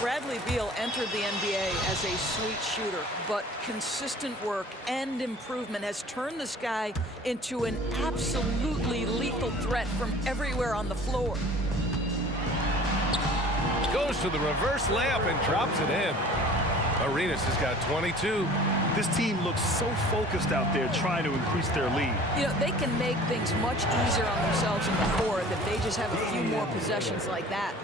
Bradley Beal entered the NBA as a sweet shooter, but consistent work and improvement has turned this guy into an absolutely lethal threat from everywhere on the floor. Goes to the reverse layup and drops it in. Arenas has got 22. This team looks so focused out there trying to increase their lead. You know, they can make things much easier on themselves in the floor if they just have a few more possessions like that.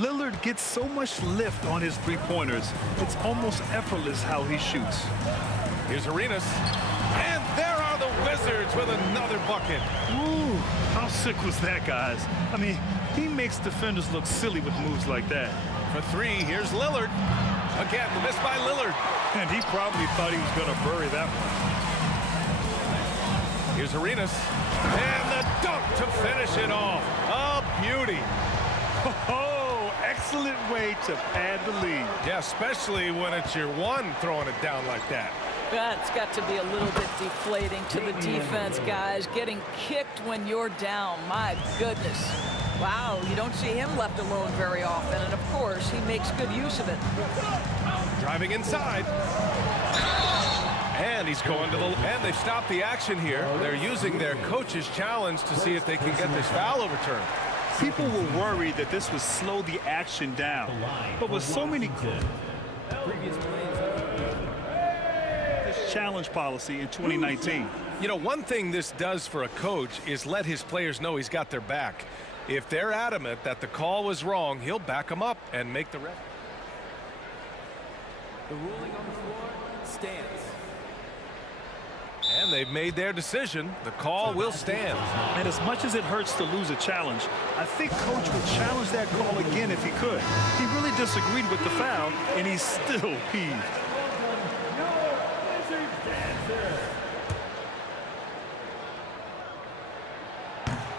Lillard gets so much lift on his three-pointers. It's almost effortless how he shoots. Here's Arenas. And there are the Wizards with another bucket. Ooh, how sick was that, guys? I mean, he makes defenders look silly with moves like that. For 3, here's Lillard. Again, the miss by Lillard. And he probably thought he was going to bury that one. Here's Arenas. And the dunk to finish it off. A beauty. Oh, excellent way to pad the lead. Yeah, especially when it's your one throwing it down like that. That's got to be a little bit deflating to the defense, guys. Getting kicked when you're down. My goodness. Wow, you don't see him left alone very often. And, of course, he makes good use of it. Driving inside. And he's going to the... And they've stopped the action here. They're using their coach's challenge to see if they can get this foul overturned. People were worried that this would slow the action down. But with so many... This challenge policy in 2019. You know, one thing this does for a coach is let his players know he's got their back. If they're adamant that the call was wrong, he'll back them up and make the ref. The ruling on the floor stands. And they've made their decision. The call will stand. And as much as it hurts to lose a challenge, I think Coach would challenge that call again if he could. He really disagreed with the foul, and he's still peeved.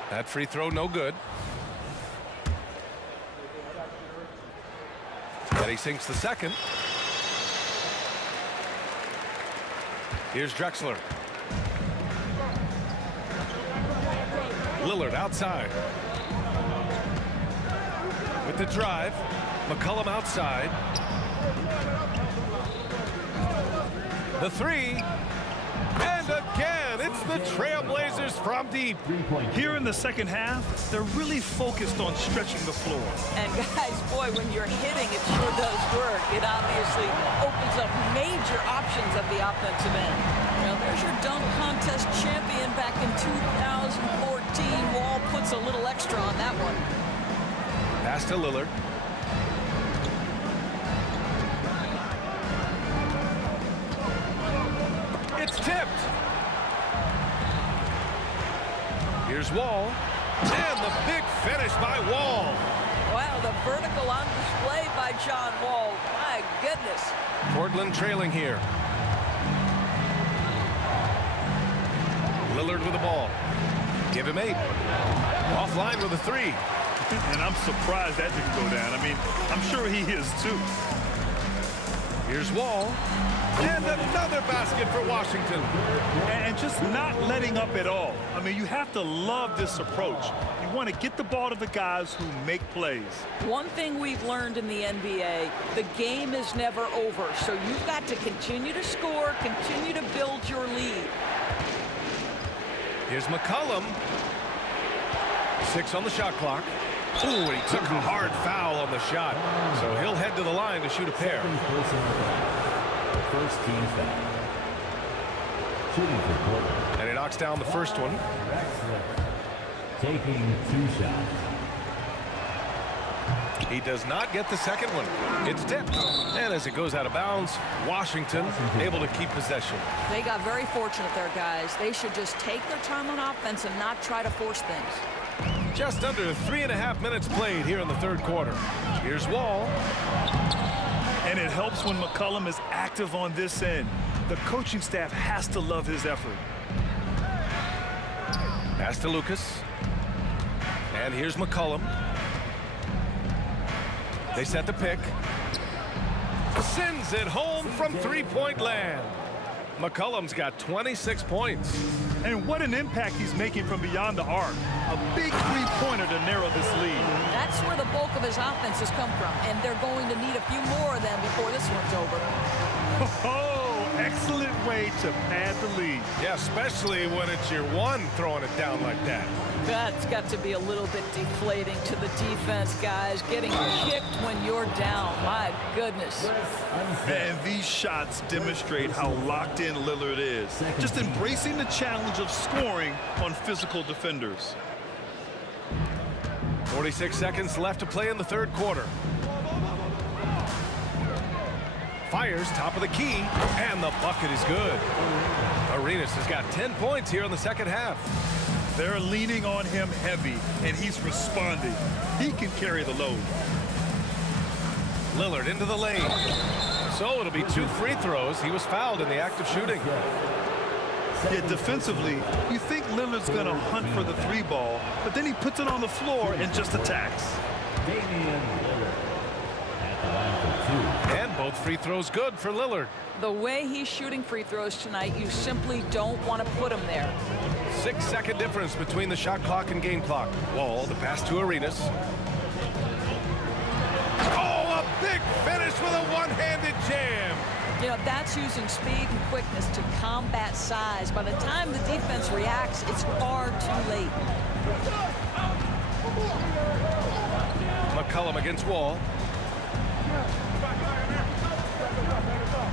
That free throw, no good. But he sinks the second. Here's Drexler. Lillard outside. With the drive. McCollum outside. The 3. And again, it's the Trailblazers from deep. Here in the second half, they're really focused on stretching the floor. And guys, boy, when you're hitting, it sure does work. It obviously opens up major options at the offensive end. Well, there's your dunk contest champion back in 2014. Wall puts a little extra on that one. Pass to Lillard. It's tipped. Here's Wall. And the big finish by Wall. Wow, the vertical on display by John Wall. My goodness. Portland trailing here. Lillard with the ball. Give him 8. Offline with a 3. And I'm surprised that didn't go down. I mean, I'm sure he is too. Here's Wall. And another basket for Washington. And just not letting up at all. I mean, you have to love this approach. You want to get the ball to the guys who make plays. One thing we've learned in the NBA, the game is never over. So you've got to continue to score, continue to build your lead. Here's McCollum. 6 on the shot clock. Ooh, he took a hard foul on the shot. So he'll head to the line to shoot a pair. First team foul. Shooting for Portland. And he knocks down the first one. Taking 2 shots. He does not get the second one. It's tipped. And as it goes out of bounds, Washington able to keep possession. They got very fortunate there, guys. They should just take their time on offense and not try to force things. Just under 3.5 minutes played here in the third quarter. Here's Wall. And it helps when McCollum is active on this end. The coaching staff has to love his effort. Pass to Lucas. And here's McCollum. They set the pick. Sends it home from three-point land. McCollum's got 26 points. And what an impact he's making from beyond the arc. A big three-pointer to narrow this lead. That's where the bulk of his offense has come from, and they're going to need a few more of them before this one's over. Oh, excellent way to pad the lead. Yeah, especially when it's your one throwing it down like that. That's got to be a little bit deflating to the defense, guys. Getting kicked when you're down. My goodness. And these shots demonstrate how locked in Lillard is. Just embracing the challenge of scoring on physical defenders. 46 seconds left to play in the third quarter. Fires top of the key, and the bucket is good. Arenas has got 10 points here in the second half. They're leaning on him heavy, and he's responding. He can carry the load. Lillard into the lane. So it'll be 2 free throws. He was fouled in the act of shooting. Yeah, defensively, you think Lillard's going to hunt for the 3 ball, but then he puts it on the floor and just attacks. And both free throws good for Lillard. The way he's shooting free throws tonight, you simply don't want to put him there. 6-second difference between the shot clock and game clock. Wall, the pass to Arenas. Oh, a big finish with a one-handed jam. You know, that's using speed and quickness to combat size. By the time the defense reacts, it's far too late. McCollum against Wall.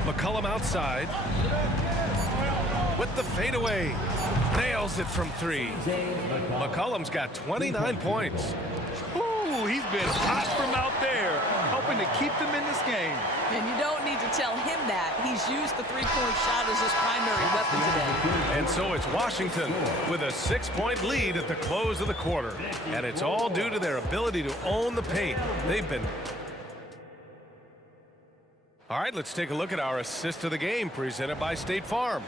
McCollum outside. With the fadeaway. Nails it from 3. McCollum's got 29 points. Ooh, he's been hot from out there, helping to keep them in this game. And you don't need to tell him that. He's used the three-point shot as his primary weapon today. And so it's Washington with a 6-point lead at the close of the quarter. And it's all due to their ability to own the paint. They've been... All right, let's take a look at our assist of the game presented by State Farm.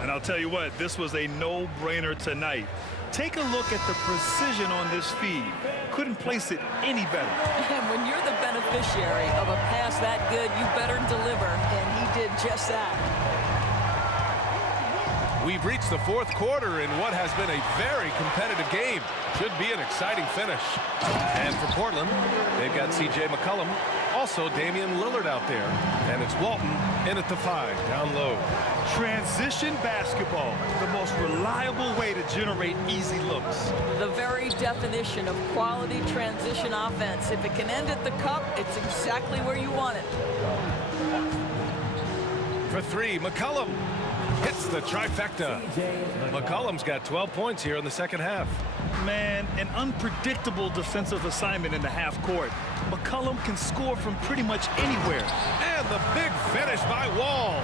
And I'll tell you what, this was a no-brainer tonight. Take a look at the precision on this feed. Couldn't place it any better. And when you're the beneficiary of a pass that good, you better deliver, and he did just that. We've reached the fourth quarter in what has been a very competitive game. Should be an exciting finish. And for Portland, they've got C.J. McCollum also Damian Lillard out there. And it's Walton in at the 5, down low. Transition basketball, the most reliable way to generate easy looks. The very definition of quality transition offense. If it can end at the cup, it's exactly where you want it. For 3, McCollum hits the trifecta. McCollum's got 12 points here in the second half. Man, an unpredictable defensive assignment in the half court. McCollum can score from pretty much anywhere. And the big finish by Wall.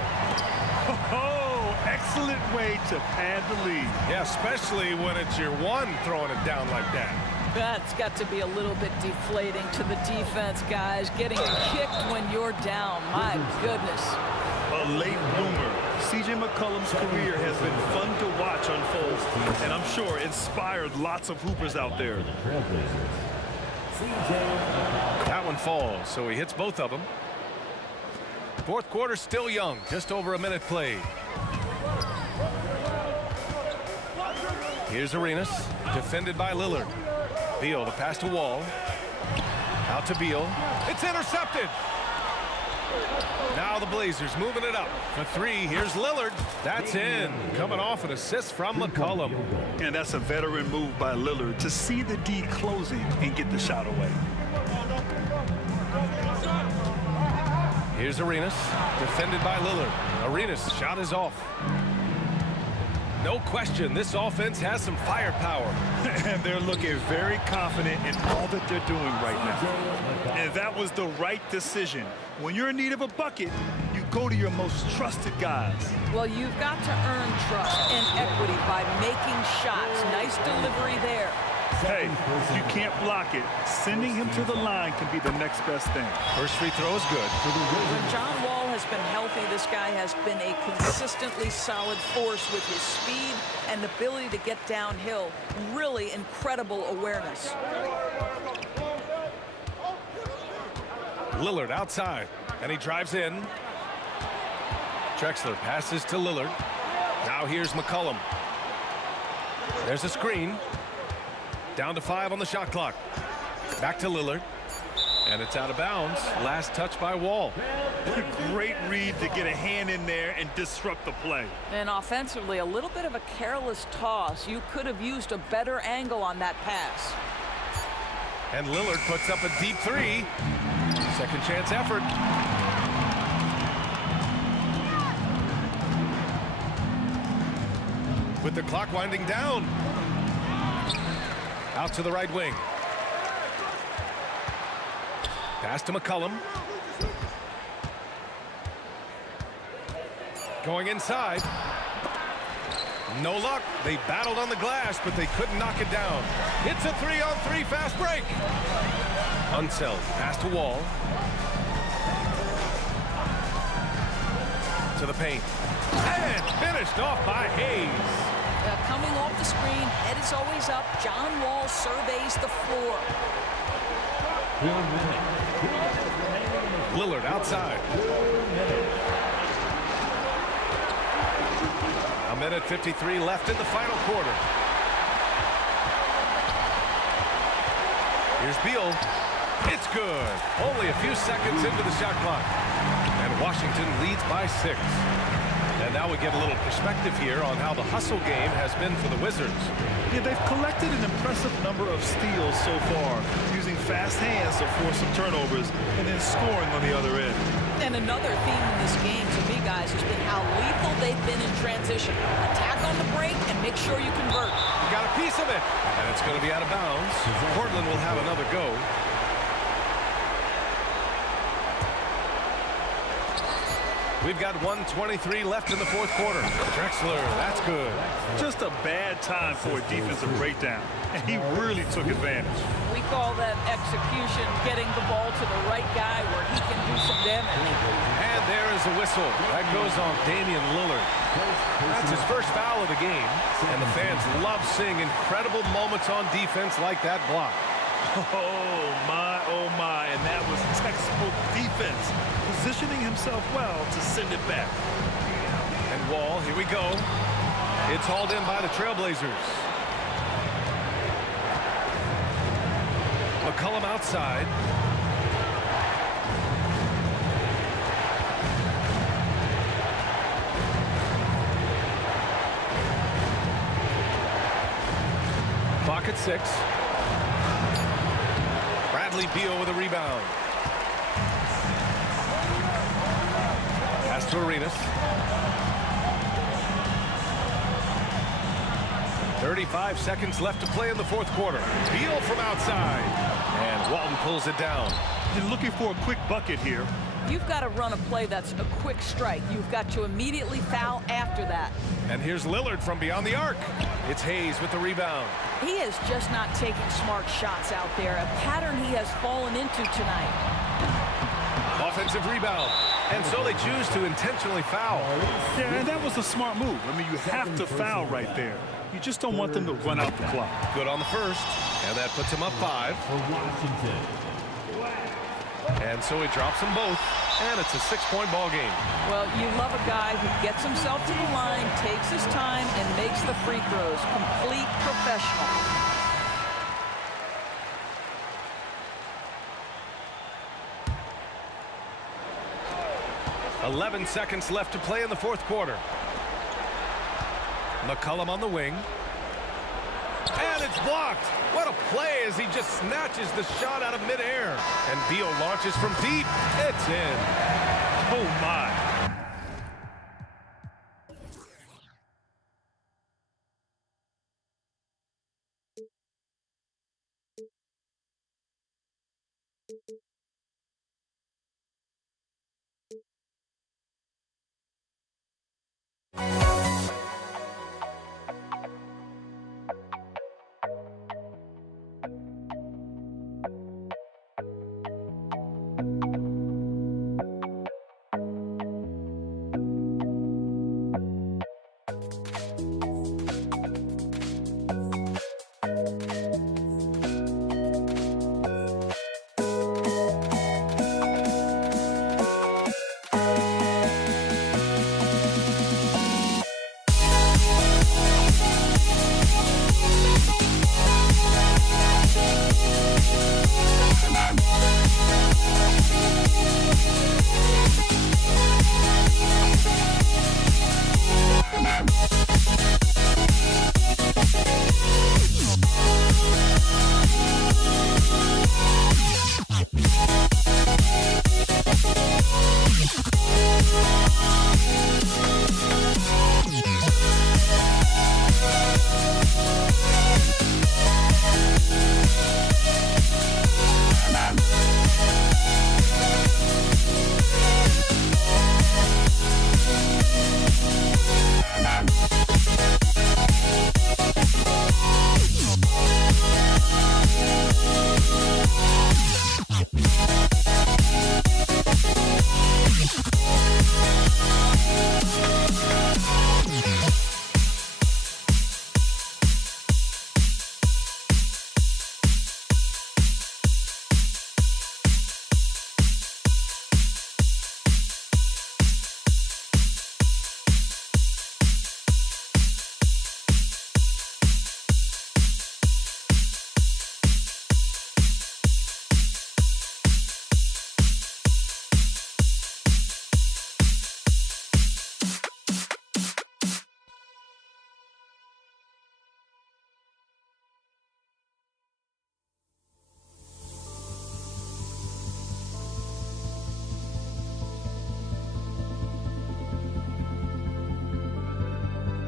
Oh, excellent way to pad the lead. Yeah, especially when it's your one throwing it down like that. That's got to be a little bit deflating to the defense, guys. Getting kicked when you're down. My goodness. A late bloomer. C.J. McCollum's career has been fun to watch unfold, and I'm sure inspired lots of hoopers out there. That one falls, so he hits both of them. Fourth quarter still young, just over a minute played. Here's Arenas, defended by Lillard. Beal, the pass to Wall. Out to Beal. It's intercepted. Now the Blazers moving it up. For 3, here's Lillard. That's in. Coming off an assist from McCollum. And that's a veteran move by Lillard to see the D closing and get the shot away. Here's Arenas, defended by Lillard. Arenas' shot is off. No question, this offense has some firepower. And they're looking very confident in all that they're doing right now. And that was the right decision. When you're in need of a bucket, you go to your most trusted guys. Well, you've got to earn trust and equity by making shots. Nice delivery there. Hey, if you can't block it, sending him to the line can be the next best thing. First free throw is good. When John Wall has been healthy, this guy has been a consistently solid force with his speed and ability to get downhill. Really incredible awareness. Lillard outside, and he drives in. Drexler passes to Lillard. Now here's McCollum. There's a screen. Down to 5 on the shot clock. Back to Lillard. And it's out of bounds. Last touch by Wall. Great read to get a hand in there and disrupt the play. And offensively, a little bit of a careless toss. You could have used a better angle on that pass. And Lillard puts up a deep 3. Second chance effort. With the clock winding down. Out to the right wing. Pass to McCollum. Going inside. No luck. They battled on the glass, but they couldn't knock it down. It's a 3-on-3 fast break. Unseld. Pass to Wall. To the paint. And finished off by Hayes. Coming off the screen, head is always up. John Wall surveys the floor. Lillard outside. A minute 53 left in the final quarter. Here's Beal. It's good. Only a few seconds into the shot clock. And Washington leads by 6. And now we get a little perspective here on how the hustle game has been for the Wizards. Yeah, they've collected an impressive number of steals so far, using fast hands to force some turnovers and then scoring on the other end. And another theme in this game, to me, guys, has been how lethal they've been in transition. Attack on the break and make sure you convert. Got a piece of it. And it's going to be out of bounds. Portland will have another go. We've got 1:23 left in the fourth quarter. Drexler, that's good. Just a bad time for a defensive breakdown, and he really took advantage. We call that execution, getting the ball to the right guy where he can do some damage. And there is a whistle. That goes on Damian Lillard. That's his first foul of the game, and the fans love seeing incredible moments on defense like that block. Oh my, and that was textbook defense, positioning himself well to send it back. And Wall, here we go. It's hauled in by the Trailblazers. McCollum outside. at 6. Bradley Beal with a rebound. Pass to Arenas. 35 seconds left to play in the fourth quarter. Beal from outside. And Walton pulls it down. You're looking for a quick bucket here. You've got to run a play that's a quick strike. You've got to immediately foul after that. And here's Lillard from beyond the arc. It's Hayes with the rebound. He is just not taking smart shots out there, a pattern he has fallen into tonight. Offensive rebound. And so they choose to intentionally foul. Yeah, and that was a smart move. I mean, you have to foul right there. You just don't want them to run out the clock. Good on the first. And that puts him up 5. And so he drops them both. And it's a 6-point ball game. Well, you love a guy who gets himself to the line, takes his time, and makes the free throws. Complete professional. .11 seconds left to play in the fourth quarter. McCollum on the wing. And it's blocked. What a play as he just snatches the shot out of midair. And Beal launches from deep. It's in. Oh, my.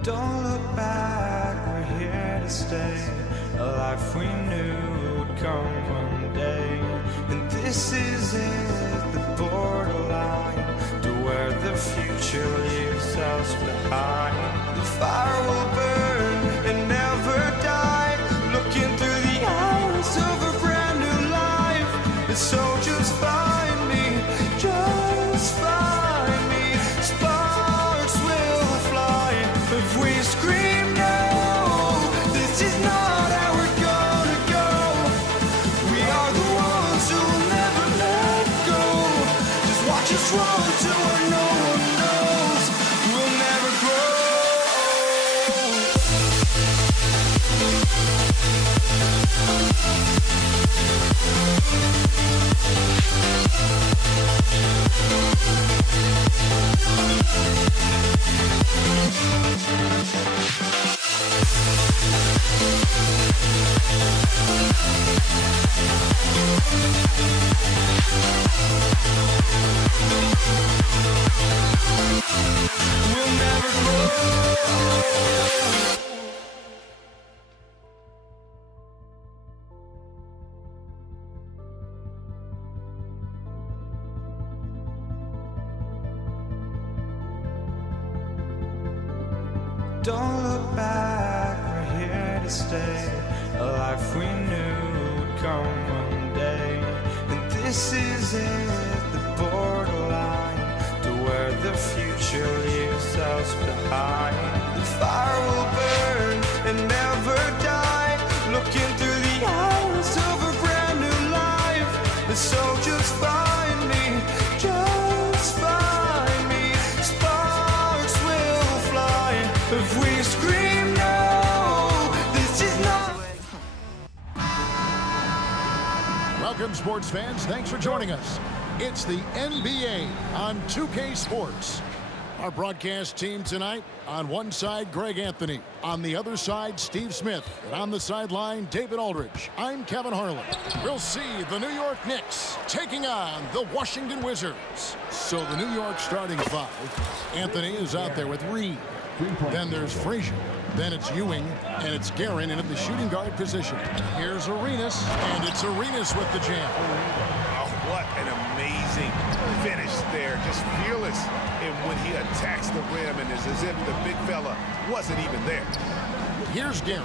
Don't look back, we're here to stay. A life we knew would come one day. And this is it, the borderline to where the future leaves us behind. The fire will burn and never die. Looking through the eyes of a brand new life. And so just find me, just find me. Sparks will fly if we scream no. This is not how we're gonna go. We are the ones who will never let go. Just watch us run to where no one knows. We'll never grow. Don't look back, we're here to stay. A life we knew would come one day. And this is it, the borderline to where the future leaves us behind. The fire will burn and never die, looking through the eyes of a brand new life. And so just find me, just find me. Sparks will fly if we scream no. This is not. Welcome, sports fans. Thanks for joining us. It's the NBA on 2K Sports. Our broadcast team tonight, on one side, Greg Anthony. On the other side, Steve Smith. And on the sideline, David Aldridge. I'm Kevin Harlan. We'll see the New York Knicks taking on the Washington Wizards. So the New York starting five. Anthony is out there with Reed. Then there's Frazier. Then it's Ewing, and it's Guerin in at the shooting guard position. Here's Arenas, and it's Arenas with the jam. Oh, what an amazing finish there. Just fearless. And when he attacks the rim, and it's as if the big fella wasn't even there. Here's Guerin.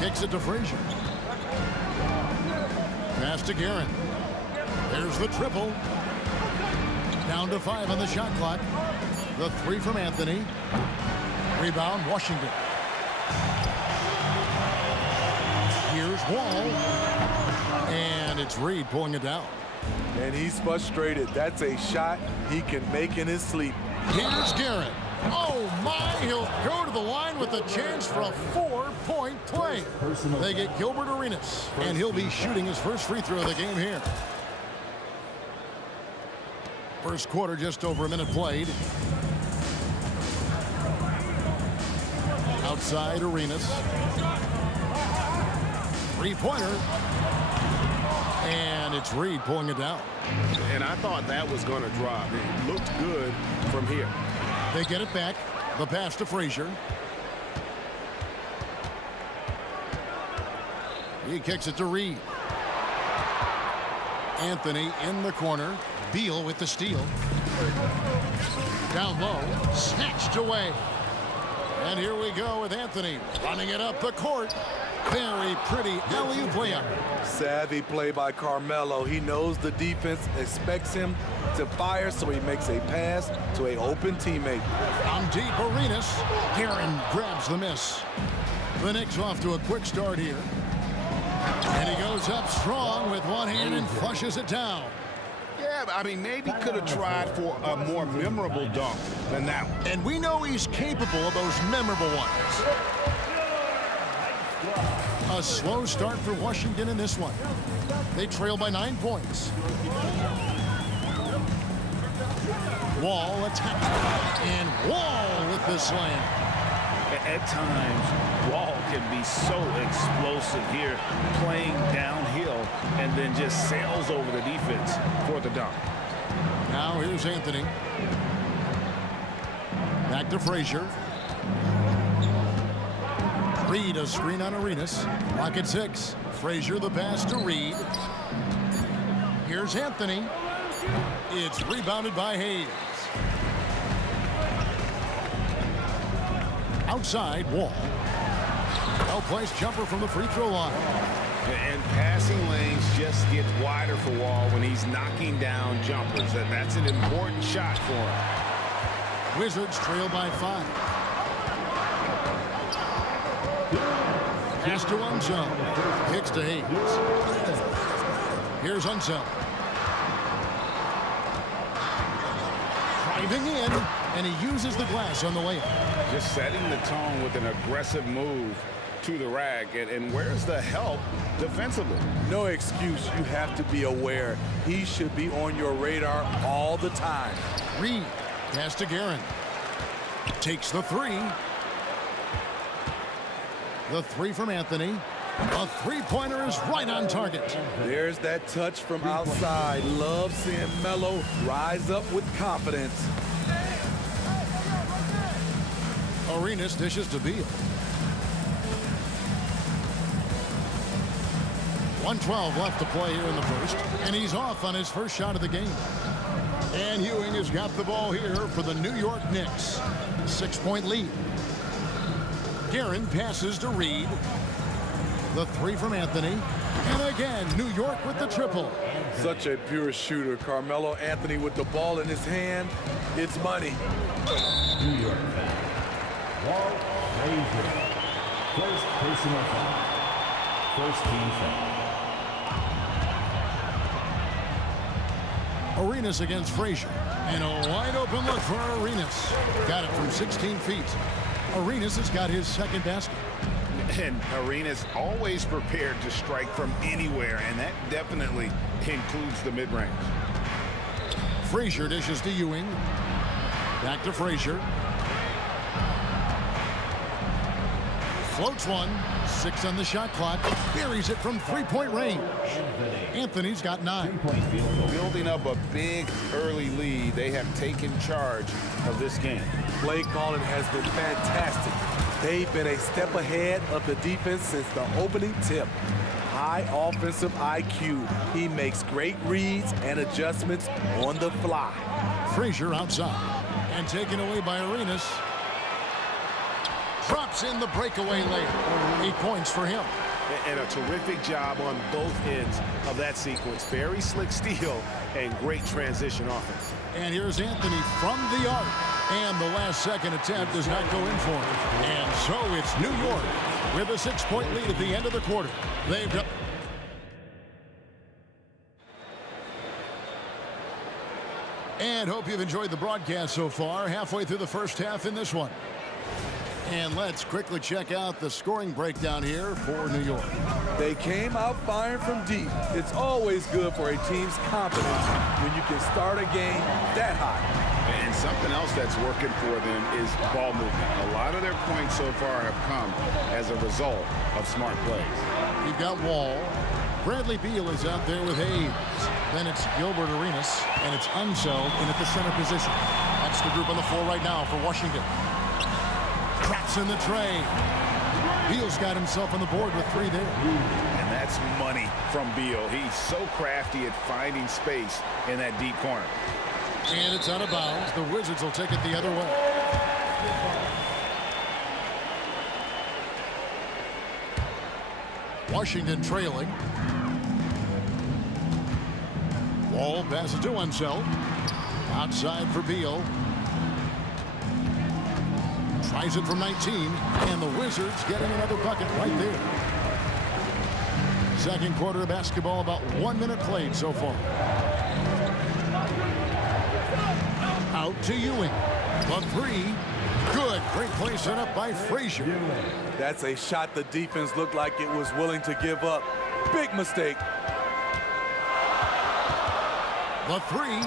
Kicks it to Frazier. Pass to Guerin. There's the triple. Down to 5 on the shot clock. The three from Anthony. Rebound, Washington. Here's Wall. And it's Reed pulling it down. And he's frustrated. That's a shot he can make in his sleep. Here's Guerin. Oh, my. He'll go to the line with a chance for a 4-point play. They get Gilbert Arenas, and he'll be shooting his first free throw of the game here. First quarter, just over a minute played. Outside, Arenas. Three-pointer. And it's Reed pulling it down. And I thought that was going to drop. It looked good from here. They get it back. The pass to Frazier. He kicks it to Reed. Anthony in the corner. Beal with the steal. Down low. Snatched away. And here we go with Anthony running it up the court. Very pretty alley-oop layup. Savvy play by Carmelo. He knows the defense expects him to fire, so he makes a pass to an open teammate. On deep, Arenas. Guerin grabs the miss. The Knicks off to a quick start here. And he goes up strong with one hand and flushes it down. Yeah, I mean, maybe could have tried for a more memorable dunk than that one. And we know he's capable of those memorable ones. A slow start for Washington in this one. They trail by 9 points. Wall attack. And Wall with the slam. At times, Wall can be so explosive here, playing downhill, and then just sails over the defense for the dunk. Now here's Anthony. Back to Frazier. Reed, a screen on Arenas. Lock at 6. Frazier, the pass to Reed. Here's Anthony. It's rebounded by Hayes. Outside, Wall. Well-placed jumper from the free throw line. And passing lanes just get wider for Wall when he's knocking down jumpers. And that's an important shot for him. Wizards trail by 5. Pass to Unseld. Kicks to Hayes. Here's Unseld. Driving in, and he uses the glass on the layup. Just setting the tone with an aggressive move to the rack. And where's the help defensively? No excuse. You have to be aware. He should be on your radar all the time. Reed. Pass to Guerin. Takes the three. The three from Anthony. A three-pointer is right on target. There's that touch from outside. Love seeing Melo rise up with confidence. Arenas dishes to Beal. 1:12 left to play here in the first, and he's off on his first shot of the game. And Ewing has got the ball here for the New York Knicks. 6-point lead. Guerin passes to Reed. The three from Anthony. And again, New York with the triple. Such a pure shooter. Carmelo Anthony with the ball in his hand. It's money. New York foul. Walt Frazier. First personal foul. First team foul. Arenas against Frazier. And a wide open look for Arenas. Got it from 16 feet. Arenas has got his second basket. And Arenas always prepared to strike from anywhere, and that definitely includes the mid-range. Frazier dishes to Ewing. Back to Frazier. Floats one. 6 on the shot clock. Buries it from three-point range. Anthony's got 9. Building up a big early lead, they have taken charge of this game. Play calling has been fantastic. They've been a step ahead of the defense since the opening tip. High offensive IQ. He makes great reads and adjustments on the fly. Frazier outside. And taken away by Arenas. Drops in the breakaway layup. 8 points for him. And a terrific job on both ends of that sequence. Very slick steal and great transition offense. And here's Anthony from the arc. And the last second attempt does not go in for him. And so it's New York with a 6-point lead at the end of the quarter. They've done. And hope you've enjoyed the broadcast so far. Halfway through the first half in this one. And let's quickly check out the scoring breakdown here for New York. They came out firing from deep. It's always good for a team's confidence when you can start a game that high. And something else that's working for them is ball movement. A lot of their points so far have come as a result of smart plays. You've got Wall. Bradley Beal is out there with Hayes. Then it's Gilbert Arenas, and it's Unseld in at the center position. That's the group on the floor right now for Washington. Traps in the tray. Beal's got himself on the board with 3 there. And that's money from Beal. He's so crafty at finding space in that deep corner. And it's out of bounds. The Wizards will take it the other way. Washington trailing. Wall passes to Unseld. Outside for Beal. Tries it from 19, and the Wizards getting another bucket right there. Second quarter of basketball, about 1 minute played so far. Out to Ewing. The 3. Good. Great play set up by Frazier. That's a shot the defense looked like it was willing to give up. Big mistake. The 3.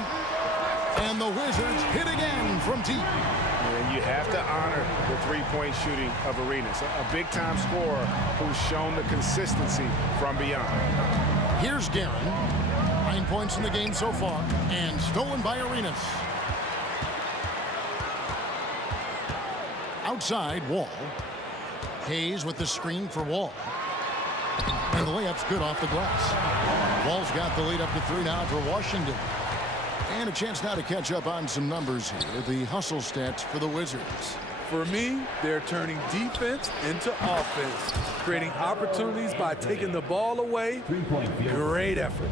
And the Wizards hit again from deep. And you have to honor the three-point shooting of Arenas. A big-time scorer who's shown the consistency from beyond. Here's Guerin. 9 points in the game so far. And stolen by Arenas. Outside, Wall. Hayes with the screen for Wall. And the layup's good off the glass. Wall's got the lead up to 3 now for Washington. And a chance now to catch up on some numbers here. The hustle stats for the Wizards. For me, they're turning defense into offense, creating opportunities by taking the ball away. Great effort.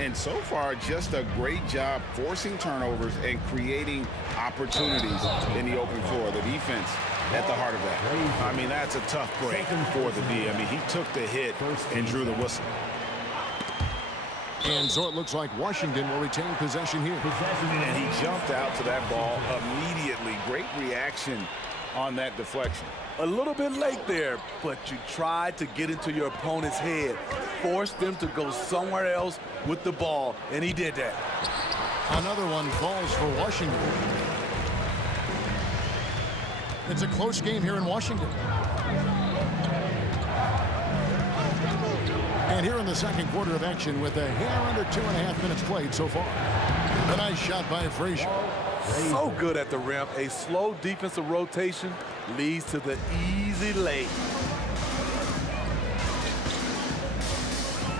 And so far, just a great job forcing turnovers and creating opportunities in the open floor. The defense at the heart of that. I mean, that's a tough break for the D. I mean, he took the hit and drew the whistle. And so it looks like Washington will retain possession here. And he jumped out to that ball immediately. Great reaction on that deflection. A little bit late there, but you tried to get into your opponent's head. Forced them to go somewhere else with the ball, and he did that. Another one falls for Washington. It's a close game here in Washington. And here in the second quarter of action with a hair under 2.5 minutes played so far. A nice shot by Frazier. So good at the rim. A slow defensive rotation leads to the easy lay.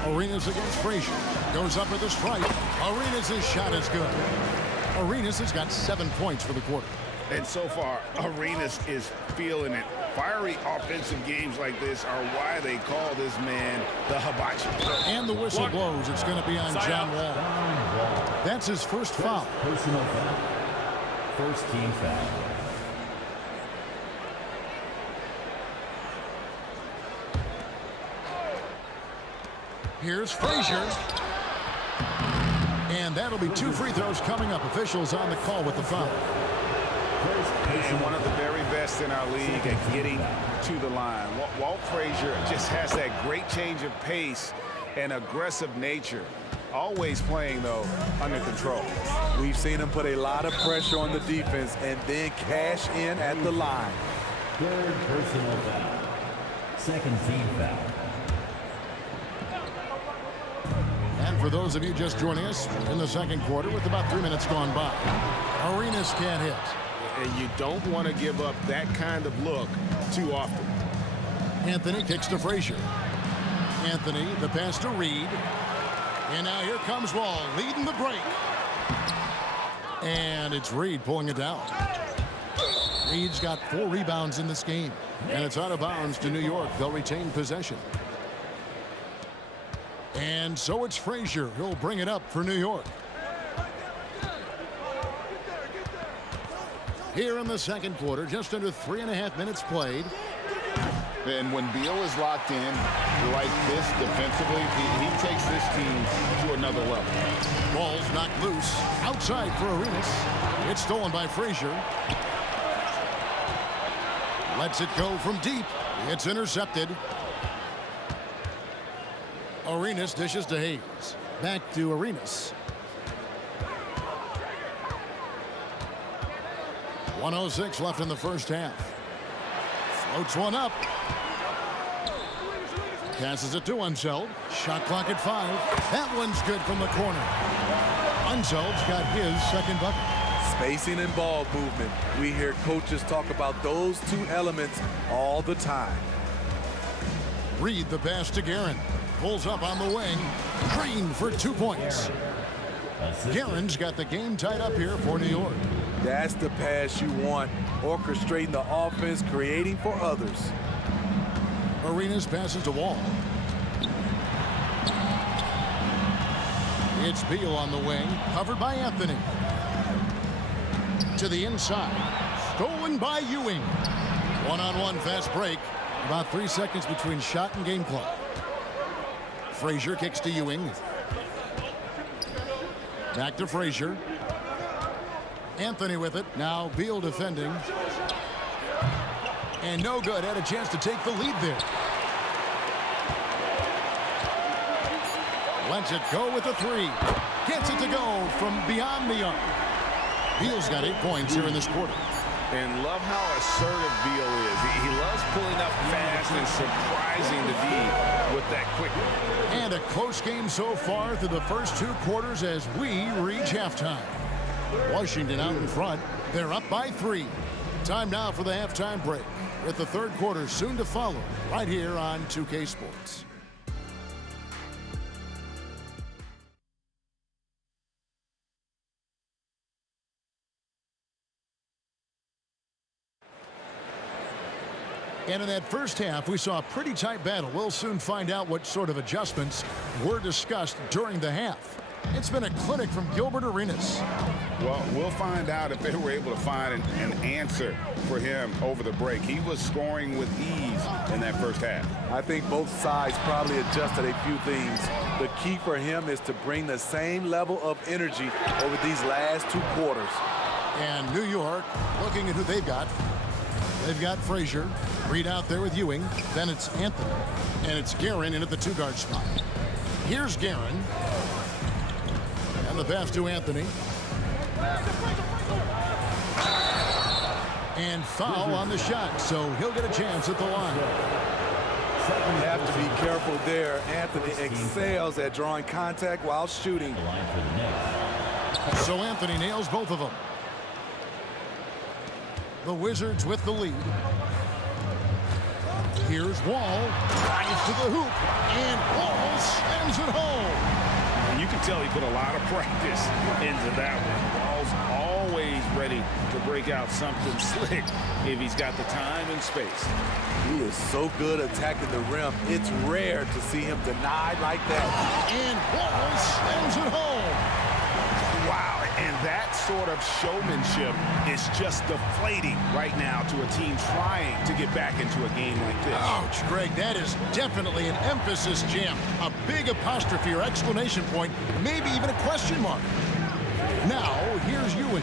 Arenas against Frazier. Goes up with a strike. Arenas' shot is good. Arenas has got 7 points for the quarter. And so far, Arenas is feeling it. Fiery offensive games like this are why they call this man the hibachi. And the whistle blows. It's going to be on John Wall. That's his first foul. Personal foul. First team foul. Here's Frazier. And that'll be 2 free throws coming up. Officials on the call with the foul. And one of the very best in our league at getting to the line. Walt Frazier just has that great change of pace and aggressive nature. Always playing, though, under control. We've seen him put a lot of pressure on the defense and then cash in at the line. Third personal foul. Second team foul. And for those of you just joining us in the second quarter with about 3 minutes gone by, Arenas can't hit. And you don't want to give up that kind of look too often. Anthony kicks to Frazier. Anthony, the pass to Reed. And now here comes Wall, leading the break. And it's Reed pulling it down. Reed's got 4 rebounds in this game. And it's out of bounds to New York. They'll retain possession. And so it's Frazier who'll bring it up for New York. Here in the second quarter, just under 3.5 minutes played. And when Beal is locked in like this defensively, he takes this team to another level. Ball's knocked loose. Outside for Arenas. It's stolen by Frazier. Lets it go from deep. It's intercepted. Arenas dishes to Hayes. Back to Arenas. 1:06 left in the first half. Floats one up. Passes it to Unseld. Shot clock at 5. That one's good from the corner. Unseld's got his second bucket. Spacing and ball movement. We hear coaches talk about those 2 elements all the time. Reed the pass to Guerin. Pulls up on the wing. Green for 2 points. Guerin's got the game tied up here for New York. That's the pass you want. Orchestrating the offense, creating for others. Arenas passes to Wall. It's Beal on the wing, covered by Anthony. To the inside. Stolen by Ewing. One-on-one fast break. About 3 seconds between shot and game clock. Frazier kicks to Ewing. Back to Frazier. Anthony with it. Now Beal defending. And no good. Had a chance to take the lead there. Lets it go with a 3. Gets it to go from beyond the arc. Beal's got 8 points here in this quarter. And love how assertive Beal is. He loves pulling up fast and surprising the D with that quickness. And a close game so far through the first 2 quarters as we reach halftime. Washington out in front. They're up by 3. Time now for the halftime break, with the third quarter soon to follow right here on 2K Sports. And in that first half, we saw a pretty tight battle. We'll soon find out what sort of adjustments were discussed during the half. It's been a clinic from Gilbert Arenas. Well, we'll find out if they were able to find an answer for him over the break. He was scoring with ease in that first half. I think both sides probably adjusted a few things. The key for him is to bring the same level of energy over these last 2 quarters. And New York, looking at who they've got. They've got Frazier. Reed out there with Ewing. Then it's Anthony. And it's Guerin in at the 2-guard spot. Here's Guerin. And the pass to Anthony. And foul on the shot, so he'll get a chance at the line. You have to be careful there. Anthony excels at drawing contact while shooting. So Anthony nails both of them. The Wizards with the lead. Here's Wall. Drives to the hoop. And Wall slams it home. you can tell he put a lot of practice into that one. Wall's always ready to break out something slick if he's got the time and space. He is so good attacking the rim. It's rare to see him denied like that. And Wall slams it home. Wow, and that sort of showmanship is just deflating right now to a team trying to get back into a game like this. Ouch, Greg, that is definitely an emphasis jam. A big apostrophe or exclamation point, maybe even a question mark. Now, here's Ewing.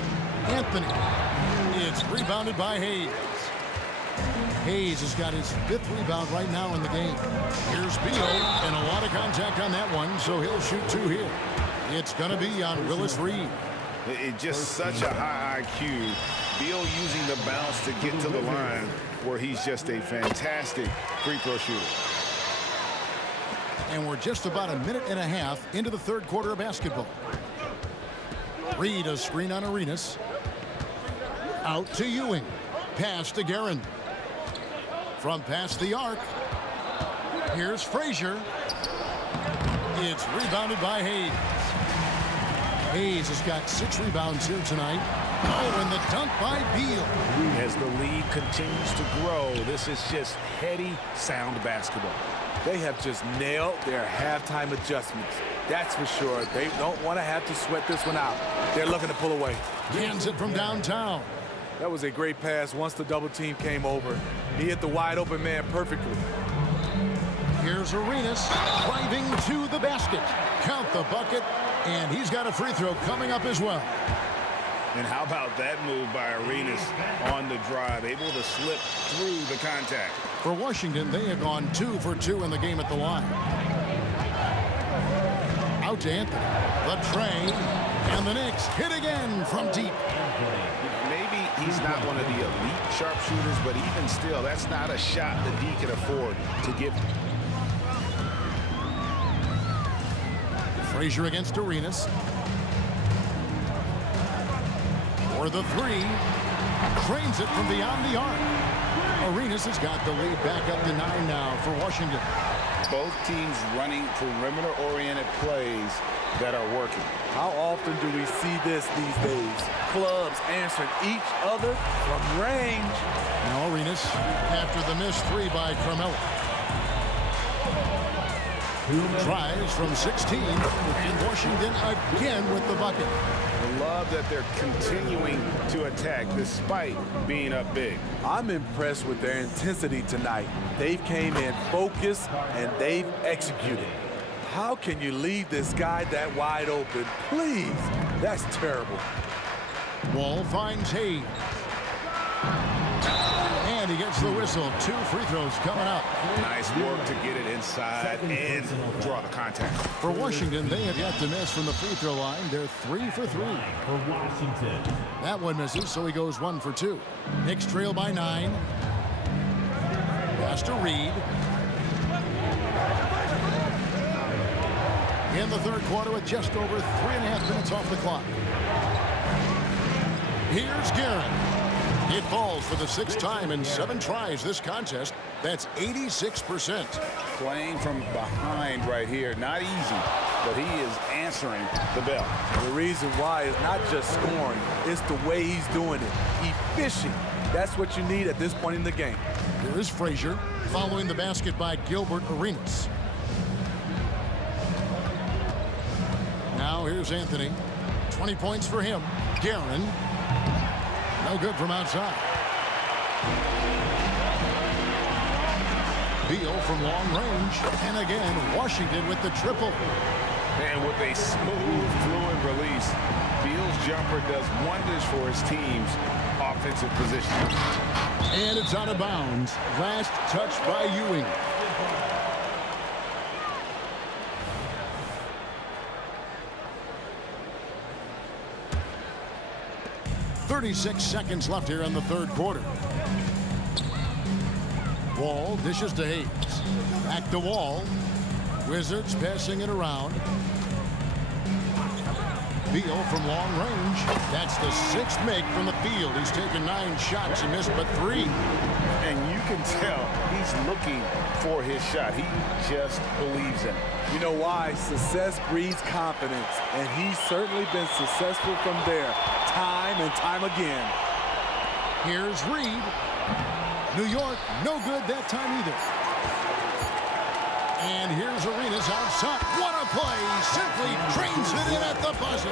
Anthony. It's rebounded by Hayes. Hayes has got his 5th rebound right now in the game. Here's Beal, and a lot of contact on that one, so he'll shoot 2 here. It's going to be on Willis Reed. It's just such a high IQ. Beal using the bounce to get to the line where he's just a fantastic free throw shooter. And we're just about a minute and a half into the 3rd quarter of basketball. Reed, a screen on Arenas. Out to Ewing. Pass to Guerin. From past the arc. Here's Frazier. It's rebounded by Hayes. Hayes has got 6 rebounds here tonight. Oh, and the dunk by Beal. As the lead continues to grow, this is just heady, sound basketball. They have just nailed their halftime adjustments. That's for sure. They don't want to have to sweat this one out. They're looking to pull away. Hands it from downtown. That was a great pass once the double team came over. He hit the wide open man perfectly. Here's Arenas driving to the basket. Count the bucket, and he's got a free throw coming up as well. And how about that move by Arenas on the drive, able to slip through the contact. For Washington, they have gone 2 for 2 in the game at the line. Out to Anthony. The train, and the Knicks hit again from deep. Maybe he's not one of the elite sharpshooters, but even still, that's not a shot that he can afford to give. Frazier against Arenas. For the 3. Trains it from beyond the arc. Arenas has got the lead back up to 9 now for Washington. Both teams running perimeter-oriented plays that are working. How often do we see this these days? Clubs answering each other from range. Now Arenas after the missed 3 by Carmelo. Tries from 16, and Washington again with the bucket. I love that they're continuing to attack despite being up big. I'm impressed with their intensity tonight. They've came in focused and they've executed. How can you leave this guy that wide open? Please, that's terrible. Wall finds Hayes. And he gets the whistle. 2 free throws coming up. Nice work to get it inside and draw the contact. For Washington, they have yet to miss from the free throw line. They're 3 for 3. For Washington. That one misses, so he goes 1 for 2. Knicks trail by 9. Pass to Reed. In the 3rd quarter with just over 3.5 minutes off the clock. Here's Guerin. It falls for the 6th time in 7 tries this contest. That's 86%. Playing from behind right here, not easy, but he is answering the bell. The reason why is not just scoring, it's the way he's doing it. Efficient. That's what you need at this point in the game. Here is Frazier following the basket by Gilbert Arenas. Now here's Anthony. 20 points for him. Guerin. No good from outside. Beal from long range. And again, Washington with the triple. And with a smooth, fluid release, Beal's jumper does wonders for his team's offensive position. And it's out of bounds. Last touch by Ewing. .36 seconds left here in the 3rd quarter. Wall dishes to Hayes. Back to Wall. Wizards passing it around. Beal from long range. That's the 6th make from the field. He's taken 9 shots. He missed but 3. And you can tell he's looking for his shot. He just believes in it. You know why? Success breeds confidence, and he's certainly been successful from there, time and time again. Here's Reed. New York, no good that time either. And here's Arenas outside. What a play! Simply drains it in at the buzzer.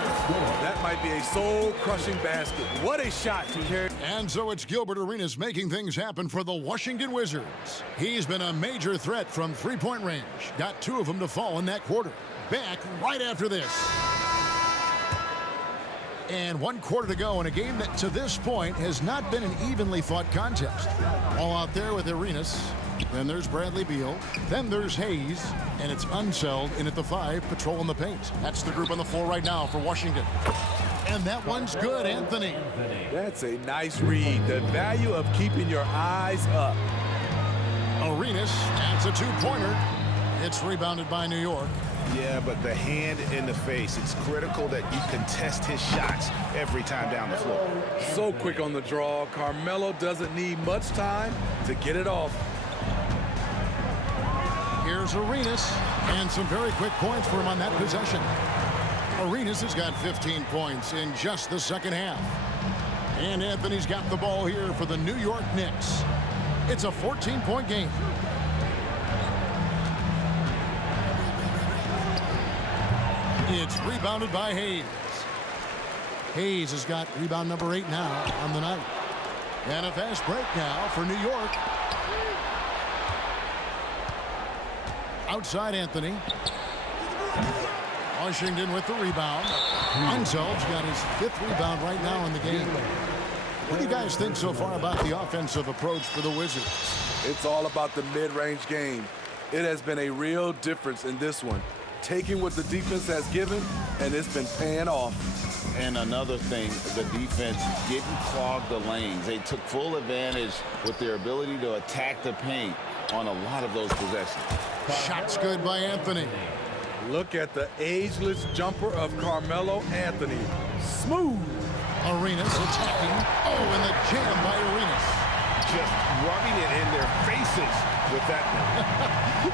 That might be a soul-crushing basket. What a shot to carry. And so it's Gilbert Arenas making things happen for the Washington Wizards. He's been a major threat from three-point range. Got 2 of them to fall in that quarter. Back right after this. And 1 quarter to go in a game that to this point has not been an evenly fought contest. All out there with Arenas. Then there's Bradley Beal. Then there's Hayes. And it's Unseld in at the 5, patrolling the paint. That's the group on the floor right now for Washington. And that one's good, Anthony. That's a nice read. The value of keeping your eyes up. Arenas adds a 2-pointer. It's rebounded by New York. Yeah, but the hand in the face. It's critical that you contest his shots every time down the floor. So quick on the draw. Carmelo doesn't need much time to get it off. Here's Arenas, and some very quick points for him on that possession. Arenas has got 15 points in just the second half. And Anthony's got the ball here for the New York Knicks. It's a 14-point game. It's rebounded by Hayes. Hayes has got rebound number 8 now on the night. And a fast break now for New York. Outside Anthony. Washington with the rebound. Unseld's got his 5th rebound right now in the game. What do you guys think so far about the offensive approach for the Wizards? It's all about the mid-range game. It has been a real difference in this one. Taking what the defense has given, and it's been paying off. And another thing, the defense didn't clog the lanes. They took full advantage with their ability to attack the paint on a lot of those possessions. Shots good by Anthony. Look at the ageless jumper of Carmelo Anthony. Smooth. Arenas attacking. Oh, and the jam by Arenas. Just rubbing it in their faces with that.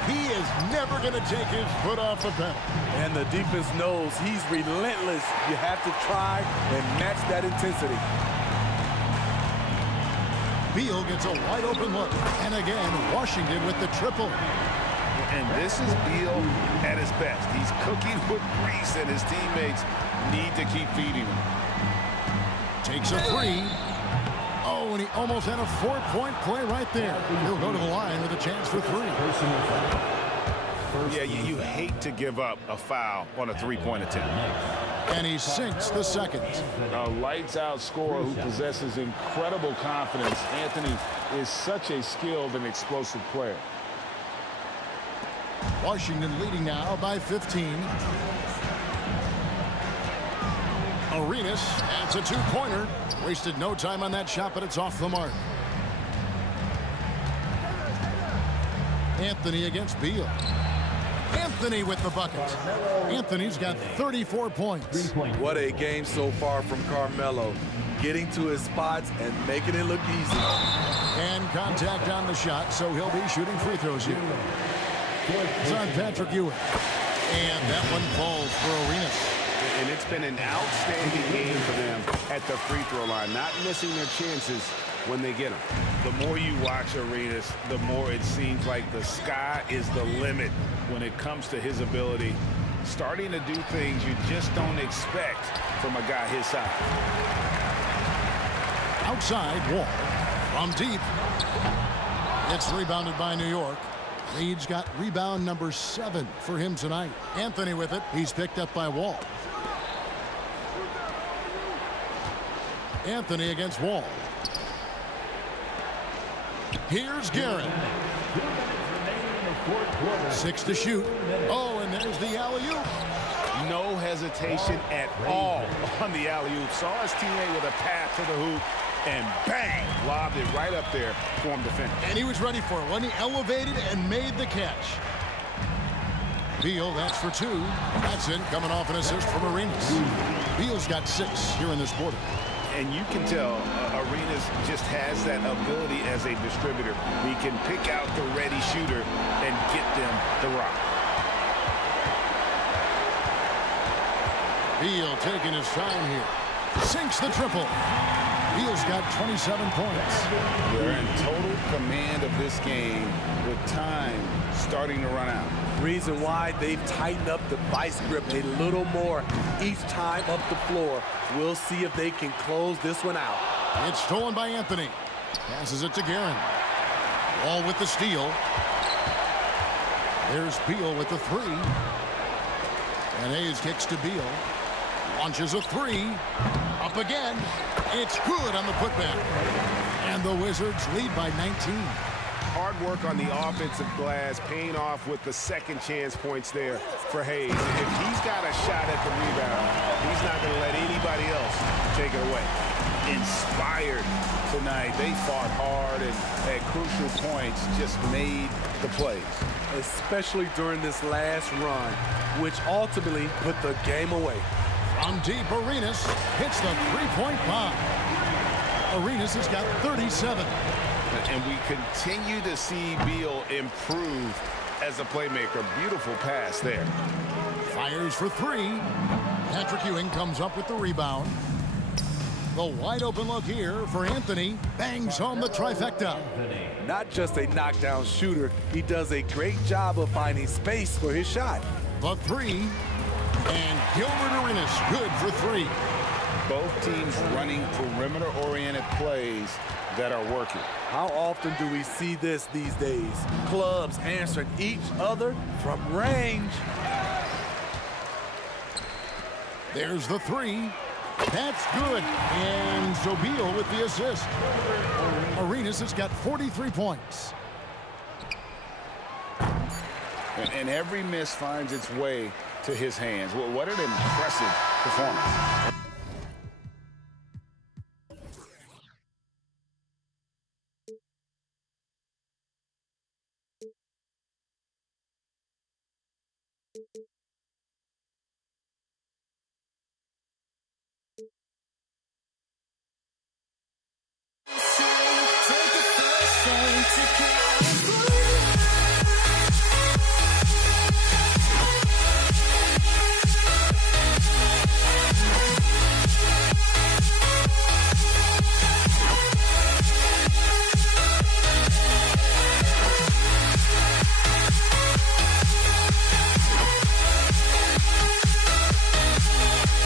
He is never going to take his foot off the pedal. And the defense knows he's relentless. You have to try and match that intensity. Beal gets a wide open look. And again, Washington with the triple. And this is Beal at his best. He's cooking with grease, and his teammates need to keep feeding him. Takes a 3. Oh, and he almost had a 4-point play right there. He'll go to the line with a chance for 3. Yeah, you hate to give up a foul on a 3-point attempt. And he sinks the second. A lights-out scorer who possesses incredible confidence. Anthony is such a skilled and explosive player. Washington leading now by 15. Arenas adds a 2-pointer. Wasted no time on that shot, but it's off the mark. Anthony against Beal. Anthony with the bucket. Anthony's got 34 points. What a game so far from Carmelo. Getting to his spots and making it look easy. And contact on the shot, so he'll be shooting free throws here. It's on Patrick Ewing. And that one falls for Arenas. And it's been an outstanding game for them at the free throw line, not missing their chances when they get them. The more you watch Arenas, the more it seems like the sky is the limit when it comes to his ability. Starting to do things you just don't expect from a guy his size. Outside, Wall from deep. It's rebounded by New York. Reed's got rebound number 7 for him tonight. Anthony with it. He's picked up by Wall. Anthony against Wall. Here's Garrett. 6 to shoot. Oh, and there's the alley-oop. No hesitation at all on the alley-oop. Saw his teammate with a pass to the hoop, and bang, lobbed it right up there for him to finish. And he was ready for it when he elevated and made the catch. Beal, that's for 2. That's it, coming off an assist from Arenas. Beal's got 6 here in this quarter. And you can tell Arenas just has that ability as a distributor. He can pick out the ready shooter and get them the rock. Beal taking his time here. Sinks the triple. Beal's got 27 points. They're in total command of this game with time starting to run out. Reason why they've tightened up the vice grip a little more each time up the floor. We'll see if they can close this one out. It's stolen by Anthony. Passes it to Guerin. Wall with the steal. There's Beal with the three. And Hayes kicks to Beal. Launches a three. Up again. It's good on the putback. And the Wizards lead by 19. Hard work on the offensive glass, paying off with the second chance points there for Hayes. If he's got a shot at the rebound, he's not going to let anybody else take it away. Inspired tonight. They fought hard and at crucial points just made the plays. Especially during this last run, which ultimately put the game away. From deep, Arenas hits the three-point bomb. Arenas has got 37. And we continue to see Beal improve as a playmaker. Beautiful pass there. Fires for three. Patrick Ewing comes up with the rebound. The wide open look here for Anthony. Bangs home the trifecta. Not just a knockdown shooter, he does a great job of finding space for his shot. The three. And Gilbert Arenas good for three. Both teams running perimeter-oriented plays that are working. How often do we see this these days? Clubs answering each other from range. There's the three. That's good. And so Beal with the assist. Arenas has got 43 points. And every miss finds its way to his hands. Well, what an impressive performance.